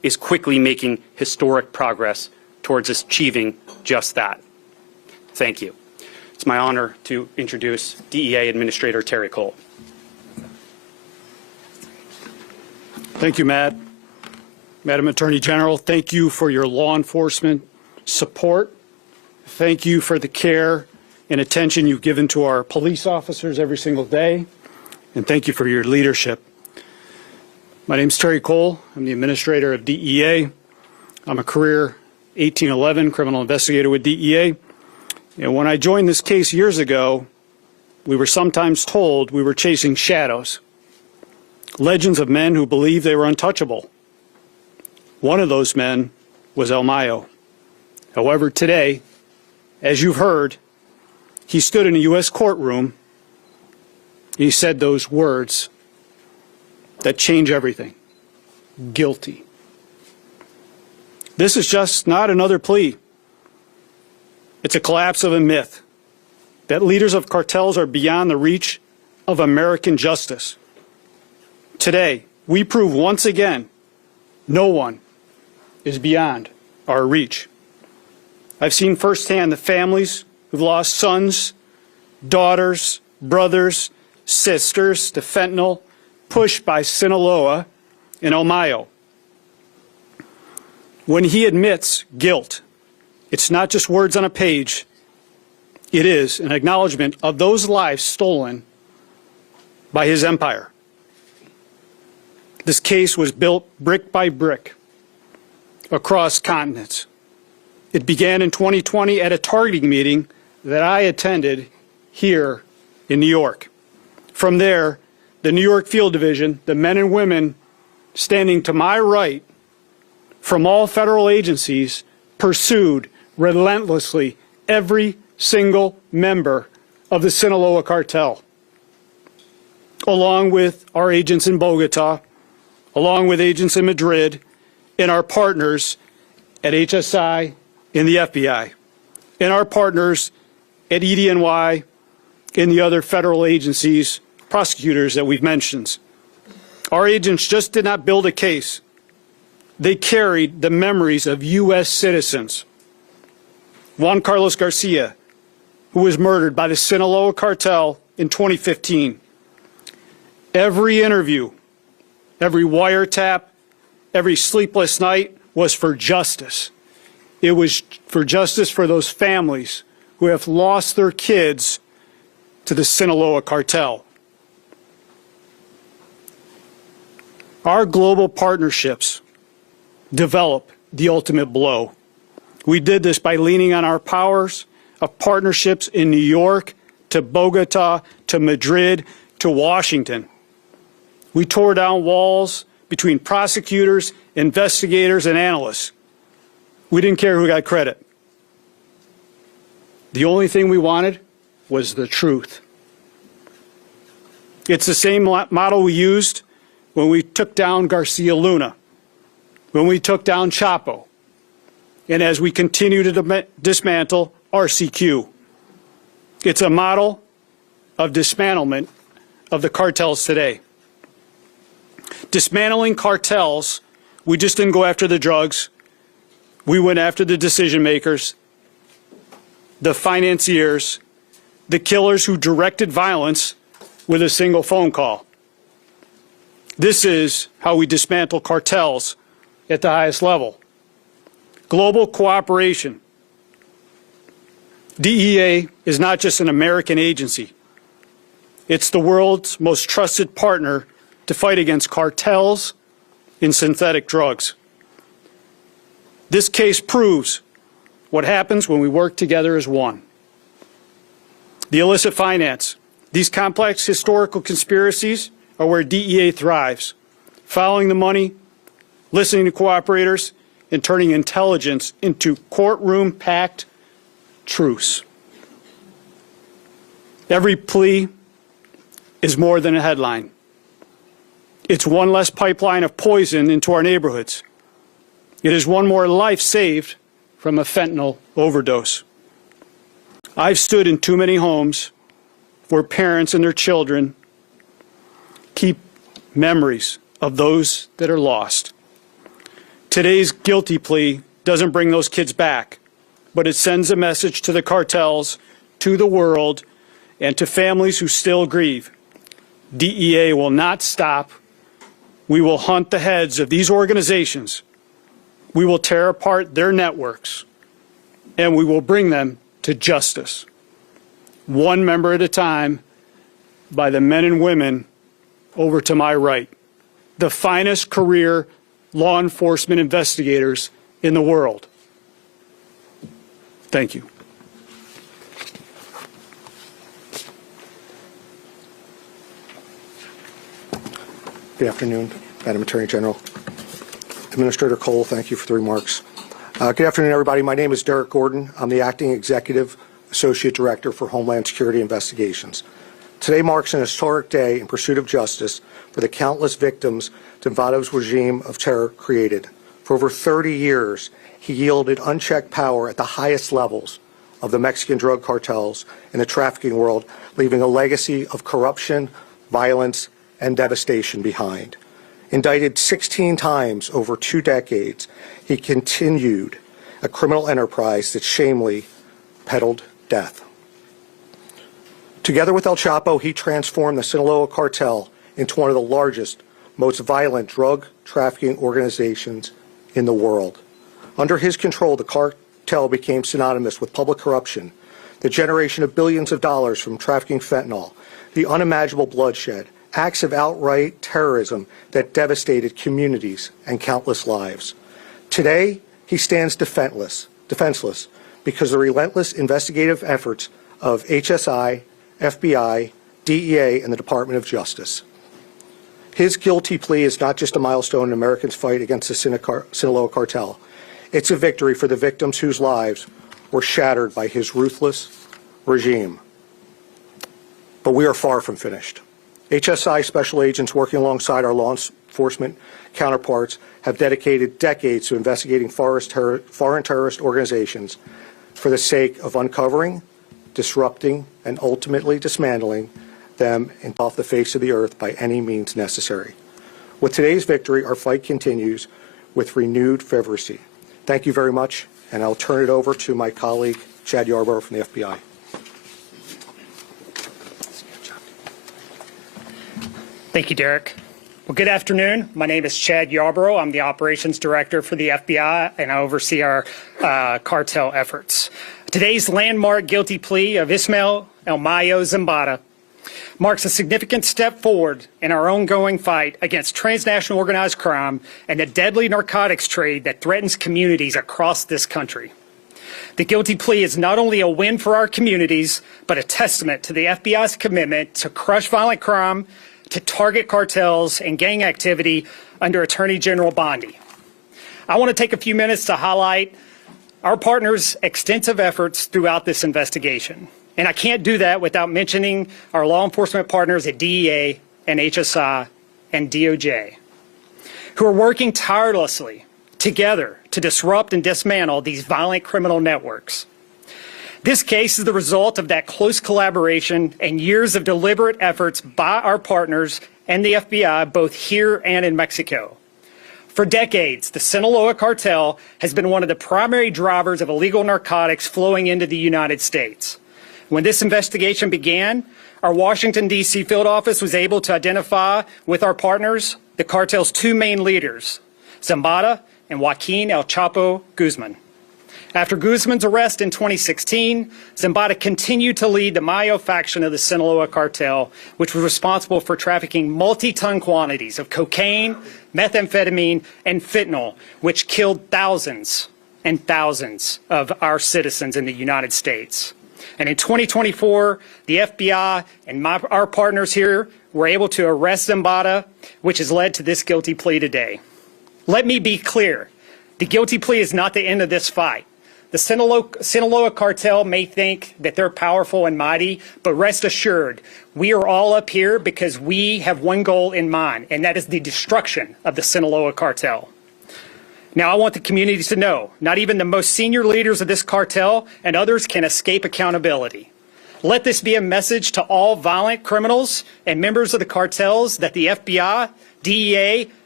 is quickly making historic progress towards achieving just that. Thank you. It's my honor to introduce DEA Administrator Terry Cole. Thank you, Matt. Madam Attorney General, thank you for your law enforcement support. Thank you for the care and attention you've given to our police officers every single day. And thank you for your leadership. My name is Terry Cole. I'm the administrator of DEA. I'm a career 1811 criminal investigator with DEA. And when I joined this case years ago, we were sometimes told we were chasing shadows, legends of men who believed they were untouchable. One of those men was El Mayo. However, today, as you've heard, he stood in a U.S. courtroom. He said those words that change everything. Guilty. This is just not another plea. It's a collapse of a myth that leaders of cartels are beyond the reach of American justice. Today, we prove once again no one is beyond our reach. I've seen firsthand the families who've lost sons, daughters, brothers, sisters to fentanyl, pushed by Sinaloa and El Mayo. When he admits guilt, it's not just words on a page. It is an acknowledgement of those lives stolen by his empire. This case was built brick by brick across continents. It began in 2020 at a targeting meeting that I attended here in New York. From there, the New York Field Division, the men and women standing to my right from all federal agencies, pursued relentlessly every single member of the Sinaloa Cartel, along with our agents in Bogota, along with agents in Madrid, and our partners at HSI and the FBI, and our partners at EDNY and the other federal agencies, prosecutors that we've mentioned. Our agents just did not build a case. They carried the memories of U.S. citizens. Juan Carlos Garcia, who was murdered by the Sinaloa Cartel in 2015. Every interview, every wiretap, every sleepless night was for justice. It was for justice for those families who have lost their kids to the Sinaloa Cartel. Our global partnerships develop the ultimate blow. We did this by leaning on our powers of partnerships in New York, to Bogota, to Madrid, to Washington. We tore down walls between prosecutors, investigators, and analysts. We didn't care who got credit. The only thing we wanted was the truth. It's the same model we used when we took down Garcia Luna, when we took down Chapo, and as we continue to dismantle RCQ. It's a model of dismantlement of the cartels today. Dismantling cartels, we just didn't go after the drugs. We went after the decision makers, the financiers, the killers who directed violence with a single phone call. This is how we dismantle cartels at the highest level. Global cooperation. DEA is not just an American agency. It's the world's most trusted partner to fight against cartels and synthetic drugs. This case proves what happens when we work together as one. The illicit finance. These complex historical conspiracies are where DEA thrives, following the money, listening to cooperators, and turning intelligence into courtroom-packed truths. Every plea is more than a headline. It's one less pipeline of poison into our neighborhoods. It is one more life saved from a fentanyl overdose. I've stood in too many homes where parents and their children keep memories of those that are lost. Today's guilty plea doesn't bring those kids back, but it sends a message to the cartels, to the world, and to families who still grieve. DEA will not stop. We will hunt the heads of these organizations. We will tear apart their networks, and we will bring them to justice, one member at a time, by the men and women over to my right, the finest career law enforcement investigators in the world. Thank you. Good afternoon, Madam Attorney General. Administrator Cole, thank you for the remarks. Good afternoon, everybody. My name is Derek Gordon. I'm the Acting Executive Associate Director for Homeland Security Investigations. Today marks an historic day in pursuit of justice for the countless victims Zambota's regime of terror created. For over 30 years, he yielded unchecked power at the highest levels of the Mexican drug cartels and the trafficking world, leaving a legacy of corruption, violence, and devastation behind. Indicted 16 times over 2 decades, he continued a criminal enterprise that shamefully peddled death. Together with El Chapo, he transformed the Sinaloa Cartel into one of the largest, most violent drug trafficking organizations in the world. Under his control, the cartel became synonymous with public corruption, the generation of billions of dollars from trafficking fentanyl, the unimaginable bloodshed, acts of outright terrorism that devastated communities and countless lives. Today, he stands defenseless because the relentless investigative efforts of HSI, FBI, DEA, and the Department of Justice. His guilty plea is not just a milestone in Americans' fight against the Sinaloa Cartel. It's a victory for the victims whose lives were shattered by his ruthless regime. But we are far from finished. HSI special agents working alongside our law enforcement counterparts have dedicated decades to investigating foreign terrorist organizations for the sake of uncovering, disrupting, and ultimately dismantling them off the face of the earth by any means necessary. With today's victory, our fight continues with renewed fervency. Thank you very much, and I'll turn it over to my colleague, Chad Yarborough from the FBI. Thank you, Derek. Well, good afternoon. My name is Chad Yarborough. I'm the Operations Director for the FBI, and I oversee our cartel efforts. Today's landmark guilty plea of Ismael El Mayo Zambada marks a significant step forward in our ongoing fight against transnational organized crime and the deadly narcotics trade that threatens communities across this country. The guilty plea is not only a win for our communities, but a testament to the FBI's commitment to crush violent crime, to target cartels and gang activity under Attorney General Bondi. I want to take a few minutes to highlight our partners' extensive efforts throughout this investigation. And I can't do that without mentioning our law enforcement partners at DEA and HSI and DOJ, who are working tirelessly together to disrupt and dismantle these violent criminal networks. This case is the result of that close collaboration and years of deliberate efforts by our partners and the FBI, both here and in Mexico. For decades, the Sinaloa Cartel has been one of the primary drivers of illegal narcotics flowing into the United States. When this investigation began, our Washington, D.C. field office was able to identify with our partners the cartel's 2 main leaders, Zambada and Joaquin El Chapo Guzman. After Guzman's arrest in 2016, Zambada continued to lead the Mayo faction of the Sinaloa Cartel, which was responsible for trafficking multi-ton quantities of cocaine, methamphetamine, and fentanyl, which killed thousands and thousands of our citizens in the United States. And in 2024, the FBI and our partners here were able to arrest Zambada, which has led to this guilty plea today. Let me be clear. The guilty plea is not the end of this fight. The Sinaloa Cartel may think that they're powerful and mighty, but rest assured, we are all up here because we have one goal in mind, and that is the destruction of the Sinaloa Cartel. Now, I want the communities to know, not even the most senior leaders of this cartel and others can escape accountability. Let this be a message to all violent criminals and members of the cartels that the FBI, DEA,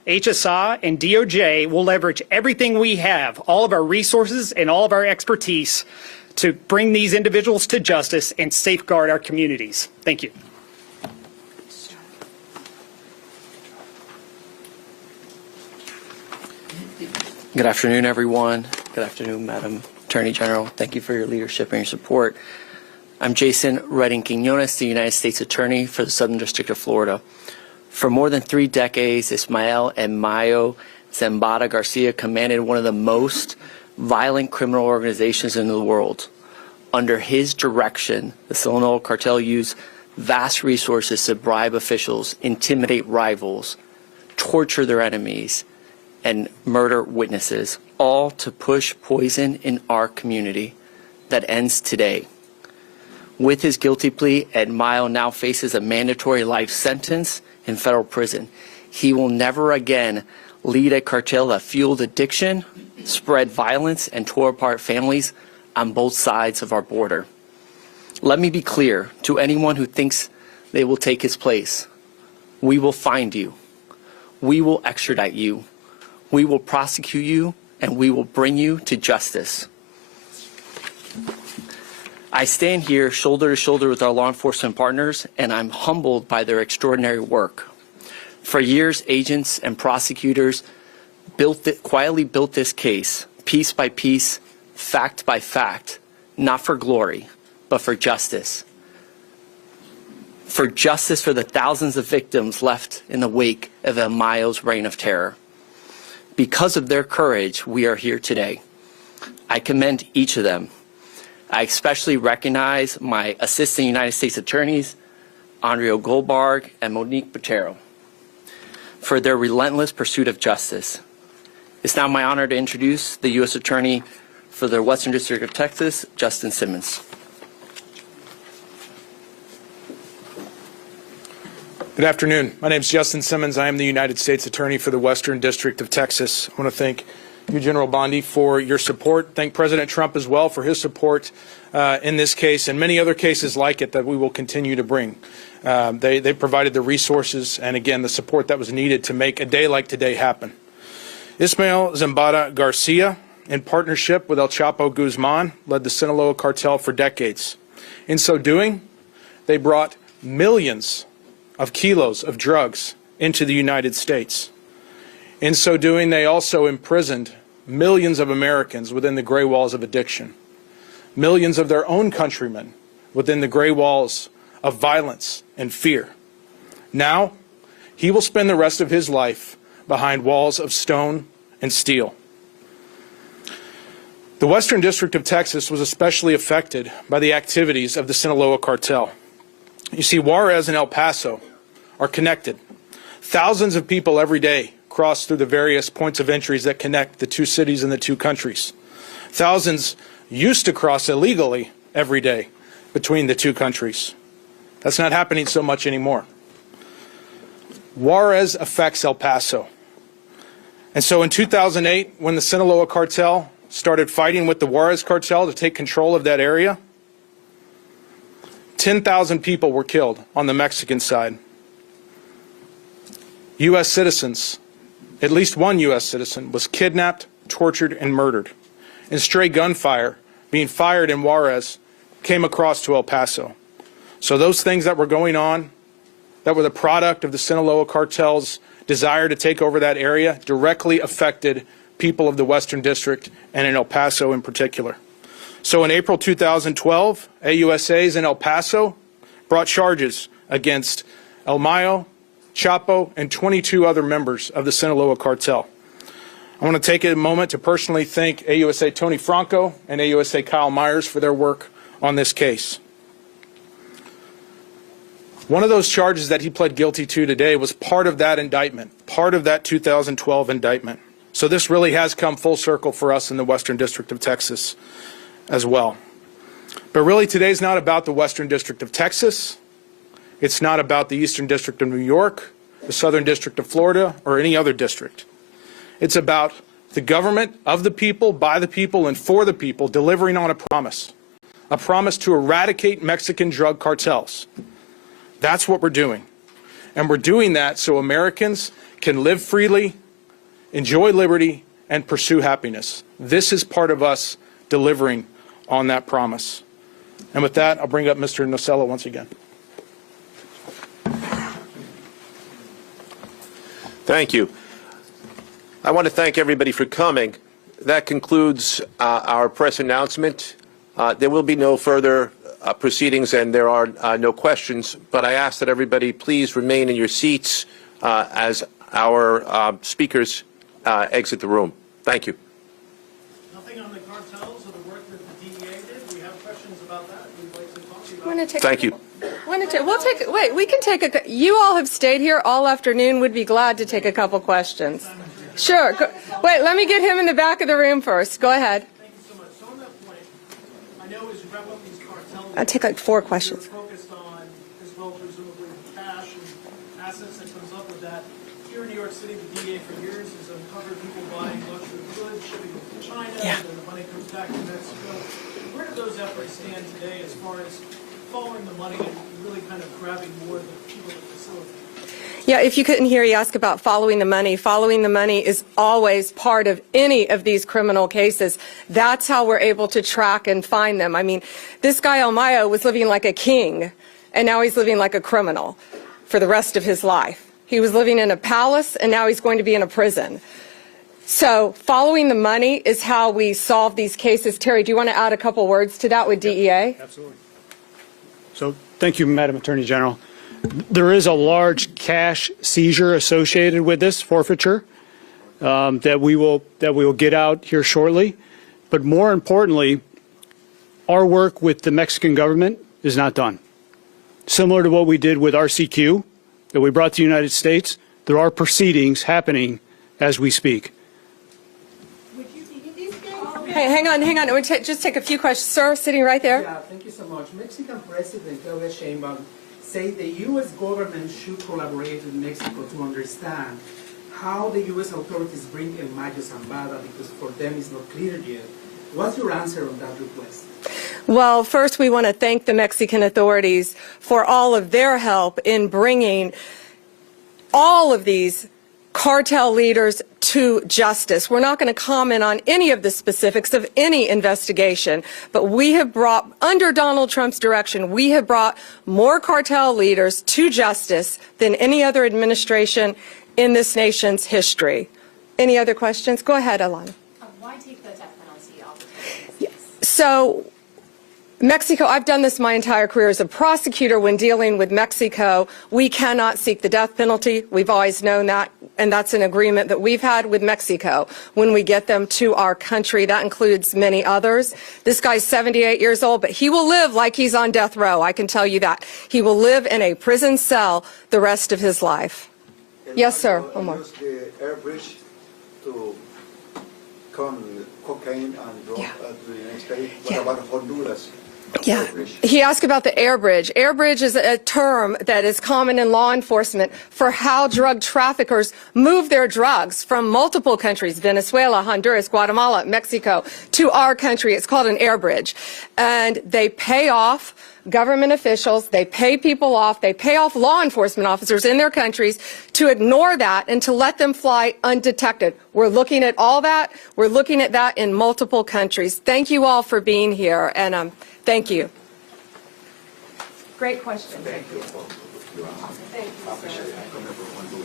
HSI, and DOJ will leverage everything we have, all of our resources and all of our expertise to bring these individuals to justice and safeguard our communities. Thank you. Good afternoon, everyone. Good afternoon, Madam Attorney General. Thank you for your leadership and your support. I'm Jason Redding Quinones, the United States Attorney for the Southern District of Florida. For more than 3 decades, Ismael and Mayo Zambada Garcia commanded one of the most violent criminal organizations in the world. Under his direction, the Sinaloa Cartel used vast resources to bribe officials, intimidate rivals, torture their enemies, and murder witnesses, all to push poison in our community that ends today. With his guilty plea, Ed Mayo now faces a mandatory life sentence in federal prison. He will never again lead a cartel that fueled addiction, spread violence, and tore apart families on both sides of our border. Let me be clear to anyone who thinks they will take his place. We will find you. We will extradite you. We will prosecute you, and we will bring you to justice. I stand here shoulder to shoulder with our law enforcement partners, and I'm humbled by their extraordinary work. For years, agents and prosecutors quietly built this case, piece by piece, fact by fact, not for glory, but for justice. For justice for the thousands of victims left in the wake of El Mayo's reign of terror. Because of their courage, we are here today. I commend each of them. I especially recognize my Assistant United States Attorneys, Andrea Goldberg and Monique Botero, for their relentless pursuit of justice. It's now my honor to introduce the U.S. Attorney for the Western District of Texas, Justin Simmons. Good afternoon. My name is Justin Simmons. I am the United States Attorney for the Western District of Texas. I want to thank you, General Bondi, for your support. Thank President Trump as well for his support in this case and many other cases like it that we will continue to bring. They provided the resources and, again, the support that was needed to make a day like today happen. Ismael Zambada Garcia, in partnership with El Chapo Guzman, led the Sinaloa Cartel for decades. In so doing, they brought millions of kilos of drugs into the United States. In so doing, they also imprisoned millions of Americans within the gray walls of addiction, millions of their own countrymen within the gray walls of violence and fear. Now, he will spend the rest of his life behind walls of stone and steel. The Western District of Texas was especially affected by the activities of the Sinaloa Cartel. You see, Juarez and El Paso are connected. Thousands of people every day cross through the various points of entries that connect the two cities and the two countries. Thousands used to cross illegally every day between the two countries. That's not happening so much anymore. Juarez affects El Paso. And so in 2008, when the Sinaloa Cartel started fighting with the Juarez Cartel to take control of that area, 10,000 people were killed on the Mexican side. U.S. citizens, at least one U.S. citizen, was kidnapped, tortured, and murdered. And stray gunfire being fired in Juarez came across to El Paso. So those things that were going on, that were the product of the Sinaloa Cartel's desire to take over that area, directly affected people of the Western District and in El Paso in particular. So in April 2012, AUSAs in El Paso brought charges against El Mayo, Chapo, and 22 other members of the Sinaloa Cartel. I want to take a moment to personally thank AUSA Tony Franco and AUSA Kyle Myers for their work on this case. One of those charges that he pled guilty to today was part of that indictment, part of that 2012 indictment. So this really has come full circle for us in the Western District of Texas as well. But really today's not about the Western District of Texas. It's not about the Eastern District of New York, the Southern District of Florida, or any other district. It's about the government of the people, by the people, and for the people delivering on a promise to eradicate Mexican drug cartels. That's what we're doing. And we're doing that so Americans can live freely, enjoy liberty, and pursue happiness. This is part of us delivering on that promise. And with that, I'll bring up Mr. Nocella once again. Thank you. I want to thank everybody for coming. That concludes our press announcement. There will be no further proceedings and there are no questions, but I ask that everybody please remain in your seats as our speakers exit the room. Thank you. Nothing on the cartels or the work that the DEA did? We have questions about that. We'd like to talk to you about it. Thank you. Wait, we can take you all have stayed here all afternoon. Would be glad to take a couple questions. Sure. Wait, let me get him in the back of the room first. Go ahead. Thank you so much. So on that point, I know as you wrap up these cartels, I'll take like 4 questions. you're focused on, as well presumably, cash and assets that comes up with that. Here in New York City, the DEA for years has uncovered people buying luxury goods, shipping them to China, and then the money comes back to Mexico. Where do those efforts stand today as far as following the money and really kind of grabbing more of the people that facilitate? Yeah, if you couldn't hear, you ask about following the money. Following the money is always part of any of these criminal cases. That's how we're able to track and find them. I mean, this guy Almayo was living like a king, and now he's living like a criminal for the rest of his life. He was living in a palace, and now he's going to be in a prison. So following the money is how we solve these cases. Terry, do you want to add a couple words to that with DEA? Absolutely. So thank you, Madam Attorney General. There is a large cash seizure associated with this forfeiture that we will get out here shortly. But more importantly, our work with the Mexican government is not done. Similar to what we did with RCQ that we brought to the United States, there are proceedings happening as we speak. Hey, hang on. We'll just take a few questions. Sir, sitting right there. Yeah, thank you so much. Mexican President Claudia Sheinbaum said the U.S. government should collaborate with Mexico to understand how the U.S. authorities bring El Mayo Zambada, because for them it's not clear yet. What's your answer on that request? Well, first we want to thank the Mexican authorities for all of their help in bringing all of these cartel leaders to justice. We're not going to comment on any of the specifics of any investigation, but we have brought, under Donald Trump's direction, we have brought more cartel leaders to justice than any other administration in this nation's history. Any other questions? Go ahead, Alana. Why take the death penalty off? Yes. So Mexico, I've done this my entire career as a prosecutor. When dealing with Mexico, we cannot seek the death penalty. We've always known that, and that's an agreement that we've had with Mexico when we get them to our country. That includes many others. This guy's 78 years old, but he will live like he's on death row. I can tell you that. He will live in a prison cell the rest of his life. Yes, sir. Omar. Use the air bridge to come cocaine and drug to the United States. What about Honduras? Yeah. He asked about the air bridge. Air bridge is a term that is common in law enforcement for how drug traffickers move their drugs from multiple countries, Venezuela, Honduras, Guatemala, Mexico, to our country. It's called an air bridge. And they pay off government officials, they pay people off, they pay off law enforcement officers in their countries to ignore that and to let them fly undetected. We're looking at all that. We're looking at that in multiple countries. Thank you all for being here, and thank you. Great question. Thank you. Thank you, sir.